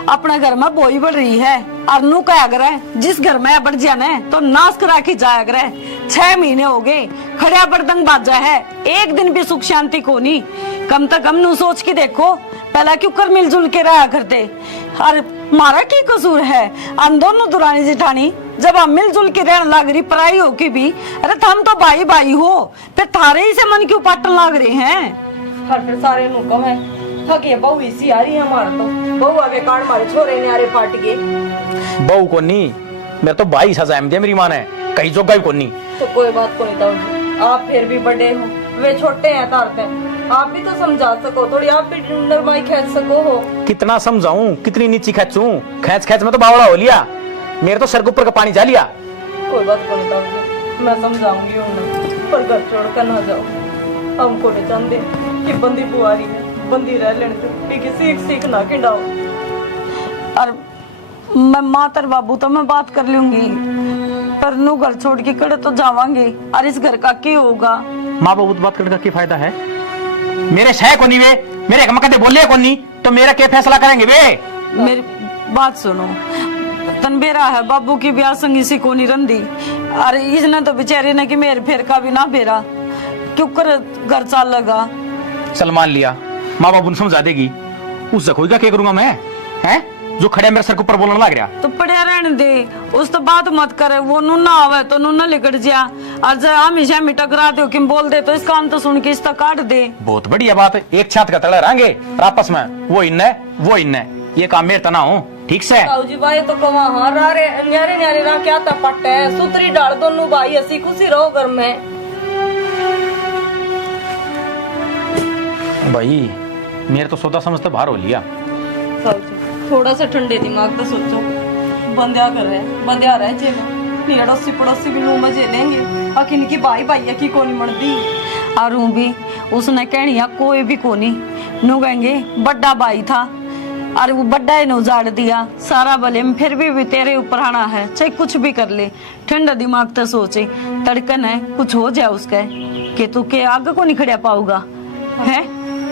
अपने घर में बोई बढ़ रही है और नू क्या करे जिस घर में बढ़ जाना है तो नाश करा के जाया करे। 6 महीने हो गए खड़िया बर्तन बाजा है एक दिन भी सुख शांति को नहीं। कम से कम नू सोच के देखो पहला क्यों कर मिलजुल के रहा करते और मारा की कसूर है हम दोनों दुरानी जिठानी जब हम मिलजुल के रहने लग रही पराई हो के भी अरे हम तो भाई भाई हो फिर थारे ही से मन क्यों पाटन लग रहे हैं? हर फिर सारे नुको है थके बहू इसी आ रही है हमारे तो बहू आगे काट मारे छोरे न्यारे फाट गए बहू को नहीं मेरे तो भाई सजा दिया मेरी माँ ने कहीं जोगा को नहीं। तो कोई बात को नहीं ताऊ जी आप फिर भी बड़े हो वे छोटे हैं तारते आप भी तो समझा सको थोड़ी आप भी नरमाई खींच सको हो। कितना समझाऊं कितनी नीची खींचूं खींच में तो बावड़ा हो लिया मेरे तो सर के ऊपर का पानी जा लिया। कोई बात को नहीं ताऊ जी मैं समझाऊंगी उन्हें पर घर छोड़ कर ना जाओ हमको नहीं चाहते कि बंदी बुआरी है बंदी रह लेने दो कि सीख ना खिंडाओ। और मैं माँ तर बाबू तो मैं बात कर लूंगी पर नू घर छोड़ के कड़े तो जावांगे और इस घर का क्या होगा? माँ बाबू बात करने का क्या फायदा है? मेरे शह को नहीं वे मेरे कदे बोले को नहीं तो मेरा क्या फैसला करेंगे वे? मेरी बात सुनो तनबेरा है बाबू की ब्याह संगी सी को नहीं रंदी अरे इसने तो बेचारे ने कि मेरे फेर का भी ना बेरा क्यों कर घर चाल लगा चल मान लिया माँ बाबू ने समझा देगी, उससे खोई क्या करूंगा मैं, हैं जो खड़े मेरे सर के ऊपर बोलने लग गया। तो पढ़िया रहने दे, उस तो बात मत करे, वो नूना आवे तो नूना लिकट जा, और जब हमेशा में टकरा दो कि बोल दे तो इस काम तो सुन के इसका काट दे। बहुत बढ़िया बात है, एक छात का तले रहेंगे और आपस में वो इन्ने ये काम मेरे तना हो, ठीक से। ताऊ जी भाई तो कमा हाँ रे न्यारे न्यारे रहा क्या तपट है, सुतरी डाल दोनों भाई हंसी खुशी रहो घर में। भाई मेरे तो सोचा समझते बाहर हो लिया। ताऊ जी थोड़ा सा ठंडे दिमाग तो सोचो, बंदिया कर रहे हैं, बंदिया रहे जेब में, अड़ोसी पड़ोसी भी मुंह में झेलेंगे, अकिन की भाई भाई की कोनी मरदी। और भी उसने कहनिया कोई भी कोनी नु कहेंगे बड़ा भाई था और वो बड़ा ही ने उजाड़ दिया सारा भले में, फिर भी तेरे ऊपर आना है, चाहे कुछ भी कर ले, ठंडा दिमाग तो सोचे, तड़कन है कुछ हो जाए उसका कि तू के आगे को नहीं खड़ा पाऊगा है।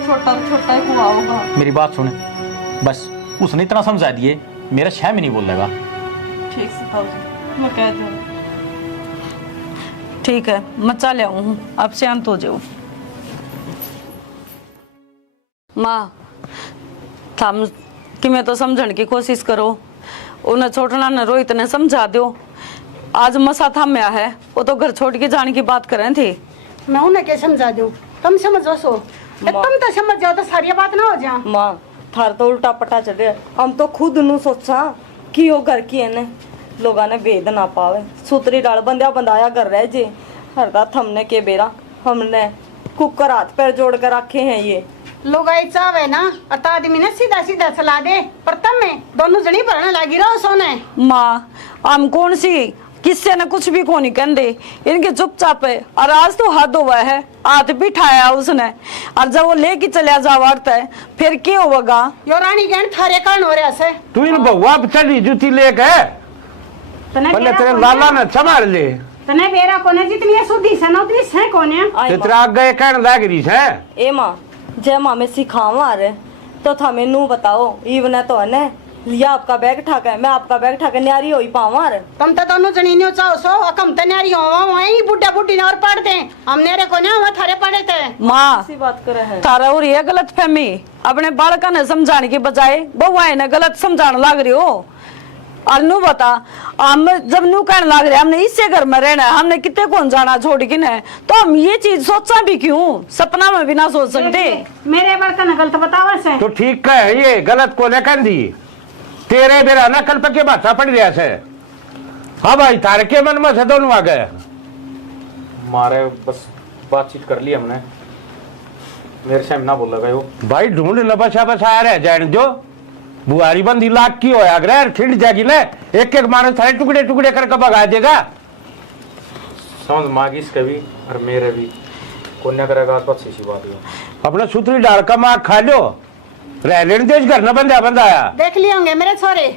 छोटा छोटा ही हुआ होगा। मेरी बात सुन, बस उसने इतना समझा दिए, मेरा 6 में नहीं बोल देगा। ठीक से ताऊ जी मैं कह दूँ। ठीक है मैं चल आऊँ, अब शांत हो जाओ। माँ थम कि मैं तो समझने की कोशिश करो, उन्हें छोटना न रोहित ने समझा दो, आज मसा थम्या है, वो तो घर छोड़ के जाने की बात कर रहे थे। मैं उन्हें क्या समझा दूं, तुम समझो सो, तुम तो समझ जाओ तो सारी बात ना हो जा। माँ थार तो उल्टा पटा चढ़ रहा, हम तो खुद नु सोचा कि वो घर की है ने लोगा ने भेद ना पावे, सुतरी डाल बंदिया बंदाया घर रह जे, हरदा थमने के बेरा हमने कुकर हाथ पैर जोड़ कर रखे हैं। ये लोग आई चावे ना और आदमी ने सीधा सीधा चला दे, पर तब में दोनों जनी भरने लगी रहो सोने। माँ हम कौन सी किससे न कुछ भी को नहीं कहते, इनके चुपचाप है, और आज तो हद हुआ है, हाथ भी ठाया उसने, और जब वो लेके चलिया जावड़ता है फिर क्या होगा। यो रानी गण थारे कारण हो रहा से, तू इन बउआ पे चढ़ी जूती लेके पहले तेरे लाला ने संभाल ले, तने बेरा कोने जितनी सुधी से ना उतनी से कोने तेरा आगे कहने लग रही है। ए माँ जय माँ में सिखावा रहे तो थमे नू बताओ, इवन तो है ने लिया आपका बैग ठाका है, मैं आपका बैग ठाका न्यारी हो ही पावा रे। तुम तो दोनों जनी न्यू चाहो सो, कम तो न्यारी हो वही बुड्ढा बुड्ढी ने और पढ़ते हैं, हम नेरे को ना वो थारे पढ़े थे। माँ ऐसी बात करे है थारा और ये गलत फहमी, अपने बालका ने समझाने की बजाय बउआ ने गलत समझाने लग रही हो। और नू बता, हम जब नू कहने लग रहे हमने इससे घर में रहना है, हमने कितने कौन जाना छोड़ के न, तो हम ये चीज सोचा भी क्यों, सपना में भी ना सोच सकते। मेरे बड़का ने गलत बतावा से तो ठीक है, ये गलत को ने कर दी, तेरे बेरा ना कल पक्के भाषा पड़ रहा से। हाँ भाई तारे के मन में से दोनों आ गए, मारे बस बातचीत कर ली हमने, मेरे से ना बोल लगा भाई ढूंढ न बसा बसा रह जाए जो बुआरी बंदी लाख की होया अगर ठिंड जाएगी ना, एक एक मानस सारे टुकड़े टुकड़े करके भगा देगा। समझ मागी इसके भी और मेरे भी कोन्या करेगा तो अच्छी सी बात है। अपना सूत्री डाल का माँ खा लो, रह लेने देश घर न बंदा बंदा आया देख लिए होंगे मेरे छोरे।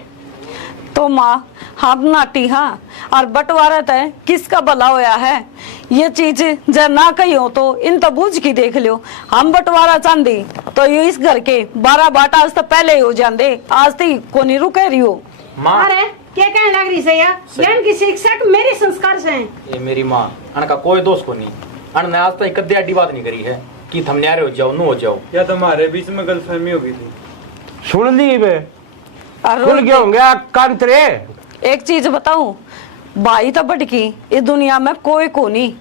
तो माँ हम नाटी हाँ, और बंटवारा तय किसका भला होया है, ये चीज जब ना कही हो तो इन तो बूझ की देख लियो, हम बंटवारा चांदी तो ये इस घर के 12 बाटा आज तो पहले ही हो जाते, आज तो को नहीं रुके रही हो। माँ अरे क्या कहने लग रही से यार, ज्ञान की शिक्षक मेरे संस्कार से हैं। ये मेरी माँ अन का कोई दोस्त को नहीं, अन ने आज तक कद्दे अड्डी बात नहीं करी है कि थम न्यारे हो जाओ नू हो जाओ, या तुम्हारे बीच में गलतफहमी हो गई थी। सुन ली वे और खुल गया होंगे कान तेरे। एक चीज बताऊं, भाई तो बटकी इस दुनिया में कोई को नहीं,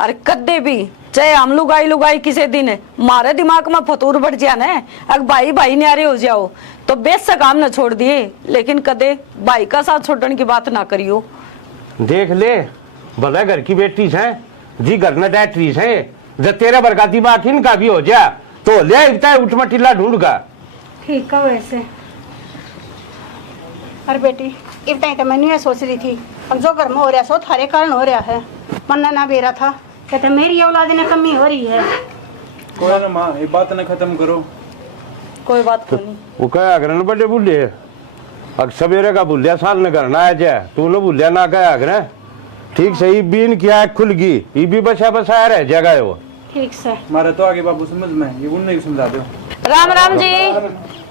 और कद्दे भी चाहे हम लुगाई लुगाई किसी दिन मारे दिमाग में फतूर बढ़ जाए ना, अगर भाई भाई न्यारे हो जाओ तो बेशक हम न छोड़ दिए, लेकिन कदे भाई का साथ छोड़ने की बात ना करियो। देख ले भला घर की बेटी है जी, घर में डैटरी है, जब तेरा बरका दिमाग इनका भी हो जा तो ले उठमा टिल्ला ढूंढ का। ठीक है वैसे। अरे बेटी इतना तो मैंने ये सोच रही थी, अब जो घर में हो रहा सो थारे कारण हो रहा है, मन्ना ना बेरा था कहते मेरी औलाद ने कमी हो रही है। कोई ना माँ ये बात ना खत्म करो, कोई बात को नहीं। वो क्या अगर न बड़े बुढ़े अब सवेरे का भूलिया साल न करना है जाए तू न भूलिया ना कहा अगर ठीक सही बीन किया खुल गई, ये भी बसा बसाया रह जाएगा वो। ठीक से हमारा तो आगे बाबू समझ में ये उन्हें समझा दो। राम राम जी,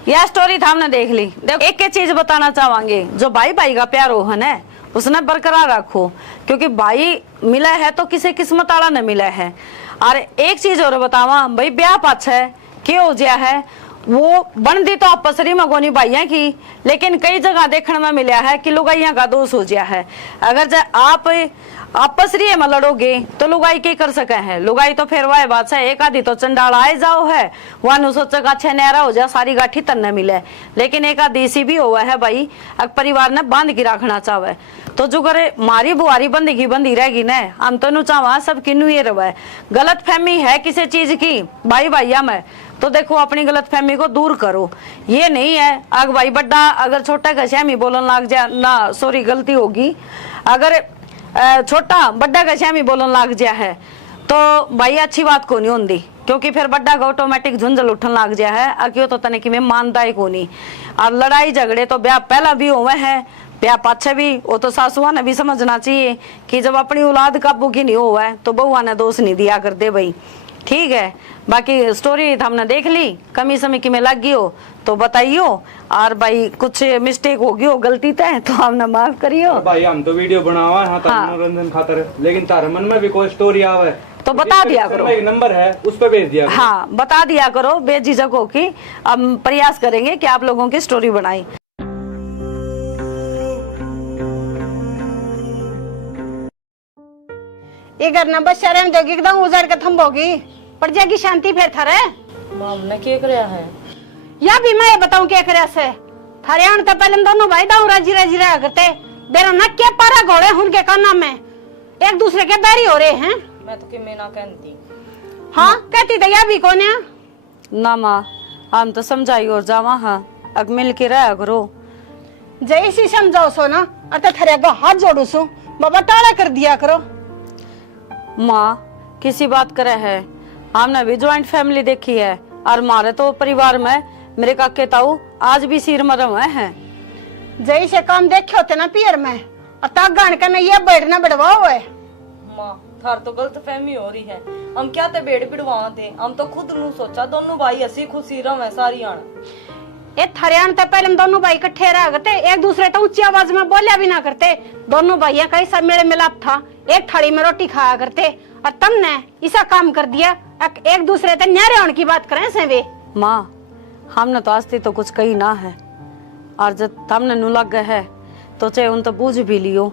यह स्टोरी था हमने देख ली। देखो एक चीज बताना चाहेंगे, जो भाई भाई का प्यार हो है ना उसने बरकरार रखो, क्योंकि भाई मिला है तो किसी किस्मत वाला न मिला है। और एक चीज और बतावा भाई, ब्याह पाछा है क्या हो गया है, वो बनती तो आपसरी मगोनी भाइया की, लेकिन कई जगह देखने में मिला है कि लुगाइया का दोष हो गया है। अगर आप आपसरी में लड़ोगे तो लुगाई क्या कर सके हैं, लुगाई तो फिर वह बात है, एक आधी तो चंडाल आए जाओ है, वह सोचेगा अच्छा न्यारा हो जा, सारी गाठी तन्ने मिले, लेकिन एक आधी सी भी हुआ है भाई, अगर परिवार ने बांध के रखना चाहे तो जो करे मारी बुआरी बंदी रहेगी न, हम तो नु चाहवा सब किन्नू ये रहे। गलत फहमी है किसी चीज की भाई भैया में, तो देखो अपनी गलत फहमी को दूर करो। ये नहीं है अगर भाई बड़ा अगर छोटा घश्यामी बोलन लग जाए ना, सॉरी गलती होगी, अगर छोटा बड़ा घश्यामी बोलन लग जाए है तो भाई अच्छी बात को नहीं होती, क्योंकि फिर बड़ा का ऑटोमेटिक झुंझल उठन लग जाए है, अक्यों तो तने कि मैं मानता ही को नहीं। और लड़ाई झगड़े तो ब्याह पहला भी हुए हैं, ब्याह पाछे भी, वो तो सासुआ ने भी समझना चाहिए कि जब अपनी औलाद काबू की नहीं हुआ है तो बहुआ ने दोष नहीं दिया कर दे भाई। ठीक है, बाकी स्टोरी हमने देख ली, कमी समी की में लग गई हो तो बताइयो, और भाई कुछ मिस्टेक होगी हो गलती तय तो हमने माफ करियो। भाई हम तो वीडियो बनावा है तार मनोरंजन खातर, लेकिन तार मन में भी कोई स्टोरी आवे तो बता दिया करो, एक नंबर है उस पर भेज दिया करो। हाँ बता दिया करो बेझिझक हो कि हम प्रयास करेंगे कि आप लोगों की स्टोरी बनाई। ये घर न बस शहर में देगी एकदम उजड़ के थम्बोगी, पड़ जाएगी शांति फिर थारे। मां हमने क्या कराया है? या भी मैं बताऊं क्या करे से, थारे आन तो पहले दोनों भाई दाऊ राजी राजी रहा करते, बेरा न क्या पारा घोड़े उनके काना में एक दूसरे के बैरी हो रहे हैं। मैं तो कि मैं ना कहती। हाँ कहती तो या भी कौन है ना माँ, हम तो समझाई और जावा, हाँ अब मिल के रहा करो। जैसी समझाओ सो ना, अरे थारे आगे हाथ जोड़ू सो, बाबा टाला कर दिया करो। माँ किसी बात करे है, हमने भी ज्वाइंट फैमिली देखी है, और हमारे तो परिवार में मेरे काके ताऊ आज भी सिर मरम हुए हैं। जैसे काम देखे होते ना पियर में, और तक गान का ये बैठना बढ़वा हुआ है। माँ थार तो गलत फहमी हो रही है, हम क्या ते बेड़ पिड़वा थे, हम तो खुद नु सोचा दोनों भाई हसी खुशी रहे सारी आन। ये थरियान तो पहले दोनों भाई इकट्ठे रह करते, एक दूसरे तो ऊंची आवाज में बोलिया भी ना करते, दोनों भाइयों का ऐसा मेल मिलाप था, एक थाली में रोटी खाया करते, और तुमने ऐसा काम कर दिया एक दूसरे से न्यारे होने की बात करें से वे। माँ हमने तो आज तो कुछ कही ना है, और जब हमने नु लग गए है तो चाहे उन तो पूछ भी लियो,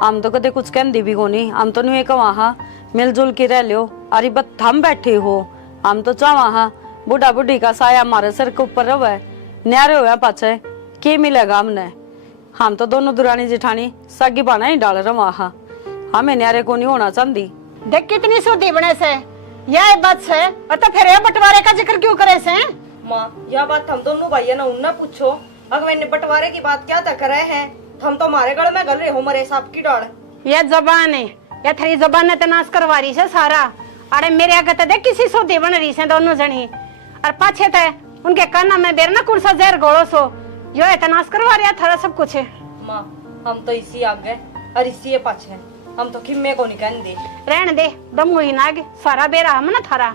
हम तो कदे कुछ कहती भी को नहीं, हम तो नु एक वहाँ मिलजुल के रह लियो, अरे बस हम बैठे हो, हम तो चाह हाँ बुढ़ा बुढ़ी का साया हमारे सर के ऊपर रहे, न्यारे हुआ पाछे के मिलेगा हमने, हम तो दोनों दुरानी जेठानी सगी बाना ही डाल रहा वहाँ, हमें न्यारे को नहीं होना चाहती। देख कितनी सूदी बने से, यह बात से, और तो फिर ये बंटवारे का जिक्र क्यों करे से? माँ यह बात हम दोनों भाइयों ने उन्ना पूछो, अगर मैंने बंटवारे की बात क्या तक करे है, हम तो हमारे गढ़ में गल रहे हो मरे सांप की डाल। यह जबान है, यह थरी जबान ने तनाश करवा रही है सारा, अरे मेरे आगे तो देख किसी सूदी बन रही से दोनों जनी, और पाछे थे उनके काना में बेर ना कुर्सा जहर घोड़ो सो, यो है तनाश करवा रहा थारा सब कुछ। माँ हम तो इसी आगे और इसी पाछे, हम तो किम्मे को नहीं कहते। रहने दे दम हुई नाग, सारा बेरा हम ना थारा।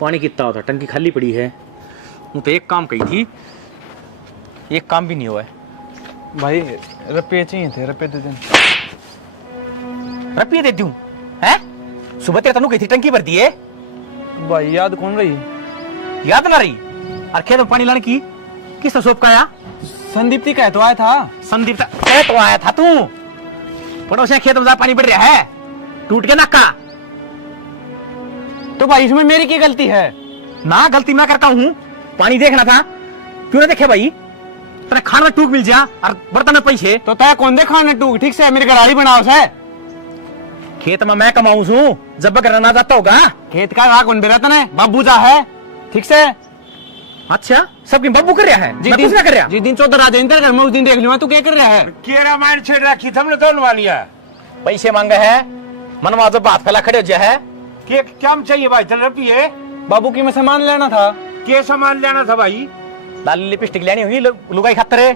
पानी कितना होता, टंकी खाली पड़ी है, वो तो एक काम कही थी, एक काम भी नहीं हुआ है। भाई रुपये चाहिए थे, रुपये दे दें। रुपये दे दूं हैं? सुबह तेरे तनु कही थी टंकी भर दी है। भाई याद कौन रही? याद ना रही? और खेत में पानी लाने की किस सोप का आया? संदीप जी कह तो आया था। संदीप कह तो आया था तू, पड़ोसिया खेत में पानी बढ़ रहा है, टूट के नक्का। तो भाई इसमें मेरी क्या गलती है? ना गलती मैं करता हूँ, पानी देखना था, क्यों ना देखे भाई? तेरे खान में टूक मिल जा और बर्तन में पैसे तो तय कौन दे खाने टूक, ठीक से मेरी गराड़ी बनाओ से। खेत में मैं कमाऊं हूँ, जब करना जाता होगा। खेत का राह कौन दे रहा तने? बाबू जा है, ठीक से। अच्छा सबकी बब्बू कर रहा है, मैं कुछ ना कर रहा। जिस दिन चौधर आ जाए घर में उस दिन देख लूंगा तू क्या कर रहा है। केरा मार छेड़ रखी हमने दोनों लिया, पैसे मांगे है, मनवा जब बात फैला खड़े हो जाए है। क्या चाहिए भाई? चल रुपये बाबू की मैं सामान लेना था। क्या सामान लेना था भाई? लाली लिपस्टिक लेनी हुई लुगाई खातर है,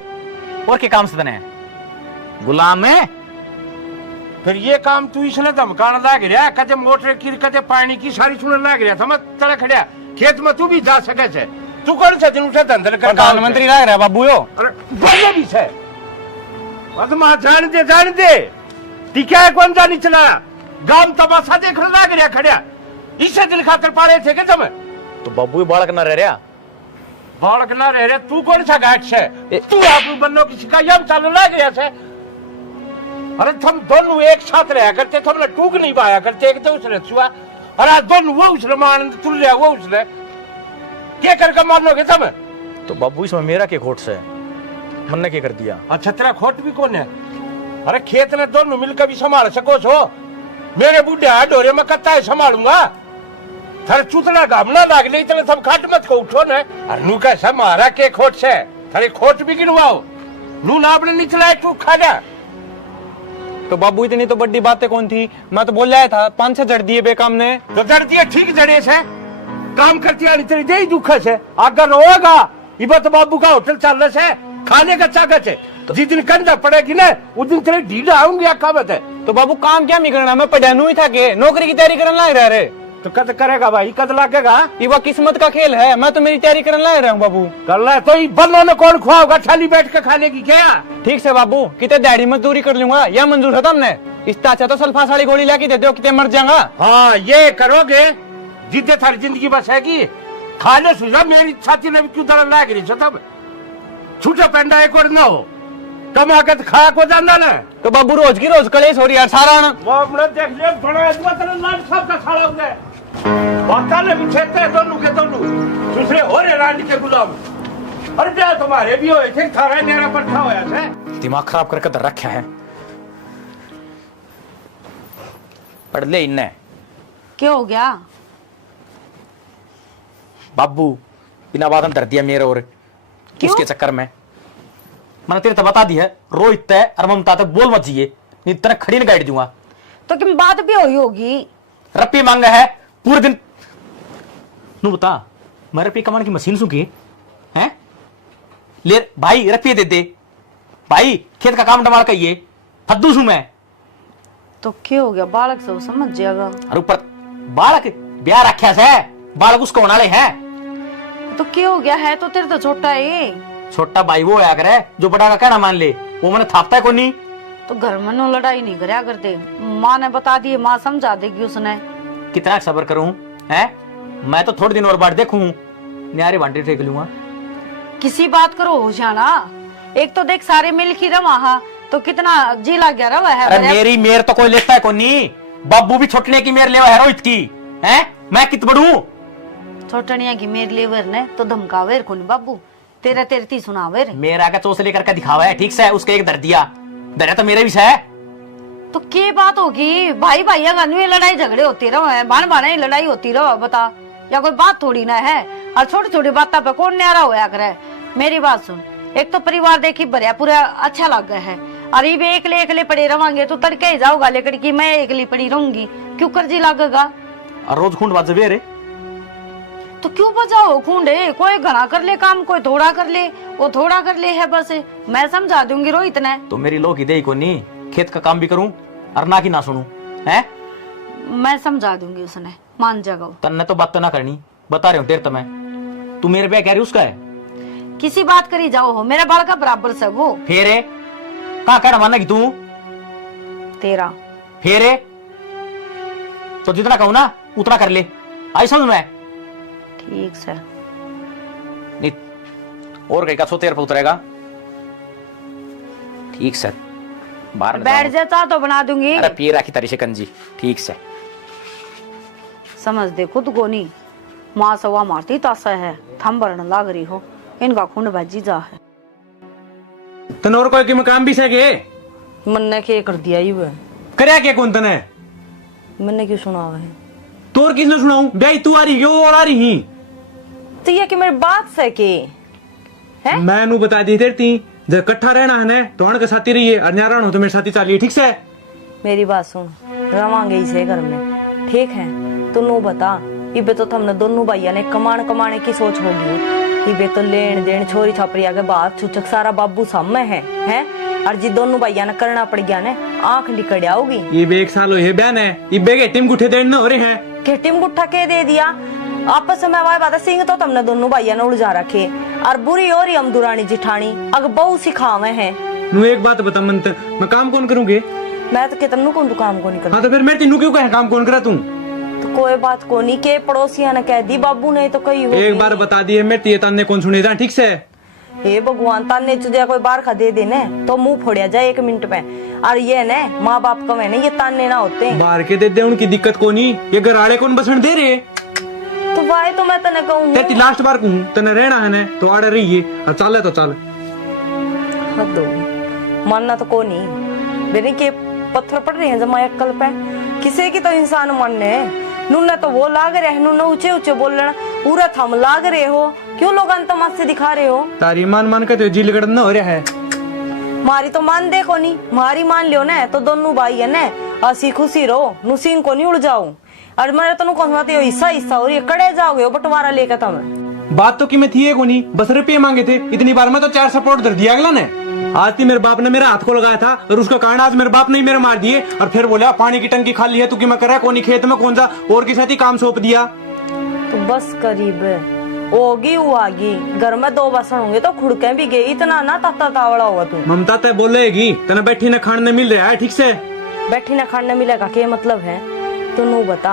और क्या काम से तने गुलाम है? फिर ये काम तू इसने धमकाना लाग रहा, कदे मोटर की कदे पानी की सारी सुनने लाग रहा था, मैं तड़ा खड़ा खेत में तू भी जा सके से, तू कौन सा दिन उठे धंधल कर प्रधानमंत्री लग रहा है बाबू यो। अरे बोले भी से पद्मा जान दे टिका है कौन जानी चला गांव तमाशा देख लाग रहा खड़िया इसे दिल खातर पाले थे के तुम तो बाबू ये बालक ना रह रहा बालक ना रह रहे तू कौन सा गाठ से तू आप बन्नो किसी का यम चालू लाग रहा से अरे तुम दोनों एक साथ रहा करते तुमने टूक नहीं पाया करते एक दूसरे छुआ और आज दोनों वो उसने मान तुल्य वो उसने क्या करके मानोगे तुम तो बाबू इसमें मेरा क्या खोट से मन ने क्या कर दिया अच्छा तेरा खोट भी कौन है अरे खेत में दोनों मिलकर भी संभाल सको छो मेरे बूढ़े हाथ डोरे में कत्ता है संभालूंगा थारे चूतना घामना लाग ले इतने सब खाट मत को उठो ना अरे नू कैसा मारा के खोट से थारे खोट भी गिनवाओ नू ना आपने निचला तू खाना तो बाबू इतनी तो बड़ी बातें कौन थी मैं तो बोल रहा था 5-6 जड़ दिए बेकाम ने तो जड़ दिए ठीक जड़े से काम करती आनी तेरी दे दुख से अगर रोएगा इबा तो बाबू का होटल चल रहा है खाने का चाकच है जिस दिन कंधा पड़ेगी ना उस दिन तेरे ढीला आऊंगी अकाबत है तो बाबू काम क्या नहीं करना मैं पढ़ानू ही था के नौकरी की तैयारी करने लग रहा रे तो कद करेगा भाई कद लागेगा ये वो किस्मत का खेल है मैं तो मेरी तैयारी करने लग रहा हूँ बाबू कर रहा है तो ये बल्लों ने कौन खुआओगा थाली बैठ के खाने की क्या ठीक से बाबू कितने दिहाड़ी मजदूरी कर लूंगा या मंजूर है तुमने इससे अच्छा तो सल्फास वाली गोली लाके दे दो कितने मर जाऊंगा हाँ ये करोगे जितने थारी जिंदगी बस है की खाने सुझा मेरी छाती ने भी क्यों दड़ा लाग रही है तब छूटा पेंडा एक और ना हो कमा के खाया को जाना ना तो बाबू रोज की रोज कलेश हो रही है सारा वो अपना देख ले बड़ा इतना तेरा लाड सब का खाड़ा हो गया बाता ने भी छेते हैं दोनों के दोनों दूसरे हो रहे रानी के गुलाम अरे क्या तुम्हारे भी होए थे थारा नेरा पर था होया थे दिमाग खराब करके धर रखा है पढ़ ले इन्ने क्या हो गया? बाबू बिना बात धर दिया मेरे और उसके चक्कर में मैंने तेरे तो बता दी है रोहित तय और ममता तक बोल मत जिए नहीं तेरे खड़ी न गाइड दूंगा तो क्या बात भी हुई होगी? रप्पी मांगा है पूरे दिन नू बता मैं रप्पी कमाने की मशीन सुखी है ले भाई रप्पी दे दे भाई खेत का काम डमाल कहिए फद्दू सू मैं तो क्या हो गया? बालक से वो समझ जाएगा। और ऊपर बालक ब्याह रखा से बालक उसको होने वाले है तो क्या हो गया है? तो तेरे तो छोटा है। छोटा भाई वो आया करे जो बड़ा का कहना मान ले वो मैंने थापता है को नहीं तो घर में नो लड़ाई नहीं करया करते। माँ ने बता दिए, माँ समझा देगी उसने। कितना सब्र करूं है मैं तो थोड़े दिन और बाद देखूं न्यारे बांटे फेंक लूंगा किसी बात करो होशाना। एक तो देख सारे मिल की रवा तो कितना जी लग गया रवा है। अरे मेरी मेर तो कोई लेता है को नहीं बाबू भी छोटने की मेर लेवा है रोहित की है मैं कित बढ़ू छोटनिया की मेर लेवर ने तो धमकावे को नहीं बाबू तेरा तेरती सुनावे रे। मेरा का चोस लेकर के दिखावा है ठीक से उसके एक दर दिया दर तो मेरे भी है तो क्या बात होगी? भाई भाइया का में लड़ाई झगड़े होती रहो है बाण बाण लड़ाई होती रहो बता या कोई बात थोड़ी ना है। और छोटी छोटी बातों पे कौन न्यारा होया करे। मेरी बात सुन एक तो परिवार देखी भरिया पूरा अच्छा लग गया है और ये एकले पड़े रवांगे तो तड़के ही जाओगा लेकर की मैं एकली पड़ी रहूंगी क्यों कर्जी लगेगा। और रोज खूंड बात जबे रे तो क्यों बजाओ खूंडे कोई घना कर ले काम कोई थोड़ा कर ले वो थोड़ा कर ले है बस मैं समझा दूंगी रोहित ने। तो मेरी लोग ही दे को नहीं खेत का काम भी करूं और ना की ना सुनूं है मैं समझा दूंगी उसने मान जाएगा। तन्ने तो बात तो ना करनी बता रहे हूँ तेरे तो मैं तू मेरे पे कह रही उसका है किसी बात करी जाओ हो मेरा बाल का बराबर से वो फेरे कहा कहना माना कि तू तेरा फेरे तो जितना कहूं ना उतना कर ले आई समझ में ठीक से नहीं और कहीं का सो तेरे पे उतरेगा ठीक से बाहर बैठ जाता तो बना दूंगी। अरे पी राखी तारी शिकंजी ठीक से समझ दे खुद को नहीं माँ सवा मारती तासा है थम भरने लाग रही हो इनका खून भजी जा है तनोर कोई की मकाम भी सके मन ने क्या कर दिया ही करया क्या कौन तने मैंने क्यों सुना है तोर किसने सुनाऊं भाई तू आ रही क्यों और आ रही ही तो ये कि मेरी बात सके है मैं नू बता दी तेरी जब इकट्ठा रहना है ना तो के साथी रहिए और न्यारा हो तो मेरे साथी चलिए ठीक से। मेरी बात सुन रवांगे इसे घर में ठीक है तो नो बता इबे तो हमने दोनों भाइया ने कमाने की सोच होगी इबे तो लेन देन छोरी छापरी आगे बात छुचक सारा बाबू सामने है और जी दोनों भाइया ने करना पड़ गया ने आंख निकड़िया होगी ये एक साल हो बहन है इबे के टीम गुठे देन हो रहे हैं के टीम गुट्ठा के दे दिया आपस में वाय बात सिंह तो तुमने दोनों भाइयों ने उलझा रखे और बुरी और ही हम दुरानी जिठानी अग बहु सिखावे हैं। नू एक बात बता मंत्र, मैं काम कौन करूंगे? मैं तो कितनू कौन तू काम को नहीं कर। हाँ तो फिर मैं तेनू क्यों कहे काम कौन करा तू? तो कोई बात को नहीं के पड़ोसिया ने कह दी बाबू ने तो कही हो। एक बार बता दिए मैं तेरे ताने कौन सुने था, ठीक से? हे भगवान ताने तुझे कोई बार खा दे देने तो मुंह फोड़िया जाए 1 मिनट में। और ये ने माँ बाप का मैंने ये ताने ना होते बाहर के दे दे उनकी दिक्कत को नहीं, ये घराड़े कौन बसण दे रहे? तो वाय तो मैं तने कहूँ तेरी लास्ट बार कहूँ तने रहना है ना तो आड़े रहिए और चले तो चल। हद हो गई, मानना तो को नहीं मेरे के पत्थर पड़ रहे हैं जमा अक्कल पे किसी की तो इंसान मानने नुन्ना तो वो लाग रहे नुन्ना ऊंचे ऊंचे बोलना पूरा थम लाग रहे हो क्यों लोग तमाशे दिखा रहे हो। तारी मान मान के तो जी लगड़ न हो रहा है। मारी तो मान दे को नहीं मारी मान लियो ना तो दोनों भाई है ना हसी खुशी रहो नुसीन को नहीं उड़ जाओ और मेरे तो कौन हिस्सा हिस्सा और ये कड़े जाओगे बंटवारा लेकर तुम। बात तो कि मैं थी को नहीं बस रुपये मांगे थे, इतनी बार में तो 4 सपोर्ट दर दिया अगला ने। आज थी मेरे बाप ने मेरा हाथ को लगाया था और उसका कारण आज मेरे बाप ने ही मेरे मार दिए और फिर बोला पानी की टंकी खाली है तू कि मैं कर रहा कोनी खेत में कौन सा और के साथ ही काम सौंप दिया। तो बस करीब होगी वो आगी घर में 2 बसन होंगे तो खुड़के भी गई इतना ना ताता तावड़ा होगा तू। ममता तय बोलेगी तना बैठी न खाने मिल रहा है, ठीक से? बैठी ना खाने मिलेगा क्या मतलब है तो नू बता।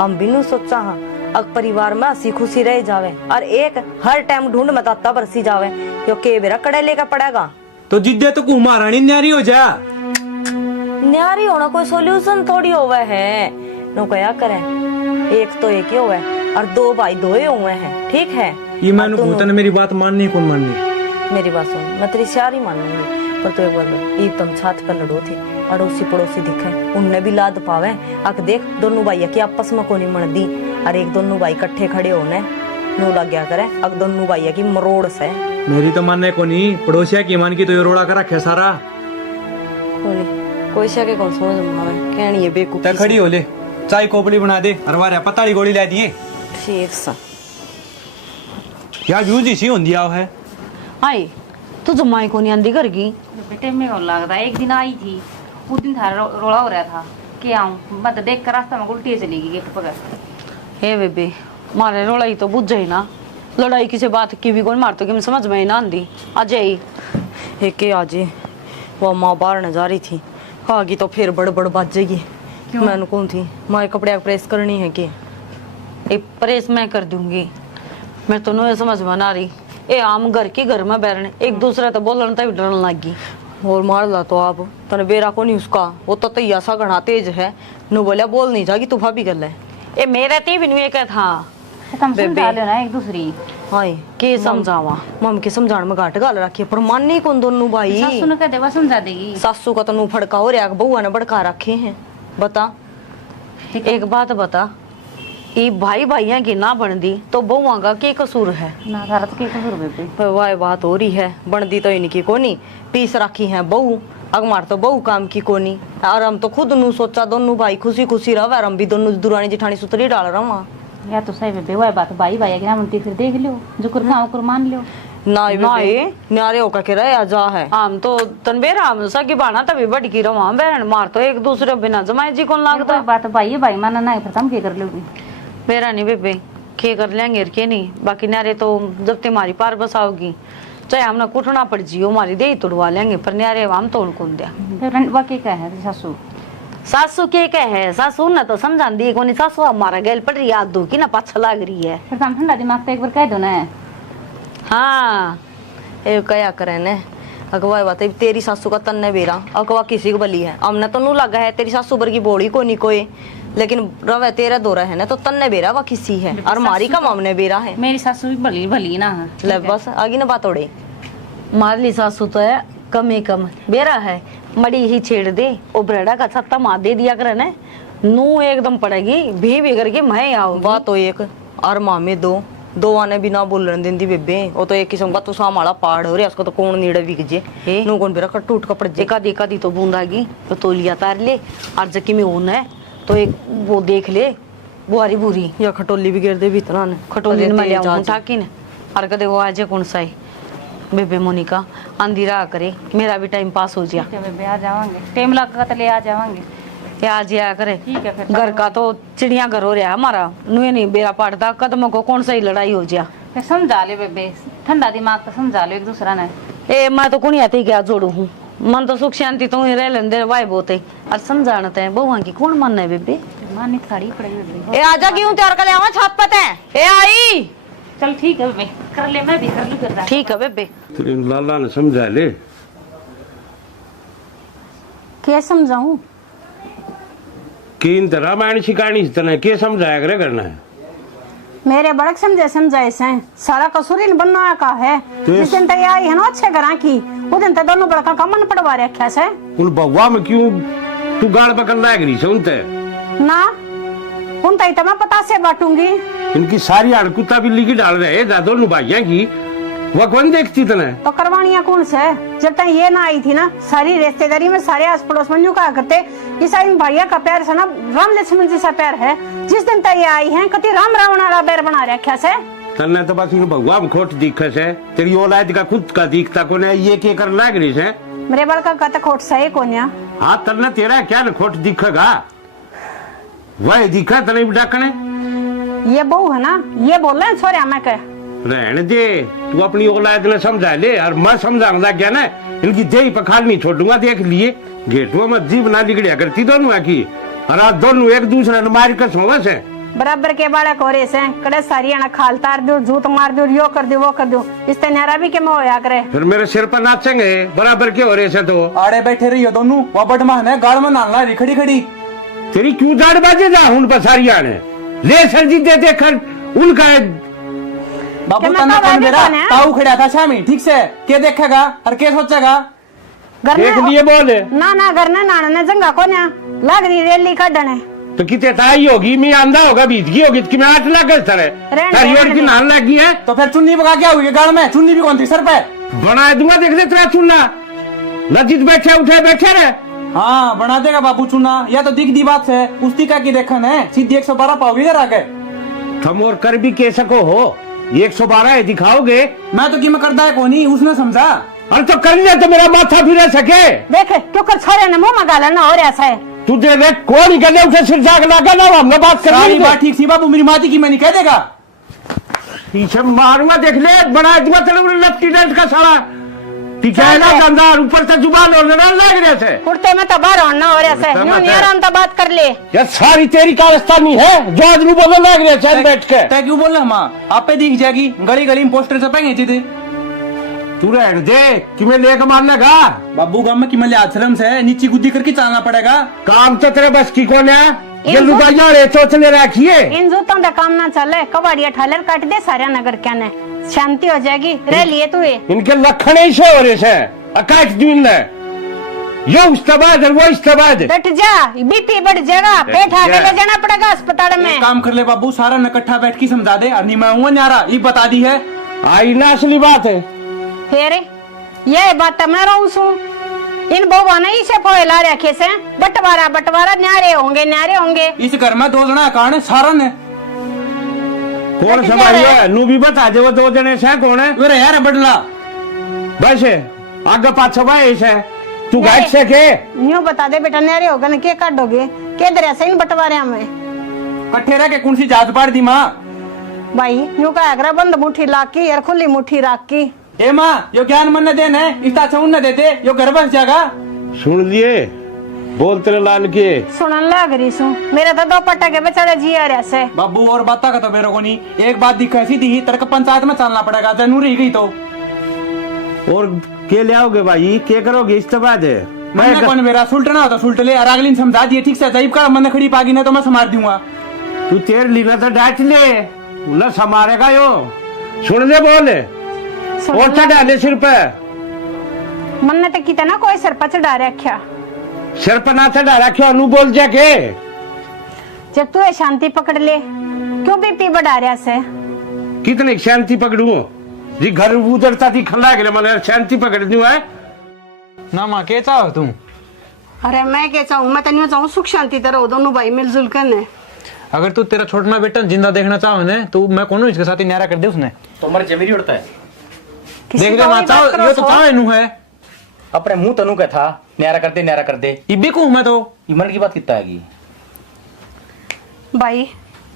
हम भी नू सोचा हाँ अग परिवार में हंसी खुशी रह जावे और एक हर टाइम ढूंढ में ताता बरसी जावे यो के बेरा कड़े लेकर पड़ेगा। तो जिद्दे तो कु महारानी न्यारी हो जा। न्यारी होना कोई सोल्यूशन थोड़ी होवे है नो क्या करे एक तो एक ही होवे और 2 भाई 2 ही हुए हैं, ठीक है? ये मैंने भूतन मेरी बात माननी कौन माननी? मेरी बात सुन मैं तेरी सारी मानूंगी पर तो एक बार एक तुम छात पर लड़ो थे अड़ोसी पड़ोसी दिखे उनने भी लाद पावे अक देख दोनों भाई की आपस में कोनी मण दी और एक दोनों भाई इकट्ठे खड़े होने नो लग गया करे अक दोनों भाई की मरोड़ से। मेरी तो मानने को नहीं पड़ोसिया की मान की तो ये रोड़ा कर रखे सारा कोई से के कौन समझ में आवे कहनी है बेवकूफ खड़ी हो ले चाय कोपड़ी बना दे और वारे पताली गोली ला दिए ठीक सा यार यूज इसी होंदी आओ है। आई तू जमाई को नहीं आंदी घर की बेटे में कौन लगता है एक दिन आई थी उस दिन थारा रोड़ा हो रहा था कि आऊं मैं तो देख कर रास्ता में उल्टी चली गई गेट पकड़। हे बेबे मारे रोलाई तो बुझ जाई ना लड़ाई किसी बात की भी कौन मार तो कि समझ में ही ना आंदी आ जाई एक के आज वो माँ बाहर न जा रही थी आगी तो फिर बड़ बाजेगी मैंने कौन थी माँ कपड़े प्रेस करनी है कि एक प्रेस मैं कर दूंगी मैं तो नो समझ में ना रही ए आम घर के घर में बैठने एक दूसरे तो बोलने तक डरने लगी और मार ला तो आप तने बेरा को नहीं उसका वो तो तैया सा घना तेज है नो बोला बोल नहीं जागी तू भाभी कर ले ए मेरा ती भी नहीं कहता था तुम समझा लेना एक दूसरी। हाय के समझावा मम के समझाने में घाट गाल रखी पर माननी कौन दोनों भाई सासू ने कह देवा समझा देगी। सासू का तो नू फड़का हो रहा बउआ ने भड़का रखे हैं बता। एक बात बता ये भाई भाइया की ना बन दी तो बहुआ का के कसूर है ना तारा तो की कसूर बेबे वाह बात हो रही है बनदी तो इनकी कोनी पीस रखी है बहू अगमार तो बहू काम की कोनी और हम तो खुद नू सोचा दोनों भाई खुशी खुशी रहा हम भी दोनों दुरानी जिठानी सुतरी डाल रहा या तो सही बेबे वह बात भाई भाई की ना बनती फिर देख लियो जो कर खाओ कर मान लियो ना ये न्यारे होकर के रहे जा है हम तो तनबेरा हम सगी बाना तभी बड़ की रवा बहन मार तो एक दूसरे बिना जमाए जी कौन लागता बात भाई भाई माना ना प्रथम के कर लोगी मेरा नहीं बेबे के कर लेंगे के नहीं बाकी नारे तो जब तुम्हारी पार बसाओगी चाहे हमने कुटना पड़ जियो हमारी दे तोड़वा लेंगे पर न्यारे हम तो उनको दिया बाकी क्या है सासू सासू के है सासू ना तो समझा दी को नहीं सासू हमारा गैल पड़ रही याद दो की ना पाछा लाग रही है फिर तुम ठंडा दिमाग तो एक बार कह दो ना। हाँ ए कया करे ने अगवा बात तेरी सासू का तन्ने बेरा अगवा किसी को बली है हमने तो नू लगा है तेरी सासू बर की बोली को नहीं कोई लेकिन रवे तेरा दो रहे ना तो तन्ने बेरा वा किसी है और मारी का मामने बेरा है मेरी सासू भी भली भली ना ले बस आगे ना बात ओड़े मारली सासू तो है कम ही कम बेरा है मड़ी ही छेड़ दे ओ ब्रेडा का छत्ता मार दे दिया करे ने नू एकदम पड़ेगी भी बिगड़ के मैं आओ बात तो एक और मामे दो आने बिना बोलन देंदी बेबे वो तो एक किस्म का तू सामाला पाड़ हो रहा उसको तो कौन नीड़े बिक जे नू कौन बेरा टूट कपड़ जे देखा देखा दी तो बूंदागी तो तोलिया तार ले और जकी में ऊन है तो एक वो देख ले बुआरी बुरी या खटोली भी गिर दे भी इतना ने खटोली में ले आऊं ठाकी ने और कदे वो आज कौन सा है बेबे मोनिका अंधेरा करे मेरा भी टाइम पास हो जाए बेबे आ जावांगे टाइम लगा तो ले आ जावांगे ये आज या करे। ठीक है फिर। घर का तो चिड़िया घर हो रहा है हमारा, नुए नहीं बेरा पड़ता, कदमों को कौन सी लड़ाई हो जा। फिर समझा ले बेबे, ठंडा दिमाग तो समझा लो एक दूसरा ने। ए मैं तो कुणी आती क्या जोड़ू हूँ, मन तो सुख शांति तो ही रह लेंदे वाई बोते और समझाते हैं बहुआ की कौन मन है बेबे। माननी तो साड़ी पड़ेगी बेबे। ए आजा क्यों तैयार कर ले आवा छत पे ते। ए आई चल ठीक है बेबे, कर ले, मैं भी कर लूँ फिर। ठीक है बेबे। तेरे लाला ने समझा ले। क्या समझाऊं? कि इन रामायण शिकाणी तना के समझाया करे करना है। मेरे बड़क समझाए से सारा कसूर इन बनना का है। जिस दिन तक आई है ना अच्छे घरा की, वो दिन तक दोनों बड़का का मन पड़वा रखा से। उन बउआ में क्यों तू गाड़ पकड़ लायक रही से उनते ना उन तई तो मैं पता से बांटूंगी। इनकी सारी आड़ कुत्ता बिल्ली की डाल रहे दोनों भाइयां की, वह कौन देखती तना। तो करवानिया कौन से? जब तक ये ना आई थी ना, सारी रिश्तेदारी में सारे आस पड़ोस में कहा करते इस इन भैया का प्यार से ना राम लक्ष्मण जैसा प्यार है। जिस दिन तक ये आई है कति राम रावण वाला बैर बना रखा से। तन्ने तो बस इन भगवा में खोट दिखे से, तेरी औलाद का खुद का दिखता को ने ये के कर लाग रही से। मेरे बड़का का तो खोट सही कोन्या। हाँ तन्ने तेरा क्या न खोट दिखेगा, वह दिखा तने डाकने। ये बहू है ना, ये बोल रहे छोरे हमें के रहने दे, तू अपनी औलाद ने समझा ले और मैं समझाऊंगा क्या ना। इनकी देही पखाल नहीं छोड़ूंगा, देख लिए गेटुआ में जीव ना बिगड़िया करती दोनों की, और आज दोनों एक दूसरे ने मार कर सोवा से बराबर के बालक हो रहे से कड़े सारी आना खाल तार दो, झूठ मार दो, यो कर दो वो कर दो, इस तरह भी के में होया करे। फिर मेरे सिर पर नाचेंगे बराबर के हो रहे से। तो आड़े बैठे रही हो दोनों, वह बटमान है गाड़ में नाला रही खड़ी खड़ी। तेरी क्यों दाढ़ बाजे जा उन पर सारी आने ले सर जी दे देखकर उनका। बाबू मैं तना तो कौन मेरा वाले कौन है? ताऊ खड़ा था शामी, ठीक से के देखेगा और के सोचेगा। घर देख में लिए बोले ना घर ने नाना ने जंगा को ना लग रही रेली कढ़ने। तो कितने ताई होगी, मैं आंधा होगा, बीत गई होगी कि मैं 8 लाख तारी की नान लगी है। तो फिर चुन्नी पका क्या हुई गाड़ में, चुन्नी भी कौन थी सर पे। बना दूंगा, देख ले तेरा चुनना नजीक बैठे उठे बैठे रहे। हाँ बना देगा बाबू चुना, या तो दिख दी बात है उस्ती का की देखन है, सीधी 112 पाओगे जरा के। तुम और कर भी कैसे को हो, 112 दिखाओगे। मैं तो कीमत करता है कोनी, उसने समझा। अरे तो कर लिया तो मेरा माथा भी रह सके। देखे क्यों कर छोरे ने मुंह में गाला ना हो रहा है। तू दे दे कौन निकले उठे सिर जाग लगा ना, हमने बात कर सारी ली। बात ठीक सी बाबू, मेरी माती की मैं नहीं कह देगा। पीछे मारूंगा, देख ले बना दूंगा तेरे लपटी डेंट का साला टिकाएगा गंदा, ऊपर से जुबान और लग रहे थे। कुर्ते में तो बाहर होना हो रहा है, यूं नहीं आराम तो बात कर ले। ये सारी तेरी कारस्तानी है जो आज नहीं बोलने लग रहे चैन बैठ के। तय क्यों बोल रहा माँ, आप पे दिख जाएगी, गली गली में पोस्टर छपेंगे थे। तू रहने दे कि मैं लेकर मारने का। बाबू गांव में किमले आश्रम से नीची गुद्दी करके चलना पड़ेगा। काम तो तेरे बस की कौन है, ये लुगाइया रे चोचले रखिए। इन जूतों का काम ना चले, कबाड़िया ठालर काट दे सारे नगर क्या ने, शांति हो जाएगी। रह लिए तू ये इनके लखन ऐसे हो रहे से अकाश दिन ने यो इस्तेबाद वो इस्तेबाद। डट जा, बीपी बढ़ जाएगा, पेट आके ले जाना पड़ेगा अस्पताल में। काम कर ले बाबू, सारा इकट्ठा बैठ के समझा दे। और नहीं मैं हूँ न्यारा, ये बता दी है। आई ना असली बात है। फिर ये बात मैं रहूं सू, इन बहुआ ने इसे पोला रखे से बंटवारा न्यारे होंगे। इस घर में 2 जना कारण सारा ने कौन संभालिए नू भी बता दे, वो 2 जने से कौन है। अरे यार बदला बस आगे पाछा भाई से तू गाइड से के न्यू बता दे बेटा, न्यारे होगा न के काटोगे के दर से इन बंटवारे में कट्ठे रह के कौन सी जात पाड़ दी माँ। भाई न्यू का अगरा बंद मुट्ठी लाकी यार खुली मुट्ठी राखी। ए माँ यो ज्ञान मन देन है, इस तरह न देते यो घर बस जाएगा। सुन लिए बोल तेरे लाल के सुनन लग रही सू, मेरे तो 2 पट्टा के बेचारे जी आ रहे से। बाबू और बात का तो मेरे को नहीं, एक बात दिखा सीधी तर्क पंचायत में चलना पड़ेगा, जरूरी गई तो। और के ले आओगे भाई, के करोगे इसके बाद है। मैंने कौन मेरा सुलटना हो तो सुलट ले, और अगली समझा दिए ठीक से, जैब का मन खड़ी पागी ना तो मैं संभाल दूंगा। तू तेर लीना तो डांट ले न समारेगा यो। सुन ले बोले और चढ़ा सिर पे मन तो कितना कोई सर पर चढ़ा रखा, सिर पर ना चढ़ा रखो अनु बोल जाके। जब तू शांति पकड़ ले क्यों बीपी बढ़ा रहा से। कितनी शांति पकड़ू जी, घर उधरता थी खल्ला के मैंने शांति पकड़ दू है ना माँ के चाहो तुम। अरे मैं क्या चाहूँ, मैं तो नहीं चाहूँ सुख शांति तरह दोनों भाई मिलजुल कर ने। अगर तू तेरा छोटा बेटा जिंदा देखना चाहो ने तो मैं कौन इसके साथ ही न्यारा कर दे उसने। तो मर जमीरी उड़ता है। देख ले माँ चाहो, ये तो चाहो इनू है अपने मुंह तनु का था न्यारा कर दे इब्बी को मैं तो इमन की बात कितना है भाई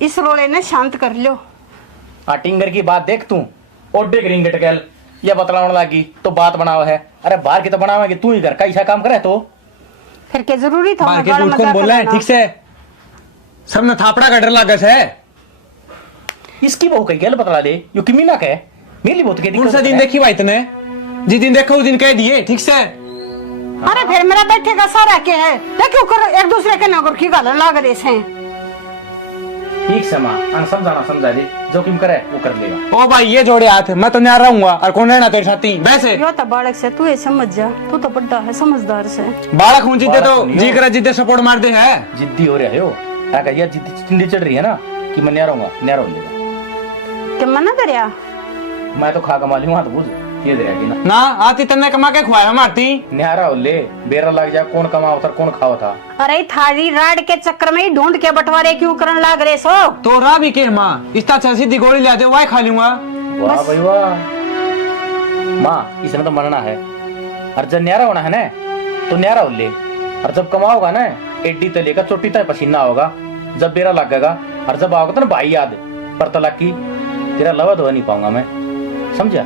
इस रोले ने शांत कर लो। टिंगर की बात देख तू ओडे ग्रीन गटकेल ये बतलाने लगी तो बात बनावा है। अरे बाहर की तो बनावेगी तू ही घर का ऐसा काम करे तो फिर क्या जरूरी था बाहर के गाना झूठ कौन मजाक बोल रहा है? करना? ठीक से सबने थापड़ा का डर लगा है। इसकी बहू कही गल बतला दे यो कि मीना के मेरी बहुत के कौन सा दिन देखी भाई तने? जिस दिन देखो उस दिन कह दिए ठीक से। अरे फिर मेरा बैठे का सारा के है क्यों कर एक दूसरे के नगर की गाल लाग रहे से। ठीक से माँ समझाना समझा दे जो किम करे वो कर लेगा। ओ भाई ये जोड़े हाथ मैं तो न्यारा रहूंगा और कौन रहना तेरे साथी वैसे यो तो बालक से तू ये समझ जा तू तो बड़ा है समझदार से। बालक हूँ जिद्दे तो बालक नहीं हो। जी करा जिद्दे सपोर्ट मार दे है। जिद्दी हो रहा है हो ये जिद्दी चिंदी चढ़ रही है ना कि मैं न्यारा हो लेगा। क्या मना करया? मैं तो खा कमा लूँ तो बुझ ये दे रहेगी ना ना आती तन्ने कमा के खुआया मारती न्यारा हो ले बेरा लग जा कौन कमाओ था कौन खाओ था। अरे थारी राड के चक्कर में ही ढूंढ के बंटवारे क्यों करने लाग रहे सो? तो रहा भी के माँ इस तरह सीधी गोली ला दे वाई खा लूंगा। वाह भाई वाह माँ इसमें तो मरना है। और जब न्यारा होना है ना तो न्यारा हो ले और जब कमाओगा ना एड्डी तले का चोटी तक पसीना होगा जब बेरा लगेगा और जब आओगा तो ना भाई याद पर तलाक की तेरा लवा धो नहीं पाऊंगा मैं समझा।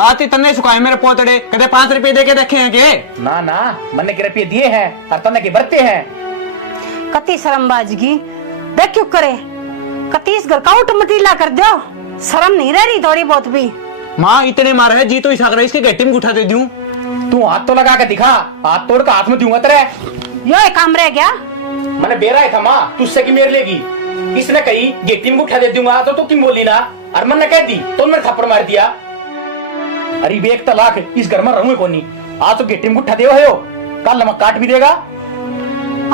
आती तन्ने सुखाए मेरे पोतड़े कदे 5 रुपए दे के देखे हैं के? ना ना मैंने के रुपये दिए हैं और तन्ने के बरते हैं। कती शर्मबाजगी देख क्यों करे कतीस घर का उठ मटीला कर दो शर्म नहीं रह रही थोड़ी बहुत भी। माँ इतने मारे है जी तो इस आगरा इसके गट्टी में उठा दे दूं। तू हाथ तो लगा के दिखा हाथ तोड़ का हाथ में दूंगा तेरे। यो एक काम रह गया मैंने बेरा ही था माँ तुझसे की मेर लेगी इसने कही गेटी में उठा दे दूंगा तो तुम बोली ना और मैंने कह दी तो मैंने थप्पड़ मार दिया। अरे बेक तलाक इस घर में रहूंगे कौन नहीं आज तो गेटी में उठा दे हो कल नमक काट भी देगा।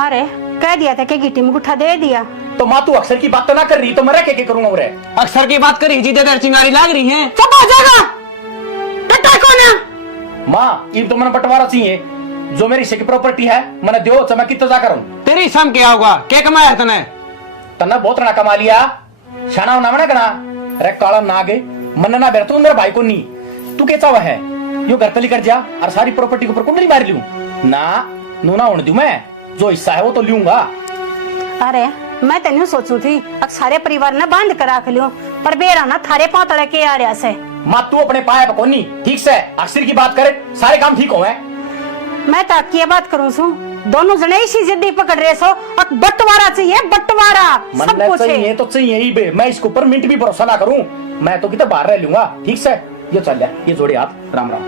अरे कह दिया था कि गिट्टी में गुठा दे दिया तो माँ तू अक्सर की बात तो ना कर रही तो मैं क्या करूंगा उरे। अक्सर की बात करी जी दे चिंगारी लाग रही है। चुप हो जाएगा टट्टा कौन है? माँ ये तो मैंने बंटवारा चाहिए जो मेरी हिस्से की प्रॉपर्टी है मैंने दो तो मैं कितना जा करूँ। तेरी सम क्या होगा क्या कमाया तने? तना बहुत रना कमा लिया शाना होना मना कना अरे काला ना गे मन ना बैठ तू मेरा भाई को नहीं तू कैसा हुआ है यो घर तली कर जा और सारी प्रॉपर्टी के ऊपर कुंडली मार लूं ना नूना होने दूं मैं जो हिस्सा है वो तो लूंगा। अरे मैं तेन सोचू थी अब सारे परिवार ने बांध कर रख लियो पर बेरा ना थारे पातड़े के आ रहा से। माँ तू अपने पाया पर कोनी ठीक से अक्सर की बात करे सारे काम ठीक हो। मैं तो की बात करूँ सू दोनों जने इसी जिद्दी पकड़ रहे सो और बंटवारा चाहिए बंटवारा सब कुछ चाहिए तो चाहिए ही बे मैं इसके ऊपर मिनट भी भरोसा ना करूं मैं तो कितना बाहर रह लूंगा ठीक से ये चल जा ये जोड़े हाथ राम राम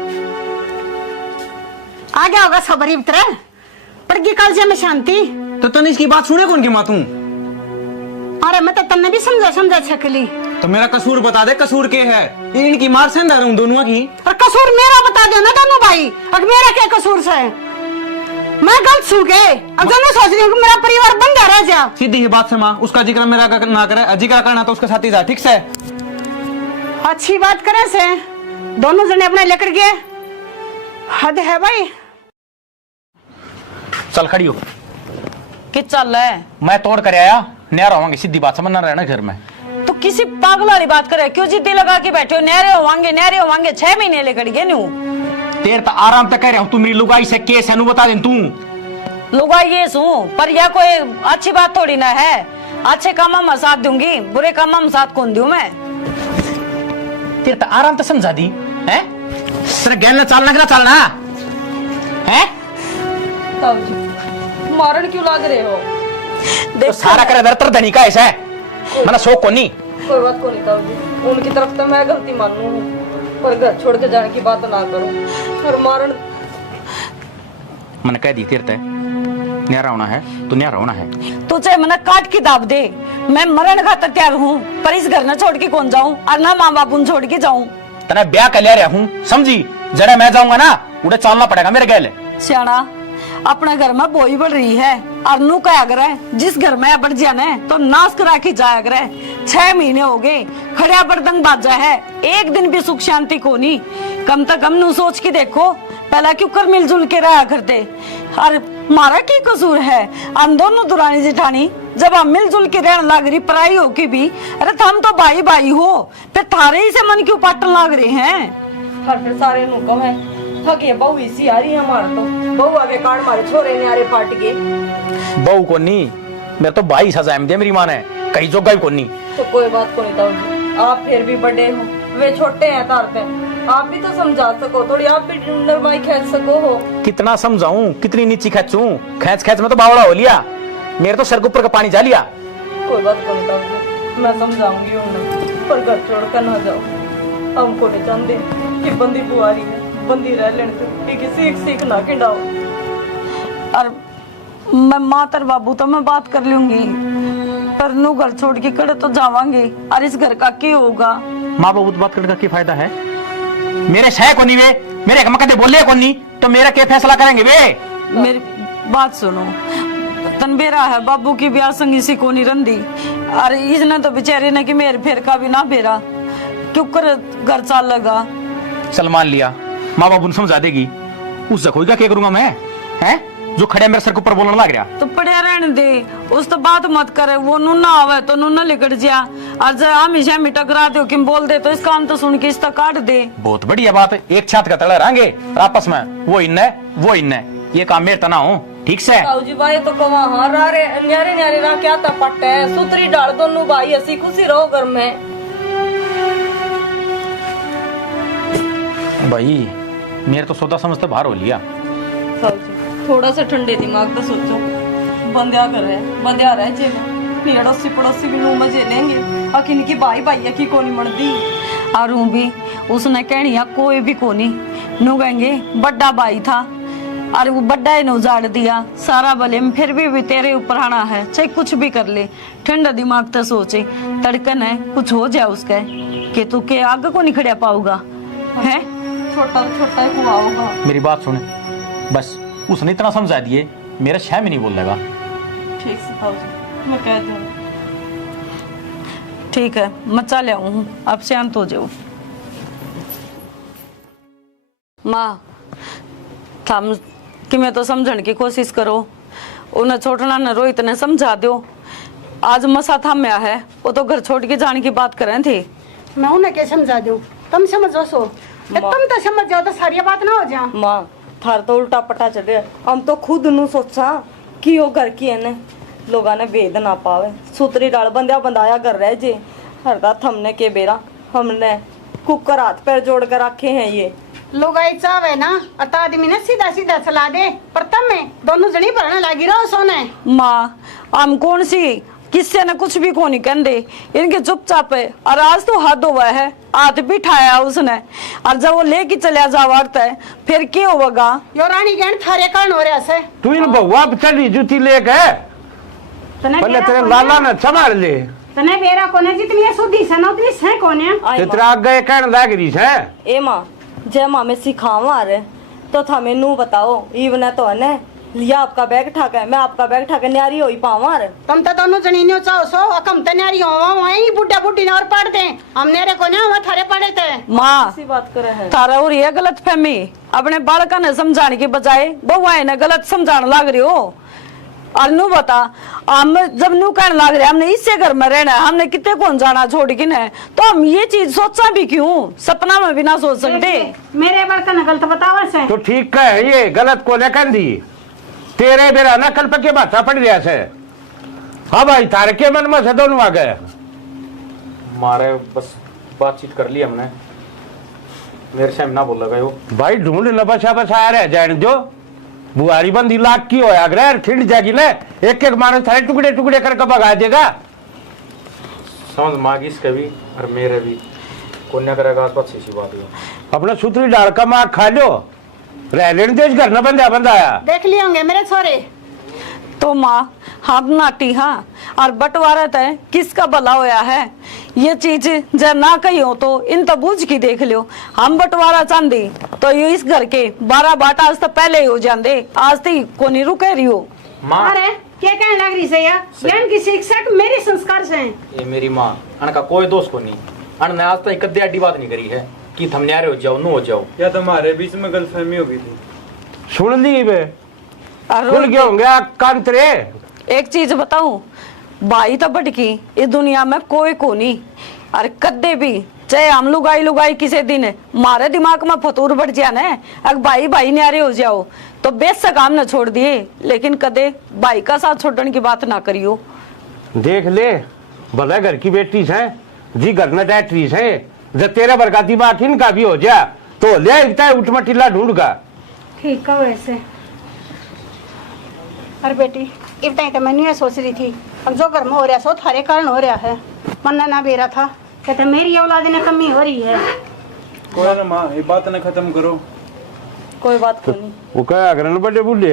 आ गया होगा सबरी भीतर पड़गी कल में शांति। तो तने इसकी बात सुने कौन की माँ तू? अरे मैं तो तन्ने भी समझा छकली तो मेरा कसूर बता दे कसूर के है इनकी मार से अंदर हूँ दोनों की। और कसूर मेरा बता दो ना दोनों भाई अब मेरा क्या कसूर से मैं गलत सू के अब दोनों सोच रही हूँ कि मेरा परिवार बंधा रह जा। सीधी ही बात से माँ उसका जिक्र मेरा ना करे जिक्र करना तो उसके साथ ही जा ठीक से। अच्छी बात करे से दोनों जने अपने लेकर गए हद है भाई। चल खड़ी हो कि चल है मैं तोड़ कर आया नया रहोगे सीधी बात समझना रहना घर में। तो किसी पागल वाली बात करे क्यों जिद्दी लगा के बैठे हो नहरे होवांगे 6 महीने लेकर गए न्यू तेरे तो आराम तक कह रहा हूँ तू मेरी लुगाई से केस है बता दे तू लुगा ये सू पर यह कोई अच्छी बात थोड़ी ना है। अच्छे काम में साथ दूंगी बुरे काम में साथ कौन दूं मैं। तेरे तो आराम तो समझा दी है तेरे गैल ना चलना है मारन क्यों लाग रहे हो? तो सारा करे दर धनी का ऐसा है मैंने शौक को नहीं कोई बात को नहीं ताऊ जी उनकी तरफ तो मैं गलती मानू पर घर छोड़ के जाने की बात ना करो और मारन मैंने कह दी तेरे ते न्यारा होना है तो न्यारा होना है। तुझे मैंने काट के दाब दे मैं मरण खातर तैयार हूँ पर इस घर न छोड़ के कौन जाऊँ और ना माँ बापू छोड़ के जाऊँ। तना ब्याह कर लिया हूँ समझी जरा मैं जाऊंगा ना उड़े चलना पड़ेगा मेरे गैल। सियाना अपने घर में बोई बढ़ रही है और नू क्या करे जिस घर में बढ़ जाने तो नाश करा के जाया करे 6 महीने हो गए खड़िया बर्तन बाजा है एक दिन भी सुख शांति को नहीं कम से कम नू सोच के देखो पहला क्यों कर मिलजुल के रहा करते और मारा की कसूर है हम दोनों दुरानी जेठानी जब हम मिलजुल के रहने लग रही पराई हो के भी अरे हम तो भाई भाई हो फिर थारे ही से मन क्यों पाटन लग रहे हैं। हर फिर सारे नुको है थके बहू इसी आ रही है हमारे तो बहू आगे कान मारे छोरे ने आरे पार्टी के बहू को नहीं, मेरे तो 22 हजार दे मेरी माँ ने, कहीं जोगा ही को नहीं। तो कोई बात को नहीं ताऊ जी, आप फिर भी बड़े हो, वे छोटे हैं तार पे, आप भी तो समझा सको थोड़ी, आप भी नरमाई खींच सको हो। कितना समझाऊं, कितनी नीची खींचूं, खींच खींच में तो बावड़ा हो लिया, मेरे तो सर के ऊपर का पानी जा लिया। कोई बात को नहीं ताऊ जी, मैं समझाऊंगी उन्हें, पर घर छोड़ कर ना जाओ। हमको नहीं जानते कि बंदी बुआरी है, बंदी रह लेने दो, कि सीख ना खिंडाओ। और मैं माँ तर बाबू तो मैं बात कर लूंगी, पर नू घर छोड़ के कड़े तो जावांगे, और इस घर का क्या होगा? माँ बाबू तो बात करने का क्या फायदा है? मेरे शह को नहीं वे, मेरे हम कदे बोले को नहीं, तो मेरा क्या फैसला करेंगे वे? मेरी बात सुनो, तनबेरा है बाबू की ब्याह संग इसी को नहीं रंदी, अरे इसने तो बेचारे ने कि मेरे फेर का भी ना फेरा, क्यों कर घर चाल लगा। सलमान लिया, माँ बाबू ने समझा देगी, उस जखोई का क्या करूंगा मैं? हैं जो खड़े मेरे सर के ऊपर बोलने लग रहा। तो पड़े रहने दे, उस तो बात मत करे, वो नूना आवे तो नूना लिकट जा, आज हमेशा में टकरा दो कि बोल दे तो इस काम तो सुन के इसका काट दे। बहुत बढ़िया बात, एक छात का तड़ा रहेंगे आपस में, वो इन्ने ये काम मेरे तना हो, ठीक से? ताऊ जी भाई तो कमा हाँ रे न्यारे न्यारे ना क्या तपट है, सुतरी डाल दोनों भाई हंसी खुशी रहो घर में। भाई मेरे तो सौदा समझते बाहर हो लिया। ताऊ जी थोड़ा सा ठंडे दिमाग का सोचो, बंदिया कर रहे बंदिया रहे जे फिर अड़ोसी पड़ोसी भी नू मजे लेंगे, अकिन की भाई भाई की कोनी मनदी। और भी उसने कहनिया कोई भी कोनी, नू कहेंगे बड़ा भाई था, और वो बड़ा ही ने उजाड़ दिया सारा भले में, फिर भी तेरे ऊपर आना है, चाहे कुछ भी कर ले, ठंडा दिमाग तो सोचे, तड़कन है कुछ हो जाए उसका कि तू के आगे को नहीं खड़ा पाऊगा है, छोटा छोटा ही हुआ होगा। मेरी बात सुन, बस उसने इतना समझा दिए, मेरा शह में नहीं बोल लगा। ठीक से ताऊ जी मैं कह दूँ। ठीक है मचा ले आऊँ, अब शांत हो जाओ। माँ थम कि मैं तो समझने की कोशिश करो, उन्हें छोड़ना न रोहित ने समझा दो, आज मसा थाम्या है, वो तो घर छोड़ के जाने की बात कर रहे थे। मैं उन्हें क्या समझा दूं, तुम समझो सो, तुम तो समझ जाओ तो सारी बात ना हो जा। माँ थार तो उल्टा पटा चढ़े, हम तो खुद नू सोचा कि वो घर की है ने लोगा ने भेद ना पावे, सुतरी डाल बंदिया बंदाया कर रहे जे, हरदा हमने के बेरा हमने कुकर हाथ पैर जोड़ कर रखे हैं, ये लोग चावे ना अत आदमी ने सीधा सीधा चला दे, पर तब में दोनों जनी भरने लगी रहो सोने। माँ हम कौन सी किससे ने कुछ भी को नहीं कहते, इनके चुपचाप है, और आज तो हाथ हुआ है, हाथ भी ठाया उसने, और जब वो लेके चलिया जा वार्ता है फिर क्या होगा? यो रानी गहन थारे कारण हो रहा से, तू इन बउआ पे चढ़ी जूती लेके पहले तेरे लाला ने संभाल ले, तने बेरा कोने जितनी सुधी से ना उतनी से कोने तेरा आगे कहने लग रही है। ए माँ जय माँ में सिखावा रहे तो थमे नू बताओ, इवन तो है लिया आपका बैग ठाका है, मैं आपका बैग ठाका न्यारी हो ही पावा रे। तुम तो दोनों जनी ने चाहो सो, कम तन्यारी हो वही बुड्ढा बुड्ढी ने और पढ़ते, हम नेरे कोने हम थारे पढ़े थे। माँ ऐसी बात करे है थारा और ये गलत फहमी, अपने बालका ने समझाने की बजाय बउआ ने गलत समझाने लग रही हो। और नू बता, हम जब नू कहने लग रहे हमने इससे घर में रहना है, हमने कितने कौन जाना छोड़ के न, तो हम ये चीज सोचा भी क्यों, सपना में भी ना सोच सकते। मेरे बड़का ने गलत बतावा से तो ठीक है, ये गलत को लेकर दी तेरे बेरा ना कल के बात पड़ गया से। हाँ भाई तारे के मन में से दोनों आ गए, मारे बस बातचीत कर ली हमने, मेरे से ना बोल लगा भाई ढूंढ न बसा बसा रह जाए जो बुआरी बंदी लाख की होया अगर खिंड जाएगी ना, एक एक मानस थारे टुकड़े टुकड़े करके भगा देगा। समझ मांगी इसके भी और मेरे भी, कोन्या करेगा आसपास सी बात है। अपना सूत्री डाल का मार खा लो, रह लेने देश घर न बंदा बंदाया देख लिए होंगे मेरे छोरे। तो माँ हम नाटी हाँ, और बंटवारा तय किसका भला होया है, ये चीज जब ना कही हो तो इन तो बूझ की देख लियो, हम बंटवारा चांदी तो ये इस घर के 12 बाटा आज तो पहले ही हो जाते, आज तो को नहीं रुके रही हो। माँ अरे क्या कहने लग रही से यार, ज्ञान की शिक्षक मेरे संस्कार से हैं। ये मेरी माँ अन का कोई दोस्त को नहीं, अन ने आज तक कदे अड्डी बात नहीं करी है कि थम न्यारे हो जाओ, नू हो जाओ, या तो हमारे बीच में गलतफहमी हो गई थी। सुन ली वे और खुल गए होंगे कांतरे। एक चीज बताऊं, भाई तो बटकी इस दुनिया में कोई को नहीं, और कदे भी चाहे हम लुगाई लुगाई किसी दिन मारे दिमाग में फतूर बढ़ जाए ना, अगर भाई भाई न्यारे हो जाओ तो बेशक हम न छोड़ दिए, लेकिन कदे भाई का साथ छोड़ने की बात ना करियो। देख ले भला घर की बेटी है जी, घर में डैट्रीस है, जब तेरा बरकाती बाकी का भी हो जा तो ले इतना उठमा टिल्ला ढूंढ का। ठीक है वैसे। अरे बेटी इतना तो मैंने ये सोच रही थी, अब जो घर में हो रहा सो थारे कारण हो रहा है, मन ना बेरा था कहते मेरी औलाद ने कमी हो रही है। कोई ना माँ, ये बात ना खत्म करो। कोई बात को नहीं। वो क्या अगर बड़े भूले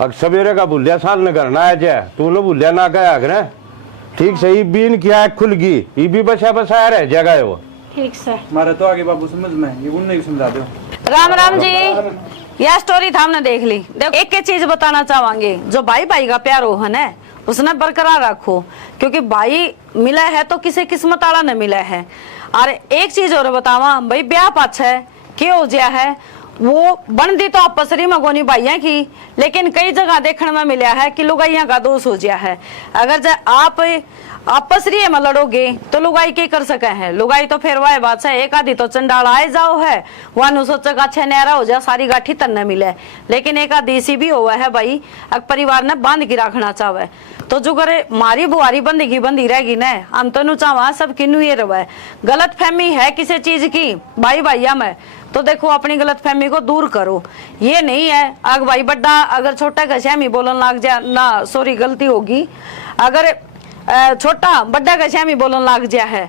अब सवेरे का भूलिया साल न करना है जाए तू न भूलिया ना क्या अगर ठीक सही बीन किया खुल गई ये भी बसा बसाया रह जाएगा वो। ठीक से हमारा तो आगे बाबू समझ में, ये उन्हें भी समझा दो। राम राम जी, यह स्टोरी था हमने देख ली। देखो एक एक चीज बताना चाहेंगे, जो भाई भाई का प्यार हो है ना उसने बरकरार रखो, क्योंकि भाई मिला है तो किसी किस्मत वाला न मिला है। और एक चीज और बतावा भाई, ब्याह पाछ है क्या हो गया है, वो बनती तो आपसरी में गोनी भाइया की, लेकिन कई जगह देखने में मिला है कि लुगाइया का दोष हो गया है। अगर आप आपसरी में लड़ोगे तो लुगाई क्या कर सके हैं, लुगाई तो फिर वह बात है एक आधी तो चंडाल आए जाओ है, वह सोचेगा अच्छा न्यारा हो जाए सारी गाठी तन न मिले, लेकिन एक आधी सी भी हुआ है भाई, अगर परिवार ने बांध के रखना चाहे तो जो करे मारी बुआरी बंदी बंदी रहेगी न, हम तो चाहवा सब किन्नू ये रहे। गलत फहमी है किसी चीज की भाई भाइया में तो देखो अपनी गलत फहमी को दूर करो। ये नहीं है अगर भाई बड़ा अगर छोटा घश्यामी बोलन लग जाए ना, सॉरी गलती होगी, अगर छोटा बड़ा घश्यामी बोलन लग जाए है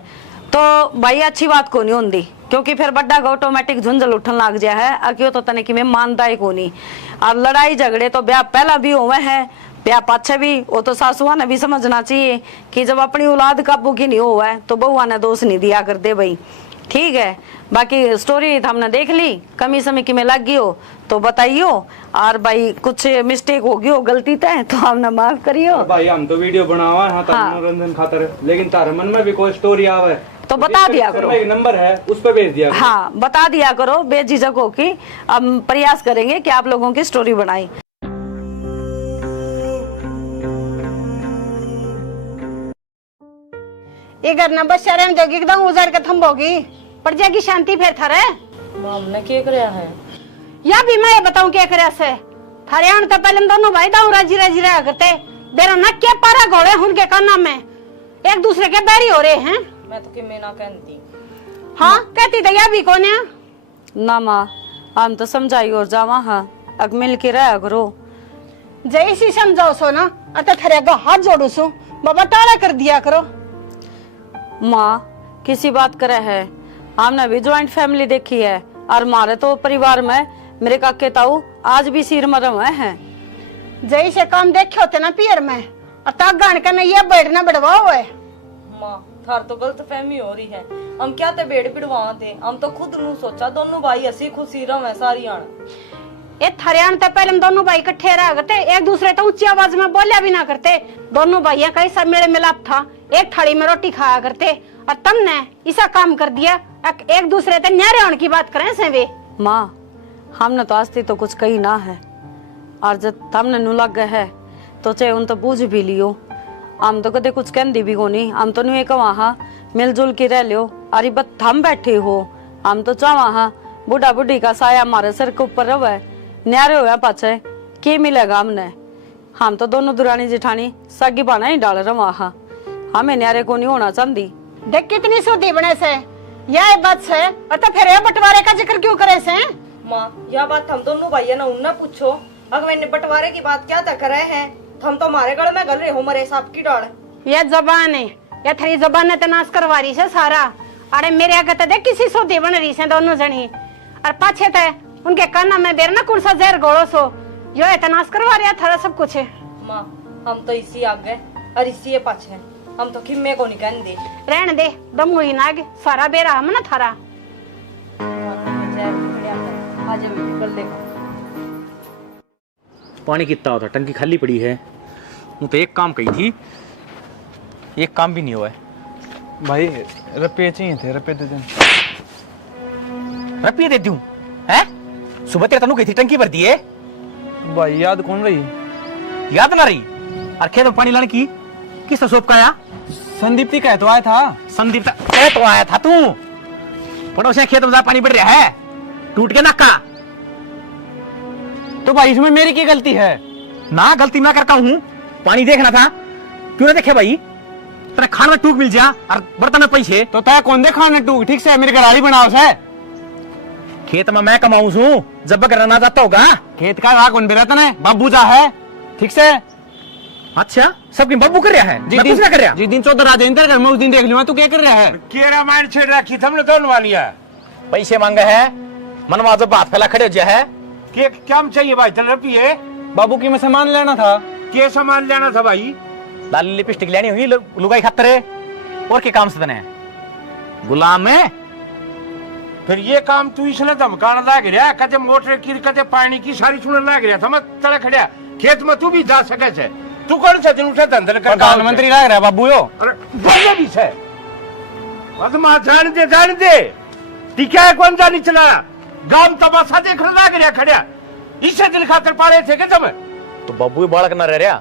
तो भाई अच्छी बात को नहीं होती, क्योंकि फिर बड़ा का ऑटोमेटिक झुंझल उठन लग जाए है, अक्यों तो तने कि मैं मानता ही को नहीं। और लड़ाई झगड़े तो ब्याह पहला भी हुए हैं, ब्याह पाछे भी, वो तो सासुआ ने भी समझना चाहिए कि जब अपनी औलाद काबू की नहीं हुआ है तो बहुआ ने दोष नहीं दिया कर दे भाई। ठीक है, बाकी स्टोरी हमने देख ली, कमी समय की में लग गई हो तो बताइयो, और भाई कुछ मिस्टेक होगी हो गलती तय तो हमने माफ करियो। भाई हम तो वीडियो बनावा है मनोरंजन खातर, लेकिन तारे मन में भी कोई स्टोरी आवे तो बता दिया करो, एक नंबर है उस पर भेज दिया करो। हाँ बता दिया करो बेझिझक हो कि हम प्रयास करेंगे कि आप लोगों की स्टोरी बनाई। ये घर न बस शहर में जगी एकदम उजड़ के थम्बोगी पड़ जाएगी शांति फिर थारे। हमने क्या कराया है या भी मैं बताऊं क्या करे से थारे आन तो पहले दोनों भाई दाऊ राजी राजी रहा करते, बेरा न क्या पारा घोड़े उनके काना में एक दूसरे के बैरी हो रहे हैं। मैं तो कि मैं ना कहती। हाँ कहती तो या भी कौन है ना माँ हम तो समझाई और जावा, हाँ अग मिल के रहा करो। जैसी समझाओ सो ना अतः थारे आगे हाथ जोड़ू सो बाबा टाला कर दिया करो। माँ किसी बात करे है, हमने भी ज्वाइंट फैमिली देखी है और हमारे तो परिवार में मेरे काके ताऊ आज भी सिर मरम है। जैसे काम देखे होते ना पियर में और तब गान का नहीं ये बैठना बढ़वा हुआ है। माँ थार तो गलत फहमी हो रही है, हम क्या ते बेड़ पिड़वा थे, हम तो खुद नू सोचा दोनों भाई हसी खुशी रहे सारी आन। ये थरियान तो पहले दोनों भाई इकट्ठे रहा करते, एक दूसरे तो ऊंची आवाज में बोलिया भी ना करते, दोनों भाइया का ऐसा मेल मिलाप था, एक थाली में रोटी खाया करते, और तुमने ऐसा काम कर दिया एक दूसरे ते न्यारे होने की बात करें से वे। माँ हमने तो आज तो कुछ कही ना है, और जब हमने नु लग गए है तो चाहे उन तो बूझ भी लियो, हम तो कदे कुछ कहती भी को नहीं, हम तो नहीं कहा हाँ मिलजुल के रह लियो, अरे बत हम बैठे हो, हम तो चाहवा हाँ बुढ़ा बुढ़ी का साया हमारे सिर के ऊपर रहे न्यारे हो पाछे के मिलेगा हमने, हम तो दोनों दुरानी जिठानी सगी बाना ही डाल रहा हाँ, हमें न्यारे को नहीं होना चाहती। देख कितनी सूदी बने से यह बात है, और तो फिर ये बंटवारे का जिक्र क्यों करे से? माँ यह बात हम दोनों भाइयों ने उन्हें पूछो, अगर मैंने बंटवारे की बात क्या तक करे हैं, हम तो हमारे गल में गल रहे हो मरे सांप की डाल। ये जबान है, ये थरी जबान ने तनाश करवा रही है सारा, अरे मेरे आगे तो देख किसी सूदी बन रही है दोनों जनी, और पाछे थे उनके काना में बेर ना कुर्सा जहर गोड़ो सो यो है तनाश करवा रहा थारा सब कुछ है। माँ हम तो इसी आगे और इसी पाछे, हम तो खिम्मे को नहीं कहते। रहने दे दम हुई ना आगे सारा बेरा हम ना थारा। पानी कितना होता, टंकी खाली पड़ी है, वो तो एक काम कही थी, एक काम भी नहीं हुआ है। भाई रुपये चाहिए थे, रुपये दे दें। रुपये दे दूं हैं? सुबह तेरे तनु कही थी टंकी भर दी है। भाई याद कौन रही? याद ना रही? और खेत में पानी लाने की किसने सोप काया? संदीप कह तो आया था। संदीप कह तो आया था तू। पड़ोसिया खेत में पानी बढ़ रहा है, टूट के नक्का। तो भाई इसमें मेरी क्या गलती है? ना गलती मैं करता हूँ, पानी देखना था, क्यों ना देखे भाई? तेरे खान में टूक मिल जा और बर्तन में पैसे। तो तय कौन दे खाने टूक? ठीक से मेरी गरारी बनाओ से। खेत में मैं कमाऊं हूँ, जब करना जाता होगा। खेत का राह कौन बेरा तने? बाबू जा है ठीक से। अच्छा, सबकी बब्बू कर रहा है, मैं कुछ ना कर रहा। जिस दिन चौधर आ जाए घर में उस दिन देख लूंगा तू क्या कर रहा है। केरा मार छेड़ रखी हमने दोनों वाली है। पैसे मांगे है, मनवा जब बात फैला खड़े हो जा है। के क्या चाहिए भाई? चल रुपये बाबू की मैं सामान लेना था। के सामान लेना था भाई? लाल लिपस्टिक लेनी हुई लुगाई खातर और के काम से तने गुलाम है। फिर ये काम तू इसने धमकाने लाग रहा, कदे मोटर की कदे पानी की सारी सुनने लाग रहा था। मैं तड़े खड़िया खेत में तू भी जा सके छे। तू कौन सा दिन उठा धंधल कर? प्रधानमंत्री लग रहा है बाबू यो। अरे बोले भी छे बस मां जान दे टिका है कौन जानी चला गांव तमाशा देख लाग रहा खड़िया। इसे दिल खातर पाड़े थे के तुम? तो बब्बू बालक ना रह रहा,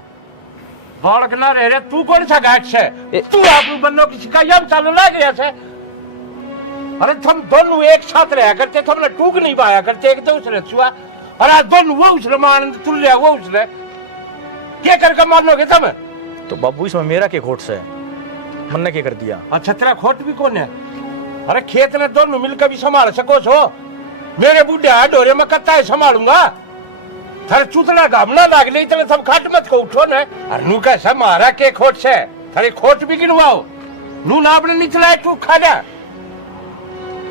बालक ना रह रहा। तू कौन सा गाठ से? तू आप बन्नो की शिकायत चालू लाग रहा छे। अरे तुम दोनों एक साथ रहा करते, तुमने टूक नहीं पाया करते एक दूसरे छुआ। अरे दोनों वो उसने मान तुल लिया, वो उसने क्या करके मारनोगे तुम? तो बब्बू इसमें मेरा क्या खोट से? मन ने क्या कर दिया? अच्छा तेरा खोट भी कौन है? अरे खेत ने दोनों मिलकर भी संभाल सको छो। मेरे बूढ़े डोरे में कत्ता है संभालूंगा। थारे चुतला गामना लाग ले इतने सब खाट मत को उठो न। अरे नू कैसा मारा के खोट से? थारे खोट भी गिनवाओ। नू ना आपने निचला तू खा लिया।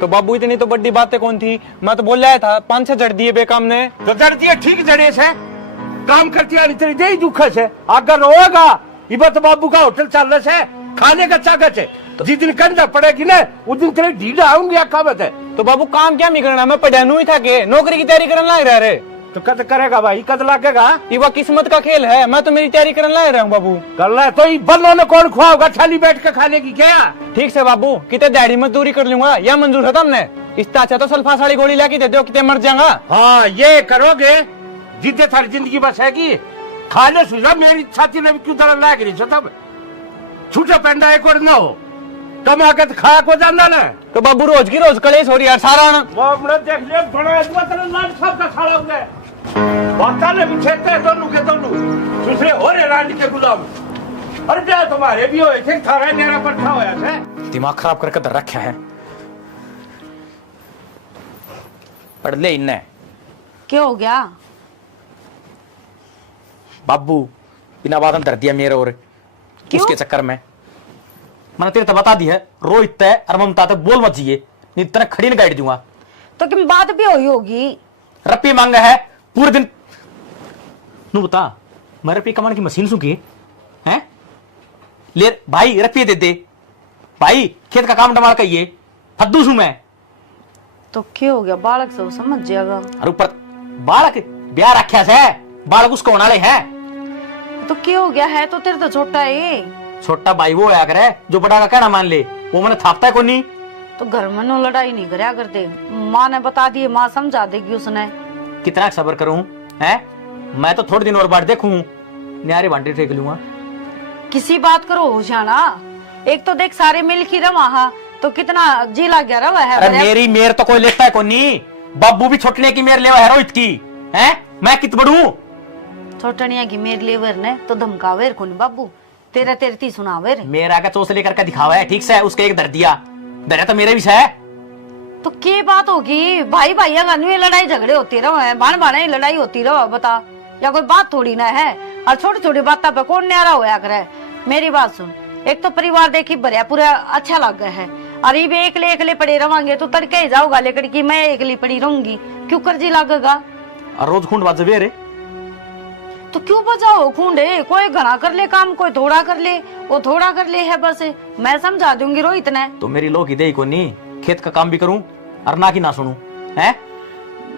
तो बाबू इतनी तो बड़ी बातें कौन थी? मैं तो बोल रहा था 5-6 जड़ दिए बेकाम ने। तो जड़ दिए ठीक जड़े से काम करती आनी तेरी दे दुख से। अगर होगा इबत बाबू का होटल चल रहा है, खाने का चागत है। तो जिस दिन कंधा पड़ेगी ना उस दिन तेरे ढीला आऊंगी आकामत है। तो बाबू काम क्या नहीं करना? मैं पढ़ानू ही था के नौकरी की तैयारी करने लग रहा रे। तो कद करेगा भाई? कद लागेगा? ये किस्मत का खेल है। मैं तो मेरी तैयारी करने लग रहा हूँ बाबू। कर ले तो बल्लों ने कौन खुआओगा? थाली बैठ के खाने की क्या? ठीक से बाबू, कितने दिहाड़ी मजदूरी कर लूंगा या मंजूर है तुमने? इससे अच्छा तो सल्फास वाली गोली लेके दे दो, कितने मर जाऊंगा। हाँ ये करोगे जिद्दे थारी जिंदगी बस है की खाने सुझा। मेरी छाती ने भी क्यों तरह लाग रही तब छूटे पेंडा एक और ना हो कमा के खाया को जाना ना। तो बाबू रोज की रोज कलेश हो रही है सारा। वो अपने देख ले बड़ा तेरे लाल सब का खाड़ा हो गए। वाता ने भी छेते दोनों के दोनों दूसरे हो रे रानी के गुलाम। अरे क्या तुम्हारे भी होए थे? थारा नेरा पट्टा होया थे। दिमाग खराब करके धर रखा है। पढ़ ले इन्ने। क्या हो गया? बाबू बिना बात धर दिया मेरे और उसके चक्कर में। मैंने तेरे तो बता दी है, रोहित तय और ममता तक बोल मत जिए, नहीं तेरे खड़ी न गाइड दूंगा। तो क्या बात भी हुई होगी? रपी मांगा है पूरे दिन। नू बता, मैं रपी कमाने की मशीन सुखी है? ले भाई रपी दे दे भाई, खेत का काम डमाल कहिए फद्दू सू मैं। तो क्या हो गया? बालक से वो समझ जाएगा। और ऊपर बालक ब्याह रखा से बालक उसको होने वाले है। तो क्या हो गया है? तो तेरे तो छोटा है ये। छोटा भाई वो आया करे जो बड़ा का कहना मान ले, वो मैंने थापता है कोनी। तो घर में नो लड़ाई नहीं करया करते। माँ ने बता दिए, माँ समझा देगी उसने। कितना सब्र करूं है? मैं तो थोड़े दिन और बार देखूं, न्यारे बांटे फेंक लूंगा। किसी बात करो होशियाना। एक तो देख सारे मिल की रवा तो कितना जी लग गया रवा है। अरे मेरी मेर तो कोई लेता है कोनी। बाबू भी छोटने की मेर लेवा है रोहित की है। मैं कित बड़ू छोटनिया की मेर लेवर ने तो धमकावेर कोनी बाबू। तेरा तेरती सुनावेर। मेरा का चोस लेकर का दिखावा है ठीक से। उसके एक दर दिया, दर तो मेरे भी है। तो क्या बात होगी? भाई भाइया का लड़ाई झगड़े होती रहो, बाण बाणे लड़ाई होती रहो, बता। या कोई बात थोड़ी ना है। और छोटी छोटी बातों पे कौन न्यारा होया करे? मेरी बात सुन, एक तो परिवार देखी भरिया पूरा अच्छा लग गया है। और ये एकले पड़े रवांगे तो तड़के ही जाओगा, लेकिन की मैं एकली पड़ी रहूंगी क्यों कर्जी लगेगा? और रोज खूंड बाजे रे। तो क्यों बजाओ खूंडे? कोई घना कर ले काम, कोई थोड़ा कर ले, वो थोड़ा कर ले है बस। मैं समझा दूंगी रोहित ने। तो मेरी लोग दे को नहीं, खेत का काम भी करूं और ना की ना सुनूं है?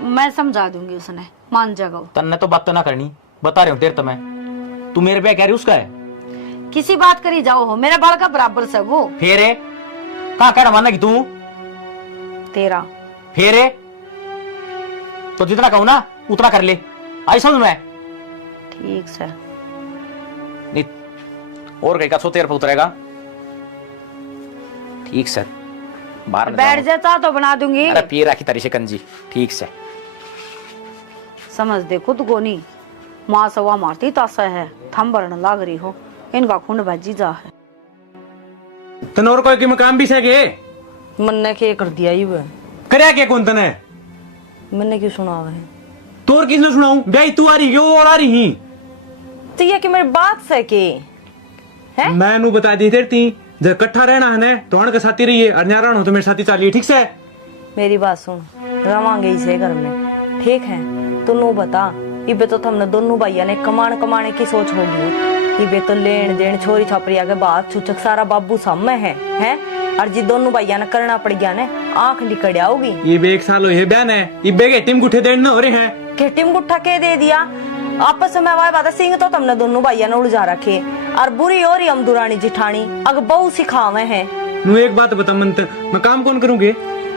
मैं समझा दूंगी, उसने मान जाएगा। तन्ने तो बात तो ना करनी, बता रही हूँ तेरे तो मैं। तू मेरे पे कह रही उसका है? किसी बात करी जाओ हो, मेरा बाल का बराबर से वो। फेरे कहाँ कहना माना कि तू तेरा फेरे तो जितना कहूं ना उतना कर ले। आई समझ में? ठीक से। नहीं और कहीं का सो तेरे पे उतरेगा। ठीक से बाहर न बैठ जाऊं। जा, चाह तो बना दूंगी। अरे पी रखी तारी शिकंजी ठीक से। समझ दे खुद को नहीं, माँ सवा मारती तासा है, थम भरन लाग रही हो, इनका खून भजी जा है। तनोर कोई के मकाम भी सके मन ने के कर दिया ही वो, करया के कौन तने मैंने क्यों सुना हुआ है? तोर किसने सुनाऊं ब्याई तू आ रही क्यों और आ रही तो ये कि मेरी बात से के है? मैं नु बता दी तेरी ती जब इकट्ठा रहना है ने तो अण के साथी रहिए और न्यारा हो तो मेरे साथी चलिए ठीक से। मेरी बात सुन, रवांगे इसे घर में ठीक है? तू नु बता, इबे तो हमने दोनों भैया ने कमाने की सोच होगी, इबे तो लेन देन छोरी छापरिया के बात छुचक सारा बाबू सामने है? और जी दोनों भैया ने करना पड़ गया ने, आंख निकल आओगी। ये बे एक साल हो बहन है इबे के टीम गुठे देन हो रहे हैं के टीम गुट्ठा के दे दिया आपस में वाय बात सिंह तो तुमने दोनों भैया ने उलझा रखे, और बुरी और हम दुरानी जिठानी अग बहु सिखावे हैं। नु एक बात बता मंत्र मैं काम कौन करूंगे?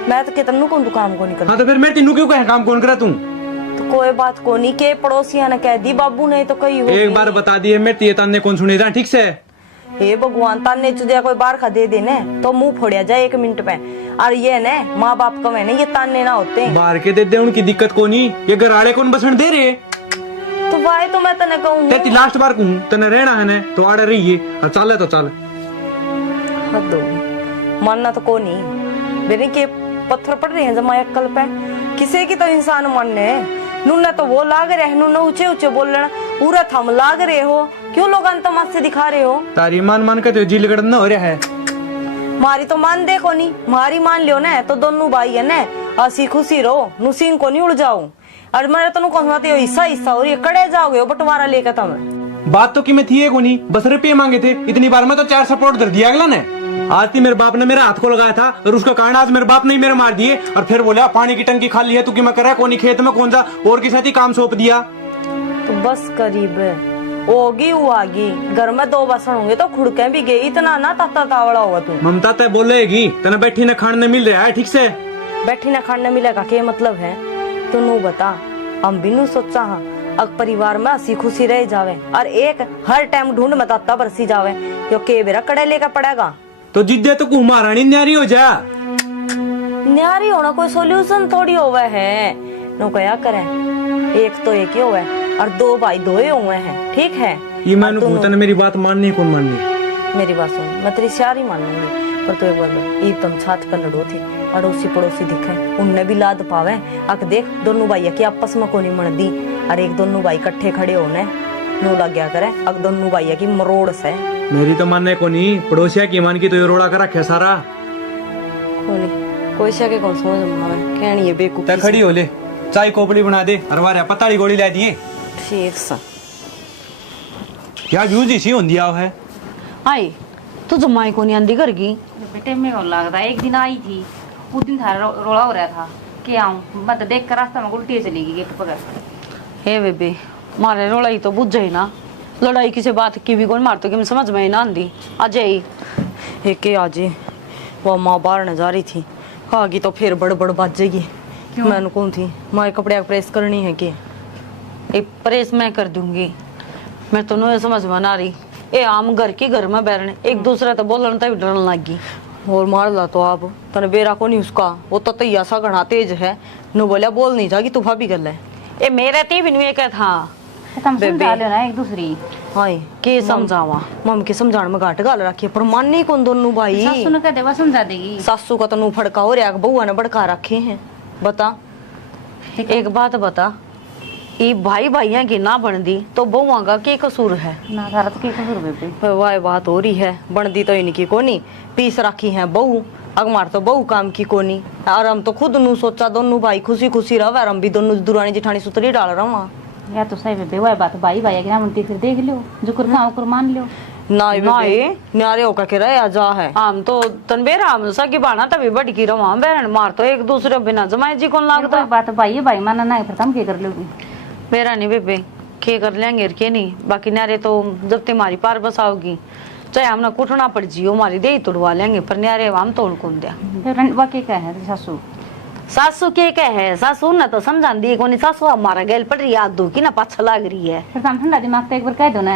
मैं तो कहता कौन तू काम को नहीं हाँ कर, तो फिर मैं तेनू क्यों कहे काम कौन करा तू? तो कोई बात को नहीं के पड़ोसिया ने कह दी, बाबू ने तो कही होगी। एक बार बता दिए मैं तेरे ताने कौन सुने था ठीक से। हे भगवान, ताने चुदिया कोई बार खा दे देने तो मुंह फोड़िया जाए 1 मिनट में, और ये ने माँ बाप का मैंने ये ताने ना होते बाहर के दे दे उनकी दिक्कत को नहीं, ये घराड़े कौन बसण दे रहे? तो भाई तो मैं तने कहूँ तेरी लास्ट बार कहूं तने रहना है ने तो आड़े रहिए और चले तो चल। हद होगी, मानना तो को नहीं मेरे के पत्थर पड़ रहे हैं जमा अक्कल पे, किसी की तो इंसान मानने नुन्ना तो वो लाग रहे हैं, नुन्ना ऊंचे ऊंचे बोलना पूरा थम लाग रहे हो, क्यों लोग तमाशे दिखा रहे हो? तारी मान के तो जिल गड़न हो रहा है। मारी तो मान देखो नहीं, मारी मान लियो ना तो दोनों भाई है ना, हसी खुशी रहो, नुसीन को नहीं उड़ जाओ, और मेरे तो कौन हो हिस्सा और ये कड़े जाओगे बंटवारा लेकर तुम। बात तो कि मैं थी को नहीं, बस रुपये मांगे थे, इतनी बार में तो 4 सपोर्ट कर दिया अगला ने। आज थी मेरे बाप ने मेरे हाथ को लगाया था और उसका कारण आज मेरे बाप ने मेरे मार दिए, और फिर बोला पानी की टंकी खाली है तू कि मैं कर कोनी खेत में कौन सा और के साथ ही काम सौंप दिया। तो बस करीब होगी वो आगी, घर में 2 बसन होंगे तो खुड़के भी गई, इतना ना ताता तावड़ा होगा तू। ममता तय बोलेगी तना बैठी न खाने मिल रहा है ठीक से। बैठी ना खाने मिलेगा क्या मतलब है? तू नू बता, हम भी नू सोचा हाँ अग परिवार में हंसी खुशी रह जावे, और एक हर टाइम ढूंढ में ताता बरसी जावे, यो के बेरा कड़े लेकर पड़ेगा। तो जिद्दे तो कुमारानी न्यारी हो जा। न्यारी होना कोई सोल्यूशन थोड़ी होवे है, नो क्या करे, एक तो एक ही होवे और 2 भाई 2 ही हुए हैं ठीक है? ये मैंने पूछा ना मेरी बात माननी कौन माननी? मेरी बात सुन, मैं तेरी सारी मानूंगी, पर तू एक बार ईद तुम छात पर लड़ो थी, अड़ोसी पड़ोसी दिखे उनने भी लाद पावे, अक देख दोनों भाई की आपस में कोनी मन दी, और एक दोनों भाई इकट्ठे खड़े होने नू लग गया करे, अक दोनों भाई की मरोड़ से। मेरी तो मानने को नहीं, पड़ोसिया की मान की तो ये रोड़ा कर रखे सारा। कोई शके कौन समझ में आवे, कहनी है बेवकूफी तय खड़ी हो ले, चाय कोपड़ी बना दे, अरवारे पताड़ी गोली ला दिए। ठीक सा क्या व्यूज इसी हो दिया है? आई तू जमाई को नहीं आंदी करगी। बेटे में कौन लगता है, एक दिन आई थी उस दिन थारा रोला हो रहा था कि आऊं, मैं तो देख कर रास्ता में उल्टी चली गई गेट पकड़। हे बेबे मारे लड़ाई तो बुझ जाई ना, लड़ाई किसी बात की भी कौन मारतो कि मैं समझ में ना आंदी। अजय एक आजे वो माँ बाहर न जा रही थी, खागी तो फिर बड़ बाजेगी। मैंने कौन थी माँ कपड़े प्रेस करनी है कि एक प्रेस मैं कर दूंगी, मैं तो नहीं समझ में ना रही। ए आम घर की घर में बैरने एक दूसरे तो बोलन तक डरने लगी। और मार ला तो आप तने बेरा को नहीं उसका, वो तो तैया सा घना तेज है, नु बोलिया बोल नहीं जागी तू भाभी कर ले। ए मेरे ती भी नहीं था तुम समझा लो ना एक दूसरी। हाय के समझावा, मम के समझाने में घाट गाल रखी, पर माननी कौन दोनों भाई? सासू ने कह देवा समझा देगी। सासू का तो नू फड़का हो रहा, बउआ ने भड़का रखे हैं। बता एक बात बता, ये भाई भाइया की ना बन दी तो बहुआ का क्या कसूर है? ना सारा तो क्या कसूर बेबे? वाह बात हो रही है, बनदी तो इनकी कोनी, पीस रखी है बहू, अगमार तो बहू काम की कोनी, और हम तो खुद नू सोचा दोनों भाई खुशी खुशी रहा, और हम भी दोनों दुरानी जिठानी सुतरी डाल रहा हूँ। या तो सही बेबे, वह बात भाई भाई की ना बनती, फिर देख लो जो करना होकर मान लो। ना न्यारे होकर के रहे जा है, हम तो तनबेरा हम सकी बाना तभी बड़ी की रवा बहन मार तो एक दूसरे बिना जमाए जी कौन लागता। बात भाई भाई माना ना, फिर तुम क्या कर लोगी? मेरा नहीं बेबे के कर लेंगे के नहीं, बाकी न्यारे तो जब तुम्हारी पार बसाओगी चाहे हमने कुटना पड़ जियो हमारी दे तुड़वा लेंगे, पर न्यारे हम तो कौन दिया। वाकई क्या है सासू? सासू के है, सासू न तो समझा दी कोनी, सासू हमारा गैल पड़ रही है, आदू की ना पाछा लाग रही है। फिर तुम ठंडा दिमाग तो एक बार कह दो ना।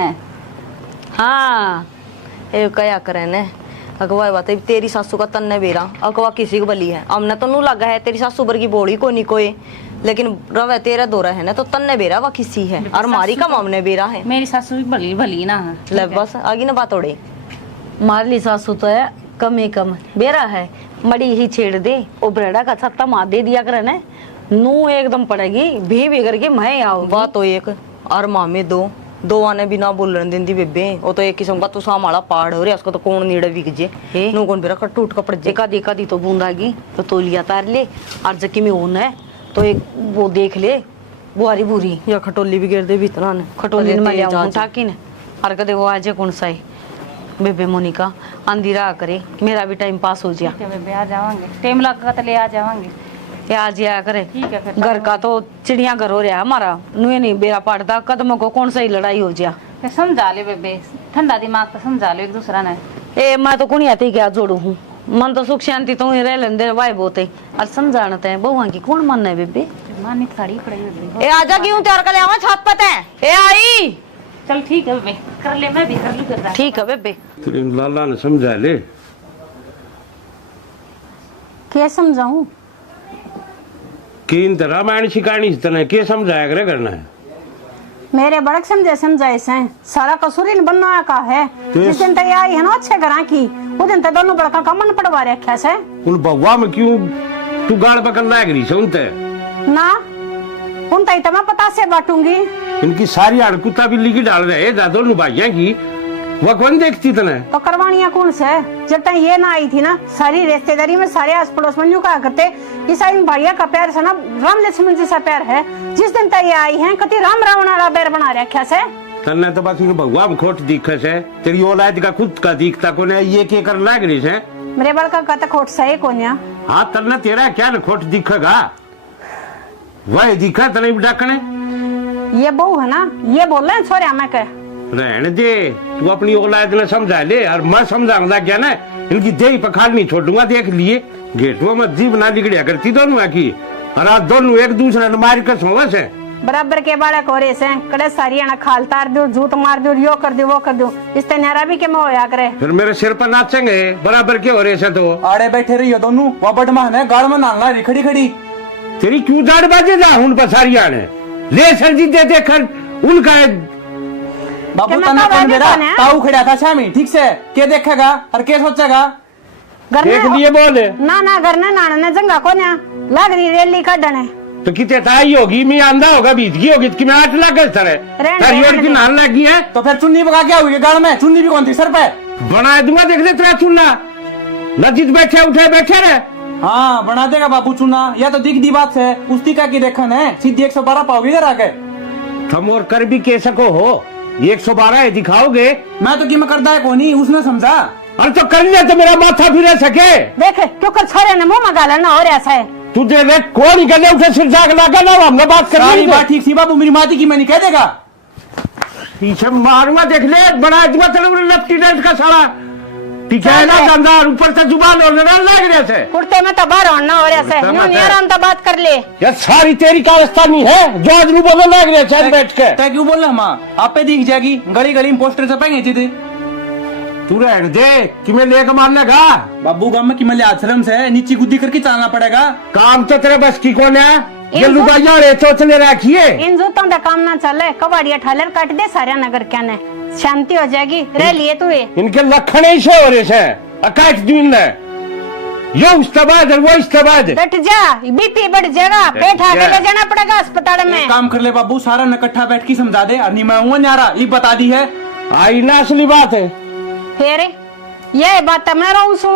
हाँ ये क्या करे ने, अगवा बात है तेरी सासू का तन्ने बेरा अगवा किसी को बली है हमने तो नू लगा है तेरी सासू बर की बोली को नहीं कोई लेकिन रवे तेरा दौरा है ना तो तन्ने बेरा वा किसी है और मारी का मामने बेरा है मेरी सासू भी भली भली ना है। ले बस आगे ना बात ओड़े मारली सासू तो है कम ही कम बेरा है मड़ी ही छेड़ दे ओ ब्रेडा का छत्ता मार दे दिया करे ने नू एकदम पड़ेगी भी बिगड़ के मैं आओ बात तो एक और मामे दो आने बिना बोलन देंदी बेबे वो तो एक किस्म का तू सामाला पहाड़ हो रहा उसको तो कौन नीड़े बिक जे नू कौन बेरा टूट कपड़ जे देखा दी तो बूंदागी तो तोलिया तार ले और जकी में ओन है तो एक वो देख ले बुआरी बुरी या खटोली भी गिर दे भीतरा ने खटोली में ले आऊं ठाकी ने और कदे वो आज कौन सा है बेबे मोनिका अंधेरा करे मेरा भी टाइम पास हो जाए ठीक है बेबे आ जावांगे टाइम लगा तो ले आ जावांगे। ये आज आया करे ठीक है फिर घर का तो चिड़िया घर हो रहा हमारा नुए नहीं बेरा पड़ता कदमों को कौन सा ही लड़ाई हो जा फिर समझा ले बेबे ठंडा दिमाग तो समझा लो एक दूसरा ने। ए मैं तो कुणी आती क्या जोड़ू हूँ मन तो सुख शांति तो ही रह लेंदे वाई बोते और समझाते हैं बहुआ की कौन मन है बेबे मानी साड़ी पड़ी बेबे। ए आजा क्यों तैयार कर ले आवा छत पे ते ए आई चल ठीक है बेबे कर ले मैं भी कर लूं कर ठीक है बेबे तेरे लाला ने समझा ले क्या समझाऊं कि इन रामायण की कहानी से तने के समझाया करे करना है मेरे बड़क समझाए से सारा कसूर इन बनना का है जिस दिन तक आई है ना अच्छे घरा की वो दिन तक दोनों बड़का का मन पड़वा रखा से उन बउआ में क्यों तू गाड़ पकड़ लाग रही सुनते ना उन तई तो मैं पता से बांटूंगी इनकी सारी हड़कुत्ता बिल्ली की डाल रहे दादो नुभाइया की वह कौन देखती तने तो करवानिया कौन से जब तक ये ना आई थी ना सारी रिश्तेदारी में सारे आस पड़ोस में यूं कहा करते ईसा इन भैया का प्यार से ना राम लक्ष्मण जी सा प्यार है जिस दिन तक ये आई है कति राम रावण वाला बैर बना रखा से तन्ने तो बस इन भगवा में खोट दिखे से तेरी औलाद का खुद का दिखता को ने ये के कर लाग रही से मेरे बड़का का तो खोट सही कोन्या हाँ तन्ने तेरा क्या न खोट दिखेगा वह दिखा तने डाकने ये बहू है ना ये बोल रहे हैं छोरे मैं कह रहने दे तू अपनी औलाद ने समझा ले और मैं समझाऊंगा क्या ना इनकी देही पखाड़ नहीं छोड़ूंगा देख लिए गेटों में जीव ना बिगड़िया करती दोनों की और आज दोनों एक दूसरे ने मार कर सोवा से बराबर के बालक हो रहे से कड़े सारी आना खाल तार दो झूठ मार दो यो कर दो वो कर दो इस न्यारा भी के में होया करे फिर मेरे सिर पर नाचेंगे बराबर के हो रहे से तो आड़े बैठे रही हो दोनों वहाँ बट मान है गाड़ में नालना रही खड़ी खड़ी तेरी क्यों दाढ़ बाजे जा उन पर सारी आने ले सर जी दे देखकर उनका बाबू क्या तना मैं कौन मेरा कौन है? ताऊ खड़ा था शामी ठीक से के देखेगा और के सोचेगा घर देख लिए बोले ना घर ने नाना ने जंगा को ना लाग रही रेली काटने तो कितने ताई होगी मैं अंधा होगा बीतगी होगी कि मैं 8 लाख गए सर रहने की नान लगी है तो फिर चुन्नी बगा क्या हुई गाड़ में चुन्नी भी कौन थी सर पे बना दूंगा देख ले तेरा चुनना नजीद बैठे उठे बैठे रहे हाँ बना देगा बाबू चुना या तो दिख दी बात है उस का की देखन है सीधी 112 पाओगे घर आके तुम और कर भी के सको हो 112 दिखाओगे मैं तो कि मैं करता है कोनी उसने समझा अरे तो कर लिया तो मेरा माथा फिर सके देख क्यों कर छोरे ने मुंह मगा लेना और ऐसा है तुझे देख कौन गले उठे सिर जाग लगा ना हमने बात कर सारी बात ठीक थी बाबू मेरी माती की मैं नहीं कह देगा पीछे मारूंगा देख ले बना दूंगा तेरे लेफ्टिनेंट का साला पीछे है ना गंदा ऊपर से जुबान और लड़ाई लग रहे से कुर्ते में तो बाहर होना और ऐसा कुर्ते में यूं तो- नियराम तो बात कर ले यार सारी तेरी कारस्तानी है जो आदमी बोलने लग रहे हैं बैठ के तय क्यों बोल रहा माँ आप पे दिख जाएगी गली गली में पोस्टर छपेंगे थे तू रहने दे कि मैं लेकर मारने का बाबू गांव में कि मैं आश्रम से नीचे गुद्दी करके चलना पड़ेगा काम तो तेरे बस की कौन है ये लुगाइया रे चोचले रखिए इन जूतों का काम ना चले कबाड़िया ठालर काट दे सारे नगर क्या ने शांति हो जाएगी रह लिए तू ये इनके लक्षण ऐसे हो रहे हैं अकाश दिन ने यो इस्तेबाद है वो इस्तेबाद डट जा बीपी बढ़ जाएगा पेट आके ले जाना पड़ेगा अस्पताल में एक काम कर ले बाबू सारा इकट्ठा बैठ के समझा दे और नहीं मैं हूँ न्यारा ये बता दी है आई ना असली बात है फिर ये बात मैं रहूं सू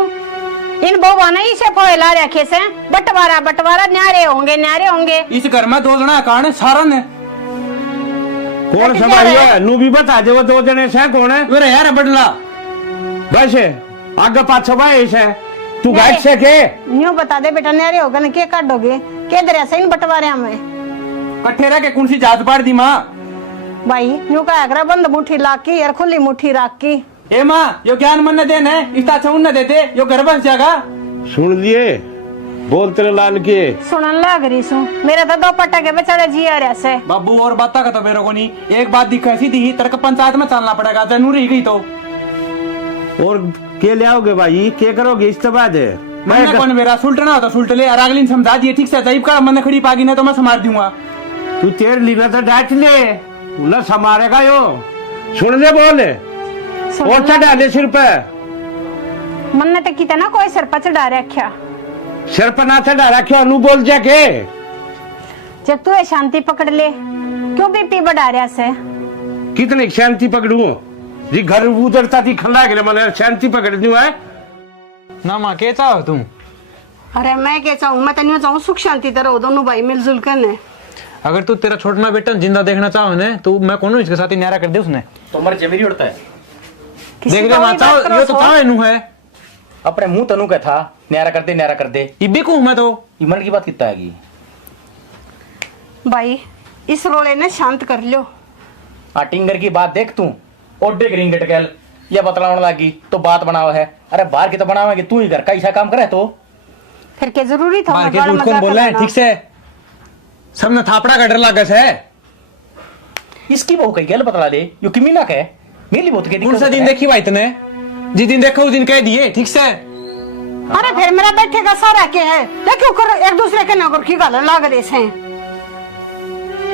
इन बहुआ ने इसे फैला रखे से बंटवारा न्यारे होंगे इस घर में 2 जना कारण सारा ने कौन संभालिए नू भी बता दे वो 2 जने से कौन है वे यार बदला बस आगे पाछो भाई से तू गाइड से के न्यू बता दे बेटा न्यारे होगा ना के काटोगे के दर ऐसे इन बंटवारे में कट्ठे रह के कौन सी जात बाढ़ दी माँ भाई न्यू का अगर बंद मुट्ठी लाकी यार खुली मुट्ठी राखी ए माँ यो ज्ञान मन न देने इतना अच्छा न देते यो घर बस जाएगा सुन लिए बोल तेरे लाल के सुनन लग रही सू मेरे तो 2 पट्टा के बेचारे जी आ रहे से बाबू और बात का तो मेरे को नहीं एक बात दिखा सीधी तेरे को पंचायत में चलना पड़ेगा जरूर रही गई तो और के ले आओगे भाई, के करोगे इसके बाद? मैंने कौन मेरा सुल्टना होता सुल्ट ले, और अगली समझा दिए ठीक से। जईब का मन खड़ी पागी ना तो मैं संभाल दूंगा। तू तेर लीना तो डांट ले, ना समारेगा यो। सुन ले बोल, और चढ़ा ले सिर पे। मन तो कितना ना कोई सिर पर चढ़ा रखा, सिर पर ना चढ़ा रखो, अनु बोल जाके। जब तू ये शांति पकड़ ले, क्यों बीपी बढ़ा रहा से? कितने शांति पकड़ू जी, घर उधरता थी खंडा के लिए मैंने शांति पकड़ दी है ना। माँ के चाहो तुम? अरे मैं क्या चाहूँ, मैं तो नहीं चाहूँ सुख शांति तरह दोनों भाई मिलजुल कर ने। अगर तू तेरा छोटा बेटा जिंदा देखना चाहो ने तो मैं कौन इसके साथ ही न्यारा कर दे उसने। तो मर जमीरी उड़ता है। देख ले माँ चाहो, ये तो था इनू है अपने मुंह तनु का था, न्यारा कर दे। इब्बी को मैं तो ईमान की बात कितना है भाई इस रोले ने शांत कर लो। टिंगर की बात देख तू, ओडे ग्रीन गटकेल ये बतलाने लगी तो बात बनाओ है। अरे बाहर की तो बनावेंगे, तू ही घर का ऐसा काम करे तो फिर क्या जरूरी था? मार के झूठ कौन बोल रहा है? ठीक से सब न थापड़ा का डर लागस है। इसकी बहू कही गल बतला दे, यो कि मीना कहे मेरी बहुत के कौन सा दिन देखी भाई तने? जिस दिन देखो उस दिन कह दिए ठीक से। अरे फिर मेरा बैठे का सारा के है, क्यों करो एक दूसरे के नौकर की गाल लाग रहे से।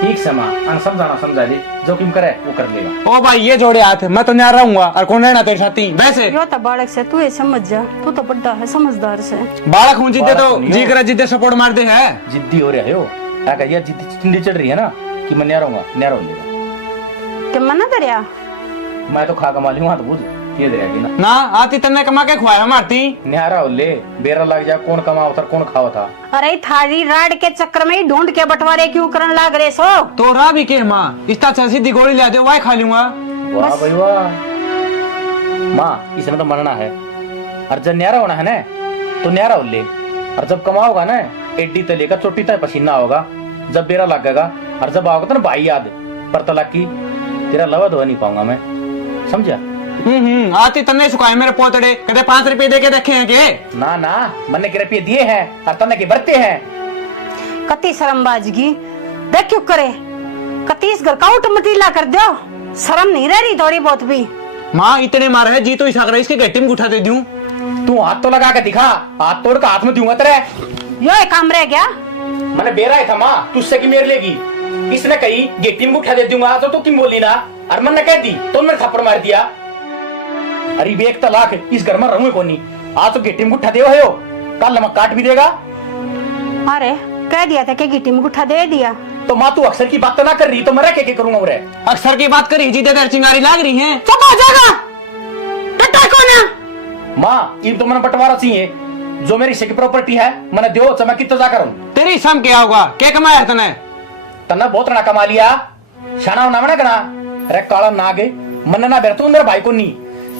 ठीक से माँ समझाना समझा दे, जो किम करे वो कर लेगा। ओ भाई ये जोड़े हाथ, मैं तो न्यारा रहूंगा और कौन रहना तेरे साथी वैसे। यो तो बालक से तू ये समझ जा, तू तो बड़ा है समझदार से। बालक हूँ जिद्दे तो जी करा जिद्दे सपोर्ट मार दे है। जिद्दी हो रहा हो, ये जिद्दी चिंदी चढ़ रही है ना कि मैं न्यारा रहूंगा, न्यारा हो लेगा। क्या मना दरिया? मैं तो खा कमा लूंगा तो बुझ ये दे ना ना आती तन्ने कमा के खुआया मारती। न्यारा हो ले, बेरा लग जा, कौन कमाओ था कौन खाओ था। अरे थारी राड के चक्कर में ही ढूंढ के बंटवारे क्यों करने लाग रहे सो? तो रा भी के माँ इतना अच्छा सीधी गोली ले दे वाई खा लूंगा। वाह भाई वाह माँ, इसमें तो मरना है। और जब न्यारा होना है ना तो न्यारा हो ले, और जब कमाओगा ना एड्डी तले का चोटी तय पसीना होगा, जब बेरा लगेगा और जब आओगा तो ना भाई याद पर तलाक की तेरा लवा धोआ नहीं पाऊंगा मैं, समझा? आती तन्ने सुखाए मेरे पोतड़े, कदे 5 रुपए दे के देखे हैं के? ना ना मैंने के रुपये दिए हैं और तन्ने के बरते हैं। कती शर्मबाजगी देख क्यों करे, कतीस घर का उठ मतीला कर दो, शर्म नहीं रह रही थोड़ी बहुत भी? माँ इतने मार है जी तो इस इसके गट्टी में उठा दे दूं। तू हाथ तो लगा के दिखा, हाथ तोड़ का हाथ में दूंगा तेरे। यो एक काम रह गया। मैंने बेरा ही था माँ, तुझसे की मेर लेगी। इसने कही गेटी में उठा दे दूंगा तो तू क्यों बोली ना, और मैंने कह दी तो मैंने थप्पड़ मार दिया। अरे एक तलाक इस घर में रहूंगे कौन नहीं, आज तो गेटी में उठा दे हो, कल नमक काट भी देगा। अरे कह दिया था कि गिट्टी में उठा दे दिया। तो माँ तू अक्सर की बात तो ना कर रही तो मैं क्या करूंगा? उरे अक्सर की बात करी जी दे चिंगारी लाग रही है। चुप हो जाएगा बेटा कौन? माँ ये तो मैंने बंटवारा चाहिए, जो मेरी हिस्से की प्रॉपर्टी है मैंने दो चमा कितना जा करूं। तेरी सम क्या होगा, क्या कमाया तने? तना बहुत ना कमा लिया, शाना होना मना करा। अरे काला नाग मन ना बेर तू मेरा भाई को नहीं,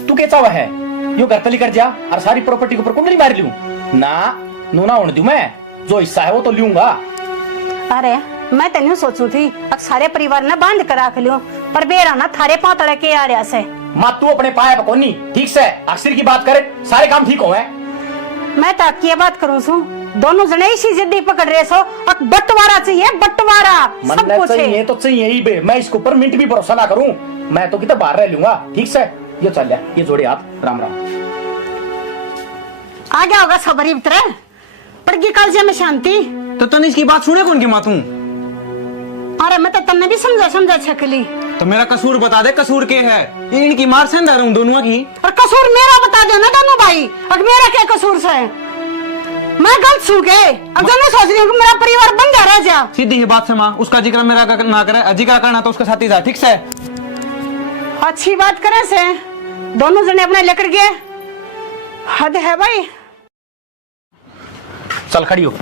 तू क्या चावा है यो घर तली कर जा और सारी प्रॉपर्टी के ऊपर कुंडली मार लूं ना, नूना होने दूं मैं, जो हिस्सा है वो तो लूंगा। अरे मैं तेन सोचू थी अब सारे परिवार ने बांध कर रख लियो, पर बेरा ना थारे पातड़े के आ रहा से। माँ तू अपने पाया पकोनी ठीक से अक्सर की बात करे, सारे काम ठीक हो। मैं तो की बात करूँ सू, दोनों जने इसी जिद्दी पकड़ रहे सो, और बंटवारा चाहिए बंटवारा, सब कुछ चाहिए तो चाहिए ही बे, मैं इसके ऊपर मिनट भी भरोसा ना करूं, मैं तो कितना बाहर रह लूंगा। ठीक से ये चल लिया, ये जोड़े हाथ, राम राम। आ गया होगा सबरी उतरे पड़गी काल से में शांति। तो तने इसकी बात सुने कौन की माँ तू? अरे मैं तो तन्ने भी समझा छकली। तो मेरा कसूर बता दे, कसूर के है? इनकी मार से अंदर हूँ दोनों की। और कसूर मेरा बता दो ना दोनों भाई, अब मेरा क्या कसूर से? मैं गलत सू के अब जो मैं सोच रही हूँ मेरा परिवार बन जा रहा जा। सीधी ही बात से माँ, उसका जिक्र मेरा ना करे, जिक्र करना तो उसके साथ ही जा। ठीक से अच्छी बात करे से दोनों जने अपने लेकर गए, हद है भाई। चल खड़ी हो,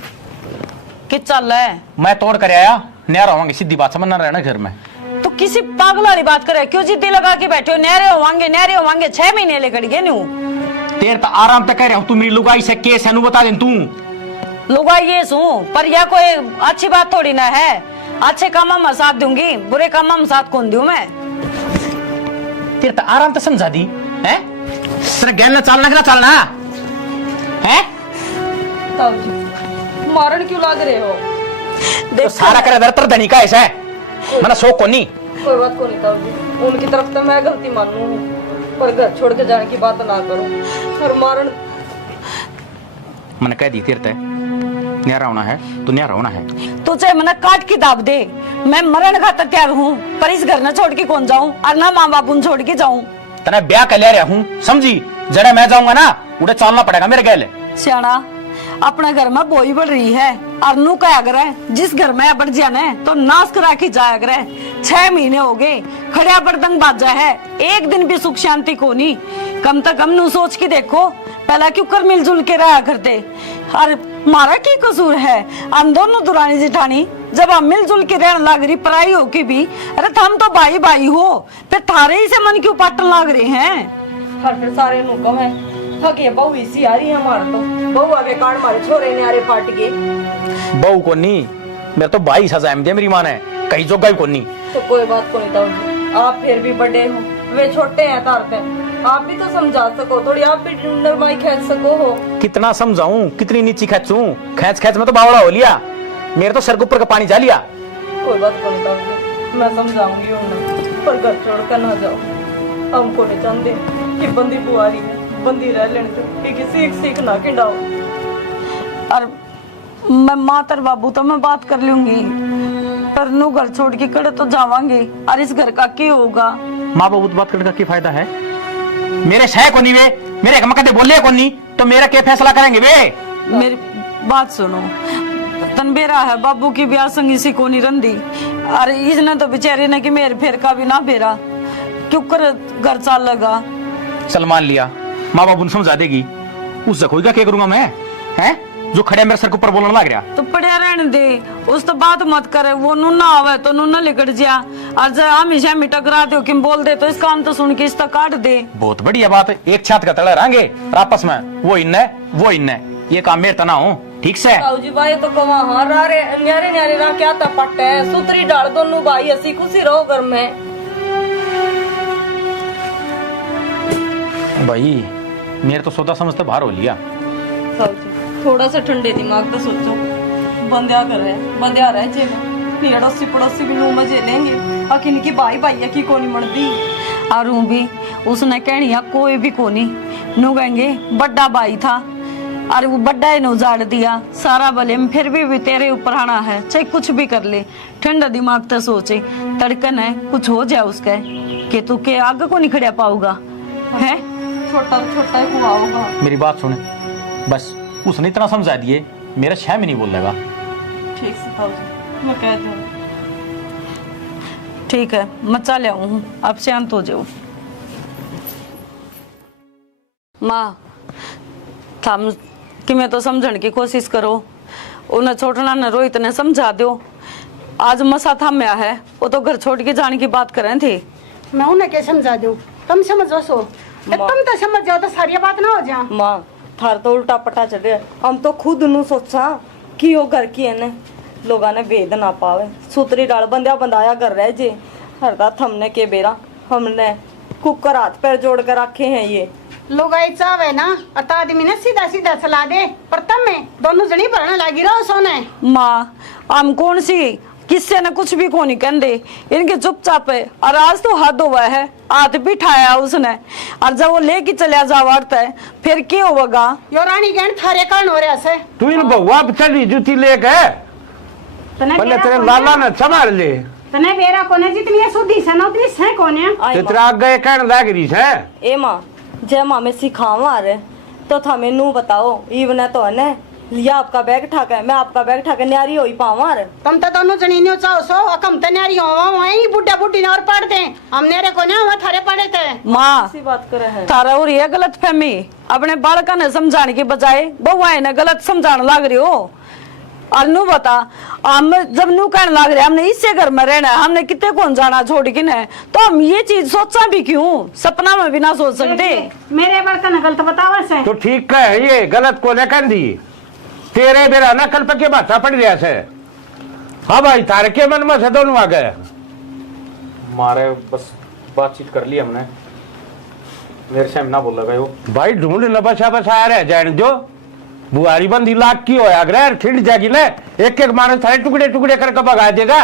कि चल है मैं तोड़ कर आया, नया रहोगे, सीधी बात समझ ना रहना घर में। तो किसी पागल वाली बात करे, क्यों जिद्दी लगा के बैठे हो? नहरे होवांगे 6 महीने लेकर गए न्यू। तेरे तो आराम तक कह रहा हूँ, तू मेरी लुगाई से केस है बता दे तू। लुगाई ये सू, पर यह कोई अच्छी बात थोड़ी ना है। अच्छे काम में साथ दूंगी, बुरे काम में साथ कौन दूं मैं? तेरे तो आराम तो समझा दी है, तेरे ज्ञान ना चलना है। मारन क्यों लाग रहे हो? तो सारा करे दर तर धनी का ऐसा है, मैंने शौक को नहीं। कोई बात को नहीं ताऊ जी, उनकी तरफ तो मैं गलती मानूंगी। पर घर छोड़ के जाने की बात ना करो। और मारन मैंने कह दी तीर्थ है, न्यारा होना है तो न्यारा होना है। तो चाहे मना काट की दाब दे, मैं मरण खातर तैयार हूँ, पर इस घर न छोड़ के कौन जाऊँ और ना माँ बाप छोड़ के जाऊँ। तना ब्याह कर लिया हूँ, समझी? जरा मैं जाऊंगा ना उड़े चलना पड़ेगा मेरे गैल। सियाना अपना घर में बोई बढ़ रही है और नू क्या करे, जिस घर में बढ़ जाना है तो नाश करा के जाया करे। 6 महीने हो गए खड़िया बर्दंग बाजा है, एक दिन भी सुख शांति को नहीं। कम से कम नू सोच के देखो, पहला क्यों कर मिलजुल के रहा करते। और मारा की कसूर है, हम दोनों दुरानी जिठानी जब हम मिलजुल के रहने लग रही पराई हो के भी, अरे हम तो भाई भाई हो, फिर थारे ही से मन क्यों पाटन लग रहे हैं। हर फिर सारे नुको है थक ये बहू इसी आ रही है हमारा। तो बहू आगे काट मारे छोरे न्यारे पाट के। बहू को नहीं, मेरे तो भाई सजा दे मेरी माँ ने, कहीं जोगा को नहीं। तो कोई बात को नहीं ताऊ जी, आप फिर भी बड़े हो, वे छोटे हैं तारते हैं, आप भी तो समझा सको थोड़ी, आप भी नरमाई खींच सको हो। कितना समझाऊं, कितनी नीची खींचूं, खींच खींच में तो बावड़ा हो लिया, मेरे तो सर के ऊपर का पानी जा लिया। कोई बात को नहीं ताऊ जी, मैं समझाऊंगी उन्हें, पर घर छोड़ कर ना जाओ। हमको नहीं चाहते कि बंदी बुआरी है, बंदी रह लेने दो, कि सीख सीख ना खिंडाओ। और मैं मातर बाबू तो मैं बात कर लूंगी, पर नू घर छोड़ के कड़े तो जावांगे, और इस घर का क्या होगा। माँ बाबू बात करने का क्या फायदा है? मेरे शह को नहीं वे, मेरे कदे बोले को नहीं, तो मेरा क्या फैसला करेंगे वे? मेरी बात सुनो, तनबेरा है बाबू की ब्याह संगी सी को नहीं रंदी, और इसने तो बेचारे ने कि मेरे फेर का भी ना बेरा, क्यों कर घर चाल लगा। चल मान लिया, माँ बाबू ने समझा देगी, उस जखोई का क्या करूंगा मैं? हैं जो खड़े मेरे सर के ऊपर बोलने लग रहा। तो पढ़िया रहने दे, उस तो बात मत करे, वो नू ना आवे तो नू ना लिकट जा, और जब हमेशा मिटकरा दो कि बोल दे तो इस काम तो सुन के इस तक काट दे। बहुत बढ़िया बात है, एक छात का तले रहेंगे और आपस में वो इन्ने ये काम मेरे तना हो, ठीक से? ताऊ जी भाई तो कमा हाँ रे न्यारे न्यारे ना क्या तपट है, सुतरी डाल दोनों भाई हंसी खुशी रहो घर में। भाई मेरे तो सोचा समझते बाहर हो लिया। ताऊ जी थोड़ा सा ठंडे दिमाग तो सोचो, बंदिया कर रहे हैं, बंदिया रहे जेल पड़ोसी पड़ोसी भी मुंह में जेलेंगे, आखिर इनकी भाई भाई की कोनी मर्दी। और भी उसने कहनिया कोई भी कोनी, नू कहेंगे बड़ा भाई था और वो बड़ा ही ने उजाड़ दिया सारा भले में, फिर भी तेरे ऊपर आना है, चाहे कुछ भी कर ले। ठंडा दिमाग तो सोचे, तड़कन है कुछ हो जाए उसका कि तू के आगे को नहीं खड़ा पाऊगा है। छोटा छोटा ही हुआ होगा। मेरी बात सुने, बस उसने इतना समझा दिए, मेरा शह में नहीं बोल देगा। ठीक से ताऊ जी मैं कहती हूँ। ठीक है मैं चल आऊँ, अब शांत हो जाओ। माँ थम कि मैं तो समझने की कोशिश करो, उन्हें छोड़ना न रोहित ने समझा दो। आज मसा थम्या है, वो तो घर छोड़ के जाने की बात कर रहे थे। मैं उन्हें क्या समझा दूं, तुम समझो सो, तुम तो समझ जाओ तो सारी बात ना हो जा। माँ थार तो उल्टा पटा चढ़े, हम तो खुद नू सोचा कि वो घर की है ने लोगा ने भेद ना पावे, सुतरी डाल बंदिया बंदाया कर रहे जे हरदा थमने के बेरा, हमने कुकर हाथ पैर जोड़ कर रखे हैं। ये लोग आई चावे ना अत आदमी ने सीधा सीधा चला दे, पर तब में दोनों जनी भरने लगी रहो सोने। माँ हम कौन सी किससे न कुछ भी को नहीं कहते, इनके चुपचाप है। और आज तो हद हुआ है, हाथ भी ठाया उसने, और जब वो लेके चलिया जावारता है फिर क्या होगा। यो रानी गहन थारे कारण हो रहा से तू इन बहुआ चढ़ी जूती लेके पहले तेरे लाला ने संभाल ले। तने बेरा कोने जितनी सुधी से ना उतनी से कोने तेरा आगे कहने लग रही है। ए माँ जय माँ में सिखावा रहे तो थमे नू बताओ, इवन तो है लिया आपका बैग ठाका, मैं आपका बैग ठाके न्यारी हो ही पावा रे। तुम तो दोनों जनी ने चाहो सो अकम तो न्यारी हो वही बुड्ढा बुड्ढी ने और पढ़ते हम नेरे को ना वहाँ थारे पढ़े थे। माँ ऐसी बात करे है थारा और ये गलत फहमी, अपने बालका ने समझाने के बजाय बहुआए ने गलत समझाने लग रही हो। और नू बता, हम जब नू कहने लग रहे हमने इससे घर में रहना है, हमने कितने कौन जाना छोड़ के न, तो हम ये चीज सोचा भी क्यों, सपना में भी ना सोच सकते। मेरे बर्तन गलत बतावा से तो ठीक है, ये गलत को कर दी तेरे मेरा ना कल पे भाषा पड़ गया से। हाँ भाई तारे के मन में से दोनों आ गए, मारे बस बातचीत कर ली हमने, मेरे से ना बोल लगा वो भाई ढूंढ न बसा बसा रह जाने जो बुआरी बंदी लाख की होया ग्रह ठिंड जाएगी ना, एक एक मानस थारे टुकड़े टुकड़े करके भगा देगा।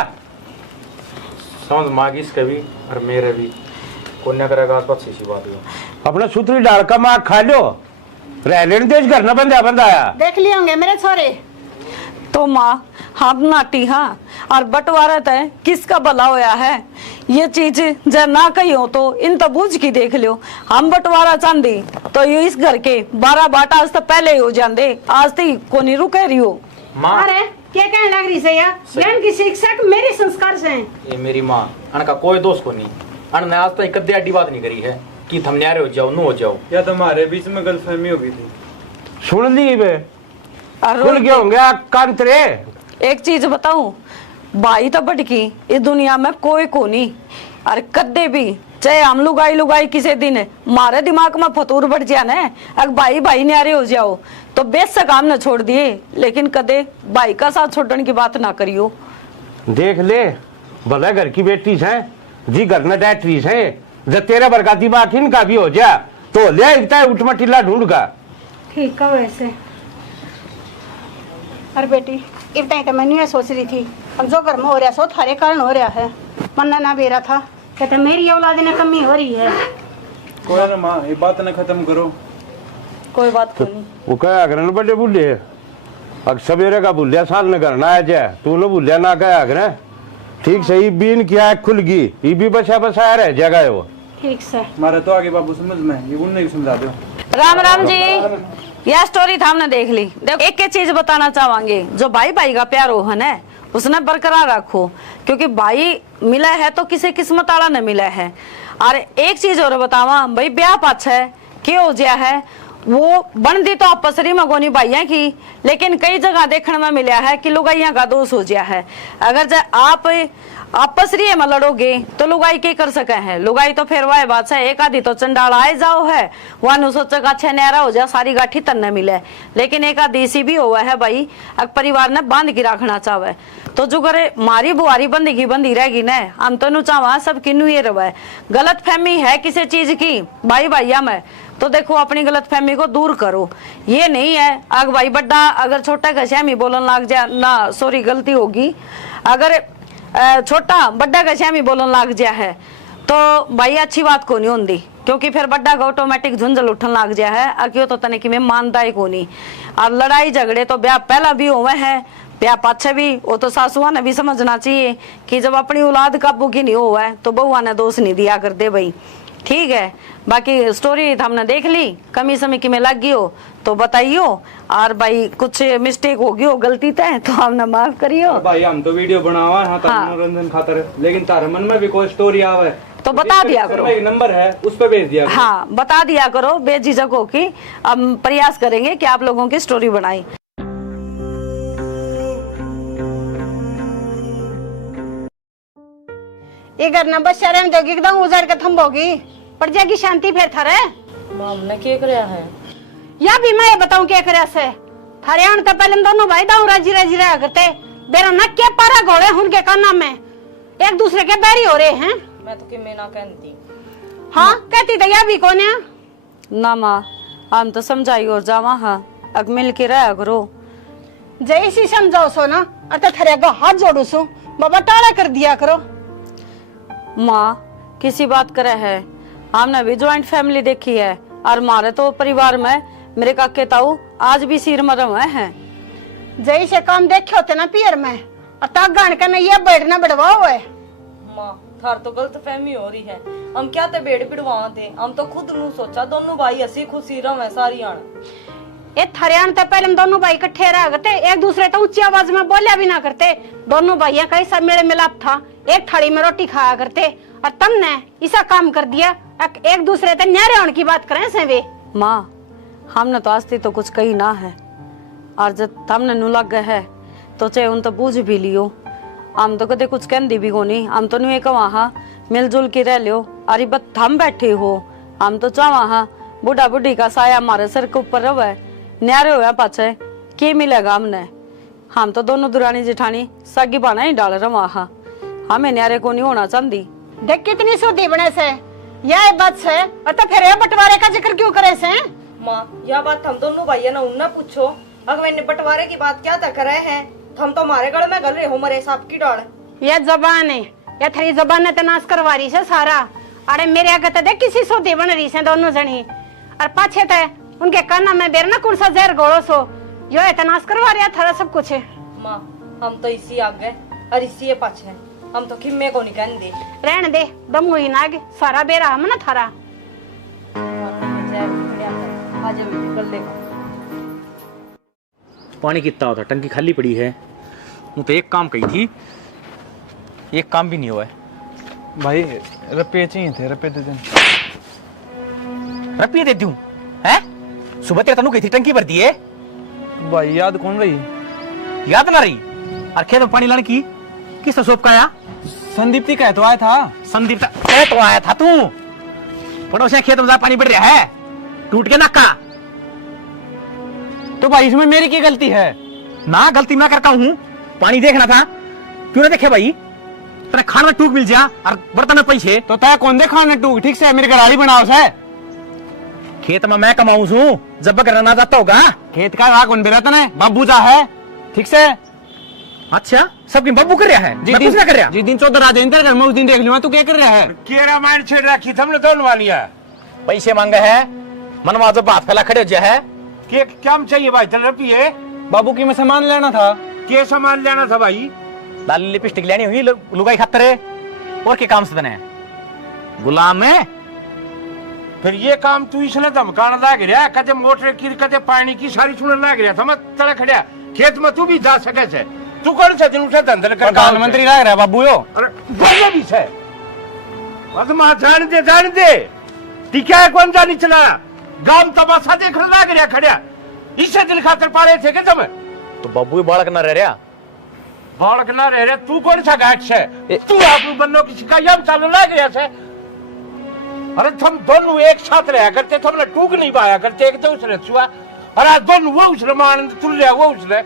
समझ मांगी इसके भी और मेरे भी, कोन्या करेगा आसपास सी बात है। अपना सूत्री डाल का माँ खा लो, रह लेने देश घर न बंदा आया। देख लिए होंगे मेरे छोरे। तो माँ हम नाटी हाँ और बंटवारा तय किसका भला होया है। ये चीज जब ना कही हो तो इन तो बूझ की देख लियो। हम बंटवारा चांदी तो ये इस घर के 12 बाट आज तो पहले ही हो जाते, आज तो को नहीं रुके रही हो। माँ अरे क्या कहने लग रही से यार, ज्ञान की शिक्षक मेरे संस्कार से हैं। ये मेरी माँ अन का कोई दोष को नहीं, अन ने आज तक कदे अड्डी बात नहीं करी है कि थम न्यारे हो जाओ नो हो जाओ। या तुम्हारे बीच में गलतफहमी हो गई थी। सुन ली बे, और खुल गया होंगे कांतरे। एक चीज बताऊं, भाई तो बटकी इस दुनिया में कोई को नहीं। और कदे भी चाहे हम लुगाई किसी दिन मारे दिमाग में फतूर बढ़ जाए ना, अगर भाई भाई न्यारे हो जाओ तो बेशक काम न छोड़ दिए, लेकिन कदे भाई का साथ छोड़ने की बात ना करियो। देख ले भला घर की बेटी है जी, घर में डैटरी है, जब तेरा बरका दिमाग इनका भी हो जा तो ले इतना उठमा टिल्ला ढूंढ का। ठीक है वैसे। अरे बेटी इस टाइम तो मैंने ये सोच रही थी, अब जो घर में हो रहा सो थारे कारण हो रहा है। मन्ना ना बेरा था कहते मेरी औलाद में कमी हो रही है। कोई ना माँ ये बात ना खत्म करो। कोई बात को नहीं। वो क्या कर बड़े बुढ़े अब सवेरे का भूलिया साल न करना है जाए तू न भूलिया ना क्या कर ठीक सही बीन किया खुल गई ये भी बसा रह जाएगा वो। ठीक से हमारा तो आगे बाबू समझ में ये उन्हें समझा दो। राम राम जी, यह स्टोरी था हमने देख ली। देखो एक चीज बताना चाहेंगे, जो भाई भाई का प्यार हो है ना उसने बरकरार रखो, क्योंकि भाई मिला है तो किसी किस्मत वाला न मिला है। और एक चीज और बतावा भाई, ब्याह पाछ है क्या हो गया है वो बनती तो आपसरी में गोनी भाइया की, लेकिन कई जगह देखने में मिला है कि लुगाइया का दोष हो गया है। अगर जब आप आपसरी में लड़ोगे तो लुगाई के कर सके हैं, लुगाई तो फिर वह बात है एक आधी तो चंडाल आए जाओ है वह सोचा अच्छा न्यारा हो जा सारी गाठी तन न मिले, लेकिन एक आधी सी भी हुआ है भाई अगर परिवार ने बांध के रखना चाहे तो जो करे मारी बुआरी बंदी रहेगी न, हम तो चाहवा सब किन्नू ये रहे। गलत फहमी है किसी चीज की भाई भाइया में तो देखो अपनी गलत फहमी को दूर करो। ये नहीं है अग भाई बड्डा अगर छोटा घश्यामी बोलन लग जाए ना, सॉरी गलती होगी, अगर छोटा बड्डा घश्यामी बोलन लग जाए है तो भाई अच्छी बात को नहीं होती, क्योंकि फिर बड्डा का ऑटोमेटिक झुंझल उठन लग जाए है। अक्यों तो तने कि मैं मानता ही को नहीं। और लड़ाई झगड़े तो ब्याह पहला भी हुए हैं, ब्याह पाछे भी, वो तो सासुआ ने भी समझना चाहिए कि जब अपनी औलाद काबू की नहीं हुआ है तो बहुआ ने दोष नहीं दिया कर दे भाई। ठीक है, बाकी स्टोरी हमने देख ली, कमी समी की में लग गई हो तो बताइयो, और भाई कुछ मिस्टेक होगी हो गलती तय तो हमने माफ करियो। भाई हम तो वीडियो बनावा है मनोरंजन खातर, लेकिन तारे मन में भी कोई स्टोरी आवे तो बता दिया करो, एक नंबर है उस पर भेज दिया करो। हाँ बता दिया करो बेझिझक हो की, हम प्रयास करेंगे कि आप लोगों की स्टोरी बनाई। ये करना बस शहर में जोगी एकदम उजार के थम्बोगी पड़ जाएगी शांति फिर थारे। माँ हमने क्या कराया है या भी मैं बताऊं क्या करे से थारे आने तो पहले दोनों भाई दाऊ राजी रहा करते बेरा न क्या पारा घोड़े उनके काना में एक दूसरे के बैरी हो रहे हैं। मैं तो कि मैं ना कहती। हाँ कहती तो या भी कौन है ना माँ हम तो समझाई और जावा हाँ अग मिल के रहा करो। जैसी समझाओ सो ना और तो थारे आगे हाथ जोड़ू सो बाबा टाला कर दिया करो। माँ किसी बात करे है, हमने भी ज्वाइंट फैमिली देखी है और हमारे तो परिवार में मेरे काके ताऊ आज भी सिर मरम हैं। जैसे काम देखे होते ना पियर में और तागान का ये बैठना बढ़वाओ है। माँ थार तो गलत फहमी हो रही है, हम क्या ते बेड़ पिड़वा थे, हम तो खुद नू सोचा दोनों भाई हसी खुशी रहे सारी आन। ये थारे आने तो पहले दोनों भाई इकट्ठे रहा करते, एक दूसरे तो ऊंची आवाज में बोलिया भी ना करते। दोनों भाइयों का ऐसा मेल मिलाप था, एक थाली में रोटी खाया करते और तुमने ऐसा काम कर दिया एक दूसरे से न्यारे होने की बात करें से वे। माँ हमने तो आज तो कुछ कही ना है, और जब हमने नु लग गए है तो चाहे उन तो बूझ भी लियो, हम तो कदे कुछ कहती भी को नहीं। हम तो नहीं कहा हाँ मिलजुल के रह लियो, अरे बस हम बैठे हो, हम तो चाहवा हाँ बुढ़ा बुढ़ी का साया हमारे सर के ऊपर रहे न्यारे हुआ पाछे के मिलेगा हमने। हम तो दोनों दुरानी जेठानी सगी बाना ही डाल रहा हाँ, हमें न्यारे को नहीं होना चाहती। देख कितनी सुधी बने से यह बात है और तो फिर ये बंटवारे का जिक्र क्यों करे से। माँ यह बात हम दोनों भाइयों ने उनने पूछो, अगर मैंने बंटवारे की बात क्या तक रहे हैं हम तो हमारे गल में गल रहे हो मरे सांप की डाल। यह जबान है, यह थारी जबान ने तो नाश करवा रही है सारा। अरे मेरे आगे तो देख किसी सौदे बन रही से दोनों जनी, और पाछे तो उनके काना में बेर ना कौन सा जहर गोड़ो सो यो इतनास करवा रहा थारा सब कुछ है। माँ हम तो इसी आगे और इसी पाछे, हम तो खिम्मे को नहीं कहने दे। रहने दे दम हुई ना आगे सारा बेरा हम ना थारा। आज कर लेगा। पानी कितना होता, टंकी खाली पड़ी है। मैं तो एक काम कही थी, एक काम भी नहीं हुआ है। भाई रुपये चाहिए थे, रुपये दे दें। रुपये दे दूं? हैं? सुबह तेरे तनु गई थी टंकी भर दिए। भाई याद कौन रही? याद ना रही? और खेत में पानी लाने की किस सोप का आया? संदीप जी का तो आया था। संदीप तो आया था तू? पड़ोसिया खेत में पानी बढ़ रहा है, टूट के नाका। तो भाई इसमें मेरी क्या गलती है? ना गलती मैं करता हूँ, पानी देखना था, क्यों ना देखे भाई? तेरे खान में टूक मिल जा और बर्तन में पैसे। तो तय कौन दे खाने टूक? ठीक से मेरी गराड़ी बनाओ से। खेत में मैं कमाऊं हूँ, जब बकर ना जाता होगा। खेत का राह कौन बेरा है? बाबू जा है ठीक से। अच्छा सबकी बब्बू कर रहा है, मैं कुछ ना कर रहा। जिस दिन चौदह राजेंद्र घर में उस दिन देख लूंगा तू क्या कर रहा है। के रामायण छेड़ रखी हमने दोनों वालिया। पैसे मांगे है, मनवा जब बात फैला खड़े हो है। के क्या चाहिए भाई? चल रुपये बाबू की मैं सामान लेना था। के सामान लेना था भाई? लाली लिपस्टिक लेनी हुई लुगाई खातर है, और के काम से बने गुलाम है। फिर ये काम तू इसलिए धमकाना लाग रहा, कदे मोटर की कदे पानी की सारी सुनने लाग रहा था। मैं तड़ा खड़ा खेत में तू भी जा सके से। तू कौन सा दिन उठा धंधल कर? प्रधानमंत्री लग रहा है बाबू यो। अरे बोलो भी से मां जान दे टीका है कौन जानी चला गांव तमाशा देख लाग रहा खड़ा। इसे दिल खातर पाले थे क्या तुम? तो बाबू बालक ना रह रहा, बालक ना रह रहे। तू कौन सा गाठ से? तू आप बनो की शिकायत चालू लाग रहा से। अरे तुम दोनों एक साथ रहा करते, तुमने टूक नहीं पाया करते एक दूसरे छुआ। अरे आज दोनों वो उसने मान तुल लिया, वो उसने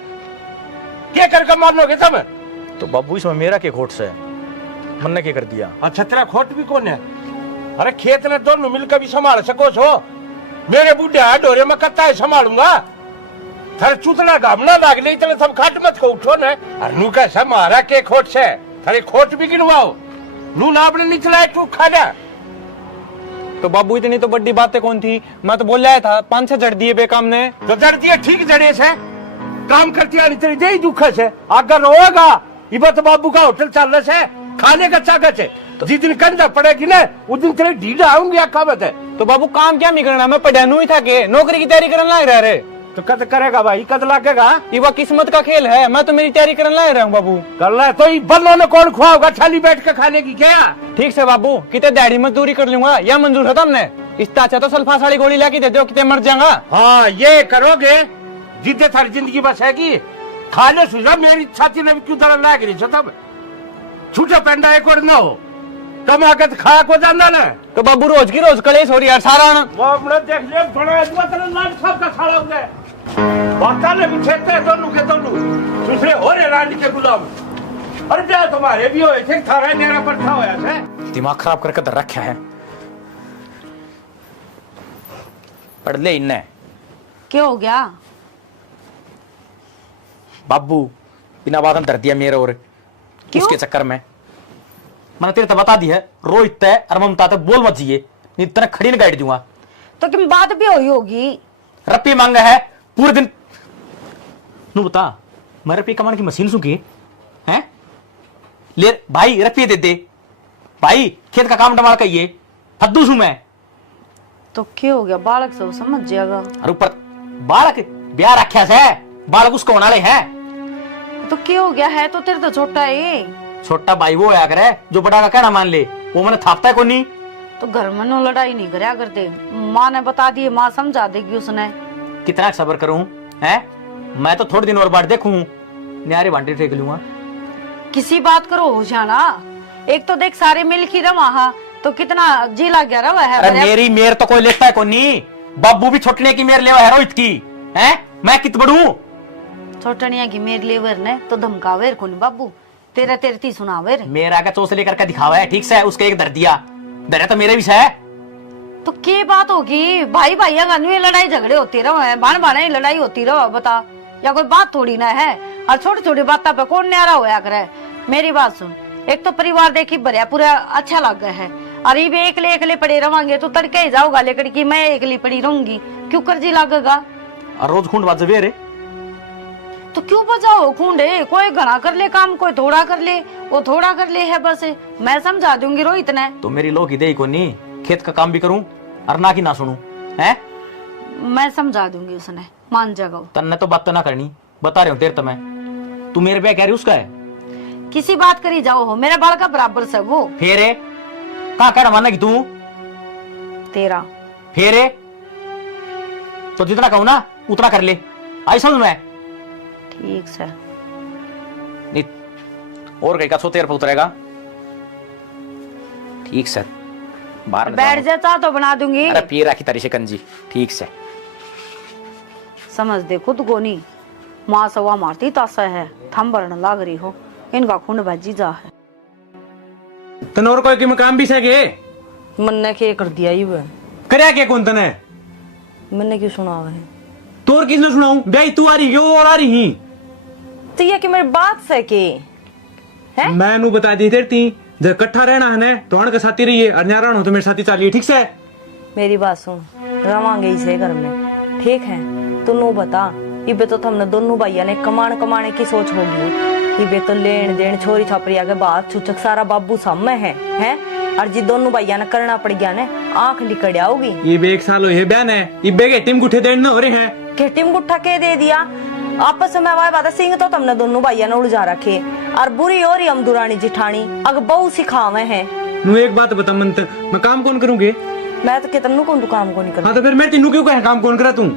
क्या करके मानोगे तुम? तो बाबू इसमें मेरा के खोट से मन ने क्या कर दिया? अच्छा तेरा खोट भी कौन है? अरे खेत में दोनों मिलकर भी संभाल सको छो। मेरे बूढ़े हाथ डोरे में कत्ता है संभालूंगा। थारे चूतना गामना लाग ले इतने सब खाट मत को उठो न। अरे नू कैसा मारा के खोट से? थारे खोट भी गिनवाओ। नू ना आपने निचला है तू खाना। तो बाबू इतनी तो बड़ी बातें कौन थी? मैं तो बोल रहा था 5-6 जड़ दिए बेकाम ने। तो जड़ दिए ठीक जड़े से काम करती आनी तेरी यही दुख से। अगर होगा इबत बाबू का होटल चल से खाने का चागत है। जिस दिन कंधा पड़ेगी ना उस दिन तेरे ढीला आऊंगी अकाबत है। तो बाबू काम क्या नहीं करना? मैं पढ़ानू ही था के नौकरी की तैयारी करने लग रहा रे। तो कद करेगा भाई? कद लागेगा? ये वो किस्मत का खेल है। मैं तो मेरी तैयारी करने लग रहा हूँ बाबू। कर ले तो ये बल्लों ने कौन खुआओगा? थाली बैठ के खाने की क्या? ठीक से बाबू, कितने दिहाड़ी मजदूरी कर लूंगा या मंजूर है तुमने? इससे अच्छा तो सल्फा साड़ी गोली लाके दे दो, कितने मर जाऊंगा। हाँ ये करोगे जिद्दे थारी जिंदगी बसेगी। खा ले सुझा मेरी छाती ने भी क्यों तरह लाग रही है तब छूटा पेंडा एक और ना हो तब आके खा को जाना ना। तो बाबू रोज की रोज कलेश हो रही है सारा ना। वो अपने देख ले बड़ा इतना तरह लाग सब का खाड़ा हो गए। बाता ने भी छेते दोनों के दोनों दूसरे हो रे रानी के गुलाम। अरे क्या तुम्हारे भी होए थे थारा मेरा पट्टा होया से। दिमाग खराब करके तो रखा है। पढ़ ले इन्ने। क्या हो गया? बाबू बिना बात धर दिया मेरे और उसके चक्कर में। मैंने तेरे तो बता दी है, रोहित तय और ममता तक बोल मत जिए, नहीं तेरा खड़ी न गाइड दूंगा। तो क्या बात भी हुई होगी? रुपये मांगा है पूरे दिन। नू बता मैं रुपये कमाने की मशीन सुखी है? ले भाई रुपये दे दे भाई, खेत का काम डमार कहिए फद्दू सू मैं। तो क्या हो गया? बालक सब समझ जाएगा। और ऊपर बालक ब्याह रखा से बालक उसको होने वाले है। तो क्या हो गया? है तो तेरे तो छोटा है। छोटा भाई वो आया करे जो बड़ा का कहना मान ले, वो मैंने थापता है को नहीं। तो घर में नो लड़ाई नहीं करया करते। माँ ने बता दिए, माँ समझा देगी उसने। कितना सब्र करूं है? मैं तो थोड़े दिन और बात देखूं, न्यारे बांटे फेंक लूंगा। किसी बात करो हो जाना। एक तो देख सारे मिल की रवा तो कितना जी लग गया रवा है। अरे मेरी मेर तो कोई लेता है को नहीं। बाबू भी छोटने की मेर लेवा है रोहित की है। मैं कित बड़ू छोटनिया की मेर लेवर ने तो धमकावेर को नहीं बाबू। तेरा तेरे ती सुनावेर। मेरा का चोस लेकर के दिखावा है ठीक से, उसके एक दर दिया दर तो मेरे भी है। तो क्या बात होगी? भाई भाइया का लड़ाई झगड़े होती रहो है, बाण बाण लड़ाई होती रहो बता, या कोई बात थोड़ी ना है। और छोटी छोटी बातों पे कौन न्यारा होया करे? मेरी बात सुन, एक तो परिवार देखी भरिया पूरा अच्छा लग गया है, अरे ये एकले एकले पड़े रवांगे तो तड़के ही जाओगा लेकर कि मैं एकली पड़ी रहूंगी, क्यों कर जी लागेगा? और रोज खूंड बात जबे रे। तो क्यों बजाओ खूंडे, कोई घना कर ले काम, कोई थोड़ा कर ले, वो थोड़ा कर ले है बस। मैं समझा दूंगी रोहित ने। तो मेरी लोग ही दे को नहीं, खेत का काम भी करूं और ना की ना सुनूं है। मैं समझा दूंगी, उसने मान जाएगा। तन्ने तो बात तो ना करनी, बता रहे हो तेरे तो मैं। तू मेरे पे कह रही उसका है, किसी बात करी जाओ हो, मेरे बाल का बराबर से वो। फेरे कहाँ कहना माना कि तू तेरा फेरे तो जितना कहूं ना उतना कर ले, आई समझ में। ठीक से नहीं और कहीं का सो तेरे पे उतरेगा। ठीक से बाहर बैठ जाता तो बना दूंगी। अरे पी राखी तारी शिकंजी। ठीक से समझ दे खुद को नहीं, माँ सवा मारती तासा है, थम भरने लाग रही हो, इनका खून भजी जा है। तन और कोई की काम भी सके मन ने के कर दिया ही वो, करया क्या कौन तने? मैंने क्यों सुना हुआ है? तोर किसने सुनाऊं? ब्याई तू आ रही क्यों और आ रही ही? तो ये कि मेरी बात सके है? मैं नु बता दी तेरी जब इकट्ठा रहना है ना तो अण के साथी रहिए, और न्यारा हो तो मेरे साथी चलिए। ठीक से मेरी बात सुन, रवांगे इसे घर में, ठीक है? तू नो बता, इबे तो हमने दोनों भैया ने कमाने की सोच होगी, इबे तो लेन देन छोरी छापरी आगे बात छुचक सारा बाबू सामने है? और जी दोनों भैया ने करना पड़ गया ने, आंख लिकड़ आओगी। ये एक साल हो बहन है, इबे के टीम गुठे देन हो रहे हैं। के टीम गुट्ठा के दे दिया आपस में वाय बात सिंह तो तुमने दोनों भैया ने उलझा रखे, और बुरी और हम दुरानी जिठानी अग बहु सिखावे हैं। नु एक बात बता मंत्र, मैं काम कौन करूंगे? मैं तो कितनू कौन तू काम को नहीं कर। हाँ तो फिर मैं तीनों क्यों कहे काम कौन करा तू?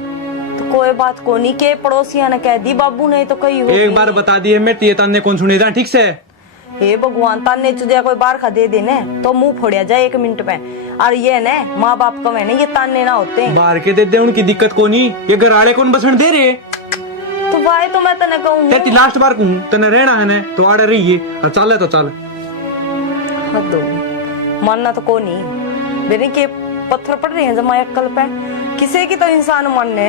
तो कोई बात को नहीं के पड़ोसिया ने कह दी, बाबू ने तो कही होगी। एक बार बता दिए मैं तीये ताने कौन सुने था। ठीक से हे भगवान, ताने चुदिया कोई बार खा दे देने तो मुंह फोड़िया जाए 1 मिनट में। और ये ने माँ बाप का मैंने ये ताने ना होते बाहर के दे उनकी दिक्कत को नहीं, ये घर आड़े कौन बसण दे रहे? तो भाई तो मैं तने कहूँ तेरी लास्ट बार कहूँ तने रहना है ना तो आड़े रहिए, और चले तो चल। हद होगी, मानना तो को नहीं मेरे के पत्थर पड़ रहे हैं जमा अक्कल पे, किसी की तो इंसान मानने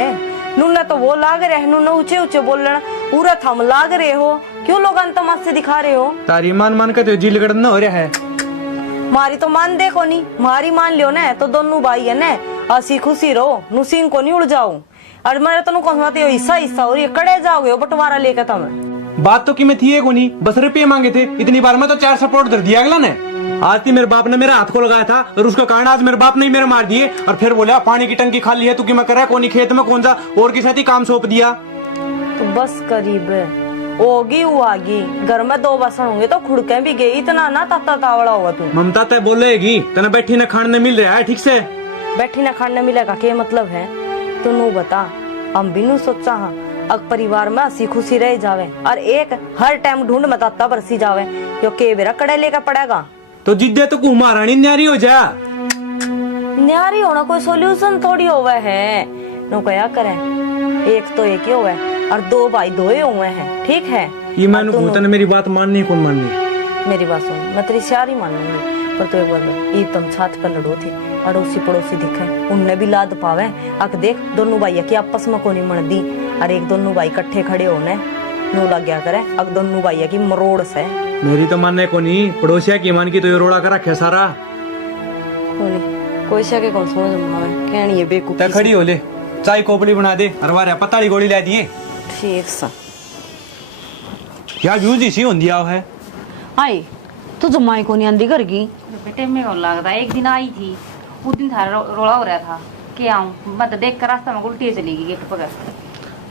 नुन्ना तो वो लाग रहे नुन्ना ऊंचे ऊंचे बोलना पूरा थम लाग रहे हो, क्यों लोग तमाशे दिखा रहे हो? तारी मान के तो जी लगड़ना हो रहा है। मारी तो मान देखो नहीं, मारी मान लियो ना तो दोनों भाई है ना हंसी खुशी रहो, नुसीन को नहीं उड़ जाओ। और मेरे तो कहते हो हिस्सा और ये कड़े जाओगे बंटवारा लेकर तुम। बात तो कि मैं थी को नहीं, बस रुपये मांगे थे, इतनी बार में तो 4 सपोर्ट दे दिया अगला ने। आज मेरे बाप ने मेरे हाथ को लगाया था और उसका कारण आज मेरे बाप ने मेरे मार दिए, और फिर बोला पानी की टंकी खाली है तू कि मैं कर कोनी खेत में कौन सा और के साथ ही काम सौंप दिया। तो बस करीब होगी वो आगी, घर में 2 बसन होंगे तो खुड़के भी गई, इतना ना ताता तावड़ा होगा तू। ममता तय बोलेगी तना बैठी न खाने मिल रहा है। ठीक से बैठी ना खाने मिलेगा क्या मतलब है? तू नू बता, हम भी नू सोचा हाँ अग परिवार में हंसी खुशी रह जावे, और एक हर टाइम ढूंढ में ताता बरसी जावे, यो के बेरा कड़े लेकर पड़ेगा। तो जिद्दे तो कुमारानी न्यारी हो जा। न्यारी होना कोई सोल्यूशन थोड़ी होवे है, नो क्या करे, एक तो एक ही होवे और 2 भाई 2 ही हुए हैं। ठीक है, ये मानू भूतन मेरी बात माननी कौन माननी? मेरी बात सुन, मैं तेरी सारी मान लूंगी, पर तू एक बार ईद तुम छात पर लड़ो थी, अड़ोसी पड़ोसी दिखे उनने भी लाद पावे, अक देख दोनों भाई की आपस में कोनी मन दी, और एक दोनों भाई इकट्ठे खड़े होने नो लग गया करे, अक दोनों भाई की मरोड़ से। मेरी तो मानने को नहीं, पड़ोसिया की मान की तो ये रोड़ा कर रखे सारा। कोई से के कौन समझ में आवे, कहनी है बेवकूफी। खड़ी हो ले, चाय कोपड़ी बना दे, अरवारे पताली गोली ला दिए। ठीक सा क्या व्यूज इसी होंदी आओ है। आई तू जमाई को नहीं आंदी घर की? बेटे में कौन लगता है, एक दिन आई थी, उस दिन थारा रोड़ा हो रहा था कि आऊं, मैं तो देख कर रास्ता में उल्टी चली गई गेट पकड़।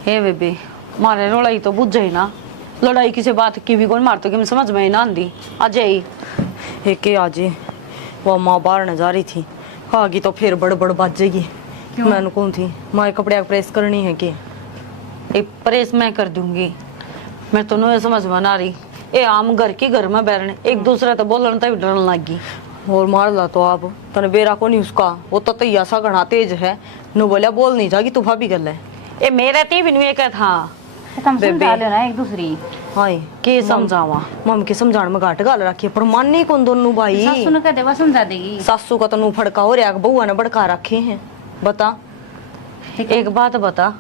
हे बेबे मारे रोलाई तो बुझ जाई ना, लड़ाई किसी बात की भी कौन मारतो कि मैं समझ में ही ना आंदी। आज आई एक के आज वो माँ बाहर न जा रही थी, आगी तो फिर बड़ बाजेगी। मैंने कौन थी माँ कपड़े प्रेस करनी है कि एक प्रेस मैं कर दूंगी, मैं तो नहीं समझ में आ रही। ए आम घर के घर में बैठने एक दूसरे तो बोलने तक डरने लगी। और मार ला तो आप तने बेरा को नहीं उसका, वो तो तैया सा घना तेज है, नु बोलिया बोल नहीं जागी तू भाभी गल है। ए मेरा ती भी नहीं था तुम समझा लो ना एक दूसरी। हाय के समझावा, मम के समझाने में घाट गाल रखी है, पर माननी कौन दोनों भाई? सासू ने कह देवा समझा देगी। सासू का तनु फड़का हो रहा, बउआ ने भड़का रखे हैं। बता एक बात बता,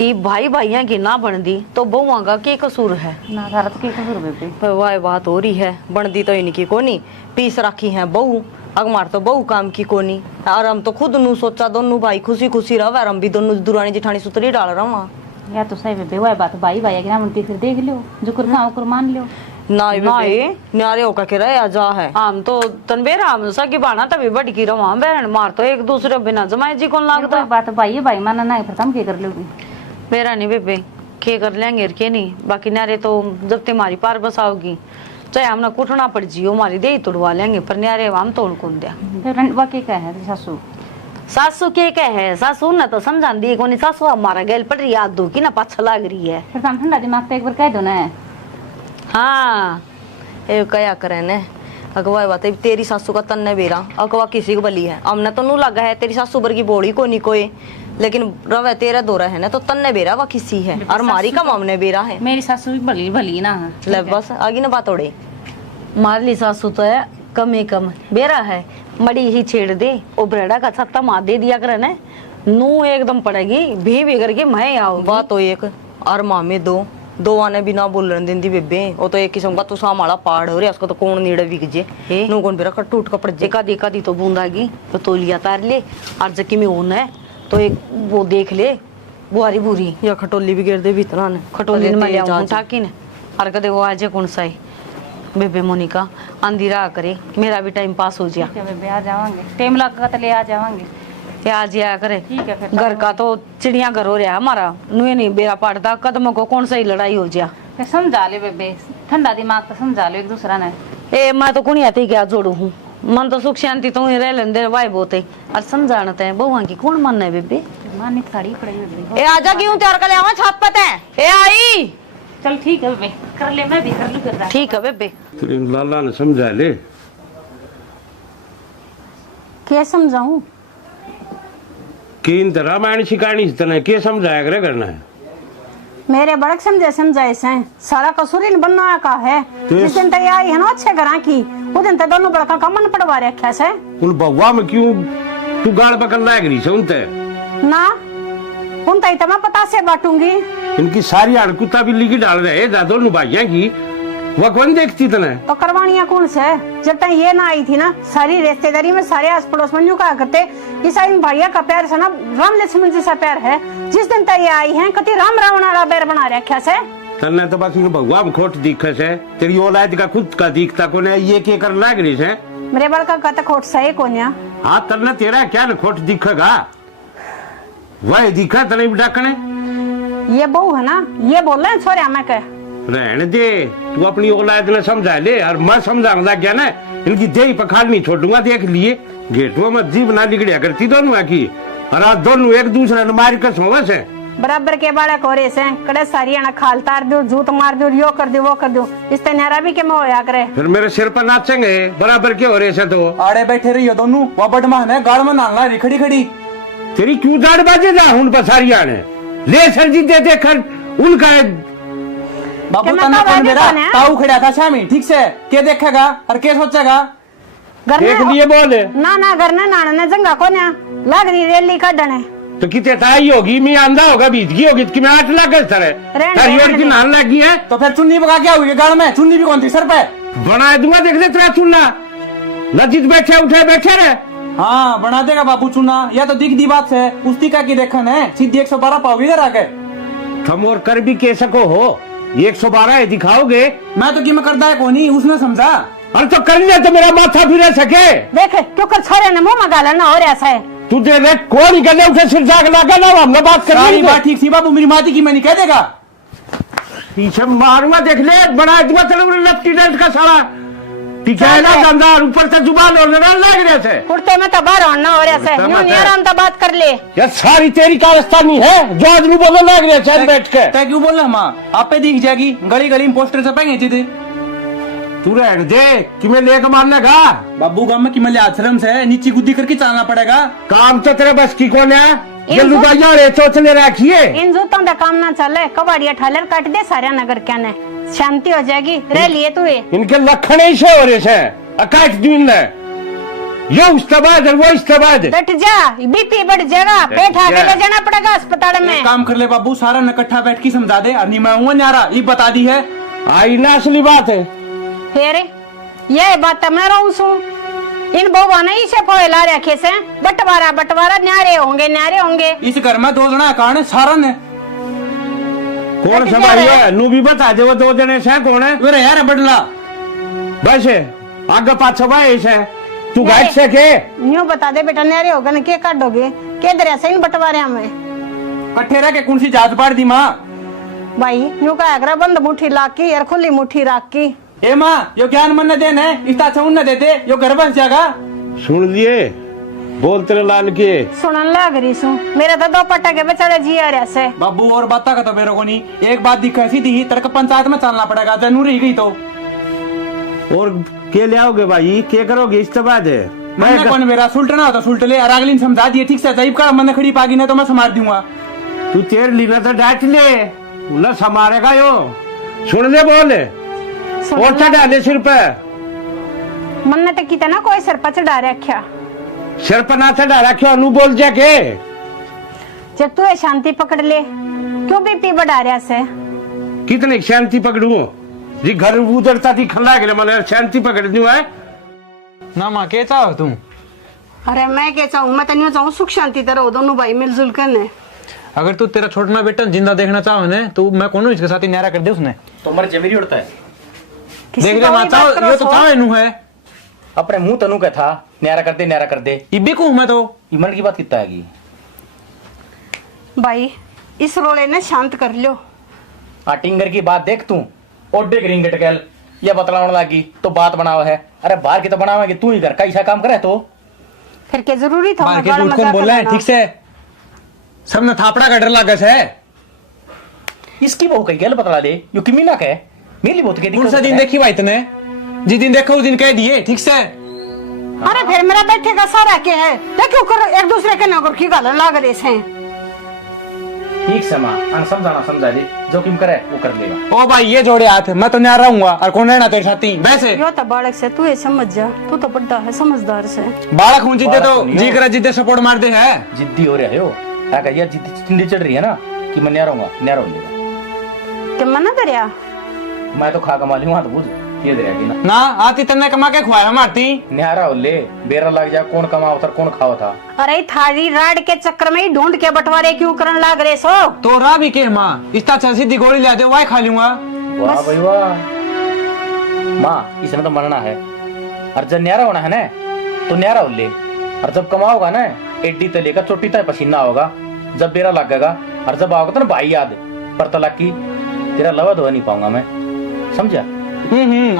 ये भाई भाइया की ना बन दी तो बहुआ का क्या कसूर है? ना तारा तो क्या कसूर बेबे? वाह बात हो रही है, बनती तो इनकी को नहीं, पीस रखी है बहू, अगमार तो बहु काम की कोनी और हम तो खुद नू सोचा दोनों भाई खुशी खुशी रहो और हम भी दोनों दुरानी जिठानी सुतरी डाल रहा हूँ या तो सही बेबे वह बात भाई भाई के नाम फिर देख लियो जो कर खाओ कर मान लियो ना न्यारे होकर के रहे जा है हम तो तनबेरा हम सगी बाना तभी बड़ी की रहा बहन मार तो एक दूसरे बिना जमाए जी कौन लागता बात भाई भाई माना ना फिर तुम क्या कर लोगी मेरा नहीं बेबे के कर लेंगे के नहीं बाकी न्यारे तो जब तुम्हारी पार बसाओगी चाहे हमने कुटना पड़ जी हमारी दे तोड़वा लेंगे पर न्यारे हम तोड़ कौन दिया बाकी क्या है सासू सासू के है सासू ने तो समझा दी कोनी सासू हमारा गैल पड़ रही याद दो की ना पाछा लाग रही है फिर तुम ठंडा दिमाग पे एक बार कह दो ना हाँ ये क्या करे ने अगवा बात है तेरी सासू का तन्ने बेरा अगवा किसी को बली है हमने तो नू लगा है तेरी सासू बर की बोली को नहीं कोई लेकिन रवे तेरा दौरा है ना तो तन्ने बेरा वा किसी है और मारी का मामने बेरा है मेरी सासू भी भली भली ना ले बस आगे ना बात ओड़े मारली सासू तो है कम ही कम बेरा है मड़ी ही छेड़ दे ओ ब्रेडा का छत्ता मार दे दिया करे ने नू एकदम पड़ेगी भी करके मैं आओ बात तो एक और मामे दो आने बिना बोलने दिन दी बेबे वो तो एक किस्म का तू सामाला पाड़ हो रहा उसको तो कौन नीड़े बिक जे नू कौन बेरा टूट कपड़ जे का देखा दी तो बूंदागी तो तोलिया तार ले और जकी में ऊन है तो एक वो देख ले बुआरी बुरी या खटोली भी गिर दे भी इतना ने खटोली में ले उठा की ने और कदे वो आज कौन सा है बेबे मोनिका अंधेरा करे मेरा भी टाइम पास हो जाए ठीक है बेबे आ जावांगे टाइम लगा तो ले आ जावांगे क्या आज आया करे ठीक है फिर घर का तो चिड़िया घर हो रहा है हमारा नुए नहीं बेरा पड़ता कदमों को कौन सी लड़ाई हो जा फिर समझा ले बेबे ठंडा दिमाग तो समझा लो एक दूसरा ने ए मैं तो कुणी आती क्या जोड़ू हूँ मन तो सुख शांति तो रह लेंदे वाई बोते और समझाते हैं बहुआ की कौन मन है बेबे मानी साड़ी पड़ी बेबे ए आजा क्यों तैयार कर ले छाप पते ए आई चल ठीक है बेबे कर ले मैं भी कर लूं कर ठीक है बेबे तेरे लाला ने समझा ले क्या समझाऊं कि इन रामायण शिकायणी तने के समझाया करे करना है मेरे बड़क समझाए से सारा कसूर इन बनना का है जिस दिन तय आई है ना अच्छे घरा की वो दिन तक दोनों बड़का का मन पड़वा रखा से उन बउआ में क्यों तू गाल पकड़ लायक रही से उनते ना उन तय तो मैं पता से बांटूंगी इनकी सारी अड़कुता बिल्ली की डाल रहे हैं दोनों भाइयां की वह कौन देखती तने तो करवानिया कौन से जब तक ये ना आई थी ना सारी रिश्तेदारी में सारे आस पड़ोस में कहा करते ईसा इन भैया का प्यार से ना राम लक्ष्मण जैसा प्यार है जिस दिन तक ये आई है कति राम रावण वाला पैर बना रखा से तन्ने तो बस इन भगवा में खोट दिखे से तेरी औलाद का खुद का दिखता को ने ये के कर लाग रही से मेरे बड़का का तो खोट सही कोन्या हाँ तन्ने तेरा क्या न खोट दिखेगा वह दिखा तने डाकने ये बहू है ना ये बोल रहे छोरे हमें कह रहने दे तू अपनी औलाद ने समझा ले और मैं समझाऊंगा क्या ना इनकी देही पखाड़ नहीं छोड़ूंगा देख लिए गेटुआ में जीव ना बिगड़िया करती दोनों की और आज दोनों एक दूसरे ने मार कर सोवा से बराबर के बाड़े कोरे से कड़े सारी ना खाल तार दो जूत मार दो यो कर दो वो कर दो इस तेरा भी के मैं होया करे फिर मेरे सिर पर नाचेंगे बराबर के हो रहे से तो आड़े बैठे रही हो दोनों वह बड़मा है गाड़ में नालना रही खड़ी खड़ी तेरी क्यों दाढ़ बाजे जा उन पर सारिया ने ले सर जी दे देखकर उनका बाबू तना कौन मेरा ताऊ खड़ा था शामी ठीक से के देखेगा और के सोचेगा देख लिए बोले ना घर ने नाना ने जंगा को ना लग रही रेली काटने तो कितने ताई होगी मैं आंधा होगा बीत गई होगी कि मैं 8 लाख सर है की नान लगी है तो फिर चुन्नी बगा क्या हुई गाड़ में चुन्नी भी कौन थी सर पे बना दूंगा देख ले तेरा चुनना नजीक बैठे उठे बैठे रहे हाँ बना देगा बाबू चुना या तो दिख दी बात है उस का की देखन है सीधी 112 पाओगी इधर आके तुम और कर भी के सको हो 112 दिखाओगे मैं तो कि मैं करता है कोनी उसने समझा अरे तो कर लिया तो मेरा माथा फिर सके देख क्यों कर छोरे ने मुंह में गाला ना हो रहा है तू दे दे कौन गले उठे सिर जाग लगा ना हमने बात कर सारी बात ठीक थी बाबू मेरी माती की मैं नहीं कह देगा पीछे मारूंगा देख ले बना दूंगा तेरे लपटी डेंट का सारा टिकाना गंदा ऊपर से जुबान और लग रहे थे कुर्ते में तो बाहर होना हो रहा है यूं नहीं आराम तो बात कर ले ये सारी तेरी कारस्तानी है जो आदमी बोलने लग रहे चैन बैठ के तय क्यों बोल रहा माँ आप पे दिख जाएगी गली गली में पोस्टर छपेंगे थे तू रहने दे कि मैं लेकर मारने का बाबू गांव में कि मैं आश्रम से नीची गुद्दी करके चलना पड़ेगा काम तो तेरे बस की कौन है ये लुगाइया रे चोचले रखिए इन जूतों का काम ना चले कबाड़िया ठालर काट दे सारे नगर क्या ने शांति हो जाएगी रह लिए तू इनके लखन ऐसे हो रहे से अकाट दिन ने ये उस्तबाद है वो इस्तबाद बैठ जा बीपी बढ़ जाएगा पेट आगे ले जाना पड़ेगा अस्पताल में काम कर ले बाबू सारा इकट्ठा बैठ के समझा दे और मैं हूँ न्यारा ये बता दी है आई ना असली बात है फिर ये बात मैं रहूं सू इन बहुआ ने इसे फोए ला रखे से बंटवारा बंटवारा न्यारे होंगे। इस घर में 2 जना कारण सारा ने कौन संभाली है नू भी बता दे वो 2 जने से कौन है मेरे यार बदला बस आगे पाछो भाई से तू गाइड से के न्यू बता दे बेटा न्यारे होगा न के काटोगे के दरिया से इन बंटवारे में कट्ठे रह के कौन सी जात पाड़ दी माँ भाई न्यू का अगरा बंद मुट्ठी लाकी और खुली मुट्ठी राखी। ए माँ यो ज्ञान मन न देना है इस तरह से उन न देते यो घर बस जाएगा। सुन लिए बोल तेरे लाल के सुनन लाग रही सू मेरा तो 2 पट्टा के बेचारा जी आ रहा से बाबू और बात का तो मेरे को नहीं एक बात दिखा ऐसी थी तेरे को पंचायत में चलना पड़ेगा जरूरी गई तो और के ले आओगे भाई के करोगे इस बाद है मैंने कौन मेरा सुल्टना हो तो सुल्ट ले और अगली समझा दिए ठीक से तईब का मन खड़ी पागी ना तो मैं संभाल दूंगा। तू तेर लीना तो डांट ले न समारेगा यो सुन ले बोल और चढ़ाने सिर पे मन ने तो कितना कोई सर पर चढ़ा रखा सिर पर ना चढ़ा रखे अनु बोल जाके जब तू शांति पकड़ ले क्यों बीपी बढ़ा रहा से कितनी शांति पकड़ू जी घर उधरता थी खल्ला के मैंने शांति पकड़ दूं है ना माँ के चाहो तुम अरे मैं क्या चाहूँ मैं तो चाहूँ सुख शांति तरह हो दोनों भाई मिलजुल कर ने अगर तू तेरा छोटा बेटा जिंदा देखना चाहो ने तो मैं कौन इसके साथ ही न्यारा कर दे उसने तो मर जमीरी उड़ता है देख ले माँ चाहो ये तो चाहो नू है अपने मुंह तनु का था न्यारा कर दे इब्बी को मैं तो ईमन की बात कितना है भाई इस रोले ने शांत कर लो टिंगर की बात देख तू ओडे ग्रीन गटकेल ये बतलाने लगी तो बात बनावा है। अरे बाहर की तो बनावेगी तू ही घर का ऐसा काम करे तो फिर क्या जरूरी था बाहर के झूठ कौन बोल रहा है ठीक से सबने थापड़ा का डर लगा है इसकी बहू कही गल बतला दे यो किमी ना कहे मेरी बहुत के कौन सा दिन देखी भाई तने जिस दिन देखो उस दिन कह दिए ठीक से। अरे फिर मेरा बैठे का सारा क्या है देखो करो एक दूसरे के नौकर की गालन लाग रहे हैं। ठीक से माँ समझाना समझा दे जो किम करे वो कर लेगा। ओ भाई ये जोड़े हाथ मैं तो न्यारा रहूंगा और कौन रहना तेरे साथी वैसे यो तो बालक से तू ये समझ जा तू तो बड़ा है समझदार से बालक हूँ जिद्दे तो जी करा जिद्दे सपोर्ट मार दे है जिद्दी हो रहे हो यार जिद्दी चढ़ रही है ना कि मैं न्यारा हो लेगा कि मना दरिया मैं तो खा कमा लूंगा तो बुझ ये दरिया की ना आती तन्ने कमा के खुआया मारती न्यारा हो ले बेरा लग जा कौन कमा उतर कौन खावा था। अरे थारी राड के चक्कर में ही ढूंढ के बंटवारे क्यों करन लाग रहे सो तो रा भी के माँ इस तरह सीधी गोली ला दे वाई खा लूंगा। वाह भाई वाह माँ इसमें तो मरना है और जब न्यारा होना है ना तो न्यारा हो ले और जब कमाओगा ना एड्डी तले का चोटी तक पसीना होगा जब बेरा लगेगा और जब आओगा तो ना भाई याद पर तलाक की तेरा लवा धोआ नहीं पाऊंगा मैं समझा।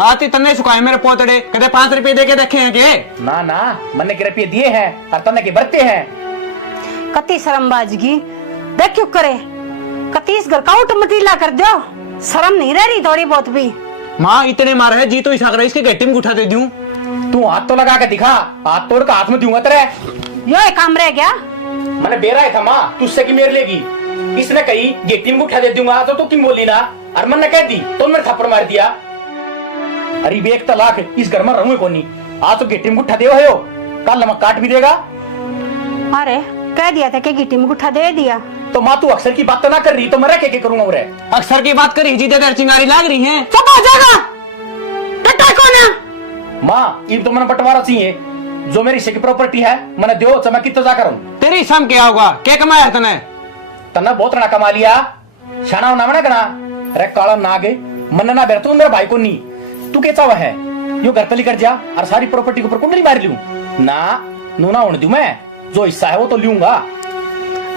आती तन्ने सुखाए मेरे पोतड़े कदे 5 रुपए दे के देखे हैं के ना ना मैंने के रुपये दिए हैं और तन्ने के बरते हैं कति शर्मबाजगी देख क्यों करे कति इस घर का उठ मटीला कर दो शर्म नहीं रह रही थोड़ी बहुत भी। माँ इतने मार है जी तो इस आगरा इसके गट्टी में उठा दे दूं तू हाथ तो लगा के दिखा हाथ तोड़ का हाथ में दूंगा तेरे यो एक काम रह गया मैंने बेरा था माँ तुझसे की मेर लेगी इसने कही गेटी में उठा दे दूंगा तो किम बोली ना और मैंने कह दी तो मैंने थप्पड़ मार दिया। अरे एक तलाक इस घर में रहूंगे कौन नहीं आज तो गेटी में उठा दे हो कल नमक काट भी देगा। अरे कह दिया था कि गिट्टी में उठा दे दिया तो माँ तू अक्सर की बात तो ना कर रही तो मैं क्या करूंगा उरे अक्सर की बात करी जीते देर चिंगारी लाग रही है चुप हो जाएगा टट्टा कौन है माँ ये तो मैंने बंटवारा चाहिए जो मेरी हिस्से की प्रॉपर्टी है मैंने दो तो मैं कितना जा करूं तेरी सम क्या होगा क्या कमाया तने तना बहुत रना कमा लिया शाना होना मैंने कना अरे काला ना गे मन ना बैठ तू मेरे भाई को नहीं तू कैसा हुआ है यो घर तली कर जा और सारी प्रॉपर्टी के ऊपर कुंडली मार लूं ना नूना होने दूं मैं जो हिस्सा है वो तो लूंगा।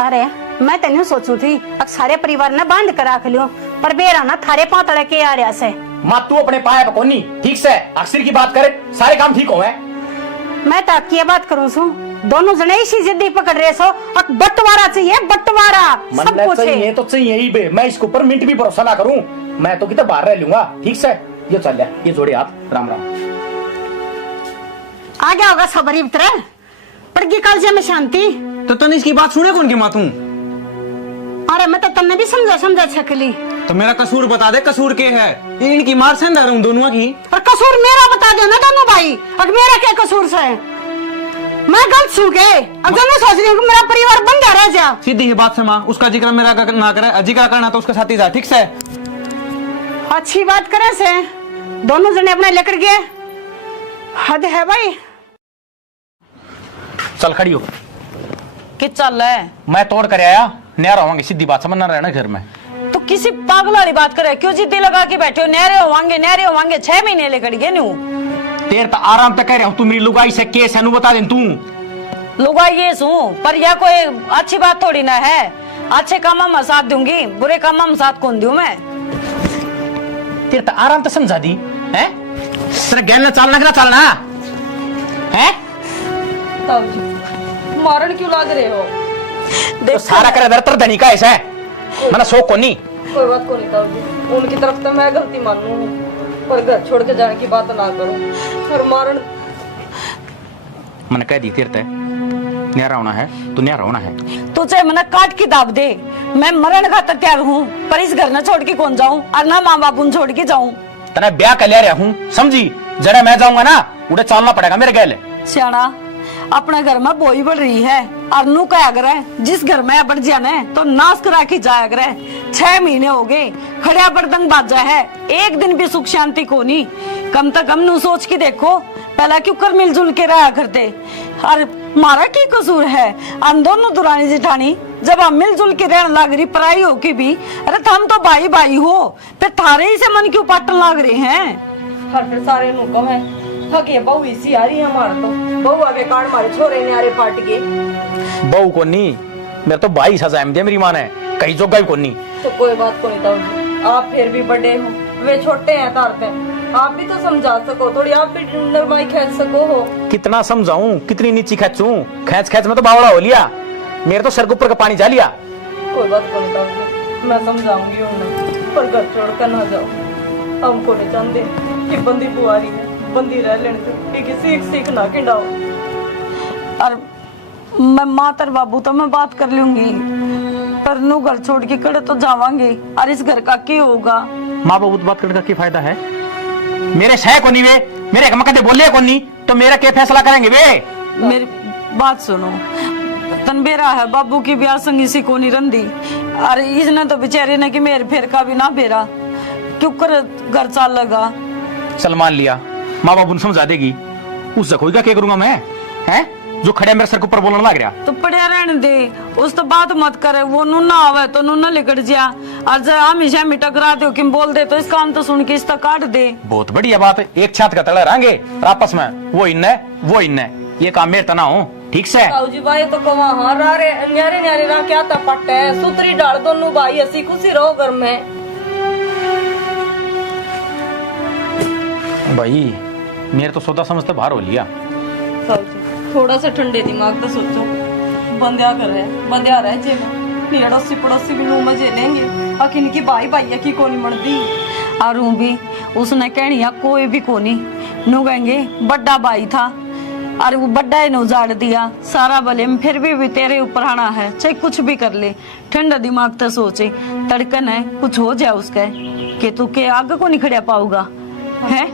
अरे मैं तेन सोचू थी अब सारे परिवार ने बांध कर रख लियो पर बेरा ना थारे पांव तड़े के आ रहा से माँ तू अपने पाए पकोनी ठीक से अक्सर की बात करे सारे काम ठीक हो मैं तो आपकी ये बात करूँ सू दोनों जने इसी जिद्दी पकड़ रहे सो अब बंटवारा चाहिए बंटवारा सब कुछ चाहिए तो चाहिए ही बे मैं इसके ऊपर मिनट भी भरोसा ना करूं मैं तो कितना बाहर रह लूंगा ठीक से ये चल जा ये जोड़े हाथ राम राम आ गया होगा सबरी भीतर पड़गी कल में शांति तो तने इसकी बात सुने कौन की माँ तू अरे मैं तो तन्ने भी समझा छकली तो मेरा कसूर बता दे कसूर के है इनकी मार से अंदर दोनों की और कसूर मेरा बता दो ना दोनों भाई अब मेरा क्या कसूर से मैं गलत सू के अब मैं सोच रही हूँ कि मेरा परिवार बन गया रह जा सीधी ही बात से माँ उसका जिक्र मेरा ना करे अजी का करना तो उसके साथ ही जा ठीक से अच्छी बात करे से दोनों जने अपने लेकर गए हद है भाई। चल खड़ी हो। कि चल है मैं तोड़ कर आया, नया रहोगे, सीधी बात समझना रहना घर में। तो किसी पागल वाली बात करे, क्यों जिद्दी लगा के बैठे हो? नहरे होवांगे 6 महीने लेकर गए न्यू। तेरे तो आराम तक कह रहा हूँ, तू मेरी लुगाई से केस है बता दे तू। लुगाई ये सू पर यह कोई अच्छी बात थोड़ी ना है। अच्छे काम में साथ दूंगी, बुरे काम में साथ कौन दूं मैं? तेरे तो आराम तो समझा दी है, तेरे गैल चलना है। ताऊ जी मारण क्यों लाग रहे हो? तो सारा करे दरतर धनी का ऐसा है, मना शौक को नहीं। कोई बात को नहीं ताऊ जी, उनकी तरफ तो मैं गलती मानू हूँ, पर घर छोड़ के जाने की बात ना करो। और मारण मैंने कह दी तेरे ते न्यारा होना है तो न्यारा होना है। तो चाहे मना काट की दाब दे, मैं मरण खातर तैयार हूँ, पर इस घर न छोड़ के कौन जाऊँ और ना माँ बाप छोड़ के जाऊँ। तना ब्याह कर लिया रहा हूँ, समझी? जरा मैं जाऊंगा ना उड़े चलना पड़ेगा मेरे गैल। सियाना अपना घर में बोई बढ़ रही है और नू क्या करे, जिस घर में बढ़ जाना है तो नाश करा के जाया करे। 6 महीने हो गए खड़िया बर्तन बाजा है, एक दिन भी सुख शांति को नहीं। कम से कम नू सोच के देखो, पहला क्यों कर मिलजुल के रहा करते। और मारा की कसूर है? हम दोनों दुरानी जिठानी जब हम मिलजुल के रहने लग रही पराई हो के भी, अरे हम तो भाई भाई हो, फिर थारे ही से मन क्यों पाटन लग रहे हैं? हर फिर सारे नुको है थके बहू इसी आ रही है हमारा, तो बहू आगे काट मारे छोरे न्यारे पाट के। बहू को नहीं, मेरे तो भाई सजा दे मेरी माँ ने, कहीं जोगा को नहीं। तो कोई बात को नहीं ताऊ जी, आप फिर भी बड़े हो, वे छोटे हैं तारते, आप भी तो समझा सको थोड़ी, आप भी नरमाई खींच सको हो। कितना समझाऊं, कितनी नीची खींचूं? खींच में तो बावड़ा हो लिया, मेरे तो सर के ऊपर का पानी जा लिया। कोई बात को नहीं ताऊ जी, मैं समझाऊंगी उन्हें, पर घर छोड़ कर ना जाओ। हमको नहीं जानते कि बंदी बुआरी है, बंदी रह लेने दो, कि सीख ना खिंडाओ। और मैं मातर बाबू तो मैं बात कर लूंगी, पर नू घर छोड़ के कड़े तो जावांगे, और इस घर का क्या होगा? माँ बाबू बात करने का क्या फायदा है? मेरे शह को नहीं वे, मेरे कदे बोले को नहीं, तो मेरा क्या फैसला करेंगे वे? मेरी बात सुनो, तनबेरा है बाबू की ब्याह संगी सी को नहीं रंदी, अरे इसने तो बेचारे ने कि मेरे फेर का भी ना बेरा, क्यों कर घर चाल लगा। चल मान लिया, माँ बाबू ने समझा देगी, उससे कोई क्या करूंगा मैं? हैं जो खड़े मेरे सर के ऊपर बोलने लग रहा। तो पढ़िया रहने दे, उस तो बात मत करे, वो नूना आवे तो नूना लिकट जा, और जब हमेशा मिटकरा दे कि बोल दे तो इस काम तो सुन के इसका काट दे। बहुत बढ़िया बात है, एक छत का तले रहेंगे आपस में, वो इन्ने ये काम मेरे तना हो, ठीक से? ताऊ जी भाई तो कमा हाँ रे न्यारे न्यारे ना क्या था पट्टे है, सुतरी डाल दोनों भाई हंसी खुशी रहो घर में। भाई मेरे तो सौदा समझते बाहर हो लिया। ताऊ जी थोड़ा सा ठंडे दिमाग तो सोचो, बंदिया कर रहे बंदिया रहे जे में अड़ोसी पड़ोसी भी मुंह में जे लेंगे, आखिर की भाई भाई की कोनी मरदी। और भी उसने कहनी कोई भी कोनी, नु कहेंगे बड़ा भाई था और वो बड़ा ही उजाड़ दिया सारा भले में, फिर भी तेरे ऊपर आना है, चाहे कुछ भी कर ले। ठंडा दिमाग तो सोचे, तड़कन है कुछ हो जाए उसका कि तू के आगे को नहीं खड़ा पाऊगा है।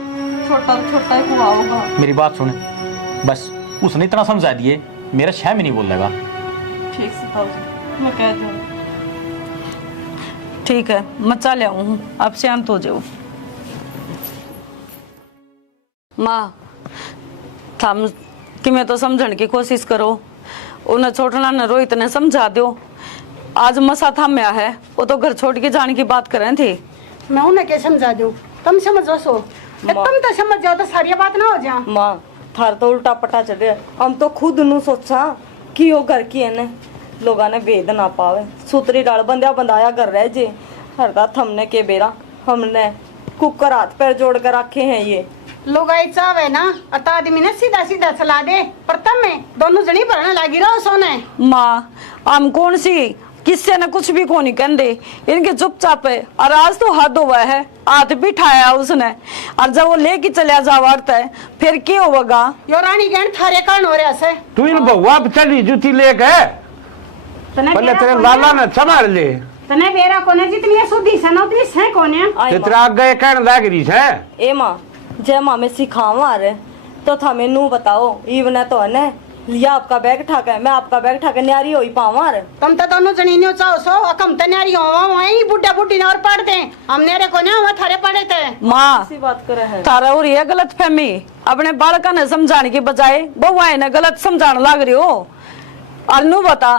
छोटा छोटा ही हुआ होगा। मेरी बात सुन, बस उसने इतना समझा दिए, मेरा शह में नहीं बोल लगा। ठीक से ताऊ जी मैं कह दूँ। ठीक है मैं चल आऊँ, अब शांत हो जाओ। माँ थम कि मैं तो समझने की कोशिश करो, उन्हें छोड़ना न रोहित ने समझा दो। आज मसा थम्या है, वो तो घर छोड़ के जाने की बात कर रहे थे। मैं उन्हें क्या समझा दूं, तुम समझो सो, तुम तो समझ जाओ तो सारी बात ना हो जा। माँ थार तो उल्टा पटा चढ़ रहा, हम तो खुद नु सोचा कि वो घर की है ने लोगा ने वेद ना पावे, सुतरी डाल बंदिया बंदाया कर रहे जे हरदा हमने के बेरा, हमने कुकर हाथ पैर जोड़ कर रखे हैं। ये लोग आई चावे ना अता आदमी ने सीधा सीधा चला दे, पर तब में दोनों जनी भरने लगी रहो सोने। माँ हम कौन सी किससे न कुछ भी को नहीं कहते, इनके चुपचाप है। और आज तो हद हुआ है, हाथ भी ठाया उसने, और जब वो लेके चलिया जावारता है फिर क्या होगा? यो रानी गण थारे कारण हो रहा से। तू इन बहुआ पे चली जूती लेके पहले तेरे लाला ने संभाल ले। तने बेरा कोने जितनी सुधी से ना उतनी से कोने तेरा आगे कहने लग रही है। ए माँ जय माँ में सिखावा रहे तो थमे नू बताओ, इवने तो है लिया आपका बैग ठाके, मैं आपका बैग ठाके न्यारी होई पावर। तुम तो दोनों जनी न्यू चाहो सो कम तो न्यारी हो वही बुड्ढा बुड्ढी ने और पढ़ दे हम नेरे को ना वो थारे पढ़े थे। माँ ऐसी बात करे है। थारा और ये गलत फहमी अपने बालका ने समझाने की बजाय बउआ ने गलत समझाने लग रही हो। और नू बता,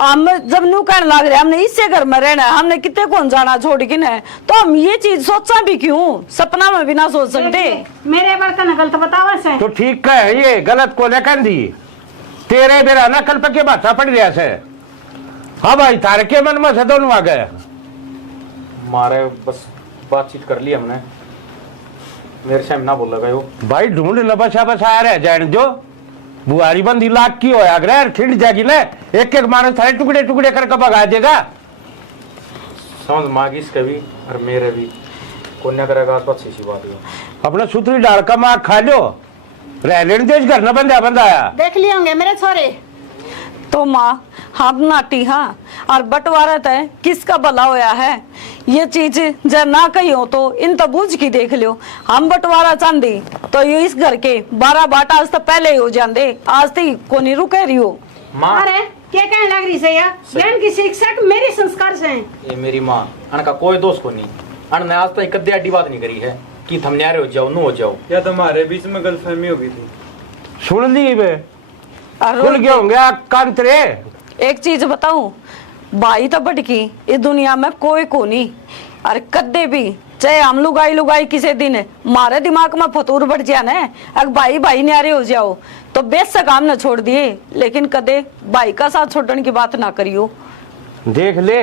हम जब नू कहने लग रहे हमने इससे घर में रहना है, हमने कितने कौन जाना छोड़ के न, तो हम ये चीज सोचा भी क्यों, सपना में भी ना सोच सकते। मेरे बड़का ने गलत बतावा से तो ठीक है, ये गलत को लेकर दी तेरे मेरा ना कल पक्के बाता पड़ गया से। हाँ भाई तारे के मन में से दोनों आ गए। मारे बस बातचीत कर ली हमने, मेरे से ना बोल लगा भाई ढूंढ न बसा बसा रह जाए जो बुआरी बंदी लाख की हो अगर खिंड जाएगी ना, एक एक मारे थारे टुकड़े टुकड़े करके भगा देगा। समझ मागी इसके भी और मेरे भी कोन्या करेगा आसपास सी बात है। अपना सूत्री डाल का माँ खा लो, रह लेने देश घर न बंदा बंदा आया देख लिए होंगे मेरे छोरे। तो माँ हम नाटी हाँ और बंटवारा तय किसका भला होया है, ये चीज जब ना कही हो तो इन तो बूझ की देख लियो। हम बंटवारा चांदी तो ये इस घर के 12 बाट आज तो पहले ही हो जाते, आज तो को नहीं रुके रही हो। माँ अरे क्या कहने लग रही से यार, ज्ञान की शिक्षक मेरे संस्कार से हैं। ये मेरी माँ अन का कोई दोस्त को नहीं, अन ने आज तक कद्दे अड्डी बात नहीं करी है कि थम न्यारे हो जाओ नू हो जाओ। या तुम्हारे बीच में गलतफहमी हो गई थी। सुन ली वे और खुल गया होंगे कान तेरे। एक चीज बताऊं, भाई तो बटकी इस दुनिया में कोई को नहीं, और कद्दे भी चाहे हम लुगाई लुगाई किसी दिन मारे दिमाग में फतूर बढ़ जाए ना, अगर भाई भाई न्यारे हो जाओ तो बेशक हम न छोड़ दिए, लेकिन कदे भाई का साथ छोड़ने की बात ना करियो। देख ले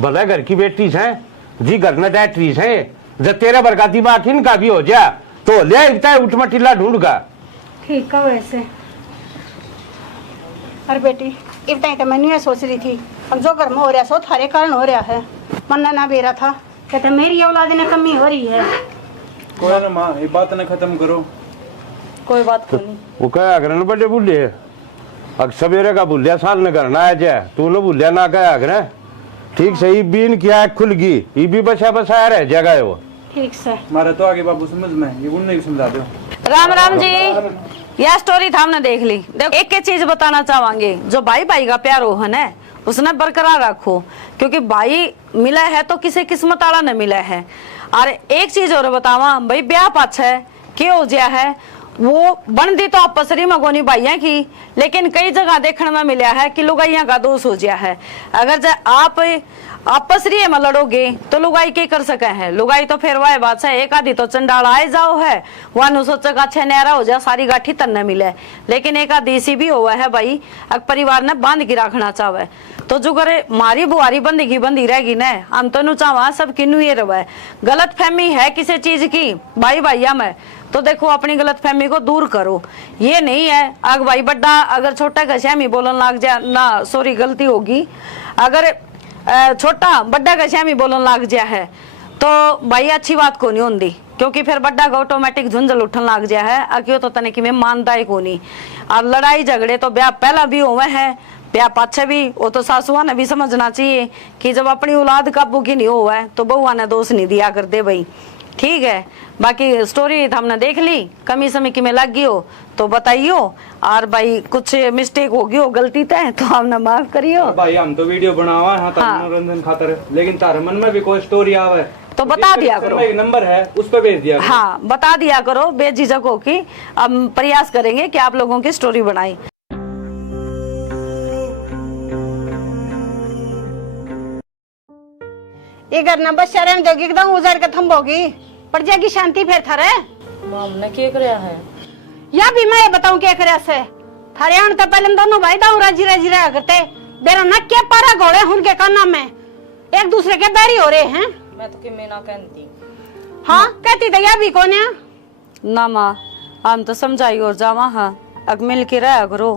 भला घर की बेटी है जी, घर न डैटरी है, जब तेरा बरका दिमाग इनका भी हो जा तो ले इतना उठमा टिल्ला ढूंढगा। ठीक है वैसे। अरे बेटी इतना तो मैंने सोच रही थी, अब जो घर में हो रहा सो थारे कारण हो रहा है, मन्ना ना बेरा था कहते मेरी औलाद में कमी हो रही है। कोई ना माँ ये बात ना खत्म करो। कोई बात को नहीं। वो कहा अगर न बड़े बुल्ले अग सवेरे का बुल्लिया साल न करना है जाए तू न बुल्लिया ना कहा अगर ठीक सही बीन किया खुल गई ये भी बसा बसाया रह जाएगा है वो। ठीक से हमारा तो आगे बाबू समझ में ये उन्हें समझा दो। राम राम जी, यह स्टोरी था हमने देख ली। देखो एक चीज बताना चाहेंगे, जो भाई भाई का प्यार हो है ना उसने बरकरार रखो, क्योंकि भाई मिला है तो किसी किस्मत वाला न मिला है। और एक चीज और बतावा भाई, ब्याह पाछा है क्या हो गया है, वो बनती तो आपसरी मगोनी भाइया की, लेकिन कई जगह देखने में मिला है कि लुगाइया का दोष हो गया है। अगर आप आपसरी में लड़ोगे तो लुगाई के कर सके हैं, लुगाई तो फिर वह बात है एक आधी तो चंडाल आए जाओ है, वह सोचेगा अच्छा न्यारा हो जा सारी गाठी तन न मिले, लेकिन एक आधी सी भी हुआ है भाई अगर परिवार ने बांध के रखना चाहे तो जो करे मारी बुआरी बंदी रहेगी न, हम तो नु चावा सब किन्नू ये रहे। गलत फहमी है किसी चीज की भाई भाइया में तो देखो अपनी गलत फहमी को दूर करो। ये नहीं है अगर भाई बड्डा अगर छोटा का श्यामी बोलन लग जाए ना, सॉरी गलती होगी, अगर छोटा बड्डा का श्यामी बोलन लग जाए है तो भाई अच्छी बात को नहीं होती, क्योंकि फिर बड्डा का ऑटोमेटिक झुंझल उठन लग जाए है। अक्यों तो तने कि मैं मानता ही को नहीं। और लड़ाई झगड़े तो ब्याह पहला भी हुए हैं, ब्याह पाछे भी, वो तो सासुआ ने भी समझना चाहिए कि जब अपनी औलाद काबू की नहीं हुआ है तो बहुआ ने दोष नहीं दिया कर दे भाई। ठीक है, बाकी स्टोरी हमने देख ली, कमी समी की में लग गई हो तो बताइयो, और भाई कुछ मिस्टेक होगी हो गलती तय तो हमने माफ करियो। भाई हम तो वीडियो बनावा है मनोरंजन खातर, लेकिन तारे मन में भी कोई स्टोरी आवे तो बता दिया करो, एक नंबर है उस पर भेज दिया करो। हाँ बता दिया करो बेझिझक हो कि हम प्रयास करेंगे कि आप लोगों की स्टोरी बनाई। ये घर न बस शरण दोगी एकदम उजड़ के थम्बोगी पड़ जाएगी शांति फिर थारे। हमने क्या कराया है या भी मैं बताऊं क्या करे से थारे आन तो पहले दोनों भाई दाऊ राजी राजी रहा करते, बेरा न क्या पारा घोड़े उनके काना में एक दूसरे के बैरी हो रहे हैं। मैं तो कि मैं ना कहती। हाँ कहती तो या भी कौन है ना माँ हम तो समझाई और जावा हाँ अग मिल के रहा करो।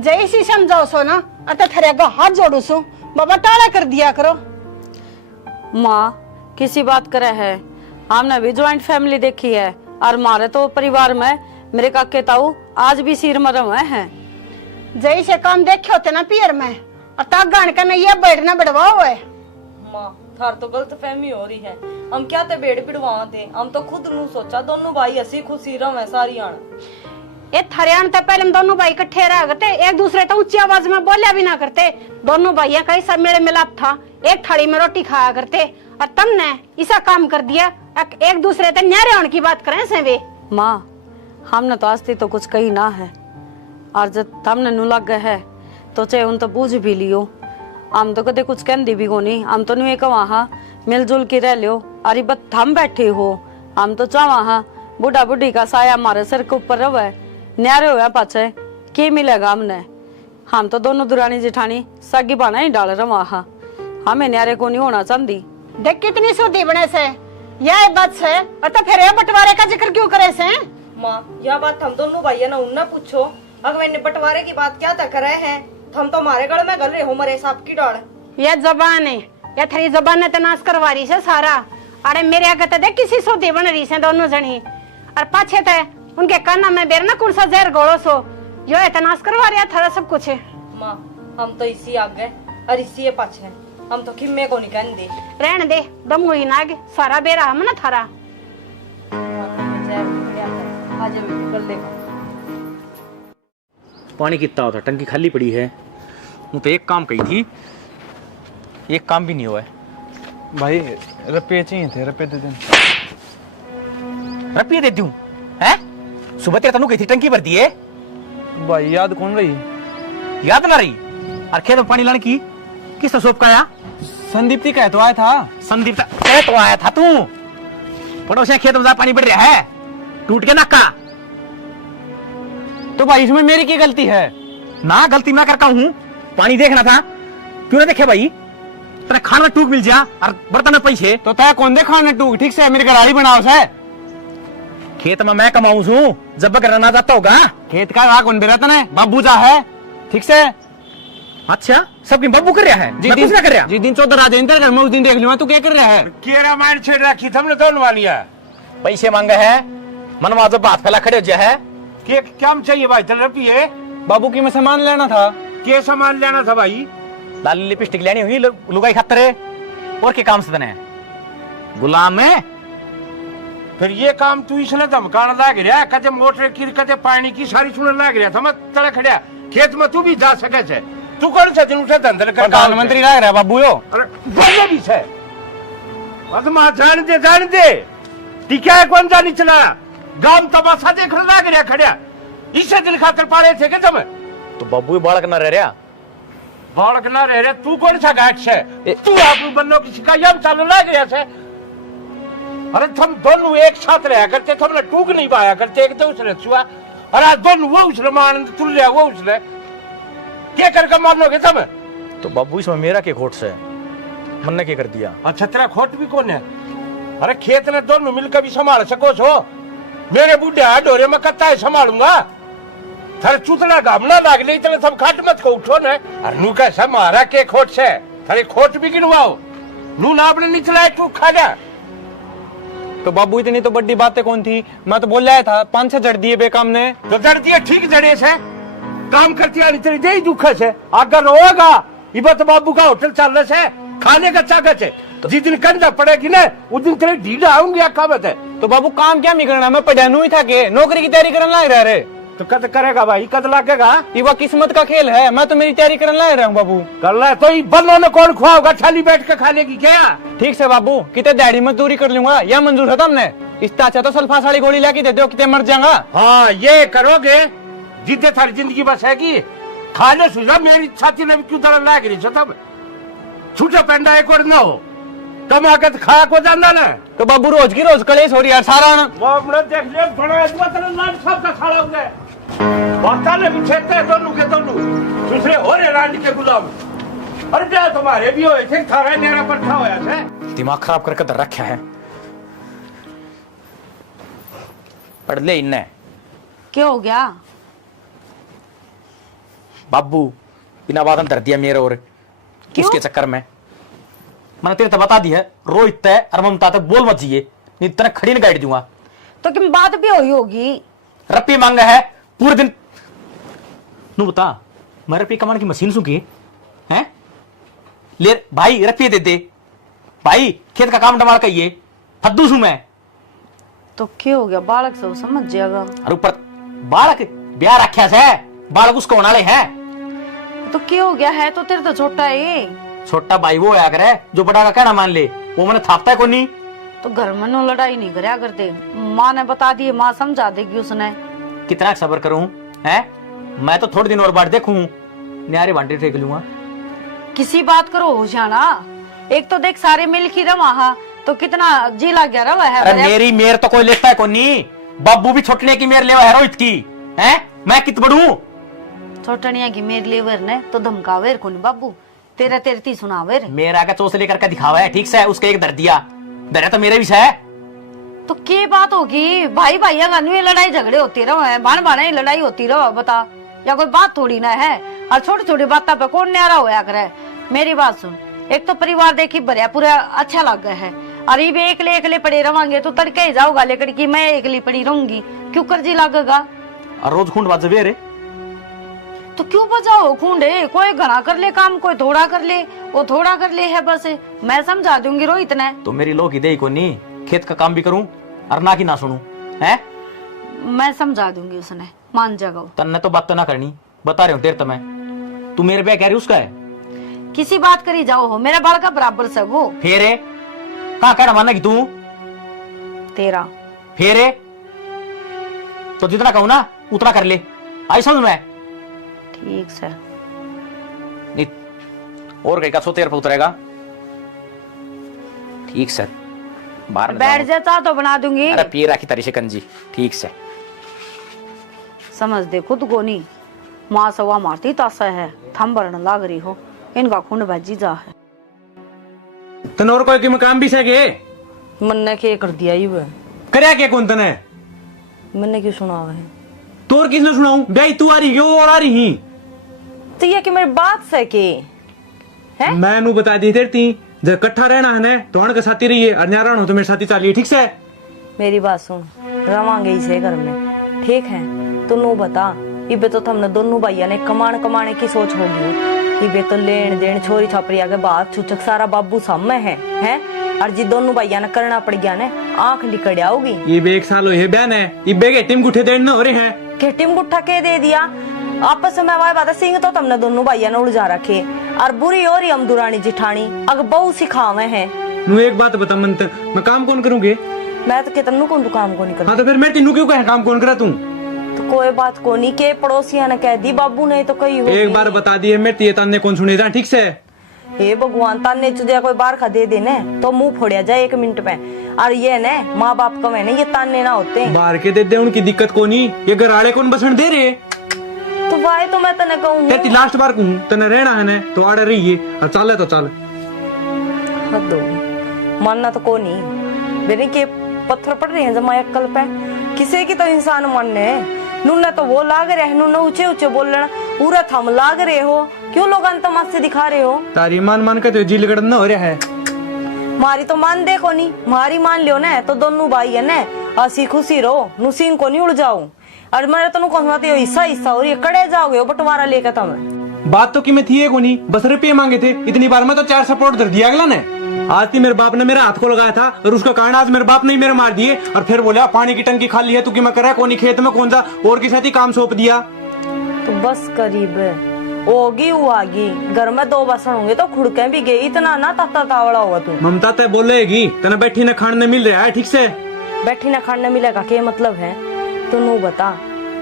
जैसी समझाओ सो ना अतः थारे का हाथ जोड़ू सो बाबा टाला कर दिया करो। माँ किसी बात करे है, हमने भी ज्वाइंट फैमिली देखी है और हमारे तो परिवार में मेरे काके ताऊ आज भी सिर मरम है। जैसे काम देखे होते ना पियर में और तक गान का नहीं बैठना बढ़वाओ है। माँ थार तो गलत फहमी हो रही है, हम क्या ते बेड़ पिड़वा थे, हम तो खुद नू सोचा दोनों भाई हसी खुशी रहे सारी आन। ये थरियान तो पहले हम दोनों भाई इकट्ठे रह गए, एक दूसरे तो ऊंची आवाज में बोलिया भी ना करते। दोनों भाइयों का सब मेल मिलाप था, एक थाली में रोटी खाया करते। और तुमने ऐसा काम कर दिया, एक दूसरे से न्यारे होने की बात करें से वे। माँ हमने तो आस्ती तो कुछ कही ना है, और जब हमने नु लग गए है तो चाहे उन तो पूछ भी लियो। हम तो कदे कुछ कहती भी कोनी, हम तो नहीं वहाँ मिलजुल के रह लियो। अरे बस हम बैठे हो, हम तो चाह बूढ़ा बूढ़ी का साया हमारे सिर के ऊपर रहे, न्यारे हुआ पाछे के मिलेगा हमने। हम तो दोनों दुरानी जेठानी सगी बाना ही डाल रहे वहाँ, हमें न्यारे को नहीं होना चाहती। देख कितनी सोती बने से, यह बात है। और तो फिर ये बंटवारे का जिक्र क्यों करे से? माँ यह बात हम दोनों भाइयों ने उनने पूछो, अगर मैंने बंटवारे की बात क्या तक करे हैं, हम तो हमारे गल में गल रहे हो मरे सांप की डाल। यह जबान है, यह थरी जबान ने तनाश करवा रही है सारा। अरे मेरे आगे तो देख किसी सोती बन रही से दोनों जनी, और पाछे थे उनके काना में बेरना कुर्सा जहर गोड़ो सो, जो है तनाश करवा रहा था सब कुछ। माँ हम तो इसी आगे और इसी पाछे, हम तो किम्मे को नहीं कहते। रहने दे, दम हुई नाग सारा बेरा हम ना थारा। आज कल देखो पानी कितना होता, टंकी खाली पड़ी है। वो तो एक काम कही थी, एक काम भी नहीं हुआ है। भाई रुपये चाहिए थे, रुपये दे दें। रुपये दे दूं? हैं? सुबह तेरे तनु कही थी टंकी भर दिए। भाई याद कौन रही? याद ना रही? और खेत में पानी लाने की किस सोप का आया? संदीप ती कह तो आया था। संदीप तो आया था तू? पड़ोसिया खेत में पानी बढ़ रहा है, टूट के नक्का। तो भाई इसमें मेरी क्या गलती है? ना गलती मैं करता हूँ, पानी देखना था, क्यों ना देखे भाई? तेरे खाने में टूक मिल जा और बर्तन में पैसे। तो तय कौन दे खाने टूक? ठीक से मेरी गरारी बनाओ से। खेत में मैं कमाऊं हूँ, जब बकर ना जाता होगा। खेत का राह कौन दे रहा था? बाबू जा है ठीक से। अच्छा सबकी बब्बू कर रहा है, मैं कुछ ना कर रहा। जिस दिन 14 रात इंतर घर में उस दिन देख लिया तू क्या कर रहा है? केरा माइंड छेड़ रखी हमने दोनों वालिया। पैसे मांगे है, मनवा जो बात फैला खड़े हो जा है। के क्या चाहिए भाई? चल रुपये बाबू की मैं सामान लेना था। के सामान लेना था भाई? लाल लिपस्टिक लेनी हुई लुगाई खातर और के काम से तने गुलाम में। फिर ये काम तू इसने धमकाना लाग रहा, कदे मोटर की कदे पानी की सारी सुनने लाग रहा था। मैं तड़ा खड़िया खेत में तू भी जा सके छे, तू कौन सा दिन उठे धंधल कर प्रधानमंत्री लाग रहा है बाबू यो। अरे बोले भी छे अदमा जान दे टिका कौन जानी चला गांव तमाशा देखने लाग रहा खड़िया, इसे दिल खातर पाड़े थे के तुम? तो बब्बू बालक ना रह रहा, बालक ना रह रहा, तू कौन सा गायक से? तू आप बन्नो की शिकायत चालू लाग रहा से। अरे तुम दोनों एक साथ रहा करते, तुमने टूक नहीं पाया करते एक दूसरे छुआ। और आज दोनों वो उसने मान तुल लिया, वो उसने क्या करके मानोगे तुम? तो बब्बू इसमें मेरा क्या खोट से? मन ने क्या कर दिया? अच्छा तेरा खोट भी कौन है? अरे खेत ने दोनों मिलकर भी संभाल सको छो, मेरे बूढ़े डोरे में कत्ता है संभालूंगा। थारे चूतना गामना लाग ले इतने सब खाट मत को उठो ने। अरे नू कैसा मारा के खोट से? थारे खोट भी गिनवाओ, नू ना आपने नहीं चलाए तू खा जा। तो बाबू इतनी तो बड़ी बातें कौन थी? मैं तो बोल रहा था 5-6 जड़ दिए बेकाम ने। तो जड़ दिए ठीक जड़े से काम करती आनी तेरी दे दुख से अगर रोएगा ये बात बाबू का होटल चल रहा है, खाने का चाकच है। जिस दिन कंधा पड़ेगी ना उस दिन तेरे ढीला आऊंगी अकाबत है। तो बाबू काम क्या नहीं करना? मैं पढ़ानू ही था के नौकरी की तैयारी करने लग रहा रे। तो कद करेगा भाई, कद लगेगा? ये वो किस्मत का खेल है, मैं तो मेरी तैयारी करने लग रहा हूँ बाबू। कर रहा है तो ये बल्लों ने कौन खुआओगा? थाली बैठ के खाने की क्या? ठीक से बाबू, कितने दाढ़ी मजदूरी कर लूंगा, या मंजूर है तुमने? इससे अच्छा तो सल्फा साड़ी गोली लाके दे दो, कितने मर जाऊंगा। हाँ ये करोगे जिद्दे थारी जिंदगी बस है की खाने सुझा। मेरी छाती ने भी क्यों तरह लाग रही तब छूटा पेंडा एक और ना हो तम आके खाया को जाना ना। तो बाबू रोज की रोज कलेश हो रही है सारा ना। वो अपने देख ले बड़ा इतना तरह लाल सब का खाड़ा हो गए, बाता ने भी छेते दोनों के दोनों दूसरे हो रहे रानी के गुलाम। अरे क्या तुम्हारे भी होए थे, थारा नेरा पट्टा होया थे। दिमाग खराब करके धर रखा है। पढ़ ले इन्ने। क्या हो गया? बाबू बिना बात धर दिया मेरे और उसके चक्कर में। मैंने तेरे तो बता दी है, रोहित तय और ममता तक बोल मत जिए, नहीं तेरा खड़ी न गाइड दूंगा। तो क्या बात भी हुई होगी? रप्पी मांगा है पूरे दिन। नू बता मैं रप्पी कमाने की मशीन सुखी है? ले भाई रप्पी दे दे भाई, खेत का काम डमाल कहिए फद्दू सू मैं। तो क्या हो गया? बालक सब समझ जाएगा। और ऊपर बालक ब्याह रखा से बालक उसको होने वाले हैं। तो क्या हो गया है? तो तेरे तो छोटा है। छोटा भाई वो होया करे जो बड़ा का कहना मान ले, वो मैंने थापता है कोनी। तो घर में नो लड़ाई नहीं करया करते, माँ ने बता दिए, माँ समझा देगी उसने। कितना सब्र करूं हैं? मैं तो थोड़े दिन और बाद देखूं, न्यारे बांटे फेंक लूंगा। किसी बात करो होशियाना, एक तो देख सारे मिल की रवा तो कितना जी लग गया रवा है। अरे मेरी मेर तो कोई लेता है कोनी, बाबू भी छोटने की मेर लेवा है रोहित की हैं, मैं कित बड़ू छोटनिया की मेर लेवर ने तो धमकावेर कोनी बाबू, तेरा तेरती सुनावेर। मेरा का चोस लेकर के दिखावा है, ठीक से उसके एक दर दिया, दर तो मेरे भी है। तो क्या बात होगी? भाई भाइया का नहीं लड़ाई झगड़े होती रहो है, बाण बाण लड़ाई होती रहो, बता या कोई बात थोड़ी ना है। और छोटी छोटी बातों पे कौन न्यारा होया करे? मेरी बात सुन, एक तो परिवार देखी भरिया पूरा अच्छा लग गया है, और ये एकले एकले पड़े रवांगे तो तड़के ही जाओगा, लेकर की मैं एकली पड़ी रहूंगी, क्यों कर्जी लगेगा? और रोज खूंड बाजबे रे, तो क्यों बजाओ खूंडे? कोई घना कर ले काम, कोई थोड़ा कर ले, वो थोड़ा कर ले है बस। मैं समझा दूंगी रोहित ने। तो मेरी लोग ही दे कोनी, खेत का काम भी करूं और ना की ना सुनूं हैं? मैं समझा दूंगी, उसने मान जाएगा। तन्ने तो बात तो ना करनी, बता रहे हो तेरे तमें, तू मेरे पे कह रही उसका है? किसी बात करी जाओ हो, मेरा बाल का बराबर से वो। फेरे कहाँ कहना मानना कि तू तेरा फेरे तो जितना कहूं ना उतना कर ले, आई समझ में? ठीक सर। नहीं और कहीं का सो तेरे पे उतरेगा, ठीक सर। बाहर न बैठ जाओ। जाता तो बना दूंगी। अरे पी रखी तारी शिकंजी, ठीक से। समझ दे खुद को नहीं, माँ सवा मारती तासा है, थम भरने लाग रही हो, इनका खून भजी जा है। तनोर कोई की मकाम भी सके मन ने क्या कर दिया ही वह, करया क्या कौन तने? मैंने क्यों सुना है? तोर किसने सुनाऊं? भाई तू आ रही क्यों और आ रही ही? तो ये कि मेरी बात सके है? मैं नु बता दी तेरी जब इकट्ठा रहना है ना तो के साथी रहिए, और न्यारा हो तो मेरे साथी चलिए, ठीक से? मेरी बात सुन, रवांगे इसे घर में, ठीक है? तो नो बता, इबे तो हमने दोनों भैया ने कमाने की सोच होगी, इबे तो लेन देन छोरी छापरिया के बाद छुचक सारा बाबू सामने है? और जी दोनों भैया ने करना पड़ गया ने, आंख लिकड़िया होगी। ये एक साल हुए बहन है, इबे के टीम गुठे देन हो रहे हैं। के टीम गुट्ठा के दे दिया आपस में, वाय बात सिंह तो तुमने दोनों भैया ने उलझा रखे, और बुरी और ही हम दुरानी जिठानी अग बहु सिखावे हैं। नु एक बात बता मन, मैं काम कौन करूंगे? मैं तो कितनू कौन तू काम को नहीं करता। हाँ तो फिर मैं तीनों क्यों कहे काम कौन करा तू? तो कोई बात को नहीं के पड़ोसिया ने कह दी, बाबू ने तो कही हो। एक बार बता दिए मैं तीये ताने कौन सुने जा, ठीक से? हे भगवान, ताने चुदिया कोई बार खा दे देने तो मुंह फोड़िया जाए 1 मिनट में। और ये ने माँ बाप का मैंने ये ताने ना होते बाहर के दे दे, उनकी दिक्कत को नहीं, ये घराड़े कौन बसण दे रहे? तो वाई तो मैं तने कहूँ तेरी लास्ट बार कहूँ तने रहना है ना तो आड़े रहिए, और चले तो चल। हद होगी, मानना तो को नहीं, मेरे के पत्थर पड़ रहे हैं जमा अक्कल पे, किसी की तो इंसान मानने नुन्ना तो वो लाग रहे, नुन्ना ऊंचे ऊंचे बोलना, पूरा थम लाग रहे हो, क्यों लोग तमाशे दिखा रहे हो? तारी मान के तो जी लगड़ न हो रहा है। मारी तो मान देखो नहीं, मारी मान लियो ना तो दोनों भाई है ना, हसी खुशी रहो, नुसीन को नहीं उड़ जाओ। और मेरे तो कौन हो हिस्सा और ये कड़े जाओगे बंटवारा लेकर तुम। बात तो कि मैं थी को नहीं, बस रुपये मांगे थे, इतनी बार में तो 4 सपोर्ट कर दिया अगला ने। आज थी मेरे बाप ने मेरे हाथ को लगाया था, और उसका कारण आज मेरे बाप ने मेरे मार दिए, और फिर बोला पानी की टंकी खाली है, तू कि मैं कर रहा है कोनी खेत में कौन सा और के साथ ही काम सौंप दिया। तो बस करीब होगी वो आगी, घर में 2 बसन होंगे तो खुड़के भी गई, इतना ना ताता तावड़ा हुआ तू। ममता ते बोलेगी तना बैठी न खाने मिल रहा है, ठीक से? बैठी ना खाने मिलेगा क्या मतलब है? तो नू बता,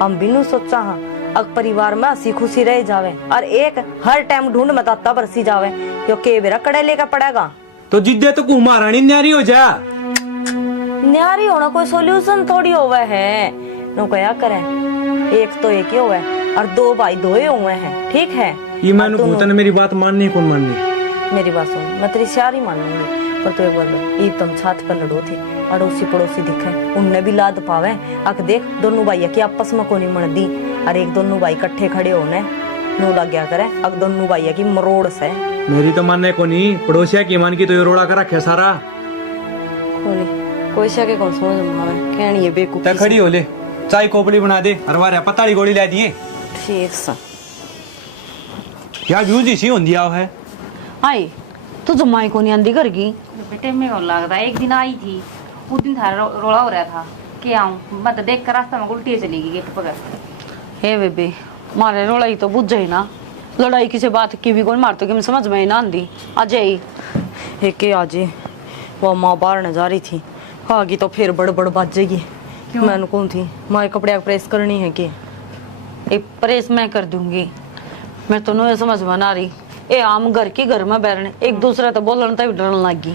हम भी नू सोचा हाँ अग परिवार में हंसी खुशी रह जावे, और एक हर टाइम ढूंढ में ताता बरसी जावे, यो के बेरा कड़े लेकर पड़ेगा। तो जिद्दे तो कु महारानी न्यारी हो जा। न्यारी होना कोई सोल्यूशन थोड़ी होवे है, नो क्या करे, एक तो एक ही होवे, और 2 भाई 2 ही हुए हैं, ठीक है? ये मैंने पूछा मेरी बात माननी कौन माननी? मेरी बात सुन, मैं तेरी सारी मानूंगी, पर तो एक बार ये तुम छात पर लड़ो थे, अड़ोसी पड़ोसी दिखे, उनने भी लाद पावे, अक देख दोनों भाई की आपस में कोनी मन दी, और एक दोनों भाई इकट्ठे खड़े होने नो लग गया करे, अक दोनों भाई की मरोड़ से। मेरी तो मानने को नहीं, पड़ोसिया की मान की तो ये रोड़ा कर रखे सारा। कोई से के कौन समझ में आवे, कहनी है बेवकूफी। ता खड़ी हो ले, चाय कोपड़ी बना दे, अरवारे पताड़ी गोली ला दिए। ठीक सा क्या व्यूज इसी हों दिया है? आई तू जमाई को नहीं आंदी कर गई? बेटे में कौन लगता, एक दिन आई थी, उस दिन थारा रोला हो रहा था के आऊं मत देख कर रास्ता में उल्टी चली गई गेट पकड़। हे बेबे मारे लड़ाई तो बुझ जाई ना, लड़ाई किसी बात की भी कौन मार तो कि समझ में ही ना आंदी। अजय हे के आजे वो माँ बाहर न जा रही थी, आगी तो फिर बड़ बाजेगी। मैंने कौन थी माँ कपड़े प्रेस करनी है के एक प्रेस मैं कर दूंगी। मैं तो नहीं समझ में ना रही, ए आम घर की घर में बैठने एक दूसरे तो बोलने तक डरने लगी।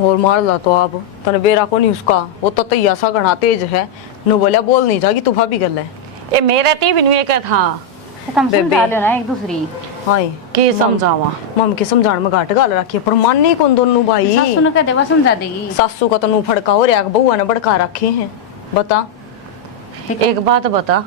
और मार ला तो आप तने बेरा को नहीं उसका, वो तो तैया सा घना तेज है, नो बोला बोल नहीं जागी तू भाभी कर ले। ए मेरा ती भी नहीं कहता था तुम समझा लेना एक दूसरी। हाय के समझावा मम के समझाने में घाट गाल रखी पर मान नहीं कौन दोनों भाई। सासू ने कह देवा समझा देगी। सासू का तो नू फड़का हो रहा बउआ ने भड़का रखे हैं। बता एक बात बता,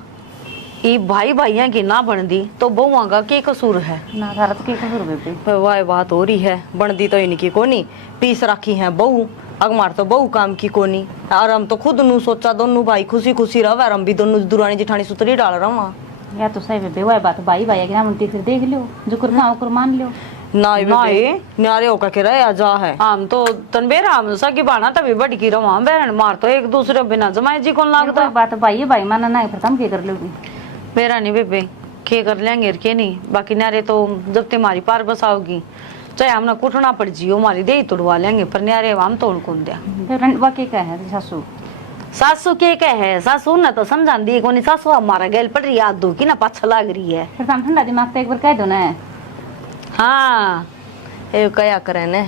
ये भाई भाइया की ना बन दी तो बहुआ का क्या कसूर है? ना भारत के कसूर बेबे। वाह बात हो रही है, बनदी तो इनकी कोनी, पीस रखी है बहू, अगमार तो बहू काम की कोनी। और हम तो खुद नू सोचा दोनों भाई खुशी खुशी रहा, हम भी दोनों दुरानी जिठानी सुतरी डाल रहा। या तो सही बेबे वह बात भाई भाई की ना बनती फिर देख लियो जो करना कर मान लियो। नारे होकर के रहे जा है। हम तो तनबेरा हम सकी बाना तभी बड़ी की रवा बहन मार तो एक दूसरे बिना जमाए जी कौन लागता। बात भाई भाई माना ना प्रथम के कर लोगी मेरा नहीं बेबे के कर लेंगे के नहीं, बाकी नारे तो जब तुम्हारी पार बसाओगी चाहे हमने कुटना पड़ जियो हमारी दे तोड़वा लेंगे, पर न्यारे हम तोड़ कौन दिया। वाकई क्या है सासू सासू के है सासू ने तो समझा दी कोनी, सासू हमारा गैल पड़ रही याद दो की ना पाछा लाग रही है। फिर तुम ठंडा दिमाग तो एक बार कह दो ना। हाँ ए कया करे ने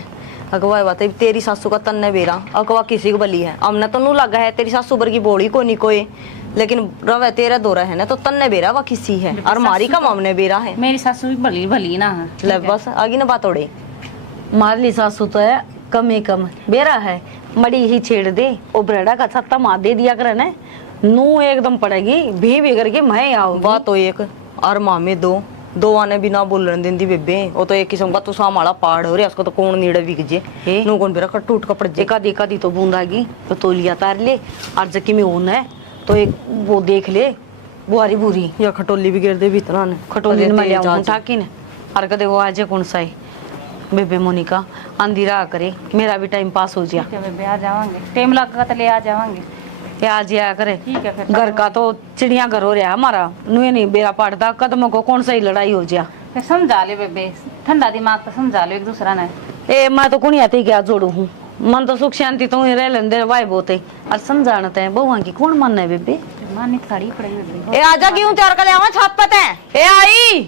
अगवा बात तेरी सासू का तन्ने बेरा अगवा किसी को बली है, हमने तो नू लगा है तेरी सासू बर की बोली को नहीं कोई, लेकिन रवे तेरा दो है ना तो तन्ने बेरा वा किसी है और मारी का मामने बेरा है। मेरी सासू भी भली भली ना ले बस आगे ना बात ओड़े। मारली सासू तो है कम ही कम बेरा है, मड़ी ही छेड़ दे ओ ब्रेडा का छत्ता मार दे दिया करे ने नू एकदम पड़ेगी भी बिगड़ के मैं आओ। बात तो एक और मामे दो आने बिना बोलन देंदी बेबे, वो तो एक किस्म का तू सामाला पहाड़ हो रहा उसको तो कौन नीड़े बिक जे नू कौन बेरा टूट कपड़ जे देखा देखा दी तो बूंदागी तो तोलिया तार ले और जकी में ऊन है तो एक वो देख ले बुआरी बुरी या खटोली भी गिर दे भीतर ने खटोली में ले आऊं ठाकी ने और कदे वो आज कौन सा है बेबे मोनिका अंधेरा करे मेरा भी टाइम पास हो जाए। बेबे आ जावांगे टाइम लगा तो ले आ जावांगे ये आज आया करे। ठीक है फिर घर का तो चिड़िया घर हो रहा है हमारा, नुए नहीं बेरा पड़ता कदमों को कौन सा ही लड़ाई हो जा। फिर समझा ले बेबे ठंडा दिमाग तो समझा लो एक दूसरा ने। ए मैं तो कुणी आती क्या जोड़ू हूँ मन तो सुख शांति तो रह लेंदे वाई बोते और समझाते हैं बहुआ की कौन मन है बेबे मानी साड़ी पड़ेगी बेबे। ए आजा क्यों तैयार कर ले आवा छत पे ते ए आई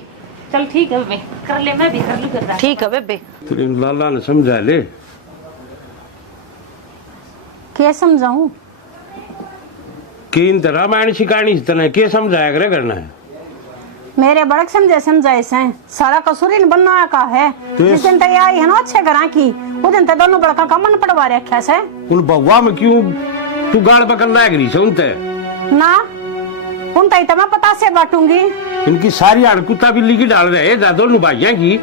चल ठीक है बेबे कर ले मैं भी कर लूं कर ठीक है बेबे। तेरे लाला ने समझा ले। क्या समझाऊं कि इन रामायण की कहानी तने के समझाया करे करना है। मेरे बड़क समझाए से सारा कसूर इन बनना का है। जिस दिन तक आई है ना अच्छे घरा की वो दिन तक दोनों बड़का का मन पड़वा रखा से। उन बउआ में क्यों तू गाल पकड़ लाग रही से उनते ना उन तई तो मैं पता से बांटूंगी। इनकी सारी आड़ कुत्ता बिल्ली की डाल रहे जा दोनों भाइयां की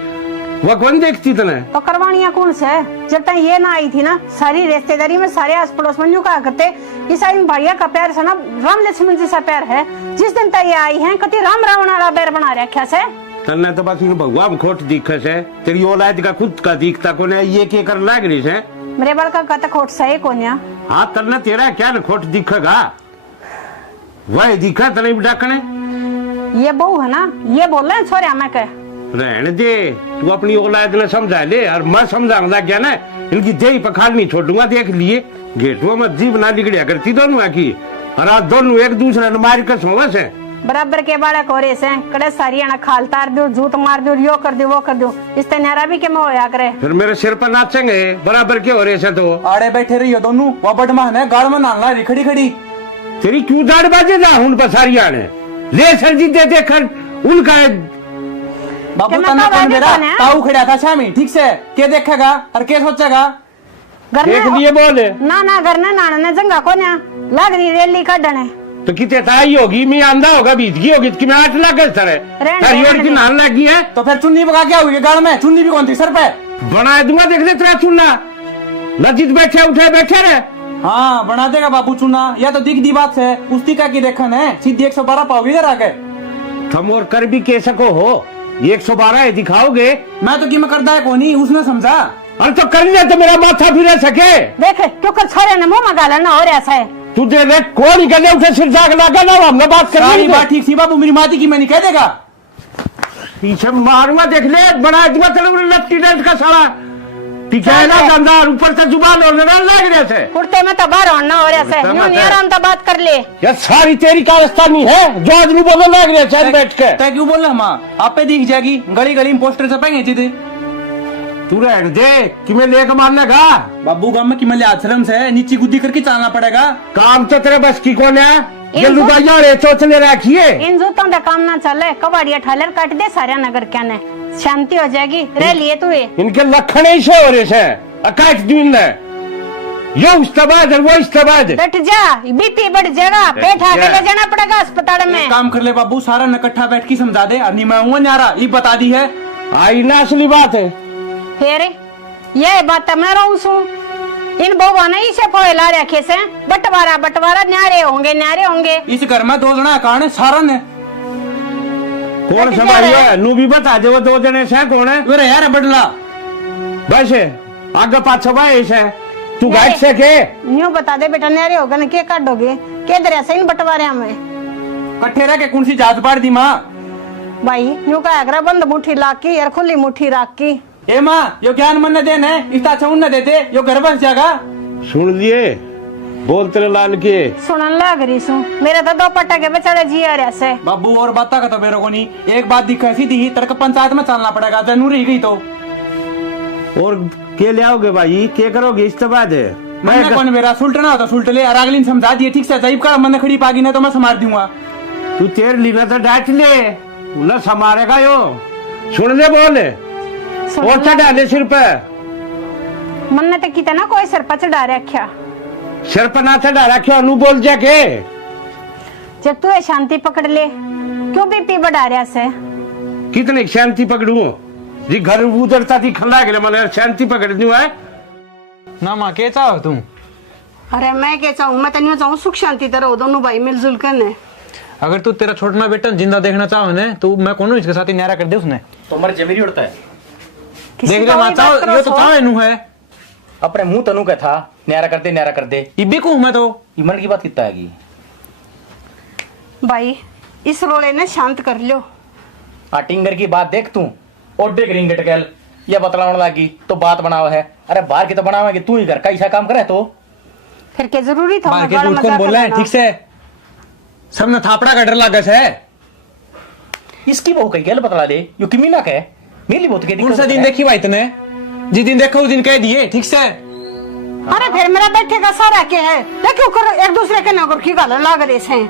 वह कौन देखती तने। तो करवानिया कौन से जब तक ये ना आई थी ना सारी रिश्तेदारी में सारे आस पड़ोस में यूं कहा करते इस इन भाइया का प्यार से ना राम लक्ष्मण जैसा प्यार है। जिस दिन तक ये आई है कति राम रावण वाला बैर बना रखा से। तन्ने तो बस इन भगवा में खोट दिखे से तेरी औलाद का खुद का दिखता को ने ये के कर लाग रही से। मेरे बड़का का तो खोट सही कोन्या। हाँ तन्ने तेरा क्या न खोट दिखेगा वह दिखा तने डाकने ये बहू है ना ये बोल रहे छोरे हमें कह रहने दे तू अपनी औलाद ने समझा ले और मैं समझाऊंगा क्या ना इनकी देही पखाड़ नहीं छोड़ूंगा देख लिए गेटुआ में जीव ना निकलिया करती दोनों की और आज दोनों एक दूसरे ने मार कर सोवा से बराबर के बालक हो रहे से कड़े सारी आना खाल तार दो जूत मार दो यो कर दो वो कर दो इस तनारा भी के में होया करे। फिर मेरे सिर पर नाचेंगे बराबर के हो रहे से तो आड़े बैठे रही हो दोनों वह बटमान है गाड़ में नांगला रही खड़ी खड़ी तेरी क्यों दाढ़ बाजे जा उन पर सारी आने ले सर जी दे देखकर उनका बाबू तना कौन मेरा ताऊ खड़ा था शामी ठीक से क्या देखेगा और क्या सोचेगा देख लिए बोले ना करने नाना ने जंगा को ना लग रही रैली काटने तो कितने ताई होगी मैं आंधा होगा बीत गई होगी कि मैं 8 लाख सर है तारी की नान लगी है तो फिर चुन्नी पका क्या हुई गाड़ में चुन्नी भी कौन थी सर पे बना दूंगा देख ले तेरा चुनना लजित बैठे उठे बैठे रहे। हाँ बना देगा बाबू चुना या तो दिख दी बात है उस्ती का की देखन है सीधी 112 पाओगे इधर आके तुम और कर भी के सको हो 112 दिखाओगे मैं तो कीमत करता है कोनी उसने समझा और तो कर लिया तो मेरा माथा फिर सके देख क्यों कर छोरे ने मुंह में गाला ना हो रहा है तुझे ने कौन गले उठे सिर जाग लगा ना हमने बात कर सारी ली बात ठीक थी बाबू, मेरी माती की मैं नहीं कह देगा। पीछे मारूंगा देख ले, बड़ा मतलब लेफ्टिनेंट का साला टिकाना गंदा और ऊपर से जुबान और लड़ाई लग रहे से कुर्ते में तो बाहर होना हो रहा से यूं नहीं आराम तो बात कर ले। ये सारी तेरी कारस्तानी है जो आज नहीं बोलने लग रहे चैन बैठ के। तय क्यों बोल रहा माँ, आप पे दिख जाएगी, गली गली में पोस्टर छपेंगे थे। तू रहने दे कि मैं लेकर मारने का बाबू गांव में कि मैं आश्रम से नीची गुद्दी करके चलना पड़ेगा। काम तो तेरे बस की कौन है, ये लुगाइया रे चोचले रखिए। इन जूतों का काम ना चले, कबाड़िया ठालर काट दे सारे नगर क्या ने, शांति हो जाएगी। रह लिए तू ये इनके लखन ही से हो रहे से अकाश दिन ने यो इस्तेमाल है वो इस्तेमाल बैठ जा, बीपी बढ़ जाएगा, पेट आके ले जाना पड़ेगा अस्पताल में। काम कर ले बाबू, सारा इकट्ठा बैठ के समझा दे। और नहीं मैं हूँ न्यारा, ये बता दी है। आई ना असली बात है फिर ये बात मैं रहूं सू इन बहुआ ने इसे फोला रखे से बंटवारा बंटवारा न्यारे होंगे। इस घर में 2 जना कारण है, सारा ने कौन संभालिए नू भी बता दे वो 2 जने से कौन है। अरे यार बदला बस आगे पाछे भाई से तू गाइड से के न्यू बता दे बेटा, न्यारे होगा न के काटोगे के दरिया से इन बंटवारे में कट्ठे रह के कौन सी जात पाड़ दी माँ। भाई न्यू का अगरा बंद मुट्ठी लाकी यार खुली मुट्ठी राखी। ए माँ यो ज्ञान मन न देने इस अच्छा न देते यो घर बस जाएगा। सुन लिए बोल तेरे लाल के सुनन लग रही सू मेरे तो 2 पट्टा के बेचारे जी आ रहा से। बाबू और बात का तो मेरे को नहीं, एक बात दिख ऐसी दी तड़क पंचायत में चलना पड़ेगा, जरूरी गई तो और के ले आओगे भाई, के करोगे इस बाद है। मैंने कौन मेरा सुल्टना होता सुल्ट ले, और अगली समझा दिए ठीक से जाइब का मन खड़ी पागी ना तो मैं संभाल दूंगा। तू तेर लीना तो डांट ले न समारेगा यो। सुन ले बोल और चढ़ा ले सिर पे, मन ने तो कितना कोई सिर पर चढ़ा रखा, सिर पर ना चढ़ा रखा अनु बोल जाके। जब तू शांति पकड़ ले क्यों बीपी बढ़ा रहा से। कितनी शांति पकड़ू जी, घर उधरता थी खल्ला के मैंने शांति पकड़ दी है ना माँ के चाहो तुम। अरे मैं क्या चाहूँ, मैं तो नहीं चाहूँ सुख शांति तरह दोनों भाई मिलजुल कर ने। अगर तू तेरा छोटा बेटा जिंदा देखना चाहो ने तो मैं कौन इसके साथ ही न्यारा कर दे उसने। तो मर जमीरी उड़ता है देख ले माँ चाहो ये तो चाहो इनू है अपने मुंह तनु का था न्यारा कर दे इब्बी को मैं तो इमन की बात कितना है भाई इस रोले ने शांत कर लो। टिंगर की बात देख तू ओडे ग्रीन गटकेल ये बतलाने लगी तो बात बनावा है। अरे बाहर की तो बनावा तू ही घर का ऐसा काम करे तो फिर क्या जरूरी था बाहर के झूठ कौन बोल रहा है ठीक से, सबने थापड़ा का डर लगा है। इसकी बहू कही गल बतला दे यो कि मीना के मेरी बहुत के कौन सा दिन देखी भाई तने, जिस दिन देखो उस दिन कह दिए ठीक से। अरे फिर मेरा बैठे का सारा के है देखो कर एक दूसरे के नगर की गल लाग रहे से।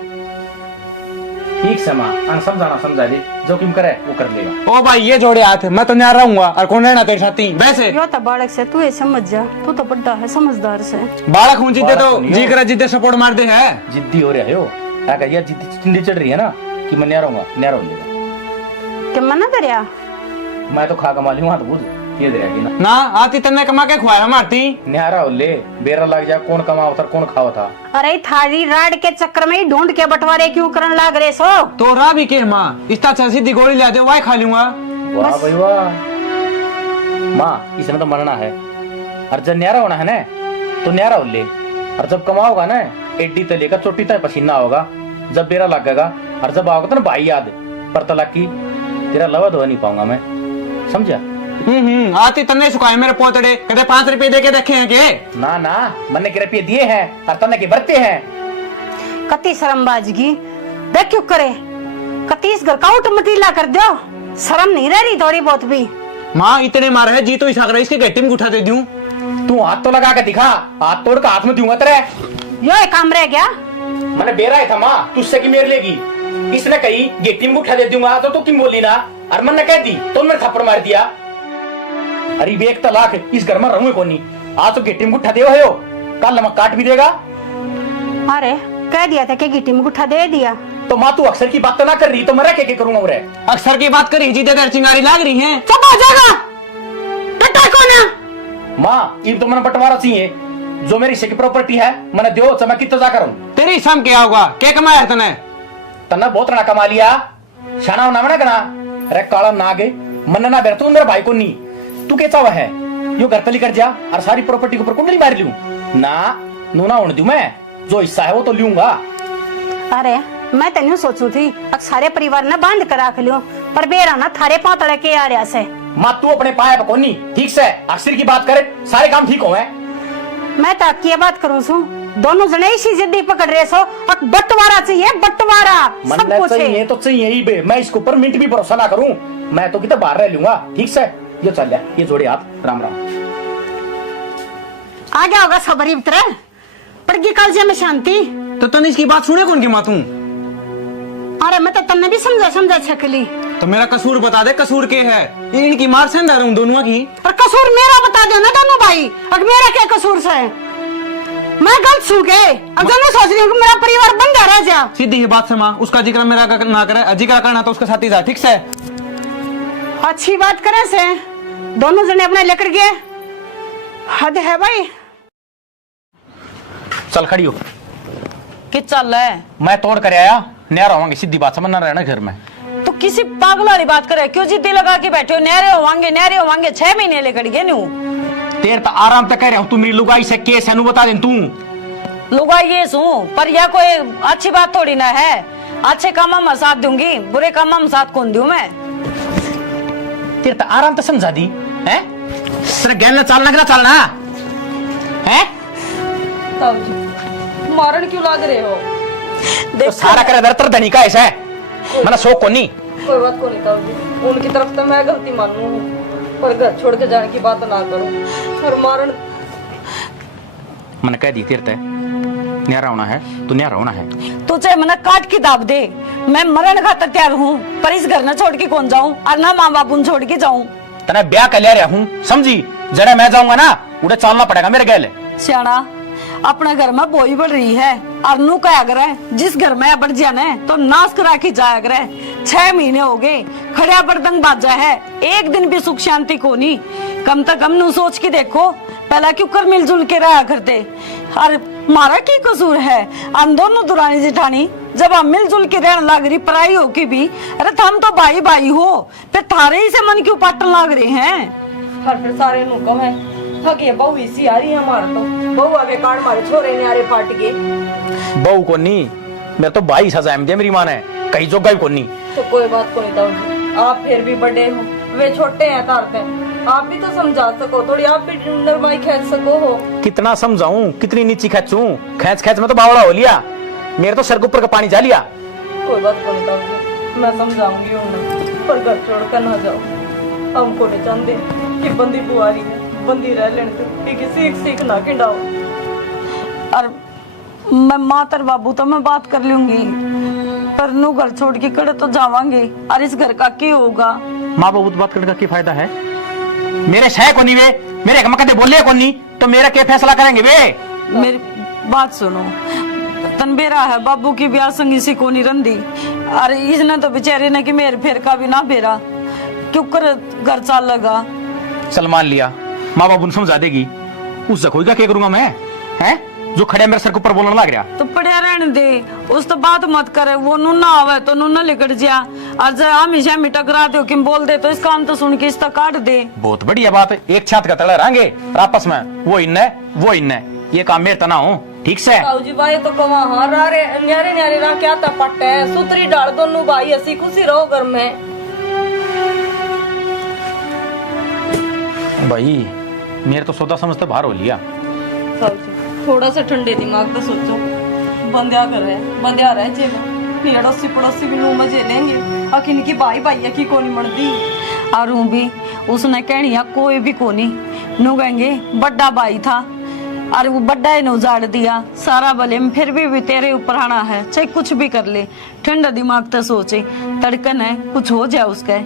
ठीक से मां समझाना समझा दे जो किम करे वो कर लेगा। ओ भाई ये जोड़े हाथ मैं तो न्यारा रहूंगा और कौन रहना तेरे साथ ही वैसे। यो तो बालक से तू ये समझ जा, तू तो बड़ा है समझदार से। बालक हूँ जिद्दे तो जी करा जिद्दे सपोर्ट मार दे है। जिद्दी हो रहा है हो क्या यार जिद्दी चिंडी चढ़ रही है ना कि मैं न्यारा हो लेगा क्या मना दरिया मैं तो खा कमा लूंगा तो बुझ ये दरिया की ना आती तन्ने कमा के खुआया मारती न्यारा हो ले बेरा लग जा कौन कमाओ था कौन खाओ था। अरे थारी राड के चक्कर में ही ढूंढ के बंटवारे क्यों करन लाग रहे सो। तो रा भी के माँ इस तरह सीधी गोली ला दे वाई खा लूंगा। वाह भाई वाह माँ इसमें तो मरना है और जब न्यारा होना है ना तो न्यारा हो ले, और जब कमाओगा ना एड्डी तले का चोटी तक पसीना होगा, जब बेरा लगेगा और जब आओगे तो ना भाई याद पर तलाक की तेरा लवा धो नहीं पाऊंगा मैं समझा। आती तन्ने सुखाए मेरे पोतड़े कदे 5 रुपए दे के देखे हैं के ना ना मैंने के रुपये दिए हैं और तन्ने के बरते हैं। कती शर्मबाजगी देख क्यों करे, कतीस घर का उठ मतीला कर दो, शर्म नहीं रह रही थोड़ी बहुत भी। माँ इतने मारे है जी तो इस इसके गट्टी में उठा दे दूं। तू हाथ तो लगा के दिखा, हाथ तोड़ का हाथ में दूंगा तेरे। यो एक काम रह गया मैंने बेरा है था माँ तुझसे की मेर लेगी, इसने कही गेटी में उठा दे दूंगा तो तुम बोली ना, और मैंने कह दी तो मैंने थप्पड़ मार दिया। अरे बेक तलाक इस घर में रहूंगे कौन नहीं, आज तो गेटी में उठा दे हो कल नमक काट भी देगा। अरे कह दिया था कि गिट्टी में गुठा दे दिया तो माँ तू अक्सर की बात तो ना कर रही तो मैं क्या करूंगा उरे। अक्सर की बात करी जी दे चिंगारी लाग रही है। चुप हो जाएगा टटा कौन है। माँ ये तो मैंने बंटवारा चाहिए, जो मेरी हिस्से की प्रॉपर्टी है मैंने दो तो मैं कितना जा करूं। तेरी सम क्या होगा क्या कमाया तने, तना बहुत रना कमा लिया शाना होना मना कना। अरे काला नागे मन ना बैठ तू मेरा भाई को नहीं तू क्या चावा है यो घर तली कर जा और सारी प्रॉपर्टी के ऊपर कुंडली मार लूं ना नूना होने दूं मैं जो हिस्सा है वो तो लूंगा। अरे मैं तेन सोचू थी अब सारे परिवार ने बांध कर रख लियो, पर बेरा ना थारे पातड़े के आ रहा से। माँ तू अपने पाए पर कोनी ठीक से अक्सर की बात करे, सारे काम ठीक हो। मैं तो की बात करूँ सू, दोनों जने इसी जिद्दी पकड़ रहे सो, और बंटवारा चाहिए, बंटवारा सब कुछ चाहिए तो चाहिए ही बे। मैं इसके ऊपर मिनट भी भरोसा ना करूं, मैं तो कितना बाहर रह लूंगा ठीक से। ये चल ले, ये जोड़े हाथ, राम राम। आ गया होगा सबरी भीतर, पड़गी कल में शांति। तो तने इसकी बात सुने कौन की माँ तू? अरे मैं तो तन्ने भी समझा छकली। तो मेरा कसूर बता दे, कसूर के है? इनकी मार से अंदर हूँ दोनों की। पर कसूर मेरा बता दो ना दोनों भाई, अब मेरा क्या कसूर से? मैं गलत छू के अब जो मैं सोच रही हूँ कि मेरा परिवार बंधा रह जा। सीधी ही बात से माँ, उसका जिक्र मेरा ना करे, जिक्र करना तो उसके साथ ही जा, ठीक से? अच्छी बात करे से दोनों जने अपने लेकर गए, हद है भाई। चल खड़ी हो। कि चल है मैं तोड़ कर आया, नया रहोगे, सीधी बात समझना रहना घर में। तो किसी पागल वाली बात करे, क्यों जिद्दी लगा के बैठे हो? नहरे होवांगे 6 महीने लेकर गए न्यू। तेरे तो आराम तक कह रहा हूँ, तू मेरी लुगाई से केस है, बता दे तू। लुगाई ये सू, पर यह कोई अच्छी बात थोड़ी ना है। अच्छे काम में साथ दूंगी, बुरे काम में साथ कौन दूं मैं? तेरे तो आराम तो समझा दी है, तेरे गैल ना चलना कि चलना है? मारन क्यों लाग रहे हो? तो सारा करे दर धनी का ऐसा है, मैंने शौक को नहीं। कोई बात को नहीं ताऊ जी, उनकी तरफ तो मैं गलती मानू, पर घर छोड़ के जाने की बात ना करो। और मारन मैंने कह दी, तेरे न्यारा होना है तो न्यारा होना है। तो चाहे मना काट के दाब दे, मैं मरण खातर तैयार हूँ, पर इस घर न छोड़ के कौन जाऊँ, और ना माँ बाप छोड़ के जाऊँ। तना ब्याह कर लिया हूँ, समझी? जरा मैं जाऊंगा ना, उड़े चलना पड़ेगा मेरे गैल। सियाना अपने घर में बोई बढ़ रही है, और नू क्या करे, जिस घर में बढ़ जाने तो नाश करा के जाया करे। 6 महीने हो गए, खड़िया बर्दंग बाजा है, एक दिन भी सुख शांति को नहीं। कम से कम नू सोच के देखो, पहला क्यों कर मिलजुल के रहा करते, और मारा की कसूर है? हम दोनों दुरानी जिठानी जब हम मिलजुल के रहने लग रही, पराई हो के भी, अरे हम तो भाई भाई हो, फिर थारे ही से मन क्यों पाटन लग रहे हैं? हर फिर सारे नु को है थक, ये बहू इसी आ रही है हमारे, तो बहू आगे काट मारे छोरे न्यारे पाट के। बहू को नहीं, मेरे तो भाई सजा दे मेरी माँ ने, कहीं जो गई को नहीं। तो कोई बात को नहीं ताऊ जी, आप फिर भी बड़े हो, वे छोटे हैं तारते, आप भी तो समझा सको थोड़ी, आप भी नरमाई खींच सको हो। कितना समझाऊं, कितनी नीची खींचूं? खींच में तो बावड़ा हो लिया, मेरे तो सर के ऊपर का पानी जा लिया। कोई बात को नहीं ताऊ जी, मैं समझाऊंगी उन्हें, पर घर छोड़ कर ना जाओ। हमको नहीं चाहते कि बंदी बुआरी है, बंदी रह लेने दो, कि सीख ना खिंडाओ। और मैं मातर बाबू तो मैं बात कर लूंगी, पर नू घर छोड़ के कड़े तो जावांगे, और इस घर का क्या होगा? माँ बाबू बात करने का क्या फायदा है? मेरे शह को नहीं वे, मेरे कदे बोले को नहीं, तो मेरा क्या फैसला करेंगे वे? मेरी बात सुनो, तनबेरा है बाबू की ब्याह संग इसी को नहीं रंदी, अरे इसने तो बेचारे ने कि मेरे फेर का भी ना बेरा, क्यों कर घर चाल लगा। चल मान लिया, माँ बाबू ने समझा देगी, उस जखोई का क्या करूंगा मैं? हैं जो खड़े मेरे सर के ऊपर बोलने लग रहा। तो पड़े रहने दे, उस तो बात मत करे, वो नू ना आवे तो नू ना लिकट जा, और जब हमेशा में टकराते हो कि बोल दे तो इसका काम तो सुन के इसका काट दे। बहुत बढ़िया बात है, एक छात का तड़ा रहेंगे और आपस में वो इन्ने ये काम मेरे तना हो, ठीक से? ताऊ जी भाई तो कमा हाँ रे न्यारे न्यारे ना क्या तपट है, सुतरी डाल दोनों भाई, हंसी खुशी रहो घर में। भाई मेरे तो सौदा समझते बाहर हो लिया। ताऊ जी थोड़ा सा ठंडे दिमाग का सोचो, बंदिया कर रहे बंदिया रहे जे में अड़ोसी पड़ोसी भी नू मजे लेंगे, अकिन की भाई भाई की कोनी मरदी। और भी उसने कहनिया कोई भी कोनी, नू कहेंगे बड़ा भाई था, और वो बड़ा ही ने उजाड़ दिया सारा भले में, फिर भी तेरे ऊपर आना है, चाहे कुछ भी कर ले। ठंडा दिमाग तो सोचे, तड़कन है कुछ हो जाए उसका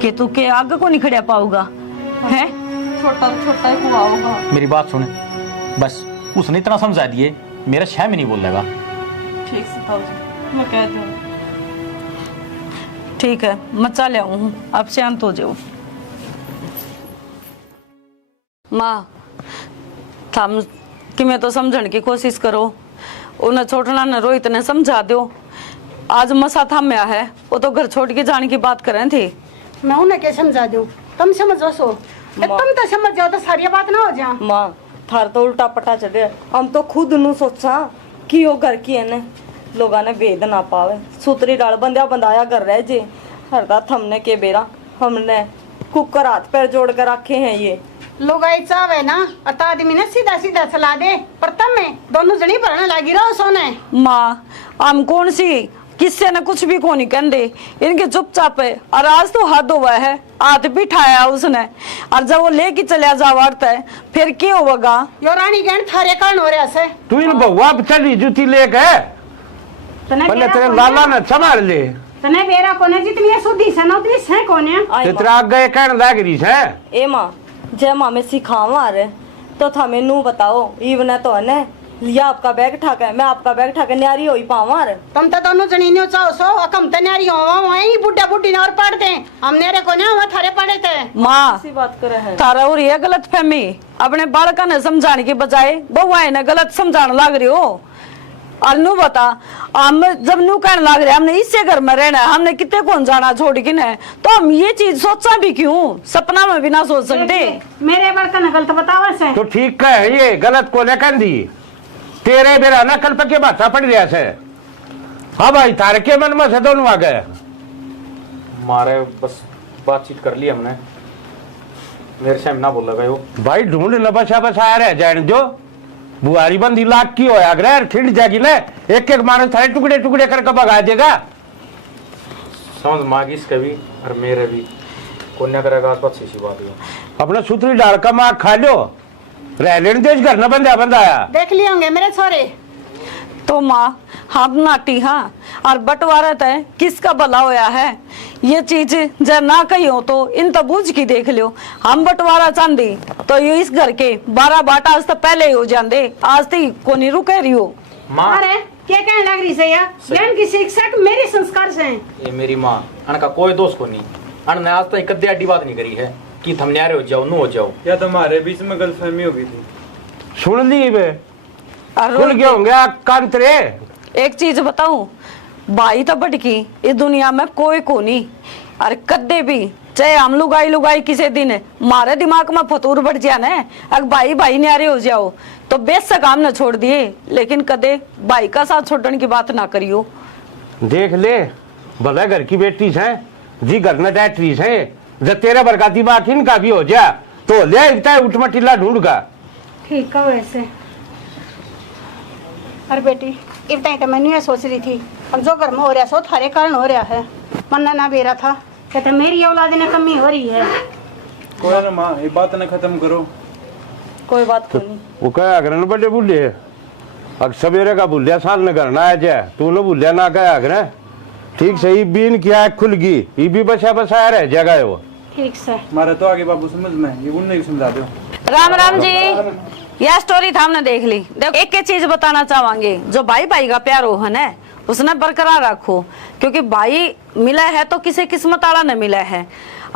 कि तू के आगे को नहीं खड़ा पाऊगा है? छोटा छोटा ही हुआ होगा। मेरी बात सुने, बस उसने इतना समझा दिए, मेरा 6 में नहीं बोल देगा। ठीक से ताऊ जी मैं कह दूँ। ठीक है मैं चल आऊँ, अब शांत हो जाओ। माँ थम कि मैं तो समझने की कोशिश करो, उन्हें छोड़ना न रोहित ने समझा दो, आज मसा थम्या है, वो तो घर छोड़ के जाने की बात कर रहे थे। मैं उन्हें क्या समझा दूं, तुम समझो सो, तुम तो समझ जाओ तो सारी बात ना हो जा। माँ थार तो उल्टा पटा चढ़े, हम तो खुद नू सोचा कि वो घर की है ना लोगा ने वेद ना पावे सूतरी डाल बंदिया बंदाया कर रहे जे हरदा थमने के बेरा हमने कुकर हाथ पैर जोड़ कर रखे हैं ये लोग आई चावे ना अता आदमी ने सीधा सीधा चला दे पर तब में दोनों जनी भरने लगी रहो सोने। माँ हम कौन सी किससे न कुछ भी को नहीं कहते, इनके चुपचाप है। और आज तो हद हुआ है, हाथ भी ठाया उसने और जब वो लेके चलिया जा वार्ता है फिर क्या होगा। यो रानी गण थारे कारण हो रहा से तू इन बउआ पे चली जूती लेके पहले तेरे लाला ने संभाल ले तने बेरा कोने जितनी सुधी से ना उतनी से कोने तेरा आगे कहने लग रही है। ए माँ जय माँ में सिखावा रहे तो थमे नू बताओ इवन तो है ना लिया आपका बैग ठाके मैं आपका बैग ठाके न्यारी होई पावा रे तुम तो दोनों जनी ने चाहो सो अकम तन्यारी होवा वही बुड्ढा बुड्ढी ने और पढ़ते हम नेरे कोने हम थारे पढ़े थे। माँ ऐसी बात करे है थारा और ये गलत फहमी अपने बालका ने समझाने के बजाय बउआ ने गलत समझाने लग रही हो। और नू बता हम जब नू कहने लग रहे हमने इससे घर में रहना है हमने कितने कौन जाना छोड़ के न तो हम ये चीज सोचा भी क्यों सपना में भी ना सोच सकते। मेरे बड़का ने गलत बतावा से तो ठीक है ये गलत को लेकर दी तेरे बेरा ना कल के बात पड़ रहा से। हाँ भाई तारे के मन में से दोनों आ गए मारे बस बातचीत कर ली हमने मेरे से ना बोला भाई वो भाई ढूंढ न बसा बसाया रह जाए जो बुआरी बंदी लाख की होया अगर ठिंड जाएगी ना एक एक मारे थारे टुकड़े टुकड़े करके भगा देगा। समझ मांगी इसके भी और मेरे भी कोन्या करेगा आसपास सी बात है अपना सूत्री डाल का मार खा लो रह लेने देश घर न बंदा बंदाया देख लिए होंगे मेरे छोरे। तो माँ हम नाटी हाँ और बंटवारा तय किसका भला होया है ये चीज जब ना कही हो तो इन तो बूझ की देख लियो। हम बंटवारा चांदी तो ये इस घर के 12 बाटा आज तो पहले ही हो जाते आज तो को नहीं रुके रही हो। माँ अरे क्या कहने लग रही से यार ज्ञान की शिक्षा मेरे संस्कार से ये मेरी माँ अन का कोई दोस्त को नहीं अन ने आज तक कद्दे अड्डी बात नहीं करी है कि थम न्यारे हो जाओ नू हो जाओ या तुम्हारे बीच में गलतफहमी हो गई थी। सुन ली वे और खुल गए होंगे कांतरे। एक चीज बताऊं भाई तो बटकी इस दुनिया में कोई को नहीं और कद्दे भी चाहे हम लुगाई लुगाई किसी दिन मारे दिमाग में फतूर बढ़ जाए ना अगर भाई भाई न्यारे हो जाओ तो बेशक हम न छोड़ दिए लेकिन कदे भाई का साथ छोड़ने की बात ना करियो। देख ले भला घर की बेटी है जी घर में डैटरी है जब तेरा बरकाती बात इनका भी हो जा तो ले इतना उठमा टिल्ला ढूंढगा। ठीक है वैसे अरे बेटी इतना ही तो मैंने ये सोच रही थी और जो घर में हो रहा सो थारे कारण हो रहा है मन्ना ना बेरा था कहते मेरी औलाद ने कमी हो रही है। कोई ना माँ ये बात ना खत्म करो कोई बात को नहीं वो कहा अगर बड़े बुढ़े अब सवेरे का भूलिया साल न करना है जाए तू न भूलिया ना कहा अगर ठीक सही बीन किया खुल गई ये भी बसा बसाया रह जगह वो ठीक से हमारा तो आगे बाबू समझ में ये उन्हें समझा दो। राम राम जी यह स्टोरी था हमने देख ली। देखो एक एक चीज बताना चाहेंगे जो भाई भाई का प्यार हो है ना उसने बरकरार रखो क्योंकि भाई मिला है तो किसी किस्मत वाला न मिला है।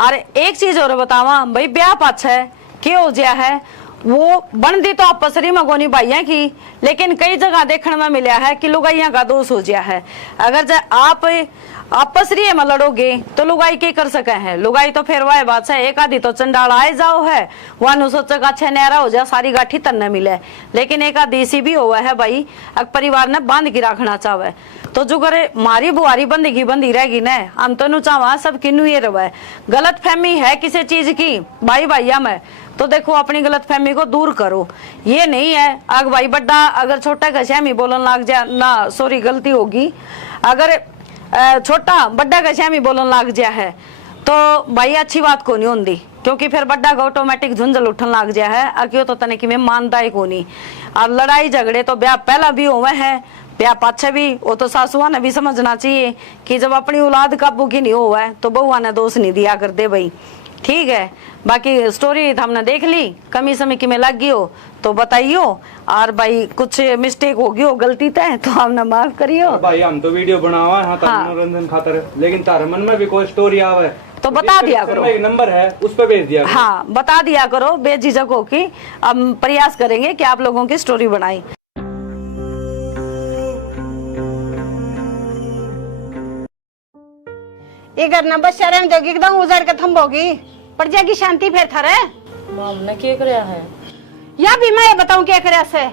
और एक चीज और बतावा भाई ब्याह पाछ है क्या हो गया है वो बनती तो आपसरी में गोनी भाइया की लेकिन कई जगह देखने में मिला है कि लुगाइया का दोष हो गया है। अगर आप आपसरी में लड़ोगे तो लुगाई क्या कर सके हैं लुगाई तो फिर वह बात है एक आधी तो चंडाल आए जाओ है वह सोचेगा अच्छा न्यारा हो जाए सारी गाठी तन न मिले लेकिन एक आधी ऐसी भी हुआ है भाई अगर परिवार ने बांध के रखना चाहे तो जो करे मारी बुआरी बंदी बंदी रहेगी न हम तो चाहवा सब किन्नू ये रहे गलत फहमी है किसी चीज की भाई भैया में तो देखो अपनी गलत फहमी को दूर करो। ये नहीं है अग भाई बड्डा अगर छोटा घश्यामी बोलन लग जाए ना सॉरी गलती होगी अगर छोटा बड्डा घश्यामी बोलन लग जाए है तो भाई अच्छी बात को नहीं होती क्योंकि फिर बड्डा का ऑटोमेटिक झुंझल उठन लग जाए है अक्यों तो तने कि मैं मानता ही को नहीं। और लड़ाई झगड़े तो ब्याह पहला भी हुए हैं ब्याह पाछे भी वो तो सासुआ ने भी समझना चाहिए कि जब अपनी औलाद काबू की नहीं हुआ है तो बहुआ ने दोष नहीं दिया कर दे भाई ठीक है। बाकी स्टोरी हमने देख ली कमी समय की में लग गई हो तो बताइयो और भाई कुछ मिस्टेक होगी हो गलती तय तो हमने माफ करियो। भाई हम तो वीडियो बनावा है हाँ। मनोरंजन खातर लेकिन तारे मन में भी कोई स्टोरी आवे तो बता दिया करो एक नंबर है उस पर भेज दिया हाँ बता दिया करो बेझिझक हो कि हम प्रयास करेंगे कि आप लोगों की स्टोरी बनाई। ये घर न बस शर्म जोगी एकदम उजड़ के थम्बोगी पर जाएगी शांति फिर थारे माँ हमने क्या कराया है या भी मैं बताऊं क्या करे से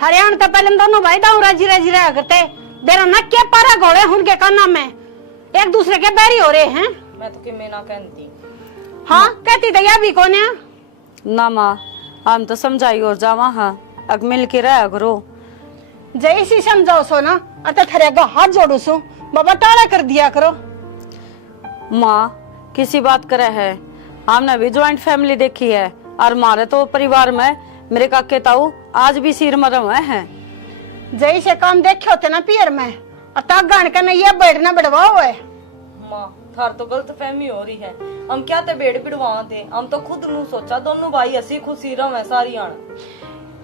थारे आने तो पहले दोनों भाई दाऊ राजी राजी रहा करते देरा न के पारा घोड़े उनके काना में एक दूसरे के बैरी हो रहे हैं। मैं तो कि मैं ना कहती। हाँ कहती तो यह भी कौन है। ना माँ हम तो समझाई और जावा हाँ अग मिल के रहा करो। जैसी समझाओ सो ना अतः थारे आगे हाथ जोड़ू सो बाबा टाला कर दिया करो। माँ किसी बात करे है हमने भी ज्वाइंट फैमिली देखी है और हमारे तो परिवार में मेरे काके ताऊ आज भी सिर मरम है। जैसे काम देखे होते ना पियर में और तक गान का नहीं ये बैठना बढ़वाओ है। माँ थार तो गलत फहमी हो रही है। हम क्या ते बेड़ पिड़वा थे, हम तो खुद नू सोचा दोनों भाई हसी खुशी रहे सारी आन।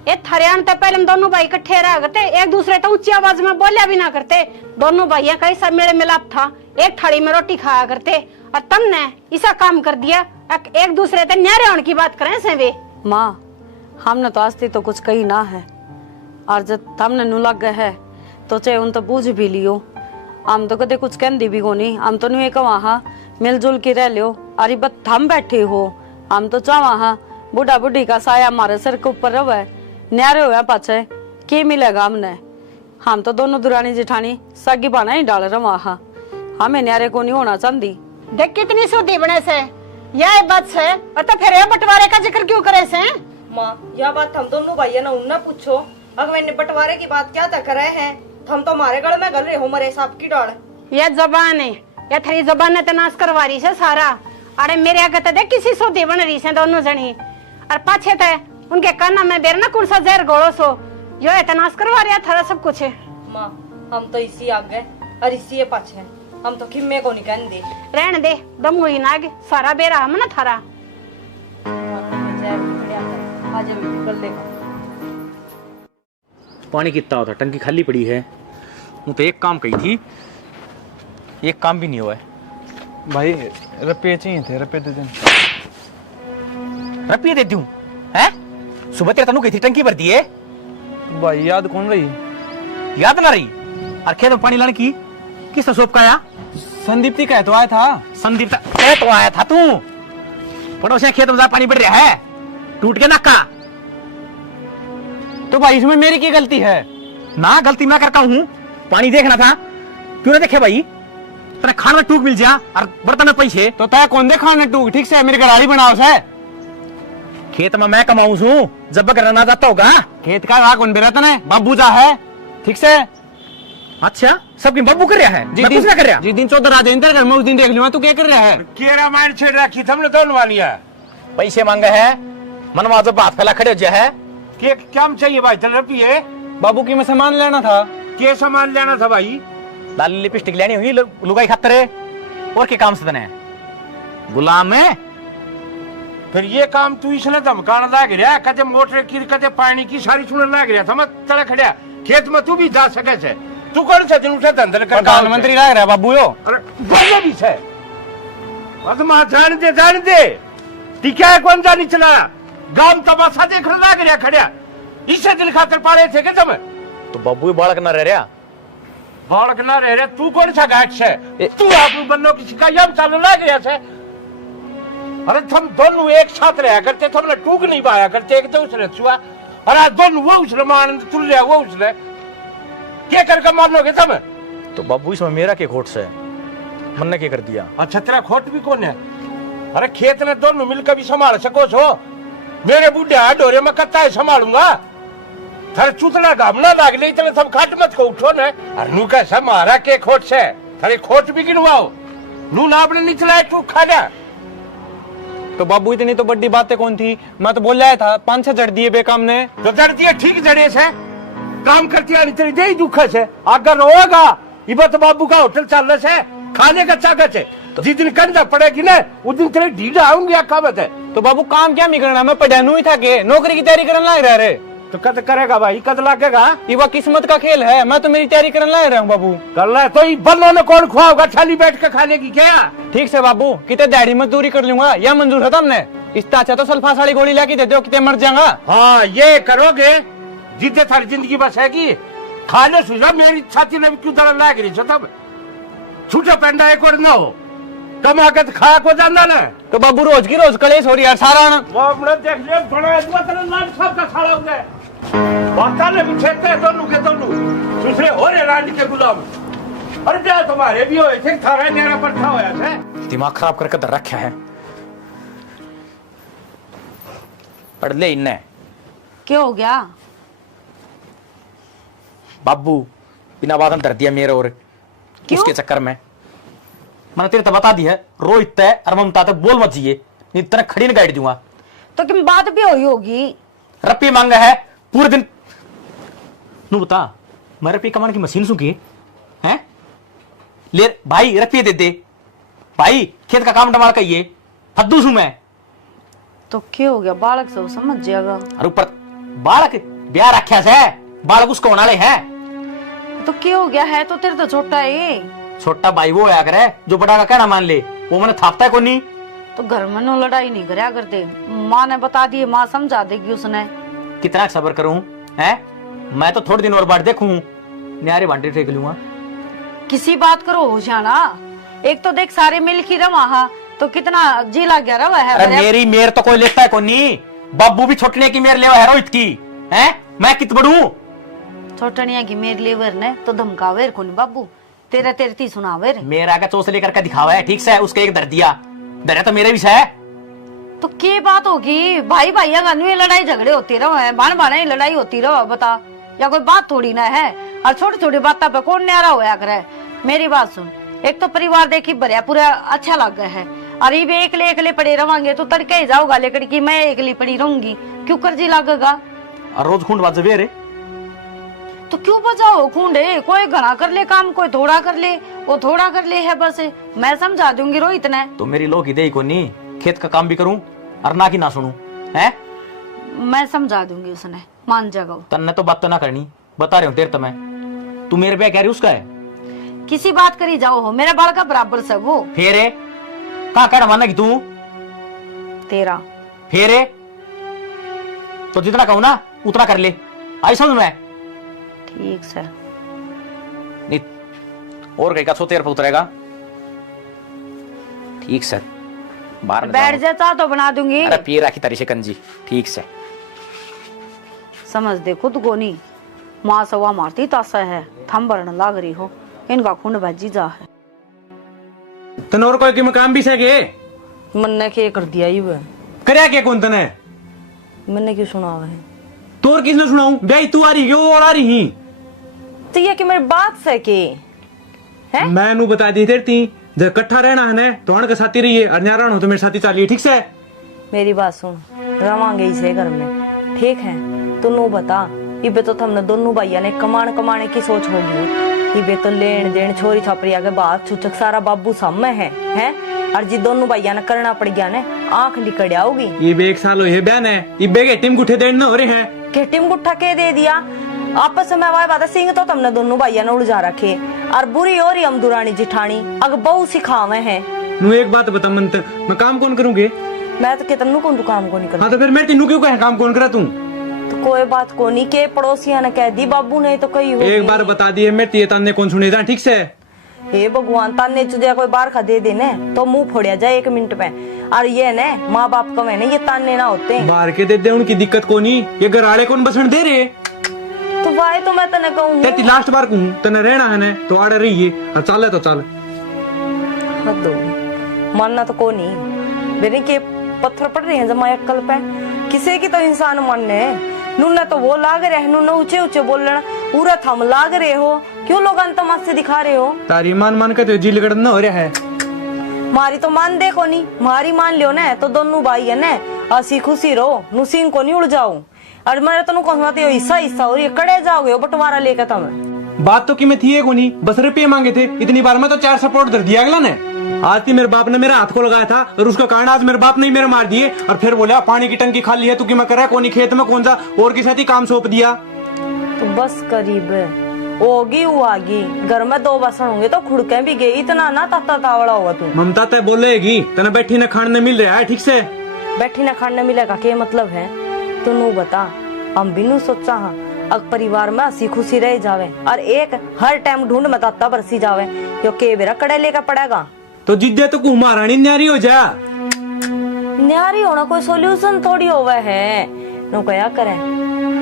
ये थारे आने तो पहले दोनों भाई इकट्ठे रहा करते एक दूसरे तो ऊंची आवाज में बोलिया भी ना करते। दोनों भाइयों का ऐसा मेल मिलाप था एक थाली में रोटी खाया करते और तुमने ऐसा काम कर दिया एक दूसरे ते न्यारे होने की बात करें से वे। माँ हमने तो आज तो कुछ कही ना है और जब हमने नु लग गए है तो चाहे उन तो बूझ भी लियो। हम तो कदे कुछ कहती भी कोनी हम तो नुए कवा हाँ मिलजुल के रह लियो। अरे बत हम बैठे हो हम तो चावा हाँ बूढ़ा बूढ़ी का साया हमारे सिर के ऊपर रवे न्यारे हुआ पाछे के मिलेगा हमने। हम तो दोनों दुरानी जेठानी सगी बाना ही डाल रहा हाँ हमें न्यारे को नहीं होना चाहती। देख कितनी सूदी बने से यह बात है और तो फिर ये बंटवारे का जिक्र क्यों करे से। माँ यह बात हम दोनों भाइयों ने उनने पूछो अगर मैंने बंटवारे की बात क्या तक रहे हैं हम तो हमारे गल में गल रहे हो मरे सांप की डाल। यह जबान है यह थारी जबान ने तनाश करवा रही से सारा। अरे मेरे आगे तो देख किसी सूदी बन रही से दोनों जनी और पाछे थे उनके काना में बेर ना कौन सा जहर घोड़ो सो जो है तनाश करवा रहा थारा सब कुछ है। माँ हम तो इसी आगे और इसी पाछे हम तो खिम्मे को नहीं कहते। रहने दे दम हुई ना आगे सारा बेरा हम ना थारा। आज कर लेगा पानी कितना होता टंकी खाली पड़ी है। वो तो एक काम कही थी एक काम भी नहीं हुआ है। भाई रुपये चाहिए थे, रुपये दे दें। रुपये दे दूं हैं? सुबह तेरे तनु गई थी टंकी भर दी है। भाई याद कौन रही? याद ना रही और खेत में पानी लाने की किसने सोप का आया? संदीप ती कह तो आया था। संदीप तो आया था तू पड़ोसिया खेत में पानी बढ़ रहा है टूट के नक्का। तो भाई इसमें मेरी क्या गलती है? ना गलती मैं करता हूँ पानी देखना था क्यों ना देखे भाई तेरे खान में टूक मिल जा और बर्तन में पैसे। तो तय कौन दे खाने टूक ठीक से मेरी गरारी बनाओ से। खेत में मैं कमाऊं हूँ जब बकर ना जाता होगा। खेत का कौन बेरा ने बाबू जा है ठीक से। अच्छा सबकी बब्बू कर रहा है मैं कुछ ना कर रहा। जिस दिन चौधर दिन तेरे घर में उस दिन देख लूंगा तू क्या कर रहा है। केरा मार छेड़ रखी हमने दोनों वाली है। पैसे मांगे है मनवा जब हाथ फैला खड़े हो जा है के क्या चाहिए भाई? चल रुपये बाबू की मैं सामान लेना था। के सामान लेना था भाई? लाल लिपस्टिक लेनी हुई लुगाई खातर और के काम से तने गुलाम है। फिर ये काम तू इसने धमकाना लाग रहा कदे मोटर की कदे पानी की सारी सुनने लाग रहा था। मैं तड़ा खड़ा खेत में तू भी जा सके छे। तू कौन सा दिन उठा धंधल कर प्रधानमंत्री लग रहा है बाबू यो। अरे बोलो भी छे मत मा जान दे टिका है कौन जानी चला गांव तमाशा देख लाग रहा खड़ा इससे दिल खातर पाड़े थे के तुम। तो बब्बू बालक ना रह रहा बालक ना रह रहा तू कौन सा गाठ से तू आप बनो की शिकायत चालू लाग रहा छे। अरे तुम दोनों एक साथ रहा करते तुमने टूक नहीं पाया करते एक दूसरे छुआ और आज दोनों वो उसने मान तुल लिया वो उसने क्या करके मारनोगे तुम? तो बाबू इसमें मेरा के खोट से मन ने क्या कर दिया? अच्छा तेरा खोट भी कौन है? अरे खेत ने दोनों मिलकर भी संभाल सको छो। मेरे बूढ़े हाथ डोरे में कत्ता है संभालूंगा थारे चुतना गामना लाग ले इतने सब खाट मत को उठो ने और नू कैसा मारा के खोट से थारे खोट भी गिनवाओ नू ना अपने निचला तू खाना। तो बाबू इतनी तो बड़ी बातें कौन थी? मैं तो बोल रहा था 5-6 जड़ दिए बेकाम ने। तो जड़ दिए ठीक जड़े से काम करती आनी तेरी यही दुख है अगर होगा इबत बाबू का होटल चल रहा है खाने का चाकच है तो जिस दिन कंधा पड़ेगी ना उस दिन तेरे ढीला आऊंगी आकामत है। तो बाबू काम क्या नहीं करना? मैं पढ़ानू ही था के नौकरी की तैयारी करने लग रहा रे। तो कद करेगा भाई कद लगेगा? ये किस्मत का खेल है। मैं तो मेरी तैयारी करने लग रहा हूँ बाबू। कर ले तो बल्लों ने कौन खुआगा थाली बैठ के खाने की क्या? ठीक से बाबू कितने दिहाड़ी मजदूरी कर लूंगा या मंजूर है तुमने? इतना अच्छा तो सल्फास वाली गोली लाके दे दो कितने मर जाऊंगा। हाँ ये करोगे जिद्दे थारी जिंदगी बस है की खाने सुझा मेरी छाती ने क्यों दर लाग रही तब छूटा पेंडा एक और ना हो कमा के खा को जाना ना। तो बाबू रोज की रोज कलेश हो रही है सारा वो अपने देख ले बड़ा इतना तेरा लाल साहब का खाड़ा हो गया वाताले बिछेते हैं दोनों के दोनों दूसरे हो रहे रानी के गुलाम। अरे क्या तुम्हारे भी हो थे थारा मेरा पट्टा होया है। दिमाग खराब करके धर रखा है। पढ़ ले इन्ने क्या हो गया? बाबू बिना बात धर दिया मेरे और उसके चक्कर में मैंने तेरे तो बता दी है रोहित तय और ममता तक बोल मत जिए नहीं तेरे खड़ी न गाइड दूंगा। तो कि बात भी हुई होगी। रप्पी मांगा है पूरे दिन नू बता मैं रप्पी कमाने की मशीन सुखी है ले भाई रप्पी दे दे भाई खेत का काम डमाल कहिए फद्दू सू मैं। तो क्या हो गया? बालक से वो समझ जाएगा। और ऊपर बालक ब्याह रखा से बालक उसको होने वाले है। तो क्या हो गया है? तो तेरे तो छोटा है। छोटा भाई वो आया करे जो बड़ा का कहना मान ले वो मैंने थापता है कोनी। तो घर में नो लड़ाई नहीं करया करते। माँ ने बता दिए, माँ समझा देगी उसने। कितना सब्र करूं है मैं तो थोड़े दिन और बाद देखूं न्यारे बांटे फेंक लूंगा। किसी बात करो होशियाना। एक तो देख सारे मिल की रवा तो कितना जी लग गया रवा है। अरे मेरी मेर तो कोई लेता है कोनी। बाबू भी छोटने की मेर लेवा है रोहित की है मैं कित बड़ू छोटनिया की मेरे लेवर ने तो धमकावेर कोनी बाबू तेरा तेरे ती सुनावेर। मेरा का चोस लेकर के दिखावा है ठीक से उसके एक दर दिया दर तो मेरे भी है। तो क्या बात होगी? भाई भाइया का लड़ाई झगड़े होती रहो है बाण बाण लड़ाई होती रहो बता या कोई बात थोड़ी ना है। और छोटी छोटी बातों पे कौन न्यारा होया करे। मेरी बात सुन एक तो परिवार देखी भरिया पूरा अच्छा लग गया है और ये एकले पड़े रवांगे तो तड़के ही जाओगा लेकर की मैं एकली पड़ी रहूंगी क्यों कर जी लगेगा। और रोज खूंड बाज रे तो क्यों बजाओ खूंडे? कोई घना कर ले काम कोई थोड़ा कर ले वो थोड़ा कर ले है बस मैं समझा दूंगी रोहित ने। तो मेरी लोग दे को नहीं खेत का काम भी करूं और ना की ना सुनूं है। मैं समझा दूंगी उसने मान जाएगा। तन्ने तो बात तो ना करनी बता रही हूँ तेरे तो मैं तू मेरे पे कह रही उसका है किसी बात करी जाओ हो मेरा बाल का बराबर से वो फेरे कहाँ कहना माना कि तू तेरा फेरे तो जितना कहूं ना उतना कर ले आई समझ में। ठीक से नहीं और कहीं का सो तेरे पे उतरेगा ठीक से बाहर बैठ जा चाह तो बना दूंगी। अरे पी राखी तारी शिकंजी ठीक से समझ दे खुद को नहीं माँ सवा मारती तासा है थम भरन लाग रही हो इनका खून भजी जा है। तनोर कोई की काम भी सके मन ने क्या कर दिया ही वह करया क्या कौन तने मैंने क्यों सुना हुआ है? तोर किसने सुनाऊं भाई तू आ रही क्यों और आ रही तो ये कि मेरी बात से के है मैं नु बता दी तेरी ती जब इकट्ठा रहना है ना तो अण के साथी रहिए और न्यारा हो तो मेरे साथी चलिए ठीक से। मेरी बात सुन रवांगे इसे घर में ठीक है तू नु बता इबे तो हमने दोनों भाइया ने कमाने की सोच होगी इबे तो लेन देन छोरी छापरिया के बात छुचक सारा बाबू सामने है और जी दोनों भाइया ने करना पड़ गया ने आंख लिकड़िया होगी। ये एक साल हुए बहन है इबे के टीम गुठे देन हो रहे हैं के टीम गुठा के दे दिया आपस में वाई बात सिंह तो तुमने दोनों भाइया ने उलझा रखे और बुरी और हम दुरानी जिठानी अग बहु सिखावे है। नु एक बात बता मन मैं काम कौन करूंगे? मैं तो कहता कौन तू काम को नहीं कर। हाँ तो फिर मैं तेनू क्यों कहे काम कौन करा तू? तो कोई बात को नहीं के पड़ोसिया ने कह दी बाबू ने तो कही होगी। एक बार बता दिए मैं तेरे ताने कौन सुने था ठीक से। हे भगवान ताने चुदिया कोई बार खा दे देने तो मुंह फोड़िया जाए 1 मिनट में और ये ने माँ बाप का मैंने ये ताने ना होते बाहर के दे दे उनकी दिक्कत को नहीं ये घराड़े कौन बसन दे रहे तो भाई तो मैं तने कहूँ तेरी लास्ट बार कहूँ तने रहना है ना तो आड़े रहिए और चले तो चल हद होगी मानना तो को नहीं मेरे के पत्थर पड़ रहे हैं जमा अक्कल पे किसी की तो इंसान मानने नुना तो वो लाग रहे हैं नुना ऊंचे ऊंचे बोलना पूरा थम लाग रहे हो क्यों लोग तमाशे दिखा रहे हो। तारी मान के तो जी लगड़ना हो रहा है मारी तो मान देखो नहीं मारी मान लियो ना तो दोनों भाई है ना हसी खुशी रहो नुसीन को नहीं उड़ जाओ और मेरे तो कौन हिस्सा और ये कड़े जाओगे बंटवारा लेकर तुम बात तो कि मैं थी को नहीं बस रुपये मांगे थे इतनी बार में तो 4 सपोर्ट दे दिया अगला ने। आज की मेरे बाप ने मेरे हाथ को लगाया था और उसका कारण आज मेरे बाप ने मेरे मार दिए और फिर बोला पानी की टंकी खाली है तू कि मैं कर रहा कोनी खेत में कौन सा और के साथ ही काम सौंप दिया। तो बस करीब होगी वो आगी घर में 2 बसन होंगे तो खुड़के भी गई इतना ना ताता तावड़ा होगा तू। ममता तय बोलेगी तना बैठी न खाने मिल रहा है ठीक से बैठी न खाने मिलेगा क्या मतलब है तू नू बता हम भी नू सोचा हाँ अग परिवार में हंसी खुशी रह जावे और एक हर टाइम ढूंढ में ताता बरसी जावे यो के बेरा कड़े लेकर पड़ेगा तो जिद्दे तो महारानी न्यारी हो जा न्यारी होना कोई सोल्यूशन थोड़ी होवे है नो क्या करे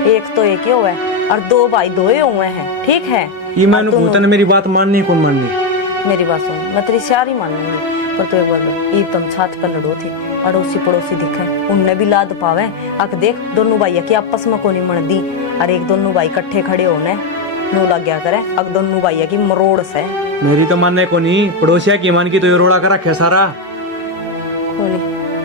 एक तो एक ही हुआ है और दो भाई दो ही हुए हैं, ठीक है। ये मैंने और भूतन मेरी बात माननी कौन माननी। मेरी बात सुन, मैं तेरी सारी मान लूंगी, पर तू एक बार बोल, ईद तुम छात पर लड़ो थे, अड़ोसी पड़ोसी दिखे, उनने भी लाद पावे। अक देख दोनों भाई की आपस में कोनी मन दी, और एक दोनों भाई इकट्ठे खड़े होने नू लग गया करे, अक दोनों भाई की मरोड़ से। मेरी तो मानने को नहीं, पड़ोसिया की मान की तो ये रोड़ा कर रखे सारा।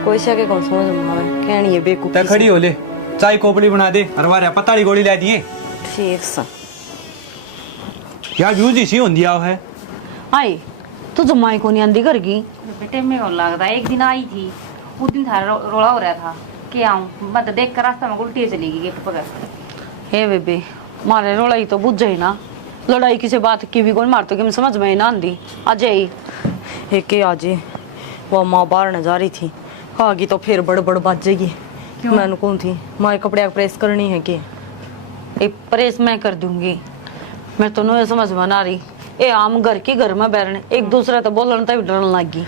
कोई से के कौन समझ में आवे, कहनी है बेवकूफी। तै खड़ी हो ले, चाय कोपड़ी बना दे, अरवारे पताड़ी गोली ला दिए। ठीक सा क्या व्यूज इसी होंदी आओ है। आई तू जमाई को नहीं आंदी घर की। बेटे में कौन लगता एक दिन आई थी, उस दिन थारा रोला हो रहा था कि आऊं, मतलब देख कर रास्ता में उल्टी चली गई गेट पकड़। हे बेबे मारे लड़ाई तो बुझ जाए ना, लड़ाई किसी बात की भी कौन मारतो कि समझ में ना आंदी। आज एक आज वो माँ बाहर न जा रही थी, आगी तो फिर बड़ बाजेगी। मैंने कौन थी माँ कपड़े प्रेस करनी है कि एक प्रेस मैं कर दूंगी। मैं तो नहीं समझ में ना रही, ए आम घर की घर में बैठने एक दूसरे तो बोलन तभी डरने लगी।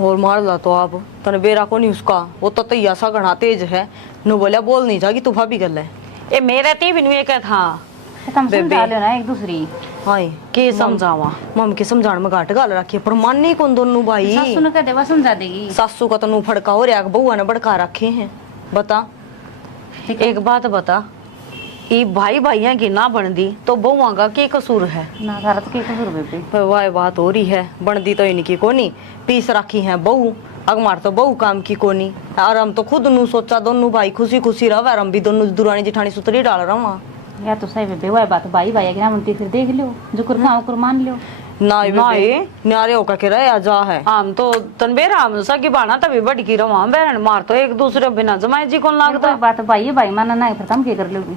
और मार ला तो आप तने बेरा को नहीं उसका, वो तो तैया सा घना तेज है, नु बोलिया बोल नहीं जागी तू भाभी गल है। ए मेरा ती बिन वे का था तुम समझा लो ना एक दूसरी। हाय के समझावा, मम के समझाने में घाट गाल रखी है, पर माननी कौन दोनों भाई। सासू ने कह देवा समझा देगी। सासू का तो नु फड़का हो रहा, बउआ ने भड़का रखे हैं। बता एक बात बता, ये भाई भाइया की ना बन दी तो बहुआ का के कसूर है ना, थारा तो के कसूर बेबे। वाह बात हो रही है, बनदी तो इनकी कोनी, पीस रखी है बहू, अगमार तो बहू काम की कोनी। और हम तो खुद नु सोचा दोनों भाई खुशी खुशी रह, हम भी दोनों दुरानी जिठानी सुतरी डाल रहा हूँ। या तो सही बेबे, वह बात भाई भाई की ना बनती, फिर देख लो जो कुरमा कर मान लो। ना नारे होकर के रहे जा है। हम तो तनबेरा हम सगी बाना तभी बड़ की रवा बहन मार तो एक दूसरे बिना जमाए जी कौन लागता। बात भाई भाई माना ना, फिर तुम क्या कर लोगी।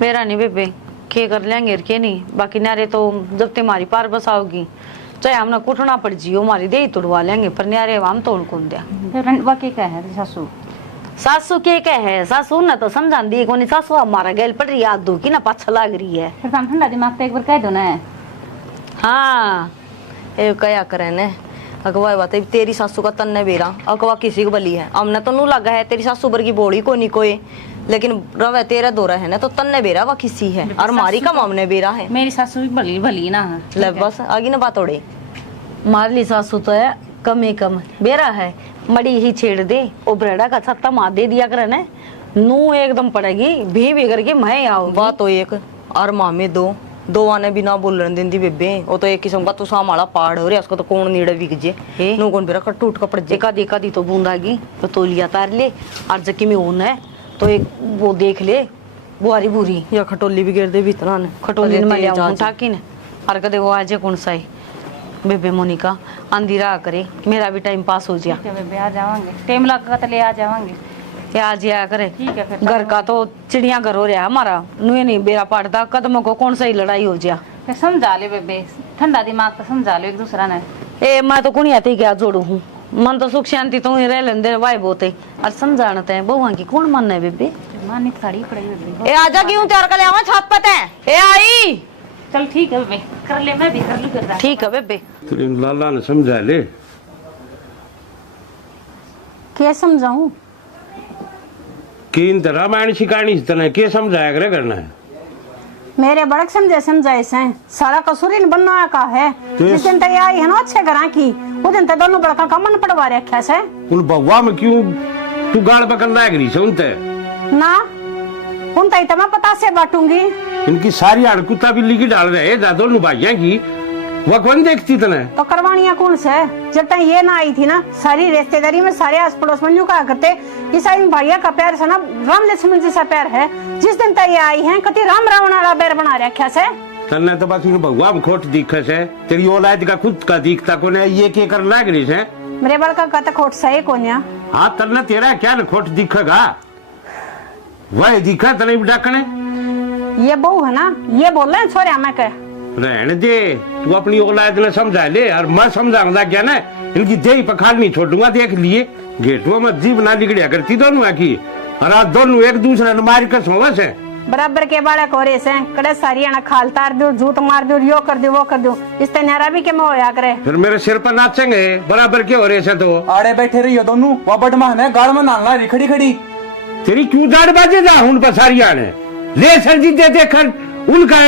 मेरा नहीं बेबे के कर लेंगे के नहीं, बाकी नारे तो जब तुम्हारी पार बसाओगी चाहे हमने कुटना पड़ जियो हमारी दे तुड़वा लेंगे, पर न्यारे हम तो कौन दिया। वाकई क्या है सासू, सासू के है सासू ना तो समझा दी कोनी, सासू हमारा गैल पड़ रही याद दो की ना पाछा लाग रही है। फिर तुम ठंडा दिमाग तो एक बार कह दो ना। हाँ ए क्या करे ने अगवा बात है, तेरी सासू का तन्ने बेरा अगवा किसी को बली है, हमने तो नू लगा है तेरी सासू बर की बोड़ी को नहीं कोई, लेकिन रवे तेरा दौरा है ना तो तन्ने बेरा वा किसी है, और मारी का मामने बेरा है। मेरी सासू भी भली भली ना। ले बस आगे ना बात ओड़े। मारली सासू तो है कम ही कम बेरा है, मड़ी ही छेड़ दे ओ ब्रेडा का छत्ता मार दे दिया करे ने, नू एकदम पड़ेगी भी बिगड़ के मैं आओ। बात तो एक और मामे दो आने बिना बोलन देंदी बेबे, वो तो एक किस्म का तू सामाला पाड़ हो रहा, उसको तो कौन नीड़े बिक जे नू कौन बेरा टूट कपड़ जे। एका दी तो बूंदागी तो तोलिया तार ले, और जकी में ऊन है तो एक वो देख ले बुआरी बुरी या खटोली भी गिर दे भीतरा ने खटोली में ले आऊं ठाकी ने, और कदे वो आजे कौन सा है बेबे मोनिका अंधेरा करे मेरा भी टाइम पास हो जाए। ठीक है बेबे, आ जावांगे टाइम लगा तो ले आ जावांगे। आ जाया करे, ठीक है फिर। घर का तो चिड़िया घर हो रहा हमारा, नुए नहीं बेरा पड़ता कदमों को कौन सा ही लड़ाई हो जा। फिर समझा ले बेबे, ठंडा दिमाग तो समझा लो एक दूसरा ने। ए मैं तो कुणी आती क्या जोड़ू हूँ, मन तो सुख शांति तो ही रह लेंदे वाई बोते, और समझाते हैं बहुआ की कौन मन है बेबे। मानी साड़ी पड़ी बेबे। ए आजा क्यों तैयार कर ले आवा छत पे ते। ए आई चल ठीक है बेबे, कर ले मैं भी कर लूं कर। ठीक है बेबे। तेरे लाला ने समझा ले। क्या समझाऊं? कि इन रामायण की कहानी से तने के समझाया करे करना है। मेरे बड़क समझाए से सारा कसूर इन बनना का है। जिस दिन तक आई है ना अच्छे घरा की, वो दिन तक दोनों बड़का का मन पड़वा रखा से। उन बउआ में क्यों तू गाल पकड़ लाग रही से उनते ना उन तई तो मैं पता से बांटूंगी। इनकी सारी अड़कुता बिल्ली की डाल रहे दादो नुभाइया की, वह कौन देखती तने। तो करवानिया कौन से, जब तक ये ना आई थी ना सारी रिश्तेदारी में सारे आस पड़ोस में कहा करते इस भैया का प्यार से ना राम लक्ष्मण जैसा प्यार है। जिस दिन तक ये आई है कति राम रावण वाला पैर बना रखा से। तन्ने तो बस इन भगवा में खोट दिखे से, तेरी औलाद का खुद का दिखता को ने ये के कर लाग रही से। मेरे बड़का का तो खोट सही कोन्या। हाँ तन्ने तेरा क्या न खोट दिखेगा, वह दिखा तने डाकने। ये बहू है ना, ये बोल रहे छोरे मैं कह रहने दे, तू अपनी औलाद ने समझा ले, और मैं समझाऊंगा क्या ना, इनकी देही पखाल नहीं छोड़ूंगा। देख लिए गेटों में जीव ना निकलिया करती दोनों की, और आज दोनों एक दूसरे ने मार कर सोवा से बराबर के बाड़े कोरे से कड़े सारी ना खाल तार दो, जूत मार दो, यो कर दो वो कर दो, इस तेनारा भी के में होया करे। फिर मेरे सिर पर नाचेंगे बराबर के हो रहे से। तो आड़े बैठे रही हो दोनों, वह बटमा है गाड़ में नांगला रही खड़ी खड़ी। तेरी क्यों दाड़ बाजे जा उन पर सारिया ने ले सर जी दे देखकर उनका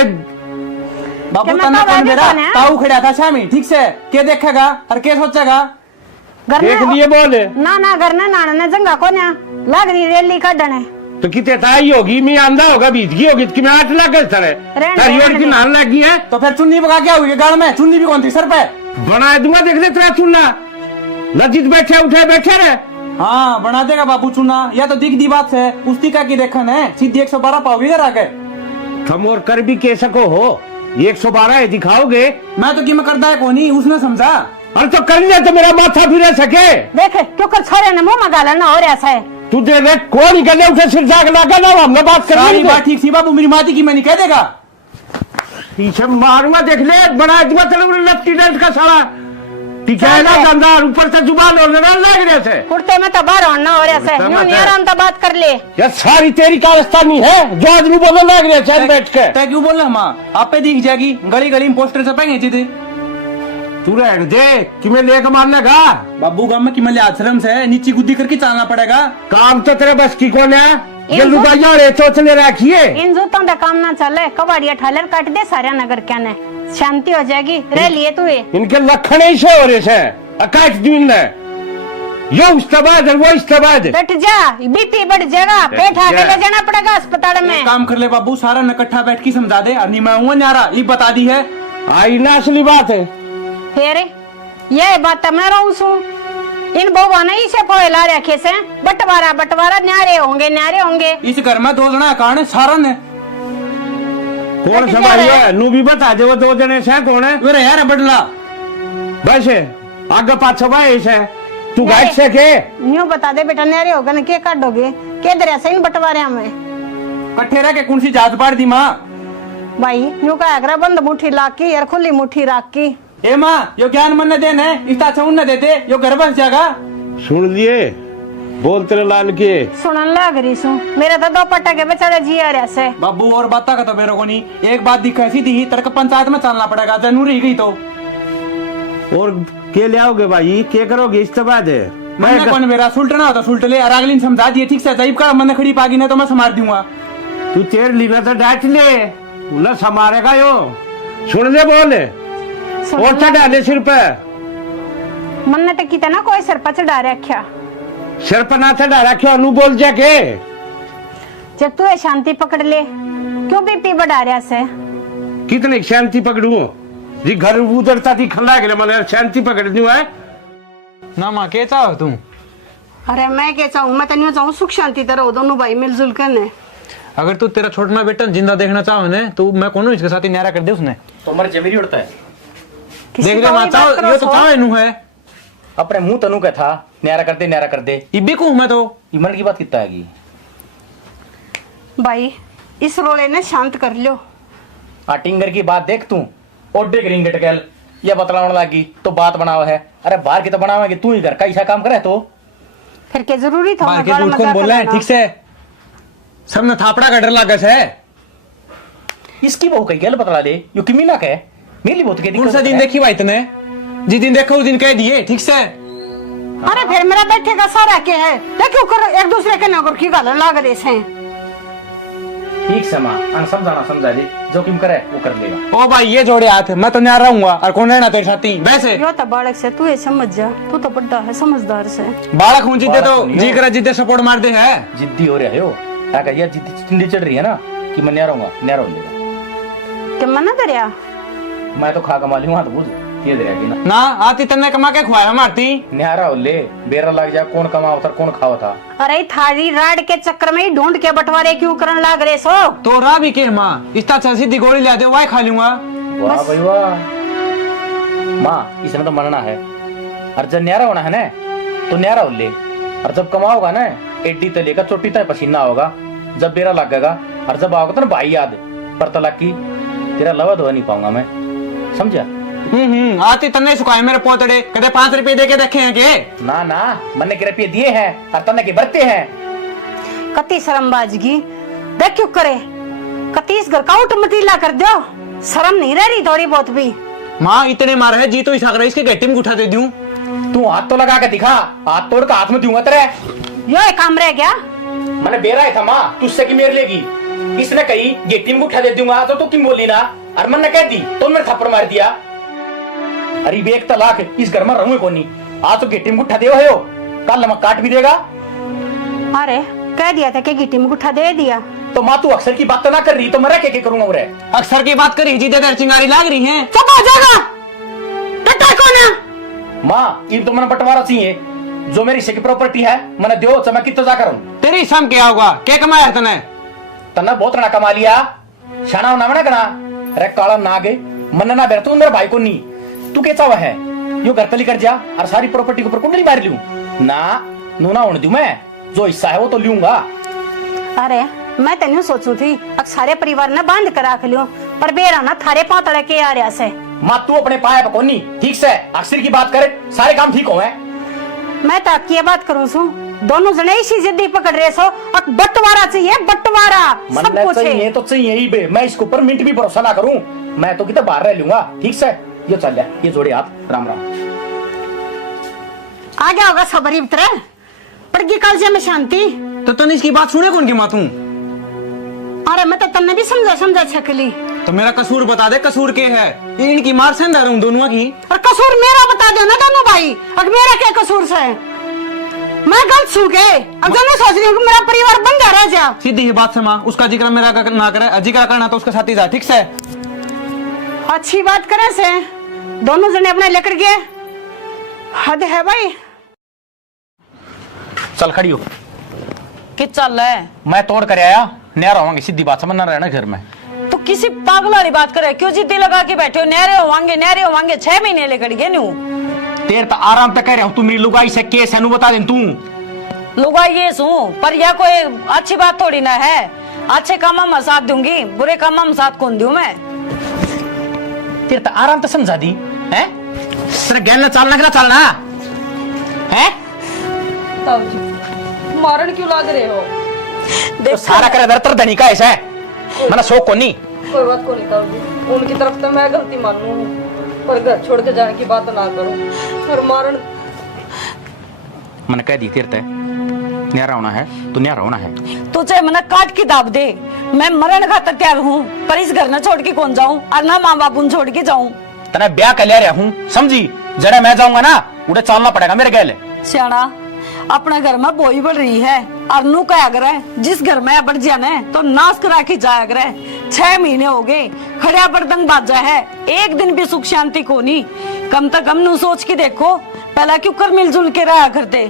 बाबू क्या मैं तने तो कौन वैसे मेरा कौन है? ताऊ खड़ा था शामी ठीक से के देखेगा और के सोचेगा घर देख में लिए बोले ना ना घर ने नाना ने जंगा को ना लाग रही रेली काटने तो कितने ताई होगी मैं आंधा होगा बीत गई होगी कि मैं 8 लाख गए सर रहने रोड की दे। नान लगी है तो फिर चुन्नी बगा क्या हुई गाड़ में चुन्नी भी कौन थी सर पे बना दूंगा देख ले तेरा चुनना नजीक बैठे उठे बैठे रहे हाँ बना देगा बाबू चुना या तो दिख दी बात है उसकी का की देखन है सीधी 112 पाओगे इधर आके तुम और कर भी कैसे को हो 112 है दिखाओगे मैं तो कि मैं करता है कोनी उसने समझा और तो कर लिया तो मेरा माथा फिर सके देखे क्यों कर छोरे ने मुंह में गाला ना हो रहा है तू दे रे कौन गले उठे सिर जाग लगा ना हमने बात कर सारी ली बात ठीक थी बाबू मेरी माती की मैं नहीं कह देगा पीछे मारूंगा देख ले बना दूंगा तेरे लपटी डेंट का सारा पीछे है ना धंधा ऊपर से जुबान और लड़ाई लग रहे से कुर्ते में तो बाहर होना हो रहा है कुर्ते में यूं नहीं तो- आराम तो बात कर ले ये सारी तेरी कारस्तानी है जो आदमी बोलने लग रहे हैं बैठ के तय क्यों बोल रहा माँ आप पे दिख जाएगी गली गली में पोस्टर छपाएंगे थी तू रहने दे कि मैं लेकर मारने का बाबू गांव में कि मैं आश्रम से नीची गुद्दी करके चलना पड़ेगा काम तो तेरे बस की कौन है ये इनको- लुगाइया रे चोचले रखिए इन जूतों का काम ना चले कबाड़िया ठालर काट दे सारे नगर क्या ने शांति हो जाएगी रह लिए तू ये इनके लक्षण ऐसे हो रहे से अकाश दिन ने यो इस्तेमाल है वो इस्तेमाल बैठ जा बीपी बढ़ जाएगा पेट आगे ले जाना पड़ेगा अस्पताल में एक काम कर ले बाबू सारा इकट्ठा बैठ के समझा दे और नहीं मैं हूँ न्यारा ये बता दी है आई ना असली बात है फिर ये बात मैं रहूं सू इन बहुआ ने इसे पोला रखे से बंटवारा बंटवारा न्यारे होंगे इस घर में 2 जना कारण है सारा ने कौन बैठ संभालिए जा रे। नू भी बता दे वो 2 जने से कौन है मेरा यार बदला बस आगे पाछो भाई से तू नहीं। गाइड से के न्यू बता दे बेटा न्यारे होगा ना के काटोगे के दरिया से इन बंटवारे में कट्ठे रह के कौन सी जात पाड़ दी माँ भाई न्यू का अगरा बंद मुट्ठी लाकी यार खुली मुट्ठी राखी ए माँ यो ज्ञान मन ने देन है इतना अच्छा उन देते यो घर बस जाएगा सुन लिए बोल तेरे लाल के सुनन लग रही सू मेरे तो 2 पट्टा के बेचारे जी आ रहा से बाबू और बात का तो मेरे को नहीं एक बात दिखा सीधी तेरे को पंचायत में चलना पड़ेगा जरूरी गई तो और के ले आओगे भाई के करोगे इसके बाद मैंने कौन मेरा सुल्टना होता सुल्ट ले और अगली ने समझा दिए ठीक से जईब का मन खड़ी पागी नहीं तो मैं संभाल दूंगा तू तेर लीना तो डांट ले उल्ला समारेगा यो सुन ले बोल और चढ़ा ले सिर पे मन ने तो कितना कोई सर पर चढ़ा रखा सिर पर ना चढ़ा रखे अनु बोल जाके जब तू ये शांति पकड़ ले क्यों बीपी बढ़ा रहा से कितने शांति पकड़ू जी घर उधरता थी खल्ला के लिए मैंने शांति पकड़ दी है ना माँ के चाहो तुम अरे मैं क्या चाहूँ मैं तो नहीं चाहूँ सुख शांति तरह दोनों भाई मिलजुल कर ने अगर तू तेरा छोटा बेटा जिंदा देखना चाहो ने तो मैं कौन इसके साथ ही न्यारा कर दे उसने तो मर जमीरी उड़ता है देख ले माँ चाहो ये तो चाहो इनू है अपने मुंह तनु का था न्यारा कर दे इब्बी को मैं तो इमन की बात कितना है भाई इस रोले ने शांत कर लियो टिंगर की बात देख तू ओडे ग्रीन गटकेल ये बतलाने लगी तो बात बनावा है अरे बाहर की तो बनावेगी तू ही घर का ऐसा काम करे तो फिर क्या जरूरी था मार के गाला झूठ कौन मजाक बोल रहा है करना। ठीक से सबने थापड़ा का डर लगा है इसकी बहू कही गल बतला दे यो किमी ना कहे मेरी बहुत के कौन सा दिन देखी भाई तने जिस दिन देखा उस दिन कह दिए ठीक से अरे फिर मेरा बैठे का सारा क्या है देखो कर एक दूसरे के नौकर की गाला लाग रहे से ठीक से माँ समझाना समझा दे जो किम करे वो कर लेगा ओ भाई ये जोड़े हाथ मैं तो न्यारा रहूंगा और कौन रहना तेरे साथी वैसे यो तो बालक से तू ये समझ जा तू तो बड़ा है समझदार से बालक हूँ जिद्दे तो बालक नहीं जी हो। करा जिद्दे सपोर्ट मार दे है जिद्दी हो रहा है हो ताकि ये जिद्दी चिंदी चढ़ रही है ना कि मैं न्यारा हूँ न्यारा हो लेगा क्या मना दरिया मैं तो खा कमा लूंगा तो बुझ ये दे ना ना आती तन्ने कमा के खुआया मारती न्यारा हो ले बेरा लग जा कौन कमाओ था कौन खाओ था अरे थारी राड के चक्कर में ही ढूंढ के बंटवारे क्यों करन लाग रहे सो तो रा भी के माँ इस तरह सीधी गोली ले दे वाई खा लूंगा वाह भाई वाह माँ इसमें तो मरना है और जब न्यारा होना है ना तो न्यारा हो ले और जब कमाओगा ना एड्डी तले का चोटी तय पसीना होगा जब बेरा लगेगा और जब आओगे तो ना भाई याद पर तलाक की तेरा लवा धोआ नहीं पाऊंगा मैं समझा आती तन्ने सुखाए मेरे पोतड़े कदे 5 रुपए दे के देखे हैं के ना ना मन्ने के रुपये दिए हैं और तन्ने के बरते हैं कति शर्मबाजगी देख क्यों करे कति इस घर का उठ मतीला कर दो शर्म नहीं रह रही थोड़ी बहुत भी माँ इतने मार है जी तो इस इसके गट्टी में उठा दे दूं तू हाथ तो लगा के दिखा हाथ तोड़ का हाथ में दूंगा तेरे यो एक काम रह गया मैंने बेरा है था माँ तुझसे की मेर लेगी इसने कही गेटी में उठा दे दूंगा तो तुम बोली ना, और मन ने कह दी तो मेरे थप्पड़ मार दिया। अरे बेक तलाक इस घर में रहूंगे कोनी, आज तो गेटी में उठा दे हो, कल नमक काट भी देगा। अरे कह दिया था कि गिट्टी में गुठा दे दिया। तो माँ तू अक्सर की बात तो ना कर रही, तो मैं क्या करूंगा। और अक्सर की बात करी जी, देर चिंगारी लाग रही है। चुप हो जाएगा, टट्टा कौन है? माँ इन तो मैंने बंटवारा चाहिए, जो मेरी हिस्से की प्रॉपर्टी है मैंने दो मैं कितना जा करूं। तेरे हिस्सा में क्या होगा, क्या कमाया तने? तना बहुत ना कमा लिया, शाना ना गना। अरे काला नाग मन ना बेर तू मेरा भाई को नहीं, तू क्या चावा है यो घर तली कर जा और सारी प्रॉपर्टी के ऊपर कुंडली मार लूं ना, नूना होने दूं मैं, जो हिस्सा है वो तो लूंगा। अरे मैं तेन सोचू थी अब सारे परिवार ने बांध कर रख लियो, पर बेरा ना थारे पांव तड़े के आ रहा से। माँ तू अपने पाए पकोनी ठीक से अक्सर की बात करे, सारे काम ठीक हो। मैं तो की बात करूं सू, दोनों जने इसी जिद्दी पकड़ रहे सो, अब बंटवारा चाहिए, बंटवारा सब कुछ है। तो चाहिए ही बे, मैं इसके ऊपर मिनट भी भरोसा ना करूं, मैं तो कितना बाहर रह लूंगा। ठीक से ये चल जा, ये जोड़े हाथ, राम राम। आ गया होगा सबर इतरे पड़गी कल से मैं शांति। तो तने इसकी बात सुने कौन की माँ तू? अरे मैं तो तन्ने भी समझा छकली। तो मेरा कसूर बता दे, कसूर के है? इनकी मार से अंदर हूं दोनों की। और कसूर मेरा बता दो ना दोनों भाई, अब मेरा क्या कसूर से? मैं गलत सू के अब दोनों सोच रही हूँ कि मेरा परिवार बंद रह जा। सीधी ही बात से माँ, उसका जिक्र मेरा ना करे, जिक्र करना तो उसके साथ ही जा। ठीक से अच्छी बात करे से दोनों जने अपने लेकर गए, हद है भाई। चल खड़ी हो, कि चल है मैं तोड़ कर आया, नया रहोगे, सीधी बात समझना रहना घर में। तो किसी पागल वाली बात करे, क्यों जिद्दी लगा के बैठे हो? नहरे होवांगे 6 महीने लेकर गए न्यू। तेरे तो आराम तक कह रहा हूँ, तू मेरी लुगाई से केस है नु बता दे तू। लुगा ये सू, पर यह कोई अच्छी बात थोड़ी ना है। अच्छे काम में साथ दूंगी, बुरे काम में साथ कौन दूं मैं? तेरे तो आराम तो समझा दी है, तेरे गैल चलना है। मारण क्यों लाग रहे हो? तो सारा करे दर धनी का ऐसा है, मैंने शौक को नहीं। कोई बात को नहीं ताऊ, उनकी तरफ तो मैं गलती मानू, पर घर छोड़ के जाने की बात ना करो। और मारण मैंने कह दी तेरे न्यारा होना है तो न्यारा होना है। तो चाहे मना काट के दाब दे, मैं मरण का तैयार हूँ, पर इस घर न छोड़ के कौन जाऊँ, और ना माँ बाप छोड़ के जाऊँ। तना ब्याह कर ले रहा हूँ, समझी? जरा मैं जाऊंगा ना उड़े चलना पड़ेगा मेरे गैल। सियाना अपना घर में बोई बढ़ रही है, और नू क्या कर है, जिस घर में बढ़ जाना है तो नाश करा के जाया कर। 6 महीने हो गए, खड़िया बर्दंग बाजा है, एक दिन भी सुख शांति को नहीं। कम तक हम नू सोच के देखो, पहला क्यों कर मिलजुल के रहा करते।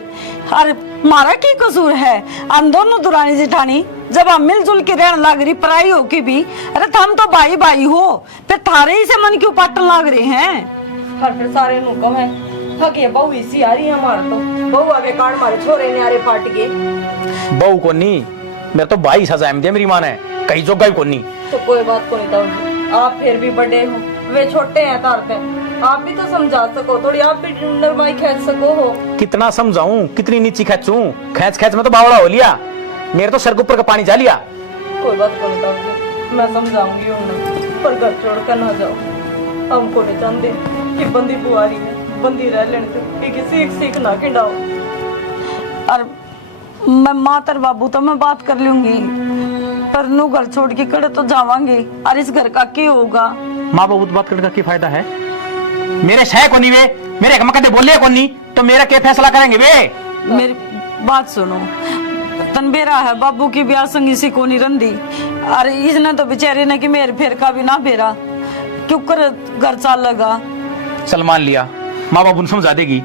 और मारा की कसूर है, हम दोनों दुरानी जिठानी जब हम मिलजुल के रहने लग रही पराई हो के भी, अरे हम तो भाई भाई हो, फिर थारे ही से मन क्यों पाटन लग रहे हैं? हर फिर सारे नु को है थके बहू इसी आ रही है हमारा, तो बहू आगे काट मारे छोरे न्यारे पाट के। बहू को नहीं, मेरे तो भाई सजा दे मेरी माँ ने, कहीं जोगा को नहीं। तो कोई बात को नहीं ताऊ, आप फिर भी बड़े हो, वे छोटे हैं तारते, आप भी तो समझा सको थोड़ी, आप भी नरमाई खींच सको हो। कितना समझाऊं, कितनी नीची खींचूं, खींच में तो बावड़ा हो लिया, मेरे तो सर के ऊपर का पानी जा लिया। कोई बात को नहीं ताऊ, मैं समझाऊंगी उन्हें, पर घर छोड़ कर ना जाओ। हमको नहीं चाहते कि बंदी बुआरी है, बंदी रह लेने दो, कि सीख ना खिंडाओ। और मैं माँ तर बाबू तो मैं बात कर लूंगी, पर नू घर छोड़ के कड़े तो जावांगे, और इस घर का क्या होगा? माँ बाबू बात करने का क्या फायदा है? मेरे शह को नहीं वे, मेरे कदे बोले को नहीं, तो मेरा क्या फैसला करेंगे वे? मेरी बात सुनो, तनबेरा है बाबू की ब्याह संगी सी को नहीं रंदी, और इसने तो बेचारे ने कि मेरे फेर का भी ना बेरा, क्यों कर घर चाल लगा। चल मान लिया, माँ बाबू ने समझा देगी,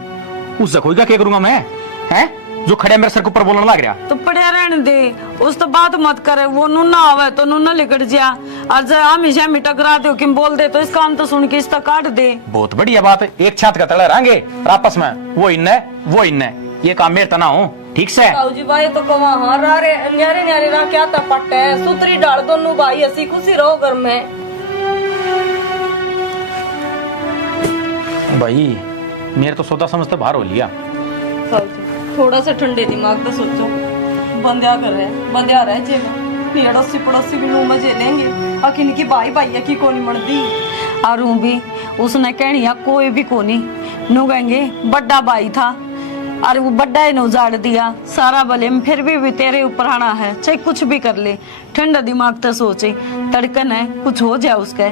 उस जखोई का क्या करूंगा मैं? हैं जो खड़े मेरे सर के ऊपर बोलने लग रहा। तो पढ़िया रहने दे, उस तो बात मत करे, वो नूना आवे तो नूना लिकट जा, और जब हमेशा टकराते हो कि बोल दे तो इस काम तो सुन के इस तक काट दे। बहुत बढ़िया बात है, एक छात का तले रहेंगे आपस में, वो इन्ने ये काम मेरे तना हो। ठीक से ताऊ जी भाई तो कमा हाँ रे न्यारे रहा क्या था पट्टे है, सुतरी डाल दोनों भाई, हंसी खुशी रहो घर में। भाई मेरे तो सौदा समझते बाहर हो लिया। ताऊ जी थोड़ा सा ठंडे दिमाग तो सोचो, बंदिया कर रहे हैं, बंदिया रहे जेल, अड़ोसी पड़ोसी भी मुंह में झेलेंगे, अखिन की भाई भाई की कोनी मरदी। और भी उसने कहनी कोई भी कोनी, नू कहेंगे बड़ा भाई था, और वो बड्डा ही उजाड़ दिया सारा बले फिर भी तेरे ऊपर आना है, चाहे कुछ भी कर ले। ठंडा दिमाग तो सोचे तड़कन है कुछ हो जाए उसका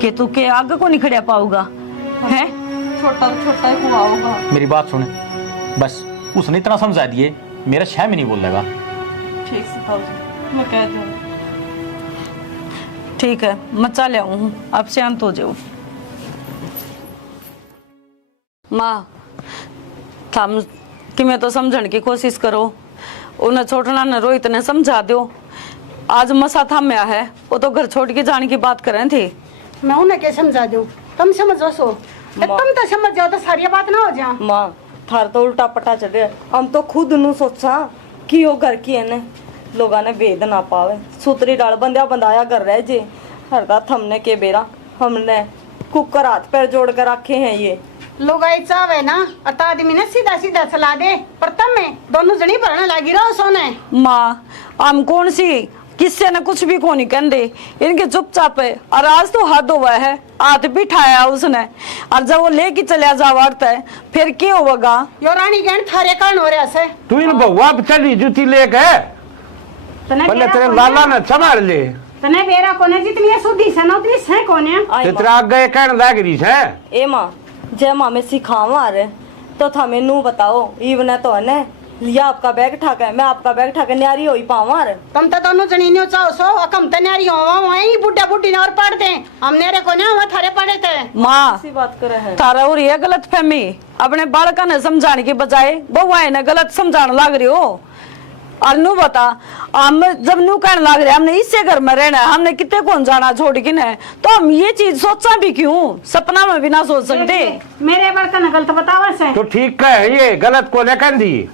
कि तू के आगे को नहीं खड़ा पाऊगा है। छोटा छोटा ही हुआ होगा। मेरी बात सुन, बस उसने इतना समझा दिए, मेरा 6 में नहीं बोल देगा। ठीक से मैं कह दूँ। ठीक है मचा ले आऊं, अब शांत हो जाओ। माँ थम कि मैं तो समझने की कोशिश करो, उन्हें छोटना न रोहित ने समझा दो। आज मसा थम्या है, वो तो घर छोड़ के जाने की बात कर रहे थे। मैं उन्हें क्या समझा दूं, तुम समझो सो, तुम तो समझ जाओ तो सारी बात ना हो जा। माँ थार तो उल्टा पटा चढ़े, हम तो खुद नू सोचा कि वो घर की है ने लोगा ने वेद ना पावे, सूतरी डाल बंदिया बंदाया कर रहे जे हरदा थमने के बेरा हमने कुकर हाथ पैर जोड़ कर रखे हैं। ये लोग आई चावे ना अत आदमी ने सीधा सीधा चला दे, पर तब में दोनों जनी भरने लगी रहो सोने। माँ हम कौन सी किससे न कुछ भी को नहीं कहते, इनके चुपचाप है। और आज तो हद हुआ है, हाथ भी ठाया उसने, और जब वो लेके चलिया जावड़ता है फिर क्या होगा। यो रानी गहन थारे कारण हो रहा से तू इन बउआ चली जूती लेके पहले तेरे लाला ने संभाल ले। तने बेरा कोने जितनी सुधी से ना उतनी से कोने तेरा आगे कहने लग रही है। ए माँ जय माँ में सिखावा रहे तो थमे नू बताओ इवन तो है लिया आपका बैग ठाके, मैं आपका बैग ठाके न्यारी हो ही पावा रे। तुम तो दोनों जनी ने चाहो सो अकम तन्यारी हो वही बुड्ढा बुड्ढी ने और पढ़ते हम नेरे को ना वहां थारे पढ़े थे। माँ ऐसी बात करे है तारा और ये गलत फहमी, अपने बालका ने समझाने के बजाय बउआ ने गलत समझाने लग रही हो। और नू बता हम जब नू कहने लग रहे हमने इससे घर में रहना है, हमने कितने कौन जाना छोड़ के न, तो हम ये चीज सोचा भी क्यों, सपना में भी ना सोच सकते। मेरे बड़का ने गलत बतावा से तो ठीक है, ये गलत को ने कर दी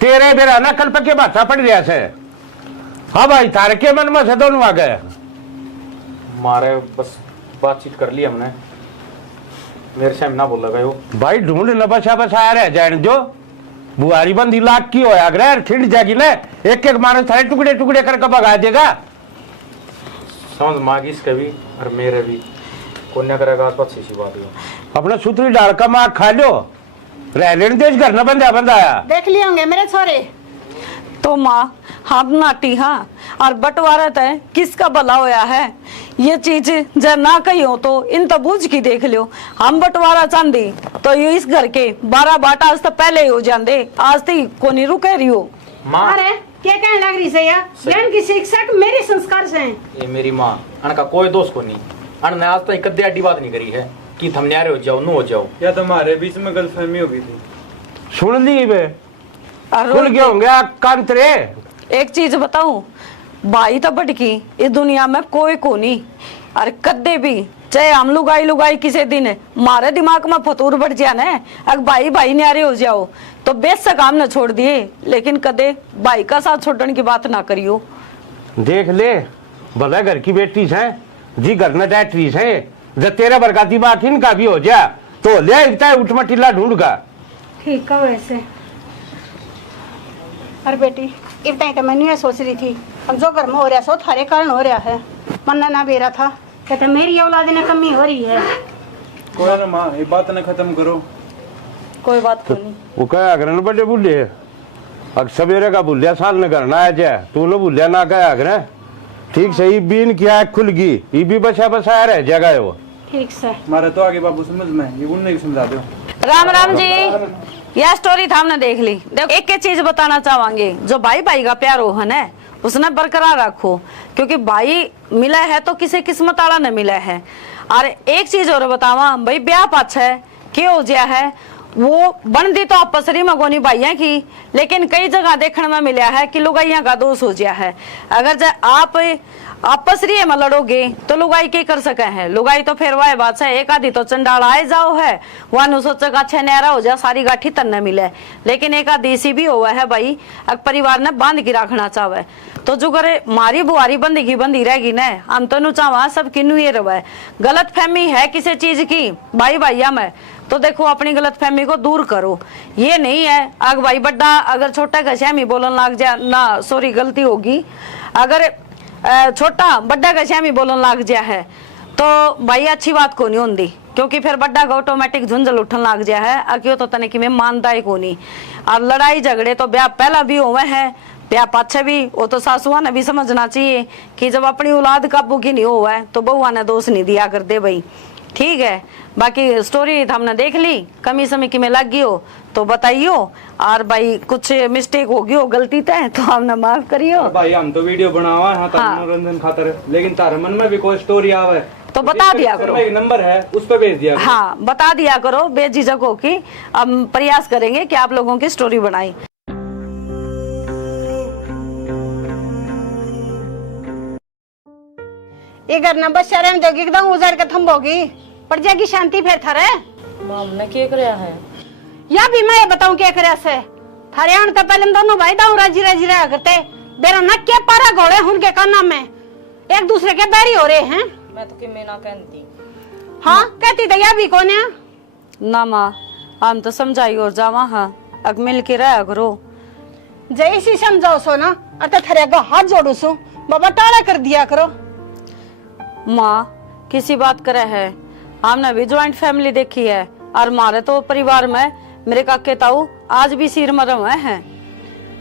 तेरे बेरा ना कल पक्के भाषा पड़ गया से। हाँ भाई तारे के मन में से दोनों आ गए मारे बस बातचीत कर ली हमने, मेरे से ना बोल लगा वो भाई ढूंढ न बसा बसा रह जाए जो बुआरी बंदी लाख की होया ग्रह ठिंड जाएगी ना, एक एक मानस थारे टुकड़े टुकड़े करके भगा देगा। समझ मागी इसके भी और मेरे भी कोन्या करेगा तो अच्छी सी बात है। अपना सूत्री डाल का माँ खा लो, रह लेने देश घर न बंदा बंदाया देख लिए होंगे मेरे छोरे। तो माँ हम नाटी हाँ और बंटवारा है किसका भला होया है, ये चीज जब ना कही हो तो इन तो बूझ की देख लियो। हम बंटवारा चांदी तो ये इस घर के 12 बाटा आज तो पहले ही हो जाते, आज तो को नहीं रुके रही हो। माँ अरे क्या कहने लग रही से यार, ज्ञान की शिक्षक मेरे संस्कार से हैं। ये मेरी माँ अन का कोई दोस्त को नहीं, अन ने आज तक कदे अड्डी बात नहीं करी है कि थम न्यारे हो जाओ नू हो जाओ, या तुम्हारे बीच में गलतफहमी हो गई थी। सुन ली बे खुल गए होंगे कांतरे। एक चीज बताऊं, भाई तो बटकी इस दुनिया में कोई को नहीं, और कदे भी चाहे हम लुगाई किसी दिन मारे दिमाग में फतूर बढ़ जाए ना, अगर भाई भाई न्यारे हो जाओ तो बेशक हम न छोड़ दिए, लेकिन कदे भाई का साथ छोड़ने की बात ना करियो। देख ले भला घर की बेटी है जी, घर में डैटरी है, जब तेरा बरका दिमाग इनका भी हो जा तो ले उठ मटिला ढूंढ का। ठीक है वैसे। अरे बेटी इतना ही तो मैं ये सोच रही थी, अब जो घर में हो रहा सो थारे कारण हो रहा है, मन्ना ना बेरा था कहते मेरी औलाद में कमी हो रही है। कोई ना माँ ये बात ना खत्म करो। कोई बात को नहीं। वो क्या अगर बड़े बुढ़े अब सवेरे का भूलिया साल न करना है जाए तू लो भूलिया ना कहा अगर ठीक सही बीन किया खुल गई ये भी बसा बसा रह जाएगा वो। ठीक से हमारा तो आगे बाबू समझ में ये उन्हें समझा दो। राम राम जी, यह स्टोरी था हमने देख ली। देखो एक चीज बताना चाहेंगे, जो भाई भाई का प्यार हो है ना उसने बरकरार रखो, क्योंकि भाई मिला है तो किसी किस्मत वाला न मिला है। और एक चीज और बतावा भाई, ब्याह पाछ है क्यों हो गया है वो बनती तो आपसरी मगोनी भाइया की, लेकिन कई जगह देखने में मिला है कि लुगाइया का दोष हो गया है। अगर आप आपसरी में लड़ोगे तो लुगाई के कर सके हैं, लुगाई तो फिर वह बात है एक आधी तो चंडाल आए जाओ है वह सोचेगा अच्छा नहरा हो जा सारी गाठी तन न मिले, लेकिन एक आधी सी भी हुआ है भाई परिवार ने बांध के रखना चाहे तो जो करे मारी बुआरी बंदी की बंदी रहेगी न, हम तो चाहवा सब किन्नू ये रवा। गलत फहमी है किसी चीज की भाई भाइया में तो देखो अपनी गलत फहमी को दूर करो। ये नहीं है अग भाई बड्डा अगर छोटा घश्यामी बोलन लग जाए ना, सॉरी गलती होगी, अगर छोटा बड्डा घश्यामी बोलन लग जाए है तो भाई अच्छी बात को नहीं होती। क्योंकि फिर बड्डा का ऑटोमेटिक झुंझल उठन लग गया है। अक्यों तो तने कि मैं मानता ही को नहीं। और लड़ाई झगड़े तो ब्याह पहला भी हुए हैं, ब्याह पाछे भी। वो तो सासुआ ने भी समझना चाहिए कि जब अपनी औलाद काबू की नहीं हुआ है तो बहुआ ने दोष नहीं दिया कर दे भाई। ठीक है, बाकी स्टोरी हमने देख ली, कमी समी की में लग गई हो तो बताइयो। और भाई कुछ मिस्टेक हो गई हो, गलती तय तो हमने माफ करियो। भाई हम तो वीडियो बनावा है मनोरंजन खातर, लेकिन तारे मन में भी कोई स्टोरी आवे तो बता दिया करो। एक नंबर है उस पर भेज दिया करो। हाँ, बता दिया करो बेझिझक हो कि हम प्रयास करेंगे कि आप लोगों की स्टोरी बनाई। ये करना बस शर्म जोगी एकदम उजर के थम्बोगी पड़ जाएगी शांति फिर थारे। मां हमने क्या करया है? या भी मैं बताऊं क्या करे से थारे आन तो पहले दोनों भाई दाऊ राजी राजी रहा करते बेरा न के पारा घोड़े उनके काना में एक दूसरे के बैरी हो रहे हैं। मैं तो कि मैं ना कहती। हाँ कहती तो या भी कौन है ना माँ, हम तो समझाई और जावा। हाँ, अब मिल के रहा करो। जैसी समझाओ सो ना और तो थारे आगे हाथ जोड़ू सो बाबा टाला कर दिया करो। माँ किसी बात करे है, हमने भी ज्वाइंट फैमिली देखी है और हमारे तो परिवार में मेरे काके ताऊ आज भी सिर मरम है।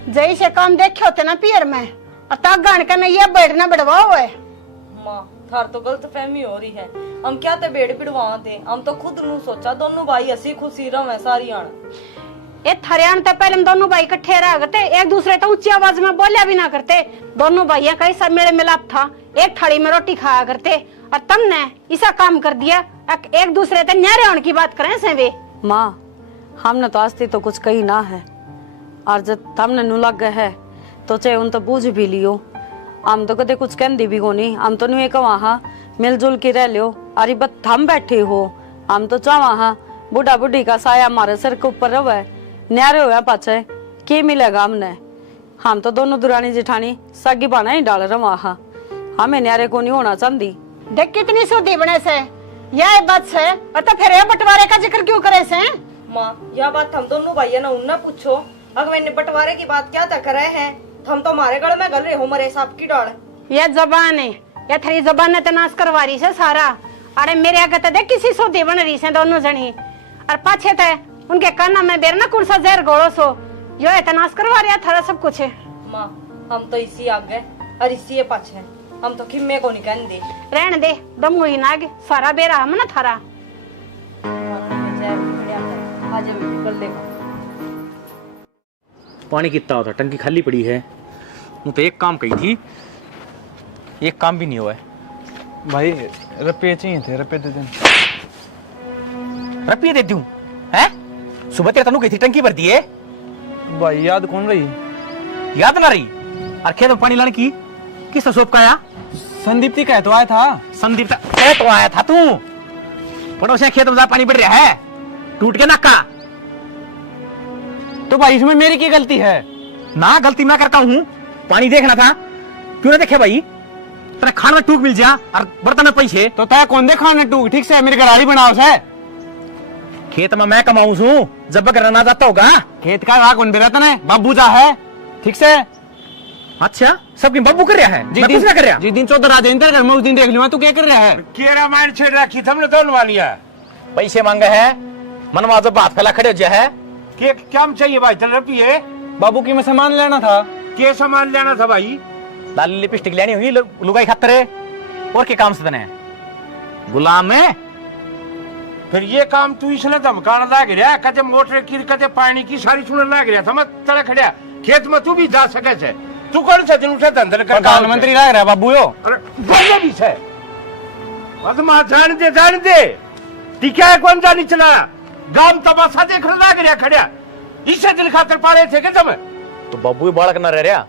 जैसे काम देखे होते ना पियर में और तक गान का नहीं ये बैठना बढ़वाओ है। मां थार तो गलत फहमी हो रही है। हम क्या ते बेड़ पिड़वा थे, हम तो खुद नु सोचा दोनों भाई हसी खुशी रहे सारी आन। ये थारे तो पहले दोनों भाई इकट्ठे रह करते एक दूसरे तो ऊंची आवाज में बोलिया भी ना करते। दोनों भाइयों का ऐसा मेल मिलाप था, एक थाली में रोटी खाया करते और तुमने ऐसा काम कर दिया एक दूसरे से न्यारे होने की बात करें से वे। माँ हमने तो आज तो कुछ कही ना है और जब हमने नु लग है तो चाहे उन तो पूछ भी लियो। हम तो कदे कुछ कहती भी को नहीं, हम तो नु एक वहाँ मिलजुल के रह लियो। अरे बस हम बैठे हो, हम तो चाह वहाँ बुढ़ा बुढ़ी का साया हमारे सिर के ऊपर रहे न्यारे हुआ पाछे के मिलेगा हमने। हम तो दोनों दुरानी जिठानी सगी बाना ही डाल रहे वहाँ, हमें न्यारे को नहीं होना चाहती। देख कितनी सूदी बने से यह बात से और तो फिर ये बंटवारे का जिक्र क्यों करे से? माँ यह बात हम दोनों भाइयों ने उनने पूछो। अगर मैंने बंटवारे की बात क्या तक रहे हैं तो हम तो हमारे गल में गल रहे हो मरे सांप की डाल। यह जबान है, यह थारी जबान ने तो नाश करवा रही से सारा। अरे मेरे आगे तो देख किसी सूदी बन रही से दोनों जनी और पाछे थे उनके काना में बेर ना कौन सा जहर घोड़ो सो यो नाश करवा रहा थारा सब कुछ है। माँ हम तो इसी आगे और इसी पाछे, हम तो खिम्मे को नहीं कहते। रहने दे दम हुई नाग सारा बेरा हम ना थारा। पानी कितना होता, टंकी खाली पड़ी है। वो तो एक काम कही थी, एक काम भी नहीं हुआ है। भाई रुपये चाहिए थे, रुपये दे दें। रुपये दे दूं? हैं? सुबह तेरे तनु कही थी टंकी भर दी है। भाई याद कौन रही? याद ना रही? और खेत में पानी लाने की किस सोप का आया? संदीप जी कह तो आया था। संदीप कह तो आया था तू? पड़ोसिया खेत में पानी बढ़ रहा है, टूट के नक्का। तो भाई इसमें मेरी क्या गलती है? ना गलती मैं करता हूँ, पानी देखना था क्यों ना देखे भाई? तेरे खान में टूक मिल जा और बर्तन में पैसे तो तय कौन दे खाने टूक? ठीक से मेरी गराड़ी बनाओ से। खेत में मैं कमाऊं हूँ, जब करना जाता होगा। खेत का राह कौन बेरा है? बाबू जा है ठीक से। अच्छा सबकी बब्बू कर रहा है, मैं कुछ ना कर रहा। जिस दिन चौधर राजेंद्र घर में उस दिन देख लूंगा तू क्या कर रहा है? के रामायण छेड़ रखी हमने दोनों वालिया पैसे मांगे हैं, मनवा जब बात फैला खड़े हो जाए है। के क्या चाहिए भाई? चल रुपये बाबू की मैं सामान लेना था। के सामान लेना था भाई? लाली लिपस्टिक लेनी हुई लुगाई खातर और के काम से तने गुलाम है। फिर ये काम तू इसने धमकाना लाग रहा, कदे मोटर की कदे पानी की सारी सुनने लाग रहा था। मैं तड़े खड़िया खेत में तू भी जा सके से। तू कौन सा दिन उठा धंधल कर? प्रधानमंत्री लग रहा बाबू यो। अरे बोलो भी से मां जान दे टीका है कौन जानी चला गांव तमाशा देख लाग रहा खड़िया। इसे दिल खातर पाड़े थे क्या तुम? तो बब्बू बालक ना रह रहा,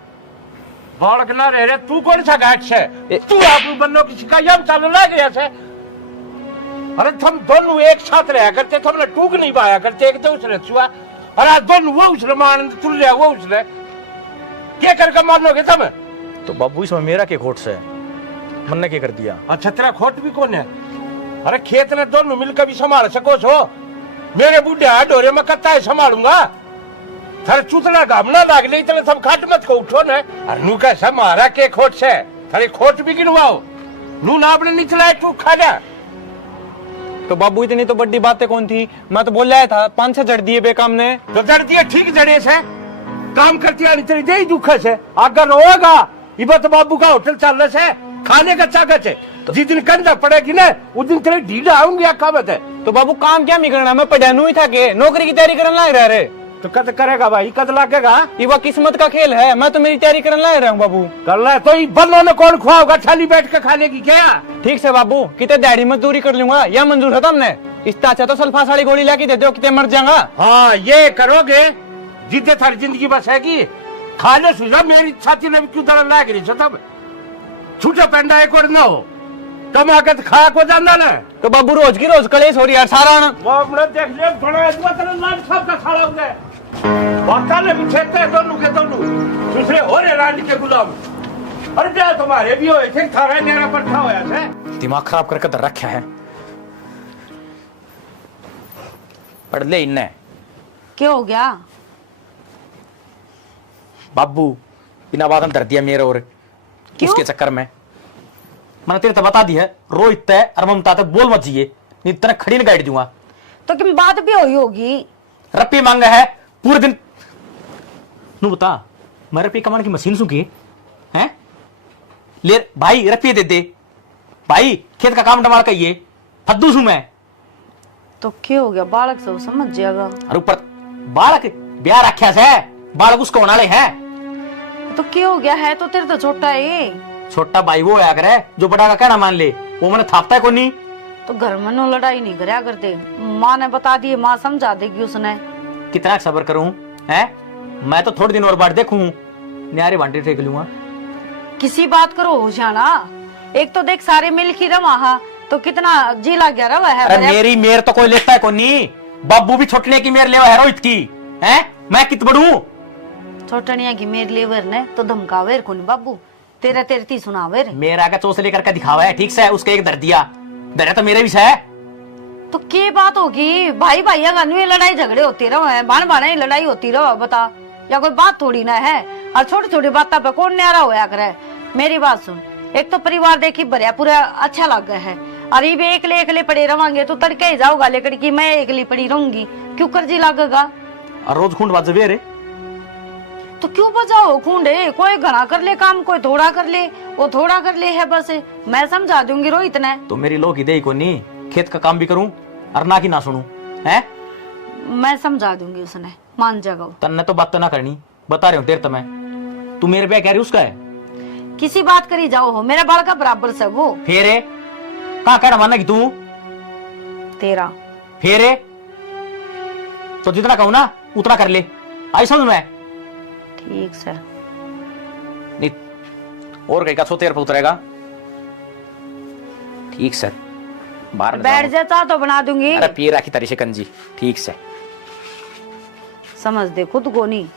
बालक ना रह रहे। तू कौन सा गाठ से? तू आप बनो की शिकायत चालू लाग रहा से। अरे तुम दोनों एक साथ रहा करते, तुमने टूक नहीं पाया करते एक दूसरे छुआ। अरे दोनों वो उसने मान तुल लिया, वो उसने क्या करके मानोगे तुम? तो बब्बू इसमें मेरा क्या खोट से? मैंने क्या कर दिया? अच्छा तेरा खोट भी कौन है? अरे खेत ने दोनों मिलकर भी संभाल सको छो। मेरे बूढ़े डोरे में कत्ता है संभालूंगा। थारे चूतना गामना लाग ले इतने सब खाट मत को उठो न। अरे नू कैसा मारा के खोट से? थारे खोट भी गिनवाओ। नू ना आपने निचला है तू खाना। तो बाबू इतनी तो बड़ी बातें कौन थी, मैं तो बोल रहा था 5-6 जड़ दिए बेकाम ने। तो जड़ दिए ठीक जड़े से काम करती आनी तेरी दे दुख से अगर होगा ये तो बाबू का होटल चल रहा है खाने का चाकच है। जिस दिन कंधा पड़ेगी ना उस दिन तेरे ढीला आऊंगी कहावत है। तो बाबू काम क्या नहीं करना, मैं पढ़ानू ही था के नौकरी की तैयारी करने लग रहा रे। तो कद करेगा भाई, कद लागेगा? ये वो किस्मत का खेल है, मैं तो मेरी तैयारी करने लग रहा हूँ बाबू। कर रहा है तो ये बल्लों ने कौन खुआओगा, थाली बैठ के खाने की क्या? ठीक से बाबू, कितने दिहाड़ी मजदूरी कर लूंगा, या मंजूर है तुमने? इससे अच्छा तो सल्फा साड़ी गोली लाके दे दो, कितने मर जाऊंगा। हाँ ये करोगे जितने थारी जिंदगी बस है की खाने सुझा मेरी छाती ने भी क्यों दर्द लाग रही है तब छूटा पेंडा एक और ना हो कमा के खाया को जाना ना। तो बाबू रोज की रोज कलेश हो रही है सारा ना। वो अपने देख ले बड़ा इतना तेरा लाल सब का खाड़ा हो गया बाका ने भी खेते हैं दोनों के दोनों दूसरे हो रहे रानी के गुलाम। अरे क्या तुम्हारे भी हो थे थारा मेरा पट्टा होया है। दिमाग खराब करके तो रखा है, पढ़ ले इन्ने। क्या हो गया? बाबू बिना बात धर दिया मेरे और उसके चक्कर में मैंने तेरे तो बता दी है, रोहित तय और ममता तक बोल मत जिए नहीं तेरा खड़ी न गाइड दूंगा। तो क्या बात भी हुई होगी? रप्पी मांगा है पूरे दिन नू बता मैं रप्पी कमाने की मशीन सुखी है ले भाई रप्पी दे दे भाई खेत का काम डमार कहिए फद्दू सू मैं। तो क्या हो गया? बालक सब समझ जाएगा। और ऊपर बालक ब्याह रखा से बालक उसको होना ले है। तो क्या हो गया है? तो तेरे तो छोटा है ये। छोटा भाई वो आया करे जो बड़ा का कहना मान ले, वो मैंने थापता है को नहीं। तो घर में नो लड़ाई नहीं करया करते, माँ ने बता दिए, माँ समझा देगी उसने। कितना सब्र करूं है, मैं तो थोड़े दिन और बात देखूं न्यारे बांटे फेंक लूंगा। किसी बात करो हो जाना, एक तो देख सारे मिल की रवा तो कितना जी लग गया रवा है। अरे मेरी मेर तो कोई लेता है को नहीं, बाबू भी छोटने की मेर लेवा है रोहित की है, मैं कित बड़ू छोटनिया की मेर लेवर ने तो धमकावेर को नहीं बाबू, तेरा तेरती सुनावेर। मेरा का चोस लेकर के दिखावा है ठीक से, उसके एक दर दिया दर तो मेरे भी है। तो क्या बात होगी? भाई भाइया का में लड़ाई झगड़े होती रहो है, बाण बाण लड़ाई होती रहो, बता या कोई बात थोड़ी ना है। और छोटी छोटी बातों पे कौन न्यारा होया करे? मेरी बात सुन, एक तो परिवार देखी भरिया पूरा अच्छा लग गया है, और ये भी एकले पड़े रवांगे तो तड़के ही जाओगा लेकर की मैं एकली पड़ी रहूंगी, क्यों कर जी लगेगा? और रोज खूंड बात जबे रे तो क्यों बजाओ खूंडे? कोई घना कर ले काम, कोई थोड़ा कर ले, वो थोड़ा कर ले है बस। मैं समझा दूंगी रोहित ने। तो मेरी लोग ही दे को नहीं, खेत का काम भी करूं और ना की ना सुनूं है। मैं समझा दूंगी, उसने मान जाएगा। तन्ने तो बात तो ना करनी, बता रहे हो तेरे तो मैं, तू मेरे पे कह रही उसका है किसी बात करी जाओ हो, मेरा बाल का बराबर से वो। फेरे कहाँ कहना माना कि तू तेरा फेरे तो जितना कहूं ना उतना कर ले, आई समझ में? ठीक से नहीं और कहीं का सो तेरे पे उतरेगा ठीक से। बाहर बैठ जाता तो बना दूंगी। अरे पी राखी तारी शिकंजी ठीक से। समझ दे खुद को नहीं,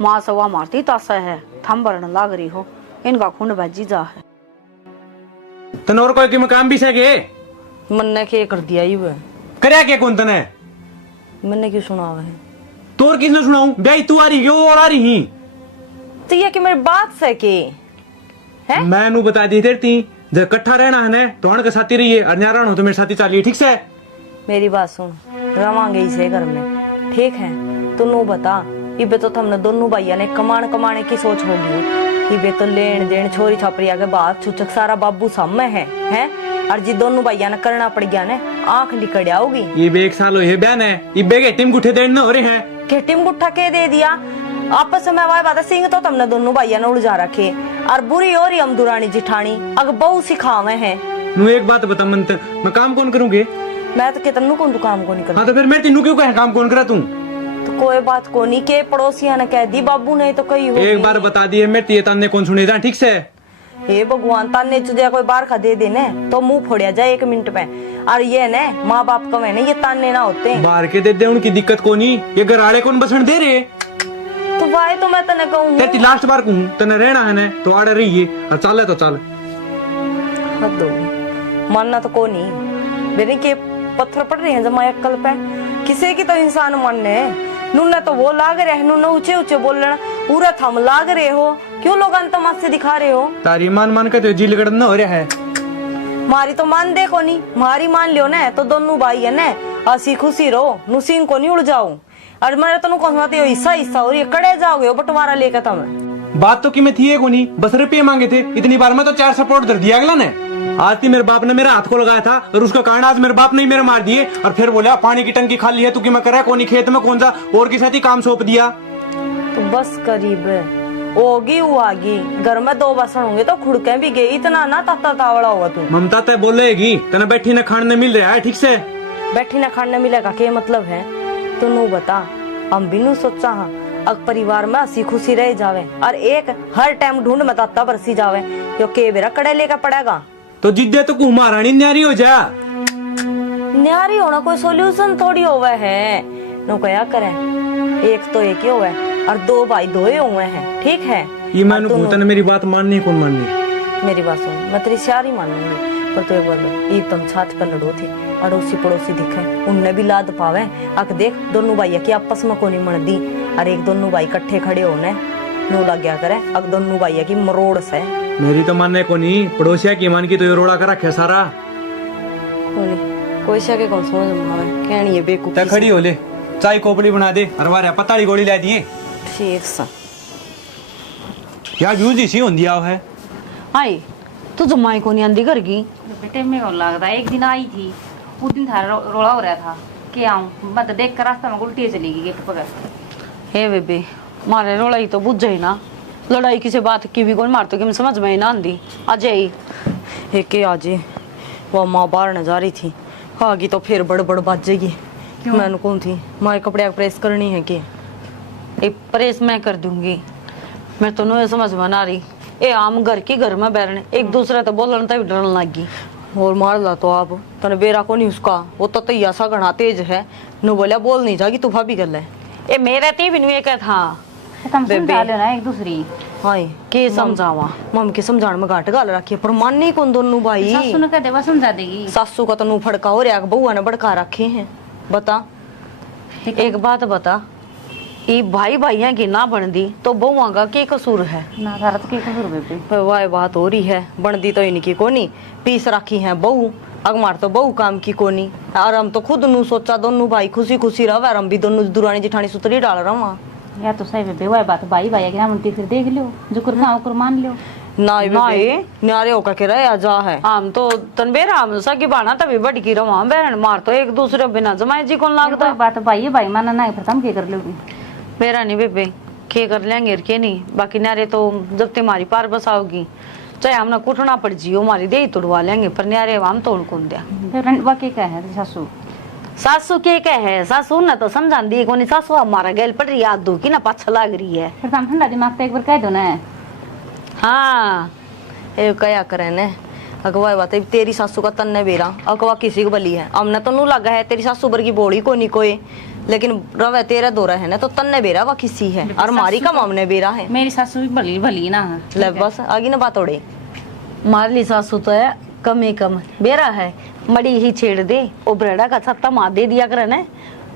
माँ सवा मारती तासा है, थम भरने लाग रही हो, इनका खून भजी जा है। तन और कोई काम भी सके मन ने क्या कर दिया ही वो करया क्या कौन तने? मैंने क्यों सुना है? तोर किसने सुनाऊं? ब्याई तू आ रही क्यों और आ रही ही? तो ये कि मेरी बात सके है? मैं नू बता दी तेरती जब इकट्ठा रहना है ना तो के साथी रहिए, और न्यारा हो तो मेरे साथी चलिए ठीक से। मेरी बात सुन, रवांगे इसे घर में ठीक है, तो नो बता इबे तो हमने दोनों भैया ने कमाने की सोच होगी, इबे तो लेन देन छोरी छापरी आगे बात छुचक सारा बाबू सामने है और जी दोनों भैया ने करना पड़ गया ने आंख लिकड़ आओगी। ये एक साल हो बहन है, इबे के टीम गुठे देन हो रहे हैं के टीम गुठा के दे दिया आपस में वाय बात सिंह तो तुमने दोनों भैया ने उलझा रखे, और बुरी और हम दुरानी जिठानी अग बहु सिखावे हैं। नू एक बात बता मंत्र, मैं काम कौन करूंगे? मैं तो कितनू कौन तू काम कौन कर। हाँ तो फिर मैं तीनों क्यों कहे काम कौन करा तू? तो कोई बात को नहीं के पड़ोसिया ने कह दी, बाबू ने तो कही होगी। एक बार बता दिए मैं तीये ताने कौन सुने ठीक से। हे भगवान ताने चुदिया कोई बार खा दे देने तो मुंह फोड़िया जाए 1 मिनट में, और ये ने माँ बाप का मैंने ये ताने ना होते बाहर के दे दे उनकी दिक्कत को नहीं, ये घराड़े कौन बसण दे रहे? तो भाई तो मैं तने कहूँ तेरी लास्ट बार कहूँ तने रहना है ने तो आड़े रहिए और चले तो चल। हद हो मानना तो को नहीं मेरे के पत्थर पड़ रहे हैं जमा अक्कल पे, किसी की तो इंसान मानने नूने तो वो लाग रहे नूने ऊंचे ऊंचे बोलना पूरा थम लाग रहे हो, क्यों लोग तमाशे दिखा रहे हो? तारी मान मान के तो जी लगड़ न हो रहा है। मारी तो मान दे को नहीं, मारी मान लियो ना तो दोनों भाई है ना हसी खुशी रहो, नुसीन को नहीं उड़ जाओ। और मेरे तो कहते हो हिस्सा हिस्सा और ये कड़े जाओगे बंटवारा लेकर तुम। बात तो कि मैं थी को नहीं, बस रुपये मांगे थे, इतनी बार में तो 4 सपोर्ट दे दिया अगला ने। आज थी मेरे बाप ने मेरा हाथ को लगाया था और उसका कारण आज मेरे बाप ने ही मेरे मार दिए। और फिर बोला पानी की टंकी खाली है, तू कि मैं करा कोनी खेत में कौन सा और के साथ ही काम सौंप दिया। तो बस करीब होगी वो आगी, घर में 2 बसन होंगे तो खुड़के भी गई, इतना ना ताता तावड़ा होगा तू। ममता तय बोलेगी तना बैठी न खाने मिल रहा है ठीक से, बैठी ना खाने मिलेगा क्या मतलब है? तू नू बता, हम भी नू सोचा हाँ अग परिवार में हंसी खुशी रह जावे और एक हर टाइम ढूंढ में ताता बरसी जावे, यो के बेरा कड़े लेकर पड़ेगा। तो जिद्दे तो कुमारानी न्यारी हो जा। न्यारी होना कोई सोल्यूशन थोड़ी होवे है, नो क्या करे, एक तो एक ही होवे और 2 भाई 2 ही हुए हैं, ठीक है? ये मैंने भूतन मेरी बात माननी कौन माननी? मेरी बात सुन, मैं तेरी सारी मानूंगी, पर तू एक बार बोल, एक तुम छात पर लड़ो थी, अड़ोसी पड़ोसी दिखे, उनने भी लाद पावे। अक देख दोनों भाई की आपस में कोनी मण दी, और एक दोनों भाई इकट्ठे खड़े होने नो लग गया करे, अक दोनों भाई की मरोड़ से। मेरी तो मानने को नहीं, पड़ोसिया की मान की तो ये रोड़ा कर रखे सारा। कोई से के कौन समझ में आवे, कहनी है बेवकूफी। तय खड़ी हो ले, चाय कोपड़ी बना दे, अरवारे पताली गोली ला दिए। ठीक सा यार यूज इसी होंदी आओ है। आई तू जो माई को नहीं आंदी घर की। बेटे में कौन लगता है, एक दिन आई थी, उस दिन थारा रोड़ा हो रहा था कि आऊं, मैं तो देख कर रास्ता में उल्टी चली गई गेट पकड़। हे बेबे मारे लड़ाई तो बुझ जाई ना, लड़ाई किसी बात की भी कौन मारतो कि मैं समझ में ही ना आंदी। आज आई एक के आज वो माँ बाहर न जा रही थी, आगी तो फिर बड़ बाजेगी। मैंने कौन थी माँ कपड़े प्रेस करनी है कि एक प्रेस मैं कर दूंगी, मैं तो नहीं समझ में ना रही। ए आम घर की घर में बैठने एक दूसरे तो बोलन तभी डरने लगी। और मार ला तो आप तने बेरा को नहीं उसका, वो तो तैया सा घना तेज है, नु बोला बोल नहीं जागी तू भाभी गल है। ए मेरा ती भी नहीं था तुम समझा लो ना एक दूसरी। हाय के समझावा, मम के समझाने में घाट गाल रखी है, पर माननी कौन दोनों भाई। सासू ने कह देवा समझा देगी। सासू का तो नु फड़का हो रहा, बउआ ने भड़का रखे हैं। बता एक बात बता, ये भाई भाइया की ना बन दी तो बहुआ का के कसूर है? ना तारा तो की कसूर बेबे। वाह बात हो रही है, बनती तो इनकी कोनी, पीस रखी है बहू, अगमार तो बहू काम की कोनी। और हम तो खुद नु सोचा दोनों भाई खुशी खुशी रह, हम भी दोनों दुरानी जिठानी सुतरी डाल रहा हूँ। या तो सही बेबे, वह बात भाई भाई की ना बनती, फिर देख लो जो कर खाओ कर मान लो। ना बेबे न्यारे होकर के रहे जा है। हम तो तनबेरा हम सकी बाना तभी बड़ की रवा बहन मार तो एक दूसरे बिना जमाए जी कौन लागता। बात भाई भाई माना ना, फिर तुम क्या कर लोगी? मेरा नहीं बेबे, के कर लेंगे के नहीं, बाकी नारे तो जब तुम्हारी पार बसाओगी चाहे हमने कुटना पड़ जी हमारी दे तोड़वा लेंगे, पर न्यारे हम तोड़ कौन दिया। बाकी क्या है सासू? सासू के है, सासू ने तो समझा दी कोनी, सासू हमारा गैल पड़ रही याद दो की ना पाछा लाग रही है। फिर तुम ठंडा दिमाग तो एक बार कह दो ना। हाँ ए कया करे ने अगवा बात है, तेरी सासू का तन्ने बेरा अगवा किसी को बली है, हमने तो नू लगा है तेरी सासू बर की बोली को नहीं कोई, लेकिन रवे तेरा दौरा है ना तो तन्ने बेरा वा किसी है, और मारी का मामने बेरा है। मेरी सासू भी भली भली ना। ले बस आगे ना बात ओड़े। मारली सासू तो है कम ही कम बेरा है, मड़ी ही छेड़ दे ओ ब्रेडा का छत्ता मार दे दिया करे ने,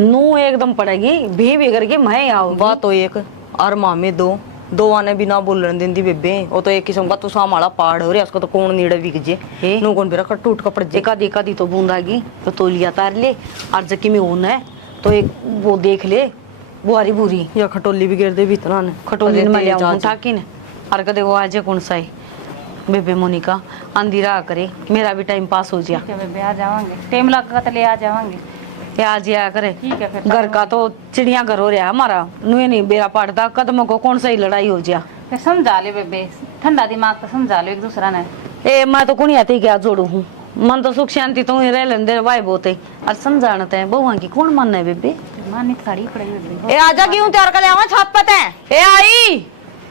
नू एकदम पड़ेगी भी बिगड़ के मैं आओ। बात तो एक और मामे दो आने बिना बोलन देंदी बेबे, वो तो एक किस्म का तू सामाला पहाड़ हो रहा, उसको तो कौन नीड़े बिक जे नो कौन बेरा टूट कपड़ जे। एका दी तो बूंदागी तो तोलिया तार ले, और जकी में ऊन है तो एक वो देख ले बुआरी बुरी या खटोली भी गिर दे भी इतना ने खटोली में ले उठा के ने, और कदे वो आज कौन सा है बेबे मोनिका अंधेरा करे, मेरा भी टाइम पास हो जाए। ठीक है बेबे, आ जावांगे टाइम लगा तो ले आ जावांगे। या आज या करे। ठीक है फिर घर का तो चिड़िया घर हो रहा है हमारा, नुए नहीं बेरा पड़ता, कदमों को कौन सा ही लड़ाई हो जा। फिर समझा ले बेबे, ठंडा दिमाग तो समझा लो एक दूसरा ने। ए मैं तो कुणी आती क्या जोड़ू हूँ, मन तो सुख शांति तो रह लेंदे वाई बोते और समझाते हैं बहुआ की कौन मन है बेबे। मानी साड़ी पड़ेगी बेबे। ए आजा क्यों तैयार कर ले आवा छाप पते ए आई।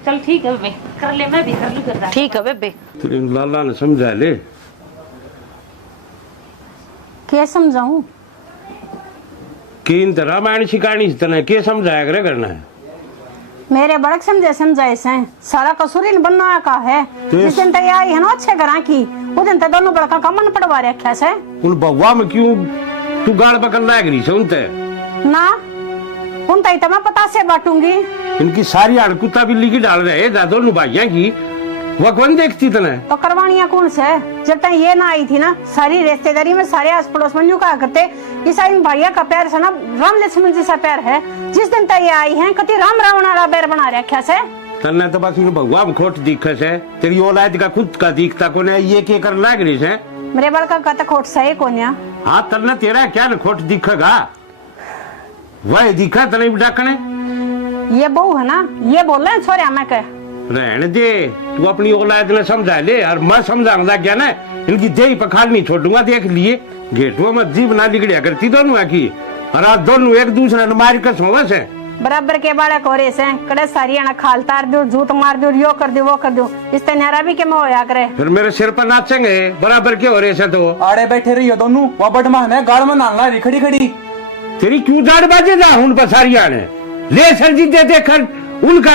चल ठीक है बेबे, कर ले, मैं भी कर लूं। कर ठीक है बेबे। तेरे लाला ने समझा ले। क्या समझाऊं? कि इन रामायण शिकानी तना के समझाया करे करना है। मेरे बड़क समझाए से सारा कसूर इन बनना का है। जिस दिन तय आई है ना अच्छे घरा की, उस दिन तक दोनों बड़का का मन पड़वा रखा से। उन बउआ में क्यों तू गाड़ पकड़ लायक रही से उनते ना उन तय मैं पता से बांटूंगी। इनकी सारी हड़कुत्ता बिल्ली की डाल रहे हैं दोनों भाइयों की, वो कौन देखती तने? तो करवानिया कौन से है? जब तक ये ना आई थी ना, सारी रिश्तेदारी में सारे आस पड़ोस में यूं कहा करते ईसाई भैया का प्यार से ना राम लक्ष्मण जैसा प्यार है। जिस दिन तक ये आई है कति राम रावण वाला बैर बना रखा से। तन्ने तो बस इन भगवान खोट दिखे से, तेरी औलाद का खुद का दिखता को ने ये के कर लाग रही से। मेरे बाल का कत खोट सही कोन्या। हाँ तन्ने तेरा क्या न खोट दिखेगा? वह दिखा तने डाकने। ये बहू है ना, ये बोल रहे हैं छोरे हमें के रहने दे, तू अपनी औलाद ने समझा ले और मैं समझाऊंगा क्या ना, इनकी देही पखाड़ नहीं छोड़ूंगा। देख लिए गेटुआ में जीव ना बिगड़िया करती दोनों की, और आज दोनों एक दूसरे ने मार कर सोवा से बराबर के बालक हो रहे से कड़े सारी ना खाल तार दो, झूठ मार दो, यो कर दो वो कर दो, इस न्यारा भी के में होया करे। फिर मेरे सिर पर नाचेंगे बराबर के हो रहे से। तो आड़े बैठे रही हो दोनों, वह बटमा है गाड़ में नालना रही खड़ी खड़ी। तेरी क्यों दाढ़ बाजे जा उन पर सारिया ने ले सर जी दे कर उनका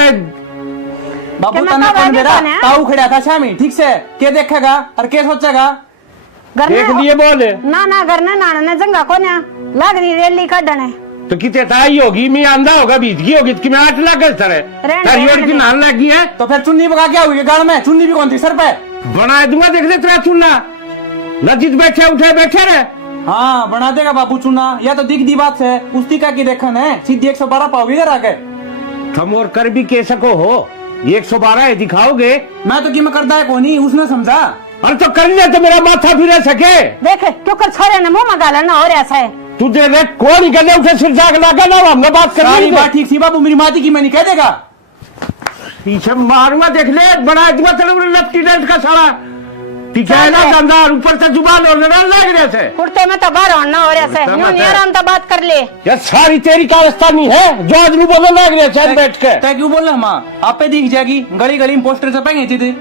बाबू क्या तना मतलब कौन मेरा आगे कौन है? ताऊ खड़ा था शामी, ठीक से के देखेगा और के सोचेगा? देख लिए बोले ना घर ने नाना ने जंगा कोन्या लाग रही रैली काटने। तो कितने ताई होगी, मैं आंधा होगा, बीत गई होगी कि मैं 8 लाख की नाल लगी है। तो फिर चुन्नी पका क्या हुई गाड़ में? चुन्नी भी कौन थी सर पे? बना दूंगा, देख ले तेरा चुनना नजीक बैठे उठे बैठे रहे। हाँ बना देगा बाबू चुना, या तो दिख दी बात है उस्ती का की देखन है, सीधी 112 पाओगे घर आके। तुम और कर भी कैसे को हो, 112 दिखाओगे? मैं तो कीमत करता है कोनी, उसने समझा। और तो कर ले तो मेरा माथा फिर सके। देख क्यों कर छोरे ने मुंह में गाला ना हो रहा है। तुझे रे कौन गले उठे सिर जाग लगा ना, हमने बात कर सारी ली बात ठीक थी बाबू, मेरी माती की मैं नहीं कह देगा। पीछे मारूंगा, देख ले बना दूंगा तेरे लपटी डेंट का सारा टिकाना गंदा, ऊपर से जुबान और लड़ाई लग रहे थे। कुर्ते में तो बाहर होना हो रहा है, यूं नहीं आराम तो बात कर ले। ये सारी तेरी कारस्तानी है जो आदमी बोलने लग रहे थे बैठ के। तय क्यों बोल रहा माँ, आप पे दिख जाएगी, गली गली में पोस्टर छपेंगे थे।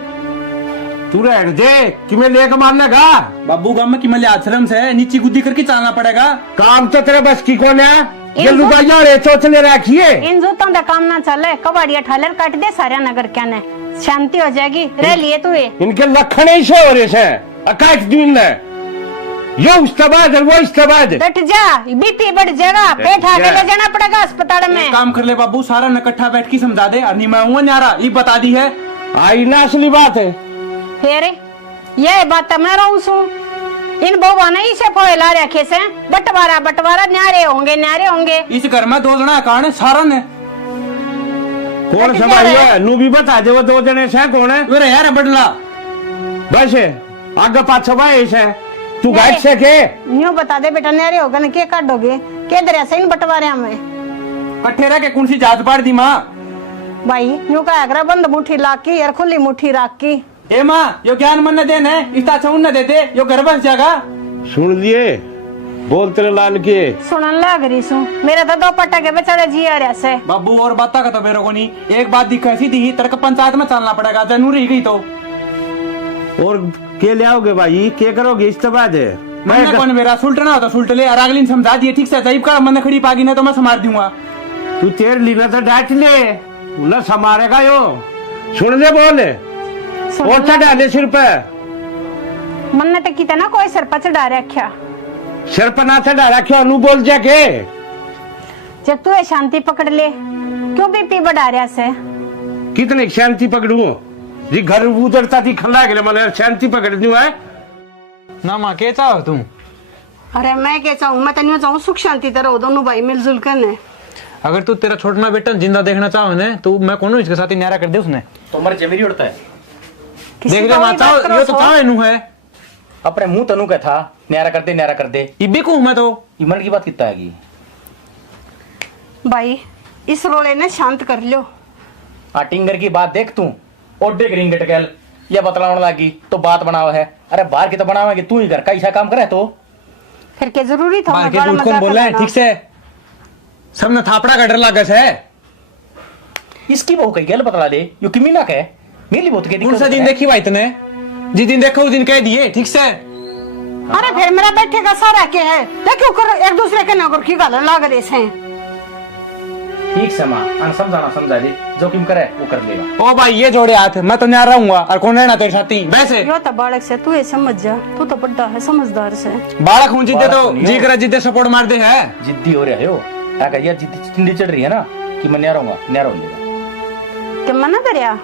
तू रहने दे कि मैं लेकर मारने का बाबू गाँव में किमले आश्रम से नीची गुद्दी करके चलना पड़ेगा। काम तो तेरे बस की कौन है? ये लुगाइया रे सोचने रखिए। इन जूतों का काम ना चले, कबाड़िया ठालर काट दे सारे नगर क्या ने, शांति हो जाएगी। रह लिए तू ये इनके लखन ऐसे हो रहे हैं, अकाश दिन ने यो इस्तेमाल वो इस्तेमाल। डट जा, बीपी बढ़ जाएगा, पेट आगे ले जाना पड़ेगा अस्पताल में। काम कर ले बाबू, सारा इकट्ठा बैठ के समझा दे। और नहीं मैं हूँ न्यारा, ये बता दी है। आई ना असली बात है। फिर ये बात मैं रहूं सू, इन बहुआ ने इसे फोला रखे से बंटवारा न्यारे होंगे। इस घर में 2 जना कारण सारा ने कौन संभालिए नू भी बता दे, वो 2 जने से कौन है? अरे यार बदला बस आगे पाछा भाई से तू गाइड से के न्यू बता दे बेटा, न्यारे होगा न के काटोगे के दर से इन बंटवारे में कट्ठे रह के कौन सी जात पाड़ दी माँ? भाई न्यू का अगरा बंद मुट्ठी लाकी यार खुली मुट्ठी राखी। ए माँ यो ज्ञान मन देने इतना छुन न देते यो घर बस जाएगा। सुन लिए बोल तेरे लाल के सुनन लग रही सू, मेरे तो 2 पट्टा के बेचारे जी आ रहा से। बाबू और बात का तो मेरे को नहीं, एक बात दिख ऐसी थी तर्क पंचायत में चलना पड़ेगा, जरूरी गई तो। और के ले आओगे भाई, के करोगे इसके बाद? मैंने कौन मेरा सुलटना हो तो सुलट ले, और अगली समझा दिए ठीक से, जईब का मन खड़ी पागी ना तो मैं संभाल दूंगा। तू तेर लीना तो डांट ले न समारेगा यो। सुन ले बोले और चढ़ा सिर पे मन्नत की ना कोई सर पर चढ़ा रखा, सिर पर ना चढ़ा रखा अनु बोल जाके। जब तू शांति पकड़ ले क्यों बीपी बढ़ा रहा से? कितने शांति पकड़ू जी, घर उधरता थी खल्ला के मैंने शांति पकड़ दू है ना माँ के चाहो तुम? अरे मैं क्या चाहूँ, मैं तो नहीं चाहूँ सुख शांति तरह दोनों भाई मिलजुल कर ने। अगर तू तेरा छोटा बेटा जिंदा देखना चाहो ने तो मैं कौन इसके साथ ही न्यारा कर दे उसने। तो मर जमीरी उड़ता है। देख ले माँ ये तो चाहो इनू है अपने मुंह तनु का था न्यारा कर दे इबे को मैं तो इमन की बात कितना है भाई, इस रोले ने शांत कर लो। टिंगर की बात देख तू ओडे ग्रीन गटकेल ये बतलाने लगी तो बात बनावा है। अरे बाहर की तो बनावेगी तू ही घर का ऐसा काम करे तो फिर क्या जरूरी था? बाहर के झूठ कौन बोल रहा है? ठीक से सबने थापड़ा का डर लगा है। इसकी बहू कही गल बतला दे यो किमी ना कहे मेरी बहुत के कौन सा दिन देखी भाई तने? जिस दिन देखो उस दिन कह दिए ठीक से। अरे फिर मेरा बैठे का सारा के है, देखो कर एक दूसरे के नगर की गाल लाग रहे से। ठीक से माँ समझाना समझा दे, जो किम करे वो कर लेगा। ओ भाई ये जोड़े हाथ, मैं तो न्यारा रहूंगा और कौन रहना तेरे साथी वैसे। यो तो बालक से तू ये समझ जा, तू तो बड़ा है समझदार से। बालक हूँ जिद्दे तो जी करा जिद्दे सपोर्ट मार दे है। जिद्दी हो रहा है हो क्या जिद्दी चिंडी चढ़ रही है ना कि मैं न्यारा रहूंगा न्यारा हो जाएगा। क्या मना करया?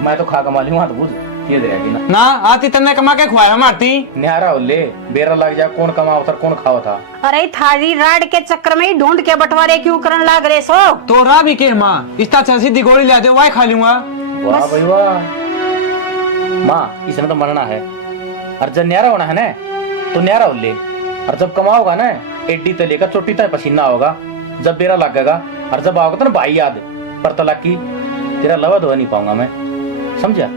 मैं तो खा कमा लूँ हाथ बुझ ये दे ना ना आती तन्ने कमा के खुआया मारती न्यारा होले बेरा लग जा कौन कमाओ था कौन खाओ था। अरे थारी राड के चक्कर में ही ढूंढ के बंटवारे क्यों करने लाग रहे सो? तो रा भी के माँ इस तरह सीधी गोली ला दे वाई खा लूंगा। वाह भाई वाह माँ इसमें तो मरना है और जब न्यारा होना है ना तो न्यारा होले और जब कमाओगा ना एड्डी तले का चोटी तक पसीना होगा जब बेरा लगेगा और जब आओगा तो ना भाई याद पर तलाक की तेरा लवा धो नहीं पाऊंगा मैं समझा।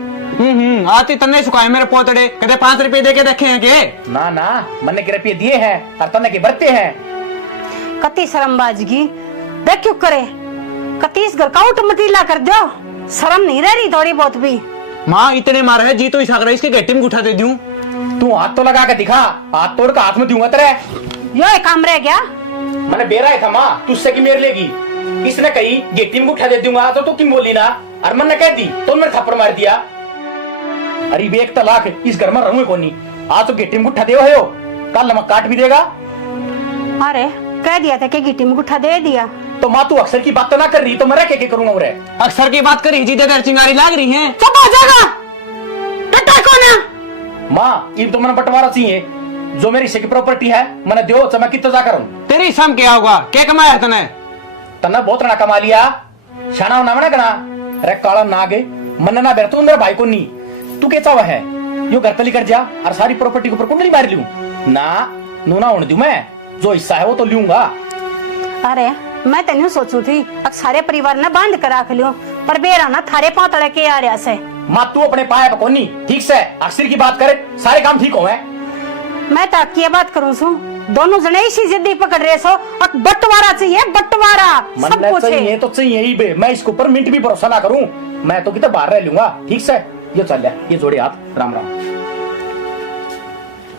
आती तन्ने सुखाए मेरे पोतड़े कदे 5 रुपए दे के देखे हैं के ना ना मैंने के रुपये दिए हैं और तन्ने के बरते हैं। कती शर्मबाजगी देख क्यों करे कतीस घर का उठ मतीला कर दो शर्म नहीं रह रही थोड़ी बहुत भी। माँ इतने मारे है जी तो इस आगरा इसके गट्टी में उठा दे दूं। तू हाथ तो लगा के दिखा हाथ तोड़ का हाथ में दूंगा तेरे। यो एक काम रह गया मैंने बेरा है था माँ तुझसे की मेरे लेगी इसने कही गेटी में उठा दे दूंगा तो तुम बोली ना और मैंने कह दी तो मैंने थप्पड़ मार दिया। अरे बेक तलाक इस घर में रहूंगे कौन नहीं आज तो गेटी में उठा दे हो कल नमक काट भी देगा। अरे कह दिया था कि गिट्टी में गुठा दे दिया तो माँ तू अक्सर की बात तो ना कर रही तो मैं क्या करूंगा उरे अक्सर की बात करी जी देर चिंगारी लाग रही है। चुप हो जाएगा टट्टा कौन है? माँ इन तो मैंने बंटवारा चाहिए जो मेरी हिस्से की प्रॉपर्टी है मैंने दो तो मैं कितना जा करूं। तेरी सम क्या होगा क्या कमाया तने तना बहुत रना कमा लिया शाना होना मना कना अरे काला ना गए मन ना बैठ तू मेरा भाई को नहीं तू क्या चावा है यो घर तली कर जा और सारी प्रॉपर्टी के ऊपर कुंडली मार लूं ना नूना होने दूं मैं जो हिस्सा है वो तो लूंगा। अरे मैं तेन सोचू थी अब सारे परिवार ने बांध कर रख लियो पर बेरा ना थारे पातड़े के आ रहा से। माँ तू अपने पाया पर कोनी ठीक से अक्सर की बात करे सारे काम ठीक हो मैं तो की बात करूँ सू दोनों जने इसी जिद्दी पकड़ रहे सो और बंटवारा चाहिए बंटवारा सब कुछ चाहिए तो चाहिए ही बे मैं इसके ऊपर मिनट भी भरोसा ना करूं मैं तो कितना बाहर रह लूंगा ठीक से ये चल जा ये जोड़े हाथ राम राम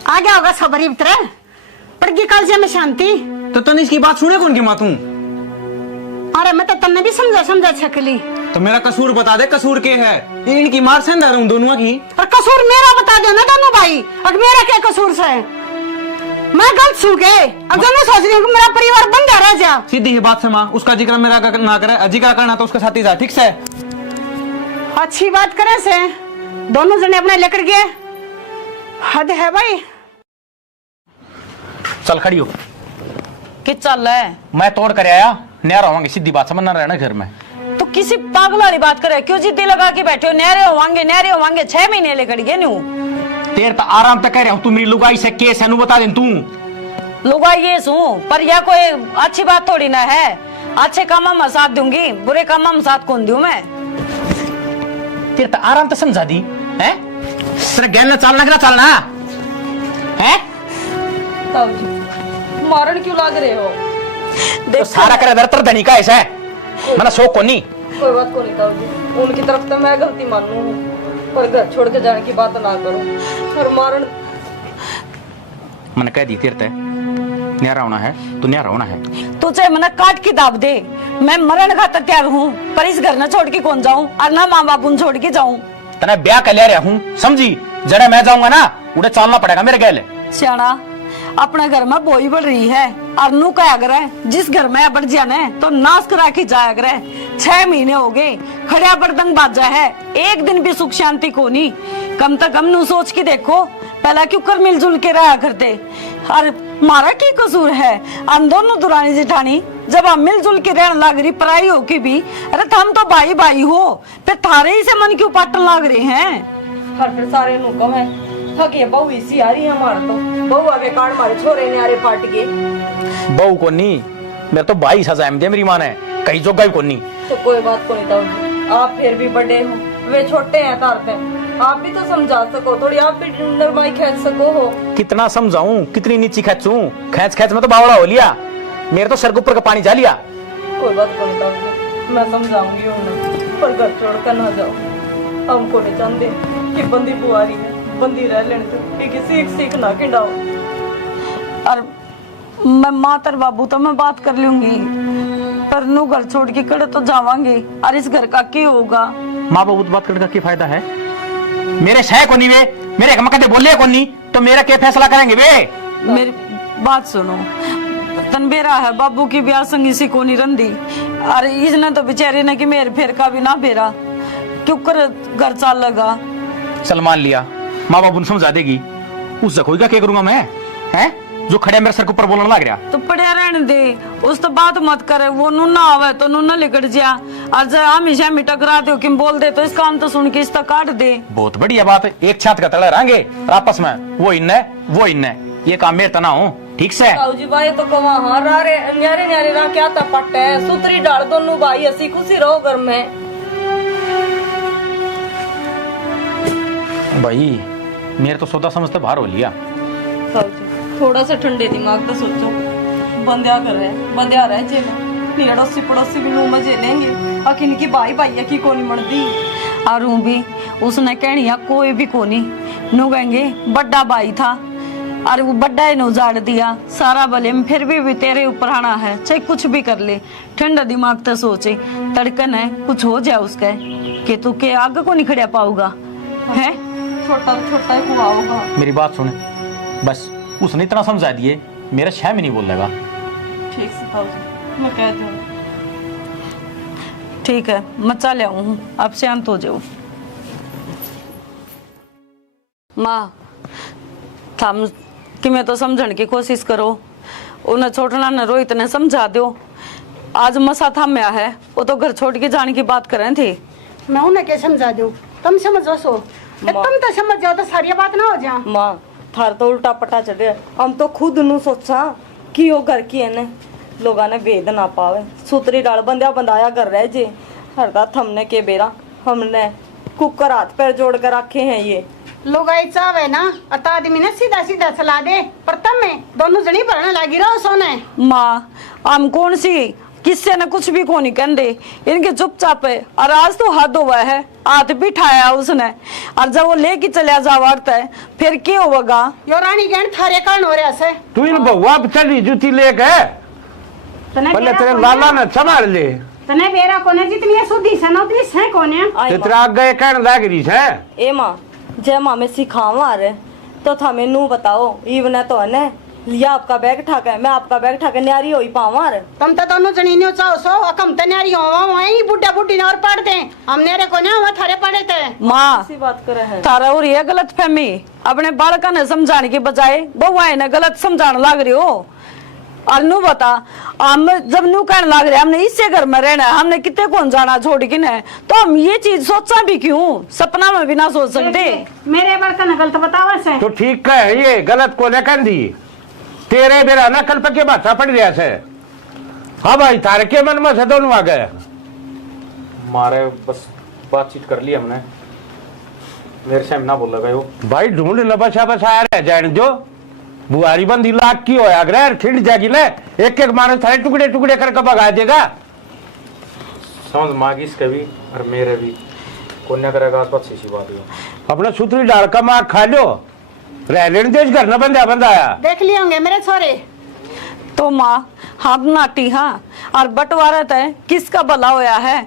आ गया होगा सबरी भीतर पड़गी कल में शांति। तो तने इसकी बात सुने कौन की माँ तू? अरे मैं तो तन्ने भी समझा छकली तो मेरा कसूर बता दे कसूर के है इनकी मार से अंदर हूँ दोनों की और कसूर मेरा बता दो ना दोनों भाई अब मेरा क्या कसूर से मैं गलत छू के अब दोनों सोच रही हूँ कि मेरा परिवार बंधा रह जा। सीधी ही बात से माँ उसका जिक्र मेरा ना करे जिक्र करना तो उसके साथ ही जा ठीक से अच्छी बात करे से दोनों जने अपने लेकर गए हद है भाई। चल खड़ी हो कि चल है मैं तोड़ कर आया नया रहोगे सीधी बात समझना रहना घर में तो किसी पागल वाली बात करे क्यों जिद्दी लगा के बैठे हो नहरे होवांगे 6 महीने लेकर गए न्यू तेरे तो आराम तक कह रहा हूँ तू मेरी लुगाई से केस है बता दे तू लुगा ये सू पर यह कोई अच्छी बात थोड़ी ना है अच्छे काम में साथ दूंगी बुरे काम में साथ कौन दूं मैं तेरे तो आराम तो समझा दी है तेरे ज्ञान में चलना है मारन क्यों लाग रहे हो? तो सारा करे दर धनी का ऐसा है मैंने शौक को नहीं कोई बात को नहीं ताऊ जी उनकी तरफ तो मैं गलती मानू पर घर छोड़ के जाने की बात ना करो और मारन मैंने कह दी तेरे ते न्यारा होना है तो न्यारा होना है तुझे मना काट के दाब दे मैं मरण खातर तैयार हूँ पर इस घर न छोड़ के कौन जाऊँ और ना माँ बापू छोड़ के जाऊँ तना ब्याह कर लिया हूँ समझी जरा मैं जाऊंगा ना उड़े चलना पड़ेगा मेरे गैल सियाना अपने घर में बोई बढ़ रही है और नू क्या करे जिस घर में बढ़ जाने तो नाश करा के जाया करे 6 महीने हो गए खड़िया बर्तन बाजा है एक दिन भी सुख शांति को नहीं कम से कम नू सोच के देखो पहला क्यों कर मिलजुल के रहा करते और मारा की कसूर है हम दोनों दुरानी जेठानी जब हम मिलजुल के रहने लग रही पराई हो के भी अरे हम तो भाई भाई हो फिर थारे ही से मन क्यों पाटन लग रहे हैं हर फिर सारे नु कम है थक ये बहू इसी आ रही है हमारा तो बहू आगे काट मारे छोरे ने आरे पाट के बहू को नहीं मेरे तो भाई सजा दे मेरी माँ ने कहीं जो गई को नहीं तो कोई बात को नहीं ताऊ जी आप फिर भी बड़े हो वे छोटे हैं तारते आप भी तो समझा सको थोड़ी आप भी नरमाई खींच सको हो कितना समझाऊं कितनी नीची खींचूं खींच में तो बावड़ा हो लिया मेरे तो सर के ऊपर का पानी जा लिया कोई बात को नहीं ताऊ जी मैं समझाऊंगी उन्हें पर घर छोड़ कर ना जाओ हमको नहीं जानते कि बंदी बुआरी है बंदी रह लेने तो कि सीख ना खिंडाओ और मैं मातर बाबू तो मैं बात कर लूंगी पर नू घर छोड़ के कड़े तो जावांगे और इस घर का क्या होगा माँ बाबू बात करने का क्या फायदा है मेरे शह को नहीं वे मेरे कदे बोले को नहीं तो मेरा क्या फैसला करेंगे वे मेरी बात सुनो तनबेरा है बाबू की ब्याह संगी सी को नहीं रंदी अरे इसने तो बेचारे ने कि मेरे फेर का भी ना फेरा क्यों कर घर चाल लगा। चल मान लिया, माँ बाबू ने समझा देगी, उस जखोई का क्या करूंगा मैं, हैं? जो खड़े मेरे सर के ऊपर बोलने लग रहा। तो पड़े रहने दे, उस तो बात मत करे। वो नूना आवे तो नूना लिकट जा, और जब हमेशा में टकरा दो कि बोल दे तो इस काम तो सुन के इसका काट दे। बहुत बढ़िया बात है, एक छात का तले रहेंगे और आपस में वो इन्ने ये काम मेरे तना हूँ, ठीक से। जी भाई तो कमा हाँ रे न्यारे न्यारे ना क्या तपट है, सुतरी डाल दोनों भाई हंसी खुशी रहो घर में। भाई मेरे तो सोचा समझते बाहर हो लिया। थोड़ा सा ठंडे दिमाग तो सोचो, बंदिया कर रहे बंदिया रहे जे में अड़ोसी पड़ोसी भी नू मजे लेंगे, अकिन की भाई भाई की कोनी मणदी। और ऊ भी उसने कहनिया कोई भी कोनी नु कहेंगे बड़ा भाई था, और वो बड़ा ने उजाड़ दिया सारा बले में, फिर भी तेरे ऊपर आना है, चाहे कुछ भी कर ले। ठंडा दिमाग तो सोचे, तड़कन है कुछ हो जाए उसका कि तू के आगे को नहीं खड़ा पाऊगा है। छोटा छोटा ही हुआ होगा। मेरी बात सुन, बस उसने इतना समझा दिए, मेरा 6 में नहीं बोल लगा। ठीक से ताऊ जी, मैं कहती हूँ। ठीक है मचा ले आऊं, अब शांत हो जाओ। माँ थम कि मैं तो समझने की कोशिश करो, उन्हें छोटना न रोहित ने समझा दो। आज मसा थम्या है, वो तो घर छोड़ के जाने की बात कर रहे थे। मैं उन्हें क्या समझा दूं, तुम समझो सो, तुम तो समझ जाओ तो सारी बात ना हो जा। माँ थार तो उल्टा पटा चढ़े, हम तो खुद नू सोचा कि वो घर की है ने लोगा ने वेद ना पावे, सुतरी डाल बंदिया बंदाया कर रहे जे हरदा थमने के बेरा हमने कुकर हाथ पैर जोड़ कर रखे हैं। ये लोग चावे ना अत आदमी ने सीधा सीधा चला दे, पर तब में दोनों जनी भरने लगी रहो सोने। माँ हम कौन सी किससे न कुछ भी को नहीं कहते, इनके चुपचाप है। और आज तो हद हुआ है, हाथ भी ठाया उसने, और जब वो लेके चलिया जा वार्ता है फिर क्या होगा। यो रानी गण थारे कारण हो रहा से तू इन बउआ पे चली जूती लेके पहले तेरे लाला ने संभाल ले। तने बेरा कोने जितनी सुधी से ना उतनी से कोने तेरा आगे कहने लग रही है। ए माँ जय माँ में सिखावा रहे तो थमे नू बताओ, इवन तो ने लिया आपका बैग ठाके, मैं आपका बैग ठाके न्यारी होई पावा रे। तुम तो दोनों जनी ने चाहो सो अकम तन्यारी होवा वही बुड्ढा बुड्ढी ने और पढ़ते हम नेरे को ना थारे पढ़े थे। माँ ऐसी बात करे है थारा और ये गलत फहमी, अपने बालका ने समझाने की बजाय बउआ ने गलत समझाने लग रही हो। और नू बता, हम जब नू कहने लग रहे हमने इससे घर में रहना है, हमने कितने कौन जाना छोड़ के न, तो हम ये चीज सोचा भी क्यों, सपना में भी ना सोच सकते। मेरे बड़का ने गलत बतावा से तो ठीक है, ये गलत को ने कर दी तेरे बेरा ना कल के बात पड़ गया से। हाँ भाई तारे के मन में से दोनों आ गए मारे बस बातचीत कर ली हमने, मेरे से ना बोल लगा वो भाई ढूंढ न बसा बसाया रह जाए जो बुआरी बंदी लाख की होया ग्रह खिंड जाएगी ना, एक एक मारे सारे टुकड़े टुकड़े करके भगा देगा। समझ मागी इसके भी और मेरे भी कोन्या करेगा आसपास सी बात है। अपना सूत्री डाल का मार खा लो, रह लेने देश घर न बंदा बंदाया देख लिए होंगे मेरे छोरे। तो माँ हम नाटी हाँ, और बंटवारा तय किसका भला होया है।